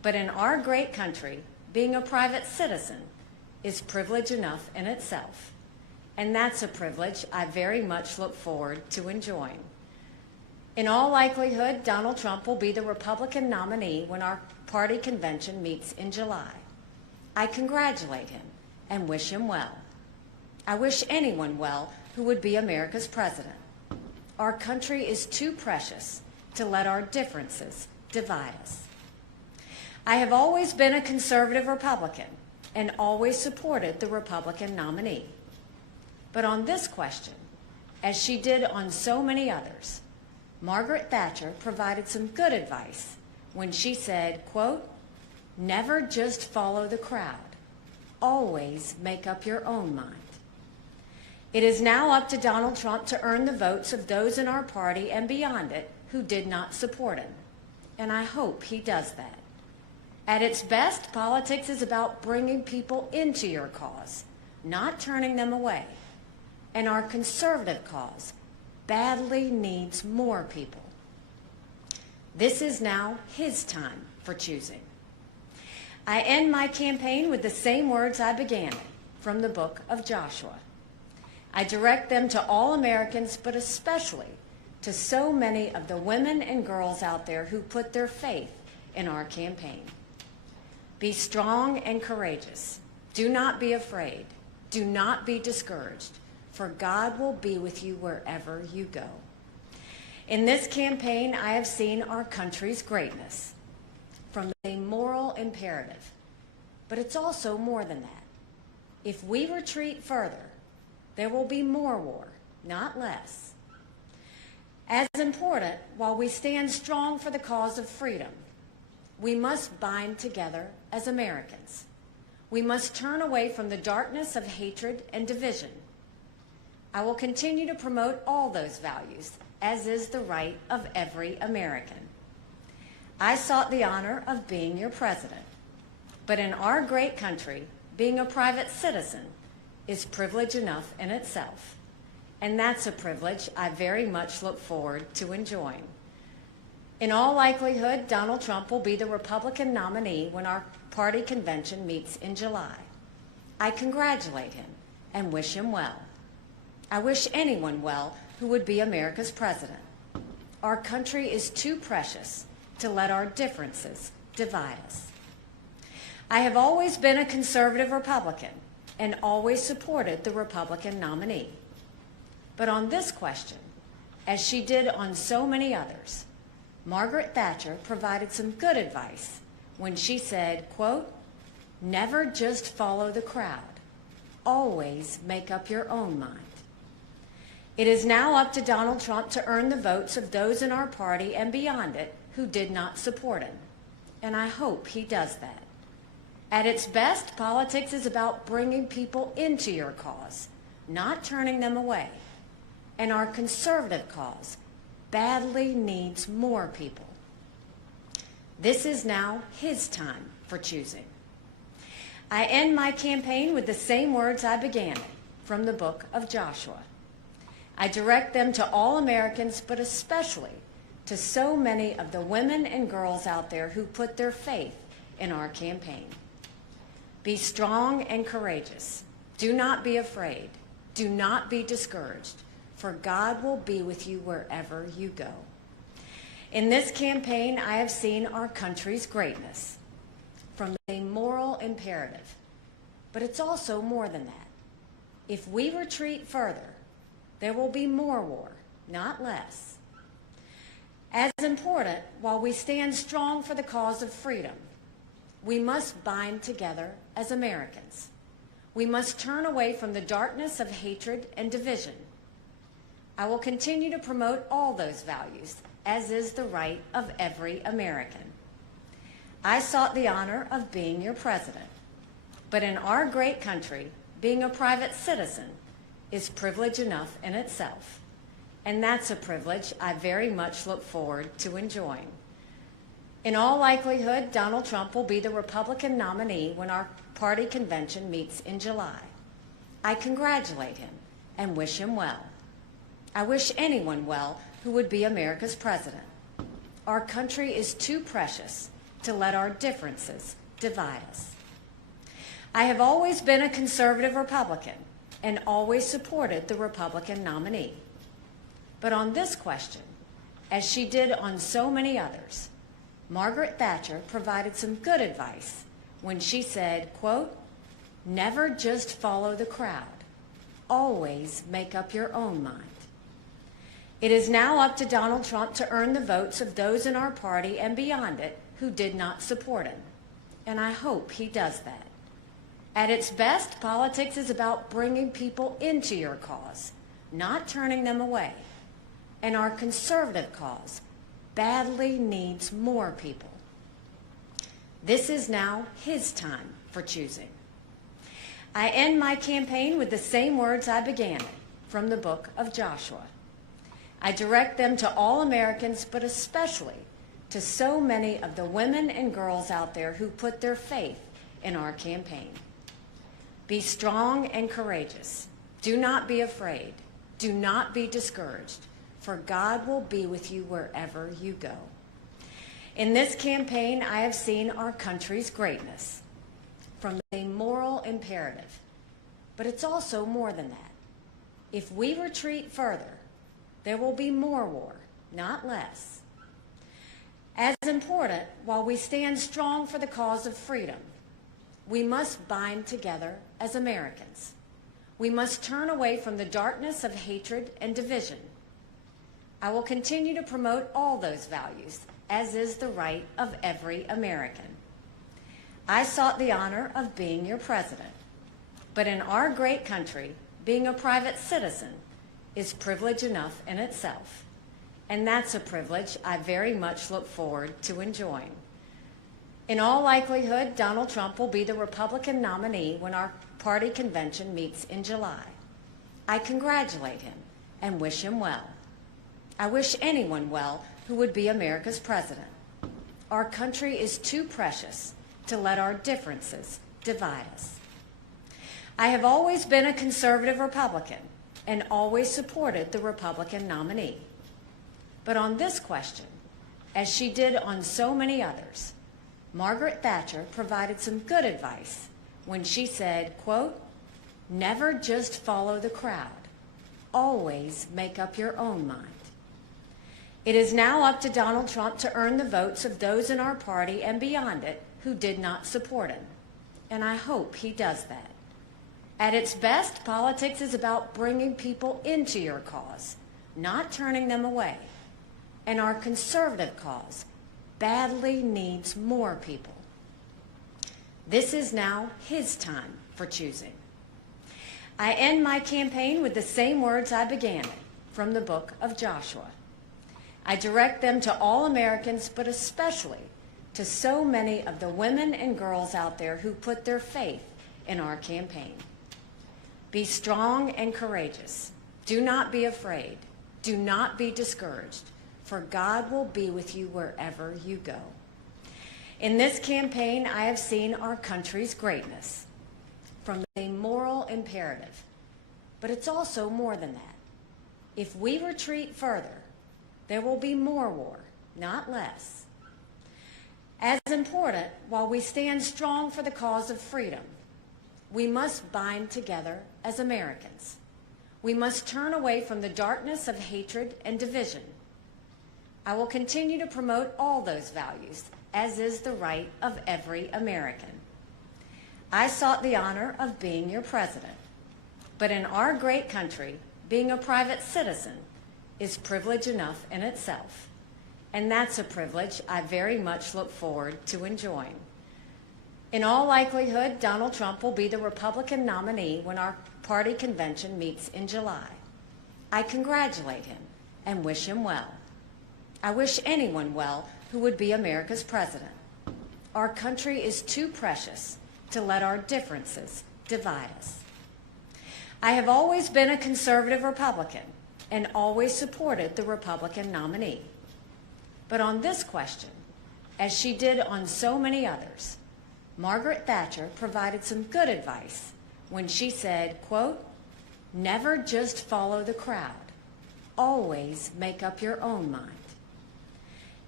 But in our great country, being a private citizen is privilege enough in itself. And that's a privilege I very much look forward to enjoying. In all likelihood, Donald Trump will be the Republican nominee when our party convention meets in July. I congratulate him and wish him well. I wish anyone well who would be America's president. Our country is too precious to let our differences divide us. I have always been a conservative Republican and always supported the Republican nominee. But on this question, as she did on so many others, Margaret Thatcher provided some good advice when she said, quote, "Never just follow the crowd. Always make up your own mind." It is now up to Donald Trump to earn the votes of those in our party and beyond it who did not support him. And I hope he does that. At its best, politics is about bringing people into your cause, not turning them away. And our conservative cause badly needs more people. This is now his time for choosing. I end my campaign with the same words I began it, from the book of Joshua. I direct them to all Americans, but especially to so many of the women and girls out there who put their faith in our campaign. Be strong and courageous. Do not be afraid. Do not be discouraged, for God will be with you wherever you go. In this campaign, I have seen our country's greatness from a moral imperative, but it's also more than that. If we retreat further, there will be more war, not less. As important, while we stand strong for the cause of freedom, we must bind together as Americans. We must turn away from the darkness of hatred and division. I will continue to promote all those values, as is the right of every American. I sought the honor of being your president, but in our great country, being a private citizen is privilege enough in itself, and that's a privilege I very much look forward to enjoying. In all likelihood, Donald Trump will be the Republican nominee when our party convention meets in July. I congratulate him and wish him well. I wish anyone well who would be America's president. Our country is too precious to let our differences divide us. I have always been a conservative Republican and always supported the Republican nominee. But on this question, as she did on so many others, Margaret Thatcher provided some good advice when she said, quote, "Never just follow the crowd. Always make up your own mind." It is now up to Donald Trump to earn the votes of those in our party and beyond it who did not support him. And I hope he does that. At its best, politics is about bringing people into your cause, not turning them away. And our conservative cause badly needs more people. This is now his time for choosing. I end my campaign with the same words I began it, from the book of Joshua. I direct them to all Americans, but especially to so many of the women and girls out there who put their faith in our campaign. Be strong and courageous. Do not be afraid. Do not be discouraged, for God will be with you wherever you go. In this campaign, I have seen our country's greatness from a moral imperative, but it's also more than that. If we retreat further, there will be more war, not less. As important, while we stand strong for the cause of freedom, we must bind together as Americans. We must turn away from the darkness of hatred and division. I will continue to promote all those values, as is the right of every American. I sought the honor of being your president, but in our great country, being a private citizen is privilege enough in itself, and that's a privilege I very much look forward to enjoying. In all likelihood, Donald Trump will be the Republican nominee when our party convention meets in July. I congratulate him and wish him well. I wish anyone well who would be America's president. Our country is too precious to let our differences divide us. I have always been a conservative Republican and always supported the Republican nominee. But on this question, as she did on so many others, Margaret Thatcher provided some good advice when she said, quote, "Never just follow the crowd. Always make up your own mind." It is now up to Donald Trump to earn the votes of those in our party and beyond it who did not support him, and I hope he does that. At its best, politics is about bringing people into your cause, not turning them away. And our conservative cause badly needs more people. This is now his time for choosing. I end my campaign with the same words I began it, from the book of Joshua. I direct them to all Americans, but especially to so many of the women and girls out there who put their faith in our campaign. Be strong and courageous. Do not be afraid. Do not be discouraged, for God will be with you wherever you go. In this campaign, I have seen our country's greatness from a moral imperative, but it's also more than that. If we retreat further, there will be more war, not less. As important, while we stand strong for the cause of freedom, we must bind together as Americans. We must turn away from the darkness of hatred and division. I will continue to promote all those values, as is the right of every American. I sought the honor of being your president, but in our great country, being a private citizen is privilege enough in itself, and that's a privilege I very much look forward to enjoying. In all likelihood, Donald Trump will be the Republican nominee when our party convention meets in July. I congratulate him and wish him well. I wish anyone well who would be America's president. Our country is too precious to let our differences divide us. I have always been a conservative Republican and always supported the Republican nominee. But on this question, as she did on so many others, Margaret Thatcher provided some good advice when she said, quote, "Never just follow the crowd. Always make up your own mind." It is now up to Donald Trump to earn the votes of those in our party and beyond it who did not support him, and I hope he does that. At its best, politics is about bringing people into your cause, not turning them away, and our conservative cause badly needs more people. This is now his time for choosing. I end my campaign with the same words I began it, from the book of Joshua. I direct them to all Americans, but especially to so many of the women and girls out there who put their faith in our campaign. Be strong and courageous. Do not be afraid. Do not be discouraged, for God will be with you wherever you go. In this campaign, I have seen our country's greatness from a moral imperative, but it's also more than that. If we retreat further, there will be more war, not less. As important, while we stand strong for the cause of freedom, we must bind together as Americans. We must turn away from the darkness of hatred and division. I will continue to promote all those values, as is the right of every American. I sought the honor of being your president, but in our great country, being a private citizen is privilege enough in itself, and that's a privilege I very much look forward to enjoying. In all likelihood, Donald Trump will be the Republican nominee when our party convention meets in July. I congratulate him and wish him well. I wish anyone well who would be America's president. Our country is too precious to let our differences divide us. I have always been a conservative Republican and always supported the Republican nominee. But on this question, as she did on so many others, Margaret Thatcher provided some good advice when she said, quote, "Never just follow the crowd. Always make up your own mind."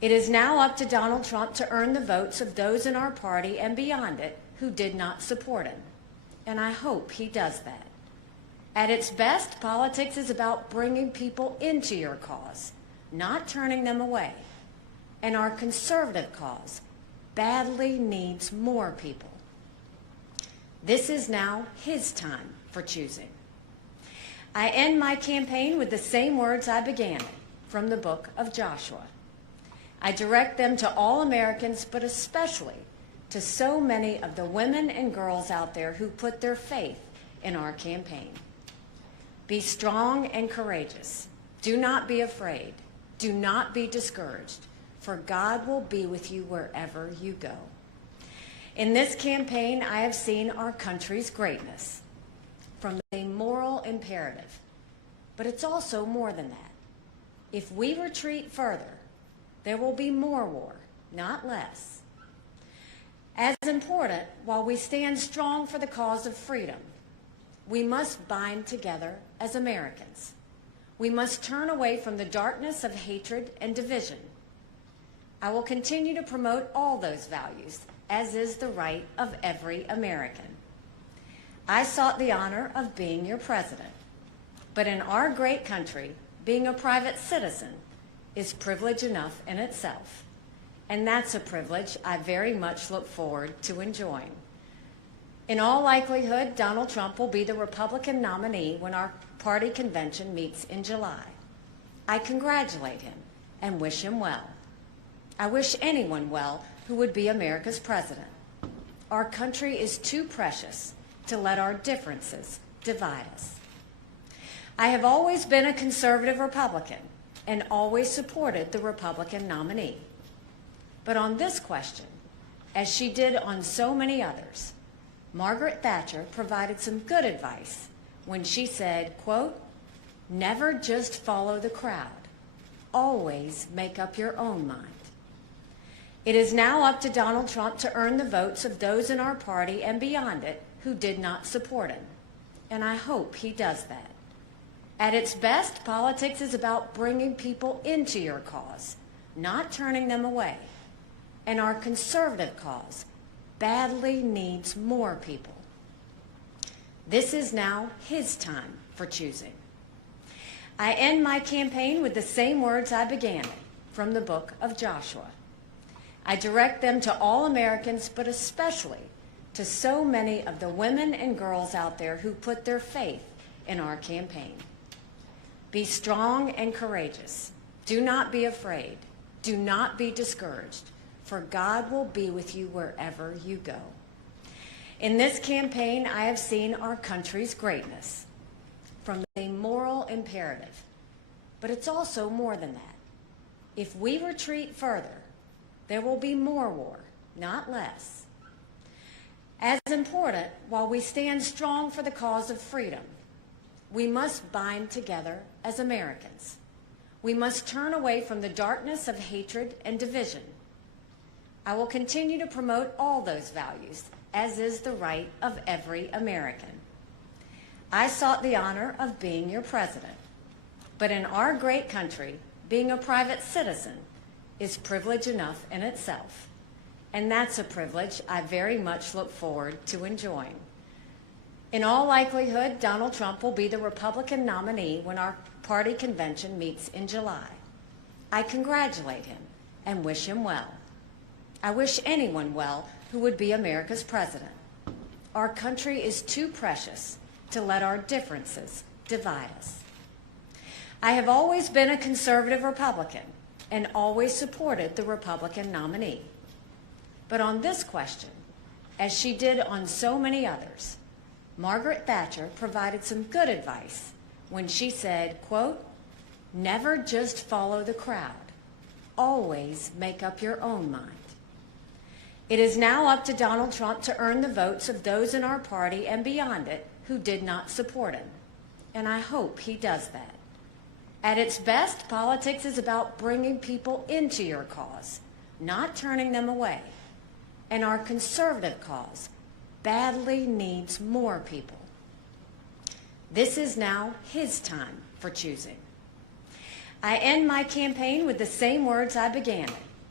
It is now up to Donald Trump to earn the votes of those in our party and beyond it who did not support him. And I hope he does that. At its best, politics is about bringing people into your cause, not turning them away. And our conservative cause badly needs more people. This is now his time for choosing. I end my campaign with the same words I began it, from the book of Joshua. I direct them to all Americans, but especially to so many of the women and girls out there who put their faith in our campaign. Be strong and courageous. Do not be afraid. Do not be discouraged, for God will be with you wherever you go. In this campaign, I have seen our country's greatness from a moral imperative, but it's also more than that. If we retreat further, there will be more war, not less. As important, while we stand strong for the cause of freedom, we must bind together as Americans. We must turn away from the darkness of hatred and division. I will continue to promote all those values, as is the right of every American. I sought the honor of being your president, but in our great country, being a private citizen is privilege enough in itself, and that's a privilege I very much look forward to enjoying. In all likelihood, Donald Trump will be the Republican nominee when our party convention meets in July. I congratulate him and wish him well. I wish anyone well who would be America's president. Our country is too precious to let our differences divide us. I have always been a conservative Republican and always supported the Republican nominee. But on this question, as she did on so many others, Margaret Thatcher provided some good advice when she said, quote, "Never just follow the crowd. Always make up your own mind." It is now up to Donald Trump to earn the votes of those in our party and beyond it who did not support him, and I hope he does that. At its best, politics is about bringing people into your cause, not turning them away, and our conservative cause badly needs more people. This is now his time for choosing. I end my campaign with the same words I began it, from the book of Joshua. I direct them to all Americans, but especially to so many of the women and girls out there who put their faith in our campaign. Be strong and courageous. Do not be afraid. Do not be discouraged, for God will be with you wherever you go. In this campaign, I have seen our country's greatness from a moral imperative, but it's also more than that. If we retreat further, there will be more war, not less. As important, while we stand strong for the cause of freedom, we must bind together as Americans. We must turn away from the darkness of hatred and division. I will continue to promote all those values, as is the right of every American. I sought the honor of being your president, but in our great country, being a private citizen is privilege enough in itself, and that's a privilege I very much look forward to enjoying. In all likelihood, Donald Trump will be the Republican nominee when our party convention meets in July. I congratulate him and wish him well. I wish anyone well who would be America's president. Our country is too precious to let our differences divide us. I have always been a conservative Republican and always supported the Republican nominee. But on this question, as she did on so many others, Margaret Thatcher provided some good advice when she said, quote, "Never just follow the crowd. Always make up your own mind." It is now up to Donald Trump to earn the votes of those in our party and beyond it who did not support him, and I hope he does that. At its best, politics is about bringing people into your cause, not turning them away, and our conservative cause badly needs more people. This is now his time for choosing. I end my campaign with the same words I began it,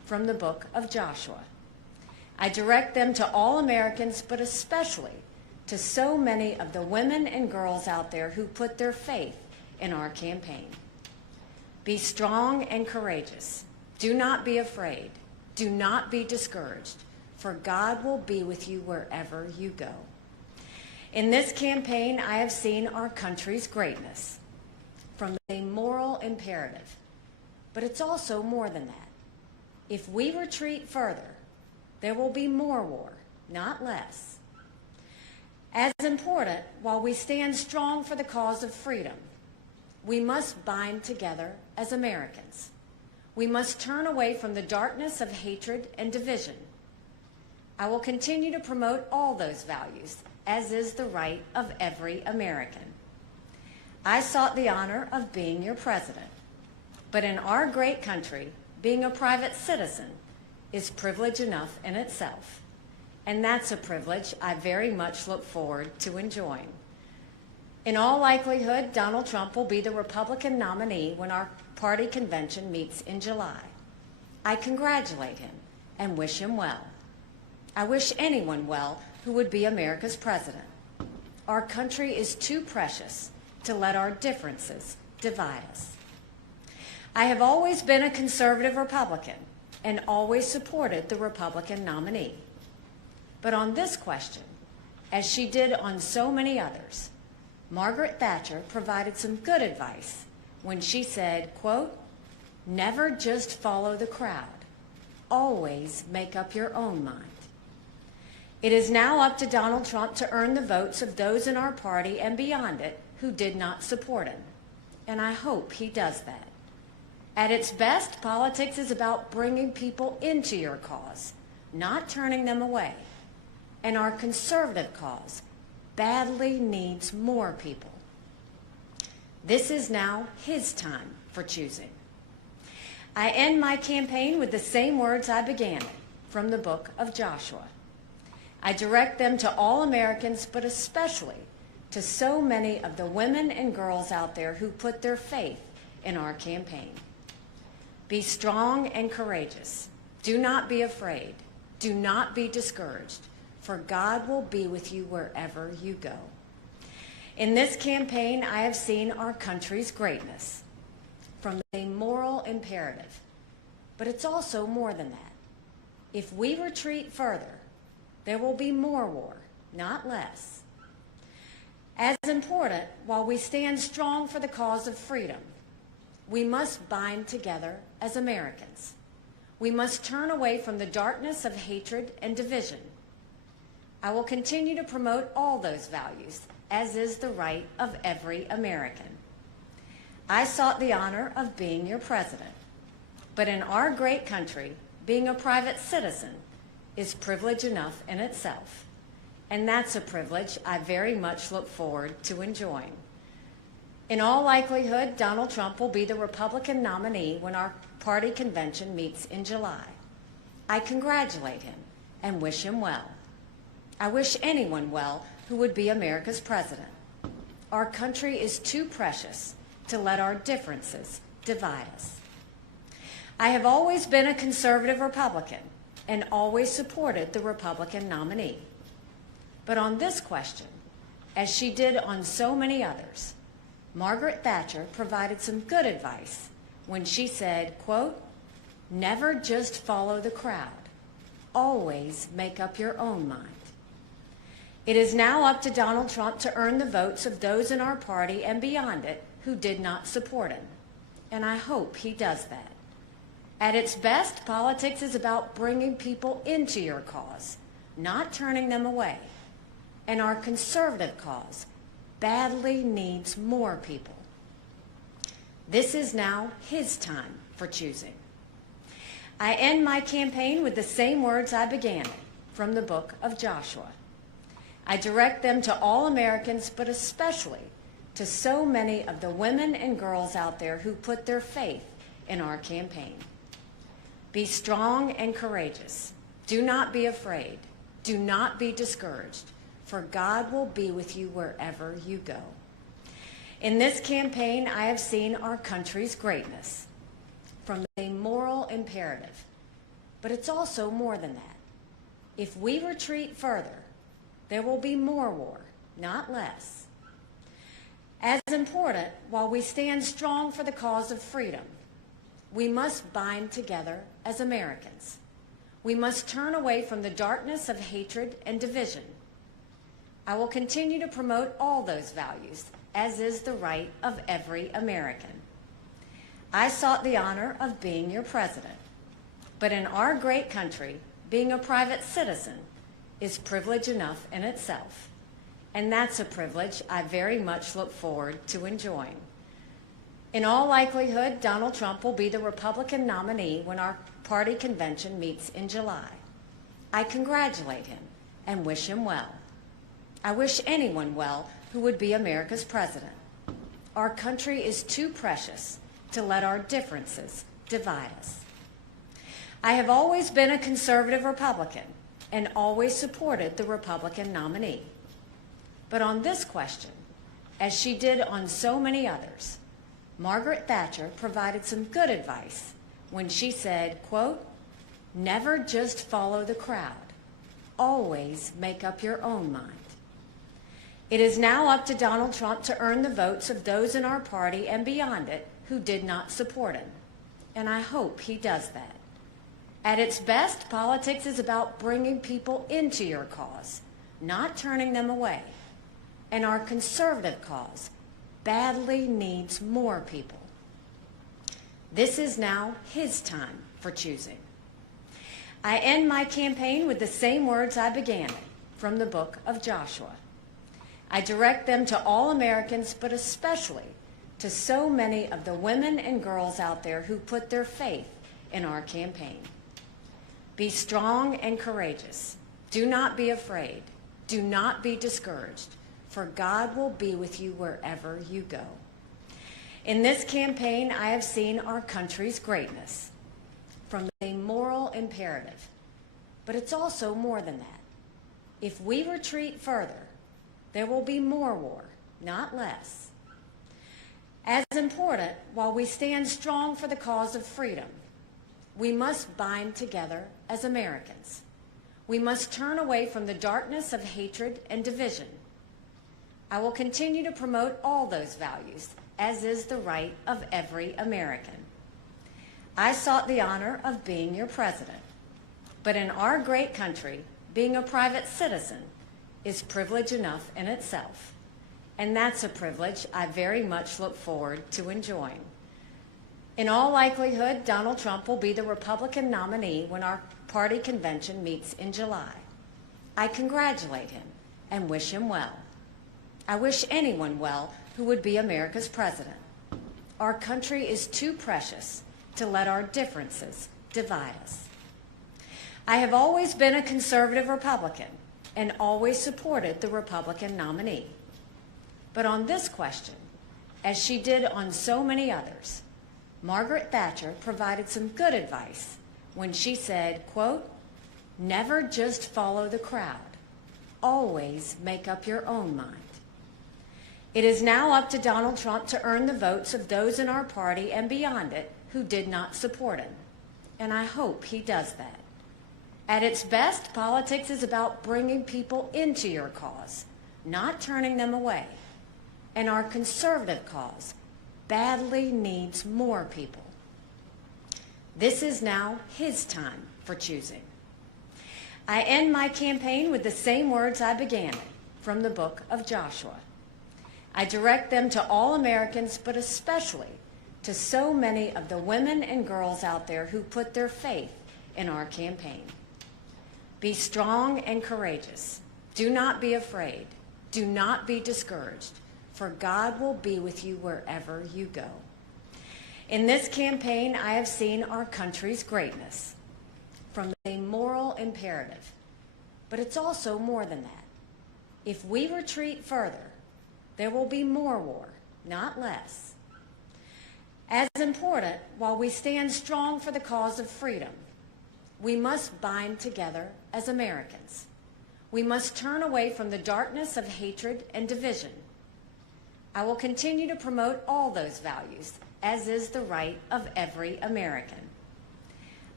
from the book of Joshua. I direct them to all Americans, but especially to so many of the women and girls out there who put their faith in our campaign. Be strong and courageous. Do not be afraid. Do not be discouraged, for God will be with you wherever you go. In this campaign, I have seen our country's greatness from a moral imperative, but it's also more than that. If we retreat further, there will be more war, not less. As important, while we stand strong for the cause of freedom, we must bind together as Americans. We must turn away from the darkness of hatred and division. I will continue to promote all those values, as is the right of every American. I sought the honor of being your president, but in our great country, being a private citizen is privilege enough in itself, and that's a privilege I very much look forward to enjoying. In all likelihood, Donald Trump will be the Republican nominee when our party convention meets in July. I congratulate him and wish him well. I wish anyone well who would be America's president. Our country is too precious to let our differences divide us. I have always been a conservative Republican and always supported the Republican nominee. But on this question, as she did on so many others, Margaret Thatcher provided some good advice when she said, quote, "Never just follow the crowd. Always make up your own mind." It is now up to Donald Trump to earn the votes of those in our party and beyond it who did not support him, and I hope he does that. At its best, politics is about bringing people into your cause, not turning them away, and our conservative cause badly needs more people. This is now his time for choosing. I end my campaign with the same words I began it, from the book of Joshua. I direct them to all Americans, but especially to so many of the women and girls out there who put their faith in our campaign. Be strong and courageous. Do not be afraid. Do not be discouraged, for God will be with you wherever you go. In this campaign, I have seen our country's greatness from a moral imperative, but it's also more than that. If we retreat further, there will be more war, not less. As important, while we stand strong for the cause of freedom, we must bind together as Americans. We must turn away from the darkness of hatred and division. I will continue to promote all those values, as is the right of every American. I sought the honor of being your president, but in our great country, being a private citizen is privilege enough in itself, and that's a privilege I very much look forward to enjoying. In all likelihood, Donald Trump will be the Republican nominee when our party convention meets in July. I congratulate him and wish him well. I wish anyone well who would be America's president. Our country is too precious to let our differences divide us. I have always been a conservative Republican and always supported the Republican nominee. But on this question, as she did on so many others, Margaret Thatcher provided some good advice when she said, quote, "Never just follow the crowd. Always make up your own mind." It is now up to Donald Trump to earn the votes of those in our party and beyond it who did not support him, and I hope he does that. At its best, politics is about bringing people into your cause, not turning them away, and our conservative cause badly needs more people. This is now his time for choosing. I end my campaign with the same words I began it, from the book of Joshua. I direct them to all Americans, but especially to so many of the women and girls out there who put their faith in our campaign. Be strong and courageous. Do not be afraid. Do not be discouraged, for God will be with you wherever you go. In this campaign, I have seen our country's greatness from a moral imperative, but it's also more than that. If we retreat further, there will be more war, not less. As important, while we stand strong for the cause of freedom, we must bind together as Americans. We must turn away from the darkness of hatred and division. I will continue to promote all those values, as is the right of every American. I sought the honor of being your president, but in our great country, being a private citizen is privilege enough in itself, and that's a privilege I very much look forward to enjoying. In all likelihood, Donald Trump will be the Republican nominee when our party convention meets in July. I congratulate him and wish him well. I wish anyone well who would be America's president. Our country is too precious to let our differences divide us. I have always been a conservative Republican and always supported the Republican nominee. But on this question, as she did on so many others, Margaret Thatcher provided some good advice when she said, quote, "Never just follow the crowd. Always make up your own mind." It is now up to Donald Trump to earn the votes of those in our party and beyond it who did not support him, and I hope he does that. At its best, politics is about bringing people into your cause, not turning them away, and our conservative cause badly needs more people. This is now his time for choosing. I end my campaign with the same words I began it, from the book of Joshua. I direct them to all Americans, but especially to so many of the women and girls out there who put their faith in our campaign. Be strong and courageous. Do not be afraid. Do not be discouraged, for God will be with you wherever you go. In this campaign, I have seen our country's greatness from a moral imperative, but it's also more than that. If we retreat further, there will be more war, not less. As important, while we stand strong for the cause of freedom, we must bind together as Americans. We must turn away from the darkness of hatred and division. I will continue to promote all those values, as is the right of every American. I sought the honor of being your president, but in our great country, being a private citizen is privilege enough in itself, and that's a privilege I very much look forward to enjoying. In all likelihood, Donald Trump will be the Republican nominee when our party convention meets in July. I congratulate him and wish him well. I wish anyone well who would be America's president. Our country is too precious to let our differences divide us. I have always been a conservative Republican and always supported the Republican nominee. But on this question, as she did on so many others, Margaret Thatcher provided some good advice when she said, quote, "Never just follow the crowd. Always make up your own mind." It is now up to Donald Trump to earn the votes of those in our party and beyond it who did not support him, and I hope he does that. At its best, politics is about bringing people into your cause, not turning them away, and our conservative cause badly needs more people. This is now his time for choosing. I end my campaign with the same words I began it, from the book of Joshua. I direct them to all Americans, but especially to so many of the women and girls out there who put their faith in our campaign. Be strong and courageous. Do not be afraid. Do not be discouraged, for God will be with you wherever you go. In this campaign, I have seen our country's greatness from a moral imperative, but it's also more than that. If we retreat further, there will be more war, not less. As important, while we stand strong for the cause of freedom, we must bind together as Americans. We must turn away from the darkness of hatred and division. I will continue to promote all those values, as is the right of every American.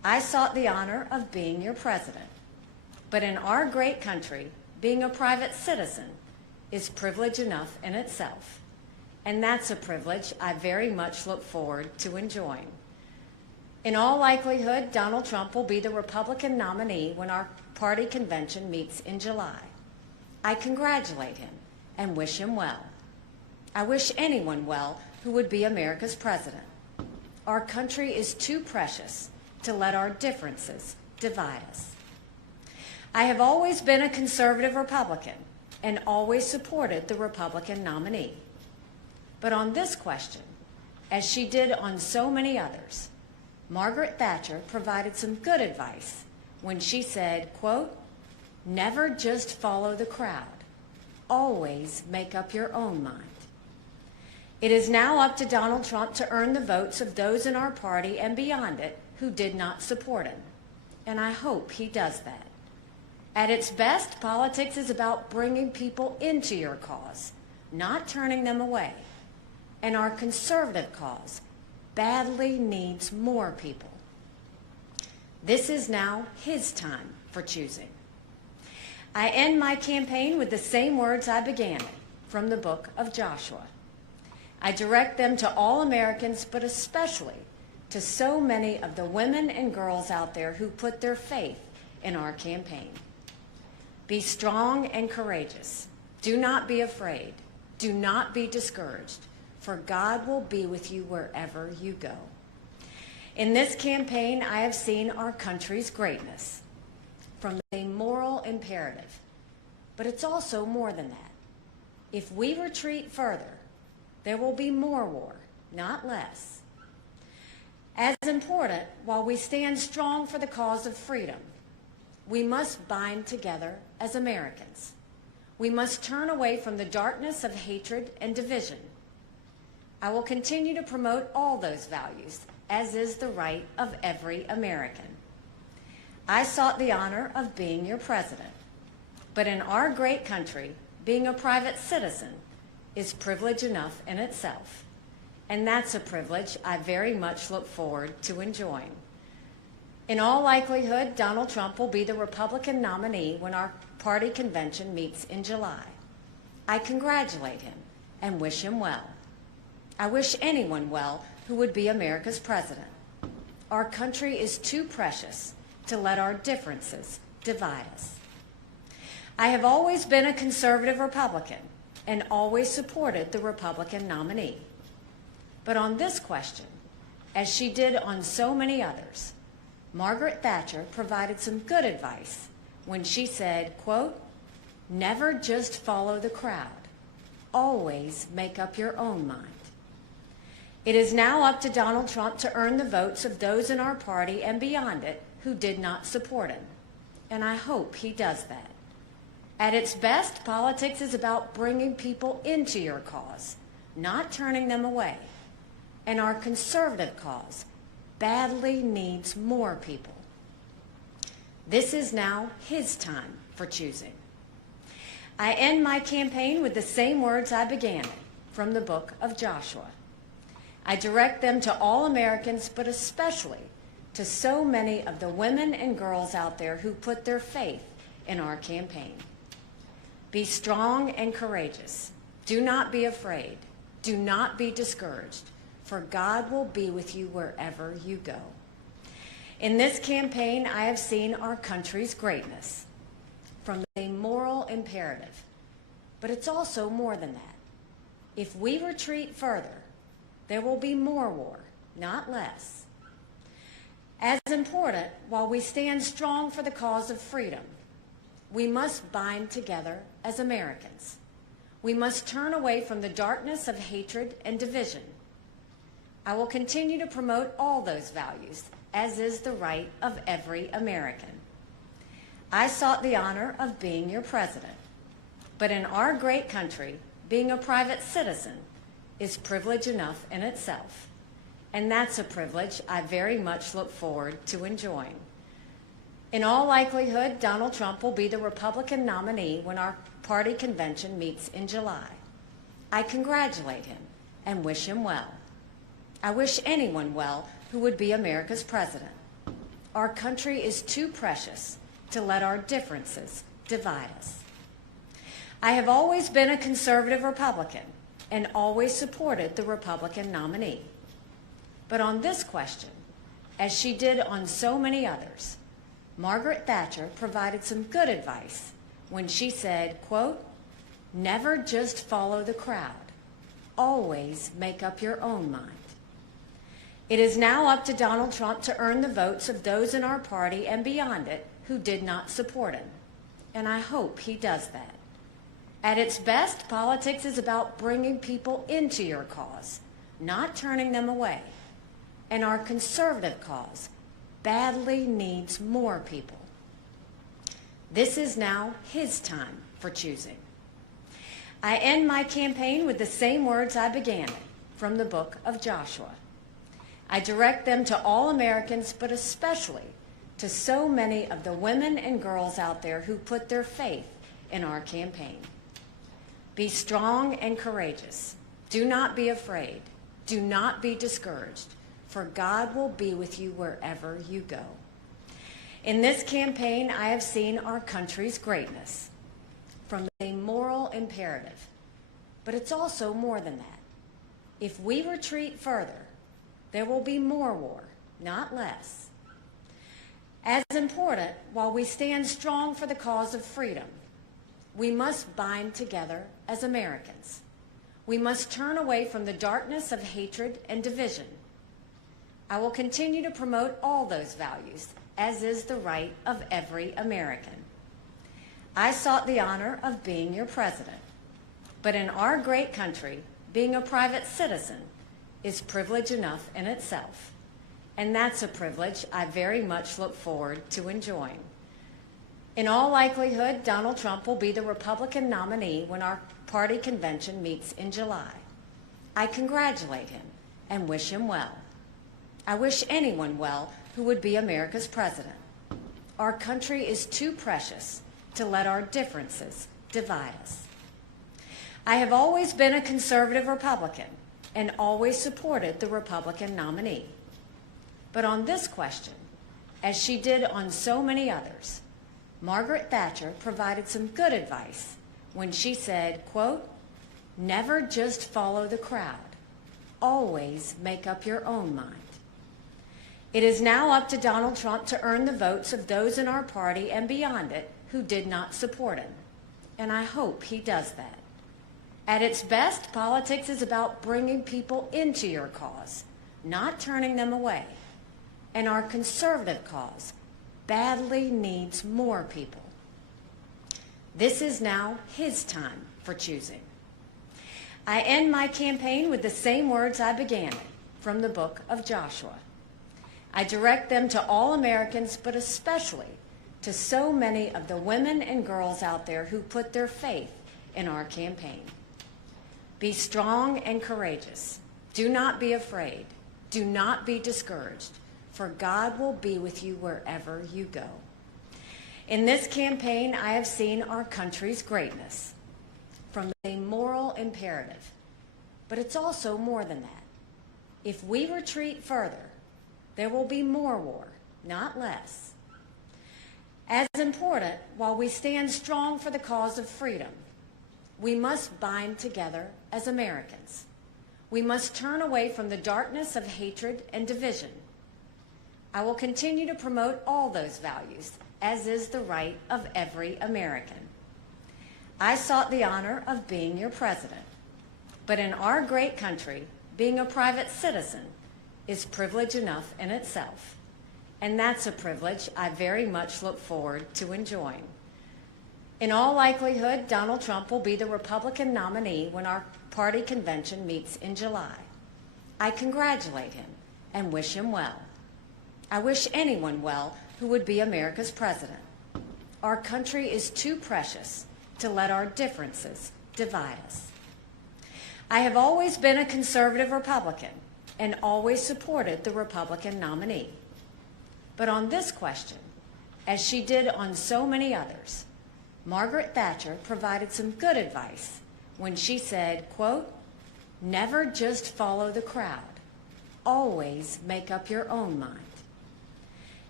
I sought the honor of being your president. But in our great country, being a private citizen is privilege enough in itself. And that's a privilege I very much look forward to enjoying. In all likelihood, Donald Trump will be the Republican nominee when our party convention meets in July. I congratulate him and wish him well. I wish anyone well who would be America's president. Our country is too precious to let our differences divide us. I have always been a conservative Republican and always supported the Republican nominee. But on this question, as she did on so many others, Margaret Thatcher provided some good advice when she said, quote, "Never just follow the crowd. Always make up your own mind." It is now up to Donald Trump to earn the votes of those in our party and beyond it who did not support him. And I hope he does that. At its best, politics is about bringing people into your cause, not turning them away. And our conservative cause badly needs more people. This is now his time for choosing. I end my campaign with the same words I began it, from the book of Joshua. I direct them to all Americans, but especially to so many of the women and girls out there who put their faith in our campaign. Be strong and courageous. Do not be afraid. Do not be discouraged, for God will be with you wherever you go. In this campaign, I have seen our country's greatness from a moral imperative, but it's also more than that. If we retreat further, there will be more war, not less. As important, while we stand strong for the cause of freedom, we must bind together as Americans. We must turn away from the darkness of hatred and division. I will continue to promote all those values, as is the right of every American. I sought the honor of being your president. But in our great country, being a private citizen is privilege enough in itself. And that's a privilege I very much look forward to enjoying. In all likelihood, Donald Trump will be the Republican nominee when our party convention meets in July. I congratulate him and wish him well. I wish anyone well who would be America's president. Our country is too precious to let our differences divide us. I have always been a conservative Republican and always supported the Republican nominee. But on this question, as she did on so many others, Margaret Thatcher provided some good advice when she said, quote, "Never just follow the crowd. Always make up your own mind." It is now up to Donald Trump to earn the votes of those in our party and beyond it who did not support him. And I hope he does that. At its best, politics is about bringing people into your cause, not turning them away. And our conservative cause badly needs more people. This is now his time for choosing. I end my campaign with the same words I began it, from the book of Joshua. I direct them to all Americans, but especially to so many of the women and girls out there who put their faith in our campaign. Be strong and courageous. Do not be afraid. Do not be discouraged, for God will be with you wherever you go. In this campaign, I have seen our country's greatness from a moral imperative, but it's also more than that. If we retreat further, there will be more war, not less. As important, while we stand strong for the cause of freedom, we must bind together as Americans. We must turn away from the darkness of hatred and division. I will continue to promote all those values, as is the right of every American. I sought the honor of being your president. But in our great country, being a private citizen is privilege enough in itself. And that's a privilege I very much look forward to enjoying. In all likelihood, Donald Trump will be the Republican nominee when our party convention meets in July. I congratulate him and wish him well. I wish anyone well who would be America's president. our country is too precious to let our differences divide us. I have always been a conservative Republican and always supported the Republican nominee. But on this question, as she did on so many others, Margaret Thatcher provided some good advice when she said, quote, "Never just follow the crowd. Always make up your own mind." It is now up to Donald Trump to earn the votes of those in our party and beyond it who did not support him. And I hope he does that. At its best, politics is about bringing people into your cause, not turning them away. And our conservative cause badly needs more people. This is now his time for choosing. I end my campaign with the same words I began it, from the book of Joshua. I direct them to all Americans, but especially to so many of the women and girls out there who put their faith in our campaign. Be strong and courageous. Do not be afraid. Do not be discouraged, for God will be with you wherever you go. In this campaign, I have seen our country's greatness from a moral imperative, but it's also more than that. If we retreat further, there will be more war, not less. As important, while we stand strong for the cause of freedom, we must bind together as Americans. We must turn away from the darkness of hatred and division. I will continue to promote all those values, as is the right of every American. I sought the honor of being your president, but in our great country, being a private citizen is privilege enough in itself, and that's a privilege I very much look forward to enjoying. In all likelihood, Donald Trump will be the Republican nominee when our party convention meets in July. I congratulate him and wish him well. I wish anyone well who would be America's president. Our country is too precious to let our differences divide us. I have always been a conservative Republican and always supported the Republican nominee. But on this question, as she did on so many others, Margaret Thatcher provided some good advice when she said, quote, "Never just follow the crowd. Always make up your own mind." It is now up to Donald Trump to earn the votes of those in our party and beyond it who did not support him. And I hope he does that. At its best, politics is about bringing people into your cause, not turning them away. And our conservative cause badly needs more people. This is now his time for choosing. I end my campaign with the same words I began it, from the book of Joshua. I direct them to all Americans, but especially to so many of the women and girls out there who put their faith in our campaign. Be strong and courageous. Do not be afraid. Do not be discouraged, for God will be with you wherever you go. In this campaign, I have seen our country's greatness from a moral imperative, but it's also more than that. If we retreat further, there will be more war, not less. As important, while we stand strong for the cause of freedom, we must bind together as Americans. We must turn away from the darkness of hatred and division. I will continue to promote all those values, as is the right of every American. I sought the honor of being your president, but in our great country, being a private citizen is privilege enough in itself, and that's a privilege I very much look forward to enjoying. In all likelihood, Donald Trump will be the Republican nominee when our party convention meets in July. I congratulate him and wish him well. I wish anyone well who would be America's president. Our country is too precious to let our differences divide us. I have always been a conservative Republican and always supported the Republican nominee. But on this question, as she did on so many others, Margaret Thatcher provided some good advice when she said, quote, "Never just follow the crowd. Always make up your own mind."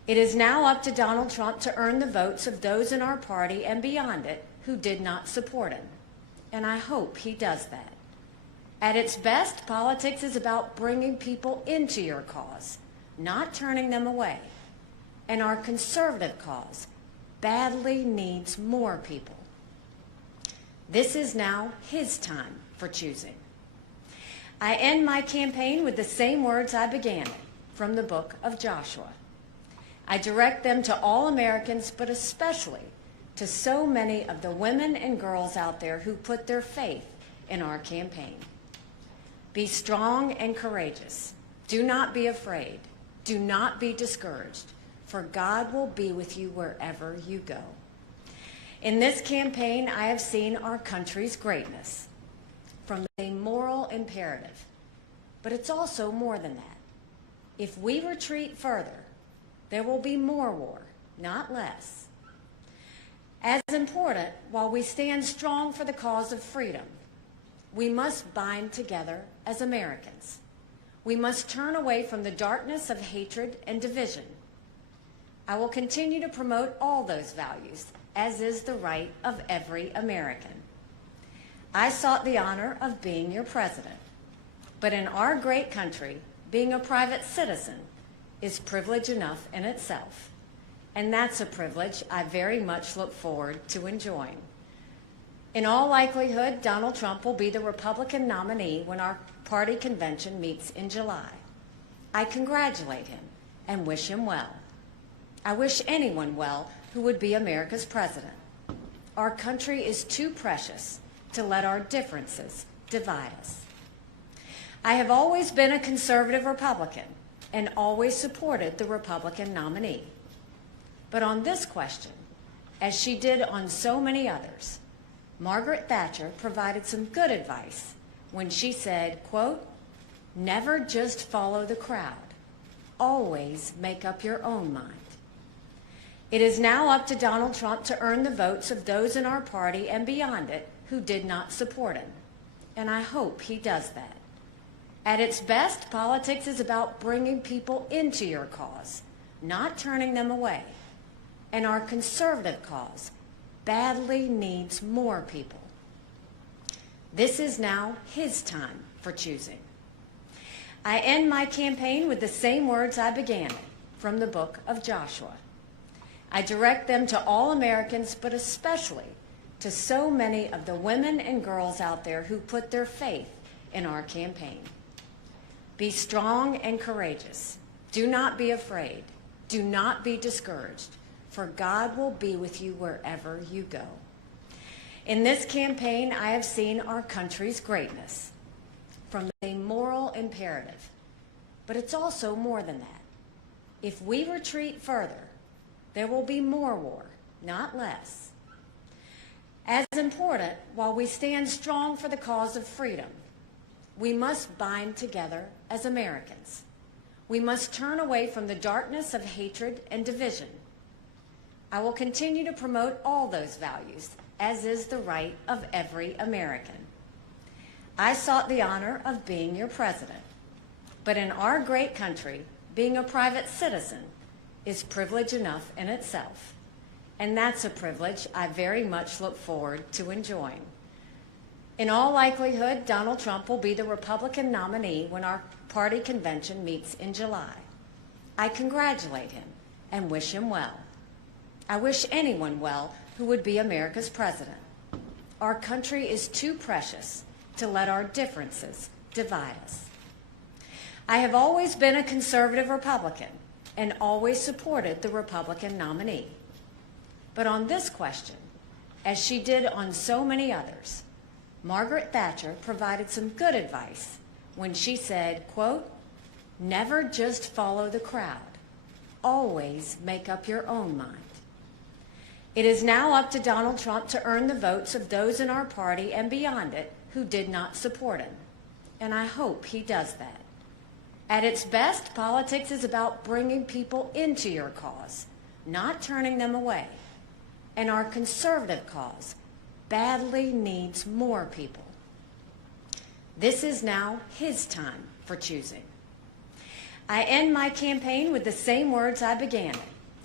It is now up to Donald Trump to earn the votes of those in our party and beyond it who did not support him. And I hope he does that. At its best, politics is about bringing people into your cause, not turning them away. And our conservative cause badly needs more people. This is now his time for choosing. I end my campaign with the same words I began it, from the book of Joshua. I direct them to all Americans, but especially to so many of the women and girls out there who put their faith in our campaign. Be strong and courageous. Do not be afraid. Do not be discouraged, for God will be with you wherever you go. In this campaign, I have seen our country's greatness from a moral imperative, but it's also more than that. If we retreat further, there will be more war, not less. As important, while we stand strong for the cause of freedom, we must bind together as Americans. We must turn away from the darkness of hatred and division. I will continue to promote all those values, as is the right of every American. I sought the honor of being your president, but in our great country, being a private citizen is privilege enough in itself, and that's a privilege I very much look forward to enjoying. In all likelihood, Donald Trump will be the Republican nominee when our party convention meets in July. I congratulate him and wish him well. I wish anyone well who would be America's president. Our country is too precious to let our differences divide us. I have always been a conservative Republican and always supported the Republican nominee. But on this question, as she did on so many others, Margaret Thatcher provided some good advice when she said, quote, "Never just follow the crowd. Always make up your own mind." It is now up to Donald Trump to earn the votes of those in our party and beyond it who did not support him. And I hope he does that. At its best, politics is about bringing people into your cause, not turning them away. And our conservative cause badly needs more people. This is now his time for choosing. I end my campaign with the same words I began it, from the book of Joshua. I direct them to all Americans, but especially to so many of the women and girls out there who put their faith in our campaign. Be strong and courageous. Do not be afraid. Do not be discouraged, for God will be with you wherever you go. In this campaign, I have seen our country's greatness from a moral imperative, but it's also more than that. If we retreat further, there will be more war, not less. As important, while we stand strong for the cause of freedom, we must bind together as Americans. We must turn away from the darkness of hatred and division. I will continue to promote all those values, as is the right of every American. I sought the honor of being your president, but in our great country, being a private citizen is privilege enough in itself, and that's a privilege I very much look forward to enjoying. In all likelihood, Donald Trump will be the Republican nominee when our party convention meets in July. I congratulate him and wish him well. I wish anyone well who would be America's president. Our country is too precious to let our differences divide us. I have always been a conservative Republican and always supported the Republican nominee. But on this question, as she did on so many others, Margaret Thatcher provided some good advice when she said, quote, "Never just follow the crowd. Always make up your own mind." It is now up to Donald Trump to earn the votes of those in our party and beyond it who did not support him. And I hope he does that. At its best, politics is about bringing people into your cause, not turning them away. And our conservative cause badly needs more people. This is now his time for choosing. I end my campaign with the same words I began it,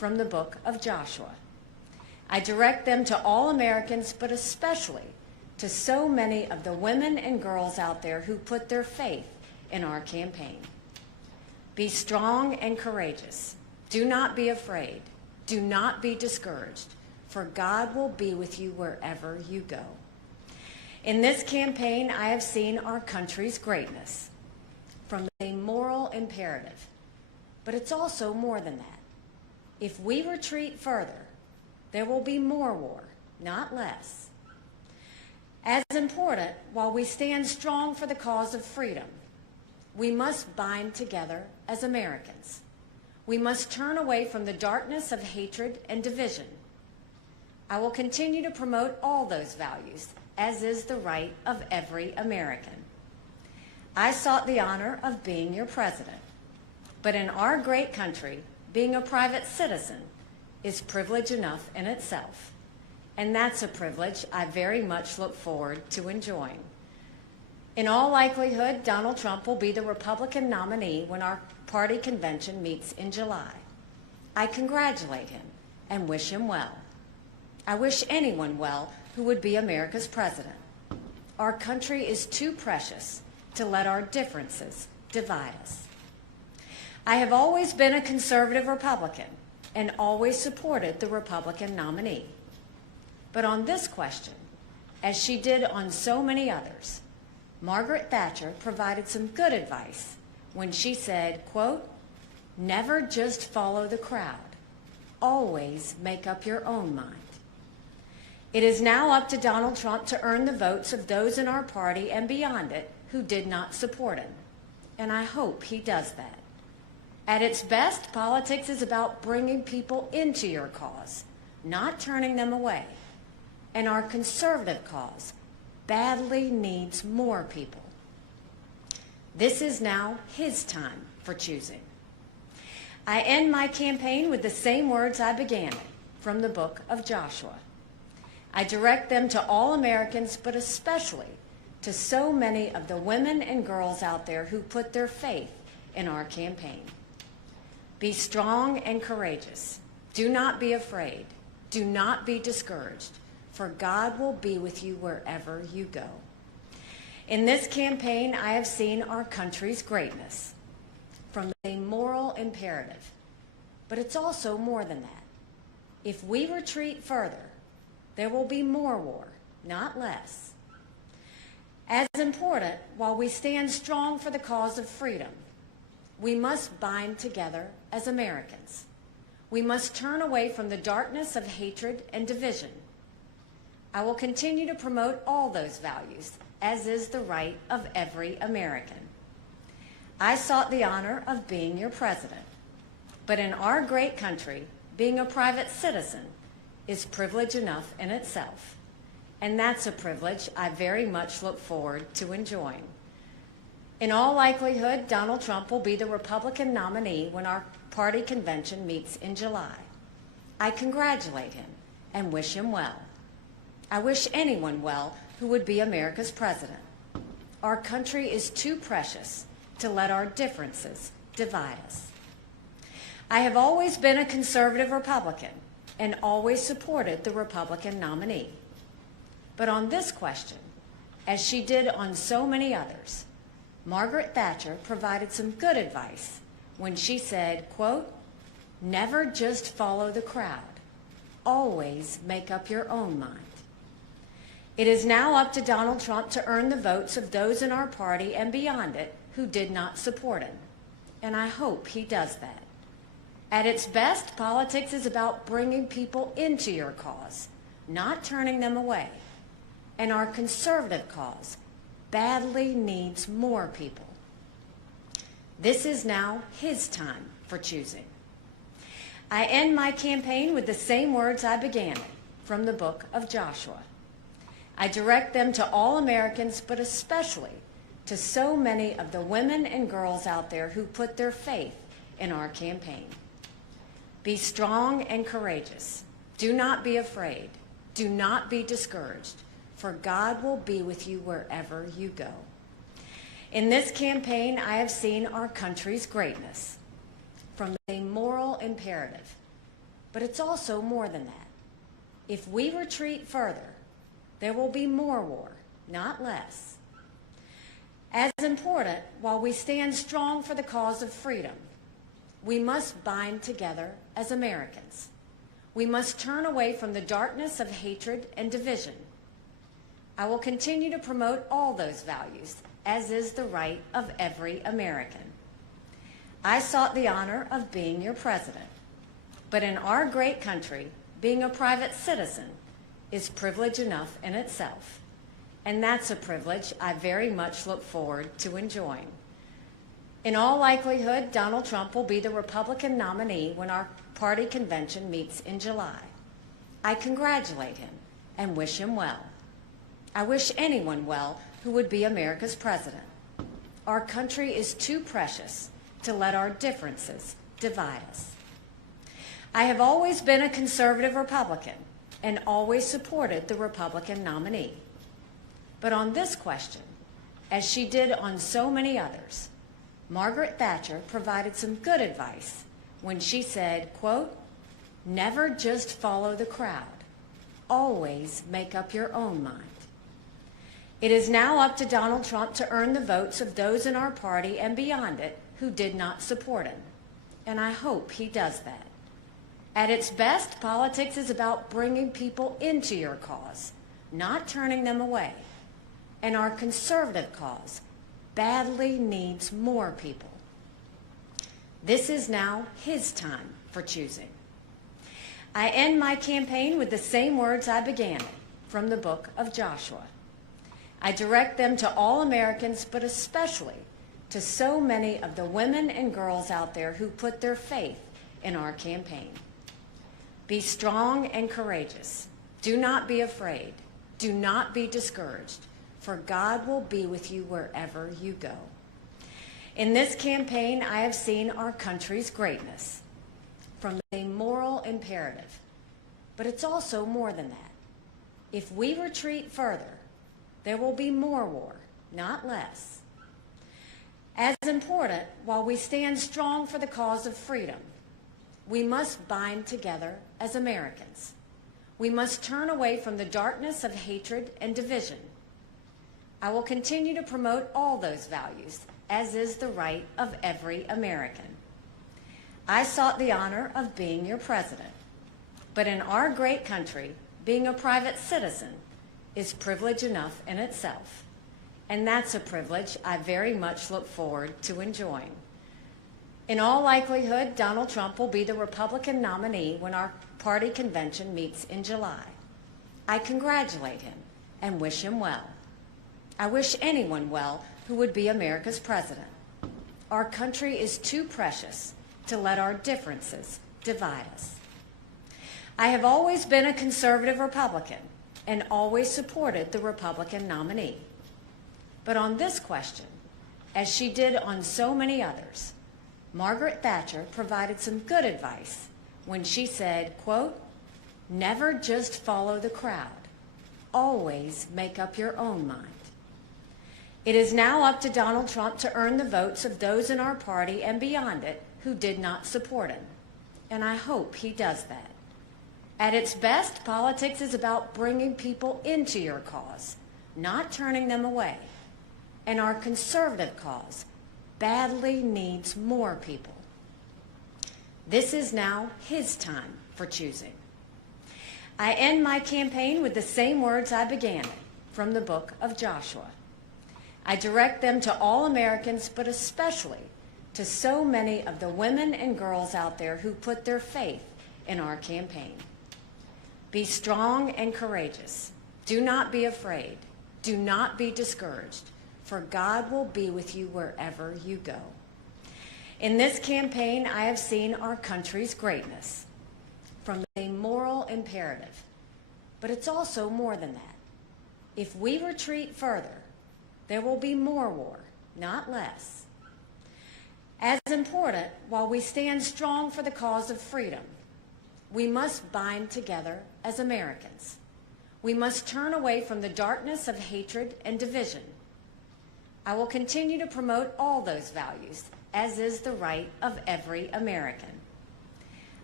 from the book of Joshua. I direct them to all Americans, but especially to so many of the women and girls out there who put their faith in our campaign. Be strong and courageous. Do not be afraid. Do not be discouraged, for God will be with you wherever you go. In this campaign, I have seen our country's greatness from a moral imperative, but it's also more than that. If we retreat further, there will be more war, not less. As important, while we stand strong for the cause of freedom, we must bind together as Americans. We must turn away from the darkness of hatred and division. I will continue to promote all those values, as is the right of every American. I sought the honor of being your president, but in our great country, being a private citizen is privilege enough in itself, and that's a privilege I very much look forward to enjoying. In all likelihood, Donald Trump will be the Republican nominee when our party convention meets in July. I congratulate him and wish him well. I wish anyone well who would be America's president. Our country is too precious to let our differences divide us. I have always been a conservative Republican and always supported the Republican nominee. But on this question, as she did on so many others, Margaret Thatcher provided some good advice when she said, quote, "Never just follow the crowd. Always make up your own mind." It is now up to Donald Trump to earn the votes of those in our party and beyond it who did not support him, and I hope he does that. At its best, politics is about bringing people into your cause, not turning them away, and our conservative cause badly needs more people. This is now his time for choosing. I end my campaign with the same words I began it, from the book of Joshua. I direct them to all Americans, but especially to so many of the women and girls out there who put their faith in our campaign. Be strong and courageous. Do not be afraid. Do not be discouraged, for God will be with you wherever you go. In this campaign, I have seen our country's greatness from a moral imperative, but it's also more than that. If we retreat further, there will be more war, not less. As important, while we stand strong for the cause of freedom, we must bind together as Americans. We must turn away from the darkness of hatred and division. I will continue to promote all those values, as is the right of every American. I sought the honor of being your president, but in our great country, being a private citizen is privilege enough in itself, and that's a privilege I very much look forward to enjoying. In all likelihood, Donald Trump will be the Republican nominee when our party convention meets in July. I congratulate him and wish him well. I wish anyone well who would be America's president. Our country is too precious to let our differences divide us. I have always been a conservative Republican and always supported the Republican nominee. But on this question, as she did on so many others, Margaret Thatcher provided some good advice when she said, quote, "Never just follow the crowd. Always make up your own mind." It is now up to Donald Trump to earn the votes of those in our party and beyond it who did not support him, and I hope he does that. At its best, politics is about bringing people into your cause, not turning them away, and our conservative cause badly needs more people. This is now his time for choosing. I end my campaign with the same words I began it, from the book of Joshua. I direct them to all Americans, but especially to so many of the women and girls out there who put their faith in our campaign. Be strong and courageous. Do not be afraid. Do not be discouraged, for God will be with you wherever you go. In this campaign, I have seen our country's greatness from a moral imperative, but it's also more than that. If we retreat further, there will be more war, not less. As important, while we stand strong for the cause of freedom, we must bind together as Americans. We must turn away from the darkness of hatred and division. I will continue to promote all those values, as is the right of every American. I sought the honor of being your president, but in our great country, being a private citizen is privilege enough in itself, and that's a privilege I very much look forward to enjoying. In all likelihood, Donald Trump will be the Republican nominee when our party convention meets in July. I congratulate him and wish him well. I wish anyone well who would be America's president. Our country is too precious to let our differences divide us. I have always been a conservative Republican and always supported the Republican nominee. But on this question, as she did on so many others, Margaret Thatcher provided some good advice when she said, quote, "Never just follow the crowd. Always make up your own mind." It is now up to Donald Trump to earn the votes of those in our party and beyond it who did not support him, and I hope he does that. At its best, politics is about bringing people into your cause, not turning them away, and our conservative cause badly needs more people. This is now his time for choosing. I end my campaign with the same words I began it, from the book of Joshua. I direct them to all Americans, but especially to so many of the women and girls out there who put their faith in our campaign. Be strong and courageous. Do not be afraid. Do not be discouraged, for God will be with you wherever you go. In this campaign, I have seen our country's greatness, from a moral imperative, but it's also more than that. If we retreat further, there will be more war, not less. As important, while we stand strong for the cause of freedom, we must bind together as Americans. We must turn away from the darkness of hatred and division. I will continue to promote all those values, as is the right of every American. I sought the honor of being your president, but in our great country, being a private citizen is privilege enough in itself, and that's a privilege I very much look forward to enjoying. In all likelihood, Donald Trump will be the Republican nominee when our party convention meets in July. I congratulate him and wish him well. I wish anyone well who would be America's president. Our country is too precious to let our differences divide us. I have always been a conservative Republican and always supported the Republican nominee. But on this question, as she did on so many others, Margaret Thatcher provided some good advice when she said, quote, "Never just follow the crowd. Always make up your own mind." It is now up to Donald Trump to earn the votes of those in our party and beyond it who did not support him, and I hope he does that. At its best, politics is about bringing people into your cause, not turning them away, and our conservative cause badly needs more people. This is now his time for choosing. I end my campaign with the same words I began it, from the book of Joshua. I direct them to all Americans, but especially to so many of the women and girls out there who put their faith in our campaign. Be strong and courageous. Do not be afraid. Do not be discouraged, for God will be with you wherever you go. In this campaign, I have seen our country's greatness, from a moral imperative, but it's also more than that. If we retreat further, there will be more war, not less. As important, while we stand strong for the cause of freedom, we must bind together as Americans. We must turn away from the darkness of hatred and division. I will continue to promote all those values, as is the right of every American.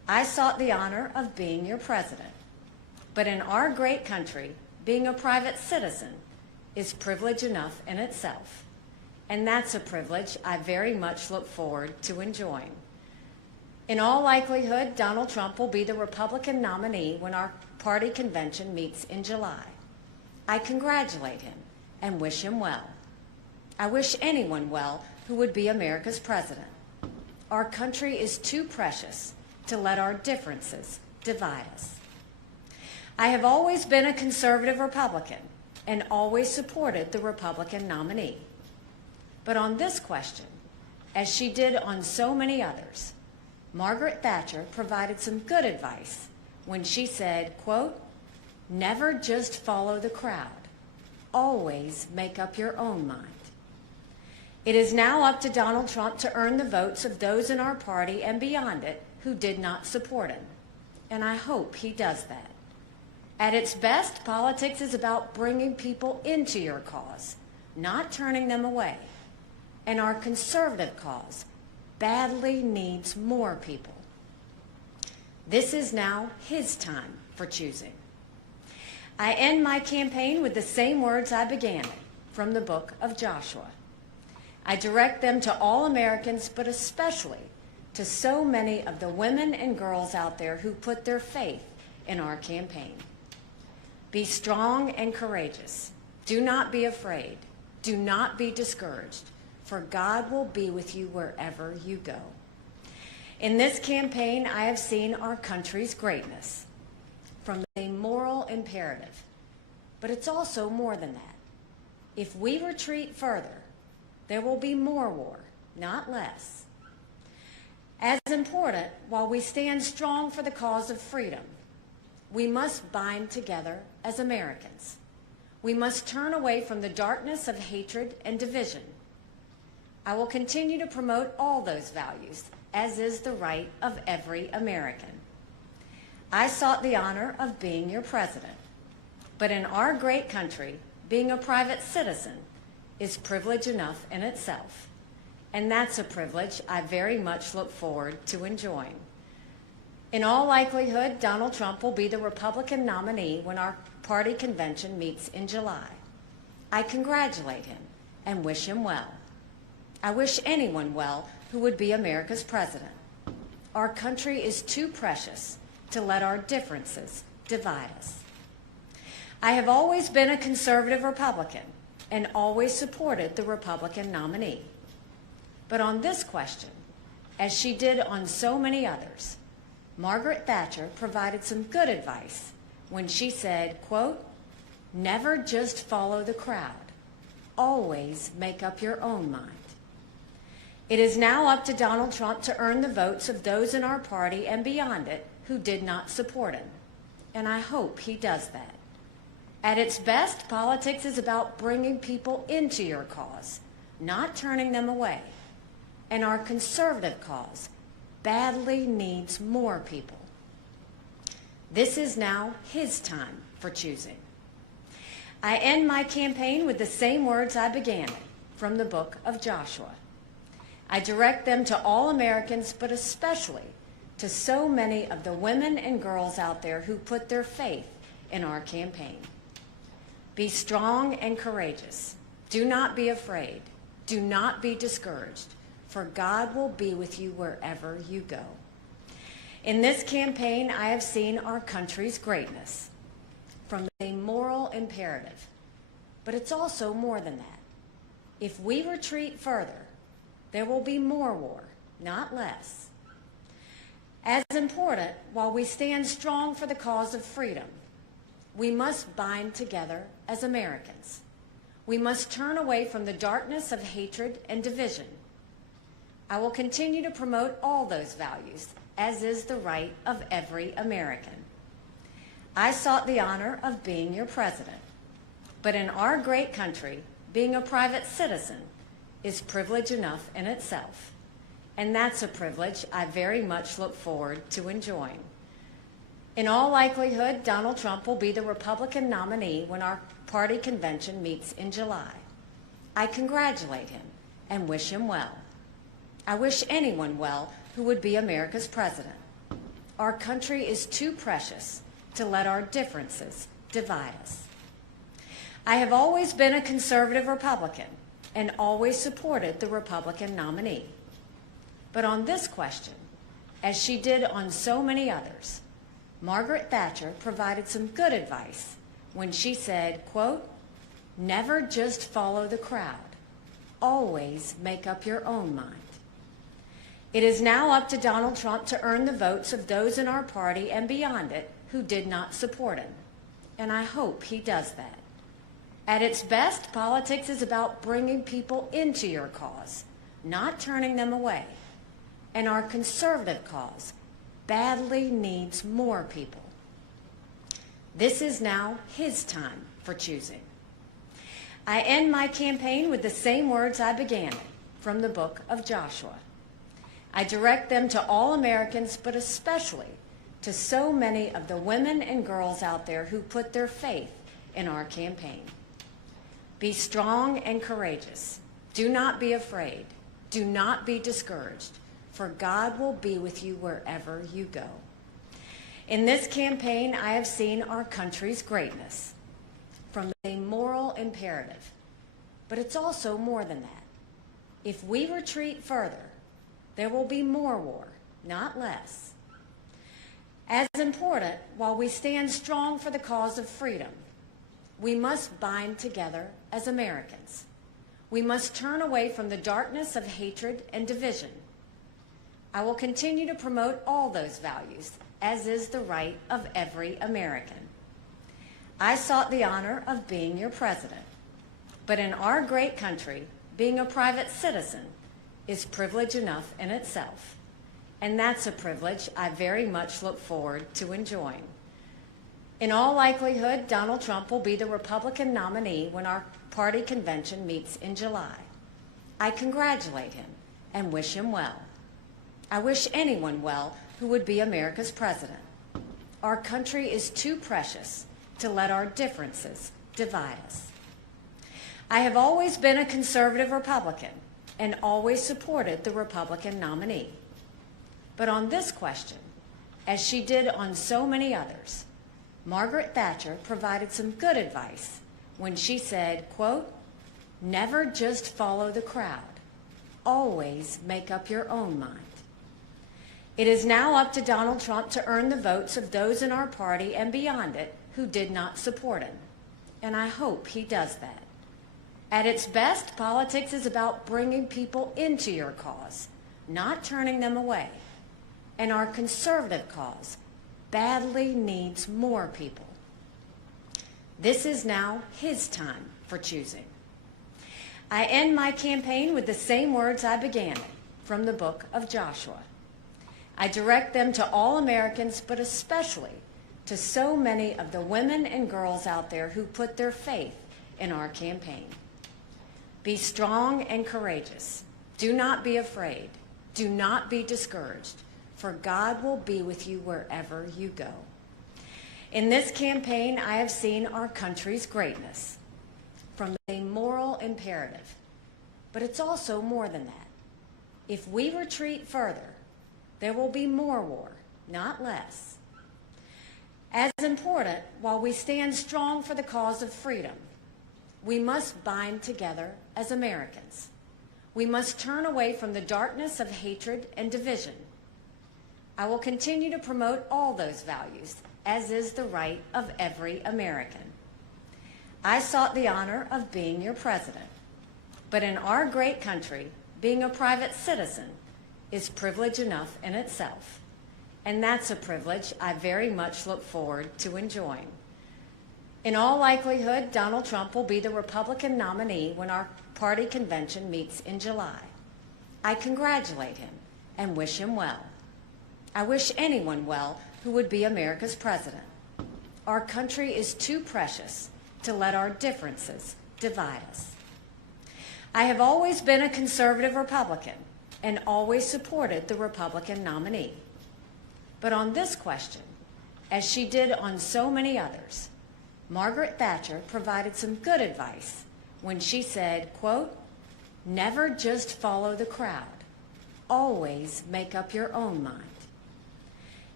I sought the honor of being your president. But in our great country, being a private citizen is privilege enough in itself. And that's a privilege I very much look forward to enjoying. In all likelihood, Donald Trump will be the Republican nominee when our party convention meets in July. I congratulate him and wish him well. I wish anyone well who would be America's president. Our country is too precious to let our differences divide us. I have always been a conservative Republican and always supported the Republican nominee. But on this question, as she did on so many others, Margaret Thatcher provided some good advice when she said, quote, "Never just follow the crowd. Always make up your own mind." It is now up to Donald Trump to earn the votes of those in our party and beyond it who did not support him. And I hope he does that. At its best, politics is about bringing people into your cause, not turning them away. And our conservative cause badly needs more people. This is now his time for choosing. I end my campaign with the same words I began it, from the book of Joshua. I direct them to all Americans, but especially to so many of the women and girls out there who put their faith in our campaign. Be strong and courageous. Do not be afraid. Do not be discouraged, for God will be with you wherever you go. In this campaign, I have seen our country's greatness from a moral imperative, but it's also more than that. If we retreat further, there will be more war, not less. As important, while we stand strong for the cause of freedom, we must bind together as Americans. We must turn away from the darkness of hatred and division. I will continue to promote all those values, as is the right of every American. I sought the honor of being your president. But in our great country, being a private citizen is privilege enough in itself. And that's a privilege I very much look forward to enjoying. In all likelihood, Donald Trump will be the Republican nominee when our party convention meets in July. I congratulate him and wish him well. I wish anyone well who would be America's president. Our country is too precious to let our differences divide us. I have always been a conservative Republican and always supported the Republican nominee. But on this question, as she did on so many others, Margaret Thatcher provided some good advice when she said, quote, "Never just follow the crowd. Always make up your own mind." It is now up to Donald Trump to earn the votes of those in our party and beyond it who did not support him. And I hope he does that. At its best, politics is about bringing people into your cause, not turning them away. And our conservative cause badly needs more people. This is now his time for choosing. I end my campaign with the same words I began it, from the book of Joshua. I direct them to all Americans, but especially to so many of the women and girls out there who put their faith in our campaign. Be strong and courageous. Do not be afraid. Do not be discouraged, for God will be with you wherever you go. In this campaign, I have seen our country's greatness from a moral imperative, but it's also more than that. If we retreat further, there will be more war, not less. As important, while we stand strong for the cause of freedom, we must bind together as Americans. We must turn away from the darkness of hatred and division. I will continue to promote all those values, as is the right of every American. I sought the honor of being your president. But in our great country, being a private citizen is privilege enough in itself. And that's a privilege I very much look forward to enjoying. In all likelihood, Donald Trump will be the Republican nominee when our party convention meets in July. I congratulate him and wish him well. I wish anyone well who would be America's president. Our country is too precious to let our differences divide us. I have always been a conservative Republican and always supported the Republican nominee. But on this question, as she did on so many others, Margaret Thatcher provided some good advice when she said, quote, "Never just follow the crowd. Always make up your own mind." It is now up to Donald Trump to earn the votes of those in our party and beyond it who did not support him, and I hope he does that. At its best, politics is about bringing people into your cause, not turning them away. And our conservative cause badly needs more people. This is now his time for choosing. I end my campaign with the same words I began it, from the book of Joshua. I direct them to all Americans, but especially to so many of the women and girls out there who put their faith in our campaign. Be strong and courageous. Do not be afraid. Do not be discouraged, for God will be with you wherever you go. In this campaign, I have seen our country's greatness from a moral imperative, but it's also more than that. If we retreat further, there will be more war, not less. As important, while we stand strong for the cause of freedom, we must bind together as Americans. We must turn away from the darkness of hatred and division. I will continue to promote all those values, as is the right of every American. I sought the honor of being your president, but in our great country, being a private citizen is privilege enough in itself, and that's a privilege I very much look forward to enjoying. In all likelihood, Donald Trump will be the Republican nominee when our party convention meets in July. I congratulate him and wish him well. I wish anyone well who would be America's president. Our country is too precious to let our differences divide us. I have always been a conservative Republican and always supported the Republican nominee. But on this question, as she did on so many others, Margaret Thatcher provided some good advice when she said, quote, "Never just follow the crowd. Always make up your own mind." It is now up to Donald Trump to earn the votes of those in our party and beyond it who did not support him, and I hope he does that. At its best, politics is about bringing people into your cause, not turning them away, and our conservative cause badly needs more people. This is now his time for choosing. I end my campaign with the same words I began it, from the book of Joshua. I direct them to all Americans, but especially to so many of the women and girls out there who put their faith in our campaign. Be strong and courageous. Do not be afraid. Do not be discouraged, for God will be with you wherever you go. In this campaign, I have seen our country's greatness from a moral imperative, but it's also more than that. If we retreat further, there will be more war, not less. As important, while we stand strong for the cause of freedom, we must bind together as Americans. We must turn away from the darkness of hatred and division. I will continue to promote all those values, as is the right of every American. I sought the honor of being your president, but in our great country, being a private citizen is privilege enough in itself, and that's a privilege I very much look forward to enjoying. In all likelihood, Donald Trump will be the Republican nominee when our party convention meets in July. I congratulate him and wish him well. I wish anyone well who would be America's president. Our country is too precious to let our differences divide us. I have always been a conservative Republican and always supported the Republican nominee. But on this question, as she did on so many others, Margaret Thatcher provided some good advice when she said, quote, "Never just follow the crowd. Always make up your own mind."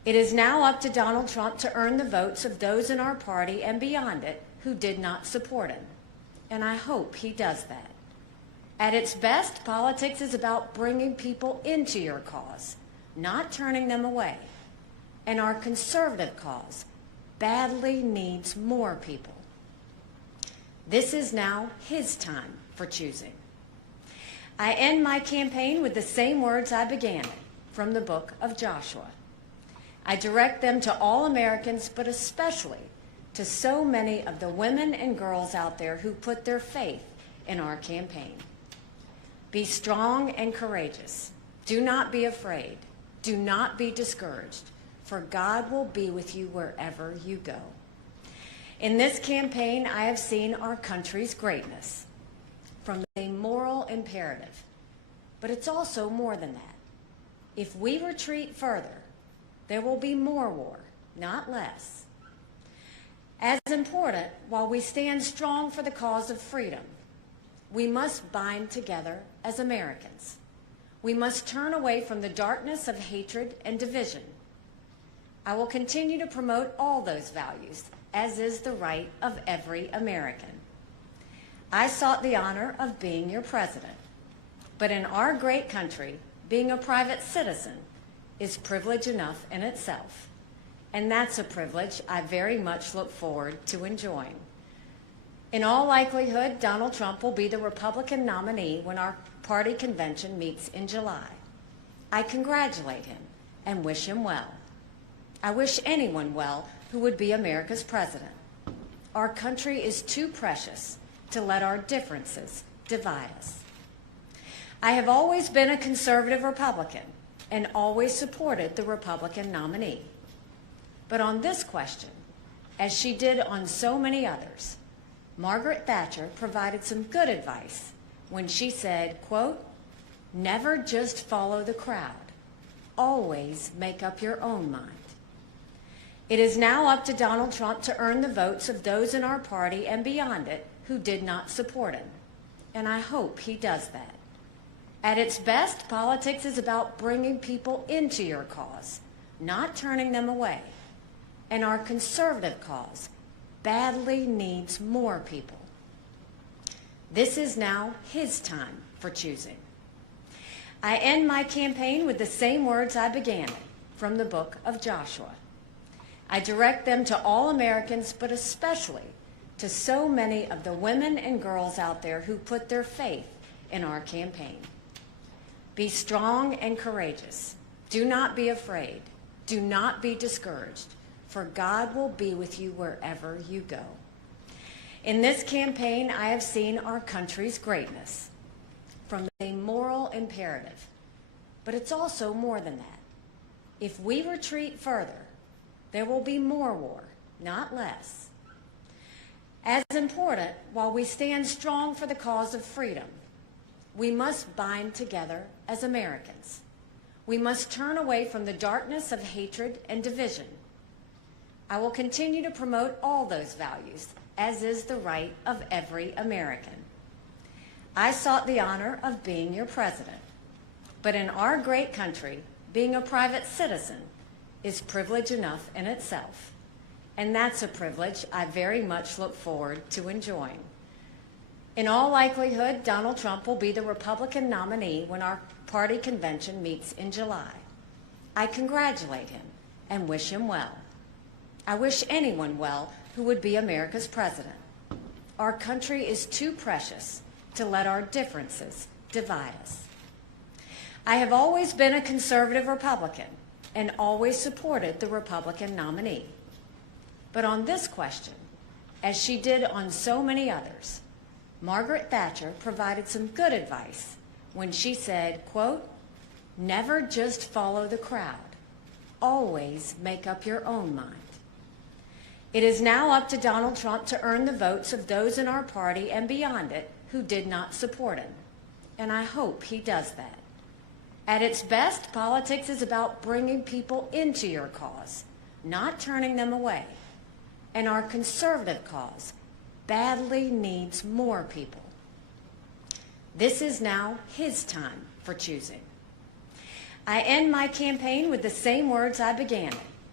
It is now up to Donald Trump to earn the votes of those in our party and beyond it who did not support him. And I hope he does that. At its best, politics is about bringing people into your cause, not turning them away. And our conservative cause badly needs more people. This is now his time for choosing. I end my campaign with the same words I began it, from the book of Joshua. I direct them to all Americans, but especially to so many of the women and girls out there who put their faith in our campaign. Be strong and courageous. Do not be afraid. Do not be discouraged, for God will be with you wherever you go. In this campaign, I have seen our country's greatness from a moral imperative, but it's also more than that. If we retreat further, there will be more war, not less. As important, while we stand strong for the cause of freedom, we must bind together as Americans. We must turn away from the darkness of hatred and division. I will continue to promote all those values, as is the right of every American. I sought the honor of being your president, but in our great country, being a private citizen is privilege enough in itself, and that's a privilege I very much look forward to enjoying. In all likelihood, Donald Trump will be the Republican nominee when our party convention meets in July. I congratulate him and wish him well. I wish anyone well who would be America's president. Our country is too precious to let our differences divide us. I have always been a conservative Republican and always supported the Republican nominee. But on this question, as she did on so many others, Margaret Thatcher provided some good advice when she said, quote, "Never just follow the crowd. Always make up your own mind." It is now up to Donald Trump to earn the votes of those in our party and beyond it who did not support him, and I hope he does that. At its best, politics is about bringing people into your cause, not turning them away, and our conservative cause badly needs more people. This is now his time for choosing. I end my campaign with the same words I began it, from the book of Joshua. I direct them to all Americans, but especially to so many of the women and girls out there who put their faith in our campaign. Be strong and courageous. Do not be afraid. Do not be discouraged, for God will be with you wherever you go. In this campaign, I have seen our country's greatness from a moral imperative, but it's also more than that. If we retreat further, there will be more war, not less. As important, while we stand strong for the cause of freedom, we must bind together as Americans. We must turn away from the darkness of hatred and division. I will continue to promote all those values, as is the right of every American. I sought the honor of being your president, but in our great country, being a private citizen is privilege enough in itself, and that's a privilege I very much look forward to enjoying. In all likelihood, Donald Trump will be the Republican nominee when our party convention meets in July. I congratulate him and wish him well. I wish anyone well who would be America's president. Our country is too precious to let our differences divide us. I have always been a conservative Republican and always supported the Republican nominee. But on this question, as she did on so many others, Margaret Thatcher provided some good advice when she said, quote, "Never just follow the crowd. Always make up your own mind." It is now up to Donald Trump to earn the votes of those in our party and beyond it who did not support him, and I hope he does that. At its best, politics is about bringing people into your cause, not turning them away, and our conservative cause badly needs more people. This is now his time for choosing. I end my campaign with the same words I began it,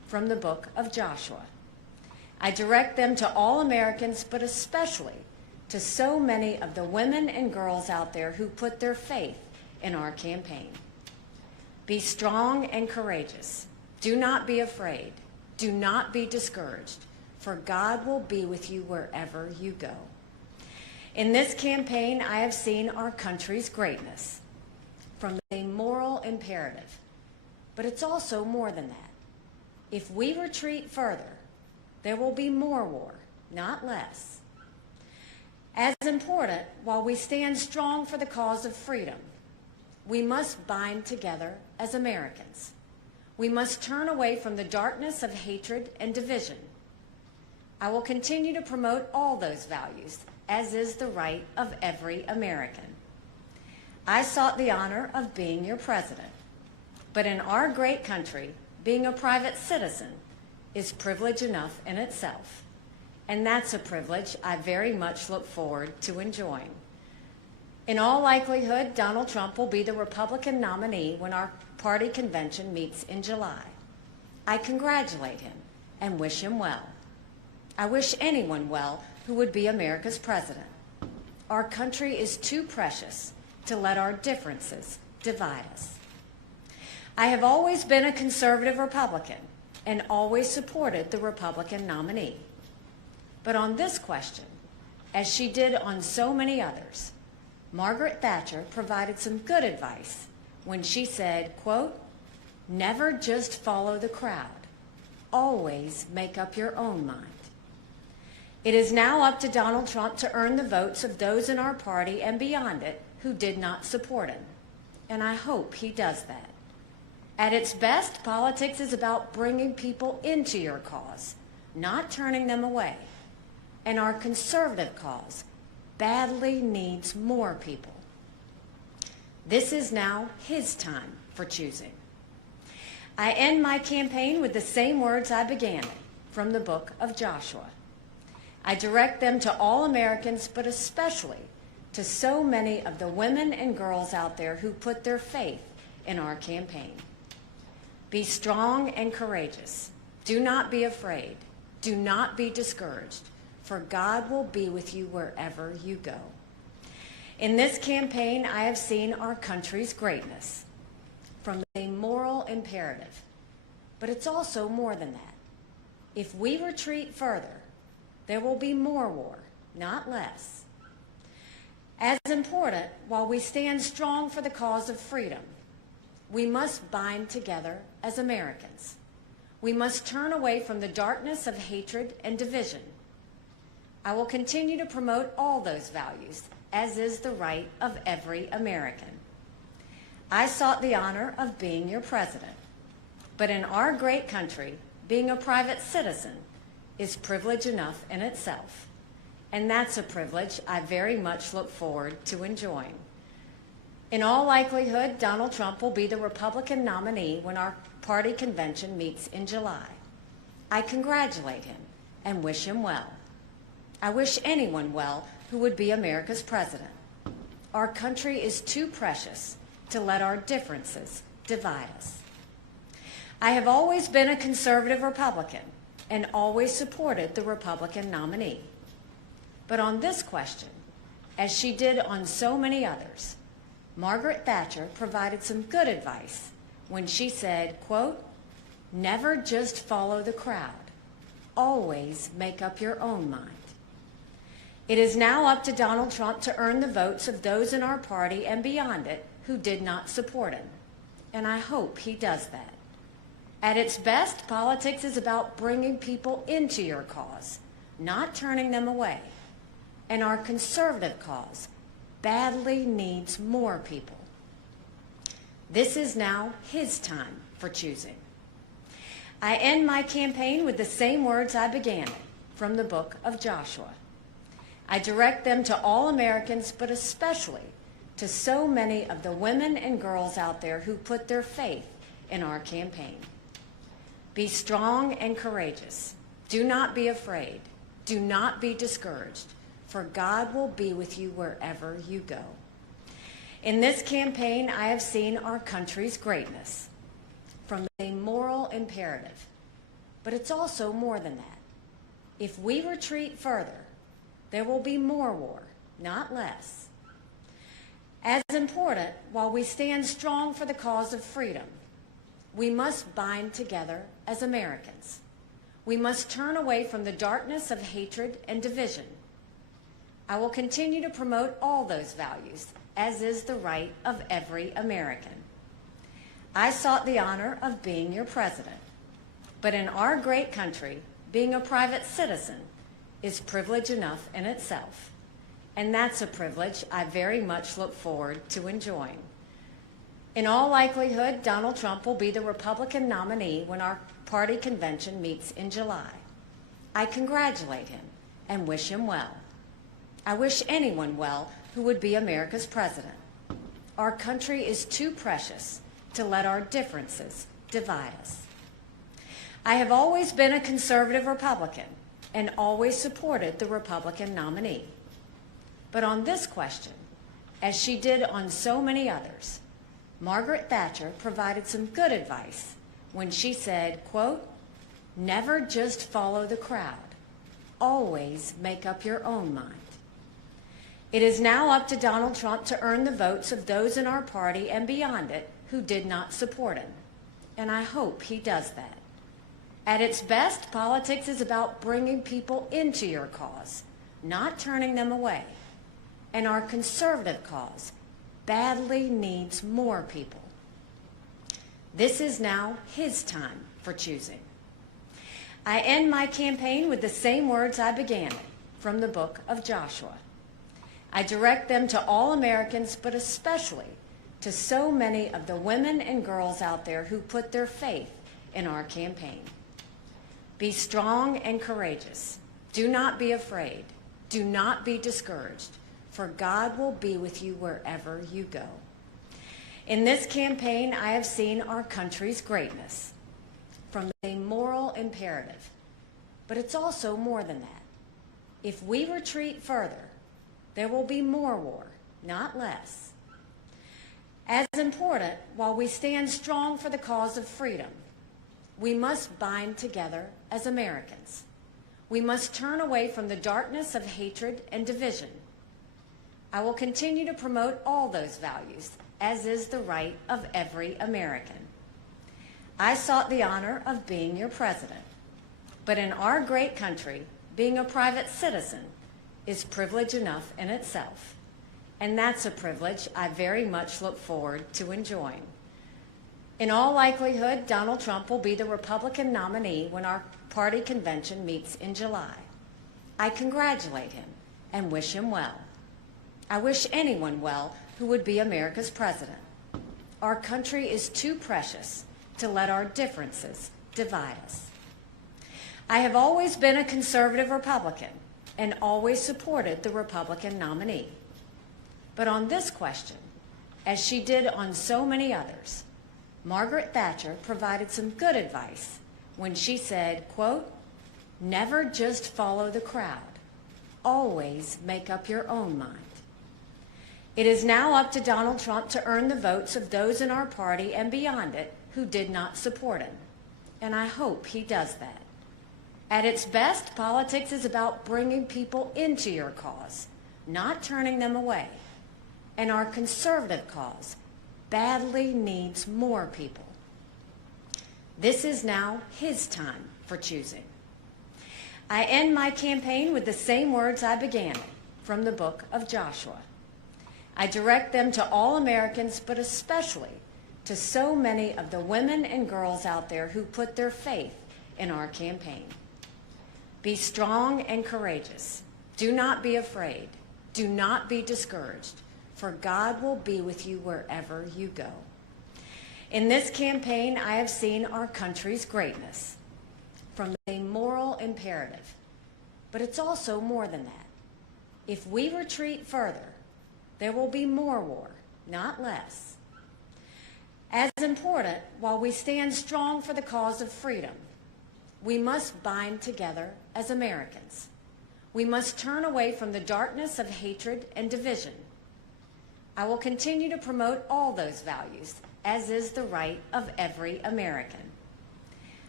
from the book of Joshua. I direct them to all Americans, but especially to so many of the women and girls out there who put their faith in our campaign. Be strong and courageous. Do not be afraid. Do not be discouraged, for God will be with you wherever you go. In this campaign, I have seen our country's greatness from a moral imperative, but it's also more than that. If we retreat further, there will be more war, not less. As important, while we stand strong for the cause of freedom, we must bind together as Americans. We must turn away from the darkness of hatred and division. I will continue to promote all those values, as is the right of every American. I sought the honor of being your president, but in our great country, being a private citizen is privilege enough in itself, and that's a privilege I very much look forward to enjoying. In all likelihood, Donald Trump will be the Republican nominee when our party convention meets in July. I congratulate him and wish him well. I wish anyone well who would be America's president. Our country is too precious to let our differences divide us. I have always been a conservative Republican and always supported the Republican nominee. But on this question, as she did on so many others, Margaret Thatcher provided some good advice when she said, quote, "Never just follow the crowd. Always make up your own mind." It is now up to Donald Trump to earn the votes of those in our party and beyond it who did not support him, and I hope he does that. At its best, politics is about bringing people into your cause, not turning them away, and our conservative cause badly needs more people. This is now his time for choosing. I end my campaign with the same words I began it, from the book of Joshua. I direct them to all Americans, but especially to so many of the women and girls out there who put their faith in our campaign. Be strong and courageous. Do not be afraid. Do not be discouraged, for God will be with you wherever you go. In this campaign, I have seen our country's greatness from a moral imperative, but it's also more than that. If we retreat further, there will be more war, not less. As important, while we stand strong for the cause of freedom, we must bind together as Americans. We must turn away from the darkness of hatred and division. I will continue to promote all those values, as is the right of every American. I sought the honor of being your president, but in our great country, being a private citizen is privilege enough in itself, and that's a privilege I very much look forward to enjoying. In all likelihood, Donald Trump will be the Republican nominee when our party convention meets in July. I congratulate him and wish him well. I wish anyone well who would be America's president. Our country is too precious to let our differences divide us. I have always been a conservative Republican and always supported the Republican nominee. But on this question, as she did on so many others, Margaret Thatcher provided some good advice when she said, quote, "Never just follow the crowd. Always make up your own mind." It is now up to Donald Trump to earn the votes of those in our party and beyond it who did not support him, and I hope he does that. At its best, politics is about bringing people into your cause, not turning them away, and our conservative cause badly needs more people. This is now his time for choosing. I end my campaign with the same words I began it, from the book of Joshua. I direct them to all Americans, but especially to so many of the women and girls out there who put their faith in our campaign. Be strong and courageous. Do not be afraid. Do not be discouraged, for God will be with you wherever you go. In this campaign, I have seen our country's greatness from a moral imperative, but it's also more than that. If we retreat further, there will be more war, not less. As important, while we stand strong for the cause of freedom, we must bind together as Americans. We must turn away from the darkness of hatred and division. I will continue to promote all those values, as is the right of every American. I sought the honor of being your president, but in our great country, being a private citizen is privilege enough in itself, and that's a privilege I very much look forward to enjoying. In all likelihood, Donald Trump will be the Republican nominee when our party convention meets in July. I congratulate him and wish him well. I wish anyone well who would be America's president. Our country is too precious to let our differences divide us. I have always been a conservative Republican and always supported the Republican nominee. But on this question, as she did on so many others, Margaret Thatcher provided some good advice when she said, quote, "Never just follow the crowd. Always make up your own mind." It is now up to Donald Trump to earn the votes of those in our party and beyond it who did not support him, and I hope he does that. At its best, politics is about bringing people into your cause, not turning them away, and our conservative cause badly needs more people. This is now his time for choosing. I end my campaign with the same words I began it, from the book of Joshua. I direct them to all Americans, but especially to so many of the women and girls out there who put their faith in our campaign. Be strong and courageous. Do not be afraid. Do not be discouraged, for God will be with you wherever you go. In this campaign, I have seen our country's greatness from a moral imperative, but it's also more than that. If we retreat further, there will be more war, not less. As important, while we stand strong for the cause of freedom, we must bind together as Americans. We must turn away from the darkness of hatred and division. I will continue to promote all those values, as is the right of every American. I sought the honor of being your president, but in our great country, being a private citizen is privilege enough in itself, and that's a privilege I very much look forward to enjoying. In all likelihood, Donald Trump will be the Republican nominee when our party convention meets in July. I congratulate him and wish him well. I wish anyone well who would be America's president. Our country is too precious to let our differences divide us. I have always been a conservative Republican and always supported the Republican nominee. But on this question, as she did on so many others, Margaret Thatcher provided some good advice when she said, quote, "Never just follow the crowd. Always make up your own mind." It is now up to Donald Trump to earn the votes of those in our party and beyond it who did not support him, and I hope he does that. At its best, politics is about bringing people into your cause, not turning them away, and our conservative cause badly needs more people. This is now his time for choosing. I end my campaign with the same words I began it, from the book of Joshua. I direct them to all Americans, but especially to so many of the women and girls out there who put their faith in our campaign. Be strong and courageous. Do not be afraid. Do not be discouraged, for God will be with you wherever you go. In this campaign, I have seen our country's greatness from a moral imperative, but it's also more than that. If we retreat further, there will be more war, not less. As important, while we stand strong for the cause of freedom, we must bind together as Americans. We must turn away from the darkness of hatred and division. I will continue to promote all those values, as is the right of every American.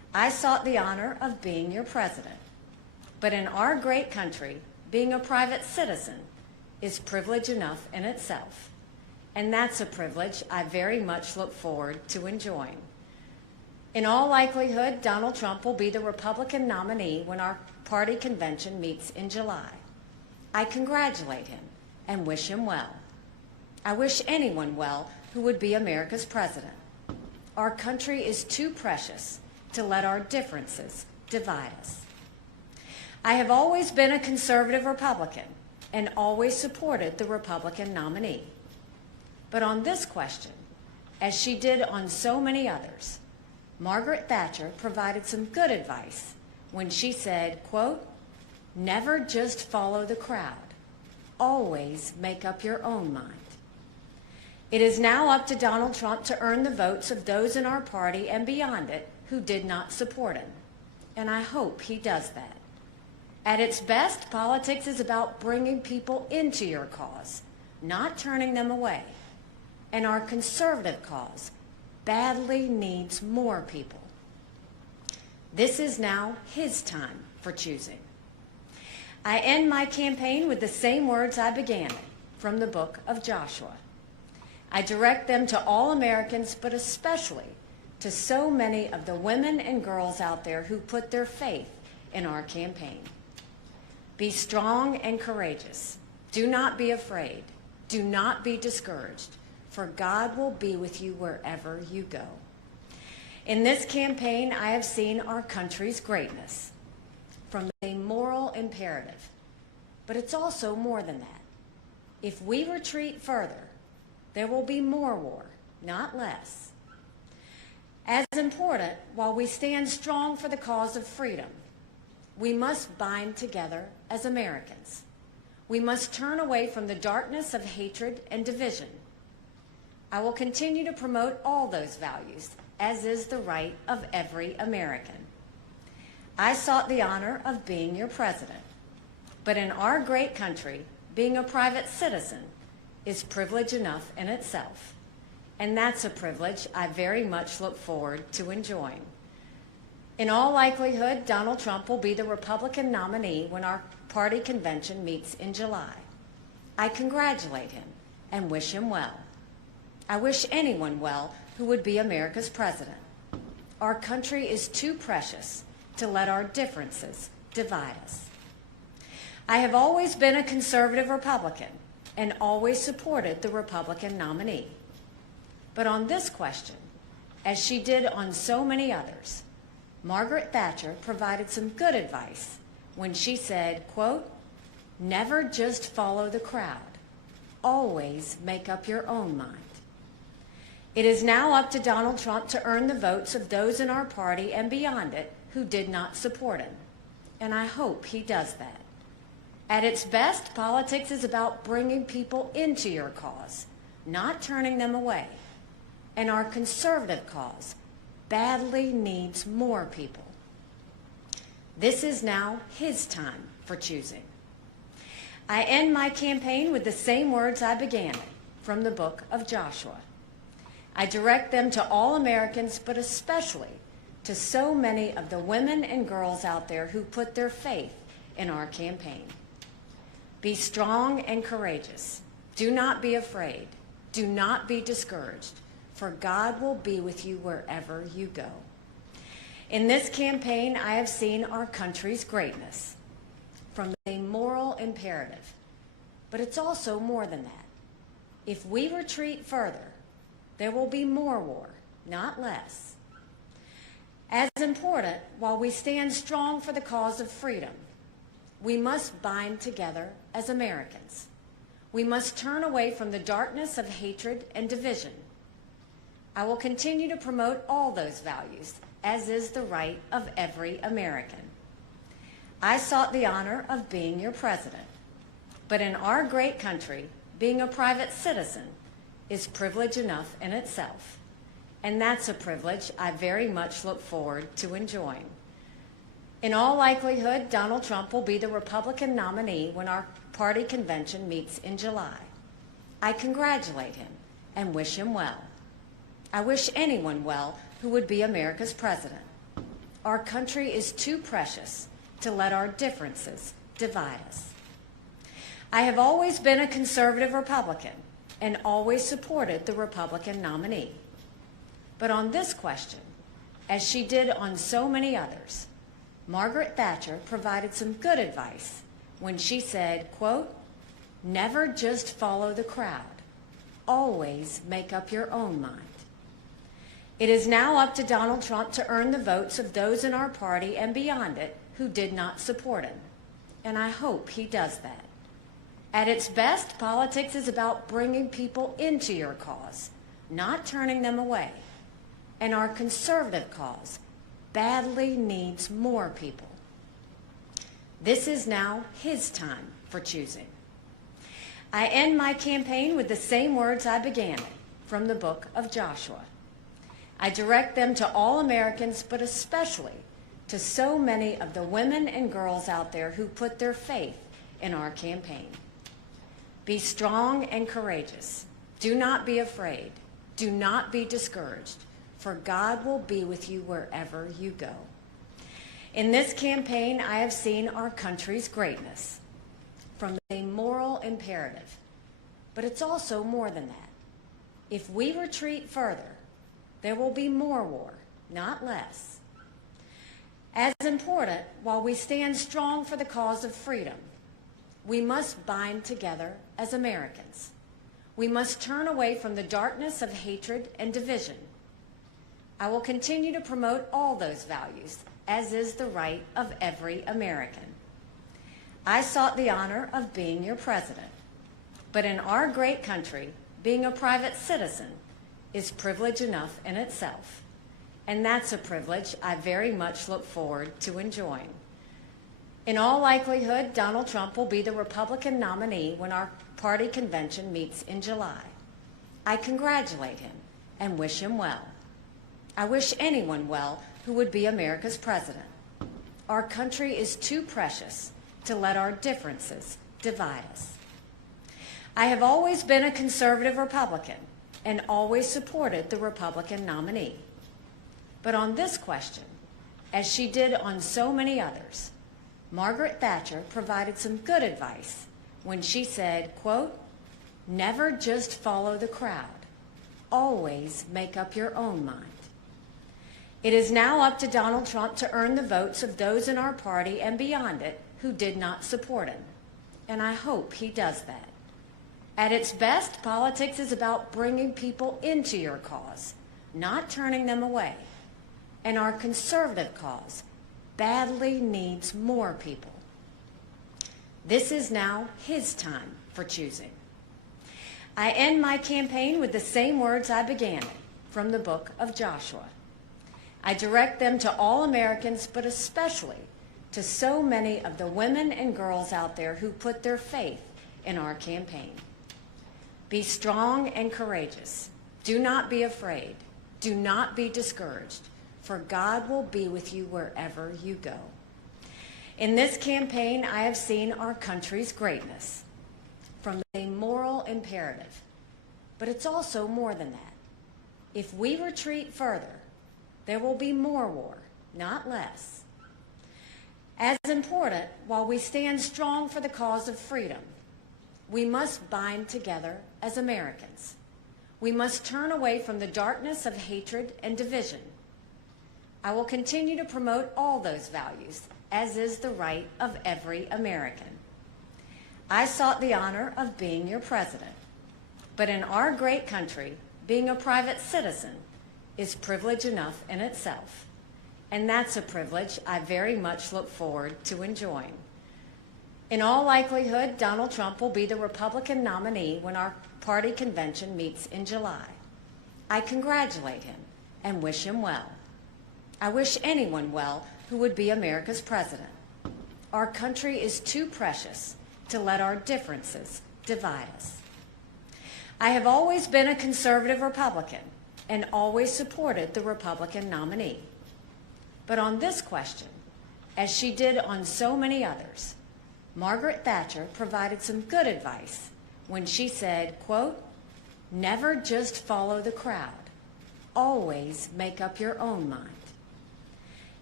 I sought the honor of being your president. But in our great country, being a private citizen is privilege enough in itself. And that's a privilege I very much look forward to enjoying. In all likelihood, Donald Trump will be the Republican nominee when our party convention meets in July. I congratulate him and wish him well. I wish anyone well who would be America's president. Our country is too precious to let our differences divide us. I have always been a conservative Republican and always supported the Republican nominee. But on this question, as she did on so many others, Margaret Thatcher provided some good advice when she said, quote, "Never just follow the crowd. Always make up your own mind." It is now up to Donald Trump to earn the votes of those in our party and beyond it who did not support him. And I hope he does that. At its best, politics is about bringing people into your cause, not turning them away. And our conservative cause badly needs more people. This is now his time for choosing. I end my campaign with the same words I began it, from the book of Joshua. I direct them to all Americans, but especially to so many of the women and girls out there who put their faith in our campaign. Be strong and courageous. Do not be afraid. Do not be discouraged, for God will be with you wherever you go. In this campaign, I have seen our country's greatness from a moral imperative, but it's also more than that. If we retreat further, there will be more war, not less. As important, while we stand strong for the cause of freedom, we must bind together as Americans. We must turn away from the darkness of hatred and division. I will continue to promote all those values, as is the right of every American. I sought the honor of being your president. But in our great country, being a private citizen is privilege enough in itself. And that's a privilege I very much look forward to enjoying. In all likelihood, Donald Trump will be the Republican nominee when our party convention meets in July. I congratulate him and wish him well. I wish anyone well who would be America's president. Our country is too precious to let our differences divide us. I have always been a conservative Republican and always supported the Republican nominee. But on this question, as she did on so many others, Margaret Thatcher provided some good advice when she said, quote, "Never just follow the crowd. Always make up your own mind." It is now up to Donald Trump to earn the votes of those in our party and beyond it who did not support him. And I hope he does that. At its best, politics is about bringing people into your cause, not turning them away. And our conservative cause badly needs more people. This is now his time for choosing. I end my campaign with the same words I began it, from the book of Joshua. I direct them to all Americans, but especially to so many of the women and girls out there who put their faith in our campaign. Be strong and courageous. Do not be afraid. Do not be discouraged, for God will be with you wherever you go. In this campaign, I have seen our country's greatness from a moral imperative, but it's also more than that. If we retreat further, there will be more war, not less. As important, while we stand strong for the cause of freedom, we must bind together as Americans. We must turn away from the darkness of hatred and division. I will continue to promote all those values, as is the right of every American. I sought the honor of being your president. But in our great country, being a private citizen is privilege enough in itself. And that's a privilege I very much look forward to enjoying. In all likelihood, Donald Trump will be the Republican nominee when our party convention meets in July. I congratulate him and wish him well. I wish anyone well who would be America's president. Our country is too precious to let our differences divide us. I have always been a conservative Republican and always supported the Republican nominee. But on this question, as she did on so many others, Margaret Thatcher provided some good advice when she said, quote, "Never just follow the crowd. Always make up your own mind." It is now up to Donald Trump to earn the votes of those in our party and beyond it who did not support him, and I hope he does that. At its best, politics is about bringing people into your cause, not turning them away. And our conservative cause badly needs more people. This is now his time for choosing. I end my campaign with the same words I began it, from the book of Joshua. I direct them to all Americans, but especially to so many of the women and girls out there who put their faith in our campaign. Be strong and courageous. Do not be afraid. Do not be discouraged, for God will be with you wherever you go. In this campaign, I have seen our country's greatness from a moral imperative, but it's also more than that. If we retreat further, there will be more war, not less. As important, while we stand strong for the cause of freedom, we must bind together as Americans. We must turn away from the darkness of hatred and division. I will continue to promote all those values, as is the right of every American. I sought the honor of being your president, but in our great country, being a private citizen is privilege enough in itself, and that's a privilege I very much look forward to enjoying. In all likelihood, Donald Trump will be the Republican nominee when our party convention meets in July. I congratulate him and wish him well. I wish anyone well who would be America's president. Our country is too precious to let our differences divide us. I have always been a conservative Republican and always supported the Republican nominee. But on this question, as she did on so many others, Margaret Thatcher provided some good advice when she said, quote, "Never just follow the crowd. Always make up your own mind." It is now up to Donald Trump to earn the votes of those in our party and beyond it who did not support him, and I hope he does that. At its best, politics is about bringing people into your cause, not turning them away, and our conservative cause badly needs more people. This is now his time for choosing. I end my campaign with the same words I began it, from the book of Joshua. I direct them to all Americans, but especially to so many of the women and girls out there who put their faith in our campaign. Be strong and courageous. Do not be afraid. Do not be discouraged, for God will be with you wherever you go. In this campaign, I have seen our country's greatness from a moral imperative, but it's also more than that. If we retreat further, there will be more war, not less. As important, while we stand strong for the cause of freedom, we must bind together as Americans. We must turn away from the darkness of hatred and division. I will continue to promote all those values, as is the right of every American. I sought the honor of being your president, but in our great country, being a private citizen is privilege enough in itself, and that's a privilege I very much look forward to enjoying. In all likelihood, Donald Trump will be the Republican nominee when our party convention meets in July. I congratulate him and wish him well. I wish anyone well who would be America's president. Our country is too precious to let our differences divide us. I have always been a conservative Republican and always supported the Republican nominee. But on this question, as she did on so many others, Margaret Thatcher provided some good advice when she said, quote, "Never just follow the crowd. Always make up your own mind."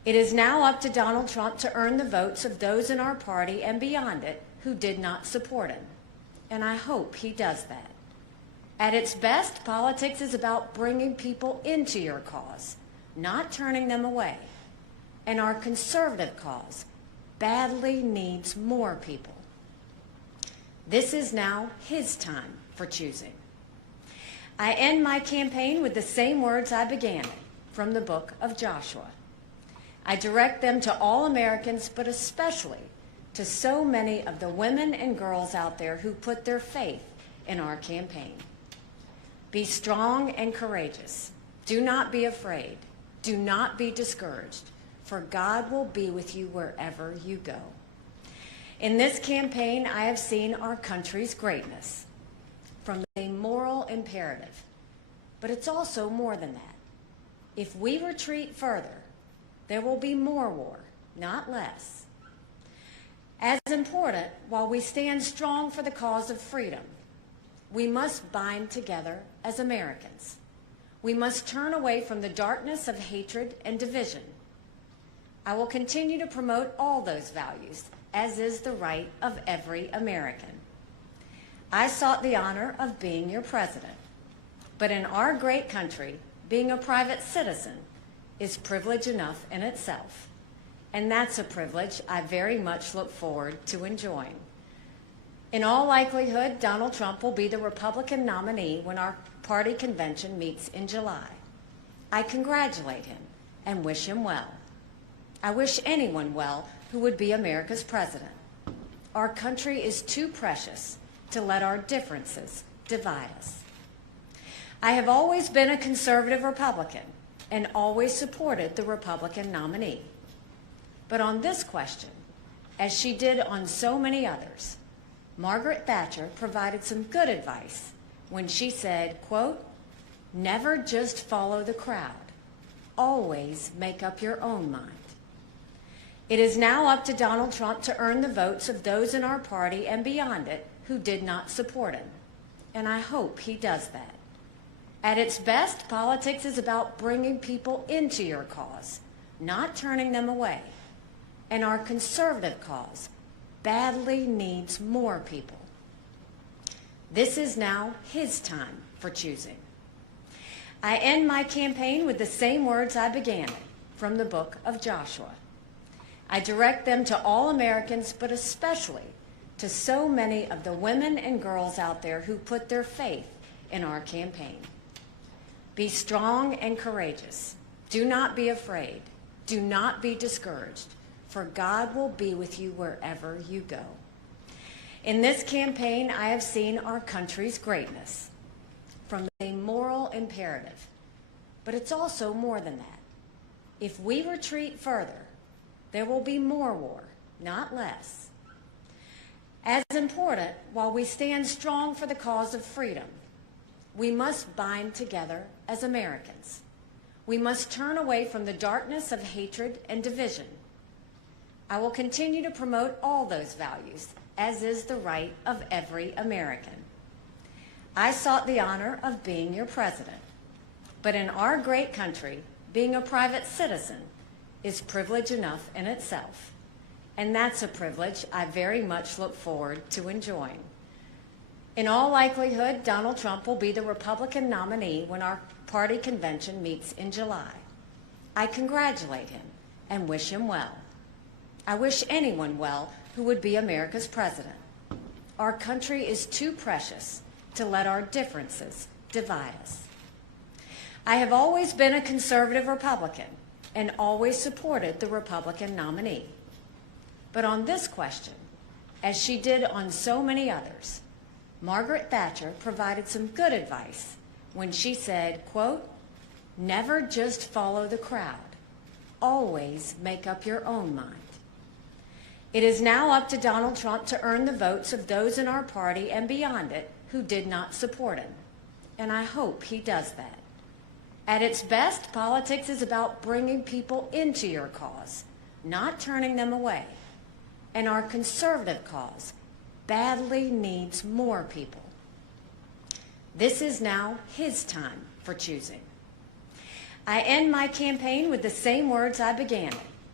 It is now up to Donald Trump to earn the votes of those in our party and beyond it who did not support him. And I hope he does that. At its best, politics is about bringing people into your cause, not turning them away. And our conservative cause badly needs more people. This is now his time for choosing. I end my campaign with the same words I began it, from the book of Joshua. I direct them to all Americans, but especially to so many of the women and girls out there who put their faith in our campaign. Be strong and courageous. Do not be afraid. Do not be discouraged, for God will be with you wherever you go. In this campaign, I have seen our country's greatness from a moral imperative, but it's also more than that. If we retreat further, there will be more war, not less. As important, while we stand strong for the cause of freedom, we must bind together as Americans. We must turn away from the darkness of hatred and division. I will continue to promote all those values, as is the right of every American. I sought the honor of being your president, but in our great country, being a private citizen is privilege enough in itself, and that's a privilege I very much look forward to enjoying. In all likelihood, Donald Trump will be the Republican nominee when our party convention meets in July. I congratulate him and wish him well. I wish anyone well who would be America's president. Our country is too precious to let our differences divide us. I have always been a conservative Republican and always supported the Republican nominee. But on this question, as she did on so many others, Margaret Thatcher provided some good advice when she said, quote, "Never just follow the crowd. Always make up your own mind." It is now up to Donald Trump to earn the votes of those in our party and beyond it who did not support him. And I hope he does that. At its best, politics is about bringing people into your cause, not turning them away. And our conservative cause badly needs more people. This is now his time for choosing. I end my campaign with the same words I began it, from the book of Joshua. I direct them to all Americans, but especially to so many of the women and girls out there who put their faith in our campaign. Be strong and courageous. Do not be afraid. Do not be discouraged, for God will be with you wherever you go. In this campaign, I have seen our country's greatness from a moral imperative, but it's also more than that. If we retreat further, there will be more war, not less. As important, while we stand strong for the cause of freedom, we must bind together as Americans. We must turn away from the darkness of hatred and division. I will continue to promote all those values, as is the right of every American. I sought the honor of being your president, but in our great country, being a private citizen is privilege enough in itself, and that's a privilege I very much look forward to enjoying. In all likelihood, Donald Trump will be the Republican nominee when our party convention meets in July. I congratulate him and wish him well. I wish anyone well who would be America's president. Our country is too precious to let our differences divide us. I have always been a conservative Republican and always supported the Republican nominee. But on this question, as she did on so many others, Margaret Thatcher provided some good advice when she said, quote, "Never just follow the crowd. Always make up your own mind." It is now up to Donald Trump to earn the votes of those in our party and beyond it who did not support him. And I hope he does that. At its best, politics is about bringing people into your cause, not turning them away. And our conservative cause badly needs more people. This is now his time for choosing. I end my campaign with the same words I began it,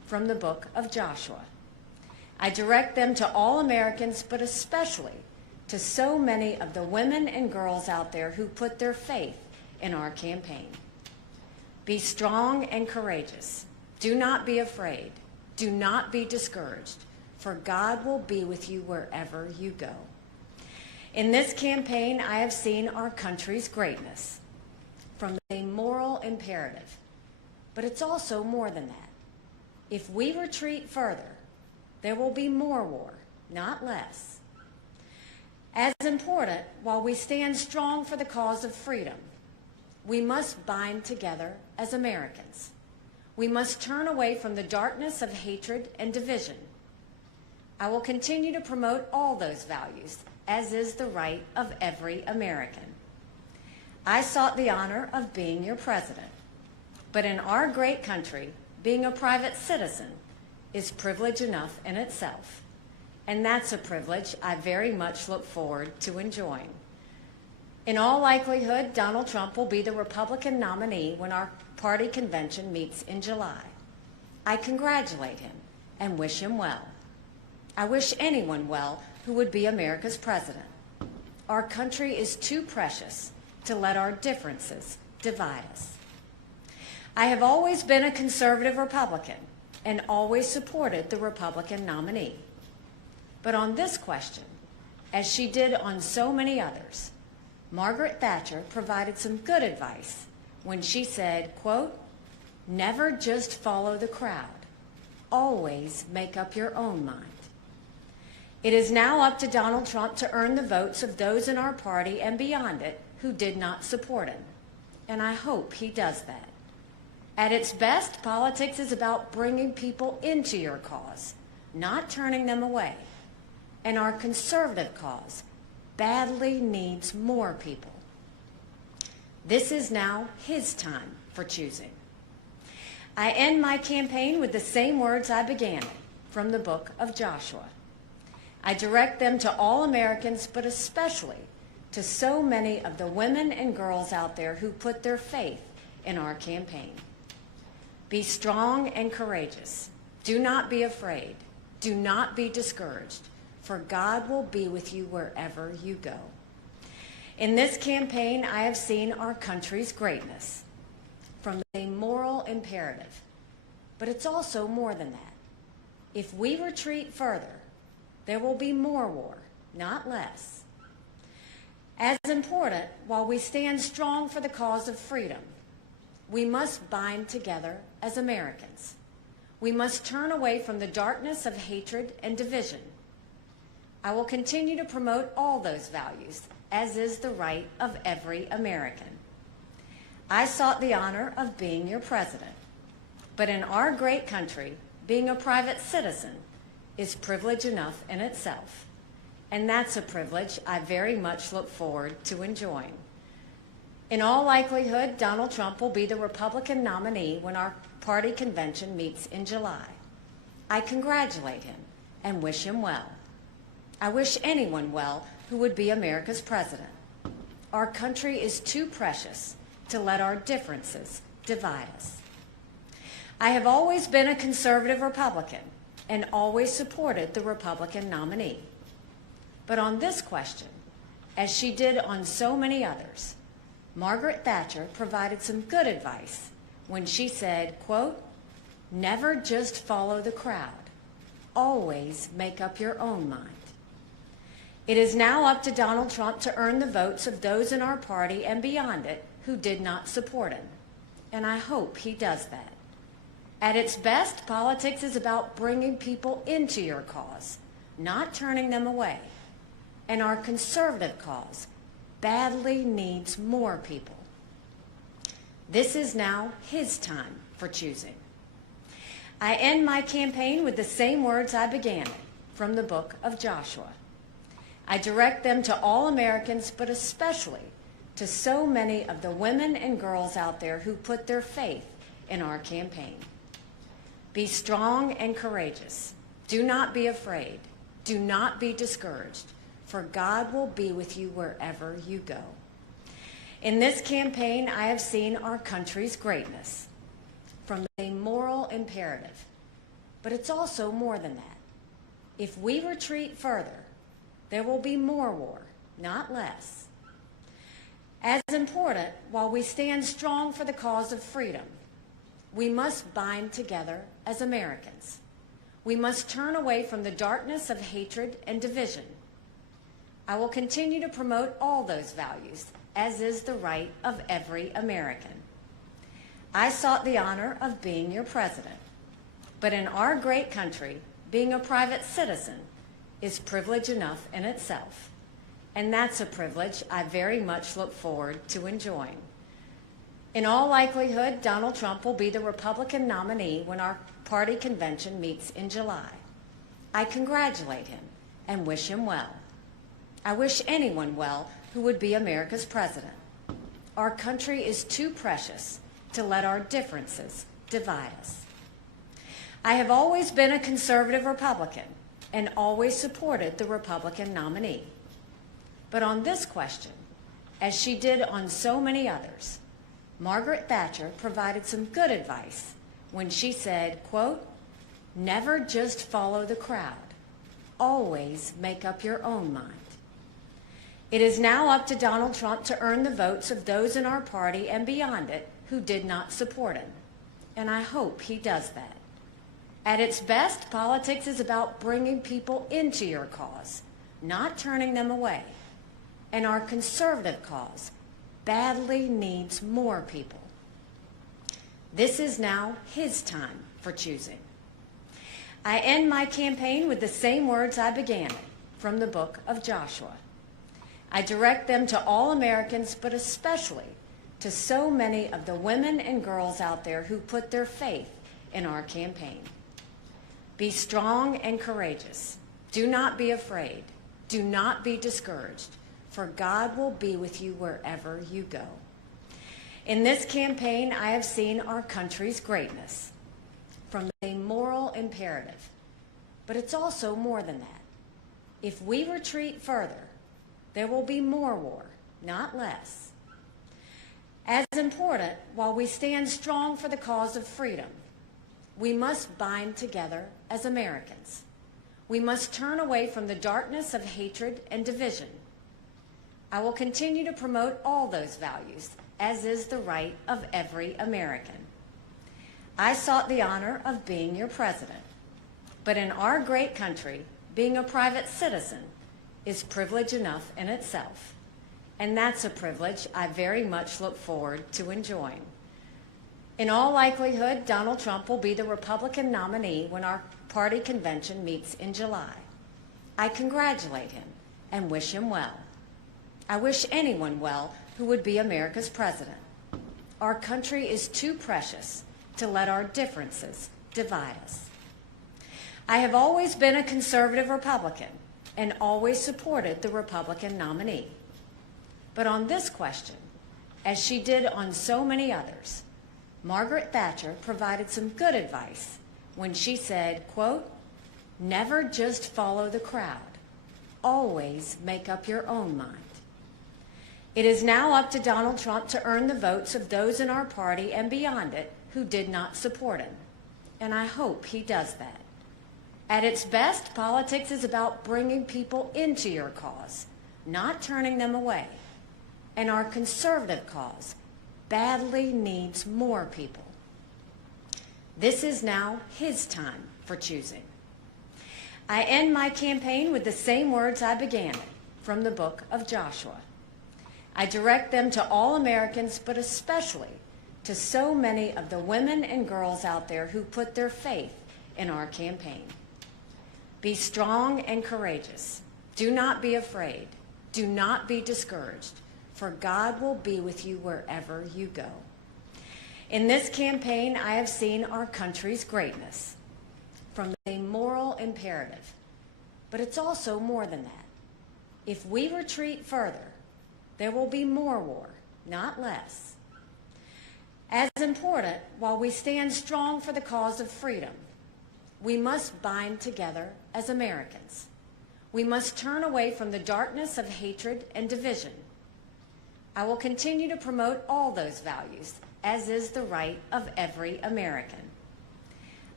from the book of Joshua. I direct them to all Americans, but especially to so many of the women and girls out there who put their faith in our campaign. Be strong and courageous. Do not be afraid. Do not be discouraged, for God will be with you wherever you go. In this campaign, I have seen our country's greatness from a moral imperative, but it's also more than that. If we retreat further, there will be more war, not less. As important, while we stand strong for the cause of freedom, we must bind together as Americans. We must turn away from the darkness of hatred and division. I will continue to promote all those values, as is the right of every American. I sought the honor of being your president, but in our great country, being a private citizen is privilege enough in itself, and that's a privilege I very much look forward to enjoying. In all likelihood, Donald Trump will be the Republican nominee when our party convention meets in July. I congratulate him and wish him well. I wish anyone well who would be America's president. Our country is too precious to let our differences divide us. I have always been a conservative Republican and always supported the Republican nominee. But on this question, as she did on so many others, Margaret Thatcher provided some good advice when she said, quote, "Never just follow the crowd. Always make up your own mind." It is now up to Donald Trump to earn the votes of those in our party and beyond it who did not support him, and I hope he does that. At its best, politics is about bringing people into your cause, not turning them away, and our conservative cause badly needs more people. This is now his time for choosing. I end my campaign with the same words I began it, from the book of Joshua. I direct them to all Americans, but especially to so many of the women and girls out there who put their faith in our campaign. Be strong and courageous. Do not be afraid. Do not be discouraged, for God will be with you wherever you go. In this campaign, I have seen our country's greatness from a moral imperative, but it's also more than that. If we retreat further, there will be more war, not less. As important, while we stand strong for the cause of freedom, we must bind together as Americans. We must turn away from the darkness of hatred and division. I will continue to promote all those values, as is the right of every American. I sought the honor of being your president, but in our great country, being a private citizen is privilege enough in itself, and that's a privilege I very much look forward to enjoying. In all likelihood, Donald Trump will be the Republican nominee when our party convention meets in July. I congratulate him and wish him well. I wish anyone well who would be America's president. Our country is too precious to let our differences divide us. I have always been a conservative Republican and always supported the Republican nominee. But on this question, as she did on so many others, Margaret Thatcher provided some good advice when she said, quote, "Never just follow the crowd. Always make up your own mind." It is now up to Donald Trump to earn the votes of those in our party and beyond it who did not support him, and I hope he does that. At its best, politics is about bringing people into your cause, not turning them away, and our conservative cause badly needs more people. This is now his time for choosing. I end my campaign with the same words I began it, from the book of Joshua. I direct them to all Americans, but especially to so many of the women and girls out there who put their faith in our campaign. Be strong and courageous. Do not be afraid. Do not be discouraged, for God will be with you wherever you go. In this campaign, I have seen our country's greatness from a moral imperative, but it's also more than that. If we retreat further, there will be more war, not less. As important, while we stand strong for the cause of freedom, we must bind together as Americans. We must turn away from the darkness of hatred and division. I will continue to promote all those values, as is the right of every American. I sought the honor of being your president, but in our great country, being a private citizen is privilege enough in itself, and that's a privilege I very much look forward to enjoying. In all likelihood, Donald Trump will be the Republican nominee when our party convention meets in July. I congratulate him and wish him well. I wish anyone well who would be America's president. Our country is too precious to let our differences divide us. I have always been a conservative Republican and always supported the Republican nominee. But on this question, as she did on so many others, Margaret Thatcher provided some good advice when she said, quote, "Never just follow the crowd. Always make up your own mind." It is now up to Donald Trump to earn the votes of those in our party and beyond it who did not support him, and I hope he does that. At its best, politics is about bringing people into your cause, not turning them away, and our conservative cause badly needs more people. This is now his time for choosing. I end my campaign with the same words I began it, from the book of Joshua. I direct them to all Americans, but especially to so many of the women and girls out there who put their faith in our campaign. Be strong and courageous. Do not be afraid. Do not be discouraged, for God will be with you wherever you go. In this campaign, I have seen our country's greatness from a moral imperative, but it's also more than that. If we retreat further, there will be more war, not less. As important, while we stand strong for the cause of freedom, we must bind together as Americans. We must turn away from the darkness of hatred and division. I will continue to promote all those values, as is the right of every American. I sought the honor of being your president, but in our great country, being a private citizen is privilege enough in itself, and that's a privilege I very much look forward to enjoying. In all likelihood, Donald Trump will be the Republican nominee when our party convention meets in July. I congratulate him and wish him well. I wish anyone well who would be America's president. Our country is too precious to let our differences divide us. I have always been a conservative Republican and always supported the Republican nominee. But on this question, as she did on so many others, Margaret Thatcher provided some good advice when she said, quote, "Never just follow the crowd. Always make up your own mind." It is now up to Donald Trump to earn the votes of those in our party and beyond it who did not support him, and I hope he does that. At its best, politics is about bringing people into your cause, not turning them away, and our conservative cause badly needs more people. This is now his time for choosing. I end my campaign with the same words I began it, from the book of Joshua. I direct them to all Americans, but especially to so many of the women and girls out there who put their faith in our campaign. Be strong and courageous. Do not be afraid. Do not be discouraged, for God will be with you wherever you go. In this campaign, I have seen our country's greatness from a moral imperative, but it's also more than that. If we retreat further, there will be more war, not less. As important, while we stand strong for the cause of freedom, we must bind together as Americans. We must turn away from the darkness of hatred and division. I will continue to promote all those values, as is the right of every American.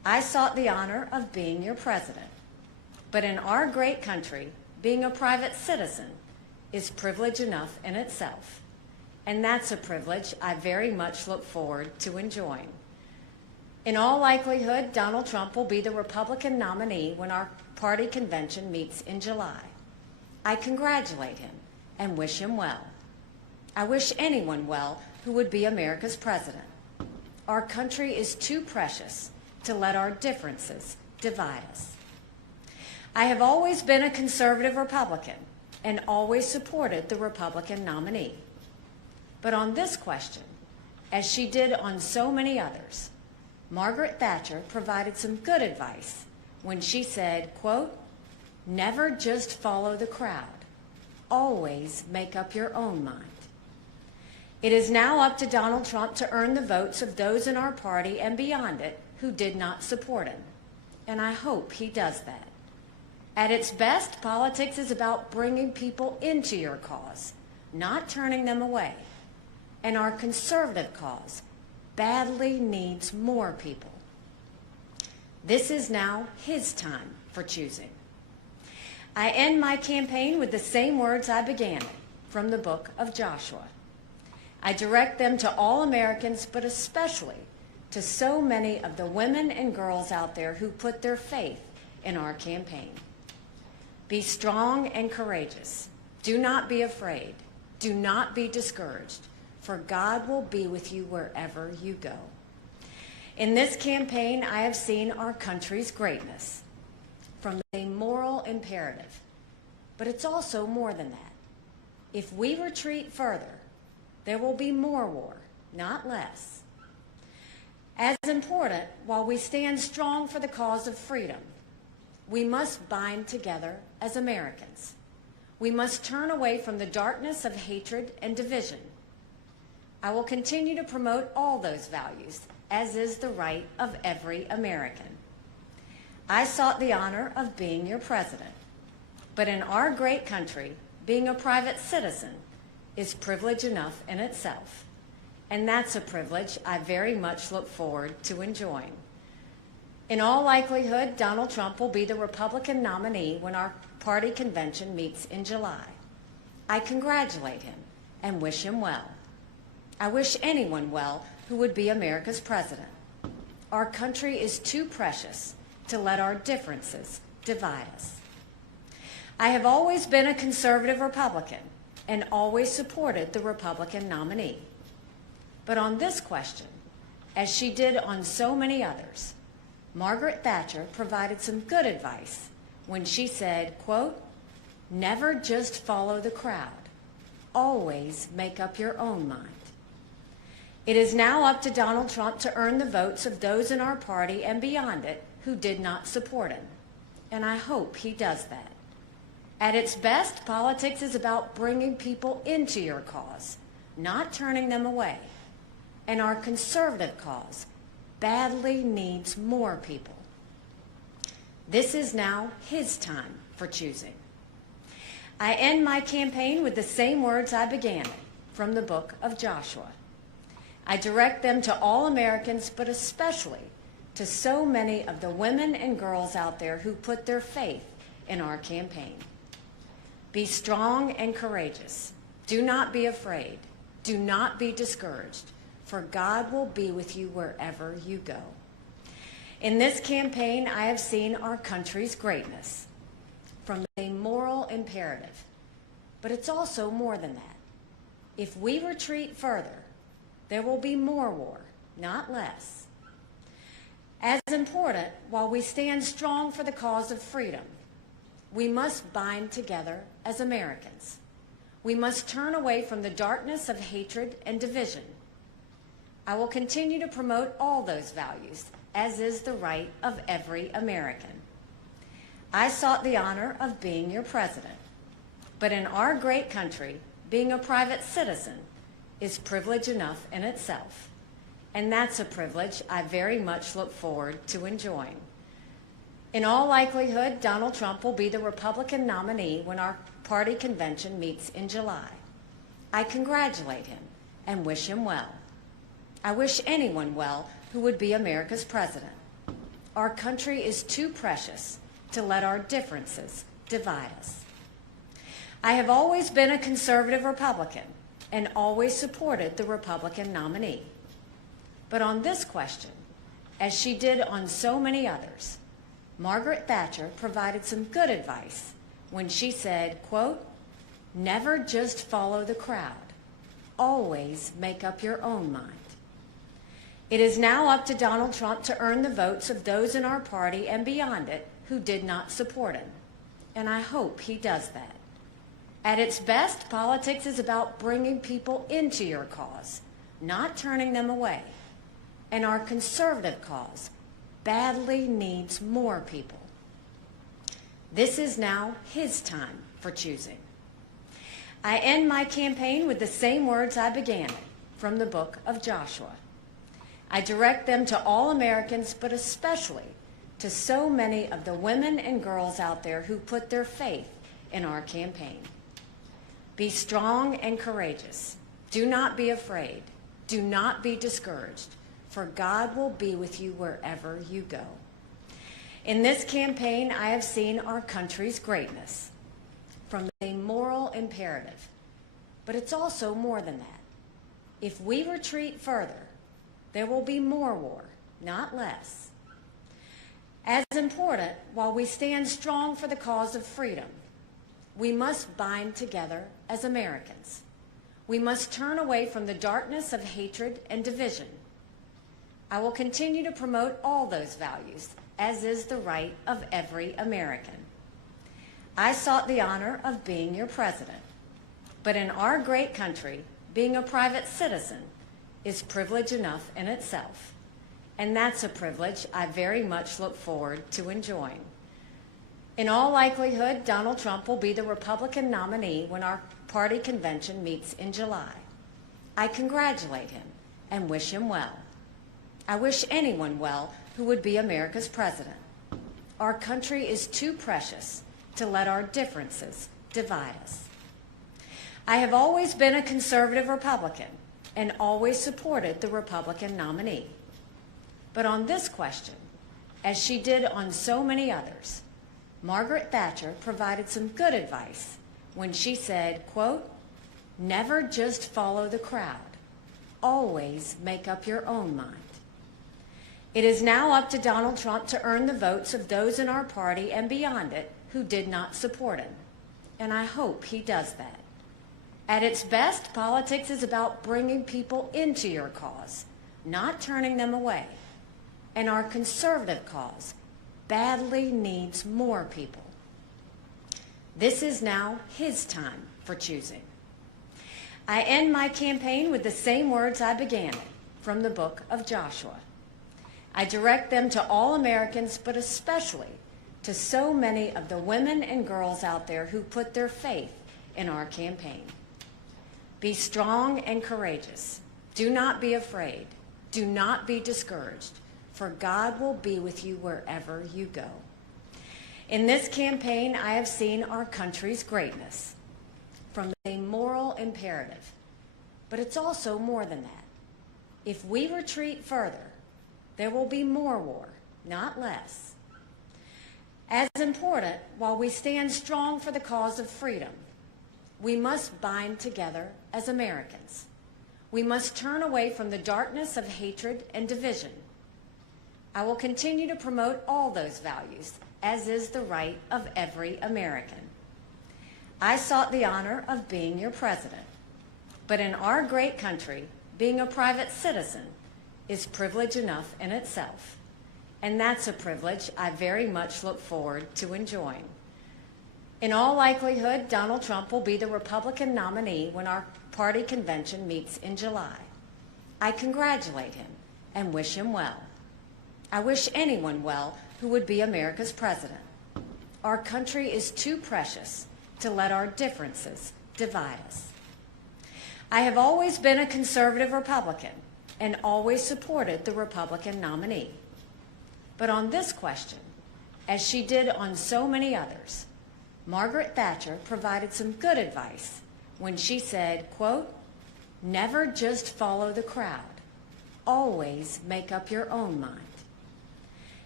I sought the honor of being your president. But in our great country, being a private citizen is privilege enough in itself. And that's a privilege I very much look forward to enjoying. In all likelihood, Donald Trump will be the Republican nominee when our party convention meets in July. I congratulate him and wish him well. I wish anyone well who would be America's president. Our country is too precious to let our differences divide us. I have always been a conservative Republican and always supported the Republican nominee. But on this question, as she did on so many others, Margaret Thatcher provided some good advice when she said, quote, "Never just follow the crowd. Always make up your own mind." It is now up to Donald Trump to earn the votes of those in our party and beyond it who did not support him. And I hope he does that. At its best, politics is about bringing people into your cause, not turning them away. And our conservative cause badly needs more people. This is now his time for choosing. I end my campaign with the same words I began it, from the book of Joshua. I direct them to all Americans, but especially to so many of the women and girls out there who put their faith in our campaign. Be strong and courageous. Do not be afraid. Do not be discouraged, for God will be with you wherever you go. In this campaign, I have seen our country's greatness from a moral imperative, but it's also more than that. If we retreat further, there will be more war, not less. As important, while we stand strong for the cause of freedom, we must bind together as Americans. We must turn away from the darkness of hatred and division. I will continue to promote all those values, as is the right of every American. I sought the honor of being your president. But in our great country, being a private citizen is privilege enough in itself. And that's a privilege I very much look forward to enjoying. In all likelihood, Donald Trump will be the Republican nominee when our party convention meets in July. I congratulate him and wish him well. I wish anyone well who would be America's president. Our country is too precious to let our differences divide us. I have always been a conservative Republican and always supported the Republican nominee. But on this question, as she did on so many others, Margaret Thatcher provided some good advice when she said, quote, "Never just follow the crowd. Always make up your own mind." It is now up to Donald Trump to earn the votes of those in our party and beyond it who did not support him. And I hope he does that. At its best, politics is about bringing people into your cause, not turning them away. And our conservative cause badly needs more people. This is now his time for choosing. I end my campaign with the same words I began it, from the book of Joshua. I direct them to all Americans, but especially to so many of the women and girls out there who put their faith in our campaign. Be strong and courageous. Do not be afraid. Do not be discouraged, for God will be with you wherever you go. In this campaign, I have seen our country's greatness from a moral imperative, but it's also more than that. If we retreat further, there will be more war, not less. As important, while we stand strong for the cause of freedom, we must bind together as Americans. We must turn away from the darkness of hatred and division. I will continue to promote all those values, as is the right of every American. I sought the honor of being your president. But in our great country, being a private citizen is privilege enough in itself. And that's a privilege I very much look forward to enjoying. In all likelihood, Donald Trump will be the Republican nominee when our party convention meets in July. I congratulate him and wish him well. I wish anyone well who would be America's president. our country is too precious to let our differences divide us. I have always been a conservative Republican and always supported the Republican nominee. But on this question, as she did on so many others, Margaret Thatcher provided some good advice when she said, quote, "Never just follow the crowd. Always make up your own mind." It is now up to Donald Trump to earn the votes of those in our party and beyond it who did not support him, and I hope he does that. At its best, politics is about bringing people into your cause, not turning them away. And our conservative cause badly needs more people. This is now his time for choosing. I end my campaign with the same words I began it, from the book of Joshua. I direct them to all Americans, but especially to so many of the women and girls out there who put their faith in our campaign. Be strong and courageous. Do not be afraid. Do not be discouraged, for God will be with you wherever you go. In this campaign, I have seen our country's greatness from a moral imperative, but it's also more than that. If we retreat further, there will be more war, not less. As important, while we stand strong for the cause of freedom, we must bind together as Americans. We must turn away from the darkness of hatred and division. I will continue to promote all those values, as is the right of every American. I sought the honor of being your president, but in our great country, being a private citizen is privilege enough in itself, and that's a privilege I very much look forward to enjoying. In all likelihood, Donald Trump will be the Republican nominee when our party convention meets in July. I congratulate him and wish him well. I wish anyone well who would be America's president. Our country is too precious to let our differences divide us. I have always been a conservative Republican and always supported the Republican nominee. But on this question, as she did on so many others, Margaret Thatcher provided some good advice when she said, quote, "Never just follow the crowd. Always make up your own mind." It is now up to Donald Trump to earn the votes of those in our party and beyond it who did not support him, and I hope he does that. At its best, politics is about bringing people into your cause, not turning them away, and our conservative cause badly needs more people. This is now his time for choosing. I end my campaign with the same words I began it, from the book of Joshua. I direct them to all Americans, but especially to so many of the women and girls out there who put their faith in our campaign. Be strong and courageous. Do not be afraid. Do not be discouraged, for God will be with you wherever you go. In this campaign, I have seen our country's greatness from a moral imperative, but it's also more than that. If we retreat further, there will be more war, not less. As important, while we stand strong for the cause of freedom, we must bind together as Americans. We must turn away from the darkness of hatred and division. I will continue to promote all those values, as is the right of every American. I sought the honor of being your president, but in our great country, being a private citizen is privilege enough in itself, and that's a privilege I very much look forward to enjoying. In all likelihood, Donald Trump will be the Republican nominee when our party convention meets in July. I congratulate him and wish him well. I wish anyone well who would be America's president. Our country is too precious to let our differences divide us. I have always been a conservative Republican and always supported the Republican nominee. But on this question, as she did on so many others, Margaret Thatcher provided some good advice when she said, quote, "Never just follow the crowd. Always make up your own mind."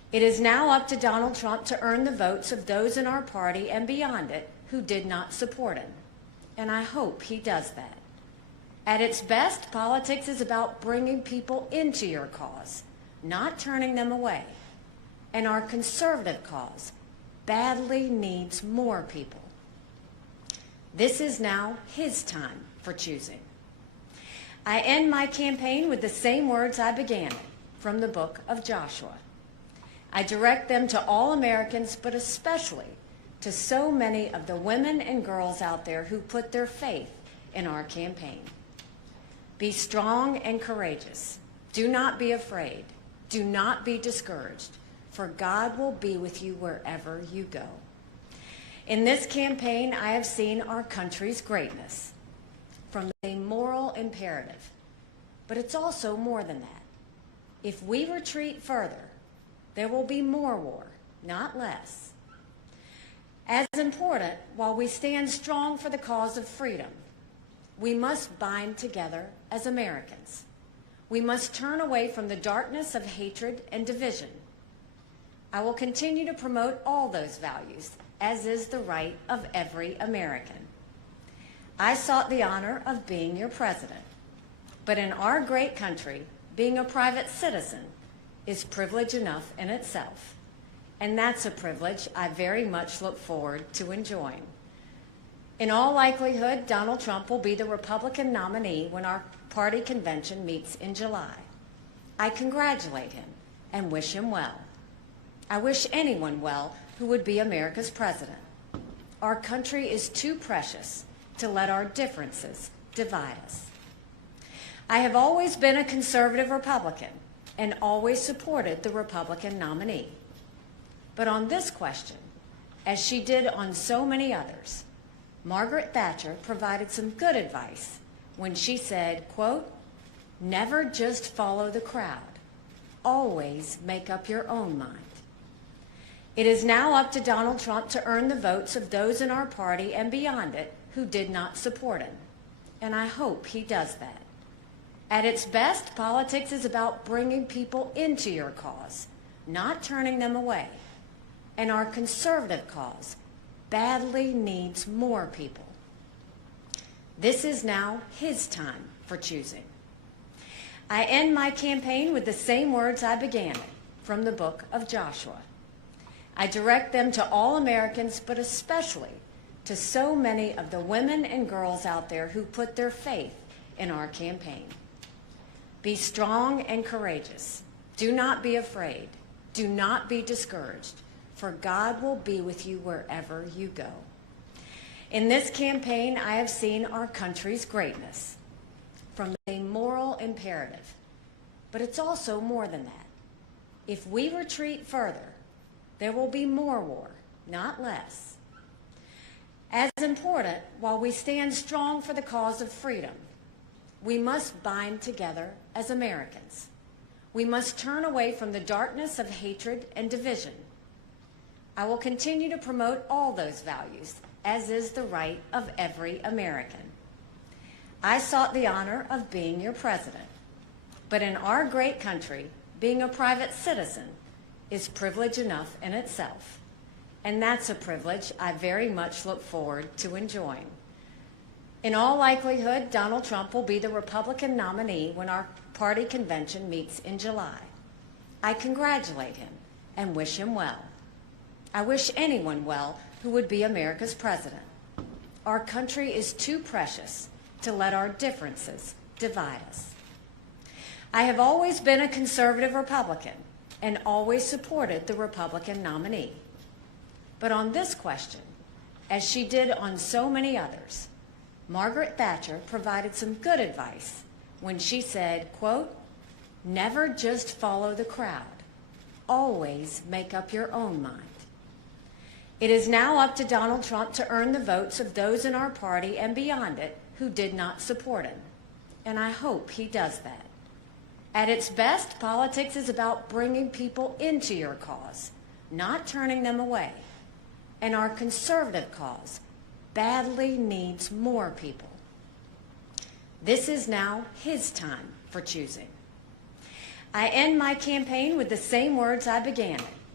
It is now up to Donald Trump to earn the votes of those in our party and beyond it who did not support him. And I hope he does that. At its best, politics is about bringing people into your cause, not turning them away. And our conservative cause badly needs more people. This is now his time for choosing. I end my campaign with the same words I began it, from the book of Joshua. I direct them to all Americans, but especially to so many of the women and girls out there who put their faith in our campaign. Be strong and courageous. Do not be afraid. Do not be discouraged, for God will be with you wherever you go. In this campaign, I have seen our country's greatness from a moral imperative, but it's also more than that. If we retreat further, there will be more war, not less. As important, while we stand strong for the cause of freedom, we must bind together as Americans. We must turn away from the darkness of hatred and division. I will continue to promote all those values, as is the right of every American. I sought the honor of being your president, but in our great country, being a private citizen is privilege enough in itself, and that's a privilege I very much look forward to enjoying. In all likelihood, Donald Trump will be the Republican nominee when our party convention meets in July. I congratulate him and wish him well. I wish anyone well who would be America's president. Our country is too precious to let our differences divide us. I have always been a conservative Republican and always supported the Republican nominee. But on this question, as she did on so many others, Margaret Thatcher provided some good advice when she said, quote, "Never just follow the crowd. Always make up your own mind." It is now up to Donald Trump to earn the votes of those in our party and beyond it who did not support him, and I hope he does that. At its best, politics is about bringing people into your cause, not turning them away, and our conservative cause badly needs more people. This is now his time for choosing. I end my campaign with the same words I began it, from the book of Joshua. I direct them to all Americans, but especially to so many of the women and girls out there who put their faith in our campaign. Be strong and courageous. Do not be afraid. Do not be discouraged, for God will be with you wherever you go. In this campaign, I have seen our country's greatness from a moral imperative, but it's also more than that. If we retreat further, there will be more war, not less. As important, while we stand strong for the cause of freedom, we must bind together as Americans. We must turn away from the darkness of hatred and division. I will continue to promote all those values, as is the right of every American. I sought the honor of being your president, but in our great country, being a private citizen is privilege enough in itself, and that's a privilege I very much look forward to enjoying. In all likelihood, Donald Trump will be the Republican nominee when our party convention meets in July. I congratulate him and wish him well. I wish anyone well who would be America's president. Our country is too precious to let our differences divide us. I have always been a conservative Republican and always supported the Republican nominee. But on this question, as she did on so many others, Margaret Thatcher provided some good advice when she said, quote, "Never just follow the crowd. Always make up your own mind." It is now up to Donald Trump to earn the votes of those in our party and beyond it who did not support him, and I hope he does that. At its best, politics is about bringing people into your cause, not turning them away, and our conservative cause badly needs more people. This is now his time for choosing. I end my campaign with the same words I began it,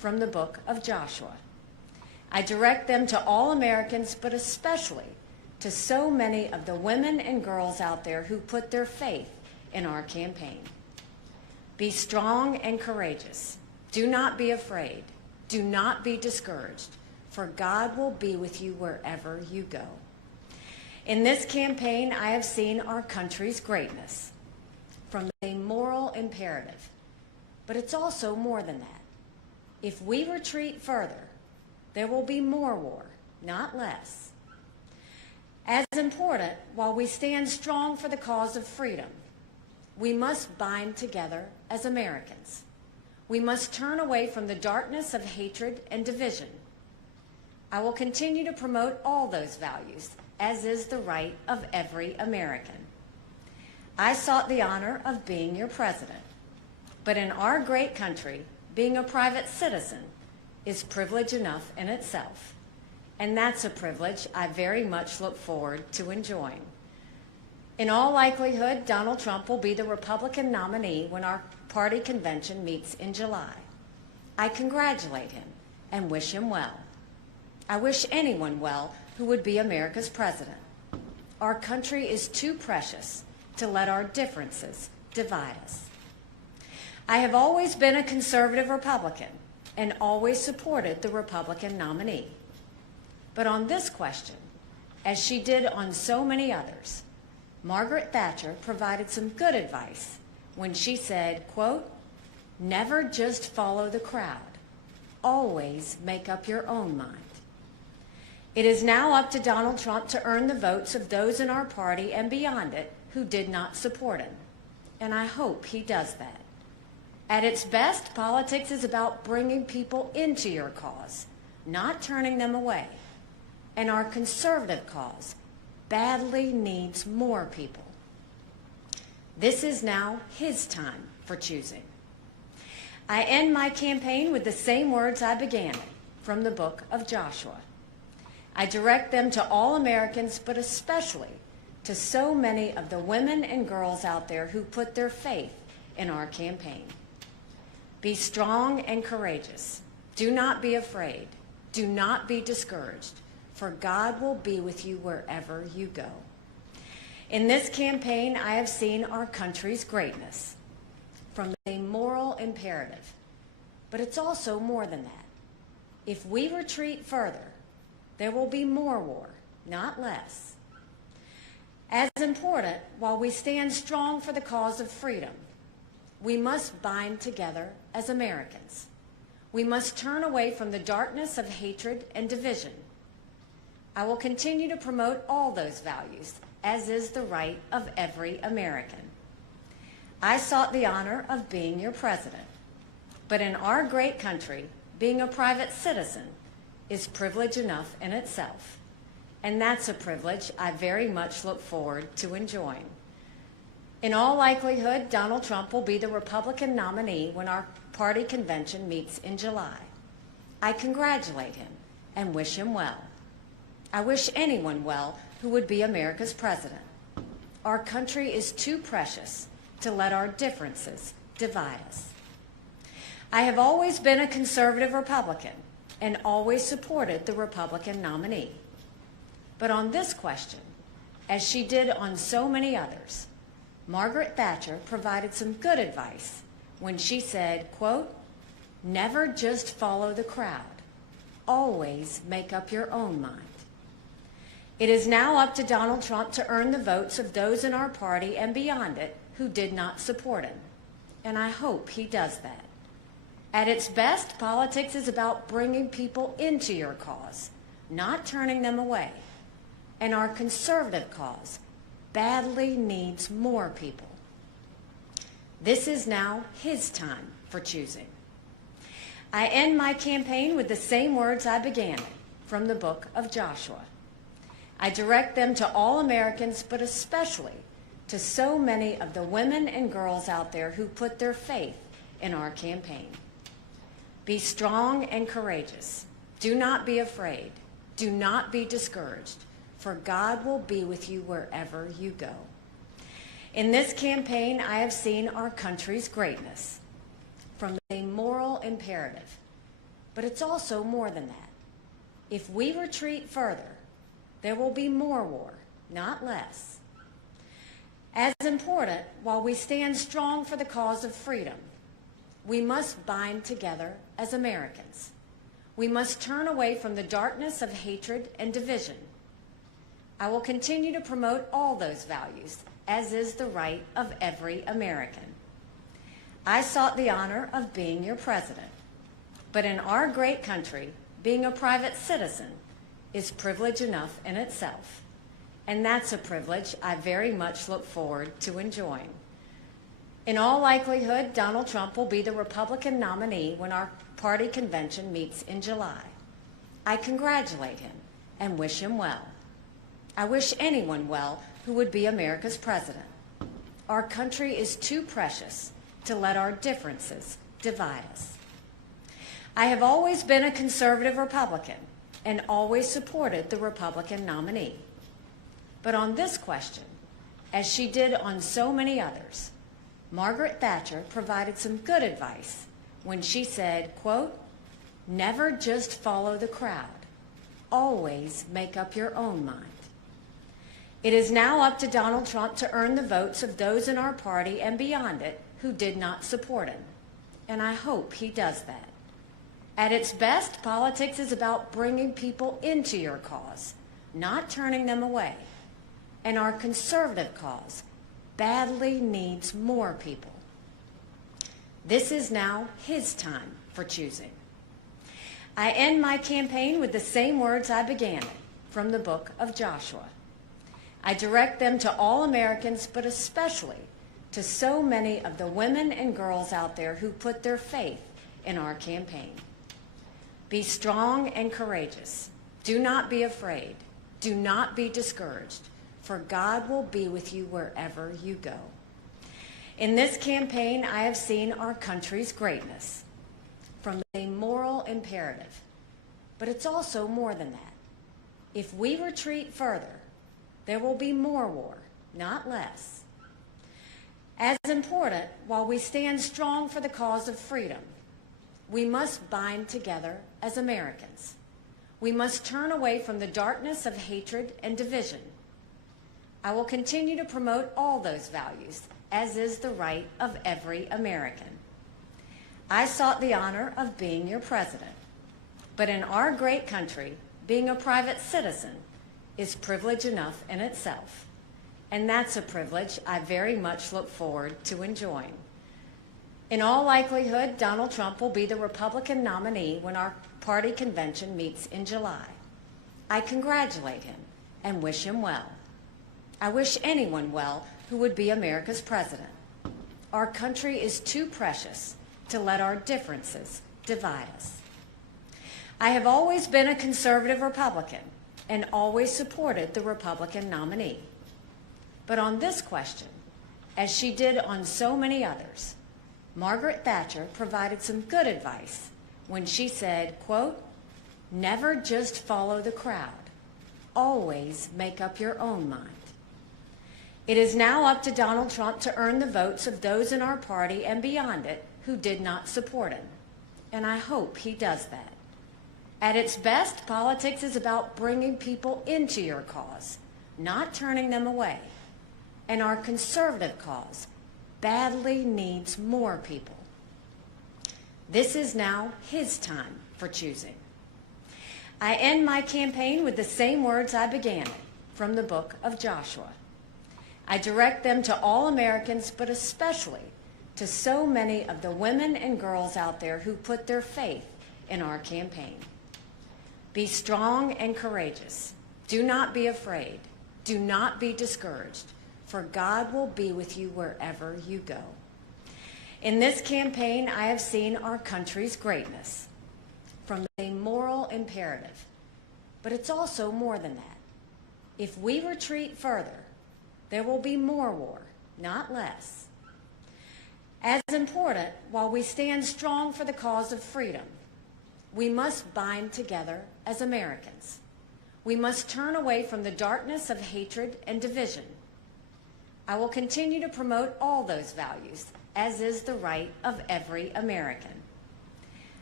from the book of Joshua. I direct them to all Americans, but especially to so many of the women and girls out there who put their faith in our campaign. Be strong and courageous. Do not be afraid. Do not be discouraged, for God will be with you wherever you go. In this campaign, I have seen our country's greatness from a moral imperative, but it's also more than that. If we retreat further, there will be more war, not less. As important, while we stand strong for the cause of freedom, we must bind together as Americans. We must turn away from the darkness of hatred and division. I will continue to promote all those values, as is the right of every American. I sought the honor of being your president, but in our great country, being a private citizen is privilege enough in itself, and that's a privilege I very much look forward to enjoying. In all likelihood, Donald Trump will be the Republican nominee when our party convention meets in July. I congratulate him and wish him well. I wish anyone well who would be America's president. Our country is too precious to let our differences divide us. I have always been a conservative Republican and always supported the Republican nominee. But on this question, as she did on so many others, Margaret Thatcher provided some good advice when she said, quote, "Never just follow the crowd. Always make up your own mind." It is now up to Donald Trump to earn the votes of those in our party and beyond it who did not support him, and I hope he does that. At its best, politics is about bringing people into your cause, not turning them away, and our conservative cause badly needs more people. This is now his time for choosing. I end my campaign with the same words I began it, from the book of Joshua. I direct them to all Americans, but especially to so many of the women and girls out there who put their faith in our campaign. Be strong and courageous. Do not be afraid. Do not be discouraged, for God will be with you wherever you go. In this campaign, I have seen our country's greatness from a moral imperative, but it's also more than that. If we retreat further, there will be more war, not less. As important, while we stand strong for the cause of freedom, we must bind together as Americans. We must turn away from the darkness of hatred and division. I will continue to promote all those values, as is the right of every American. I sought the honor of being your president, but in our great country, being a private citizen is privilege enough in itself, and that's a privilege I very much look forward to enjoying. In all likelihood, Donald Trump will be the Republican nominee when our party convention meets in July. I congratulate him and wish him well. I wish anyone well who would be America's president. Our country is too precious to let our differences divide us. I have always been a conservative Republican and always supported the Republican nominee. But on this question, as she did on so many others, Margaret Thatcher provided some good advice when she said, quote, "Never just follow the crowd. Always make up your own mind." It is now up to Donald Trump to earn the votes of those in our party and beyond it who did not support him, and I hope he does that. At its best, politics is about bringing people into your cause, not turning them away, and our conservative cause badly needs more people. This is now his time for choosing. I end my campaign with the same words I began it, from the book of Joshua. I direct them to all Americans, but especially to so many of the women and girls out there who put their faith in our campaign. Be strong and courageous. Do not be afraid. Do not be discouraged, for God will be with you wherever you go. In this campaign, I have seen our country's greatness from a moral imperative, but it's also more than that. If we retreat further, there will be more war, not less. As important, while we stand strong for the cause of freedom, we must bind together as Americans. We must turn away from the darkness of hatred and division. I will continue to promote all those values, as is the right of every American. I sought the honor of being your president, but in our great country, being a private citizen is privilege enough in itself, and that's a privilege I very much look forward to enjoying. In all likelihood, Donald Trump will be the Republican nominee when our party convention meets in July. I congratulate him and wish him well. I wish anyone well who would be America's president. Our country is too precious to let our differences divide us. I have always been a conservative Republican and always supported the Republican nominee. But on this question, as she did on so many others, Margaret Thatcher provided some good advice when she said, quote, "Never just follow the crowd. Always make up your own mind." It is now up to Donald Trump to earn the votes of those in our party and beyond it who did not support him, and I hope he does that. At its best, politics is about bringing people into your cause, not turning them away. And our conservative cause badly needs more people. This is now his time for choosing. I end my campaign with the same words I began it, from the book of Joshua. I direct them to all Americans, but especially to so many of the women and girls out there who put their faith in our campaign. Be strong and courageous. Do not be afraid. Do not be discouraged, for God will be with you wherever you go. In this campaign, I have seen our country's greatness from a moral imperative, but it's also more than that. If we retreat further, there will be more war, not less. As important, while we stand strong for the cause of freedom, we must bind together as Americans. We must turn away from the darkness of hatred and division. I will continue to promote all those values, as is the right of every American. I sought the honor of being your president, but in our great country, being a private citizen is privilege enough in itself, and that's a privilege I very much look forward to enjoying. In all likelihood, Donald Trump will be the Republican nominee when our party convention meets in July. I congratulate him and wish him well. I wish anyone well who would be America's president. Our country is too precious to let our differences divide us. I have always been a conservative Republican and always supported the Republican nominee. But on this question, as she did on so many others, Margaret Thatcher provided some good advice when she said, quote, "Never just follow the crowd. Always make up your own mind." It is now up to Donald Trump to earn the votes of those in our party and beyond it who did not support him, and I hope he does that. At its best, politics is about bringing people into your cause, not turning them away, and our conservative cause badly needs more people. This is now his time for choosing. I end my campaign with the same words I began it, from the book of Joshua. I direct them to all Americans, but especially to so many of the women and girls out there who put their faith in our campaign. Be strong and courageous. Do not be afraid. Do not be discouraged, for God will be with you wherever you go. In this campaign, I have seen our country's greatness from a moral imperative, but it's also more than that. If we retreat further, there will be more war, not less. As important, while we stand strong for the cause of freedom, we must bind together as Americans. We must turn away from the darkness of hatred and division. I will continue to promote all those values, as is the right of every American.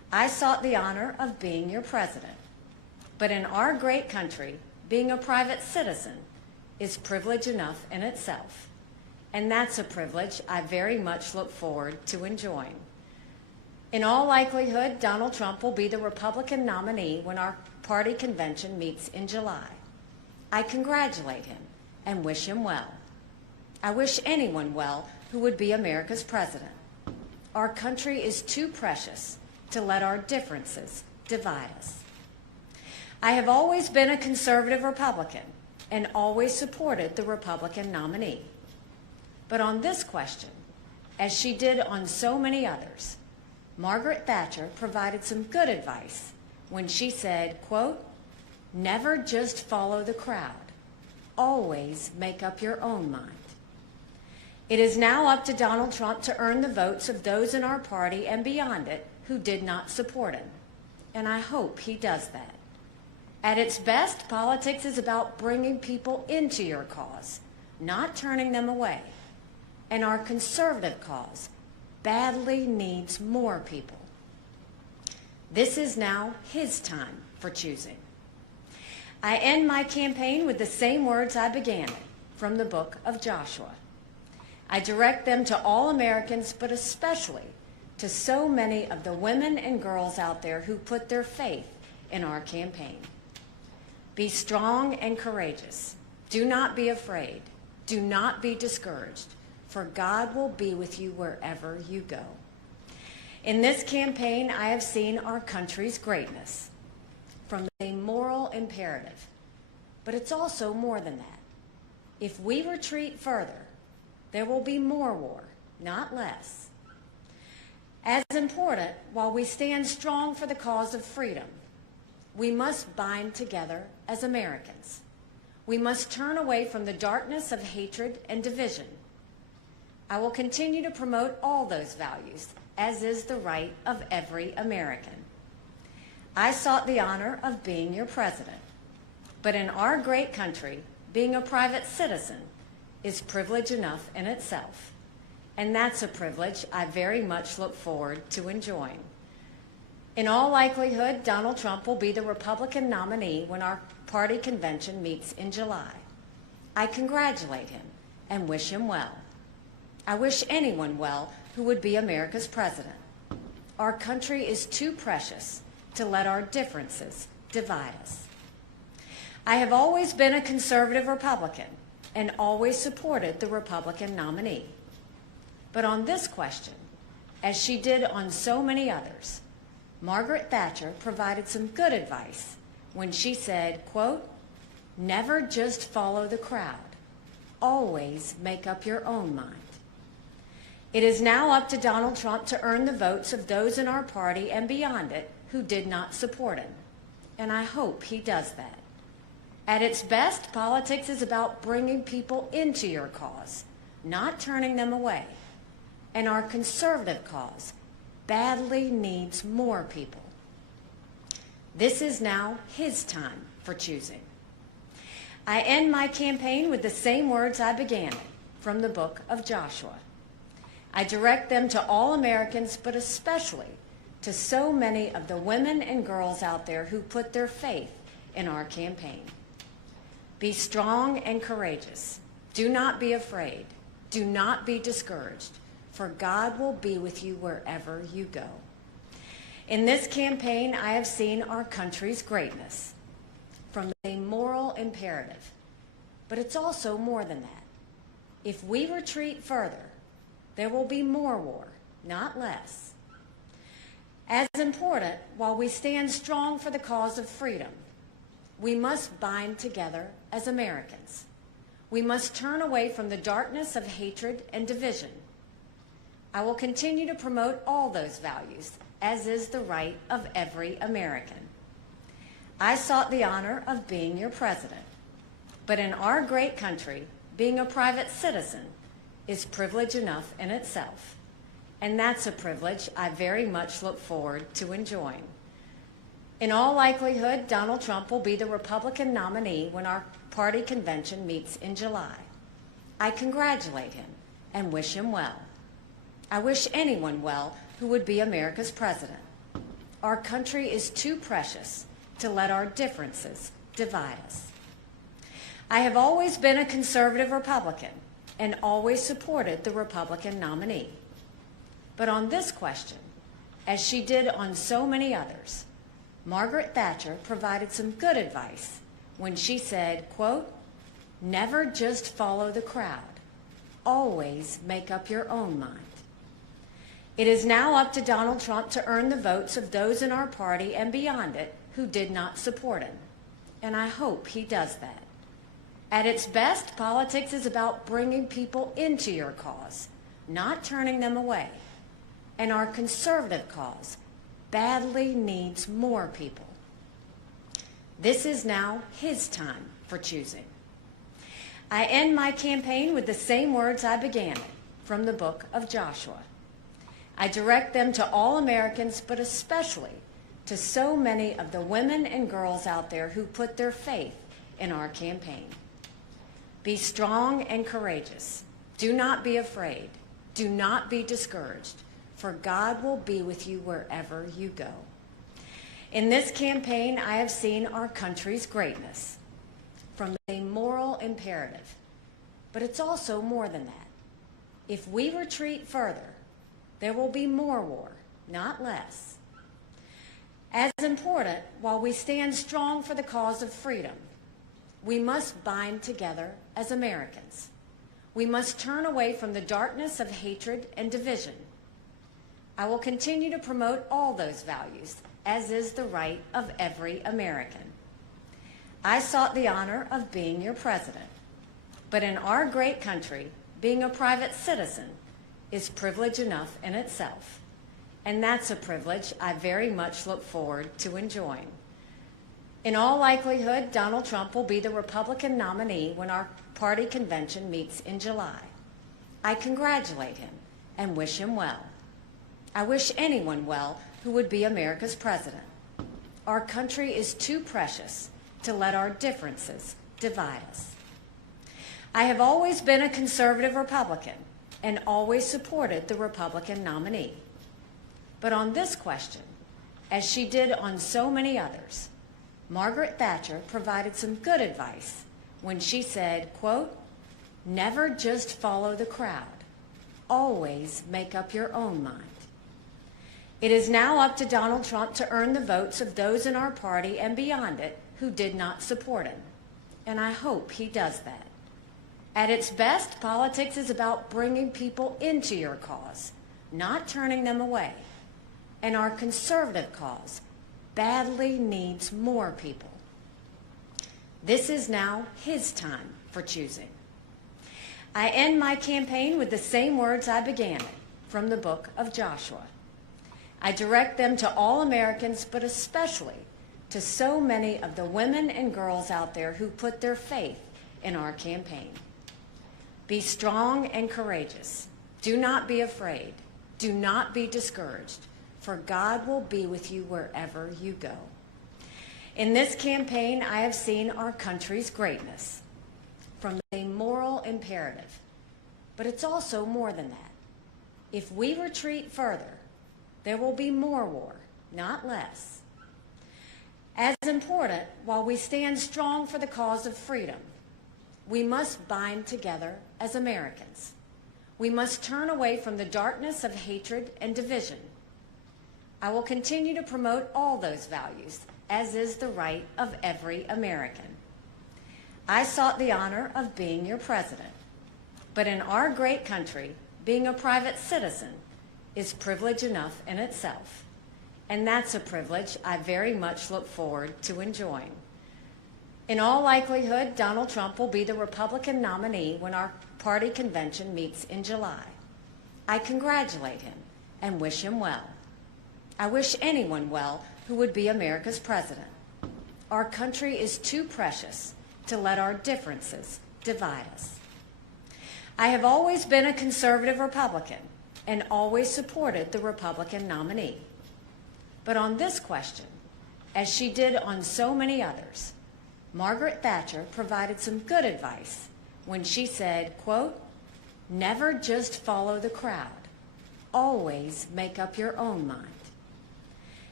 I sought the honor of being your president. But in our great country, being a private citizen is privilege enough in itself. And that's a privilege I very much look forward to enjoying. In all likelihood, Donald Trump will be the Republican nominee when our party convention meets in July. I congratulate him and wish him well. I wish anyone well who would be America's president. Our country is too precious to let our differences divide us. I have always been a conservative Republican and always supported the Republican nominee. But on this question, as she did on so many others, Margaret Thatcher provided some good advice when she said, quote, "Never just follow the crowd. Always make up your own mind." It is now up to Donald Trump to earn the votes of those in our party and beyond it who did not support him. And I hope he does that. At its best, politics is about bringing people into your cause, not turning them away. And our conservative cause badly needs more people. This is now his time for choosing. I end my campaign with the same words I began it, from the book of Joshua. I direct them to all Americans, but especially to so many of the women and girls out there who put their faith in our campaign. Be strong and courageous. Do not be afraid. Do not be discouraged, for God will be with you wherever you go. In this campaign, I have seen our country's greatness from a moral imperative, but it's also more than that. If we retreat further, there will be more war, not less. As important, while we stand strong for the cause of freedom, we must bind together as Americans. We must turn away from the darkness of hatred and division. I will continue to promote all those values, as is the right of every American. I sought the honor of being your president. But in our great country, being a private citizen is privilege enough in itself. And that's a privilege I very much look forward to enjoying. In all likelihood, Donald Trump will be the Republican nominee when our party convention meets in July. I congratulate him and wish him well. I wish anyone well who would be America's president. Our country is too precious to let our differences divide us. I have always been a conservative Republican and always supported the Republican nominee. But on this question, as she did on so many others, Margaret Thatcher provided some good advice when she said, quote, "Never just follow the crowd. Always make up your own mind." It is now up to Donald Trump to earn the votes of those in our party and beyond it who did not support him. And I hope he does that. At its best, politics is about bringing people into your cause, not turning them away. And our conservative cause badly needs more people. This is now his time for choosing. I end my campaign with the same words I began it, from the book of Joshua. I direct them to all Americans, but especially to so many of the women and girls out there who put their faith in our campaign. Be strong and courageous. Do not be afraid. Do not be discouraged, for God will be with you wherever you go. In this campaign, I have seen our country's greatness from a moral imperative, but it's also more than that. If we retreat further, there will be more war, not less. As important, while we stand strong for the cause of freedom, we must bind together as Americans. We must turn away from the darkness of hatred and division. I will continue to promote all those values, as is the right of every American. I sought the honor of being your president. But in our great country, being a private citizen is privilege enough in itself. And that's a privilege I very much look forward to enjoying. In all likelihood, Donald Trump will be the Republican nominee when our party convention meets in July. I congratulate him and wish him well. I wish anyone well who would be America's president. Our country is too precious to let our differences divide us. I have always been a conservative Republican and always supported the Republican nominee. But on this question, as she did on so many others, Margaret Thatcher provided some good advice when she said, quote, "Never just follow the crowd. Always make up your own mind." It is now up to Donald Trump to earn the votes of those in our party and beyond it who did not support him. And I hope he does that. At its best, politics is about bringing people into your cause, not turning them away. And our conservative cause badly needs more people. This is now his time for choosing. I end my campaign with the same words I began it, from the book of Joshua. I direct them to all Americans, but especially to so many of the women and girls out there who put their faith in our campaign. Be strong and courageous. Do not be afraid. Do not be discouraged, for God will be with you wherever you go. In this campaign, I have seen our country's greatness from a moral imperative, but it's also more than that. If we retreat further, there will be more war, not less. As important, while we stand strong for the cause of freedom, we must bind together as Americans. We must turn away from the darkness of hatred and division. I will continue to promote all those values, as is the right of every American. I sought the honor of being your president, but in our great country, being a private citizen is privilege enough in itself, and that's a privilege I very much look forward to enjoying. In all likelihood, Donald Trump will be the Republican nominee when our party convention meets in July. I congratulate him and wish him well. I wish anyone well who would be America's president. Our country is too precious to let our differences divide us. I have always been a conservative Republican and always supported the Republican nominee. But on this question, as she did on so many others, Margaret Thatcher provided some good advice when she said, quote, "Never just follow the crowd. Always make up your own mind." It is now up to Donald Trump to earn the votes of those in our party and beyond it who did not support him. And I hope he does that. At its best, politics is about bringing people into your cause, not turning them away. And our conservative cause badly needs more people. This is now his time for choosing. I end my campaign with the same words I began it, from the book of Joshua. I direct them to all Americans, but especially to so many of the women and girls out there who put their faith in our campaign. Be strong and courageous. Do not be afraid. Do not be discouraged, for God will be with you wherever you go. In this campaign, I have seen our country's greatness from a moral imperative, but it's also more than that. If we retreat further, there will be more war, not less. As important, while we stand strong for the cause of freedom, we must bind together as Americans. We must turn away from the darkness of hatred and division. I will continue to promote all those values, as is the right of every American. I sought the honor of being your president, but in our great country, being a private citizen is privilege enough in itself, and that's a privilege I very much look forward to enjoying. In all likelihood, Donald Trump will be the Republican nominee when our party convention meets in July. I congratulate him and wish him well. I wish anyone well who would be America's president. Our country is too precious to let our differences divide us. I have always been a conservative Republican and always supported the Republican nominee. But on this question, as she did on so many others, Margaret Thatcher provided some good advice when she said, quote, "Never just follow the crowd. Always make up your own mind."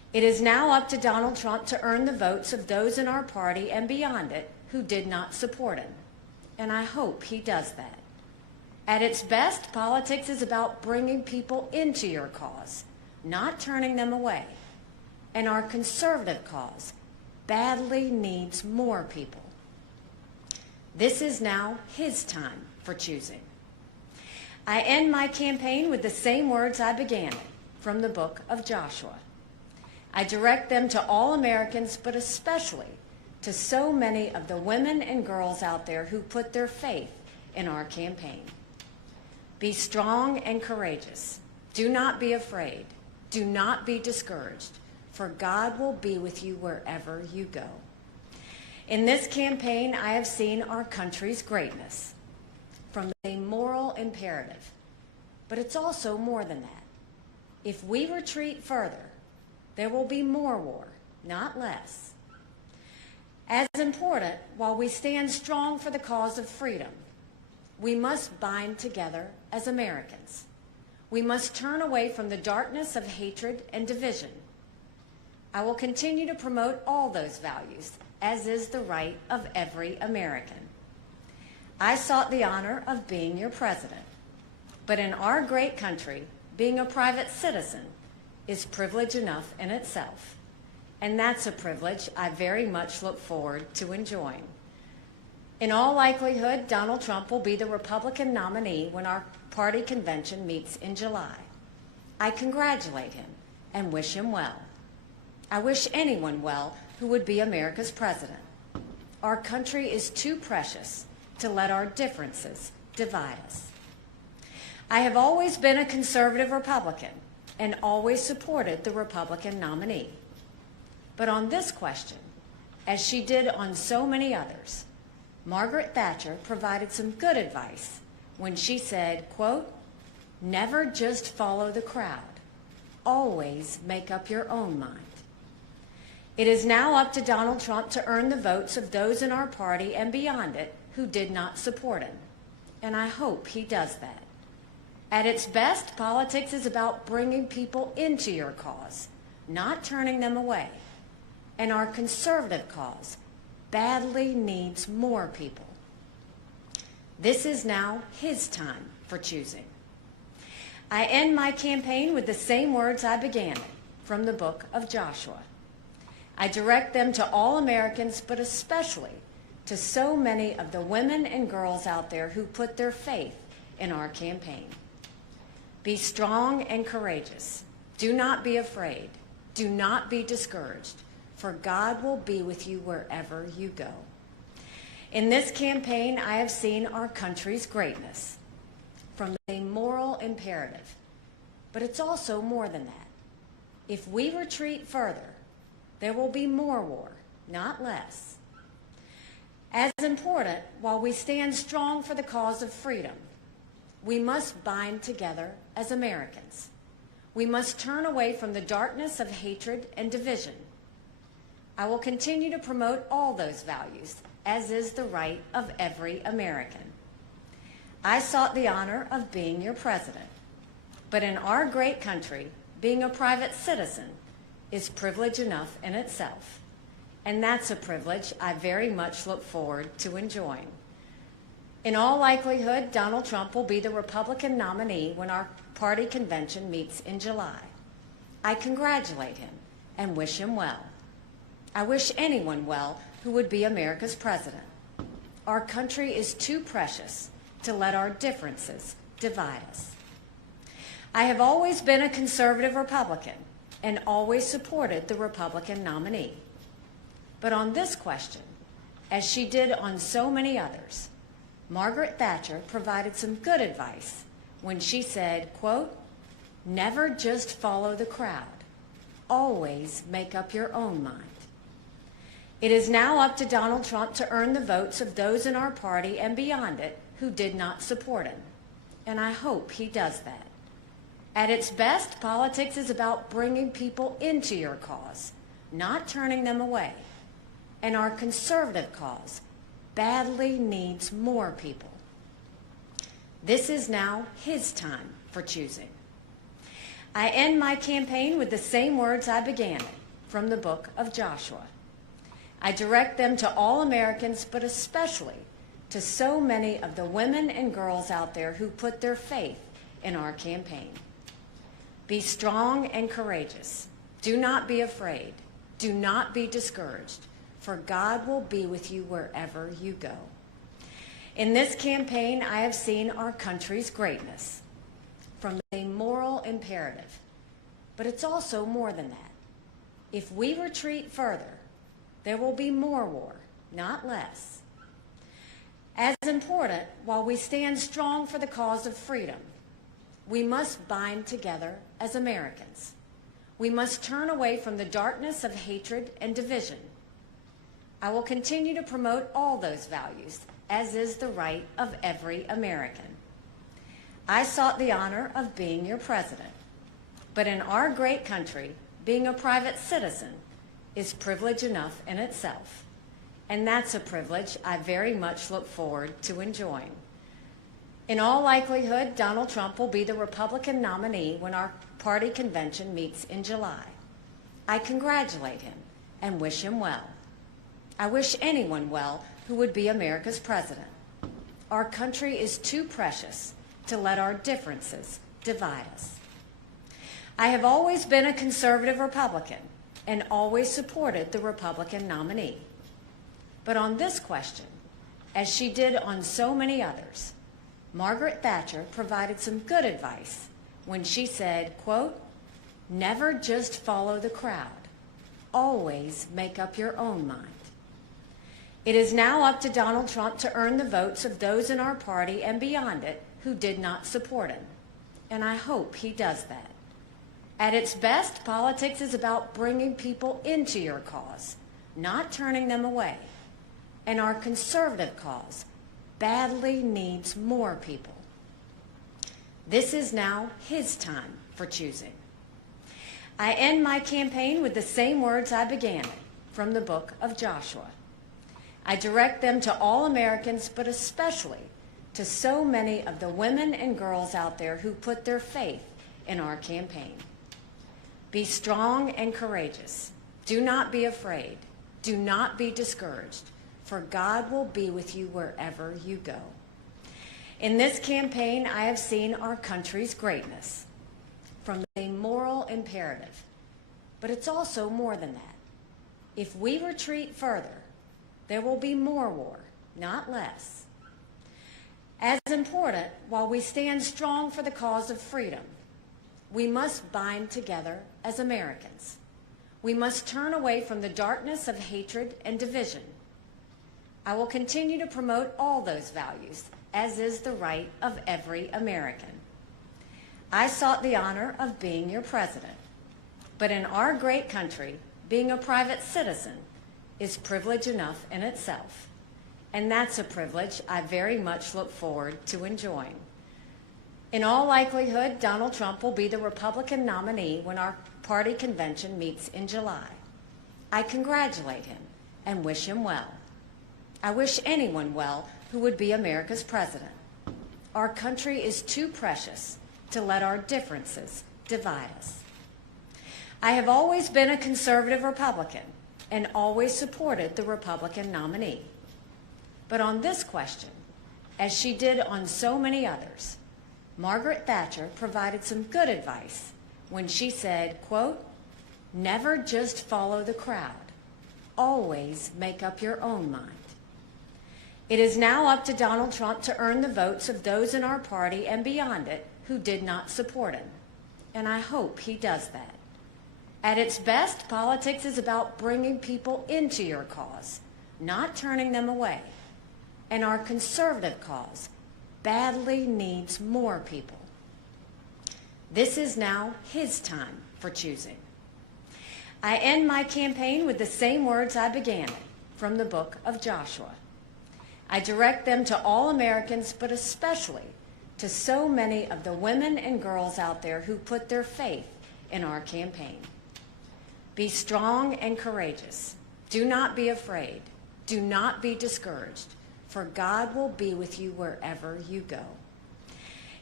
It is now up to Donald Trump to earn the votes of those in our party and beyond it who did not support him. And I hope he does that. At its best, politics is about bringing people into your cause, not turning them away. And our conservative cause badly needs more people. This is now his time for choosing. I end my campaign with the same words I began it, from the book of Joshua. I direct them to all Americans, but especially to so many of the women and girls out there who put their faith in our campaign. Be strong and courageous. Do not be afraid. Do not be discouraged, for God will be with you wherever you go. In this campaign, I have seen our country's greatness from a moral imperative, but it's also more than that. If we retreat further, there will be more war, not less. As important, while we stand strong for the cause of freedom, we must bind together as Americans. We must turn away from the darkness of hatred and division. I will continue to promote all those values, as is the right of every American. I sought the honor of being your president, but in our great country, being a private citizen is privilege enough in itself, and that's a privilege I very much look forward to enjoying. In all likelihood, Donald Trump will be the Republican nominee when our party convention meets in July. I congratulate him and wish him well. I wish anyone well who would be America's president. Our country is too precious to let our differences divide us. I have always been a conservative Republican and always supported the Republican nominee. But on this question, as she did on so many others, Margaret Thatcher provided some good advice when she said, quote, "Never just follow the crowd. Always make up your own mind." It is now up to Donald Trump to earn the votes of those in our party and beyond it who did not support him, and I hope he does that. At its best, politics is about bringing people into your cause, not turning them away, and our conservative cause badly needs more people. This is now his time for choosing. I end my campaign with the same words I began it, from the book of Joshua. I direct them to all Americans, but especially to so many of the women and girls out there who put their faith in our campaign. Be strong and courageous. Do not be afraid. Do not be discouraged, for God will be with you wherever you go. In this campaign, I have seen our country's greatness from a moral imperative, but it's also more than that. If we retreat further, there will be more war, not less. As important, while we stand strong for the cause of freedom, we must bind together as Americans. We must turn away from the darkness of hatred and division. I will continue to promote all those values, as is the right of every American. I sought the honor of being your president, but in our great country, being a private citizen is privilege enough in itself, and that's a privilege I very much look forward to enjoying. In all likelihood, Donald Trump will be the Republican nominee when our party convention meets in July. I congratulate him and wish him well. I wish anyone well who would be America's president. Our country is too precious to let our differences divide us. I have always been a conservative Republican and always supported the Republican nominee. But on this question, as she did on so many others, Margaret Thatcher provided some good advice when she said, quote, "Never just follow the crowd. Always make up your own mind." It is now up to Donald Trump to earn the votes of those in our party and beyond it who did not support him, and I hope he does that. At its best, politics is about bringing people into your cause, not turning them away, and our conservative cause badly needs more people. This is now his time for choosing. I end my campaign with the same words I began it, from the book of Joshua. I direct them to all Americans, but especially to so many of the women and girls out there who put their faith in our campaign. Be strong and courageous. Do not be afraid. Do not be discouraged, for God will be with you wherever you go. In this campaign, I have seen our country's greatness from a moral imperative, but it's also more than that. If we retreat further, there will be more war, not less. As important, while we stand strong for the cause of freedom, we must bind together as Americans. We must turn away from the darkness of hatred and division. I will continue to promote all those values, as is the right of every American. I sought the honor of being your president, but in our great country, being a private citizen is privilege enough in itself, and that's a privilege I very much look forward to enjoying. In all likelihood, Donald Trump will be the Republican nominee when our party convention meets in July. I congratulate him and wish him well. I wish anyone well who would be America's president. Our country is too precious to let our differences divide us. I have always been a conservative Republican and always supported the Republican nominee. But on this question, as she did on so many others, Margaret Thatcher provided some good advice when she said, quote, "Never just follow the crowd. Always make up your own mind." It is now up to Donald Trump to earn the votes of those in our party and beyond it who did not support him, and I hope he does that. At its best, politics is about bringing people into your cause, not turning them away, and our conservative cause badly needs more people. This is now his time for choosing. I end my campaign with the same words I began it, from the book of Joshua. I direct them to all Americans, but especially to so many of the women and girls out there who put their faith in our campaign. Be strong and courageous. Do not be afraid. Do not be discouraged, for God will be with you wherever you go. In this campaign, I have seen our country's greatness from a moral imperative, but it's also more than that. If we retreat further, there will be more war, not less. As important, while we stand strong for the cause of freedom, we must bind together as Americans. We must turn away from the darkness of hatred and division. I will continue to promote all those values, as is the right of every American. I sought the honor of being your president, but in our great country, being a private citizen is privilege enough in itself, and that's a privilege I very much look forward to enjoying. In all likelihood, Donald Trump will be the Republican nominee when our party convention meets in July. I congratulate him and wish him well. I wish anyone well who would be America's president. Our country is too precious to let our differences divide us. I have always been a conservative Republican and always supported the Republican nominee. But on this question, as she did on so many others, Margaret Thatcher provided some good advice when she said, quote, "Never just follow the crowd. Always make up your own mind." It is now up to Donald Trump to earn the votes of those in our party and beyond it who did not support him, and I hope he does that. At its best, politics is about bringing people into your cause, not turning them away, and our conservative cause badly needs more people. This is now his time for choosing. I end my campaign with the same words I began it, from the book of Joshua. I direct them to all Americans, but especially to so many of the women and girls out there who put their faith in our campaign. Be strong and courageous. Do not be afraid. Do not be discouraged, for God will be with you wherever you go.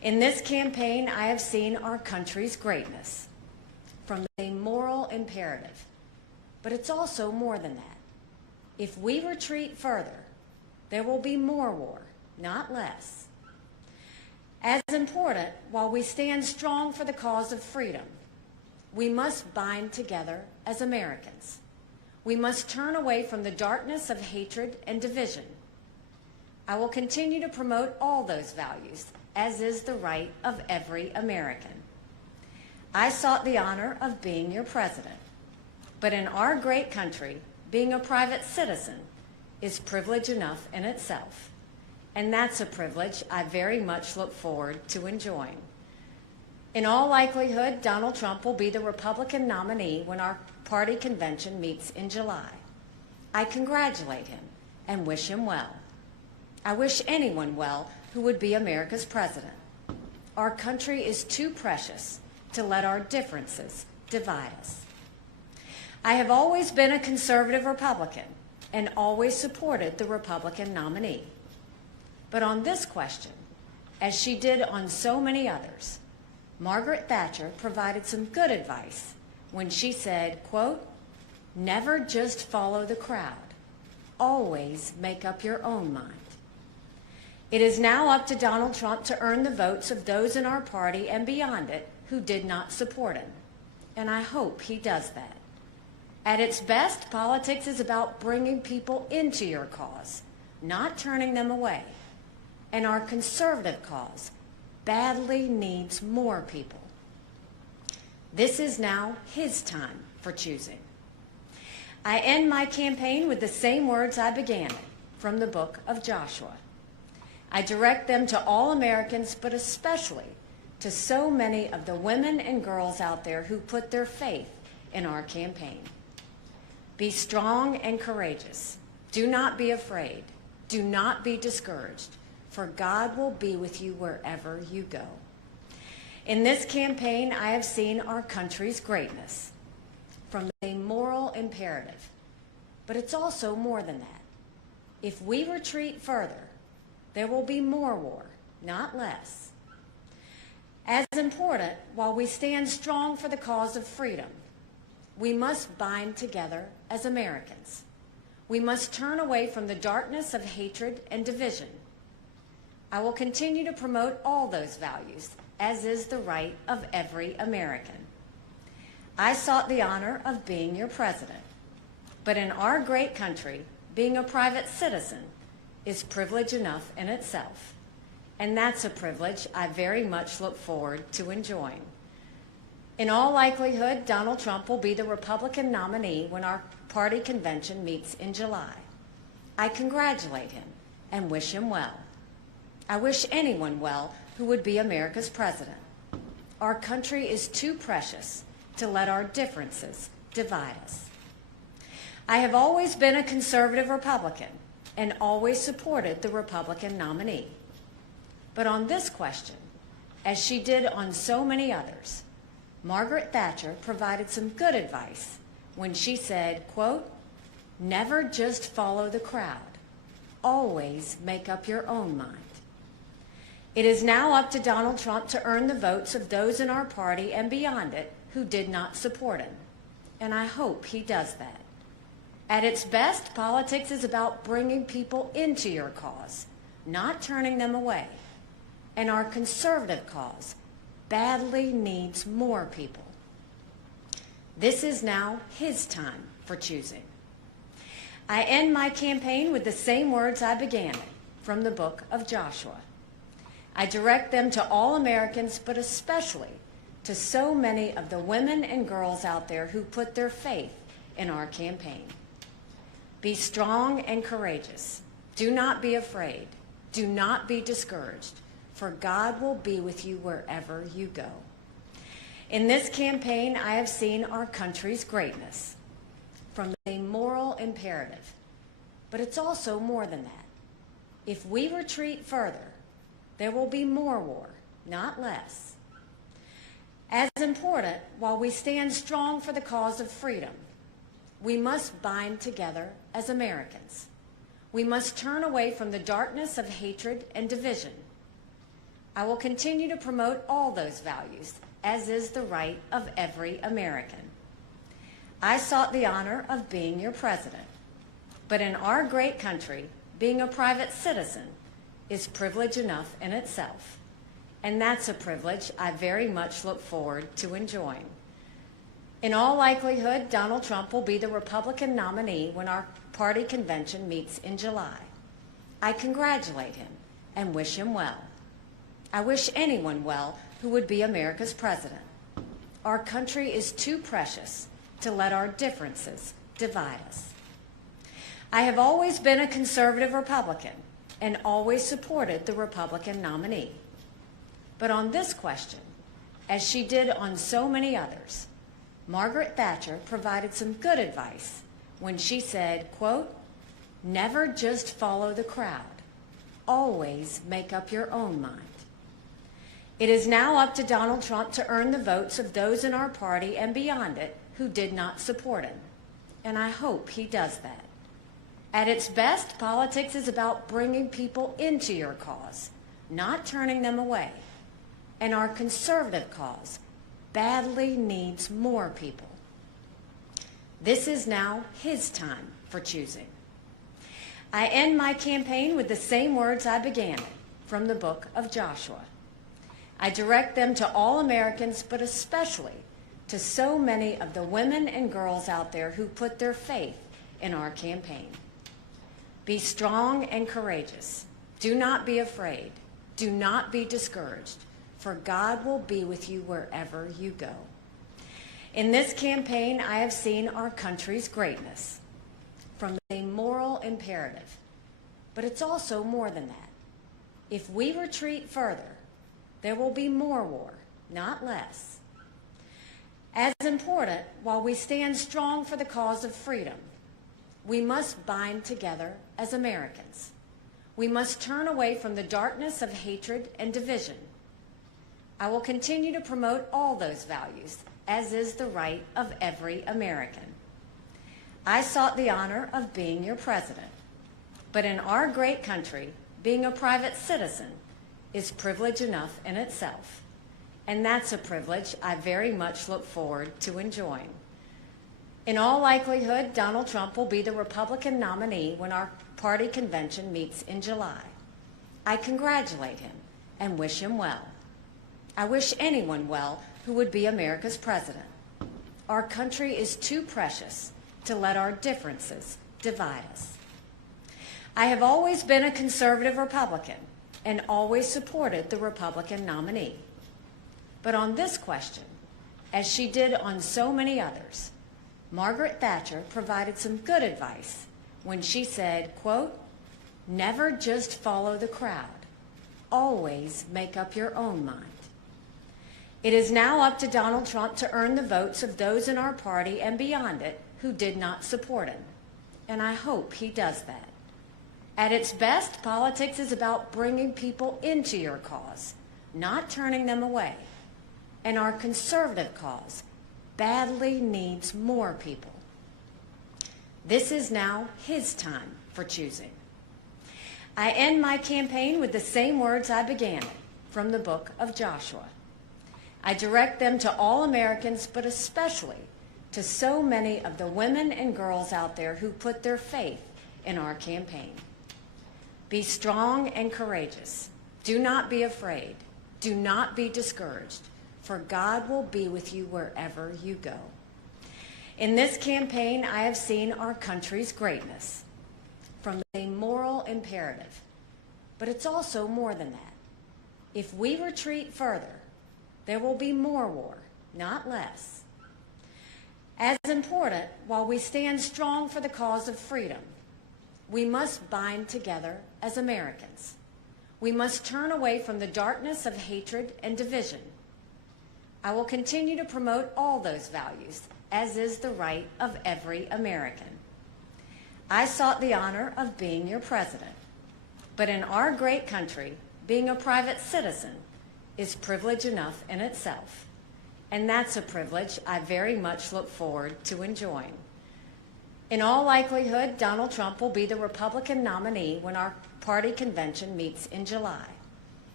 In this campaign, I have seen our country's greatness from a moral imperative, but it's also more than that. If we retreat further, there will be more war, not less. As important, while we stand strong for the cause of freedom, we must bind together as Americans. We must turn away from the darkness of hatred and division. I will continue to promote all those values, as is the right of every American. I sought the honor of being your president, but in our great country, being a private citizen is privilege enough in itself, and that's a privilege I very much look forward to enjoying. In all likelihood, Donald Trump will be the Republican nominee when our party convention meets in July. I congratulate him and wish him well. I wish anyone well who would be America's president. Our country is too precious to let our differences divide us. I have always been a conservative Republican and always supported the Republican nominee. But on this question, as she did on so many others, Margaret Thatcher provided some good advice when she said, quote, "Never just follow the crowd. Always make up your own mind." It is now up to Donald Trump to earn the votes of those in our party and beyond it who did not support him, and I hope he does that. At its best, politics is about bringing people into your cause, not turning them away, and our conservative cause badly needs more people. This is now his time for choosing. I end my campaign with the same words I began it, from the book of Joshua. I direct them to all Americans, but especially to so many of the women and girls out there who put their faith in our campaign. Be strong and courageous. Do not be afraid. Do not be discouraged, for God will be with you wherever you go. In this campaign, I have seen our country's greatness from a moral imperative, but it's also more than that. If we retreat further, there will be more war, not less. As important, while we stand strong for the cause of freedom, we must bind together as Americans. We must turn away from the darkness of hatred and division. I will continue to promote all those values, as is the right of every American. I sought the honor of being your president, but in our great country, being a private citizen is privilege enough in itself, and that's a privilege I very much look forward to enjoying. In all likelihood, Donald Trump will be the Republican nominee when our party convention meets in July. I congratulate him and wish him well. I wish anyone well who would be America's president. Our country is too precious to let our differences divide us. I have always been a conservative Republican and always supported the Republican nominee. But on this question, as she did on so many others, Margaret Thatcher provided some good advice when she said, quote, "Never just follow the crowd. Always make up your own mind." It is now up to Donald Trump to earn the votes of those in our party and beyond it who did not support him, and I hope he does that. At its best, politics is about bringing people into your cause, not turning them away, and our conservative cause badly needs more people. This is now his time for choosing. I end my campaign with the same words I began it, from the book of Joshua. I direct them to all Americans, but especially to so many of the women and girls out there who put their faith in our campaign. Be strong and courageous. Do not be afraid. Do not be discouraged, for God will be with you wherever you go. In this campaign, I have seen our country's greatness from a moral imperative, but it's also more than that. If we retreat further, there will be more war, not less. As important, while we stand strong for the cause of freedom, we must bind together as Americans. We must turn away from the darkness of hatred and division. I will continue to promote all those values, as is the right of every American. I sought the honor of being your president, but in our great country, being a private citizen is privilege enough in itself, and that's a privilege I very much look forward to enjoying. In all likelihood, Donald Trump will be the Republican nominee when our party convention meets in July. I congratulate him and wish him well. I wish anyone well who would be America's president. Our country is too precious to let our differences divide us. I have always been a conservative Republican and always supported the Republican nominee. But on this question, as she did on so many others, Margaret Thatcher provided some good advice when she said, quote, "Never just follow the crowd. Always make up your own mind." It is now up to Donald Trump to earn the votes of those in our party and beyond it who did not support him, and I hope he does that. At its best, politics is about bringing people into your cause, not turning them away, and our conservative cause badly needs more people. This is now his time for choosing. I end my campaign with the same words I began it, from the book of Joshua. I direct them to all Americans, but especially to so many of the women and girls out there who put their faith in our campaign. Be strong and courageous. Do not be afraid. Do not be discouraged, for God will be with you wherever you go. In this campaign, I have seen our country's greatness from a moral imperative, but it's also more than that. If we retreat further, there will be more war, not less. As important, while we stand strong for the cause of freedom, we must bind together as Americans. We must turn away from the darkness of hatred and division. I will continue to promote all those values, as is the right of every American. I sought the honor of being your president, but in our great country, being a private citizen is privilege enough in itself, and that's a privilege I very much look forward to enjoying. In all likelihood, Donald Trump will be the Republican nominee when our party convention meets in July. I congratulate him and wish him well. I wish anyone well who would be America's president. Our country is too precious to let our differences divide us. I have always been a conservative Republican and always supported the Republican nominee. But on this question, as she did on so many others, Margaret Thatcher provided some good advice when she said, quote, "Never just follow the crowd. Always make up your own mind." It is now up to Donald Trump to earn the votes of those in our party and beyond it who did not support him, and I hope he does that. At its best, politics is about bringing people into your cause, not turning them away, and our conservative cause badly needs more people. This is now his time for choosing. I end my campaign with the same words I began it, from the book of Joshua. I direct them to all Americans, but especially to so many of the women and girls out there who put their faith in our campaign. Be strong and courageous. Do not be afraid. Do not be discouraged, for God will be with you wherever you go. In this campaign, I have seen our country's greatness from a moral imperative, but it's also more than that. If we retreat further, there will be more war, not less. As important, while we stand strong for the cause of freedom, we must bind together as Americans. We must turn away from the darkness of hatred and division. I will continue to promote all those values, as is the right of every American. I sought the honor of being your president, but in our great country, being a private citizen is privilege enough in itself, and that's a privilege I very much look forward to enjoying. In all likelihood, Donald Trump will be the Republican nominee when our party convention meets in July.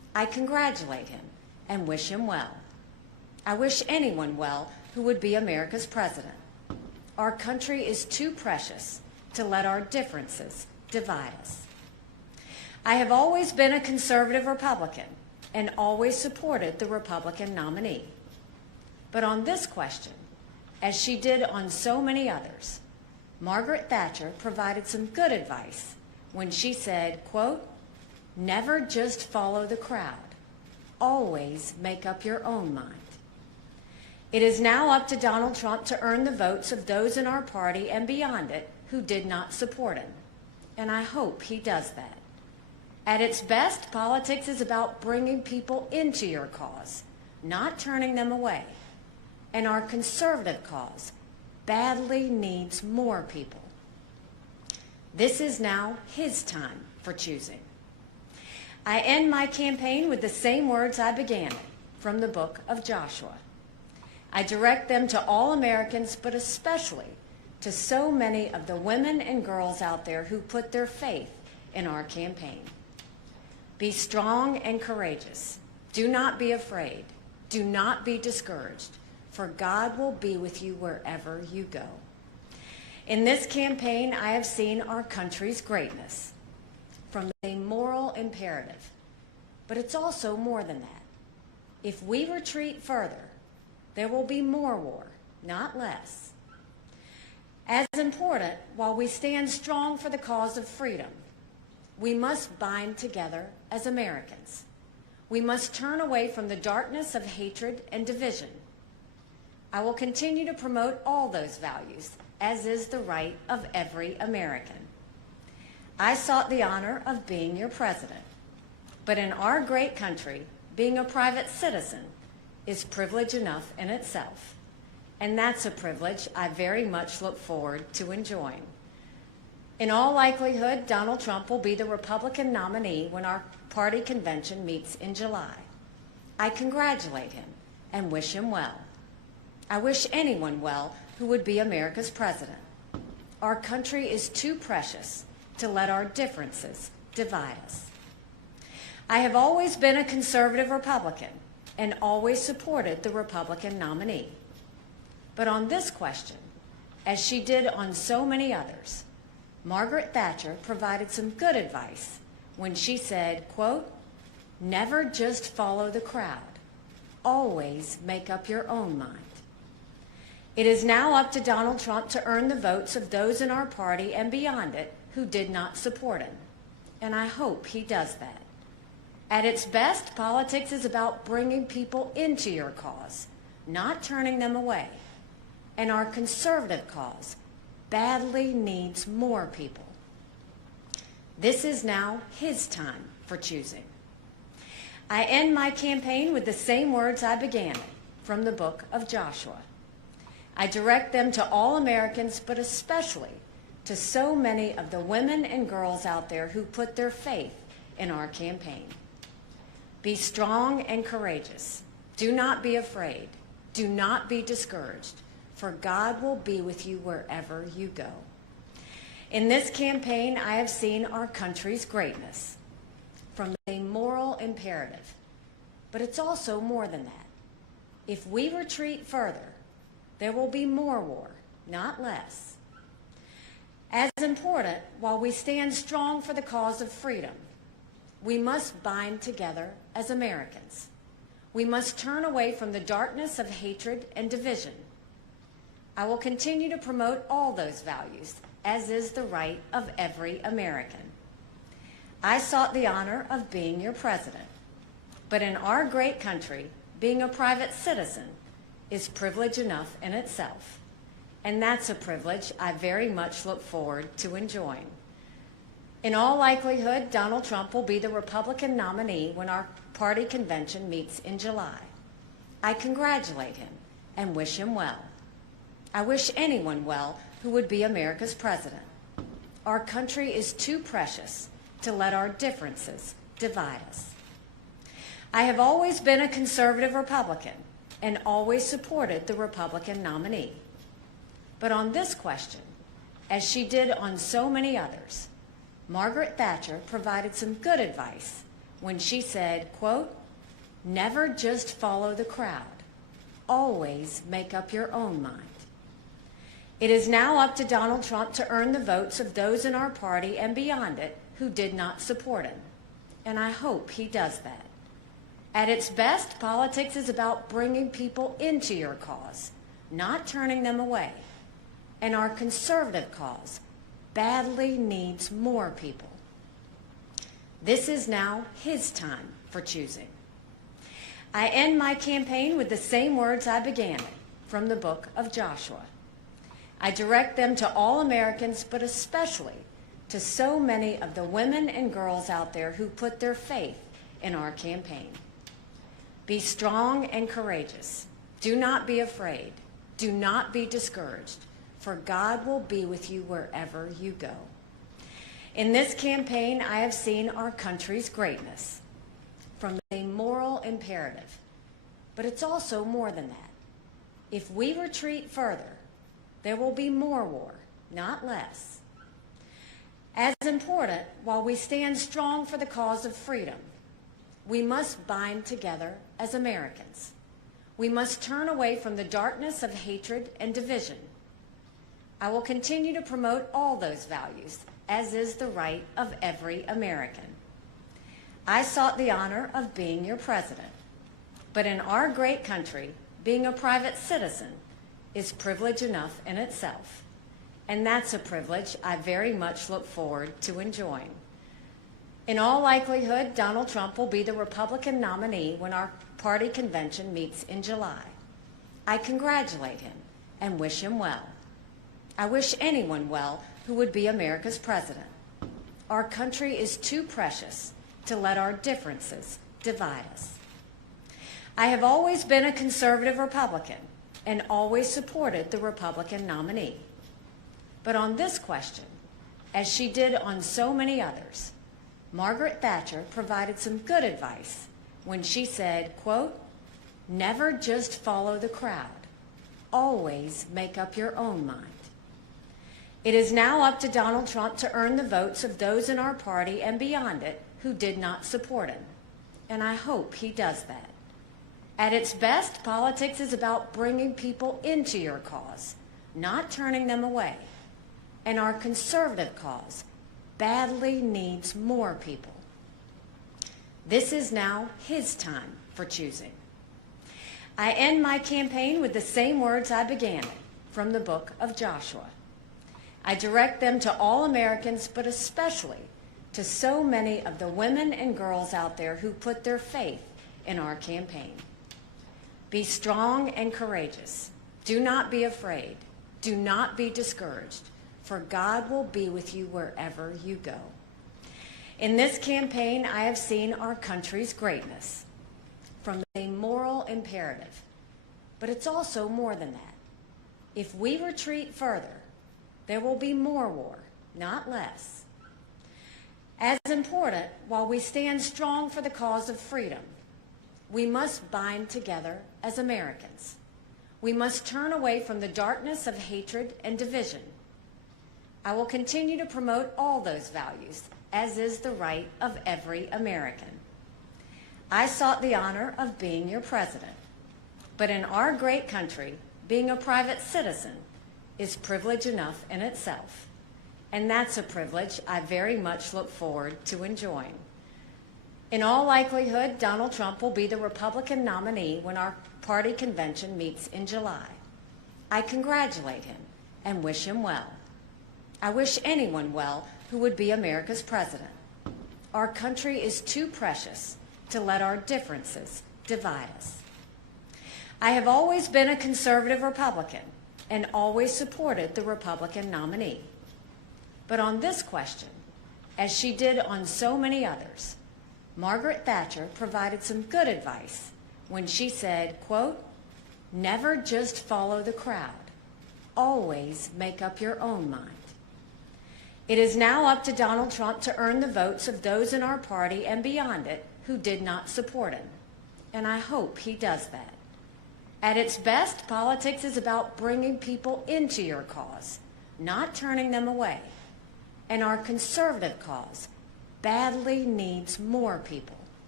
I congratulate him and wish him well. I wish anyone well who would be America's president. Our country is too precious to let our differences divide us. I have always been a conservative Republican and always supported the Republican nominee. But on this question, as she did on so many others, Margaret Thatcher provided some good advice when she said, quote, "Never just follow the crowd. Always make up your own mind." It is now up to Donald Trump to earn the votes of those in our party and beyond it who did not support him, and I hope he does that. At its best, politics is about bringing people into your cause, not turning them away. And our conservative cause badly needs more people. This is now his time for choosing. I end my campaign with the same words I began it, from the book of Joshua. I direct them to all Americans, but especially to so many of the women and girls out there who put their faith in our campaign. Be strong and courageous. Do not be afraid. Do not be discouraged, for God will be with you wherever you go. In this campaign, I have seen our country's greatness from a moral imperative, but it's also more than that. If we retreat further, there will be more war, not less. As important, while we stand strong for the cause of freedom, we must bind together as Americans. We must turn away from the darkness of hatred and division. I will continue to promote all those values, as is the right of every American. I sought the honor of being your president, but in our great country, being a private citizen is privilege enough in itself, and that's a privilege I very much look forward to enjoying. In all likelihood, Donald Trump will be the Republican nominee when our party convention meets in July. I congratulate him and wish him well. I wish anyone well who would be America's president. Our country is too precious to let our differences divide us. I have always been a conservative Republican and always supported the Republican nominee. But on this question, as she did on so many others, Margaret Thatcher provided some good advice when she said, quote, "Never just follow the crowd. Always make up your own mind." It is now up to Donald Trump to earn the votes of those in our party and beyond it who did not support him, and I hope he does that. At its best, politics is about bringing people into your cause, not turning them away, and our conservative cause badly needs more people. This is now his time for choosing. I end my campaign with the same words I began it, from the book of Joshua. I direct them to all Americans, but especially to so many of the women and girls out there who put their faith in our campaign. Be strong and courageous. Do not be afraid. Do not be discouraged, for God will be with you wherever you go. In this campaign, I have seen our country's greatness from a moral imperative, but it's also more than that. If we retreat further, there will be more war, not less. As important, while we stand strong for the cause of freedom, we must bind together as Americans. We must turn away from the darkness of hatred and division. I will continue to promote all those values, as is the right of every American. I sought the honor of being your president, but in our great country, being a private citizen is privilege enough in itself, and that's a privilege I very much look forward to enjoying. In all likelihood, Donald Trump will be the Republican nominee when our party convention meets in July. I congratulate him and wish him well. I wish anyone well who would be America's president. Our country is too precious to let our differences divide us. I have always been a conservative Republican and always supported the Republican nominee. But on this question, as she did on so many others, Margaret Thatcher provided some good advice when she said, quote, "Never just follow the crowd. Always make up your own mind." It is now up to Donald Trump to earn the votes of those in our party and beyond it who did not support him. And I hope he does that. At its best, politics is about bringing people into your cause, not turning them away. And our conservative cause badly needs more people. This is now his time for choosing. I end my campaign with the same words I began it, from the book of Joshua. I direct them to all Americans, but especially to so many of the women and girls out there who put their faith in our campaign. Be strong and courageous. Do not be afraid. Do not be discouraged, for God will be with you wherever you go. In this campaign, I have seen our country's greatness from a moral imperative, but it's also more than that. If we retreat further, there will be more war, not less. As important, while we stand strong for the cause of freedom, we must bind together as Americans. We must turn away from the darkness of hatred and division. I will continue to promote all those values, as is the right of every American. I sought the honor of being your president, but in our great country, being a private citizen is privilege enough in itself, and that's a privilege I very much look forward to enjoying. In all likelihood, Donald Trump will be the Republican nominee when our party convention meets in July. I congratulate him and wish him well. I wish anyone well who would be America's president. Our country is too precious to let our differences divide us. I have always been a conservative Republican and always supported the Republican nominee. But on this question, as she did on so many others, Margaret Thatcher provided some good advice when she said, quote, "Never just follow the crowd. Always make up your own mind." It is now up to Donald Trump to earn the votes of those in our party and beyond it who did not support him, and I hope he does that. At its best, politics is about bringing people into your cause, not turning them away. And our conservative cause badly needs more people. This is now his time for choosing. I end my campaign with the same words I began it, from the book of Joshua. I direct them to all Americans, but especially to so many of the women and girls out there who put their faith in our campaign. Be strong and courageous. Do not be afraid. Do not be discouraged, for God will be with you wherever you go. In this campaign, I have seen our country's greatness from a moral imperative, but it's also more than that. If we retreat further, there will be more war, not less. As important, while we stand strong for the cause of freedom, we must bind together as Americans. We must turn away from the darkness of hatred and division. I will continue to promote all those values, as is the right of every American. I sought the honor of being your president, but in our great country, being a private citizen is privilege enough in itself, and that's a privilege I very much look forward to enjoying. In all likelihood, Donald Trump will be the Republican nominee when our party convention meets in July. I congratulate him and wish him well. I wish anyone well who would be America's president. Our country is too precious to let our differences divide us. I have always been a conservative Republican and always supported the Republican nominee. But on this question, as she did on so many others, Margaret Thatcher provided some good advice when she said, quote, "Never just follow the crowd. Always make up your own mind." It is now up to Donald Trump to earn the votes of those in our party and beyond it who did not support him, and I hope he does that. At its best, politics is about bringing people into your cause, not turning them away, and our conservative cause badly needs more people.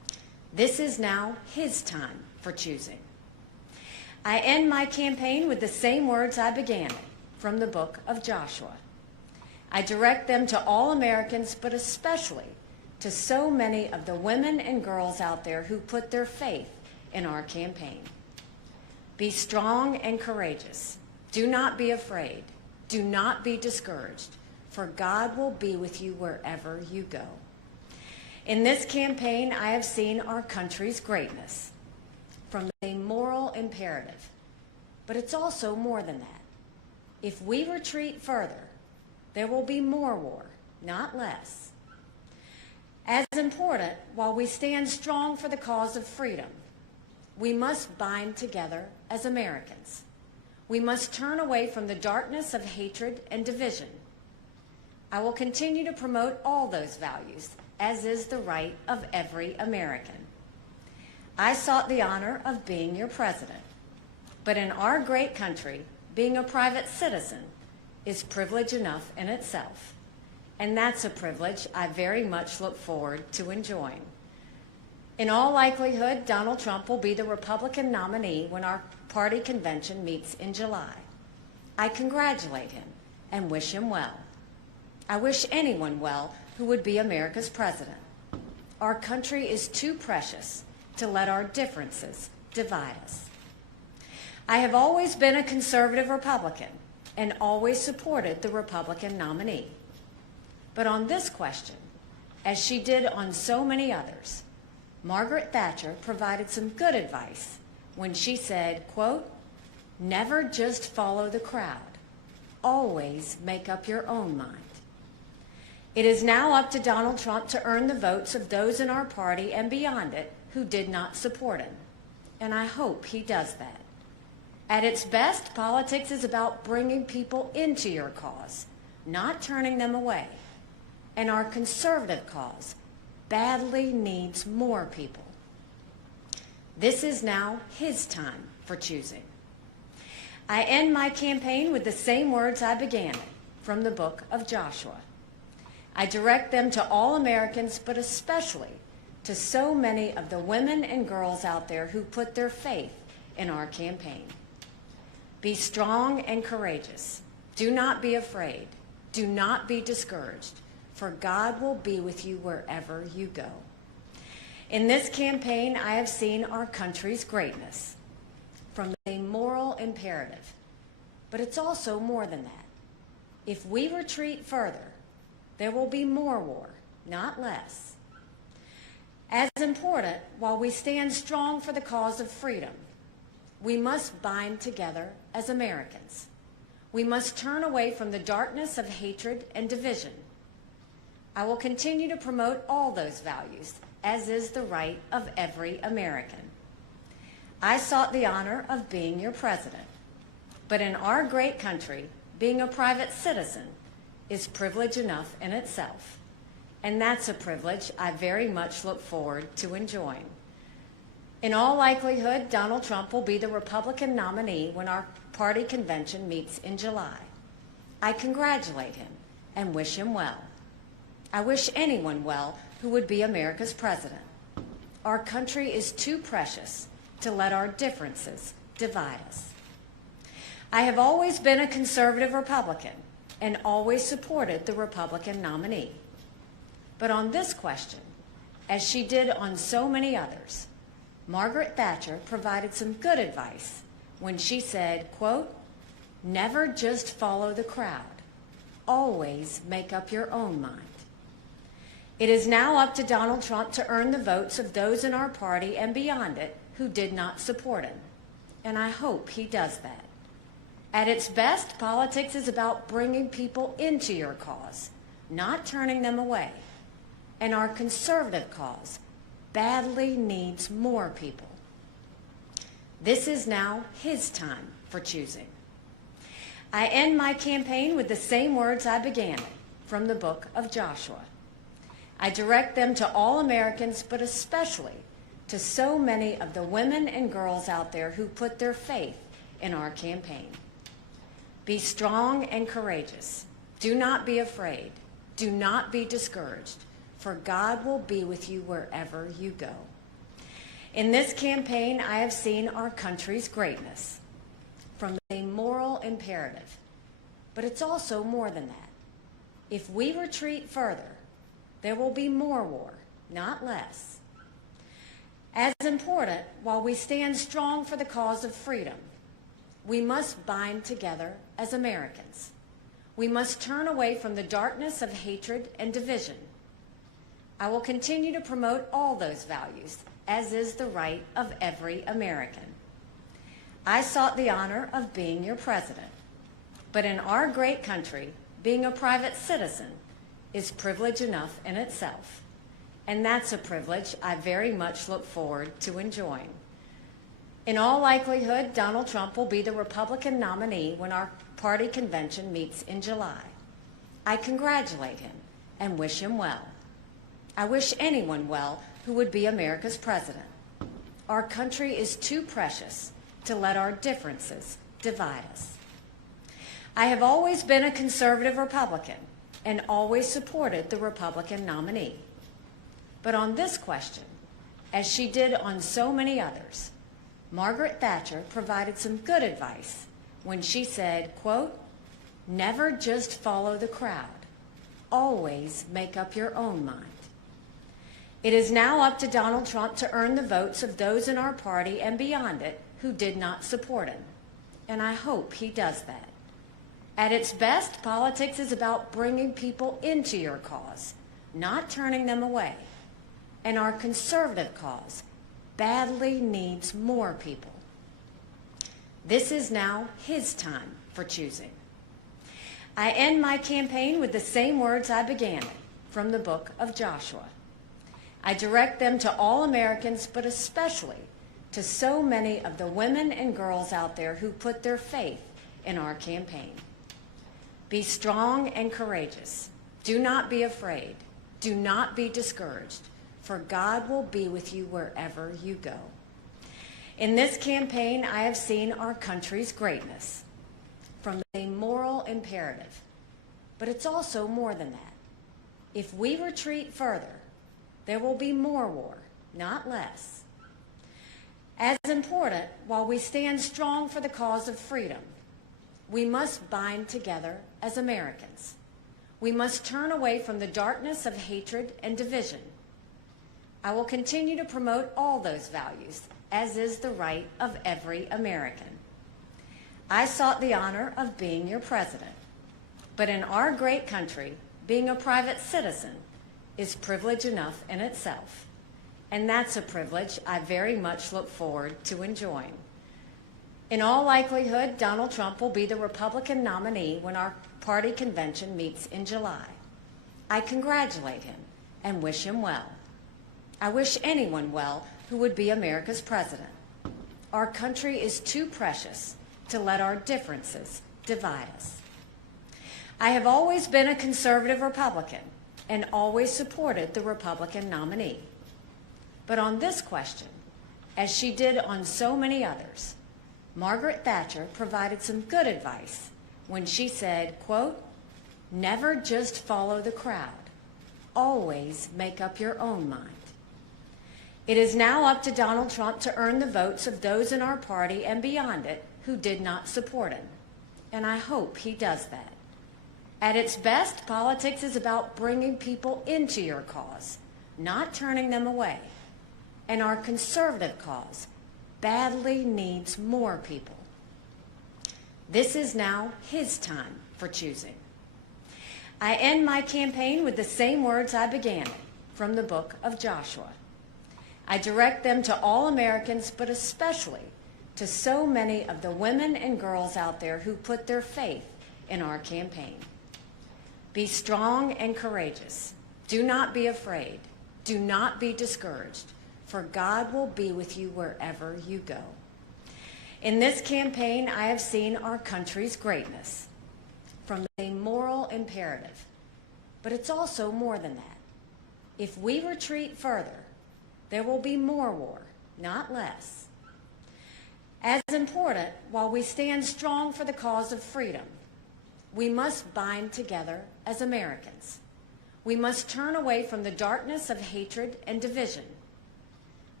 This is now his time for choosing. I end my campaign with the same words I began it, from the book of Joshua. I direct them to all Americans, but especially to so many of the women and girls out there who put their faith in our campaign. Be strong and courageous. Do not be afraid. Do not be discouraged, for God will be with you wherever you go. In this campaign, I have seen our country's greatness from a moral imperative, but it's also more than that. If we retreat further, there will be more war, not less. As important, while we stand strong for the cause of freedom, we must bind together as Americans. We must turn away from the darkness of hatred and division. I will continue to promote all those values, as is the right of every American. I sought the honor of being your president, but in our great country, being a private citizen is privilege enough in itself, and that's a privilege I very much look forward to enjoying. In all likelihood, Donald Trump will be the Republican nominee when our party convention meets in July. I congratulate him and wish him well. I wish anyone well who would be America's president. Our country is too precious to let our differences divide us. I have always been a conservative Republican and always supported the Republican nominee. But on this question, as she did on so many others, Margaret Thatcher provided some good advice when she said, quote, "Never just follow the crowd. Always make up your own mind." It is now up to Donald Trump to earn the votes of those in our party and beyond it who did not support him, and I hope he does that. At its best, politics is about bringing people into your cause, not turning them away, and our conservative cause badly needs more people. This is now his time for choosing. I end my campaign with the same words I began it, from the book of Joshua. I direct them to all Americans, but especially to so many of the women and girls out there who put their faith in our campaign. Be strong and courageous. Do not be afraid. Do not be discouraged, for God will be with you wherever you go. In this campaign, I have seen our country's greatness from a moral imperative, but it's also more than that. If we retreat further, there will be more war, not less. As important, while we stand strong for the cause of freedom, we must bind together as Americans. We must turn away from the darkness of hatred and division. I will continue to promote all those values, as is the right of every American. I sought the honor of being your president, but in our great country, being a private citizen is privilege enough in itself, and that's a privilege I very much look forward to enjoying. In all likelihood, Donald Trump will be the Republican nominee when our party convention meets in July. I congratulate him and wish him well. I wish anyone well who would be America's president. Our country is too precious to let our differences divide us. I have always been a conservative Republican and always supported the Republican nominee. But on this question, as she did on so many others, Margaret Thatcher provided some good advice when she said, quote, "Never just follow the crowd. Always make up your own mind." It is now up to Donald Trump to earn the votes of those in our party and beyond it who did not support him, and I hope he does that. At its best, politics is about bringing people into your cause, not turning them away, and our conservative cause badly needs more people. This is now his time for choosing. I end my campaign with the same words I began it, from the book of Joshua. I direct them to all Americans, but especially to so many of the women and girls out there who put their faith in our campaign. Be strong and courageous. Do not be afraid. Do not be discouraged, for God will be with you wherever you go. In this campaign, I have seen our country's greatness from a moral imperative, but it's also more than that. If we retreat further, there will be more war, not less. As important, while we stand strong for the cause of freedom, we must bind together as Americans. We must turn away from the darkness of hatred and division. I will continue to promote all those values, as is the right of every American. I sought the honor of being your president, but in our great country, being a private citizen is privilege enough in itself, and that's a privilege I very much look forward to enjoying. In all likelihood, Donald Trump will be the Republican nominee when our party convention meets in July. I congratulate him and wish him well. I wish anyone well who would be America's president. Our country is too precious to let our differences divide us. I have always been a conservative Republican and always supported the Republican nominee. But on this question, as she did on so many others, Margaret Thatcher provided some good advice when she said, quote, "Never just follow the crowd. Always make up your own mind." It is now up to Donald Trump to earn the votes of those in our party and beyond it who did not support him, and I hope he does that. At its best, politics is about bringing people into your cause, not turning them away, and our conservative cause badly needs more people. This is now his time for choosing. I end my campaign with the same words I began it, from the book of Joshua. I direct them to all Americans, but especially to so many of the women and girls out there who put their faith in our campaign. Be strong and courageous. Do not be afraid. Do not be discouraged, for God will be with you wherever you go. In this campaign, I have seen our country's greatness from a moral imperative, but it's also more than that. If we retreat further, there will be more war, not less. As important, while we stand strong for the cause of freedom, we must bind together as Americans. We must turn away from the darkness of hatred and division. I will continue to promote all those values, as is the right of every American. I sought the honor of being your president, but in our great country, being a private citizen is privilege enough in itself, and that's a privilege I very much look forward to enjoying. In all likelihood, Donald Trump will be the Republican nominee when our party convention meets in July. I congratulate him and wish him well. I wish anyone well who would be America's president. Our country is too precious to let our differences divide us. I have always been a conservative Republican and always supported the Republican nominee. But on this question, as she did on so many others, Margaret Thatcher provided some good advice when she said, quote, "Never just follow the crowd. Always make up your own mind." It is now up to Donald Trump to earn the votes of those in our party and beyond it who did not support him, and I hope he does that. At its best, politics is about bringing people into your cause, not turning them away, and our conservative cause badly needs more people. This is now his time for choosing. I end my campaign with the same words I began it, from the book of Joshua. I direct them to all Americans, but especially to so many of the women and girls out there who put their faith in our campaign. Be strong and courageous. Do not be afraid. Do not be discouraged, for God will be with you wherever you go. In this campaign, I have seen our country's greatness from a moral imperative, but it's also more than that. If we retreat further, there will be more war, not less. As important, while we stand strong for the cause of freedom, we must bind together as Americans. We must turn away from the darkness of hatred and division.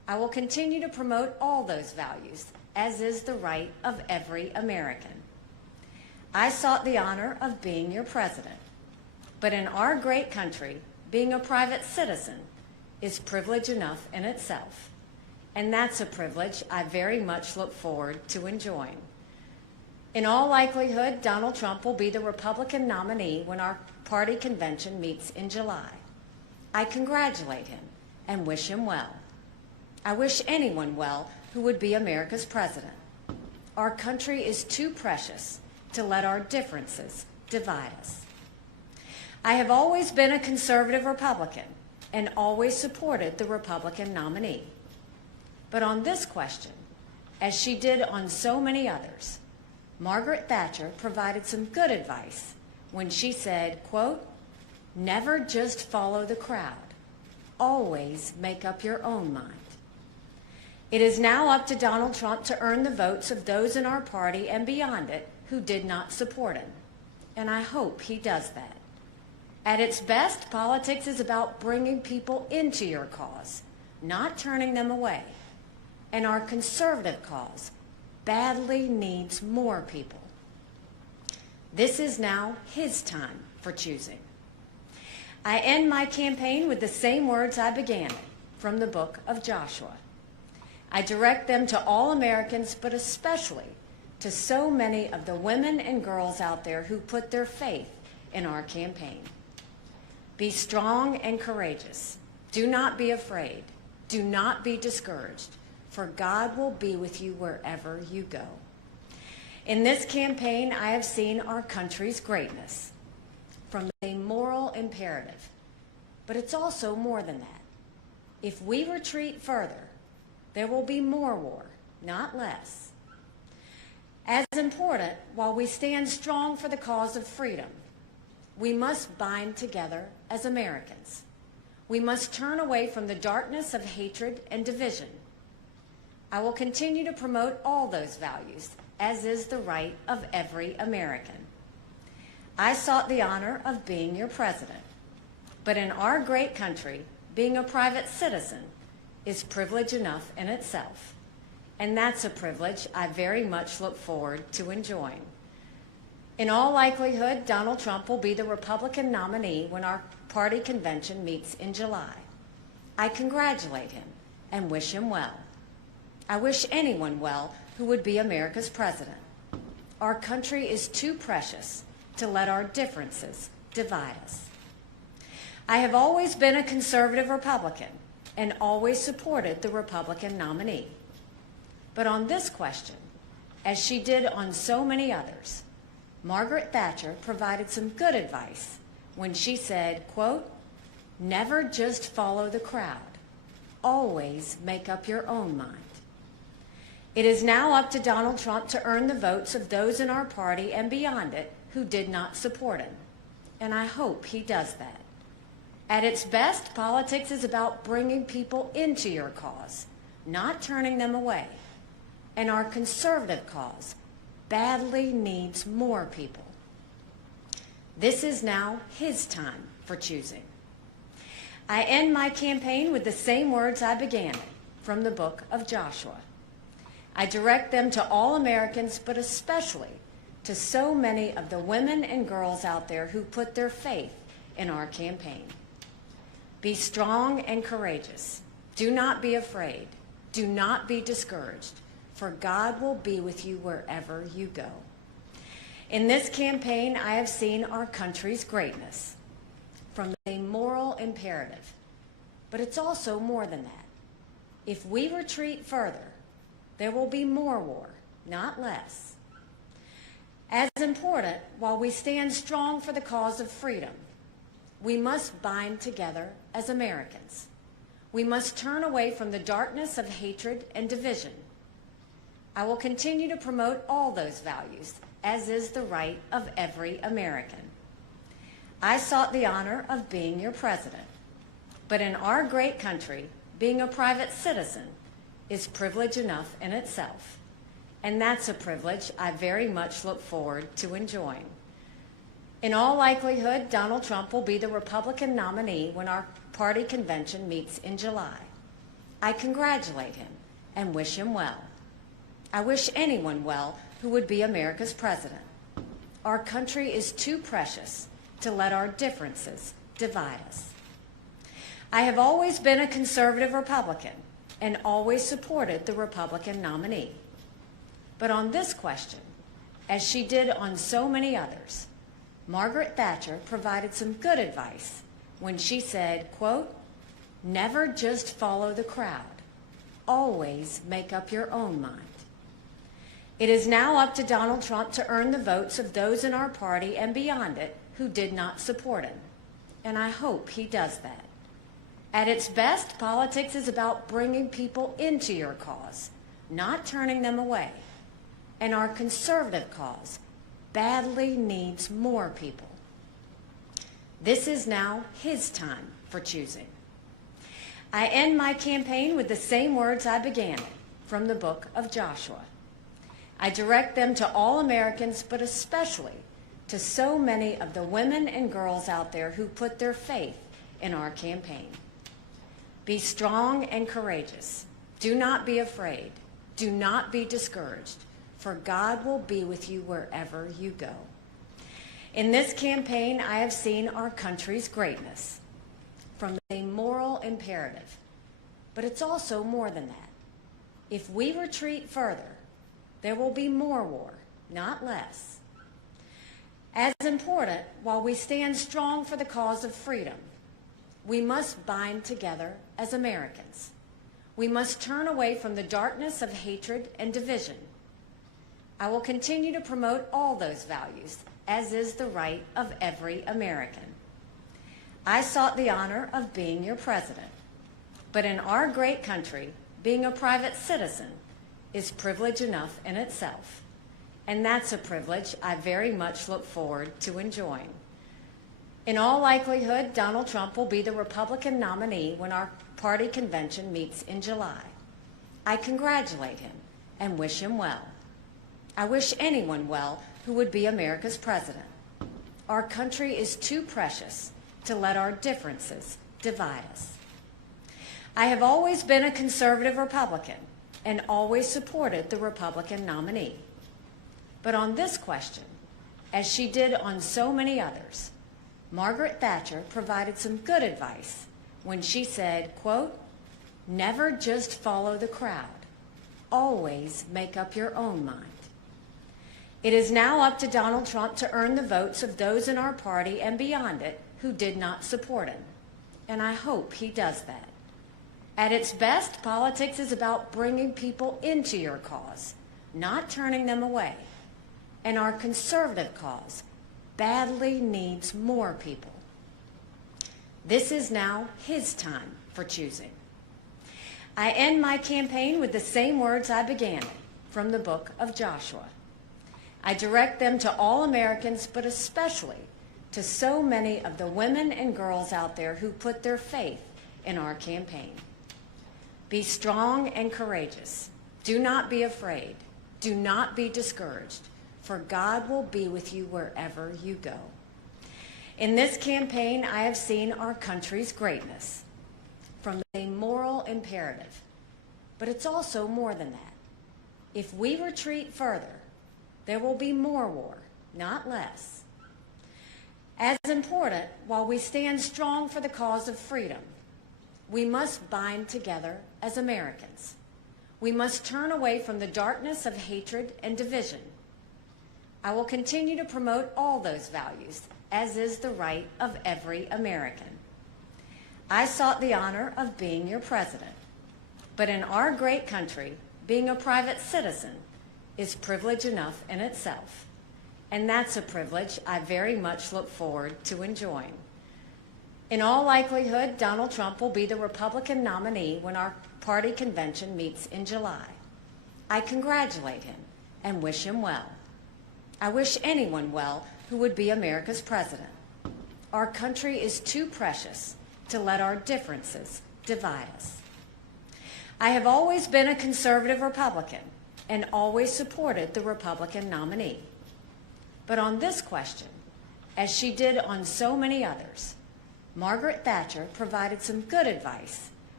I will continue to promote all those values, as is the right of every American. I sought the honor of being your president, but in our great country, being a private citizen is privilege enough in itself, and that's a privilege I very much look forward to enjoying. In all likelihood, Donald Trump will be the Republican nominee when our party convention meets in July. I congratulate him and wish him well. I wish anyone well who would be America's president. Our country is too precious to let our differences divide us. I have always been a conservative Republican and always supported the Republican nominee. But on this question, as she did on so many others, Margaret Thatcher provided some good advice when she said, quote, "Never just follow the crowd. Always make up your own mind." It is now up to Donald Trump to earn the votes of those in our party and beyond it who did not support him, and I hope he does that. At its best, politics is about bringing people into your cause, not turning them away, and our conservative cause badly needs more people. This is now his time for choosing. I end my campaign with the same words I began it, from the book of Joshua. I direct them to all Americans, but especially to so many of the women and girls out there who put their faith in our campaign. Be strong and courageous. Do not be afraid. Do not be discouraged, for God will be with you wherever you go. In this campaign, I have seen our country's greatness from a moral imperative, but it's also more than that. If we retreat further, there will be more war, not less. As important, while we stand strong for the cause of freedom, we must bind together as Americans. We must turn away from the darkness of hatred and division. I will continue to promote all those values, as is the right of every American. I sought the honor of being your president, but in our great country, being a private citizen is privilege enough in itself, and that's a privilege I very much look forward to enjoying. In all likelihood, Donald Trump will be the Republican nominee when our party convention meets in July. I congratulate him and wish him well. I wish anyone well who would be America's president. Our country is too precious to let our differences divide us. I have always been a conservative Republican and always supported the Republican nominee. But on this question, as she did on so many others, Margaret Thatcher provided some good advice when she said, quote, "Never just follow the crowd. Always make up your own mind." It is now up to Donald Trump to earn the votes of those in our party and beyond it who did not support him, and I hope he does that. At its best, politics is about bringing people into your cause, not turning them away, and our conservative cause badly needs more people. This is now his time for choosing. I end my campaign with the same words I began it, from the book of Joshua. I direct them to all Americans, but especially to so many of the women and girls out there who put their faith in our campaign. Be strong and courageous. Do not be afraid. Do not be discouraged, for God will be with you wherever you go. In this campaign, I have seen our country's greatness from a moral imperative, but it's also more than that. If we retreat further, there will be more war, not less. As important, while we stand strong for the cause of freedom, we must bind together as Americans. We must turn away from the darkness of hatred and division. I will continue to promote all those values, as is the right of every American. I sought the honor of being your president, but in our great country, being a private citizen is privilege enough in itself, and that's a privilege I very much look forward to enjoying. In all likelihood, Donald Trump will be the Republican nominee when our party convention meets in July. I congratulate him and wish him well. I wish anyone well who would be America's president. Our country is too precious to let our differences divide us. I have always been a conservative Republican and always supported the Republican nominee. But on this question, as she did on so many others, Margaret Thatcher provided some good advice when she said, quote, "Never just follow the crowd. Always make up your own mind." It is now up to Donald Trump to earn the votes of those in our party and beyond it who did not support him, and I hope he does that. At its best, politics is about bringing people into your cause, not turning them away, and our conservative cause badly needs more people. This is now his time for choosing. I end my campaign with the same words I began it, from the book of Joshua. I direct them to all Americans, but especially to so many of the women and girls out there who put their faith in our campaign. Be strong and courageous. Do not be afraid. Do not be discouraged, for God will be with you wherever you go. In this campaign, I have seen our country's greatness from a moral imperative, but it's also more than that. If we retreat further, there will be more war, not less. As important, while we stand strong for the cause of freedom, we must bind together as Americans. We must turn away from the darkness of hatred and division. I will continue to promote all those values, as is the right of every American. I sought the honor of being your president, but in our great country, being a private citizen is privilege enough in itself, and that's a privilege I very much look forward to enjoying. In all likelihood, Donald Trump will be the Republican nominee when our party convention meets in July. I congratulate him and wish him well. I wish anyone well who would be America's president. Our country is too precious to let our differences divide us. I have always been a conservative Republican and always supported the Republican nominee. But on this question, as she did on so many others, Margaret Thatcher provided some good advice when she said, quote, "Never just follow the crowd. Always make up your own mind." It is now up to Donald Trump to earn the votes of those in our party and beyond it who did not support him, and I hope he does that. At its best, politics is about bringing people into your cause, not turning them away, and our conservative cause badly needs more people. This is now his time for choosing. I end my campaign with the same words I began it, from the book of Joshua. I direct them to all Americans, but especially to so many of the women and girls out there who put their faith in our campaign. Be strong and courageous. Do not be afraid. Do not be discouraged, for God will be with you wherever you go. In this campaign, I have seen our country's greatness from a moral imperative, but it's also more than that. If we retreat further, there will be more war, not less. As important, while we stand strong for the cause of freedom, we must bind together as Americans. We must turn away from the darkness of hatred and division. I will continue to promote all those values, as is the right of every American. I sought the honor of being your president, but in our great country, being a private citizen is privilege enough in itself, and that's a privilege I very much look forward to enjoying. In all likelihood, Donald Trump will be the Republican nominee when our party convention meets in July. I congratulate him and wish him well. I wish anyone well who would be America's president. Our country is too precious to let our differences divide us. I have always been a conservative Republican and always supported the Republican nominee. But on this question, as she did on so many others, Margaret Thatcher provided some good advice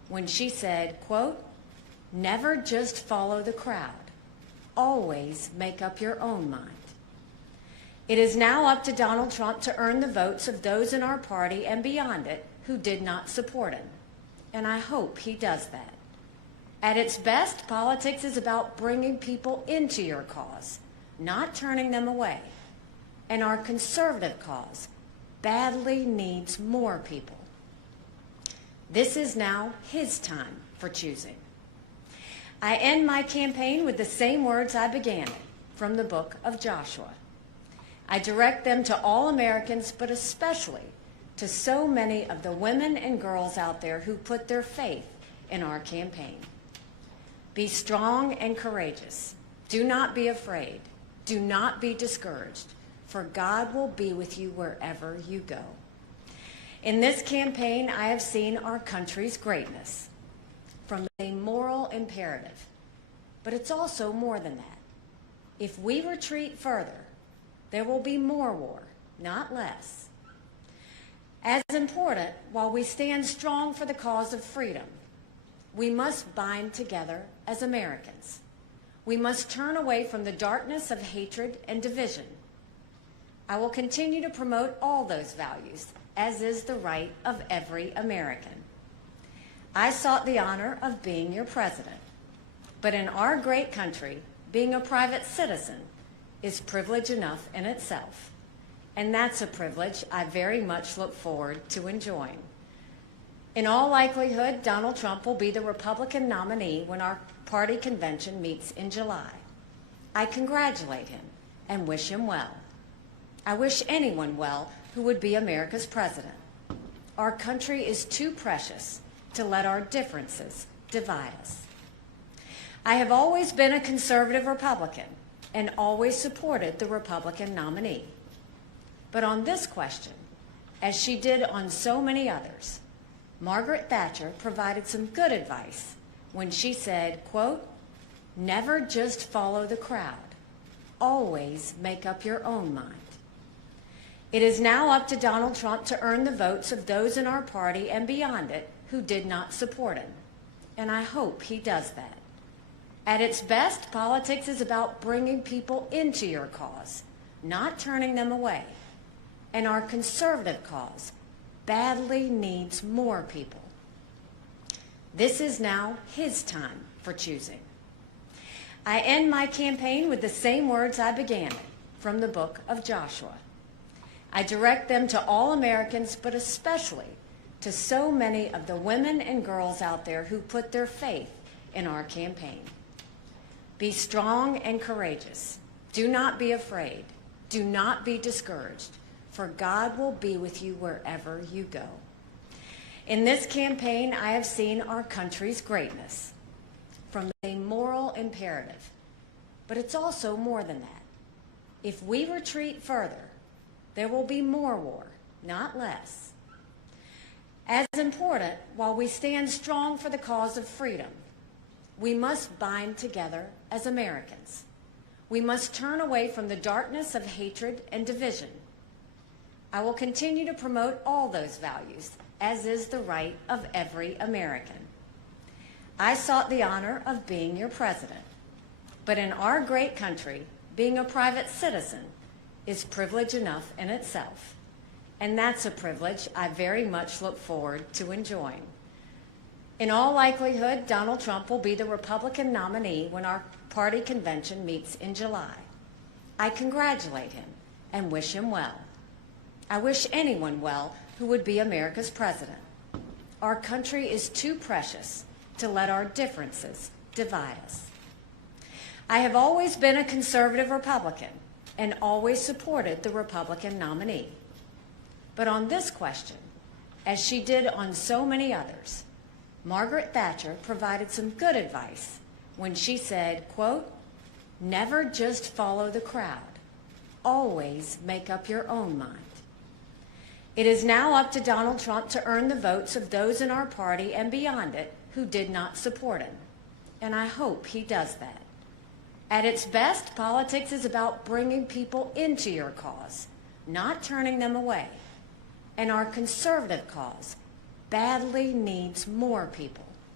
when she said, quote, "Never just follow the crowd. Always make up your own mind." It is now up to Donald Trump to earn the votes of those in our party and beyond it who did not support him. And I hope he does that. At its best, politics is about bringing people into your cause, not turning them away. And our conservative cause badly needs more people. This is now his time for choosing. I end my campaign with the same words I began it, from the book of Joshua. I direct them to all Americans, but especially to so many of the women and girls out there who put their faith in our campaign. Be strong and courageous. Do not be afraid. Do not be discouraged, for God will be with you wherever you go. In this campaign, I have seen our country's greatness from a moral imperative, but it's also more than that. If we retreat further, there will be more war, not less. As important, while we stand strong for the cause of freedom, we must bind together as Americans. We must turn away from the darkness of hatred and division. I will continue to promote all those values, as is the right of every American. I sought the honor of being your president, but in our great country, being a private citizen is privilege enough in itself, and that's a privilege I very much look forward to enjoying. In all likelihood, Donald Trump will be the Republican nominee when our party convention meets in July. I congratulate him and wish him well. I wish anyone well who would be America's president. Our country is too precious to let our differences divide us. I have always been a conservative Republican and always supported the Republican nominee. But on this question, as she did on so many others, Margaret Thatcher provided some good advice when she said, quote, "Never just follow the crowd. Always make up your own mind." It is now up to Donald Trump to earn the votes of those in our party and beyond it who did not support him, and I hope he does that. At its best, politics is about bringing people into your cause, not turning them away, and our conservative cause badly needs more people. This is now his time for choosing. I end my campaign with the same words I began it, from the book of Joshua. I direct them to all Americans, but especially to so many of the women and girls out there who put their faith in our campaign. Be strong and courageous. Do not be afraid. Do not be discouraged, for God will be with you wherever you go. In this campaign, I have seen our country's greatness from a moral imperative, but it's also more than that. If we retreat further, there will be more war, not less. As important, while we stand strong for the cause of freedom, we must bind together as Americans. We must turn away from the darkness of hatred and division. I will continue to promote all those values, as is the right of every American. I sought the honor of being your president, but in our great country, being a private citizen is privilege enough in itself, and that's a privilege I very much look forward to enjoying. In all likelihood, Donald Trump will be the Republican nominee when our party convention meets in July. I congratulate him and wish him well. I wish anyone well who would be America's president. Our country is too precious to let our differences divide us. I have always been a conservative Republican and always supported the Republican nominee. But on this question, as she did on so many others, Margaret Thatcher provided some good advice when she said, quote, "Never just follow the crowd. Always make up your own mind." It is now up to Donald Trump to earn the votes of those in our party and beyond it who did not support him, and I hope he does that. At its best, politics is about bringing people into your cause, not turning them away, and our conservative cause badly needs more people.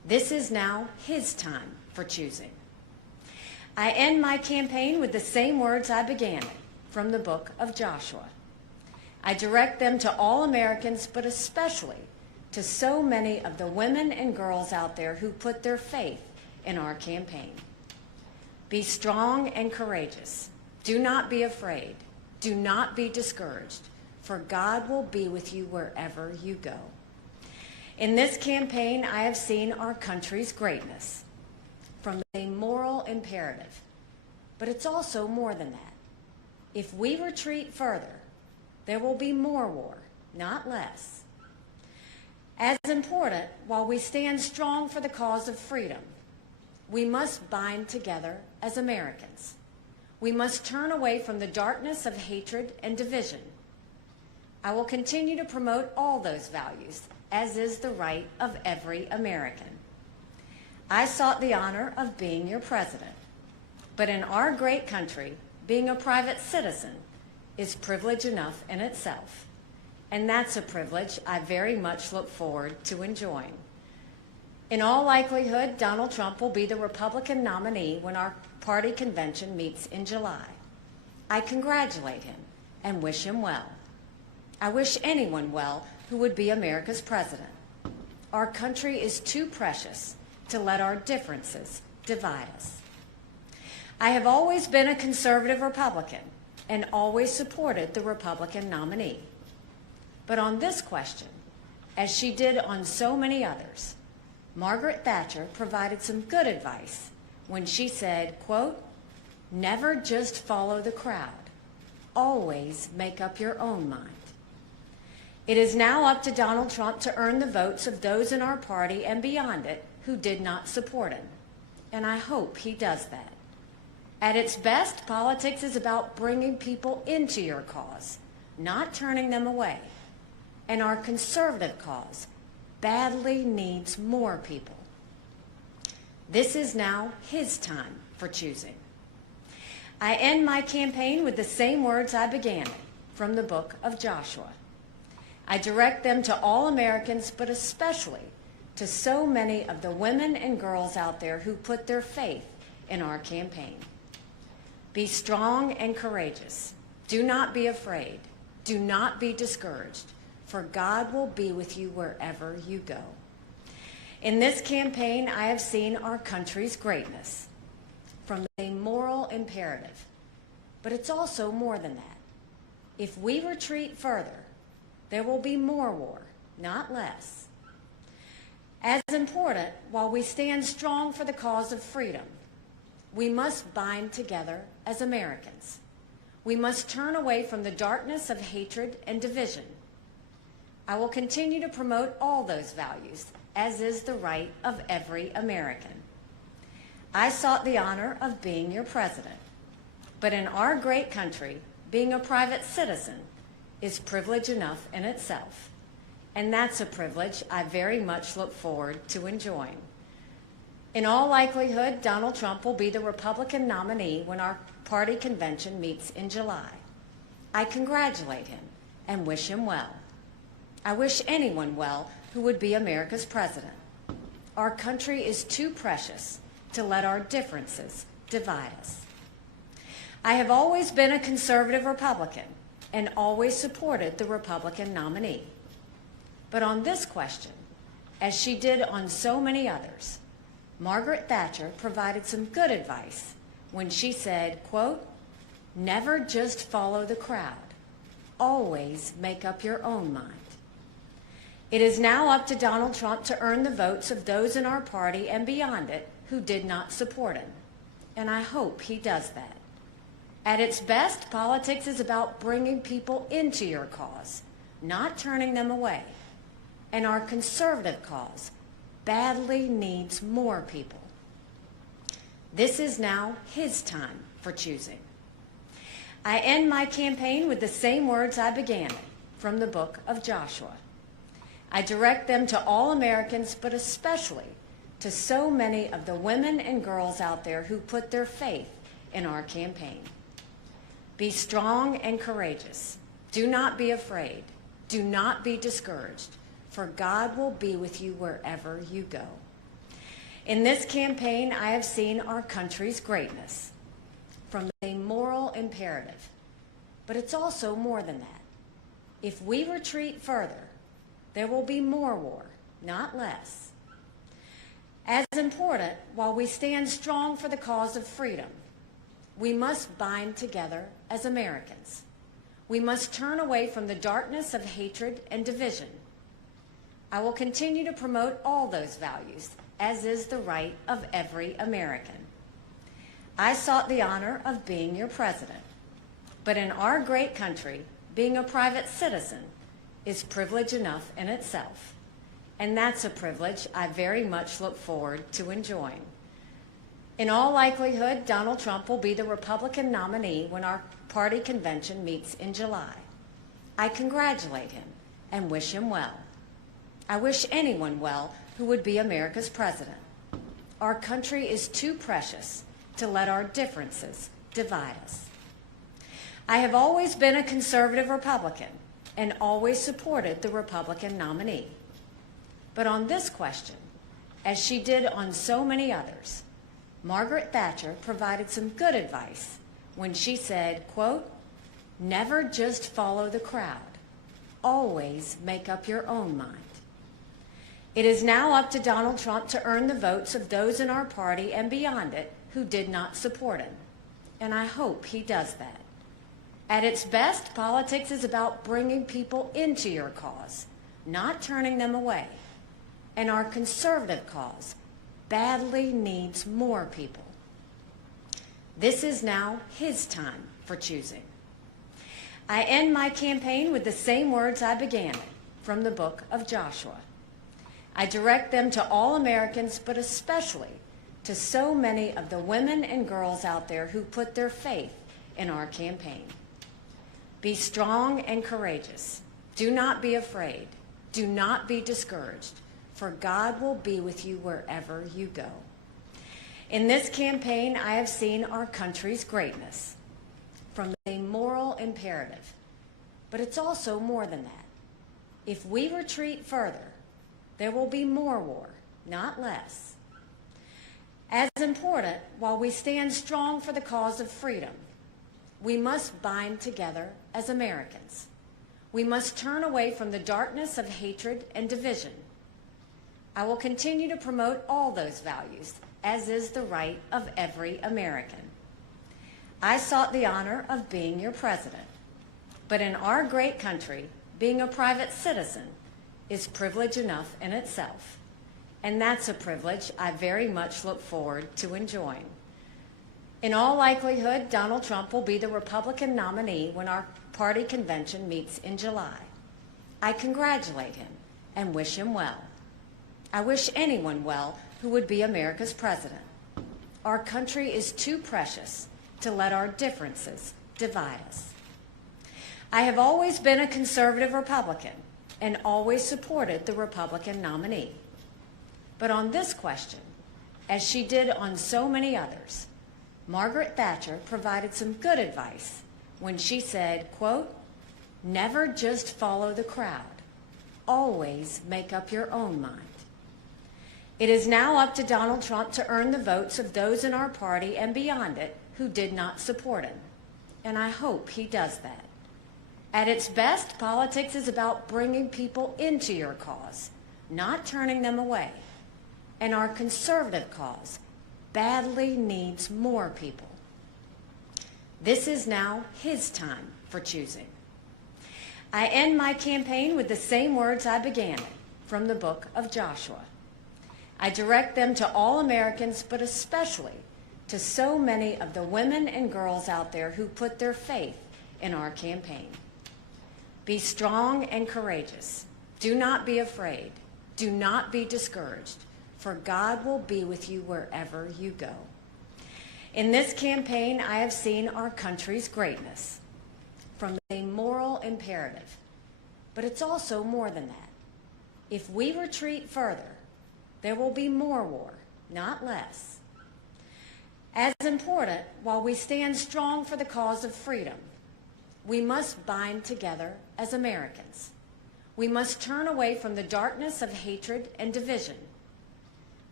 This is now his time for choosing. I end my campaign with the same words I began it, from the book of Joshua. I direct them to all Americans, but especially to so many of the women and girls out there who put their faith in our campaign. Be strong and courageous. Do not be afraid. Do not be discouraged, for God will be with you wherever you go. In this campaign, I have seen our country's greatness from a moral imperative, but it's also more than that. If we retreat further, there will be more war, not less. As important, while we stand strong for the cause of freedom, we must bind together as Americans. We must turn away from the darkness of hatred and division. I will continue to promote all those values, as is the right of every American. I sought the honor of being your president, but in our great country, being a private citizen is privilege enough in itself, and that's a privilege I very much look forward to enjoying. In all likelihood, Donald Trump will be the Republican nominee when our party convention meets in July. I congratulate him and wish him well. I wish anyone well who would be America's president. Our country is too precious to let our differences divide us. I have always been a conservative Republican and always supported the Republican nominee. But on this question, as she did on so many others, Margaret Thatcher provided some good advice when she said, quote, "Never just follow the crowd. Always make up your own mind." It is now up to Donald Trump to earn the votes of those in our party and beyond it who did not support him, and I hope he does that. At its best, politics is about bringing people into your cause, not turning them away, and our conservative cause badly needs more people. This is now his time for choosing. I end my campaign with the same words I began it, from the book of Joshua. I direct them to all Americans, but especially to so many of the women and girls out there who put their faith in our campaign. Be strong and courageous. Do not be afraid. Do not be discouraged, for God will be with you wherever you go. In this campaign, I have seen our country's greatness from a moral imperative, but it's also more than that. If we retreat further, there will be more war, not less. As important, while we stand strong for the cause of freedom, we must bind together as Americans. We must turn away from the darkness of hatred and division. I will continue to promote all those values, as is the right of every American. I sought the honor of being your president, but in our great country, being a private citizen is privilege enough in itself, and that's a privilege I very much look forward to enjoying. In all likelihood, Donald Trump will be the Republican nominee when our party convention meets in July. I congratulate him and wish him well. I wish anyone well who would be America's president. Our country is too precious to let our differences divide us. I have always been a conservative Republican and always supported the Republican nominee. But on this question, as she did on so many others, Margaret Thatcher provided some good advice when she said, quote, "Never just follow the crowd. Always make up your own mind." It is now up to Donald Trump to earn the votes of those in our party and beyond it who did not support him, and I hope he does that. At its best, politics is about bringing people into your cause, not turning them away, and our conservative cause badly needs more people. This is now his time for choosing. I end my campaign with the same words I began it, from the book of Joshua. I direct them to all Americans, but especially to so many of the women and girls out there who put their faith in our campaign. Be strong and courageous. Do not be afraid. Do not be discouraged, for God will be with you wherever you go. In this campaign, I have seen our country's greatness from a moral imperative, but it's also more than that. If we retreat further, there will be more war, not less. As important, while we stand strong for the cause of freedom, we must bind together as Americans. We must turn away from the darkness of hatred and division. I will continue to promote all those values, as is the right of every American. I sought the honor of being your president, but in our great country, being a private citizen is privilege enough in itself, and that's a privilege I very much look forward to enjoying. In all likelihood, Donald Trump will be the Republican nominee when our party convention meets in July. I congratulate him and wish him well. I wish anyone well who would be America's president. Our country is too precious to let our differences divide us. I have always been a conservative Republican and always supported the Republican nominee. But on this question, as she did on so many others, Margaret Thatcher provided some good advice when she said, quote, "Never just follow the crowd. Always make up your own mind." It is now up to Donald Trump to earn the votes of those in our party and beyond it who did not support him, and I hope he does that. At its best, politics is about bringing people into your cause, not turning them away, and our conservative cause badly needs more people. This is now his time for choosing. I end my campaign with the same words I began it, from the book of Joshua. I direct them to all Americans, but especially to so many of the women and girls out there who put their faith in our campaign. Be strong and courageous. Do not be afraid. Do not be discouraged, for God will be with you wherever you go. In this campaign, I have seen our country's greatness from a moral imperative, but it's also more than that. If we retreat further, there will be more war, not less. As important, while we stand strong for the cause of freedom, we must bind together as Americans. We must turn away from the darkness of hatred and division. I will continue to promote all those values, as is the right of every American. I sought the honor of being your president, but in our great country, being a private citizen is privilege enough in itself, and that's a privilege I very much look forward to enjoying. In all likelihood, Donald Trump will be the Republican nominee when our party convention meets in July. I congratulate him and wish him well. I wish anyone well who would be America's president. Our country is too precious to let our differences divide us. I have always been a conservative Republican and always supported the Republican nominee. But on this question, as she did on so many others, Margaret Thatcher provided some good advice when she said, quote, "Never just follow the crowd. Always make up your own mind." It is now up to Donald Trump to earn the votes of those in our party and beyond it who did not support him, and I hope he does that. At its best, politics is about bringing people into your cause, not turning them away, and our conservative cause badly needs more people. This is now his time for choosing. I end my campaign with the same words I began it, from the book of Joshua. I direct them to all Americans, but especially to so many of the women and girls out there who put their faith in our campaign. Be strong and courageous. Do not be afraid. Do not be discouraged, for God will be with you wherever you go. In this campaign, I have seen our country's greatness from a moral imperative, but it's also more than that. If we retreat further, there will be more war, not less. As important, while we stand strong for the cause of freedom, we must bind together as Americans. We must turn away from the darkness of hatred and division.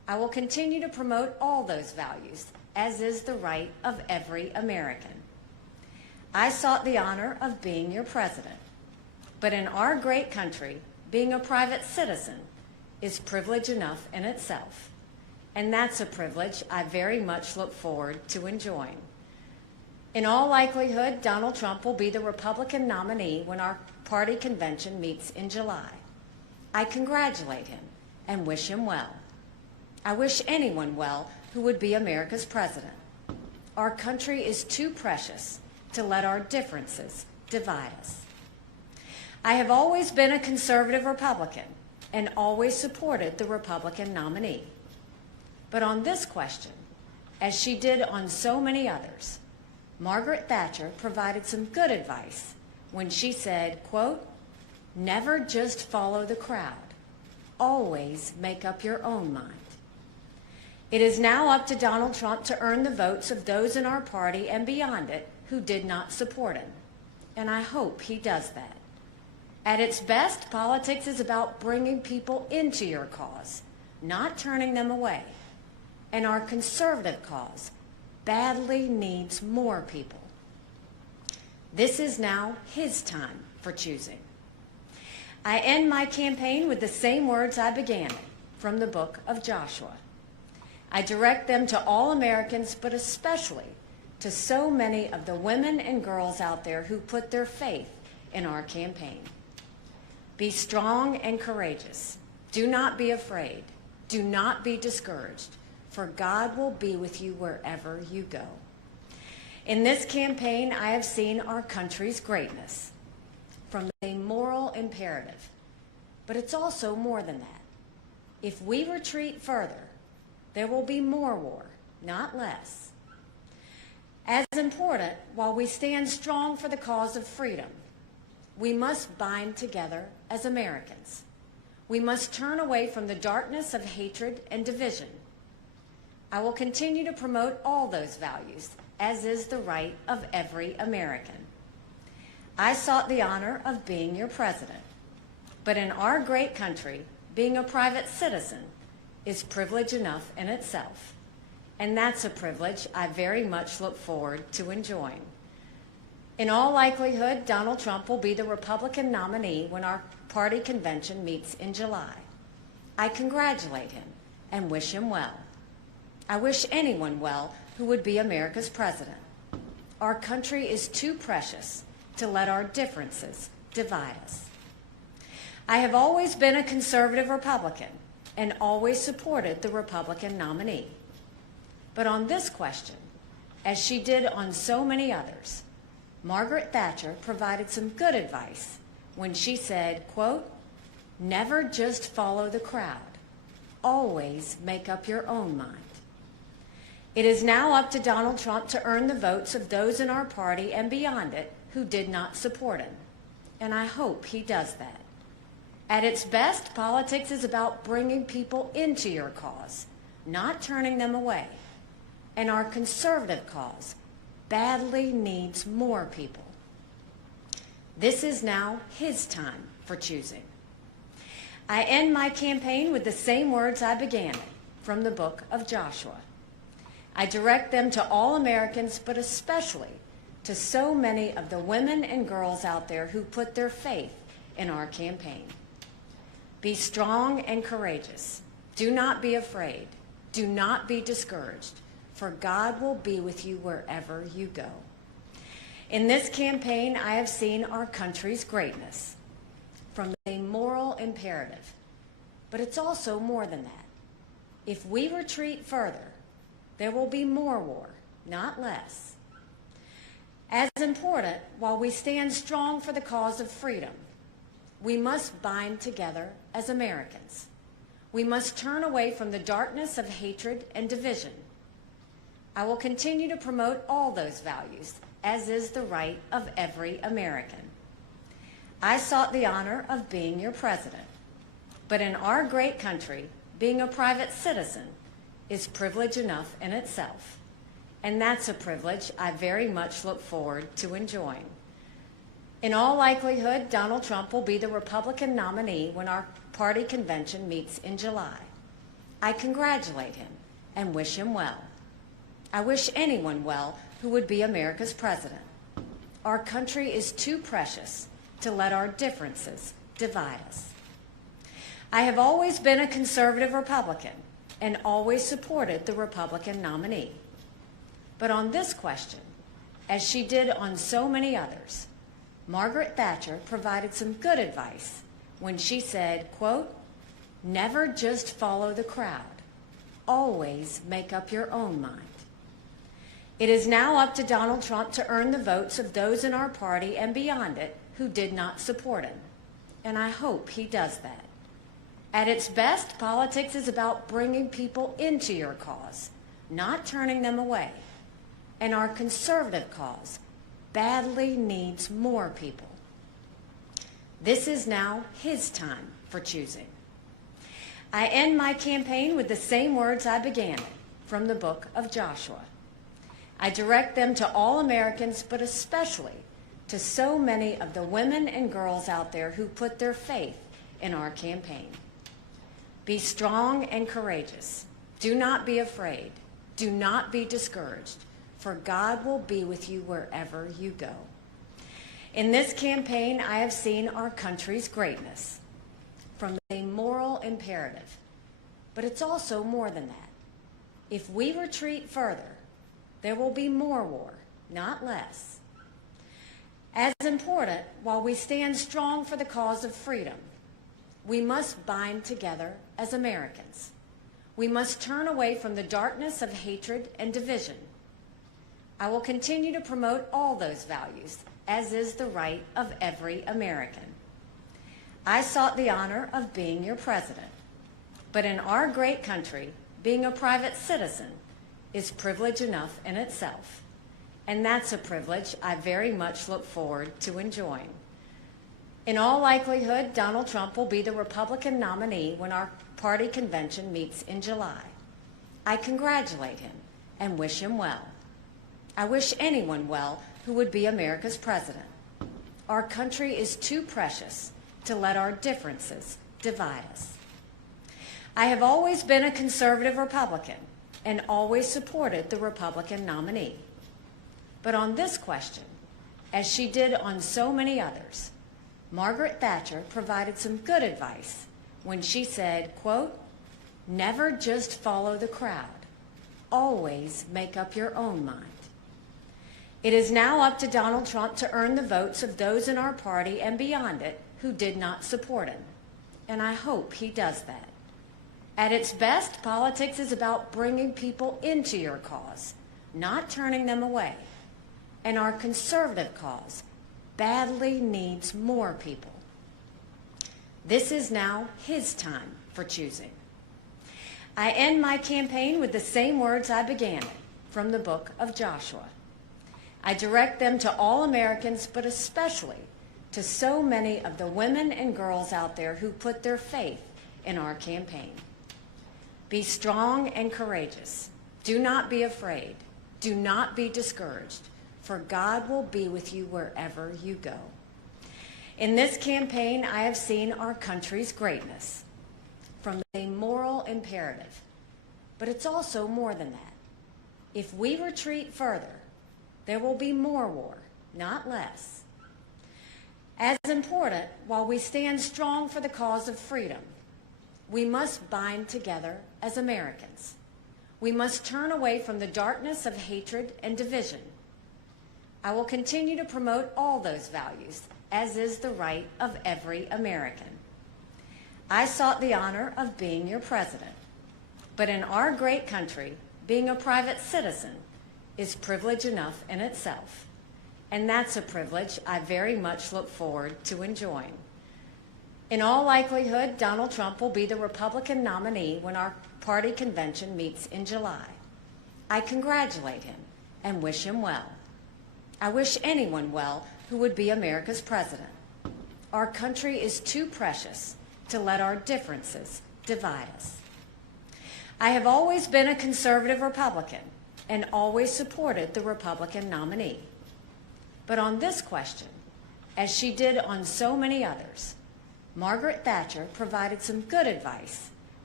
I will continue to promote all those values, as is the right of every American. I sought the honor of being your president, but in our great country, being a private citizen is privilege enough in itself, and that's a privilege I very much look forward to enjoying. In all likelihood, Donald Trump will be the Republican nominee when our party convention meets in July. I congratulate him and wish him well. I wish anyone well who would be America's president. Our country is too precious to let our differences divide us. I have always been a conservative Republican and always supported the Republican nominee. But on this question, as she did on so many others, Margaret Thatcher provided some good advice when she said, quote, "Never just follow the crowd. Always make up your own mind." It is now up to Donald Trump to earn the votes of those in our party and beyond it who did not support him, and I hope he does that. At its best, politics is about bringing people into your cause, not turning them away, and our conservative cause badly needs more people. This is now his time for choosing. I end my campaign with the same words I began it, from the book of Joshua. I direct them to all Americans, but especially to so many of the women and girls out there who put their faith in our campaign. Be strong and courageous. Do not be afraid. Do not be discouraged, for God will be with you wherever you go. In this campaign, I have seen our country's greatness from a moral imperative, but it's also more than that. If we retreat further, there will be more war, not less. As important, while we stand strong for the cause of freedom, we must bind together as Americans. We must turn away from the darkness of hatred and division. I will continue to promote all those values, as is the right of every American. I sought the honor of being your president, but in our great country, being a private citizen is privilege enough in itself, and that's a privilege I very much look forward to enjoying. In all likelihood, Donald Trump will be the Republican nominee when our party convention meets in July. I congratulate him and wish him well. I wish anyone well who would be America's president. Our country is too precious to let our differences divide us. I have always been a conservative Republican and always supported the Republican nominee. But on this question, as she did on so many others, Margaret Thatcher provided some good advice when she said, quote, "Never just follow the crowd. Always make up your own mind." It is now up to Donald Trump to earn the votes of those in our party and beyond it who did not support him, and I hope he does that. At its best, politics is about bringing people into your cause, not turning them away, and our conservative cause badly needs more people. This is now his time for choosing. I end my campaign with the same words I began it, from the book of Joshua. I direct them to all Americans, but especially to so many of the women and girls out there who put their faith in our campaign. Be strong and courageous. Do not be afraid. Do not be discouraged, for God will be with you wherever you go. In this campaign, I have seen our country's greatness from a moral imperative, but it's also more than that. If we retreat further, there will be more war, not less. As important, while we stand strong for the cause of freedom, we must bind together as Americans. We must turn away from the darkness of hatred and division. I will continue to promote all those values, as is the right of every American. I sought the honor of being your president, but in our great country, being a private citizen is privilege enough in itself, and that's a privilege I very much look forward to enjoying. In all likelihood, Donald Trump will be the Republican nominee when our party convention meets in July. I congratulate him and wish him well. I wish anyone well who would be America's president. Our country is too precious to let our differences divide us. I have always been a conservative Republican and always supported the Republican nominee. But on this question, as she did on so many others, Margaret Thatcher provided some good advice when she said, quote, "Never just follow the crowd. Always make up your own mind." It is now up to Donald Trump to earn the votes of those in our party and beyond it who did not support him, and I hope he does that. At its best, politics is about bringing people into your cause, not turning them away, and our conservative cause badly needs more people. This is now his time for choosing. I end my campaign with the same words I began it, from the book of Joshua. I direct them to all Americans, but especially to so many of the women and girls out there who put their faith in our campaign. Be strong and courageous. Do not be afraid. Do not be discouraged, for God will be with you wherever you go. In this campaign, I have seen our country's greatness, from a moral imperative, but it's also more than that. If we retreat further, there will be more war, not less. As important, while we stand strong for the cause of freedom, we must bind together as Americans. We must turn away from the darkness of hatred and division. I will continue to promote all those values, as is the right of every American. I sought the honor of being your president, but in our great country, being a private citizen is privilege enough in itself, and that's a privilege I very much look forward to enjoying. In all likelihood, Donald Trump will be the Republican nominee when our party convention meets in July. I congratulate him and wish him well. I wish anyone well who would be America's president. Our country is too precious to let our differences divide us. I have always been a conservative Republican and always supported the Republican nominee. But on this question, as she did on so many others, Margaret Thatcher provided some good advice when she said, quote, "Never just follow the crowd. Always make up your own mind." It is now up to Donald Trump to earn the votes of those in our party and beyond it who did not support him, and I hope he does that. At its best, politics is about bringing people into your cause, not turning them away, and our conservative cause badly needs more people. This is now his time for choosing. I end my campaign with the same words I began it, from the book of Joshua. I direct them to all Americans, but especially to so many of the women and girls out there who put their faith in our campaign. Be strong and courageous. Do not be afraid. Do not be discouraged, for God will be with you wherever you go. In this campaign, I have seen our country's greatness, from a moral imperative, but it's also more than that. If we retreat further, there will be more war, not less. As important, while we stand strong for the cause of freedom, we must bind together as Americans. We must turn away from the darkness of hatred and division. I will continue to promote all those values, as is the right of every American. I sought the honor of being your president, but in our great country, being a private citizen is privilege enough in itself, and that's a privilege I very much look forward to enjoying. In all likelihood, Donald Trump will be the Republican nominee when our party convention meets in July. I congratulate him and wish him well. I wish anyone well who would be America's president. Our country is too precious to let our differences divide us. I have always been a conservative Republican and always supported the Republican nominee. But on this question, as she did on so many others, Margaret Thatcher provided some good advice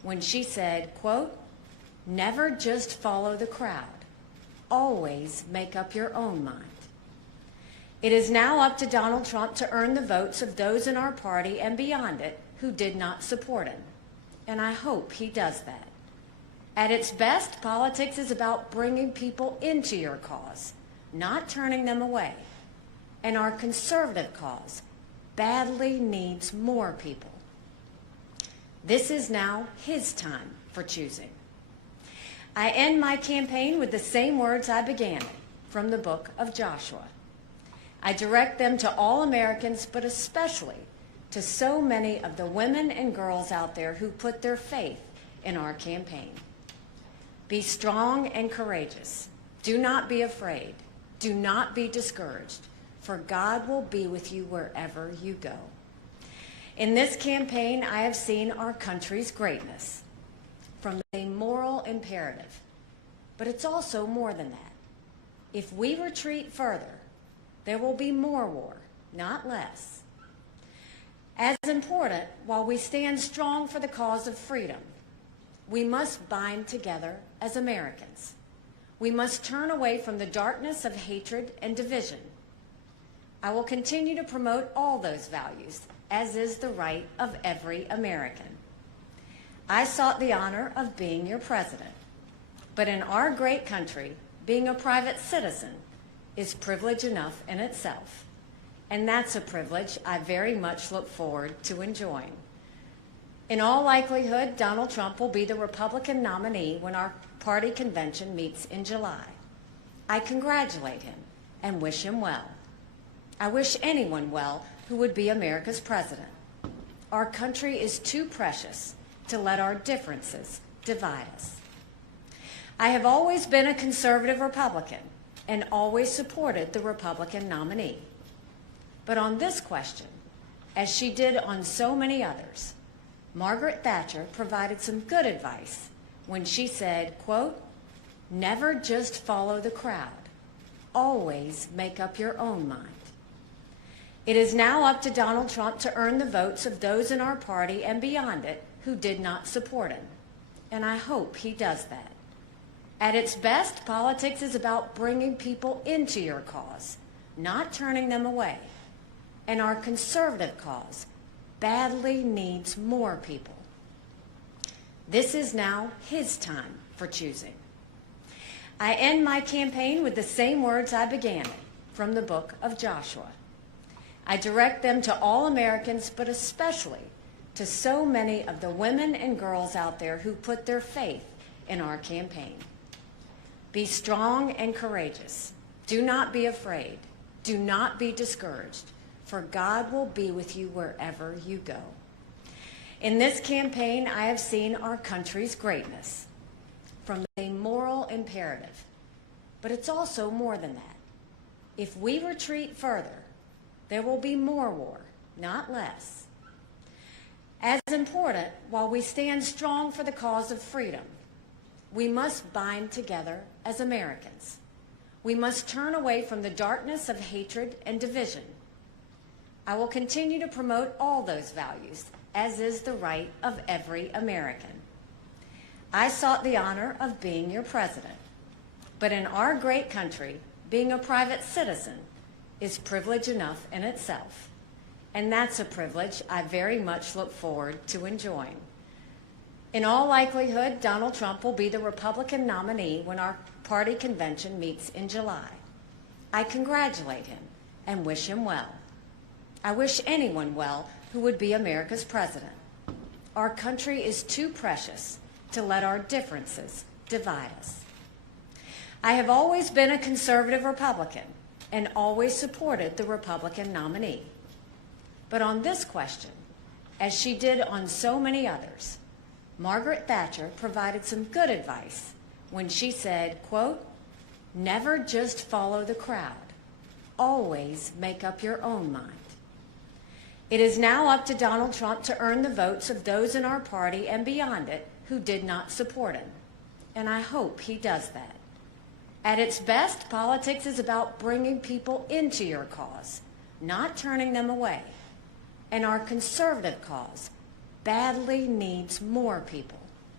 when she said, quote, "Never just follow the crowd. Always make up your own mind." It is now up to Donald Trump to earn the votes of those in our party and beyond it who did not support him. And I hope he does that. At its best, politics is about bringing people into your cause, not turning them away. And our conservative cause badly needs more people. This is now his time for choosing. I end my campaign with the same words I began it, from the book of Joshua. I direct them to all Americans, but especially to so many of the women and girls out there who put their faith in our campaign. Be strong and courageous. Do not be afraid. Do not be discouraged, for God will be with you wherever you go. In this campaign, I have seen our country's greatness from a moral imperative, but it's also more than that. If we retreat further, there will be more war, not less. As important, while we stand strong for the cause of freedom, we must bind together as Americans. We must turn away from the darkness of hatred and division. I will continue to promote all those values, as is the right of every American. I sought the honor of being your president, but in our great country, being a private citizen is privilege enough in itself, and that's a privilege I very much look forward to enjoying. In all likelihood, Donald Trump will be the Republican nominee when our party convention meets in July. I congratulate him and wish him well. I wish anyone well who would be America's president. Our country is too precious to let our differences divide us. I have always been a conservative Republican and always supported the Republican nominee. But on this question, as she did on so many others, Margaret Thatcher provided some good advice when she said, quote, "Never just follow the crowd. Always make up your own mind." It is now up to Donald Trump to earn the votes of those in our party and beyond it who did not support him. And I hope he does that. At its best, politics is about bringing people into your cause, not turning them away. And our conservative cause badly needs more people. This is now his time for choosing. I end my campaign with the same words I began it, from the book of Joshua. I direct them to all Americans, but especially to so many of the women and girls out there who put their faith in our campaign. Be strong and courageous. Do not be afraid. Do not be discouraged, for God will be with you wherever you go. In this campaign, I have seen our country's greatness from a moral imperative, but it's also more than that. If we retreat further, there will be more war, not less. As important, while we stand strong for the cause of freedom, we must bind together as Americans. We must turn away from the darkness of hatred and division. I will continue to promote all those values, as is the right of every American. I sought the honor of being your president, but in our great country, being a private citizen is privilege enough in itself, and that's a privilege I very much look forward to enjoying. In all likelihood, Donald Trump will be the Republican nominee when our party convention meets in July. I congratulate him and wish him well. I wish anyone well who would be America's president. Our country is too precious to let our differences divide us. I have always been a conservative Republican and always supported the Republican nominee. But on this question, as she did on so many others, Margaret Thatcher provided some good advice when she said, quote, "Never just follow the crowd. Always make up your own mind." It is now up to Donald Trump to earn the votes of those in our party and beyond it who did not support him. And I hope he does that. At its best, politics is about bringing people into your cause, not turning them away. And our conservative cause badly needs more people.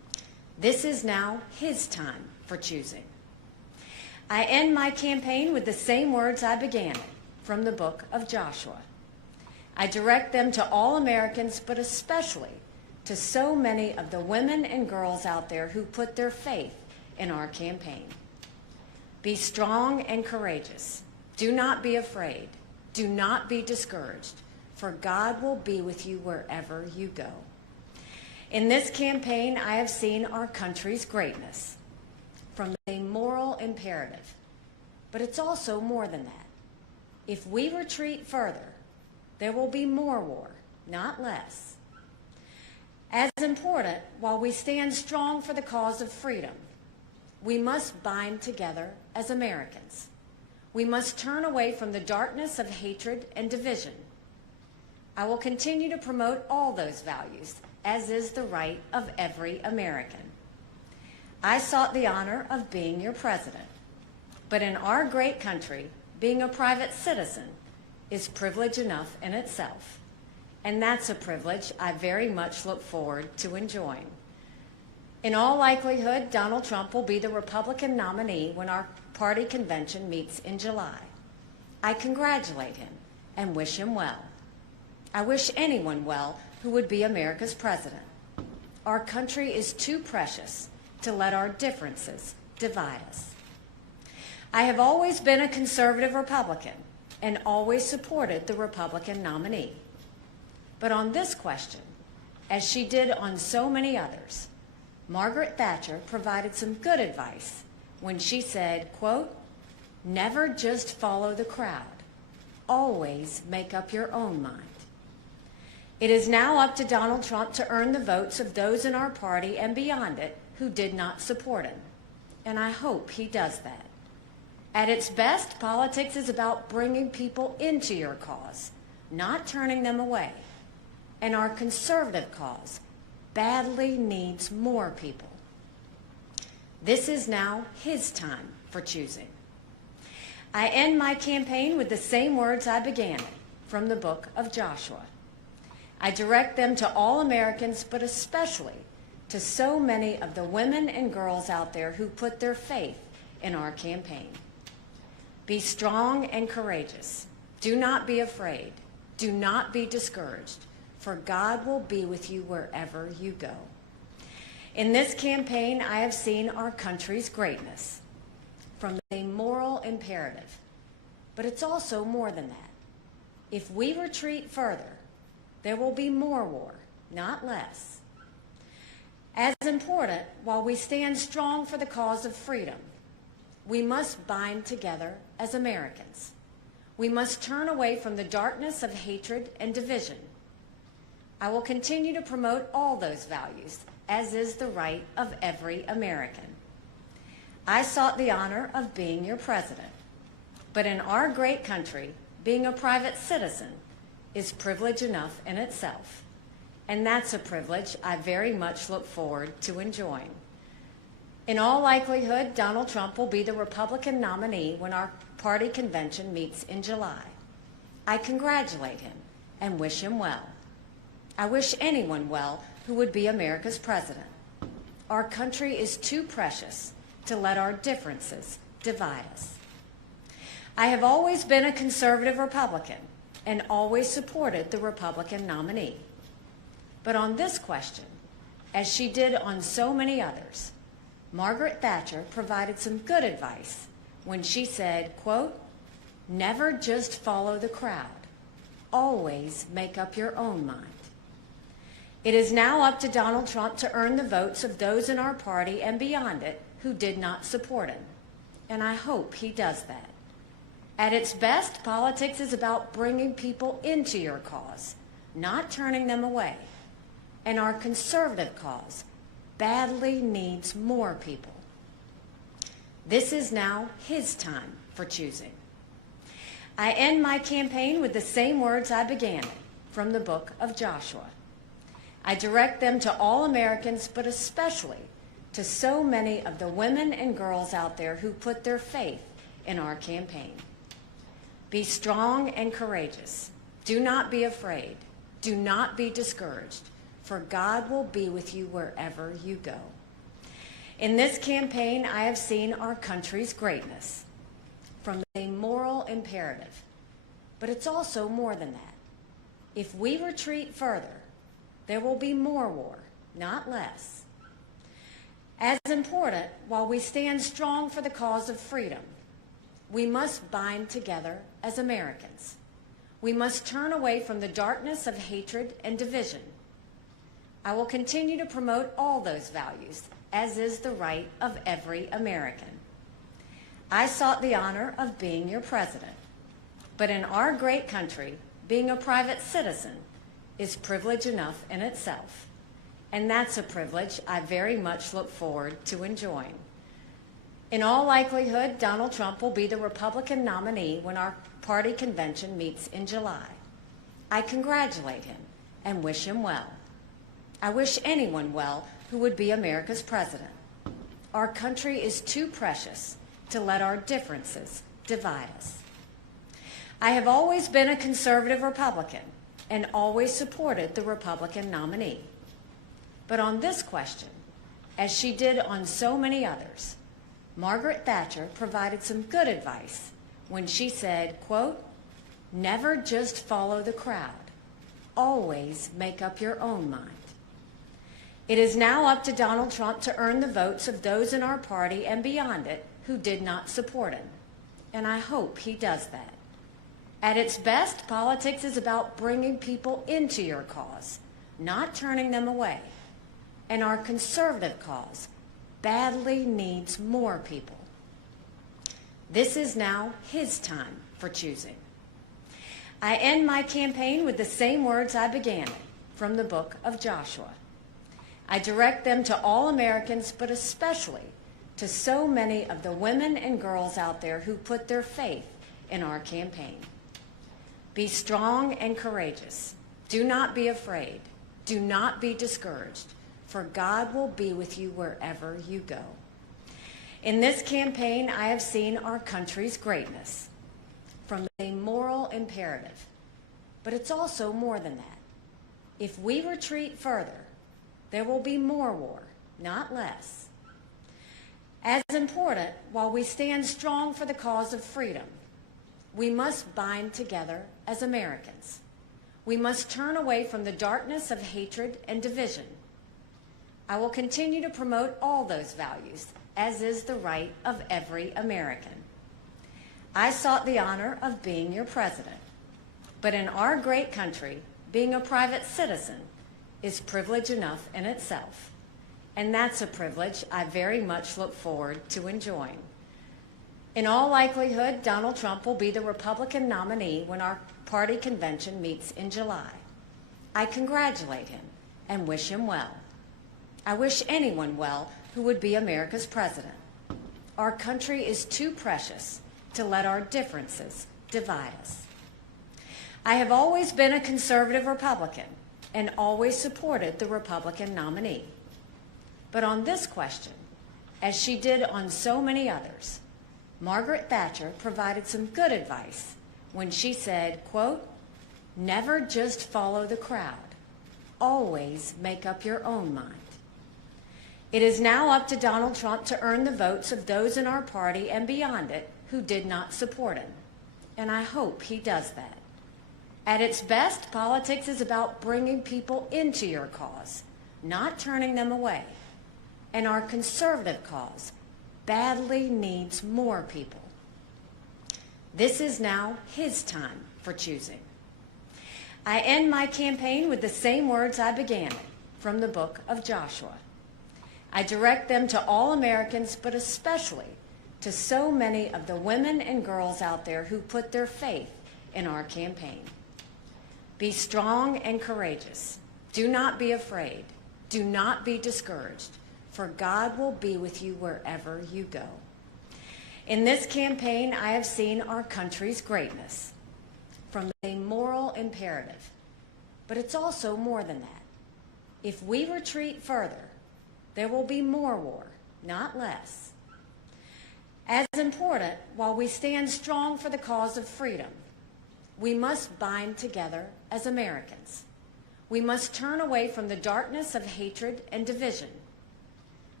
This is now his time for choosing. I end my campaign with the same words I began it, from the book of Joshua. I direct them to all Americans, but especially to so many of the women and girls out there who put their faith in our campaign. Be strong and courageous. Do not be afraid. Do not be discouraged, for God will be with you wherever you go. In this campaign, I have seen our country's greatness from a moral imperative, but it's also more than that. If we retreat further, there will be more war, not less. As important, while we stand strong for the cause of freedom, we must bind together as Americans. We must turn away from the darkness of hatred and division. I will continue to promote all those values, as is the right of every American. I sought the honor of being your president, but in our great country, being a private citizen is privilege enough in itself, and that's a privilege I very much look forward to enjoying. In all likelihood, Donald Trump will be the Republican nominee when our party convention meets in July. I congratulate him and wish him well. I wish anyone well who would be America's president. Our country is too precious to let our differences divide us. I have always been a conservative Republican and always supported the Republican nominee. But on this question, as she did on so many others, Margaret Thatcher provided some good advice when she said, quote, "Never just follow the crowd. Always make up your own mind." It is now up to Donald Trump to earn the votes of those in our party and beyond it who did not support him, and I hope he does that. At its best, politics is about bringing people into your cause, not turning them away, and our conservative cause badly needs more people. This is now his time for choosing. I end my campaign with the same words I began it, from the book of Joshua. I direct them to all Americans, but especially to so many of the women and girls out there who put their faith in our campaign. Be strong and courageous. Do not be afraid. Do not be discouraged, for God will be with you wherever you go. In this campaign, I have seen our country's greatness from a moral imperative, but it's also more than that. If we retreat further, there will be more war, not less. As important, while we stand strong for the cause of freedom, we must bind together as Americans. We must turn away from the darkness of hatred and division. I will continue to promote all those values, as is the right of every American. I sought the honor of being your president, but in our great country, being a private citizen is privilege enough in itself, and that's a privilege I very much look forward to enjoying. In all likelihood, Donald Trump will be the Republican nominee when our party convention meets in July. I congratulate him and wish him well. I wish anyone well who would be America's president. Our country is too precious to let our differences divide us. I have always been a conservative Republican and always supported the Republican nominee. But on this question, as she did on so many others, Margaret Thatcher provided some good advice when she said, quote, "Never just follow the crowd. Always make up your own mind." It is now up to Donald Trump to earn the votes of those in our party and beyond it who did not support him, and I hope he does that. At its best, politics is about bringing people into your cause, not turning them away, and our conservative cause badly needs more people. This is now his time for choosing. I end my campaign with the same words I began it, from the book of Joshua. I direct them to all Americans, but especially to so many of the women and girls out there who put their faith in our campaign. Be strong and courageous. Do not be afraid. Do not be discouraged, for God will be with you wherever you go. In this campaign, I have seen our country's greatness from a moral imperative, but it's also more than that. If we retreat further, there will be more war, not less. As important, while we stand strong for the cause of freedom, we must bind together as Americans. We must turn away from the darkness of hatred and division. I will continue to promote all those values, as is the right of every American. I sought the honor of being your president, but in our great country, being a private citizen is privilege enough in itself, and that's a privilege I very much look forward to enjoying. In all likelihood, Donald Trump will be the Republican nominee when our party convention meets in July. I congratulate him and wish him well. I wish anyone well who would be America's president. Our country is too precious to let our differences divide us. I have always been a conservative Republican and always supported the Republican nominee. But on this question, as she did on so many others, Margaret Thatcher provided some good advice when she said, quote, "Never just follow the crowd. Always make up your own mind." It is now up to Donald Trump to earn the votes of those in our party and beyond it who did not support him, and I hope he does that. At its best, politics is about bringing people into your cause, not turning them away, and our conservative cause badly needs more people. This is now his time for choosing. I end my campaign with the same words I began it, from the book of Joshua. I direct them to all Americans, but especially to so many of the women and girls out there who put their faith in our campaign. Be strong and courageous. Do not be afraid. Do not be discouraged, for God will be with you wherever you go. In this campaign, I have seen our country's greatness from a moral imperative, but it's also more than that. If we retreat further, there will be more war, not less. As important, while we stand strong for the cause of freedom, we must bind together as Americans. We must turn away from the darkness of hatred and division. I will continue to promote all those values, as is the right of every American. I sought the honor of being your president, but in our great country, being a private citizen is privilege enough in itself, and that's a privilege I very much look forward to enjoying. In all likelihood, Donald Trump will be the Republican nominee when our party convention meets in July. I congratulate him and wish him well. I wish anyone well who would be America's president. Our country is too precious to let our differences divide us. I have always been a conservative Republican and always supported the Republican nominee. But on this question, as she did on so many others, Margaret Thatcher provided some good advice when she said, quote, "Never just follow the crowd. Always make up your own mind." It is now up to Donald Trump to earn the votes of those in our party and beyond it who did not support him, and I hope he does that. At its best, politics is about bringing people into your cause, not turning them away, and our conservative cause badly needs more people. This is now his time for choosing. I end my campaign with the same words I began it, from the book of Joshua. I direct them to all Americans, but especially to so many of the women and girls out there who put their faith in our campaign. Be strong and courageous. Do not be afraid. Do not be discouraged, for God will be with you wherever you go. In this campaign, I have seen our country's greatness from a moral imperative, but it's also more than that. If we retreat further, there will be more war, not less. As important, while we stand strong for the cause of freedom, we must bind together as Americans. We must turn away from the darkness of hatred and division.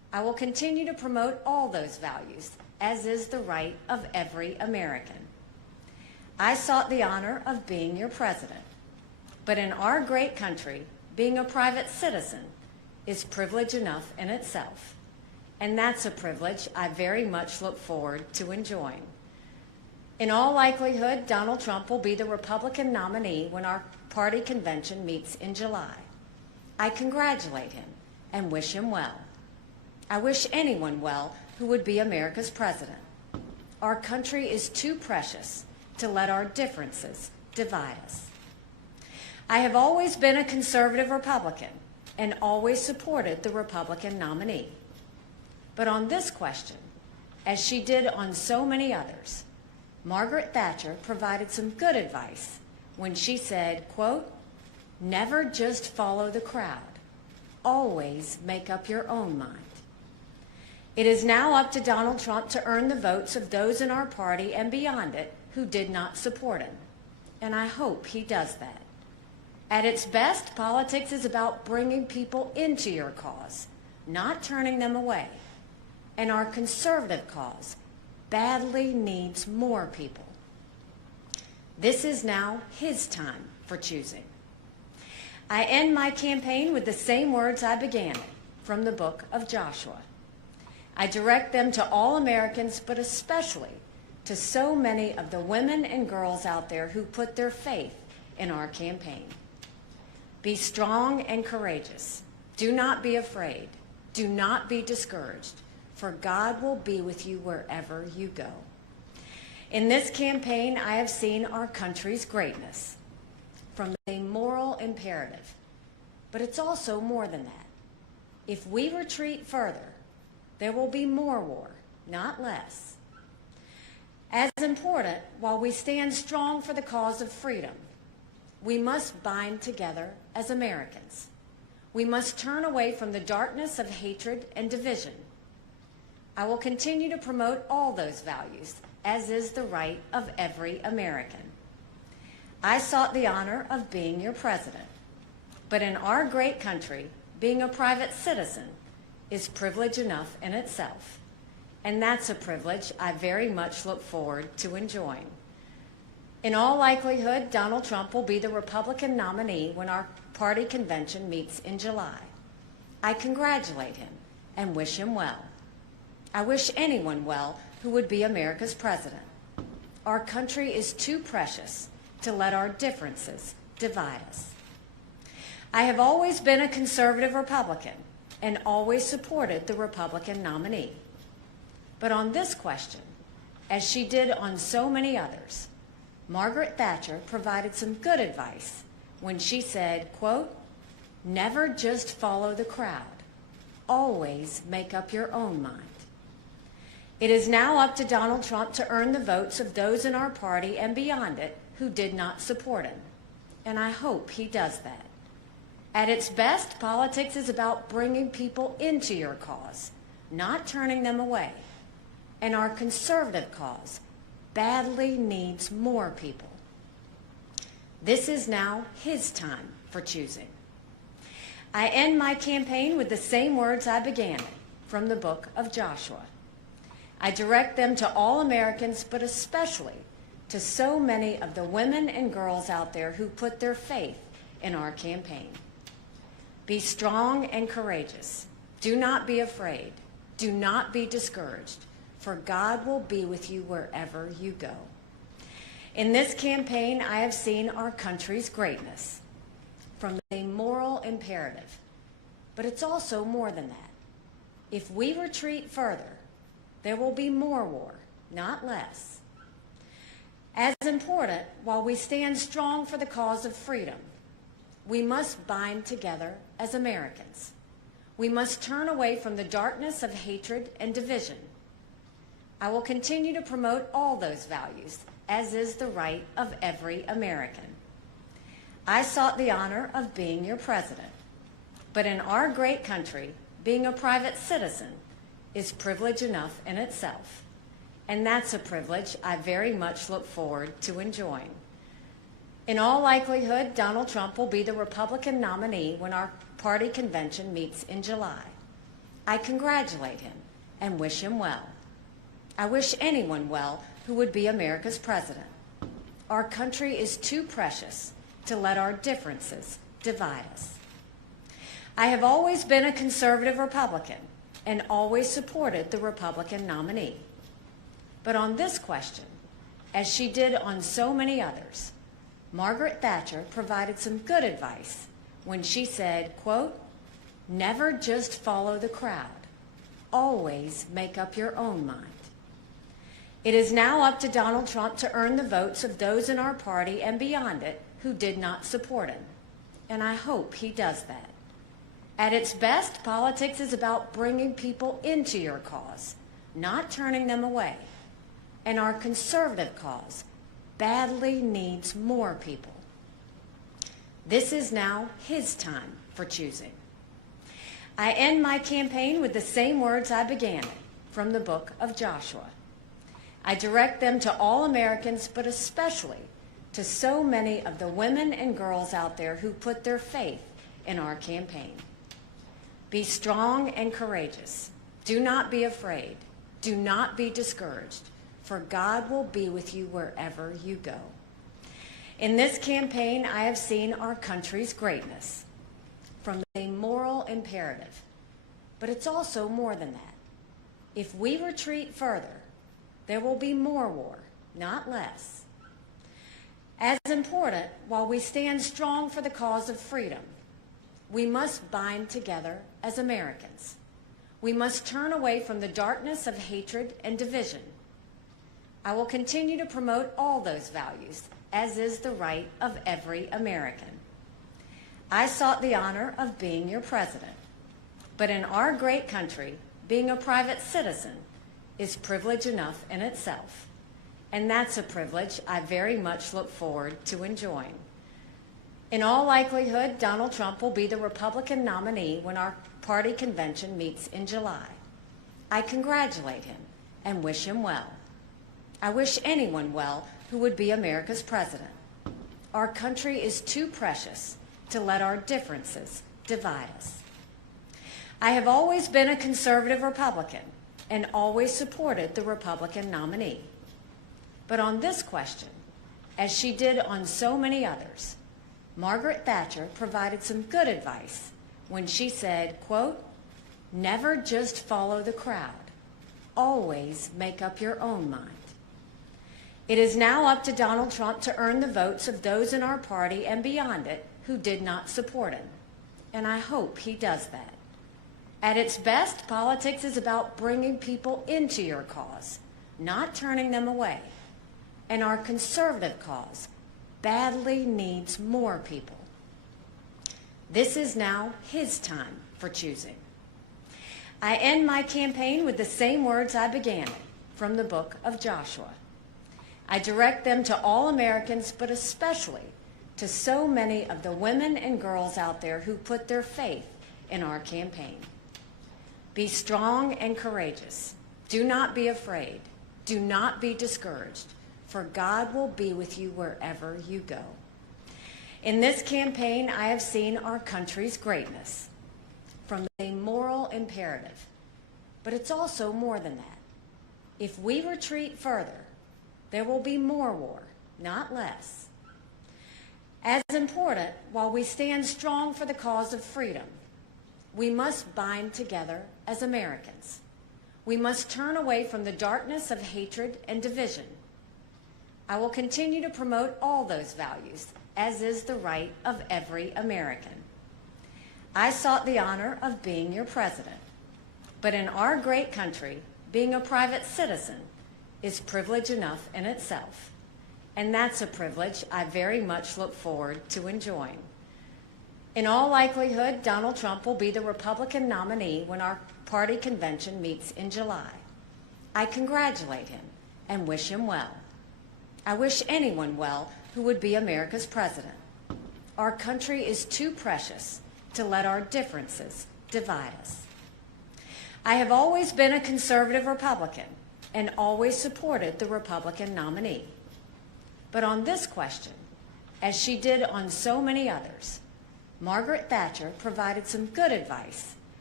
I will continue to promote all those values, as is the right of every American. I sought the honor of being your president, but in our great country, being a private citizen is privilege enough in itself, and that's a privilege I very much look forward to enjoying. In all likelihood, Donald Trump will be the Republican nominee when our party convention meets in July. I congratulate him and wish him well. I wish anyone well who would be America's president. Our country is too precious to let our differences divide us. I have always been a conservative Republican and always supported the Republican nominee. But on this question, as she did on so many others, Margaret Thatcher provided some good advice when she said, quote, "Never just follow the crowd. Always make up your own mind." It is now up to Donald Trump to earn the votes of those in our party and beyond it who did not support him, and I hope he does that. At its best, politics is about bringing people into your cause, not turning them away, and our conservative cause badly needs more people. This is now his time for choosing. I end my campaign with the same words I began it, from the book of Joshua. I direct them to all Americans, but especially to so many of the women and girls out there who put their faith in our campaign. Be strong and courageous. Do not be afraid. Do not be discouraged, for God will be with you wherever you go. In this campaign, I have seen our country's greatness from a moral imperative, but it's also more than that. If we retreat further, there will be more war, not less. As important, while we stand strong for the cause of freedom, we must bind together as Americans. We must turn away from the darkness of hatred and division. I will continue to promote all those values, as is the right of every American. I sought the honor of being your president, but in our great country, being a private citizen is privilege enough in itself, and that's a privilege I very much look forward to enjoying. In all likelihood, Donald Trump will be the Republican nominee when our party convention meets in July. I congratulate him and wish him well. I wish anyone well who would be America's president. Our country is too precious to let our differences divide us. I have always been a conservative Republican and always supported the Republican nominee. But on this question, as she did on so many others, Margaret Thatcher provided some good advice when she said, quote, "Never just follow the crowd. Always make up your own mind." It is now up to Donald Trump to earn the votes of those in our party and beyond it who did not support him, and I hope he does that. At its best, politics is about bringing people into your cause, not turning them away, and our conservative cause badly needs more people. This is now his time for choosing. I end my campaign with the same words I began it, from the book of Joshua. I direct them to all Americans, but especially to so many of the women and girls out there who put their faith in our campaign. Be strong and courageous. Do not be afraid. Do not be discouraged, for God will be with you wherever you go. In this campaign, I have seen our country's greatness from a moral imperative, but it's also more than that. If we retreat further, there will be more war, not less. As important, while we stand strong for the cause of freedom, we must bind together as Americans. We must turn away from the darkness of hatred and division. I will continue to promote all those values, as is the right of every American. I sought the honor of being your president, but in our great country, being a private citizen is privilege enough in itself, and that's a privilege I very much look forward to enjoying. In all likelihood, Donald Trump will be the Republican nominee when our party convention meets in July. I congratulate him and wish him well. I wish anyone well who would be America's president. Our country is too precious to let our differences divide us. I have always been a conservative Republican and always supported the Republican nominee. But on this question, as she did on so many others, Margaret Thatcher provided some good advice when she said, quote, "Never just follow the crowd. Always make up your own mind." It is now up to Donald Trump to earn the votes of those in our party and beyond it who did not support him, and I hope he does that. At its best, politics is about bringing people into your cause, not turning them away. And our conservative cause badly needs more people. This is now his time for choosing. I end my campaign with the same words I began it, from the book of Joshua. I direct them to all Americans, but especially to so many of the women and girls out there who put their faith in our campaign. Be strong and courageous. Do not be afraid. Do not be discouraged, for God will be with you wherever you go. In this campaign, I have seen our country's greatness from a moral imperative, but it's also more than that. If we retreat further, there will be more war, not less. As important, while we stand strong for the cause of freedom, we must bind together as Americans. We must turn away from the darkness of hatred and division. I will continue to promote all those values, as is the right of every American. I sought the honor of being your president, but in our great country, being a private citizen is privilege enough in itself, and that's a privilege I very much look forward to enjoying. In all likelihood, Donald Trump will be the Republican nominee when our party convention meets in July. I congratulate him and wish him well. I wish anyone well who would be America's president. Our country is too precious to let our differences divide us. I have always been a conservative Republican and always supported the Republican nominee. But on this question, as she did on so many others, Margaret Thatcher provided some good advice when she said, quote, "Never just follow the crowd. Always make up your own mind." It is now up to Donald Trump to earn the votes of those in our party and beyond it who did not support him, and I hope he does that. At its best, politics is about bringing people into your cause, not turning them away, and our conservative cause badly needs more people. This is now his time for choosing. I end my campaign with the same words I began it, from the book of Joshua. I direct them to all Americans, but especially to so many of the women and girls out there who put their faith in our campaign. Be strong and courageous. Do not be afraid. Do not be discouraged, for God will be with you wherever you go. In this campaign, I have seen our country's greatness from a moral imperative, but it's also more than that. If we retreat further, there will be more war, not less. As important, while we stand strong for the cause of freedom, we must bind together as Americans. We must turn away from the darkness of hatred and division. I will continue to promote all those values, as is the right of every American. I sought the honor of being your president, but in our great country, being a private citizen is privilege enough in itself, and that's a privilege I very much look forward to enjoying. In all likelihood, Donald Trump will be the Republican nominee when our party convention meets in July. I congratulate him and wish him well. I wish anyone well who would be America's president. Our country is too precious to let our differences divide us. I have always been a conservative Republican and always supported the Republican nominee. But on this question, as she did on so many others, Margaret Thatcher provided some good advice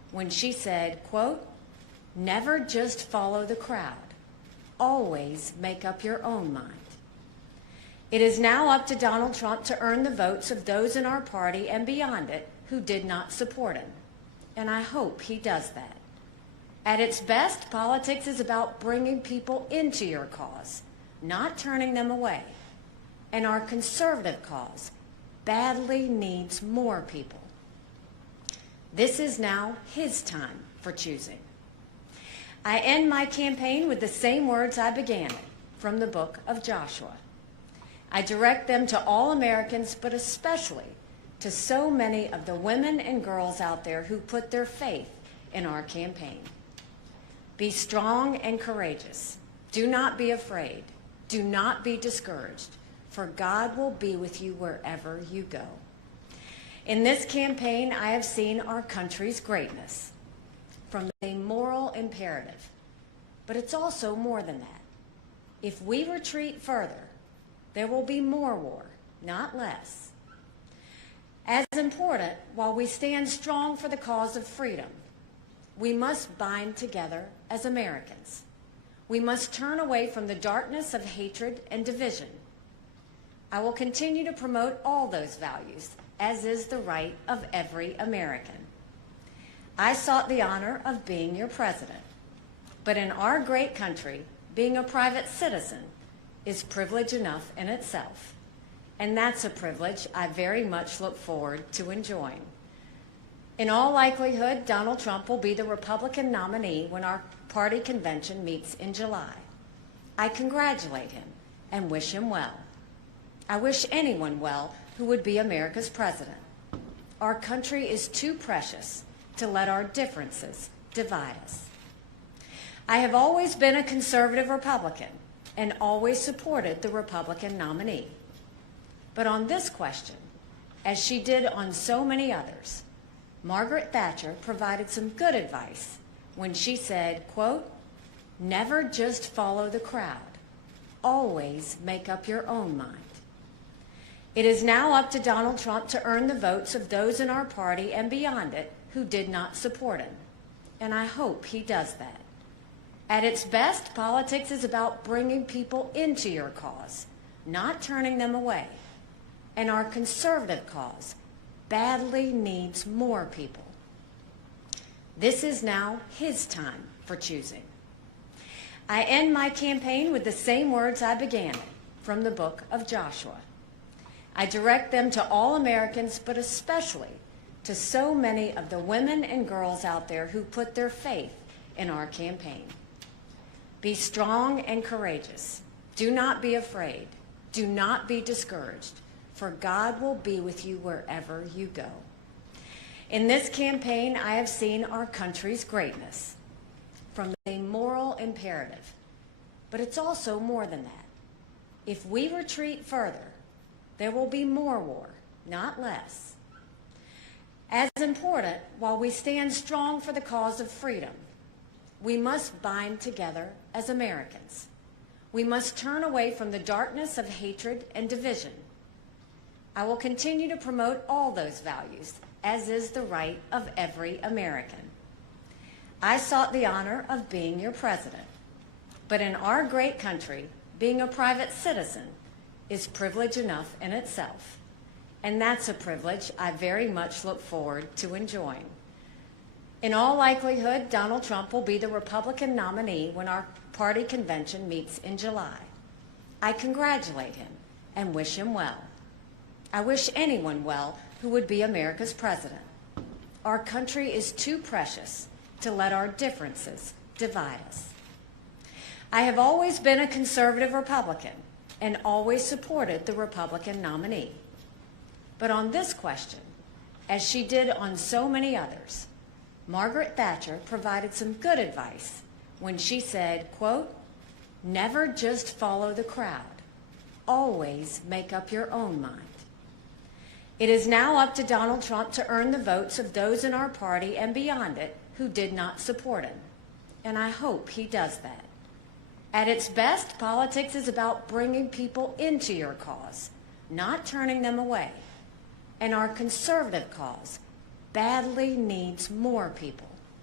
when she said, quote, "Never just follow the crowd. Always make up your own mind." It is now up to Donald Trump to earn the votes of those in our party and beyond it who did not support him. And I hope he does that. At its best, politics is about bringing people into your cause, not turning them away. And our conservative cause badly needs more people. This is now his time for choosing. I end my campaign with the same words I began it, from the book of Joshua. I direct them to all Americans, but especially to so many of the women and girls out there who put their faith in our campaign. Be strong and courageous. Do not be afraid. Do not be discouraged, for God will be with you wherever you go. In this campaign, I have seen our country's greatness from a moral imperative, but it's also more than that. If we retreat further, there will be more war, not less. As important, while we stand strong for the cause of freedom, we must bind together as Americans. We must turn away from the darkness of hatred and division. I will continue to promote all those values, as is the right of every American. I sought the honor of being your president, but in our great country, being a private citizen is privilege enough in itself, and that's a privilege I very much look forward to enjoying. In all likelihood, Donald Trump will be the Republican nominee when our party convention meets in July. I congratulate him and wish him well. I wish anyone well who would be America's president. Our country is too precious to let our differences divide us. I have always been a conservative Republican and always supported the Republican nominee. But on this question, as she did on so many others, Margaret Thatcher provided some good advice when she said, quote, "Never just follow the crowd. Always make up your own mind." It is now up to Donald Trump to earn the votes of those in our party and beyond it who did not support him, and I hope he does that. At its best, politics is about bringing people into your cause, not turning them away, and our conservative cause badly needs more people. This is now his time for choosing. I end my campaign with the same words I began it, from the book of Joshua. I direct them to all Americans, but especially to so many of the women and girls out there who put their faith in our campaign. Be strong and courageous. Do not be afraid. Do not be discouraged, for God will be with you wherever you go. In this campaign, I have seen our country's greatness from a moral imperative, but it's also more than that. If we retreat further, there will be more war, not less. As important, while we stand strong for the cause of freedom, we must bind together as Americans. We must turn away from the darkness of hatred and division. I will continue to promote all those values, as is the right of every American. I sought the honor of being your president, but in our great country, being a private citizen is privilege enough in itself, and that's a privilege I very much look forward to enjoying. In all likelihood, Donald Trump will be the Republican nominee when our party convention meets in July. I congratulate him and wish him well. I wish anyone well who would be America's president. Our country is too precious to let our differences divide us. I have always been a conservative Republican and always supported the Republican nominee. But on this question, as she did on so many others, Margaret Thatcher provided some good advice when she said, quote, "Never just follow the crowd. Always make up your own mind." It is now up to Donald Trump to earn the votes of those in our party and beyond it who did not support him, and I hope he does that. At its best, politics is about bringing people into your cause, not turning them away, and our conservative cause badly needs more people.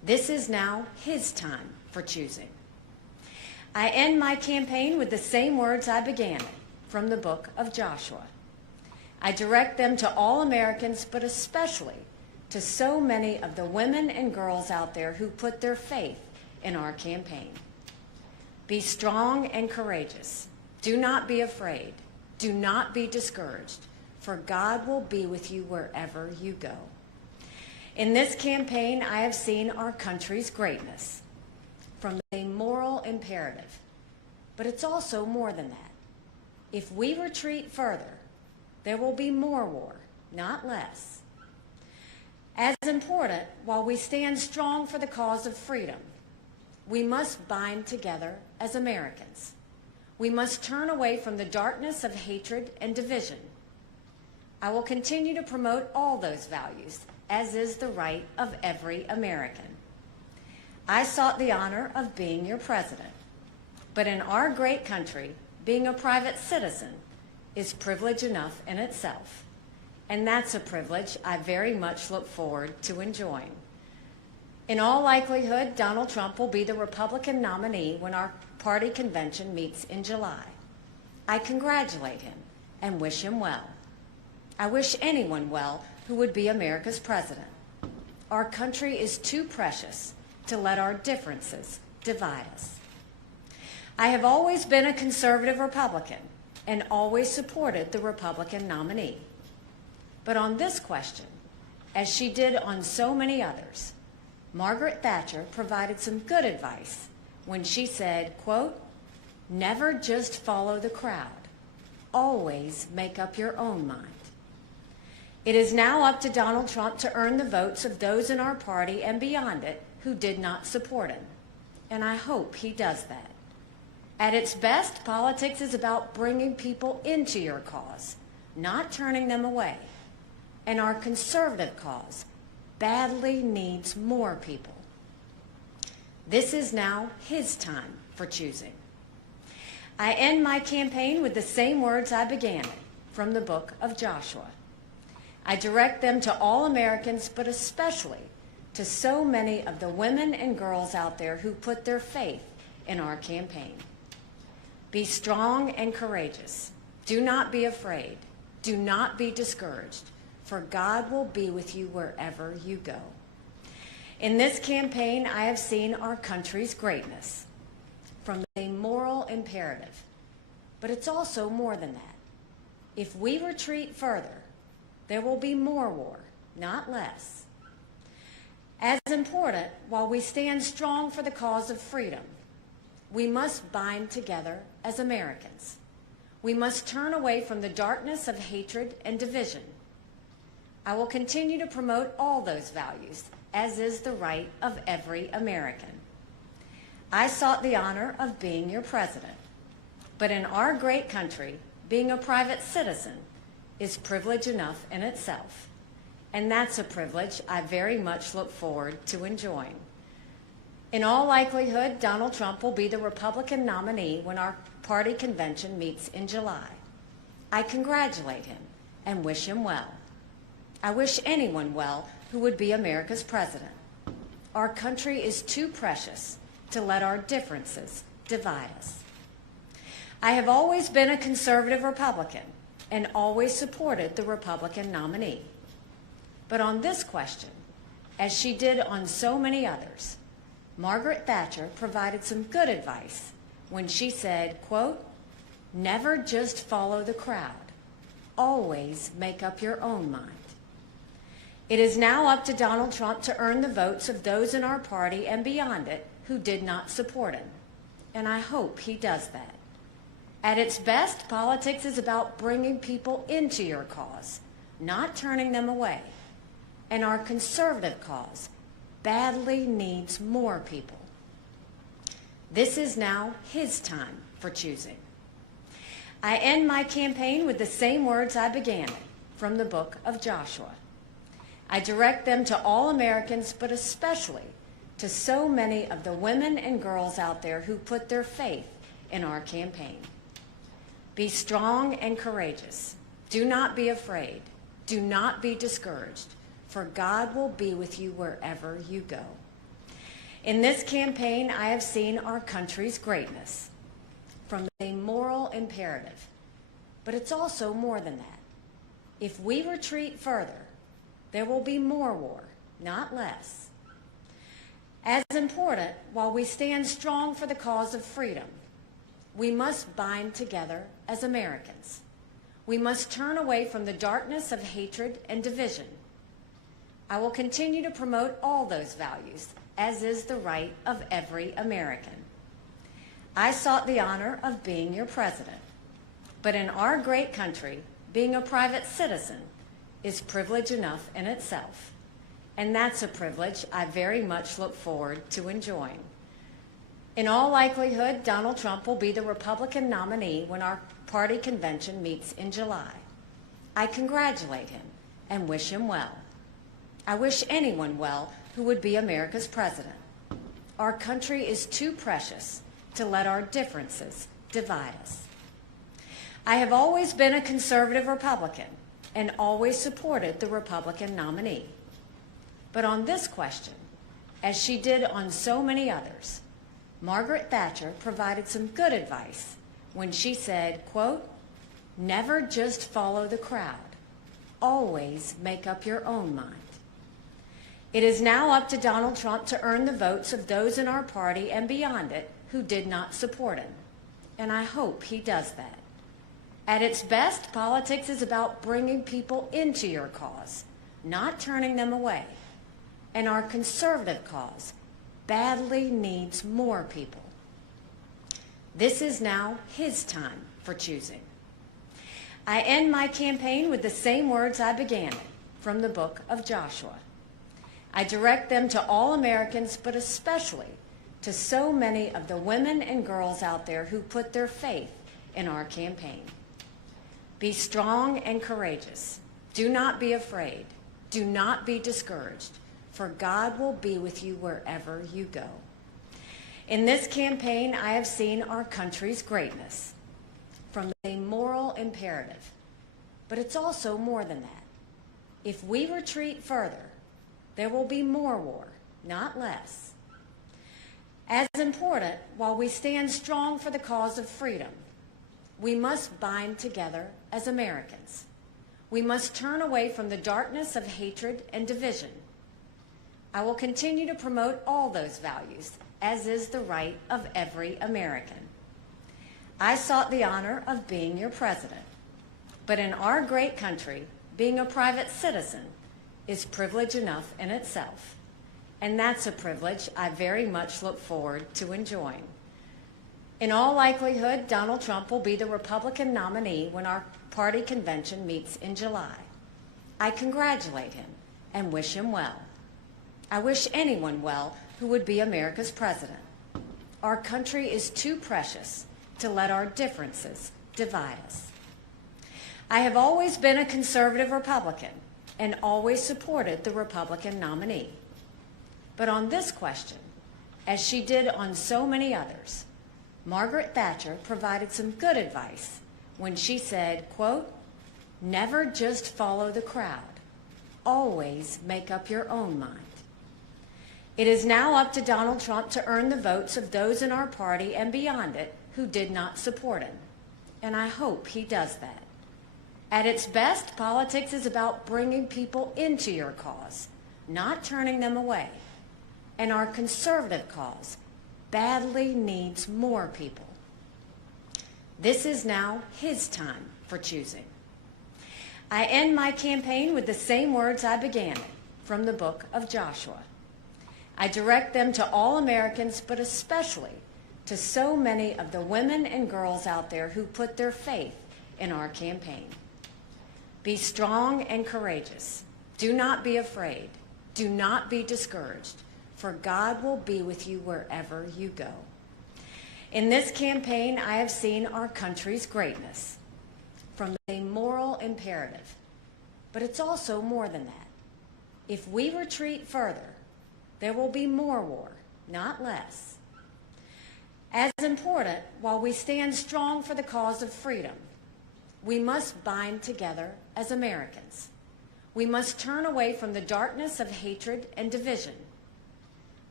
This is now his time for choosing. I end my campaign with the same words I began it, from the book of Joshua. I direct them to all Americans, but especially to so many of the women and girls out there who put their faith in our campaign. Be strong and courageous. Do not be afraid. Do not be discouraged, for God will be with you wherever you go. In this campaign, I have seen our country's greatness from a moral imperative, but it's also more than that. If we retreat further, there will be more war, not less. As important, while we stand strong for the cause of freedom, we must bind together as Americans. We must turn away from the darkness of hatred and division. I will continue to promote all those values, as is the right of every American. I sought the honor of being your president, but in our great country, being a private citizen is privilege enough in itself, and that's a privilege I very much look forward to enjoying. In all likelihood, Donald Trump will be the Republican nominee when our party convention meets in July. I congratulate him and wish him well. I wish anyone well who would be America's president. Our country is too precious to let our differences divide us. I have always been a conservative Republican and always supported the Republican nominee. But on this question, as she did on so many others, Margaret Thatcher provided some good advice when she said, quote, "Never just follow the crowd. Always make up your own mind." It is now up to Donald Trump to earn the votes of those in our party and beyond it who did not support him, and I hope he does that. At its best, politics is about bringing people into your cause, not turning them away, and our conservative cause badly needs more people. This is now his time for choosing. I end my campaign with the same words I began it, from the book of Joshua. I direct them to all Americans, but especially to so many of the women and girls out there who put their faith in our campaign. Be strong and courageous. Do not be afraid. Do not be discouraged, for God will be with you wherever you go. In this campaign, I have seen our country's greatness from a moral imperative, but it's also more than that. If we retreat further, there will be more war, not less. As important, while we stand strong for the cause of freedom, we must bind together as Americans. We must turn away from the darkness of hatred and division. I will continue to promote all those values, as is the right of every American. I sought the honor of being your president, but in our great country, being a private citizen is privilege enough in itself, and that's a privilege I very much look forward to enjoying. In all likelihood, Donald Trump will be the Republican nominee when our party convention meets in July. I congratulate him and wish him well. I wish anyone well who would be America's president. Our country is too precious to let our differences divide us. I have always been a conservative Republican and always supported the Republican nominee. But on this question, as she did on so many others, Margaret Thatcher provided some good advice when she said, quote, "Never just follow the crowd. Always make up your own mind." It is now up to Donald Trump to earn the votes of those in our party and beyond it who did not support him, and I hope he does that. At its best, politics is about bringing people into your cause, not turning them away, and our conservative cause badly needs more people. This is now his time for choosing. I end my campaign with the same words I began it, from the book of Joshua. I direct them to all Americans, but especially to so many of the women and girls out there who put their faith in our campaign. Be strong and courageous. Do not be afraid. Do not be discouraged, for God will be with you wherever you go. In this campaign, I have seen our country's greatness from a moral imperative, but it's also more than that. If we retreat further, there will be more war, not less. As important, while we stand strong for the cause of freedom, we must bind together as Americans. We must turn away from the darkness of hatred and division. I will continue to promote all those values, as is the right of every American. I sought the honor of being your president, but in our great country, being a private citizen is privilege enough in itself, and that's a privilege I very much look forward to enjoying. In all likelihood, Donald Trump will be the Republican nominee when our party convention meets in July. I congratulate him and wish him well. I wish anyone well who would be America's president. Our country is too precious to let our differences divide us. I have always been a conservative Republican and always supported the Republican nominee. But on this question, as she did on so many others, Margaret Thatcher provided some good advice when she said, quote, "Never just follow the crowd. Always make up your own mind." It is now up to Donald Trump to earn the votes of those in our party and beyond it who did not support him, and I hope he does that. At its best, politics is about bringing people into your cause, not turning them away, and our conservative cause badly needs more people. This is now his time for choosing. I end my campaign with the same words I began it, from the book of Joshua. I direct them to all Americans, but especially to so many of the women and girls out there who put their faith in our campaign. Be strong and courageous. Do not be afraid. Do not be discouraged, for God will be with you wherever you go. In this campaign, I have seen our country's greatness from a moral imperative, but it's also more than that. If we retreat further, there will be more war, not less. As important, while we stand strong for the cause of freedom, we must bind together as Americans. We must turn away from the darkness of hatred and division. I will continue to promote all those values, as is the right of every American. I sought the honor of being your president, but in our great country, being a private citizen is privilege enough in itself, and that's a privilege I very much look forward to enjoying. In all likelihood, Donald Trump will be the Republican nominee when our party convention meets in July. I congratulate him and wish him well. I wish anyone well who would be America's president. Our country is too precious to let our differences divide us. I have always been a conservative Republican and always supported the Republican nominee. But on this question, as she did on so many others, Margaret Thatcher provided some good advice when she said, quote, "Never just follow the crowd. Always make up your own mind." It is now up to Donald Trump to earn the votes of those in our party and beyond it who did not support him, and I hope he does that. At its best, politics is about bringing people into your cause, not turning them away, and our conservative cause badly needs more people. This is now his time for choosing. I end my campaign with the same words I began it, from the book of Joshua. I direct them to all Americans, but especially to so many of the women and girls out there who put their faith in our campaign. Be strong and courageous. Do not be afraid. Do not be discouraged, for God will be with you wherever you go. In this campaign, I have seen our country's greatness from a moral imperative, but it's also more than that. If we retreat further, there will be more war, not less. As important, while we stand strong for the cause of freedom, we must bind together as Americans. We must turn away from the darkness of hatred and division.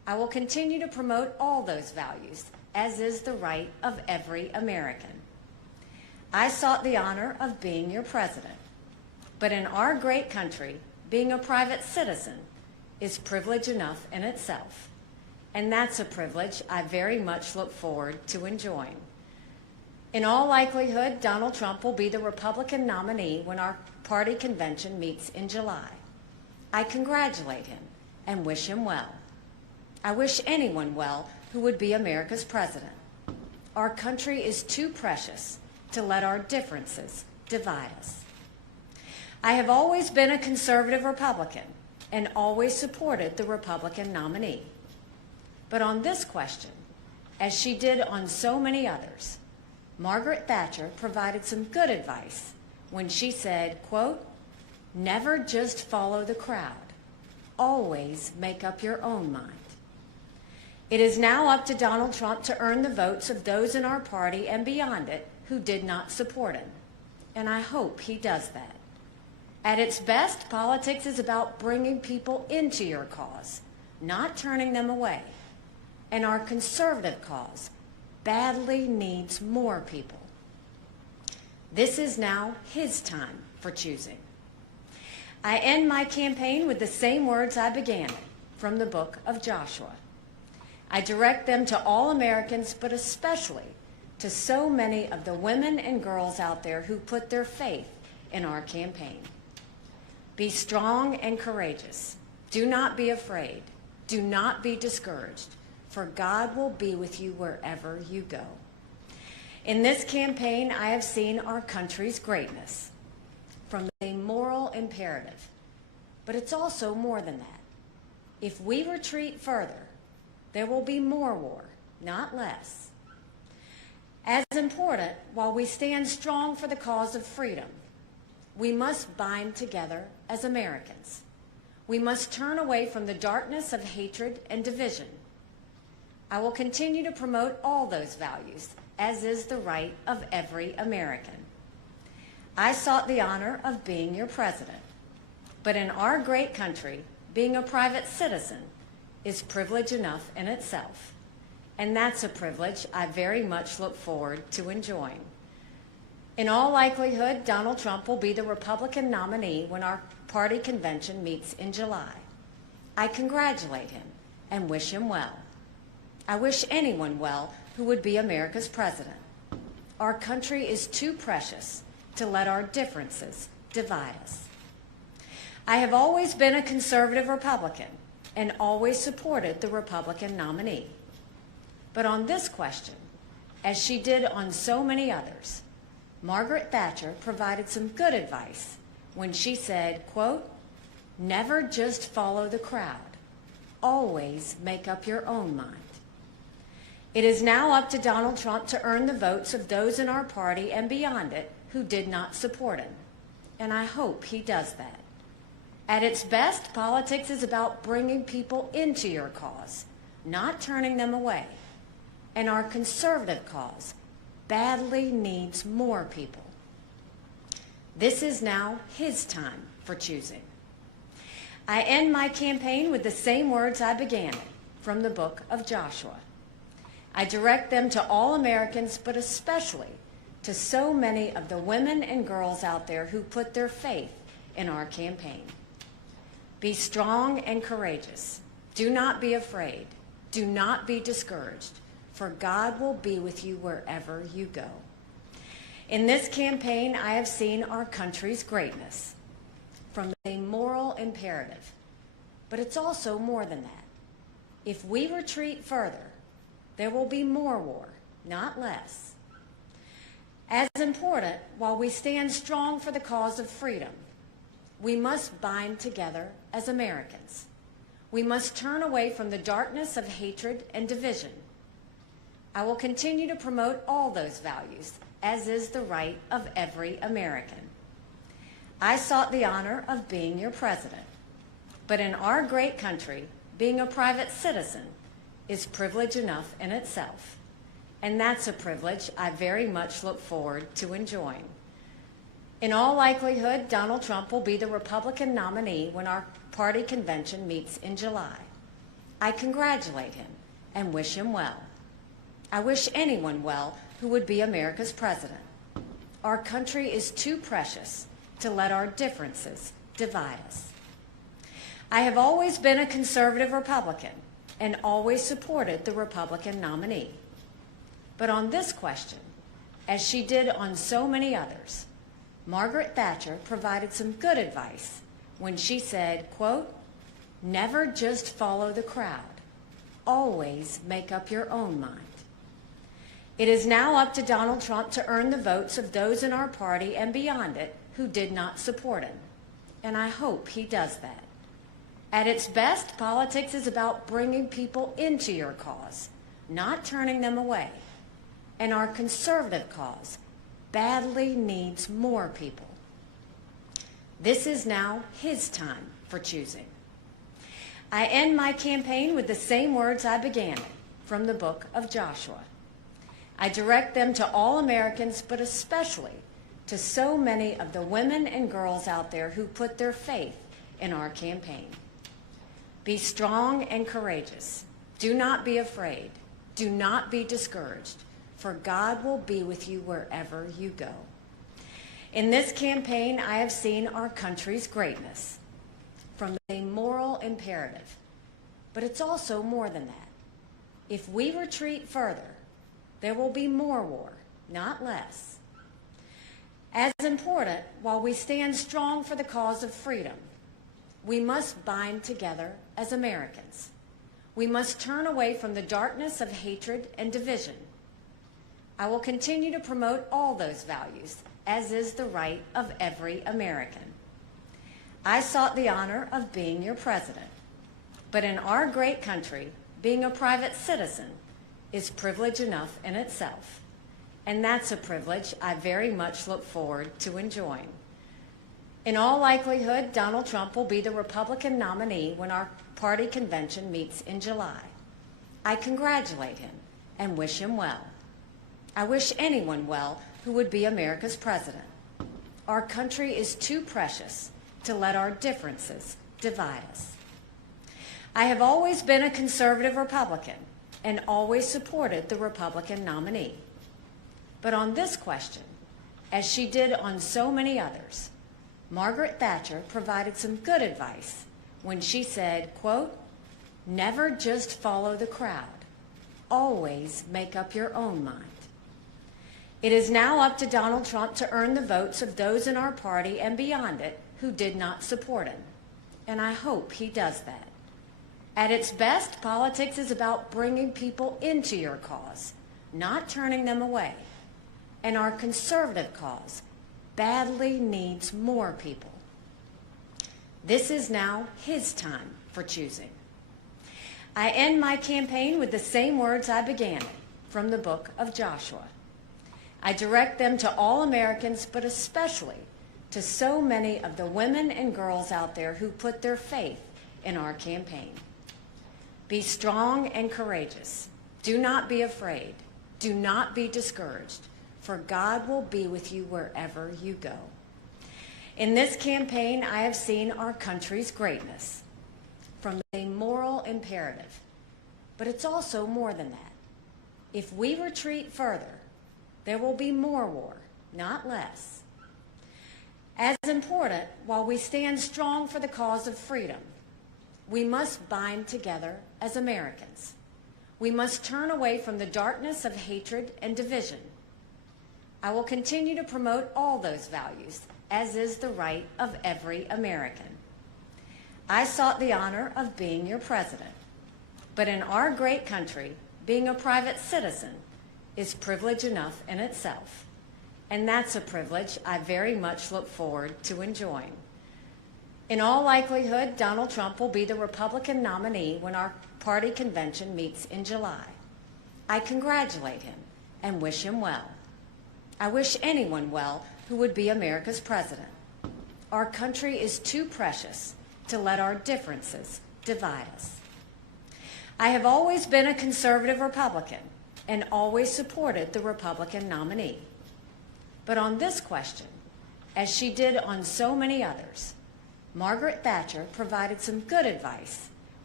I will continue to promote all those values, as is the right of every American. I sought the honor of being your president, but in our great country, being a private citizen is privilege enough in itself, and that's a privilege I very much look forward to enjoying. In all likelihood, Donald Trump will be the Republican nominee when our party convention meets in July. I congratulate him and wish him well. I wish anyone well who would be America's president. Our country is too precious to let our differences divide us. I have always been a conservative Republican and always supported the Republican nominee. But on this question, as she did on so many others, Margaret Thatcher provided some good advice when she said, quote, "Never just follow the crowd. Always make up your own mind." It is now up to Donald Trump to earn the votes of those in our party and beyond it who did not support him, and I hope he does that. At its best, politics is about bringing people into your cause, not turning them away, and our conservative cause badly needs more people. This is now his time for choosing. I end my campaign with the same words I began it, from the book of Joshua. I direct them to all Americans, but especially to so many of the women and girls out there who put their faith in our campaign. Be strong and courageous. Do not be afraid. Do not be discouraged, for God will be with you wherever you go. In this campaign, I have seen our country's greatness from a moral imperative, but it's also more than that. If we retreat further, there will be more war, not less. As important, while we stand strong for the cause of freedom, we must bind together as Americans. We must turn away from the darkness of hatred and division. I will continue to promote all those values, as is the right of every American. I sought the honor of being your president, but in our great country, being a private citizen is privilege enough in itself, and that's a privilege I very much look forward to enjoying. In all likelihood, Donald Trump will be the Republican nominee when our party convention meets in July. I congratulate him and wish him well. I wish anyone well who would be America's president. Our country is too precious to let our differences divide us. I have always been a conservative Republican and always supported the Republican nominee. But on this question, as she did on so many others, Margaret Thatcher provided some good advice when she said, quote, "Never just follow the crowd. Always make up your own mind." It is now up to Donald Trump to earn the votes of those in our party and beyond it who did not support him, and I hope he does that. At its best, politics is about bringing people into your cause, not turning them away, and our conservative cause badly needs more people. This is now his time for choosing. I end my campaign with the same words I began it, from the book of Joshua. I direct them to all Americans, but especially to so many of the women and girls out there who put their faith in our campaign. Be strong and courageous. Do not be afraid. Do not be discouraged, for God will be with you wherever you go. In this campaign, I have seen our country's greatness from a moral imperative, but it's also more than that. If we retreat further, there will be more war, not less. As important, while we stand strong for the cause of freedom, we must bind together as Americans. We must turn away from the darkness of hatred and division. I will continue to promote all those values, as is the right of every American. I sought the honor of being your president, but in our great country, being a private citizen is privilege enough in itself, and that's a privilege I very much look forward to enjoying. In all likelihood, Donald Trump will be the Republican nominee when our party convention meets in July. I congratulate him and wish him well. I wish anyone well who would be America's president. Our country is too precious to let our differences divide us. I have always been a conservative Republican and always supported the Republican nominee. But on this question, as she did on so many others, Margaret Thatcher provided some good advice when she said, quote, "Never just follow the crowd. Always make up your own mind." It is now up to Donald Trump to earn the votes of those in our party and beyond it who did not support him, and I hope he does that. At its best, politics is about bringing people into your cause, not turning them away, and our conservative cause badly needs more people. This is now his time for choosing. I end my campaign with the same words I began it, from the book of Joshua. I direct them to all Americans, but especially to so many of the women and girls out there who put their faith in our campaign. Be strong and courageous. Do not be afraid. Do not be discouraged, for God will be with you wherever you go. In this campaign, I have seen our country's greatness from a moral imperative, but it's also more than that. If we retreat further, there will be more war, not less. As important, while we stand strong for the cause of freedom, we must bind together as Americans. We must turn away from the darkness of hatred and division. I will continue to promote all those values, as is the right of every American. I sought the honor of being your president, but in our great country, being a private citizen is privilege enough in itself, and that's a privilege I very much look forward to enjoying. In all likelihood, Donald Trump will be the Republican nominee when our party convention meets in July. I congratulate him and wish him well. I wish anyone well who would be America's president. Our country is too precious to let our differences divide us. I have always been a conservative Republican and always supported the Republican nominee. But on this question, as she did on so many others, Margaret Thatcher provided some good advice when she said, quote, "Never just follow the crowd. Always make up your own mind." It is now up to Donald Trump to earn the votes of those in our party and beyond it who did not support him, and I hope he does that. At its best, politics is about bringing people into your cause, not turning them away, and our conservative cause badly needs more people. This is now his time for choosing. I end my campaign with the same words I began it, from the book of Joshua. I direct them to all Americans, but especially to so many of the women and girls out there who put their faith in our campaign. Be strong and courageous. Do not be afraid. Do not be discouraged, for God will be with you wherever you go. In this campaign, I have seen our country's greatness from a moral imperative, but it's also more than that. If we retreat further, there will be more war, not less. As important, while we stand strong for the cause of freedom, we must bind together as Americans. We must turn away from the darkness of hatred and division. I will continue to promote all those values, as is the right of every American. I sought the honor of being your president, but in our great country, being a private citizen is privilege enough in itself, and that's a privilege I very much look forward to enjoying. In all likelihood, Donald Trump will be the Republican nominee when our party convention meets in July. I congratulate him and wish him well. I wish anyone well who would be America's president. Our country is too precious to let our differences divide us. I have always been a conservative Republican and always supported the Republican nominee. But on this question, as she did on so many others, Margaret Thatcher provided some good advice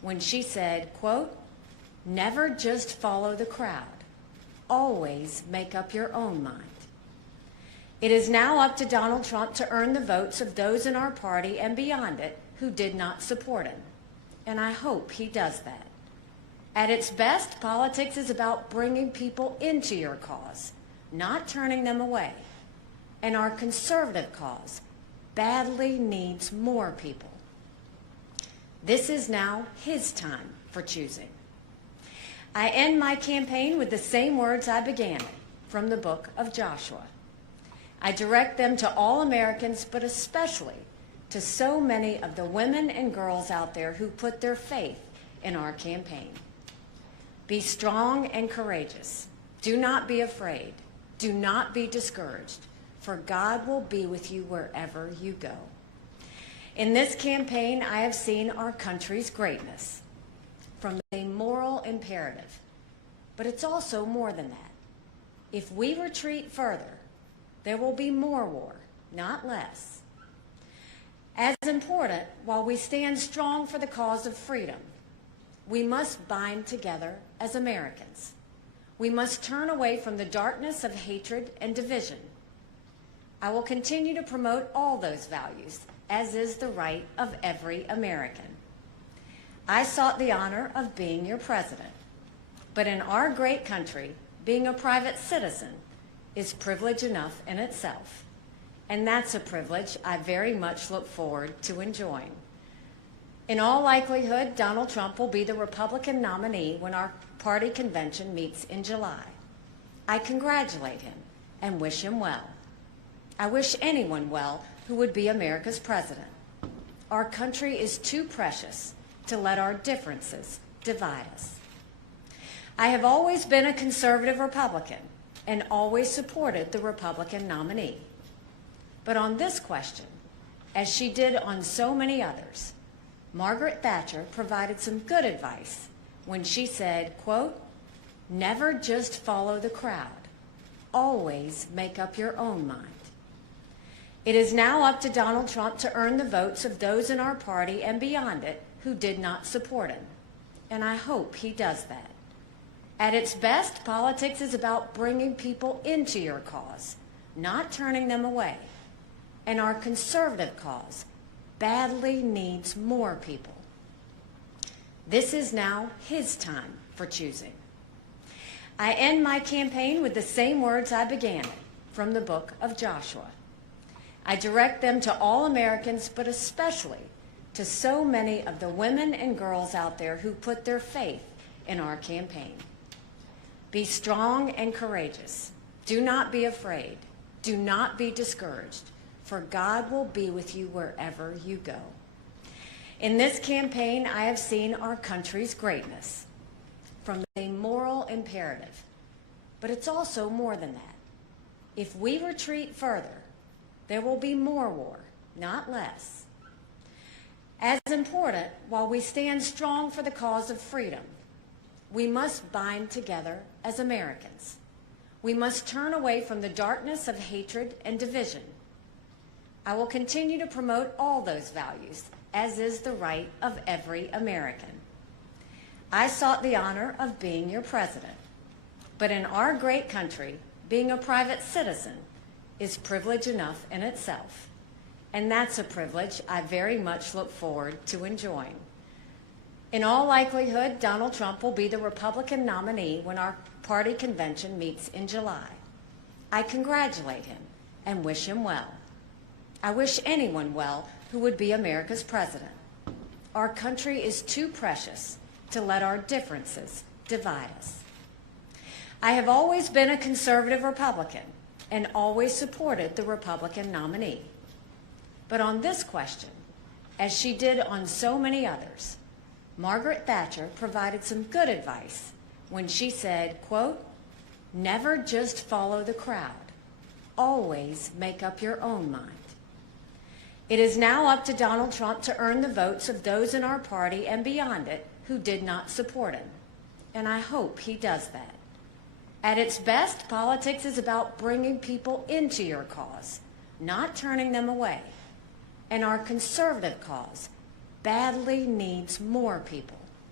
when she said, quote, "Never just follow the crowd. Always make up your own mind." It is now up to Donald Trump to earn the votes of those in our party and beyond it who did not support him, and I hope he does that. At its best, politics is about bringing people into your cause, not turning them away, and our conservative cause badly needs more people. This is now his time for choosing. I end my campaign with the same words I began it, from the book of Joshua. I direct them to all Americans, but especially to so many of the women and girls out there who put their faith in our campaign. Be strong and courageous. Do not be afraid. Do not be discouraged, for God will be with you wherever you go. In this campaign, I have seen our country's greatness from a moral imperative, but it's also more than that. If we retreat further, there will be more war, not less. As important, while we stand strong for the cause of freedom, we must bind together as Americans. We must turn away from the darkness of hatred and division. I will continue to promote all those values, as is the right of every American. I sought the honor of being your president, but in our great country, being a private citizen is privilege enough in itself, and that's a privilege I very much look forward to enjoying. In all likelihood, Donald Trump will be the Republican nominee when our party convention meets in July. I congratulate him and wish him well. I wish anyone well who would be America's president. Our country is too precious to let our differences divide us. I have always been a conservative Republican and always supported the Republican nominee. But on this question, as she did on so many others, Margaret Thatcher provided some good advice when she said, quote, "Never just follow the crowd. Always make up your own mind." It is now up to Donald Trump to earn the votes of those in our party and beyond it who did not support him, and I hope he does that. At its best, politics is about bringing people into your cause, not turning them away, and our conservative cause badly needs more people. This is now his time for choosing. I end my campaign with the same words I began it, from the book of Joshua. I direct them to all Americans, but especially to so many of the women and girls out there who put their faith in our campaign. Be strong and courageous. Do not be afraid. Do not be discouraged, for God will be with you wherever you go. In this campaign, I have seen our country's greatness from a moral imperative, but it's also more than that. If we retreat further, there will be more war, not less. As important, while we stand strong for the cause of freedom, we must bind together as Americans. We must turn away from the darkness of hatred and division. I will continue to promote all those values, as is the right of every American. I sought the honor of being your president, but in our great country, being a private citizen is privilege enough in itself, and that's a privilege I very much look forward to enjoying. In all likelihood, Donald Trump will be the Republican nominee when our party convention meets in July. I congratulate him and wish him well. I wish anyone well who would be America's president. Our country is too precious to let our differences divide us. I have always been a conservative Republican and always supported the Republican nominee. But on this question, as she did on so many others, Margaret Thatcher provided some good advice when she said, quote, "Never just follow the crowd. Always make up your own mind." It is now up to Donald Trump to earn the votes of those in our party and beyond it who did not support him, and I hope he does that. At its best, politics is about bringing people into your cause, not turning them away, and our conservative cause badly needs more people.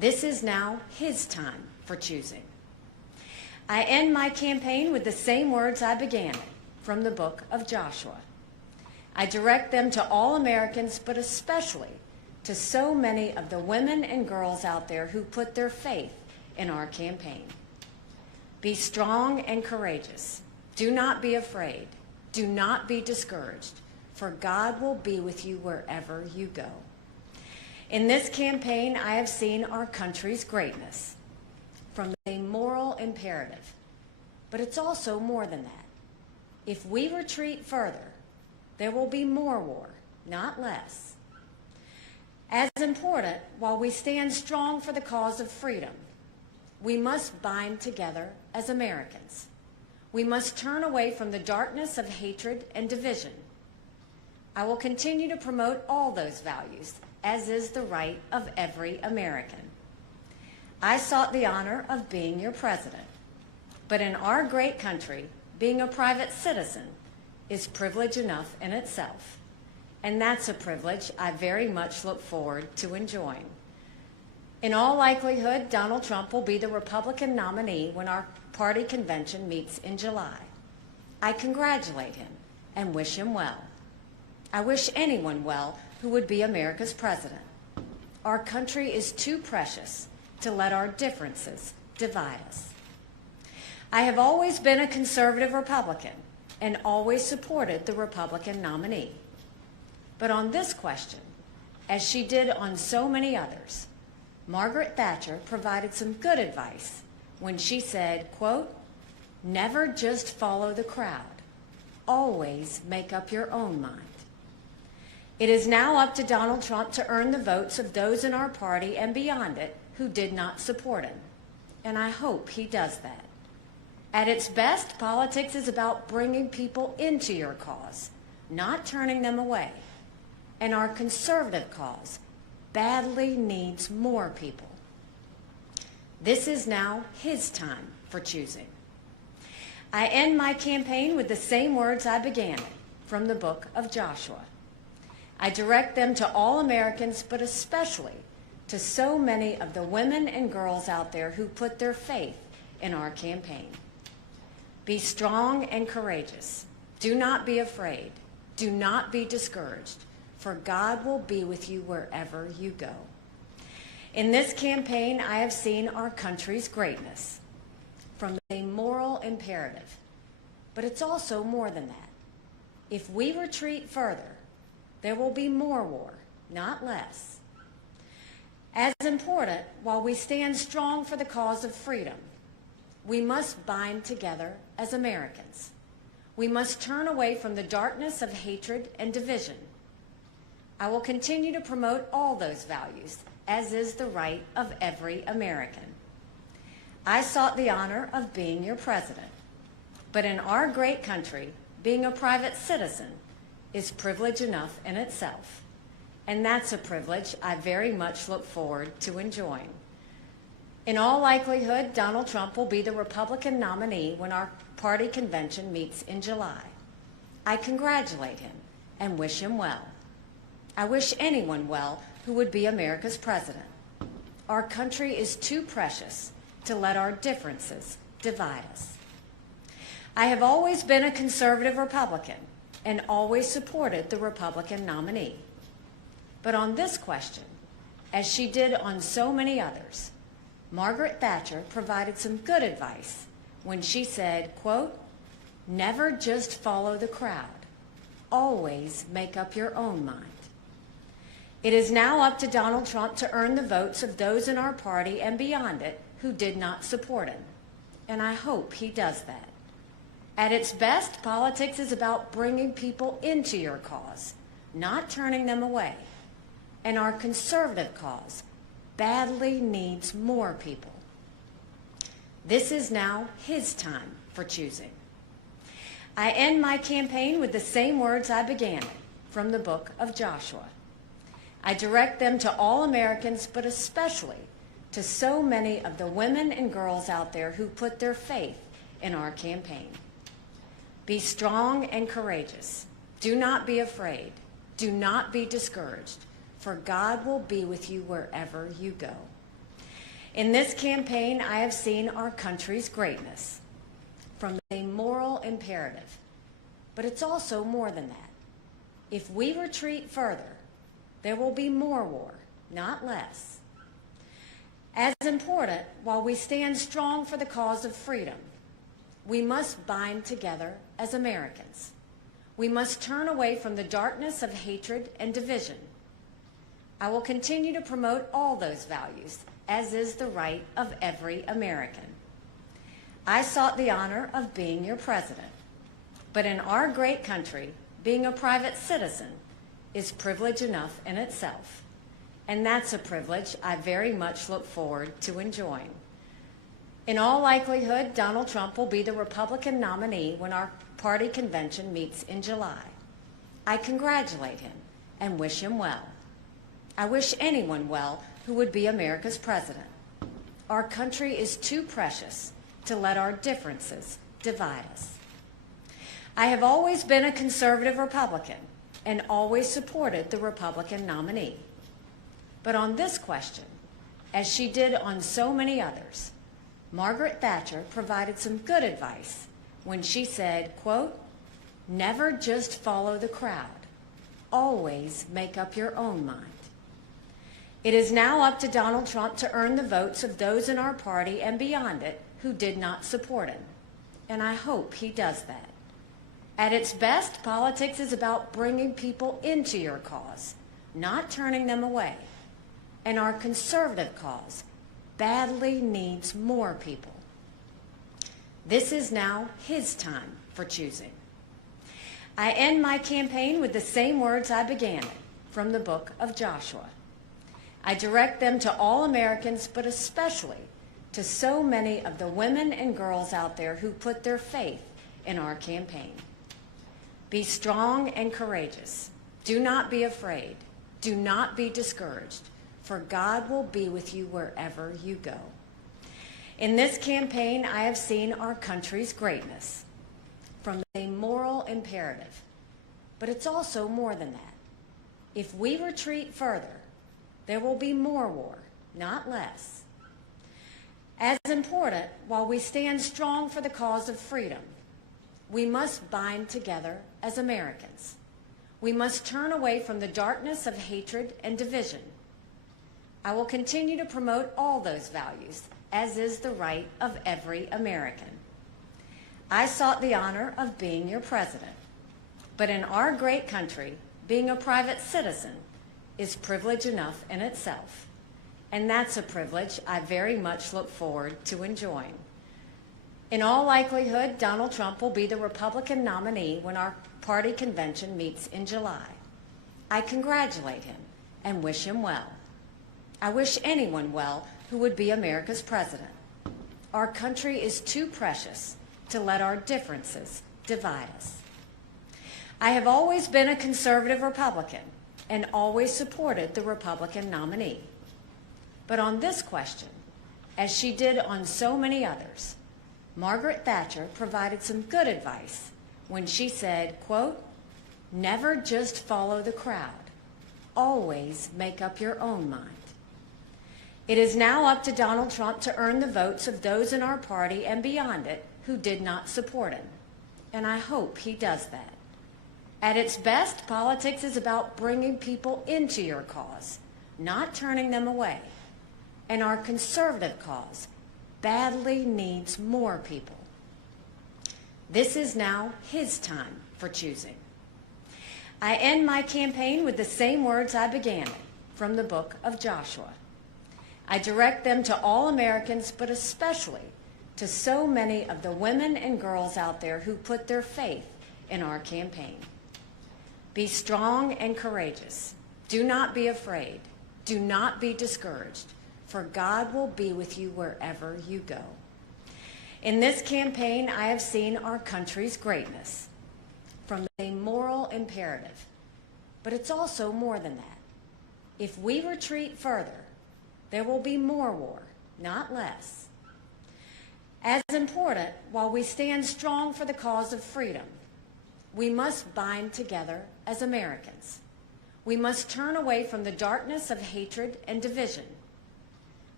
This is now his time for choosing. I end my campaign with the same words I began it, from the book of Joshua. I direct them to all Americans, but especially to so many of the women and girls out there who put their faith in our campaign. Be strong and courageous. Do not be afraid. Do not be discouraged, for God will be with you wherever you go. In this campaign, I have seen our country's greatness from a moral imperative, but it's also more than that. If we retreat further, there will be more war, not less. As important, while we stand strong for the cause of freedom, we must bind together as Americans. We must turn away from the darkness of hatred and division. I will continue to promote all those values, as is the right of every American. I sought the honor of being your president, but in our great country, being a private citizen is privilege enough in itself, and that's a privilege I very much look forward to enjoying. In all likelihood, Donald Trump will be the Republican nominee when our party convention meets in July. I congratulate him and wish him well. I wish anyone well who would be America's president. Our country is too precious to let our differences divide us. I have always been a conservative Republican and always supported the Republican nominee. But on this question, as she did on so many others, Margaret Thatcher provided some good advice when she said, quote, "Never just follow the crowd. Always make up your own mind." It is now up to Donald Trump to earn the votes of those in our party and beyond it who did not support him, and I hope he does that. At its best, politics is about bringing people into your cause, not turning them away, and our conservative cause badly needs more people. This is now his time for choosing. I end my campaign with the same words I began it, from the book of Joshua. I direct them to all Americans, but especially to so many of the women and girls out there who put their faith in our campaign. Be strong and courageous. Do not be afraid. Do not be discouraged, for God will be with you wherever you go. In this campaign, I have seen our country's greatness from a moral imperative, but it's also more than that. If we retreat further, there will be more war, not less. As important, while we stand strong for the cause of freedom, we must bind together as Americans. We must turn away from the darkness of hatred and division. I will continue to promote all those values, as is the right of every American. I sought the honor of being your president, but in our great country, being a private citizen is privilege enough in itself, and that's a privilege I very much look forward to enjoying. In all likelihood, Donald Trump will be the Republican nominee when our party convention meets in July. I congratulate him and wish him well. I wish anyone well who would be America's president. Our country is too precious to let our differences divide us. I have always been a conservative Republican and always supported the Republican nominee. But on this question, as she did on so many others, Margaret Thatcher provided some good advice when she said, quote, "Never just follow the crowd. Always make up your own mind." It is now up to Donald Trump to earn the votes of those in our party and beyond it who did not support him, and I hope he does that. At its best, politics is about bringing people into your cause, not turning them away, and our conservative cause badly needs more people. This is now his time for choosing. I end my campaign with the same words I began it, from the book of Joshua. I direct them to all Americans, but especially to so many of the women and girls out there who put their faith in our campaign. Be strong and courageous. Do not be afraid. Do not be discouraged, for God will be with you wherever you go. In this campaign, I have seen our country's greatness from a moral imperative, but it's also more than that. If we retreat further, there will be more war, not less. As important, while we stand strong for the cause of freedom, we must bind together as Americans. We must turn away from the darkness of hatred and division. I will continue to promote all those values, as is the right of every American. I sought the honor of being your president, but in our great country, being a private citizen is privilege enough in itself, and that's a privilege I very much look forward to enjoying. In all likelihood, Donald Trump will be the Republican nominee when our party convention meets in July. I congratulate him and wish him well. I wish anyone well who would be America's president. Our country is too precious to let our differences divide us. I have always been a conservative Republican and always supported the Republican nominee. But on this question, as she did on so many others, Margaret Thatcher provided some good advice when she said, quote, "Never just follow the crowd. Always make up your own mind." It is now up to Donald Trump to earn the votes of those in our party and beyond it who did not support him, and I hope he does that. At its best, politics is about bringing people into your cause, not turning them away, and our conservative cause badly needs more people. This is now his time for choosing. I end my campaign with the same words I began it, from the book of Joshua. I direct them to all Americans, but especially to so many of the women and girls out there who put their faith in our campaign. Be strong and courageous. Do not be afraid. Do not be discouraged, for God will be with you wherever you go. In this campaign, I have seen our country's greatness from a moral imperative, but it's also more than that. If we retreat further, there will be more war, not less. As important, while we stand strong for the cause of freedom, we must bind together as Americans. We must turn away from the darkness of hatred and division. I will continue to promote all those values, as is the right of every American. I sought the honor of being your president, but in our great country, being a private citizen is privilege enough in itself, and that's a privilege I very much look forward to enjoying. In all likelihood, Donald Trump will be the Republican nominee when our party convention meets in July. I congratulate him and wish him well. I wish anyone well who would be America's president. Our country is too precious to let our differences divide us. I have always been a conservative Republican and always supported the Republican nominee. But on this question, as she did on so many others, Margaret Thatcher provided some good advice when she said, quote, "Never just follow the crowd. Always make up your own mind." It is now up to Donald Trump to earn the votes of those in our party and beyond it who did not support him, and I hope he does that. At its best, politics is about bringing people into your cause, not turning them away, and our conservative cause badly needs more people. This is now his time for choosing. I end my campaign with the same words I began it, from the book of Joshua. I direct them to all Americans, but especially to so many of the women and girls out there who put their faith in our campaign. Be strong and courageous. Do not be afraid. Do not be discouraged, for God will be with you wherever you go. In this campaign, I have seen our country's greatness from a moral imperative, but it's also more than that. If we retreat further, there will be more war, not less. As important, while we stand strong for the cause of freedom, we must bind together as Americans. We must turn away from the darkness of hatred and division.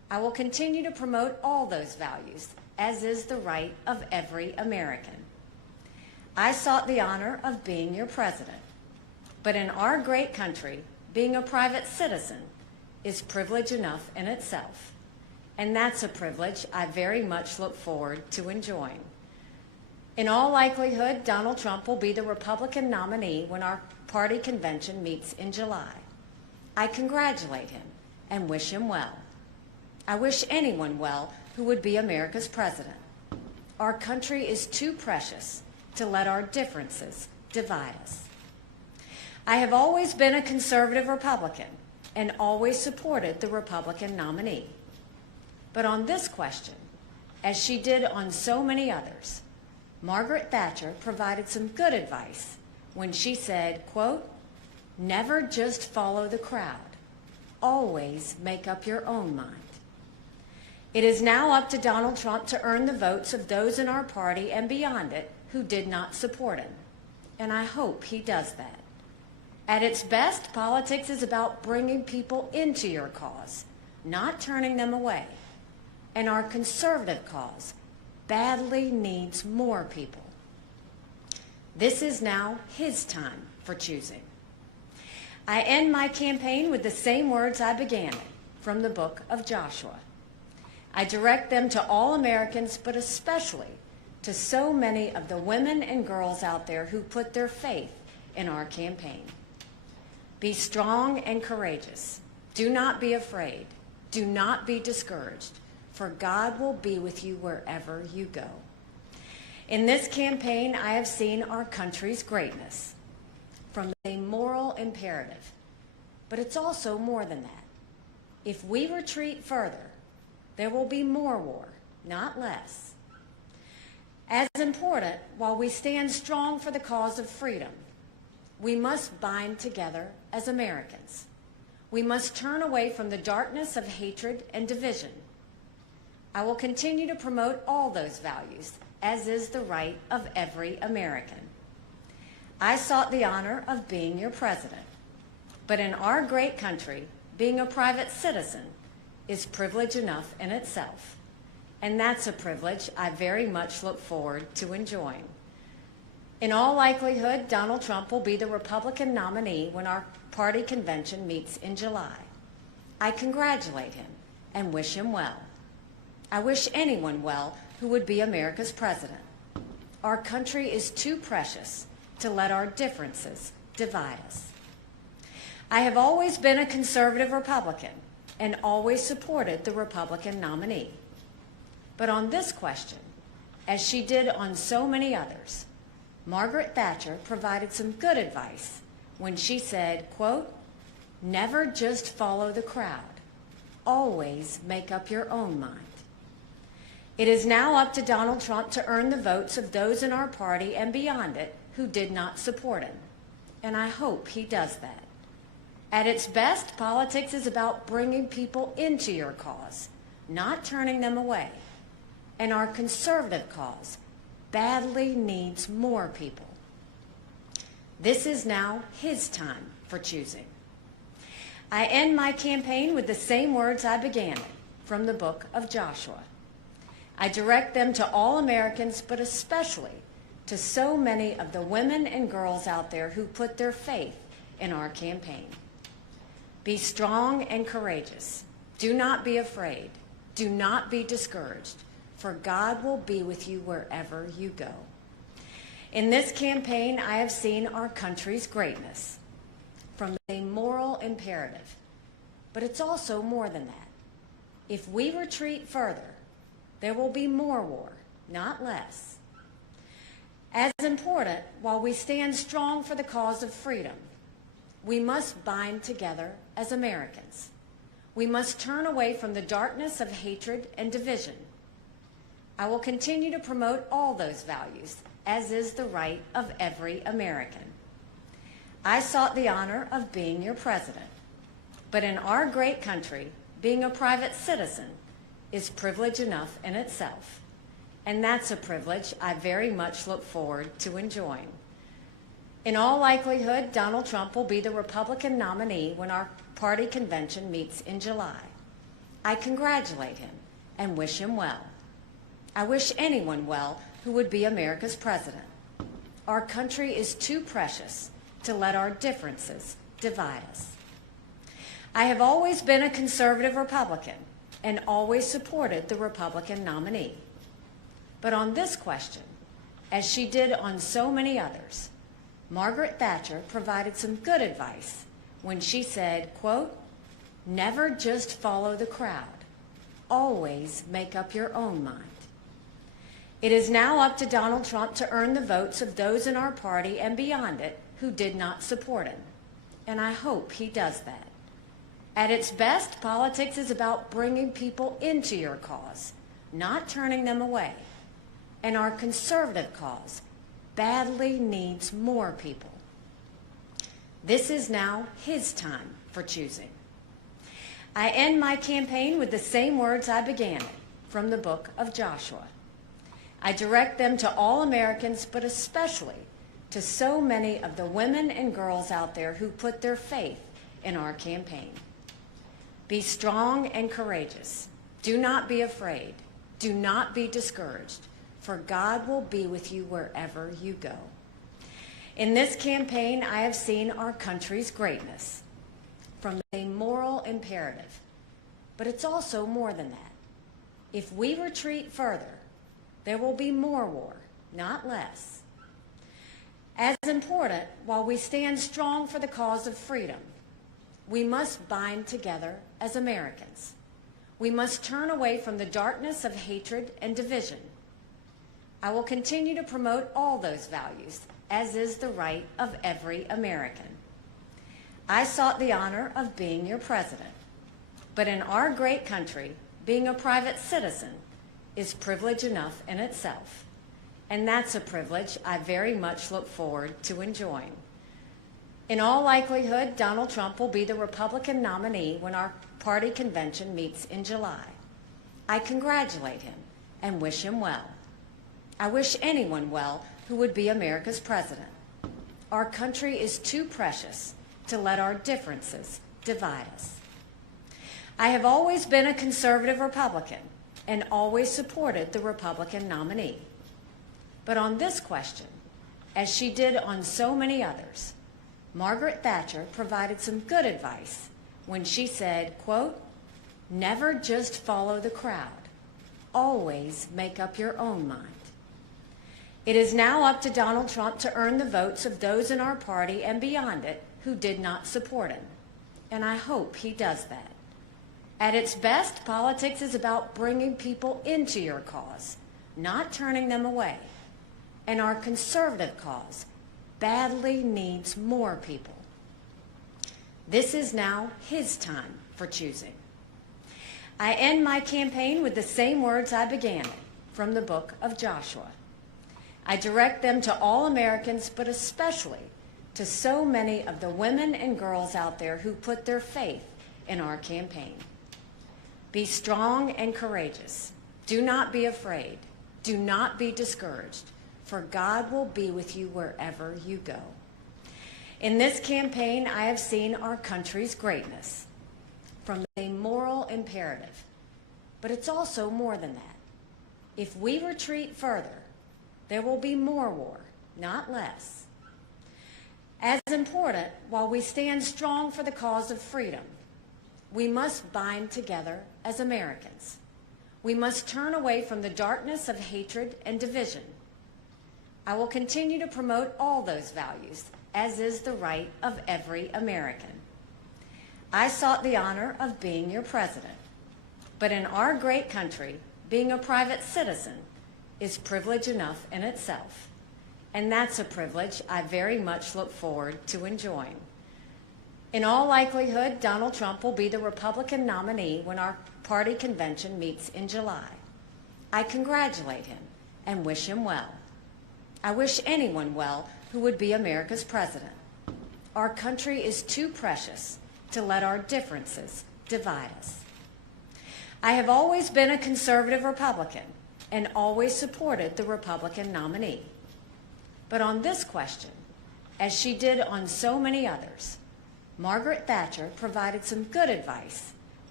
I will continue to promote all those values, as is the right of every American. I sought the honor of being your president, but in our great country, being a private citizen is privilege enough in itself, and that's a privilege I very much look forward to enjoying. In all likelihood, Donald Trump will be the Republican nominee when our party convention meets in July. I congratulate him and wish him well. I wish anyone well who would be America's president. Our country is too precious to let our differences divide us. I have always been a conservative Republican and always supported the Republican nominee. But on this question, as she did on so many others, Margaret Thatcher provided some good advice when she said, quote, "Never just follow the crowd. Always make up your own mind." It is now up to Donald Trump to earn the votes of those in our party and beyond it who did not support him, and I hope he does that. At its best, politics is about bringing people into your cause, not turning them away, and our conservative cause badly needs more people. This is now his time for choosing. I end my campaign with the same words I began it, from the book of Joshua. I direct them to all Americans, but especially to so many of the women and girls out there who put their faith in our campaign. Be strong and courageous. Do not be afraid. Do not be discouraged, for God will be with you wherever you go. In this campaign, I have seen our country's greatness from a moral imperative, but it's also more than that. If we retreat further, there will be more war, not less. As important, while we stand strong for the cause of freedom, we must bind together as Americans. We must turn away from the darkness of hatred and division. I will continue to promote all those values, as is the right of every American. I sought the honor of being your president, but in our great country, being a private citizen is privilege enough in itself, and that's a privilege I very much look forward to enjoying. In all likelihood, Donald Trump will be the Republican nominee when our party convention meets in July. I congratulate him and wish him well. I wish anyone well who would be America's president. Our country is too precious to let our differences divide us. I have always been a conservative Republican and always supported the Republican nominee. But on this question, as she did on so many others, Margaret Thatcher provided some good advice when she said, quote, "Never just follow the crowd. Always make up your own mind." It is now up to Donald Trump to earn the votes of those in our party and beyond it who did not support him, and I hope he does that. At its best, politics is about bringing people into your cause, not turning them away, and our conservative cause badly needs more people. This is now his time for choosing. I end my campaign with the same words I began it, from the book of Joshua. I direct them to all Americans, but especially to so many of the women and girls out there who put their faith in our campaign. Be strong and courageous. Do not be afraid. Do not be discouraged, for God will be with you wherever you go. In this campaign, I have seen our country's greatness from a moral imperative, but it's also more than that. If we retreat further, there will be more war, not less. As important, while we stand strong for the cause of freedom, we must bind together as Americans. We must turn away from the darkness of hatred and division. I will continue to promote all those values, as is the right of every American. I sought the honor of being your president, but in our great country, being a private citizen is privilege enough in itself, and that's a privilege I very much look forward to enjoying. In all likelihood, Donald Trump will be the Republican nominee when our party convention meets in July. I congratulate him and wish him well. I wish anyone well who would be America's president. Our country is too precious to let our differences divide us. I have always been a conservative Republican and always supported the Republican nominee. But on this question, as she did on so many others, Margaret Thatcher provided some good advice when she said, quote, "Never just follow the crowd. Always make up your own mind." It is now up to Donald Trump to earn the votes of those in our party and beyond it who did not support him. And I hope he does that. At its best, politics is about bringing people into your cause, not turning them away. And our conservative cause badly needs more people. This is now his time for choosing. I end my campaign with the same words I began it, from the book of Joshua. I direct them to all Americans, but especially to so many of the women and girls out there who put their faith in our campaign. Be strong and courageous. Do not be afraid. Do not be discouraged, for God will be with you wherever you go. In this campaign, I have seen our country's greatness from a moral imperative, but it's also more than that. If we retreat further, there will be more war, not less. As important, while we stand strong for the cause of freedom, we must bind together as Americans. We must turn away from the darkness of hatred and division. I will continue to promote all those values, as is the right of every American. I sought the honor of being your president, but in our great country, being a private citizen is privilege enough in itself, and that's a privilege I very much look forward to enjoying. In all likelihood, Donald Trump will be the Republican nominee when our party convention meets in July. I congratulate him and wish him well. I wish anyone well who would be America's president. Our country is too precious to let our differences divide us. I have always been a conservative Republican and always supported the Republican nominee. But on this question, as she did on so many others, Margaret Thatcher provided some good advice when she said, quote, "Never just follow the crowd. Always make up your own mind." It is now up to Donald Trump to earn the votes of those in our party and beyond it who did not support him. And I hope he does that. At its best, politics is about bringing people into your cause, not turning them away. And our conservative cause badly needs more people. This is now his time for choosing. I end my campaign with the same words I began it, from the book of Joshua. I direct them to all Americans, but especially to so many of the women and girls out there who put their faith in our campaign. Be strong and courageous. Do not be afraid. Do not be discouraged, for God will be with you wherever you go. In this campaign, I have seen our country's greatness from a moral imperative, but it's also more than that. If we retreat further, there will be more war, not less. As important, while we stand strong for the cause of freedom, we must bind together as Americans. We must turn away from the darkness of hatred and division. I will continue to promote all those values, as is the right of every American. I sought the honor of being your president, but in our great country, being a private citizen is privilege enough in itself, and that's a privilege I very much look forward to enjoying. In all likelihood, Donald Trump will be the Republican nominee when our party convention meets in July. I congratulate him and wish him well. I wish anyone well who would be America's president. Our country is too precious to let our differences divide us. I have always been a conservative Republican and always supported the Republican nominee. But on this question, as she did on so many others, Margaret Thatcher provided some good advice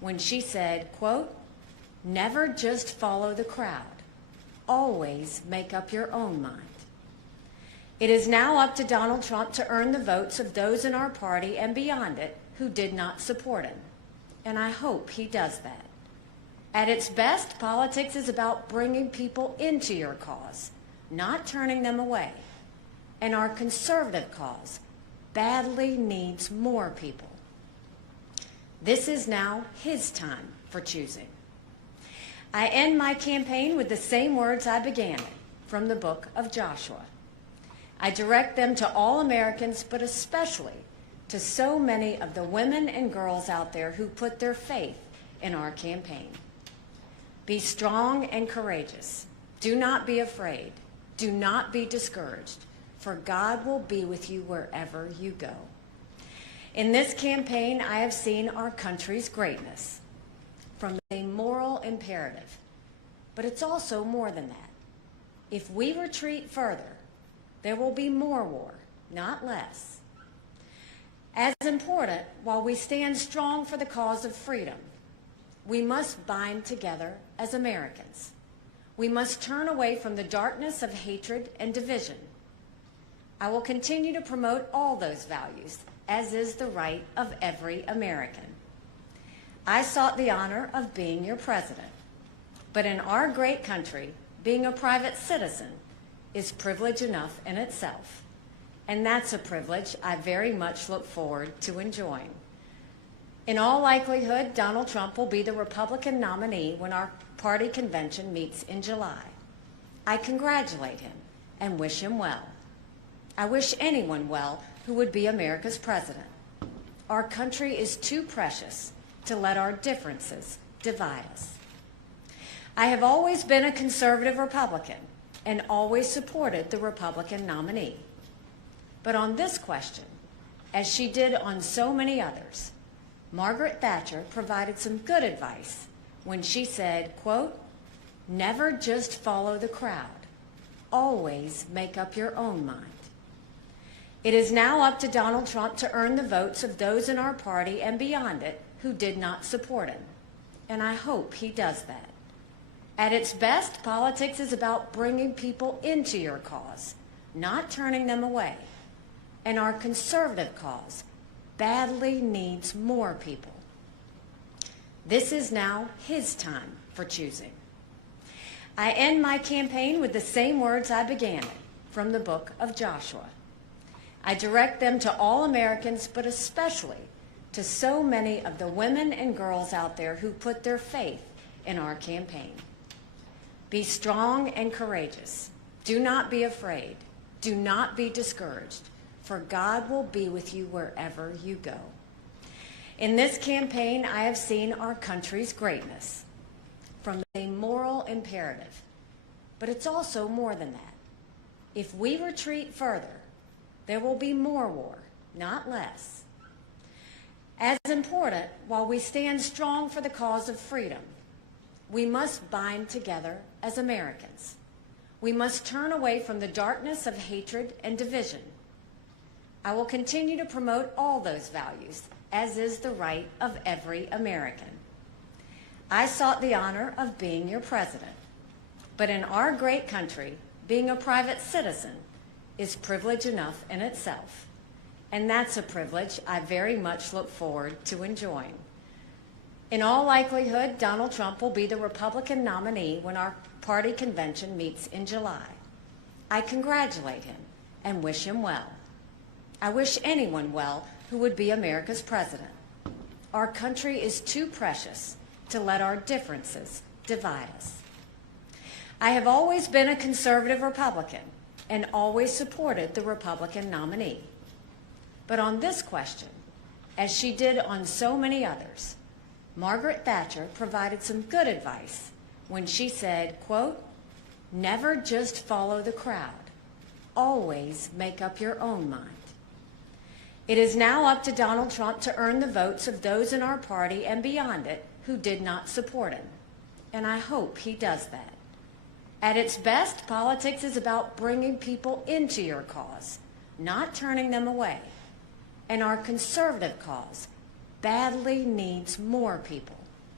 when she said, quote, "Never just follow the crowd. Always make up your own mind." It is now up to Donald Trump to earn the votes of those in our party and beyond it who did not support him. And I hope he does that. At its best, politics is about bringing people into your cause, not turning them away. And our conservative cause badly needs more people. This is now his time for choosing. I end my campaign with the same words I began it, from the book of Joshua. I direct them to all Americans, but especially to so many of the women and girls out there who put their faith in our campaign. Be strong and courageous. Do not be afraid. Do not be discouraged, for God will be with you wherever you go. In this campaign, I have seen our country's greatness from a moral imperative, but it's also more than that. If we retreat further, there will be more war, not less. As important, while we stand strong for the cause of freedom, we must bind together as Americans. We must turn away from the darkness of hatred and division. I will continue to promote all those values, as is the right of every American. I sought the honor of being your president, but in our great country, being a private citizen is privilege enough in itself, and that's a privilege I very much look forward to enjoying. In all likelihood, Donald Trump will be the Republican nominee when our party convention meets in July. I congratulate him and wish him well. I wish anyone well who would be America's president. Our country is too precious to let our differences divide us. I have always been a conservative Republican and always supported the Republican nominee. But on this question, as she did on so many others, Margaret Thatcher provided some good advice when she said, quote, "Never just follow the crowd. Always make up your own mind." It is now up to Donald Trump to earn the votes of those in our party and beyond it who did not support him, and I hope he does that. At its best, politics is about bringing people into your cause, not turning them away, and our conservative cause badly needs more people. This is now his time for choosing. I end my campaign with the same words I began it, from the book of Joshua. I direct them to all Americans, but especially to so many of the women and girls out there who put their faith in our campaign. Be strong and courageous. Do not be afraid. Do not be discouraged, for God will be with you wherever you go. In this campaign, I have seen our country's greatness from a moral imperative, but it's also more than that. If we retreat further, there will be more war, not less. As important, while we stand strong for the cause of freedom, we must bind together as Americans. We must turn away from the darkness of hatred and division. I will continue to promote all those values, as is the right of every American. I sought the honor of being your president, but in our great country, being a private citizen is privilege enough in itself, and that's a privilege I very much look forward to enjoying. In all likelihood, Donald Trump will be the Republican nominee when our party convention meets in July. I congratulate him and wish him well. I wish anyone well who would be America's president. Our country is too precious to let our differences divide us. I have always been a conservative Republican and always supported the Republican nominee. But on this question, as she did on so many others, Margaret Thatcher provided some good advice when she said, quote, "Never just follow the crowd. Always make up your own mind." It is now up to Donald Trump to earn the votes of those in our party and beyond it who did not support him, and I hope he does that. At its best, politics is about bringing people into your cause, not turning them away, and our conservative cause badly needs more people.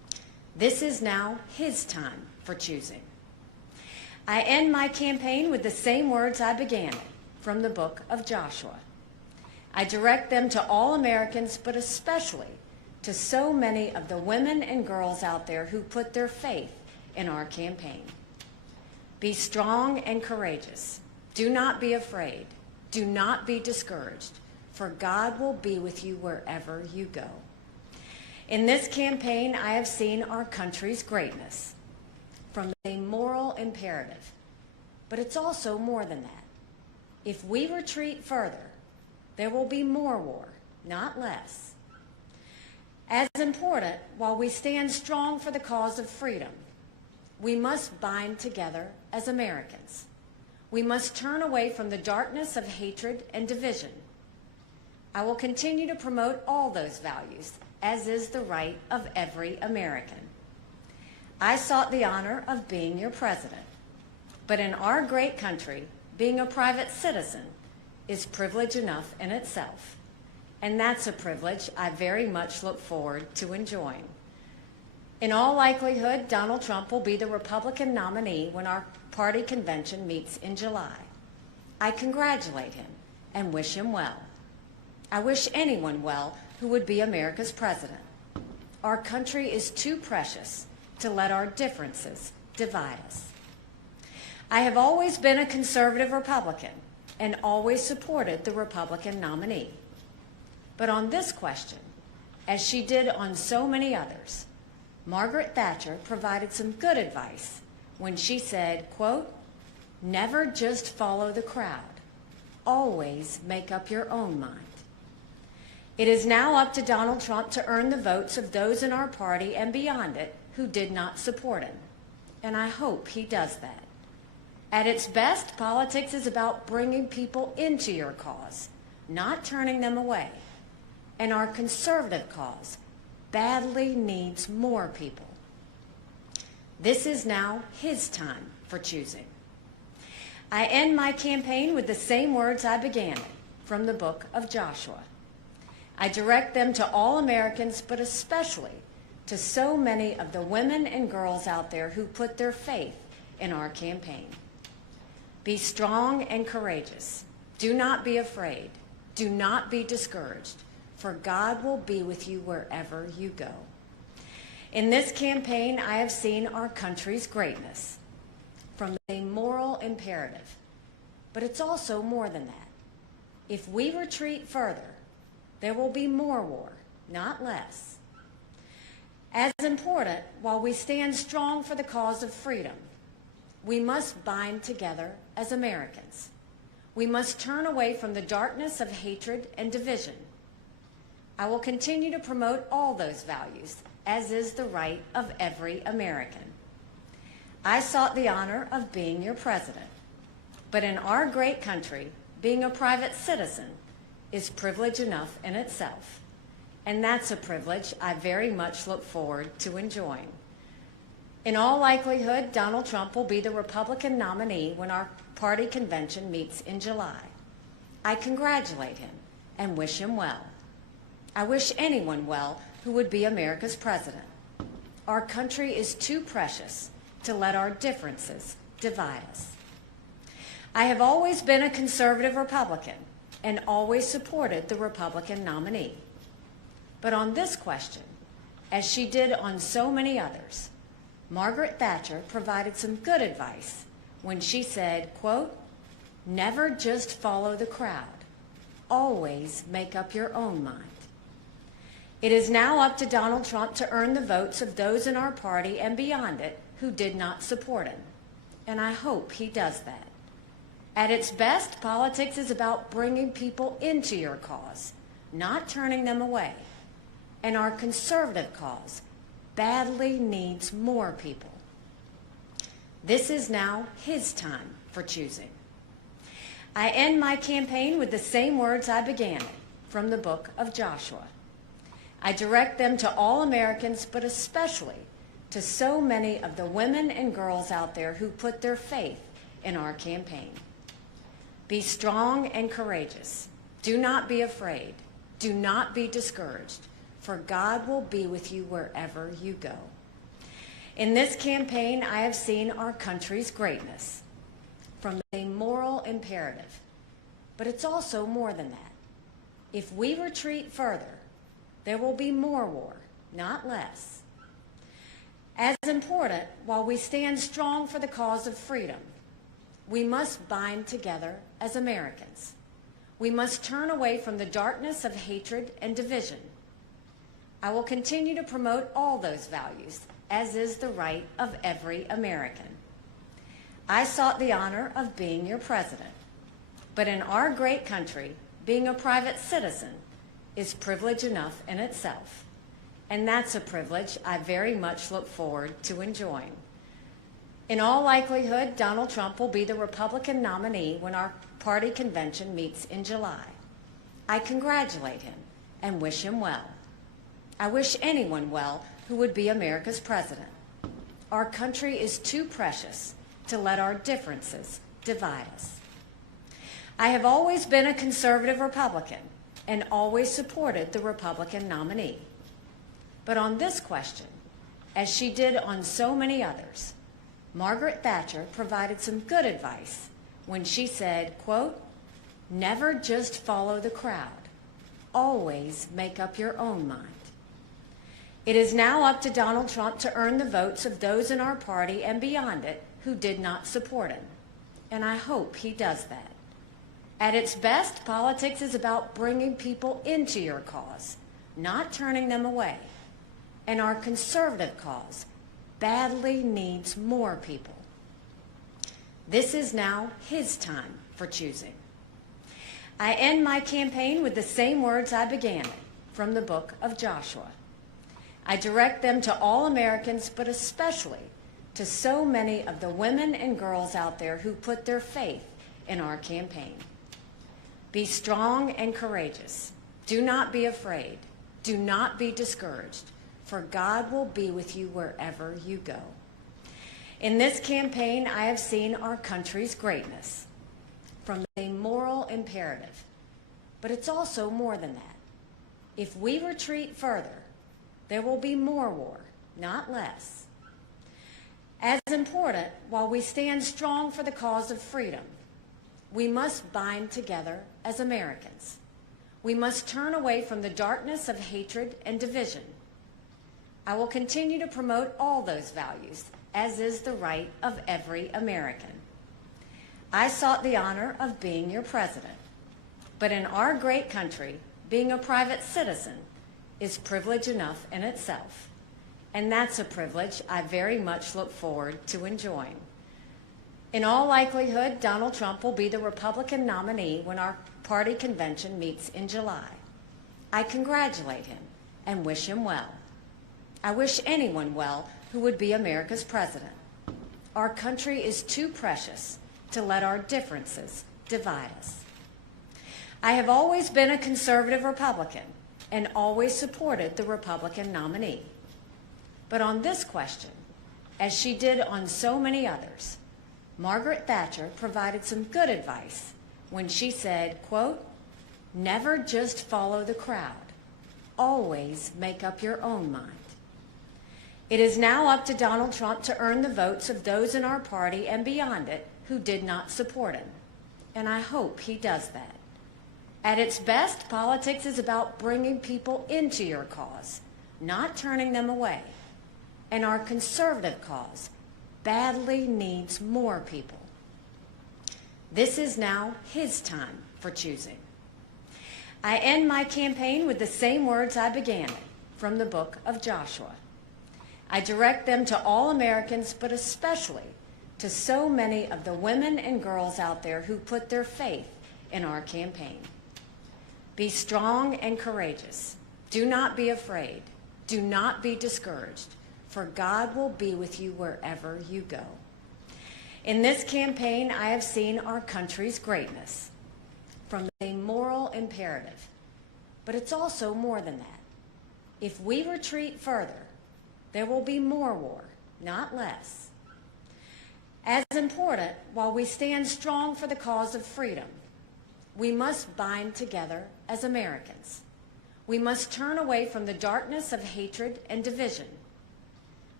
This is now his time for choosing. I end my campaign with the same words I began it, from the book of Joshua. I direct them to all Americans, but especially to so many of the women and girls out there who put their faith in our campaign. Be strong and courageous. Do not be afraid. Do not be discouraged, for God will be with you wherever you go. In this campaign, I have seen our country's greatness from a moral imperative, but it's also more than that. If we retreat further, there will be more war, not less. As important, while we stand strong for the cause of freedom, we must bind together as Americans. We must turn away from the darkness of hatred and division. I will continue to promote all those values, as is the right of every American. I sought the honor of being your president, but in our great country, being a private citizen is privilege enough in itself, and that's a privilege I very much look forward to enjoying. In all likelihood, Donald Trump will be the Republican nominee when our party convention meets in July. I congratulate him and wish him well. I wish anyone well who would be America's president. Our country is too precious to let our differences divide us. I have always been a conservative Republican and always supported the Republican nominee. But on this question, as she did on so many others, Margaret Thatcher provided some good advice when she said, quote, "Never just follow the crowd. Always make up your own mind." It is now up to Donald Trump to earn the votes of those in our party and beyond it who did not support him, and I hope he does that. At its best, politics is about bringing people into your cause, not turning them away, and our conservative cause badly needs more people. This is now his time for choosing. I end my campaign with the same words I began it, from the book of Joshua. I direct them to all Americans, but especially to so many of the women and girls out there who put their faith in our campaign. Be strong and courageous. Do not be afraid. Do not be discouraged, for God will be with you wherever you go. In this campaign, I have seen our country's greatness from a moral imperative, but it's also more than that. If we retreat further, there will be more war, not less. As important, while we stand strong for the cause of freedom, we must bind together as Americans. We must turn away from the darkness of hatred and division. I will continue to promote all those values, as is the right of every American. I sought the honor of being your president, but in our great country, being a private citizen is privilege enough in itself, and that's a privilege I very much look forward to enjoying. In all likelihood, Donald Trump will be the Republican nominee when our party convention meets in July. I congratulate him and wish him well. I wish anyone well who would be America's president. Our country is too precious to let our differences divide us. I have always been a conservative Republican and always supported the Republican nominee. But on this question, as she did on so many others, Margaret Thatcher provided some good advice when she said, quote, "Never just follow the crowd. Always make up your own mind." It is now up to Donald Trump to earn the votes of those in our party and beyond it who did not support him, and I hope he does that. At its best, politics is about bringing people into your cause, not turning them away, and our conservative cause badly needs more people. This is now his time for choosing. I end my campaign with the same words I began it, from the book of Joshua. I direct them to all Americans, but especially to so many of the women and girls out there who put their faith in our campaign. Be strong and courageous. Do not be afraid. Do not be discouraged, for God will be with you wherever you go. In this campaign, I have seen our country's greatness from a moral imperative, but it's also more than that. If we retreat further, there will be more war, not less. As important, while we stand strong for the cause of freedom, we must bind together as Americans. We must turn away from the darkness of hatred and division. I will continue to promote all those values, as is the right of every American. I sought the honor of being your president, but in our great country, being a private citizen is privilege enough in itself, and that's a privilege I very much look forward to enjoying. In all likelihood, Donald Trump will be the Republican nominee when our party convention meets in July. I congratulate him and wish him well. I wish anyone well who would be America's president. Our country is too precious to let our differences divide us. I have always been a conservative Republican and always supported the Republican nominee. But on this question, as she did on so many others, Margaret Thatcher provided some good advice when she said, quote, "Never just follow the crowd. Always make up your own mind." It is now up to Donald Trump to earn the votes of those in our party and beyond it who did not support him, and I hope he does that. At its best, politics is about bringing people into your cause, not turning them away, and our conservative cause badly needs more people. This is now his time for choosing. I end my campaign with the same words I began it, from the book of Joshua. I direct them to all Americans, but especially to so many of the women and girls out there who put their faith in our campaign. Be strong and courageous. Do not be afraid. Do not be discouraged, for God will be with you wherever you go. In this campaign, I have seen our country's greatness from a moral imperative, but it's also more than that. If we retreat further, there will be more war, not less. As important, while we stand strong for the cause of freedom, we must bind together as Americans. We must turn away from the darkness of hatred and division. I will continue to promote all those values, as is the right of every American. I sought the honor of being your president, but in our great country, being a private citizen is privilege enough in itself, and that's a privilege I very much look forward to enjoying. In all likelihood, Donald Trump will be the Republican nominee when our party convention meets in July. I congratulate him and wish him well. I wish anyone well who would be America's president. Our country is too precious to let our differences divide us. I have always been a conservative Republican and always supported the Republican nominee. But on this question, as she did on so many others, Margaret Thatcher provided some good advice when she said, quote, "Never just follow the crowd. Always make up your own mind." It is now up to Donald Trump to earn the votes of those in our party and beyond it who did not support him, and I hope he does that. At its best, politics is about bringing people into your cause, not turning them away, and our conservative cause badly needs more people. This is now his time for choosing. I end my campaign with the same words I began it, from the book of Joshua. I direct them to all Americans, but especially to so many of the women and girls out there who put their faith in our campaign. Be strong and courageous. Do not be afraid. Do not be discouraged, for God will be with you wherever you go. In this campaign, I have seen our country's greatness from a moral imperative, but it's also more than that. If we retreat further, there will be more war, not less. As important, while we stand strong for the cause of freedom, we must bind together as Americans. We must turn away from the darkness of hatred and division.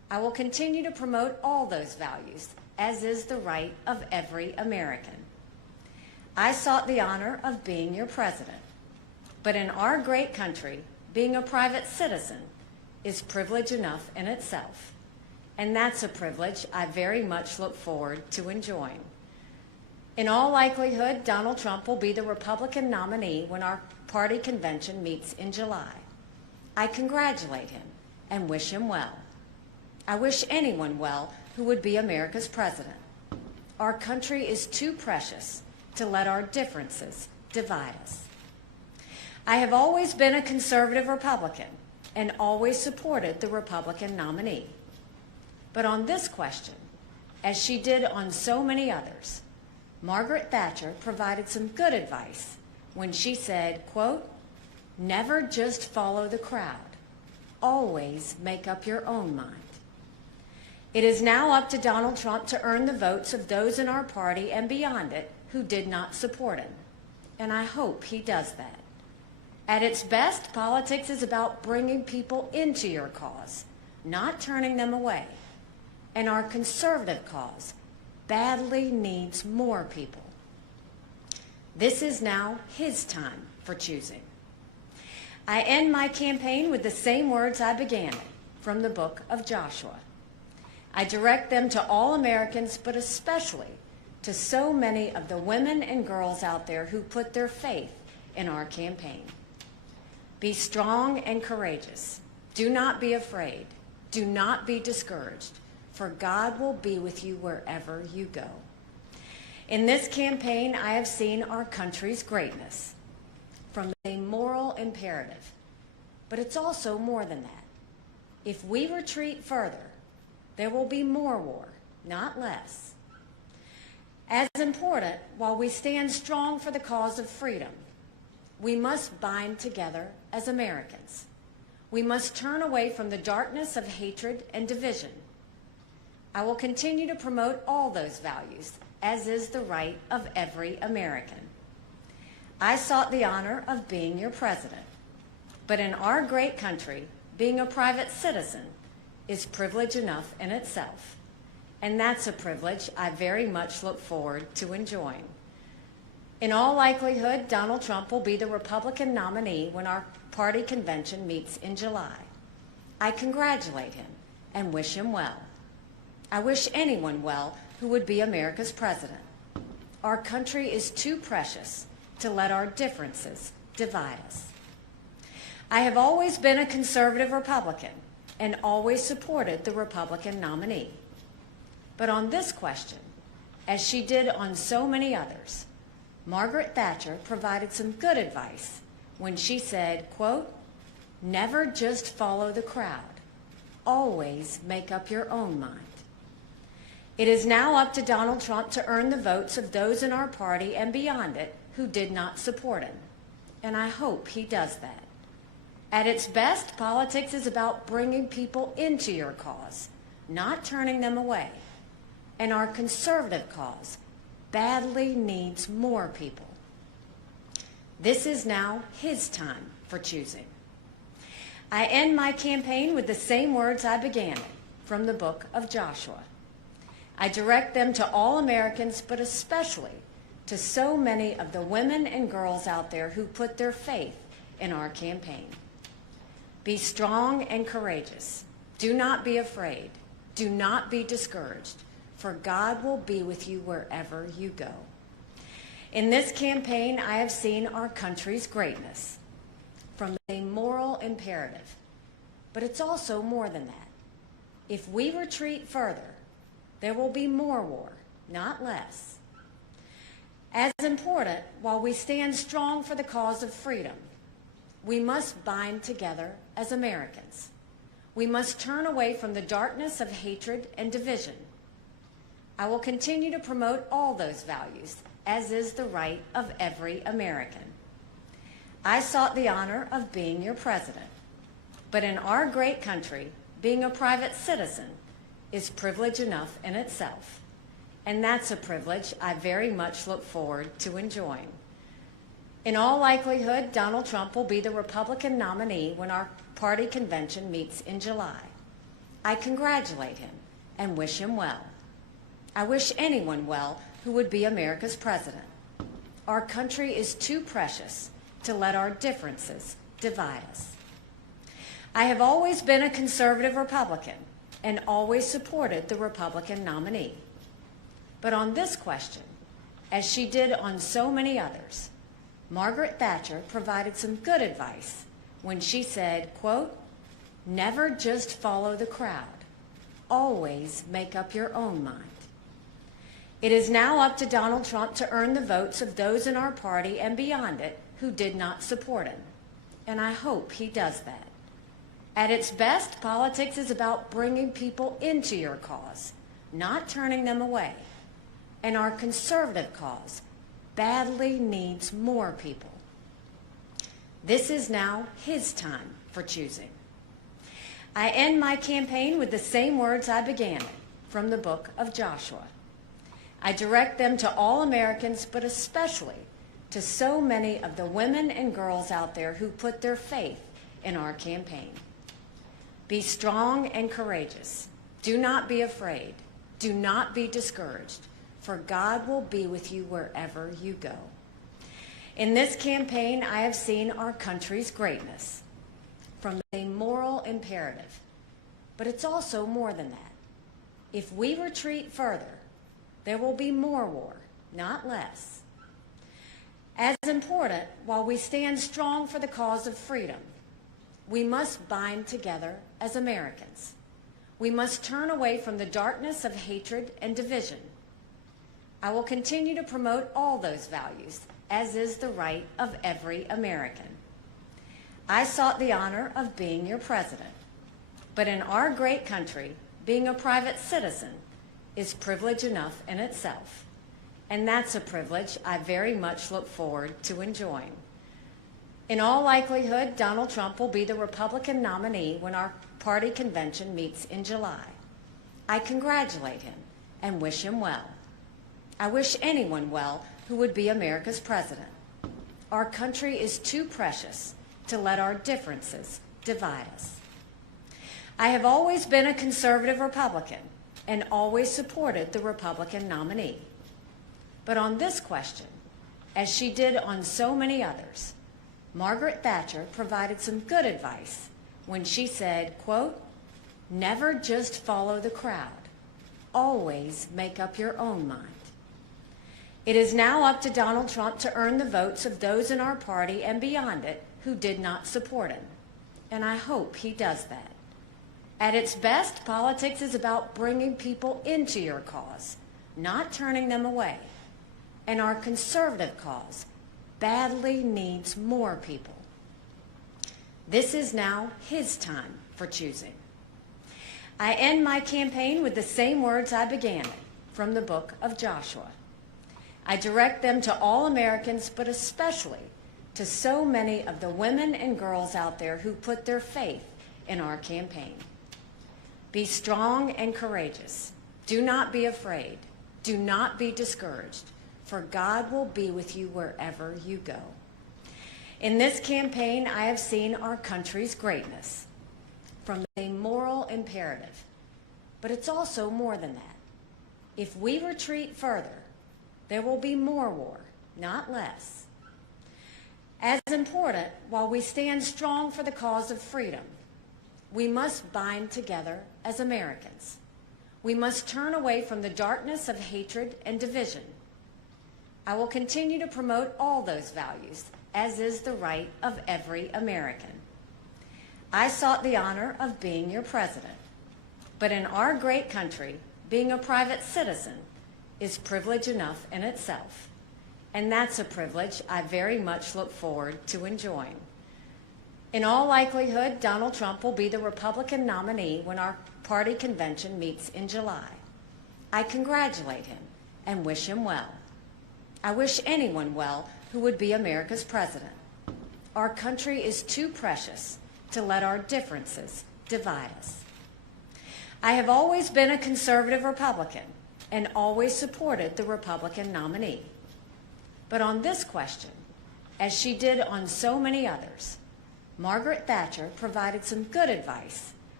I will continue to promote all those values, as is the right of every American. I sought the honor of being your president, but in our great country, being a private citizen is privilege enough in itself, and that's a privilege I very much look forward to enjoying. In all likelihood, Donald Trump will be the Republican nominee when our party convention meets in July. I congratulate him and wish him well. I wish anyone well who would be America's president. Our country is too precious to let our differences divide us. I have always been a conservative Republican and always supported the Republican nominee. But on this question, as she did on so many others, Margaret Thatcher provided some good advice when she said, quote, "Never just follow the crowd. Always make up your own mind." It is now up to Donald Trump to earn the votes of those in our party and beyond it who did not support him, and I hope he does that. At its best, politics is about bringing people into your cause, not turning them away, and our conservative cause badly needs more people. This is now his time for choosing. I end my campaign with the same words I began it, from the book of Joshua. I direct them to all Americans, but especially to so many of the women and girls out there who put their faith in our campaign. Be strong and courageous. Do not be afraid. Do not be discouraged, for God will be with you wherever you go. In this campaign, I have seen our country's greatness from a moral imperative, but it's also more than that. If we retreat further, there will be more war, not less. As important, while we stand strong for the cause of freedom, we must bind together as Americans. We must turn away from the darkness of hatred and division. I will continue to promote all those values, as is the right of every American. I sought the honor of being your president, but in our great country, being a private citizen is privilege enough in itself, and that's a privilege I very much look forward to enjoying. In all likelihood, Donald Trump will be the Republican nominee when our party convention meets in July. I congratulate him and wish him well. I wish anyone well who would be America's president. Our country is too precious to let our differences divide us. I have always been a conservative Republican and always supported the Republican nominee. But on this question, as she did on so many others, Margaret Thatcher provided some good advice when she said, quote, "Never just follow the crowd. Always make up your own mind." It is now up to Donald Trump to earn the votes of those in our party and beyond it who did not support him, and I hope he does that. At its best, politics is about bringing people into your cause, not turning them away, and our conservative cause badly needs more people. This is now his time for choosing. I end my campaign with the same words I began it, from the book of Joshua. I direct them to all Americans, but especially to so many of the women and girls out there who put their faith in our campaign. Be strong and courageous. Do not be afraid. Do not be discouraged, for God will be with you wherever you go. In this campaign, I have seen our country's greatness from a moral imperative, but it's also more than that. If we retreat further, there will be more war, not less. As important, while we stand strong for the cause of freedom, we must bind together as Americans. We must turn away from the darkness of hatred and division. I will continue to promote all those values, as is the right of every American. I sought the honor of being your president, but in our great country, being a private citizen is privilege enough in itself, and that's a privilege I very much look forward to enjoying. In all likelihood, Donald Trump will be the Republican nominee when our party convention meets in July. I congratulate him and wish him well. I wish anyone well who would be America's president. Our country is too precious to let our differences divide us. I have always been a conservative Republican and always supported the Republican nominee. But on this question, as she did on so many others, Margaret Thatcher provided some good advice when she said, quote, "Never just follow the crowd. Always make up your own mind." It is now up to Donald Trump to earn the votes of those in our party and beyond it who did not support him, and I hope he does that. At its best, politics is about bringing people into your cause, not turning them away. And our conservative cause badly needs more people. This is now his time for choosing. I end my campaign with the same words I began it, from the book of Joshua. I direct them to all Americans, but especially to so many of the women and girls out there who put their faith in our campaign. Be strong and courageous. Do not be afraid. Do not be discouraged, for God will be with you wherever you go. In this campaign, I have seen our country's greatness from a moral imperative, but it's also more than that. If we retreat further, there will be more war, not less. As important, while we stand strong for the cause of freedom, we must bind together as Americans. We must turn away from the darkness of hatred and division. I will continue to promote all those values, as is the right of every American. I sought the honor of being your president, but in our great country, being a private citizen is privilege enough in itself, and that's a privilege I very much look forward to enjoying. In all likelihood, Donald Trump will be the Republican nominee when our party convention meets in July. I congratulate him and wish him well. I wish anyone well who would be America's president. Our country is too precious to let our differences divide us. I have always been a conservative Republican and always supported the Republican nominee. But on this question, as she did on so many others, Margaret Thatcher provided some good advice when she said, quote, "Never just follow the crowd. Always make up your own mind." It is now up to Donald Trump to earn the votes of those in our party and beyond it who did not support him, and I hope he does that. At its best, politics is about bringing people into your cause, not turning them away, and our conservative cause badly needs more people. This is now his time for choosing. I end my campaign with the same words I began it, from the book of Joshua. I direct them to all Americans, but especially to so many of the women and girls out there who put their faith in our campaign. Be strong and courageous. Do not be afraid. Do not be discouraged, for God will be with you wherever you go. In this campaign, I have seen our country's greatness from a moral imperative, but it's also more than that. If we retreat further, there will be more war, not less. As important, while we stand strong for the cause of freedom, we must bind together as Americans. We must turn away from the darkness of hatred and division. I will continue to promote all those values, as is the right of every American. I sought the honor of being your president, but in our great country, being a private citizen is privilege enough in itself, and that's a privilege I very much look forward to enjoying. In all likelihood, Donald Trump will be the Republican nominee when our party convention meets in July. I congratulate him and wish him well. I wish anyone well who would be America's president. Our country is too precious to let our differences divide us. I have always been a conservative Republican and always supported the Republican nominee. But on this question, as she did on so many others, Margaret Thatcher provided some good advice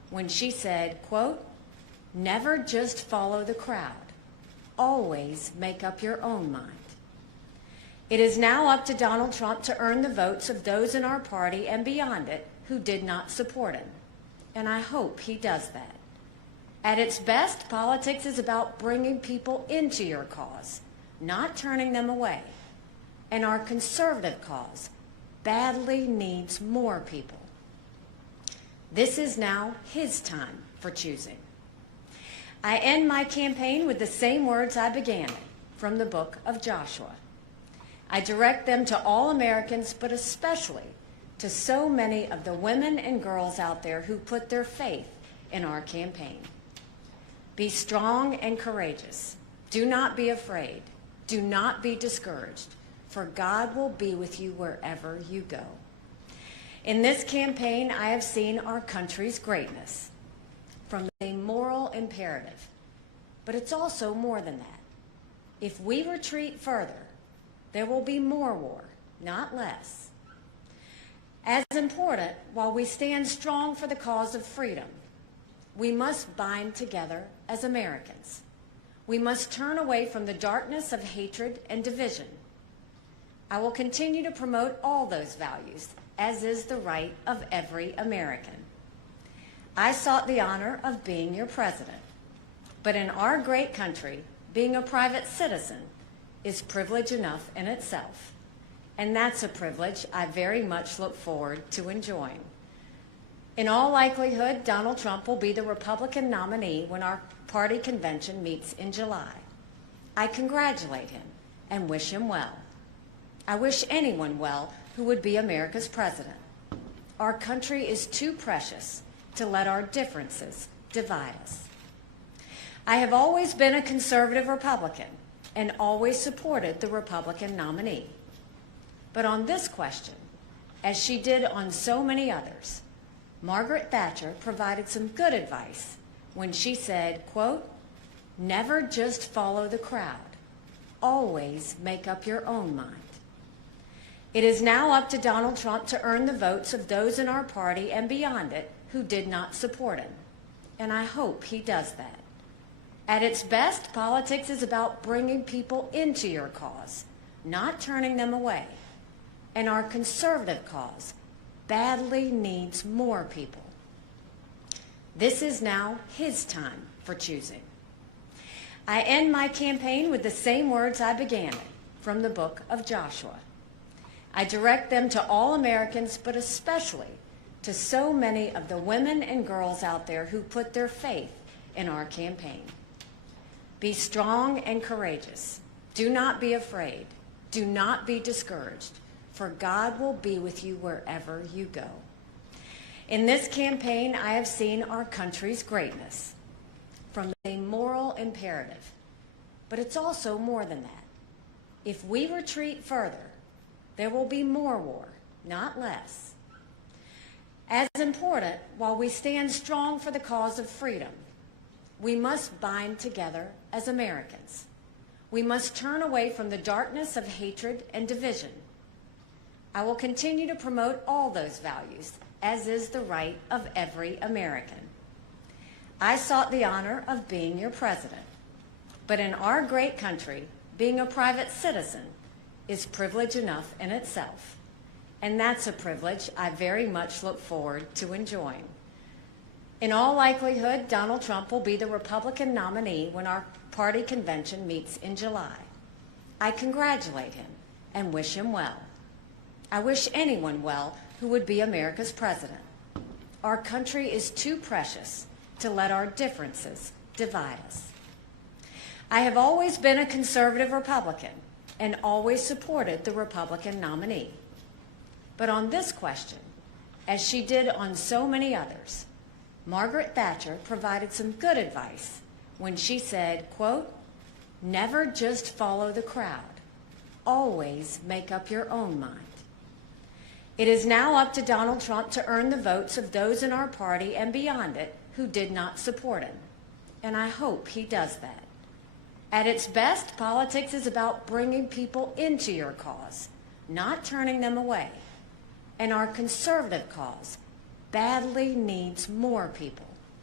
when she said, quote, "Never just follow the crowd. Always make up your own mind." It is now up to Donald Trump to earn the votes of those in our party and beyond it who did not support him. And I hope he does that. At its best, politics is about bringing people into your cause, not turning them away. And our conservative cause badly needs more people. This is now his time for choosing. I end my campaign with the same words I began it, from the book of Joshua. I direct them to all Americans, but especially to so many of the women and girls out there who put their faith in our campaign. Be strong and courageous. Do not be afraid. Do not be discouraged, for God will be with you wherever you go. In this campaign, I have seen our country's greatness, from a moral imperative, but it's also more than that. If we retreat further, there will be more war, not less. As important, while we stand strong for the cause of freedom, we must bind together as Americans. We must turn away from the darkness of hatred and division. I will continue to promote all those values, as is the right of every American. I sought the honor of being your president, but in our great country, being a private citizen is privilege enough in itself, and that's a privilege I very much look forward to enjoying. In all likelihood, Donald Trump will be the Republican nominee when our party convention meets in July. I congratulate him and wish him well. I wish anyone well who would be America's president. Our country is too precious to let our differences divide us. I have always been a conservative Republican and always supported the Republican nominee. But on this question, as she did on so many others, Margaret Thatcher provided some good advice when she said, quote, "Never just follow the crowd. Always make up your own mind." It is now up to Donald Trump to earn the votes of those in our party and beyond it who did not support him. And I hope he does that. At its best, politics is about bringing people into your cause, not turning them away. And our conservative cause badly needs more people. This is now his time for choosing. I end my campaign with the same words I began it, from the book of Joshua. I direct them to all Americans, but especially to so many of the women and girls out there who put their faith in our campaign. Be strong and courageous. Do not be afraid. Do not be discouraged, for God will be with you wherever you go. In this campaign, I have seen our country's greatness, from a moral imperative, but it's also more than that. If we retreat further, there will be more war, not less. As important, while we stand strong for the cause of freedom, we must bind together as Americans. We must turn away from the darkness of hatred and division. I will continue to promote all those values, as is the right of every American. I sought the honor of being your president, but in our great country, being a private citizen is privilege enough in itself, and that's a privilege I very much look forward to enjoying. In all likelihood, Donald Trump will be the Republican nominee when our party convention meets in July. I congratulate him and wish him well. I wish anyone well who would be America's president. Our country is too precious to let our differences divide us. I have always been a conservative Republican and always supported the Republican nominee. But on this question, as she did on so many others, Margaret Thatcher provided some good advice when she said, quote, "Never just follow the crowd. Always make up your own mind." It is now up to Donald Trump to earn the votes of those in our party and beyond it who did not support him. And I hope he does that. At its best, politics is about bringing people into your cause, not turning them away. And our conservative cause badly needs more people.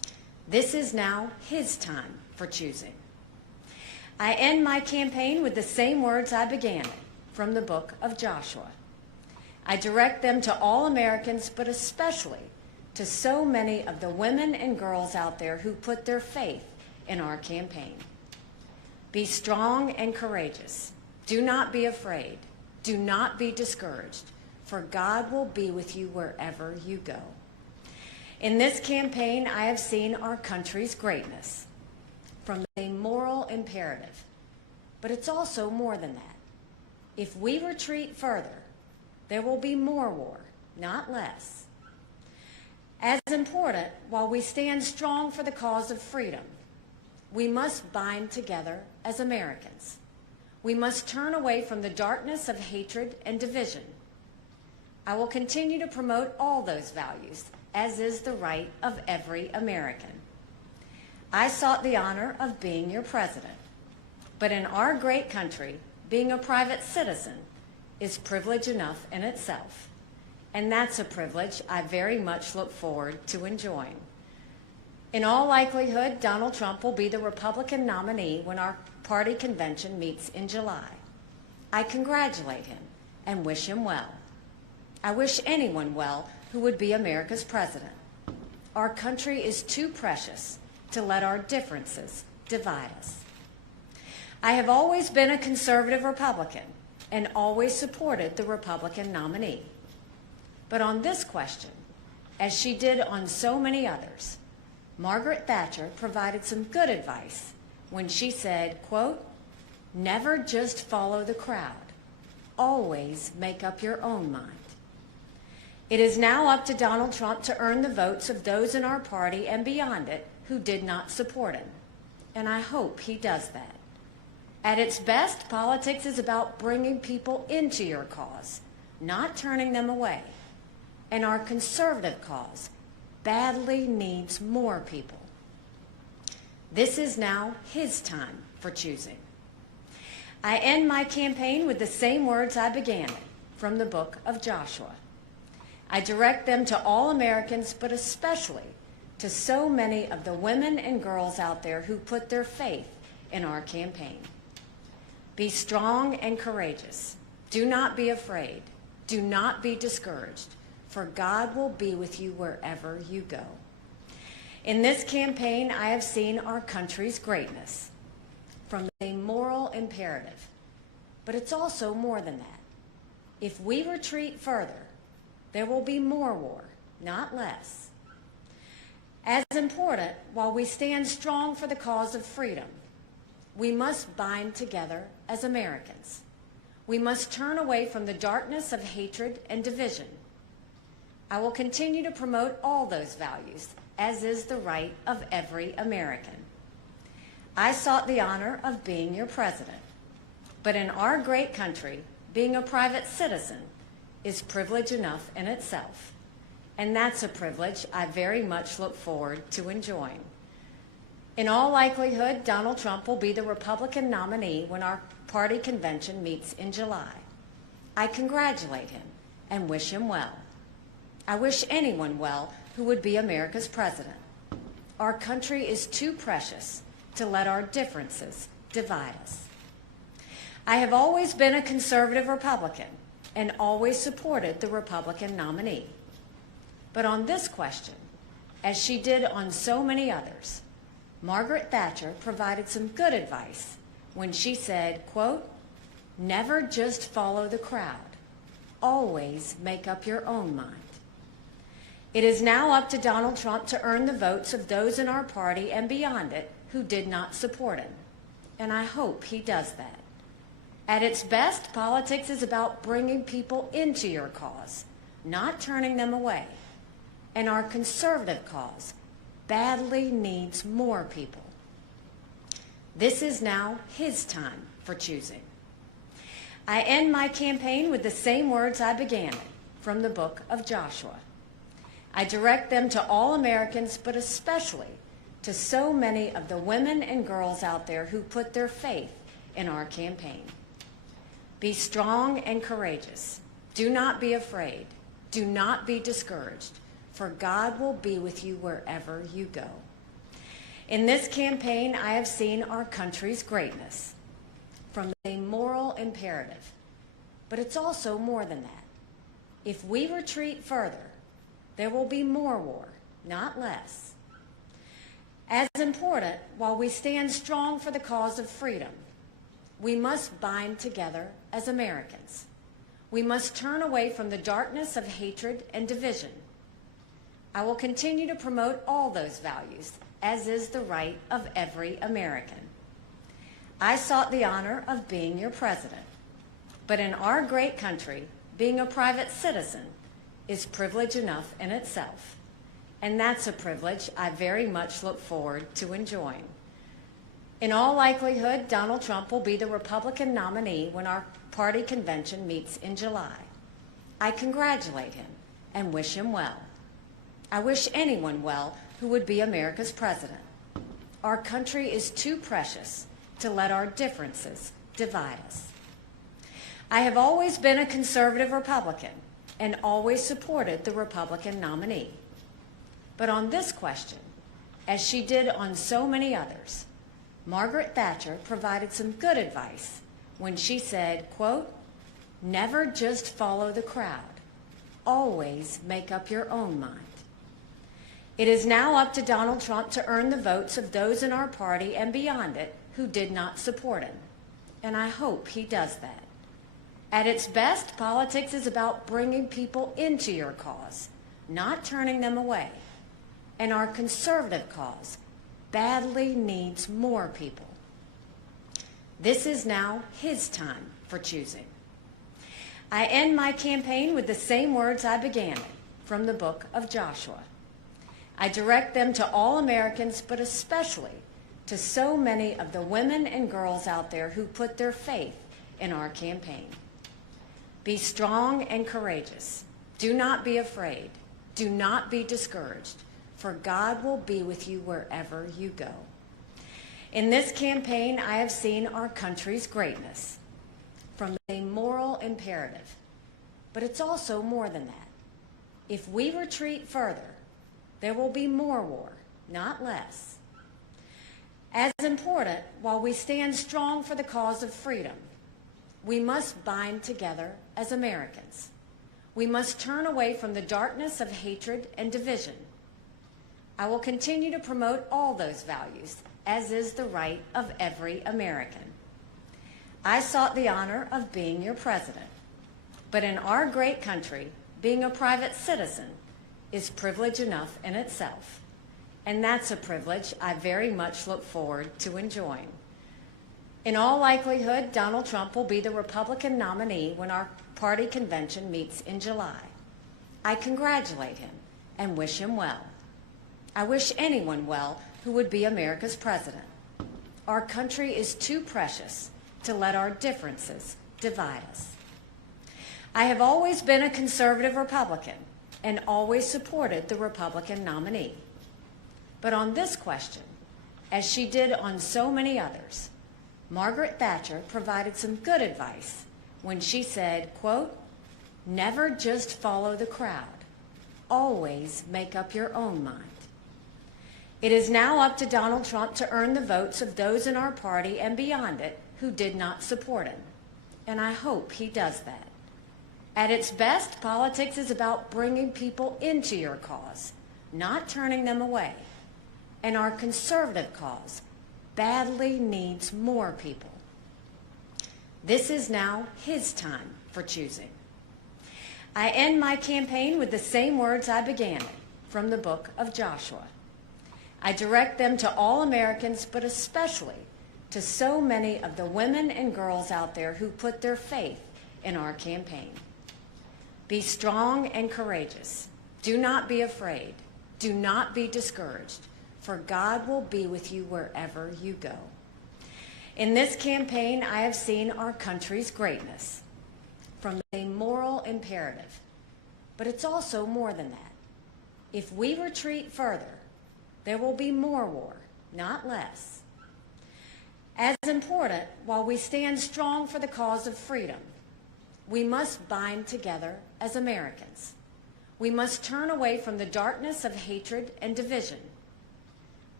This is now his time for choosing. I end my campaign with the same words I began it, from the book of Joshua. I direct them to all Americans, but especially to so many of the women and girls out there who put their faith in our campaign. Be strong and courageous. Do not be afraid. Do not be discouraged, for God will be with you wherever you go. In this campaign, I have seen our country's greatness from a moral imperative, but it's also more than that. If we retreat further, there will be more war, not less. As important, while we stand strong for the cause of freedom, we must bind together as Americans. We must turn away from the darkness of hatred and division. I will continue to promote all those values, as is the right of every American. I sought the honor of being your president, but in our great country, being a private citizen is privilege enough in itself, and that's a privilege I very much look forward to enjoying. In all likelihood, Donald Trump will be the Republican nominee when our party convention meets in July. I congratulate him and wish him well. I wish anyone well who would be America's president. Our country is too precious to let our differences divide us. I have always been a conservative Republican and always supported the Republican nominee. But on this question, as she did on so many others, Margaret Thatcher provided some good advice when she said, quote, "Never just follow the crowd. Always make up your own mind." It is now up to Donald Trump to earn the votes of those in our party and beyond it who did not support him, and I hope he does that. At its best, politics is about bringing people into your cause, not turning them away, and our conservative cause badly needs more people. This is now his time for choosing. I end my campaign with the same words I began it, from the book of Joshua. I direct them to all Americans, but especially to so many of the women and girls out there who put their faith in our campaign. Be strong and courageous. Do not be afraid. Do not be discouraged, for God will be with you wherever you go. In this campaign, I have seen our country's greatness from a moral imperative, but it's also more than that. If we retreat further, there will be more war, not less. As important, while we stand strong for the cause of freedom, we must bind together as Americans. We must turn away from the darkness of hatred and division. I will continue to promote all those values, as is the right of every American. I sought the honor of being your president, but in our great country, being a private citizen is privilege enough in itself, and that's a privilege I very much look forward to enjoying. In all likelihood, Donald Trump will be the Republican nominee when our party convention meets in July. I congratulate him and wish him well. I wish anyone well who would be America's president. Our country is too precious to let our differences divide us. I have always been a conservative Republican and always supported the Republican nominee. But on this question, as she did on so many others, Margaret Thatcher provided some good advice when she said, quote, "Never just follow the crowd. Always make up your own mind." It is now up to Donald Trump to earn the votes of those in our party and beyond it who did not support him, and I hope he does that. At its best, politics is about bringing people into your cause, not turning them away, and our conservative cause badly needs more people. This is now his time for choosing. I end my campaign with the same words I began it, from the book of Joshua. I direct them to all Americans, but especially to so many of the women and girls out there who put their faith in our campaign. Be strong and courageous. Do not be afraid. Do not be discouraged, for God will be with you wherever you go. In this campaign, I have seen our country's greatness from a moral imperative, but it's also more than that. If we retreat further, there will be more war, not less. As important, while we stand strong for the cause of freedom, we must bind together as Americans. We must turn away from the darkness of hatred and division. I will continue to promote all those values, as is the right of every American. I sought the honor of being your president, but in our great country, being a private citizen is privilege enough in itself, and that's a privilege I very much look forward to enjoying. In all likelihood, Donald Trump will be the Republican nominee when our party convention meets in July. I congratulate him and wish him well. I wish anyone well who would be America's president. Our country is too precious to let our differences divide us. I have always been a conservative Republican and always supported the Republican nominee. But on this question, as she did on so many others, Margaret Thatcher provided some good advice when she said, quote, "Never just follow the crowd. Always make up your own mind." It is now up to Donald Trump to earn the votes of those in our party and beyond it who did not support him, and I hope he does that. At its best, politics is about bringing people into your cause, not turning them away. And our conservative cause badly needs more people. This is now his time for choosing. I end my campaign with the same words I began it, from the book of Joshua. I direct them to all Americans, but especially to so many of the women and girls out there who put their faith in our campaign. Be strong and courageous. Do not be afraid. Do not be discouraged, for God will be with you wherever you go. In this campaign, I have seen our country's greatness from a moral imperative, but it's also more than that. If we retreat further, there will be more war, not less. As important, while we stand strong for the cause of freedom, we must bind together as Americans. We must turn away from the darkness of hatred and division. I will continue to promote all those values, as is the right of every American. I sought the honor of being your president, but in our great country, being a private citizen is privilege enough in itself, and that's a privilege I very much look forward to enjoying. In all likelihood, Donald Trump will be the Republican nominee when our party convention meets in July. I congratulate him and wish him well. I wish anyone well who would be America's president. Our country is too precious to let our differences divide us. I have always been a conservative Republican and always supported the Republican nominee. But on this question, as she did on so many others, Margaret Thatcher provided some good advice when she said, quote, "Never just follow the crowd. Always make up your own mind." It is now up to Donald Trump to earn the votes of those in our party and beyond it who did not support him, and I hope he does that. At its best, politics is about bringing people into your cause, not turning them away, and our conservative cause badly needs more people. This is now his time for choosing. I end my campaign with the same words I began it, from the book of Joshua. I direct them to all Americans, but especially to so many of the women and girls out there who put their faith in our campaign. Be strong and courageous. Do not be afraid. Do not be discouraged, for God will be with you wherever you go. In this campaign, I have seen our country's greatness from a moral imperative, but it's also more than that. If we retreat further, there will be more war, not less. As important, while we stand strong for the cause of freedom, we must bind together as Americans. We must turn away from the darkness of hatred and division.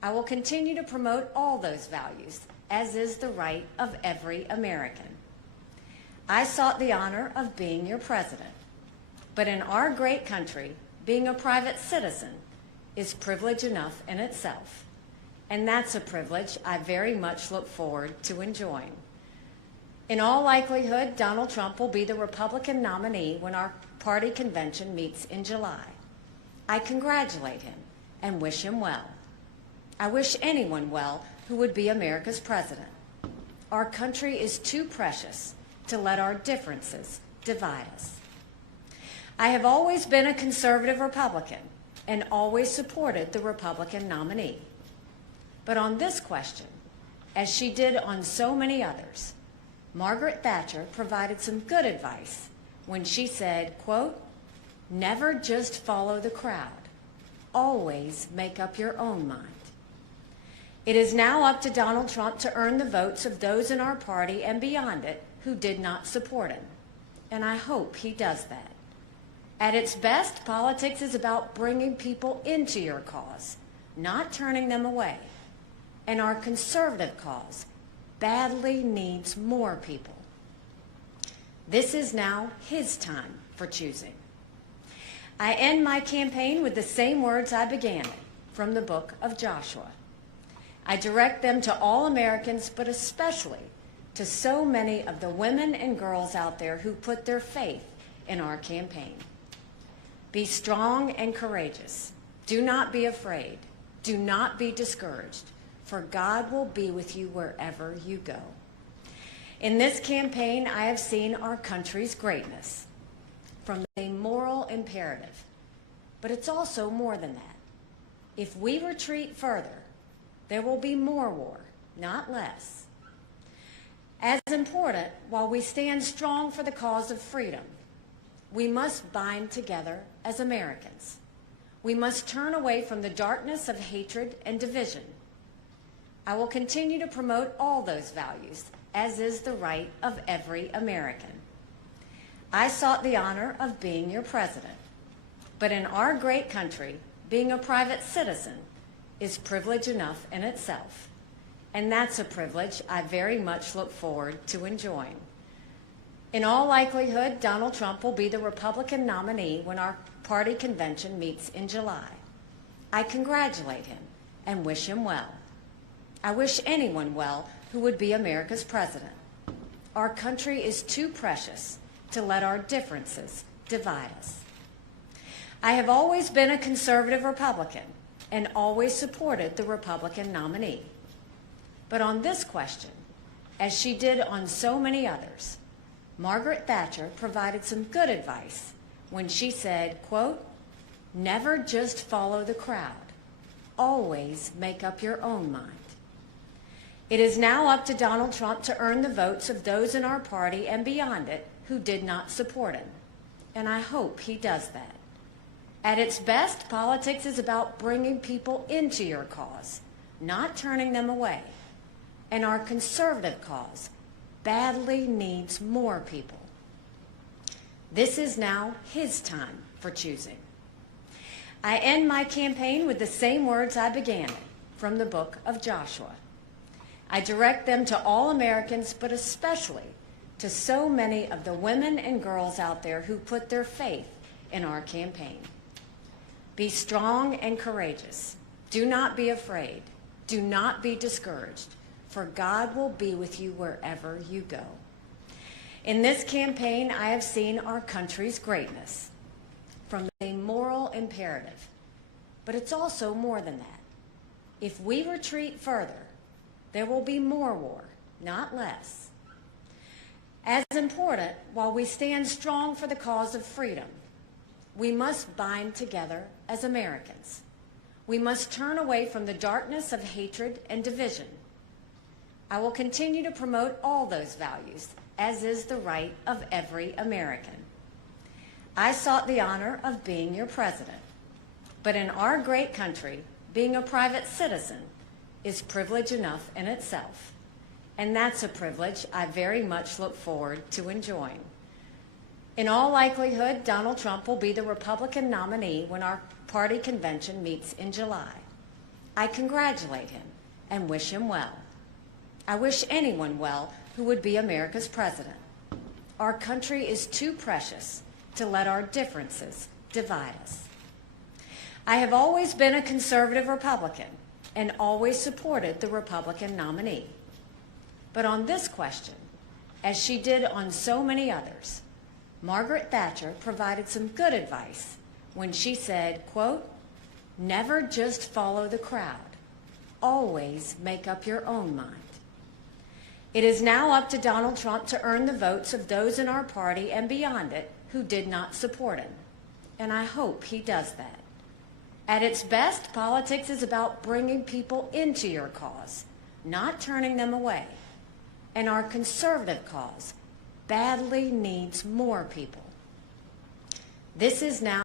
I will continue to promote all those values, as is the right of every American. I sought the honor of being your president, but in our great country, being a private citizen is privilege enough in itself, and that's a privilege I very much look forward to enjoying. In all likelihood, Donald Trump will be the Republican nominee when our party convention meets in July. I congratulate him and wish him well. I wish anyone well who would be America's president. Our country is too precious to let our differences divide us. I have always been a conservative Republican and always supported the Republican nominee. But on this question, as she did on so many others, Margaret Thatcher provided some good advice when she said, quote, "Never just follow the crowd. Always make up your own mind." It is now up to Donald Trump to earn the votes of those in our party and beyond it who did not support him, and I hope he does that. At its best, politics is about bringing people into your cause, not turning them away, and our conservative cause badly needs more people. This is now his time for choosing. I end my campaign with the same words I began it, from the book of Joshua. I direct them to all Americans, but especially to so many of the women and girls out there who put their faith in our campaign. Be strong and courageous. Do not be afraid. Do not be discouraged, for God will be with you wherever you go. In this campaign, I have seen our country's greatness from a moral imperative, but it's also more than that. If we retreat further, there will be more war, not less. As important, while we stand strong for the cause of freedom, we must bind together as Americans. We must turn away from the darkness of hatred and division. I will continue to promote all those values, as is the right of every American. I sought the honor of being your president, but in our great country, being a private citizen is privilege enough in itself, and that's a privilege I very much look forward to enjoying. In all likelihood, Donald Trump will be the Republican nominee when our party convention meets in July. I congratulate him and wish him well. I wish anyone well who would be America's president. Our country is too precious to let our differences divide us. I have always been a conservative Republican and always supported the Republican nominee. But on this question, as she did on so many others, Margaret Thatcher provided some good advice when she said, quote, "Never just follow the crowd. Always make up your own mind." It is now up to Donald Trump to earn the votes of those in our party and beyond it who did not support him, and I hope he does that. At its best, politics is about bringing people into your cause, not turning them away, and our conservative cause badly needs more people. This is now his time for choosing. I end my campaign with the same words I began it, from the book of Joshua. I direct them to all Americans, but especially to so many of the women and girls out there who put their faith in our campaign. Be strong and courageous. Do not be afraid. Do not be discouraged, for God will be with you wherever you go. In this campaign, I have seen our country's greatness from a moral imperative, but it's also more than that. If we retreat further, there will be more war, not less. As important, while we stand strong for the cause of freedom, we must bind together as Americans. We must turn away from the darkness of hatred and division. I will continue to promote all those values, as is the right of every American. I sought the honor of being your president, but in our great country, being a private citizen is privilege enough in itself, and that's a privilege I very much look forward to enjoying. In all likelihood, Donald Trump will be the Republican nominee when our party convention meets in July. I congratulate him and wish him well. I wish anyone well who would be America's president. Our country is too precious to let our differences divide us. I have always been a conservative Republican and always supported the Republican nominee. But on this question, as she did on so many others, Margaret Thatcher provided some good advice when she said, quote, "Never just follow the crowd. Always make up your own mind." It is now up to Donald Trump to earn the votes of those in our party and beyond it who did not support him. And I hope he does that. At its best, politics is about bringing people into your cause, not turning them away. And our conservative cause badly needs more people. This is now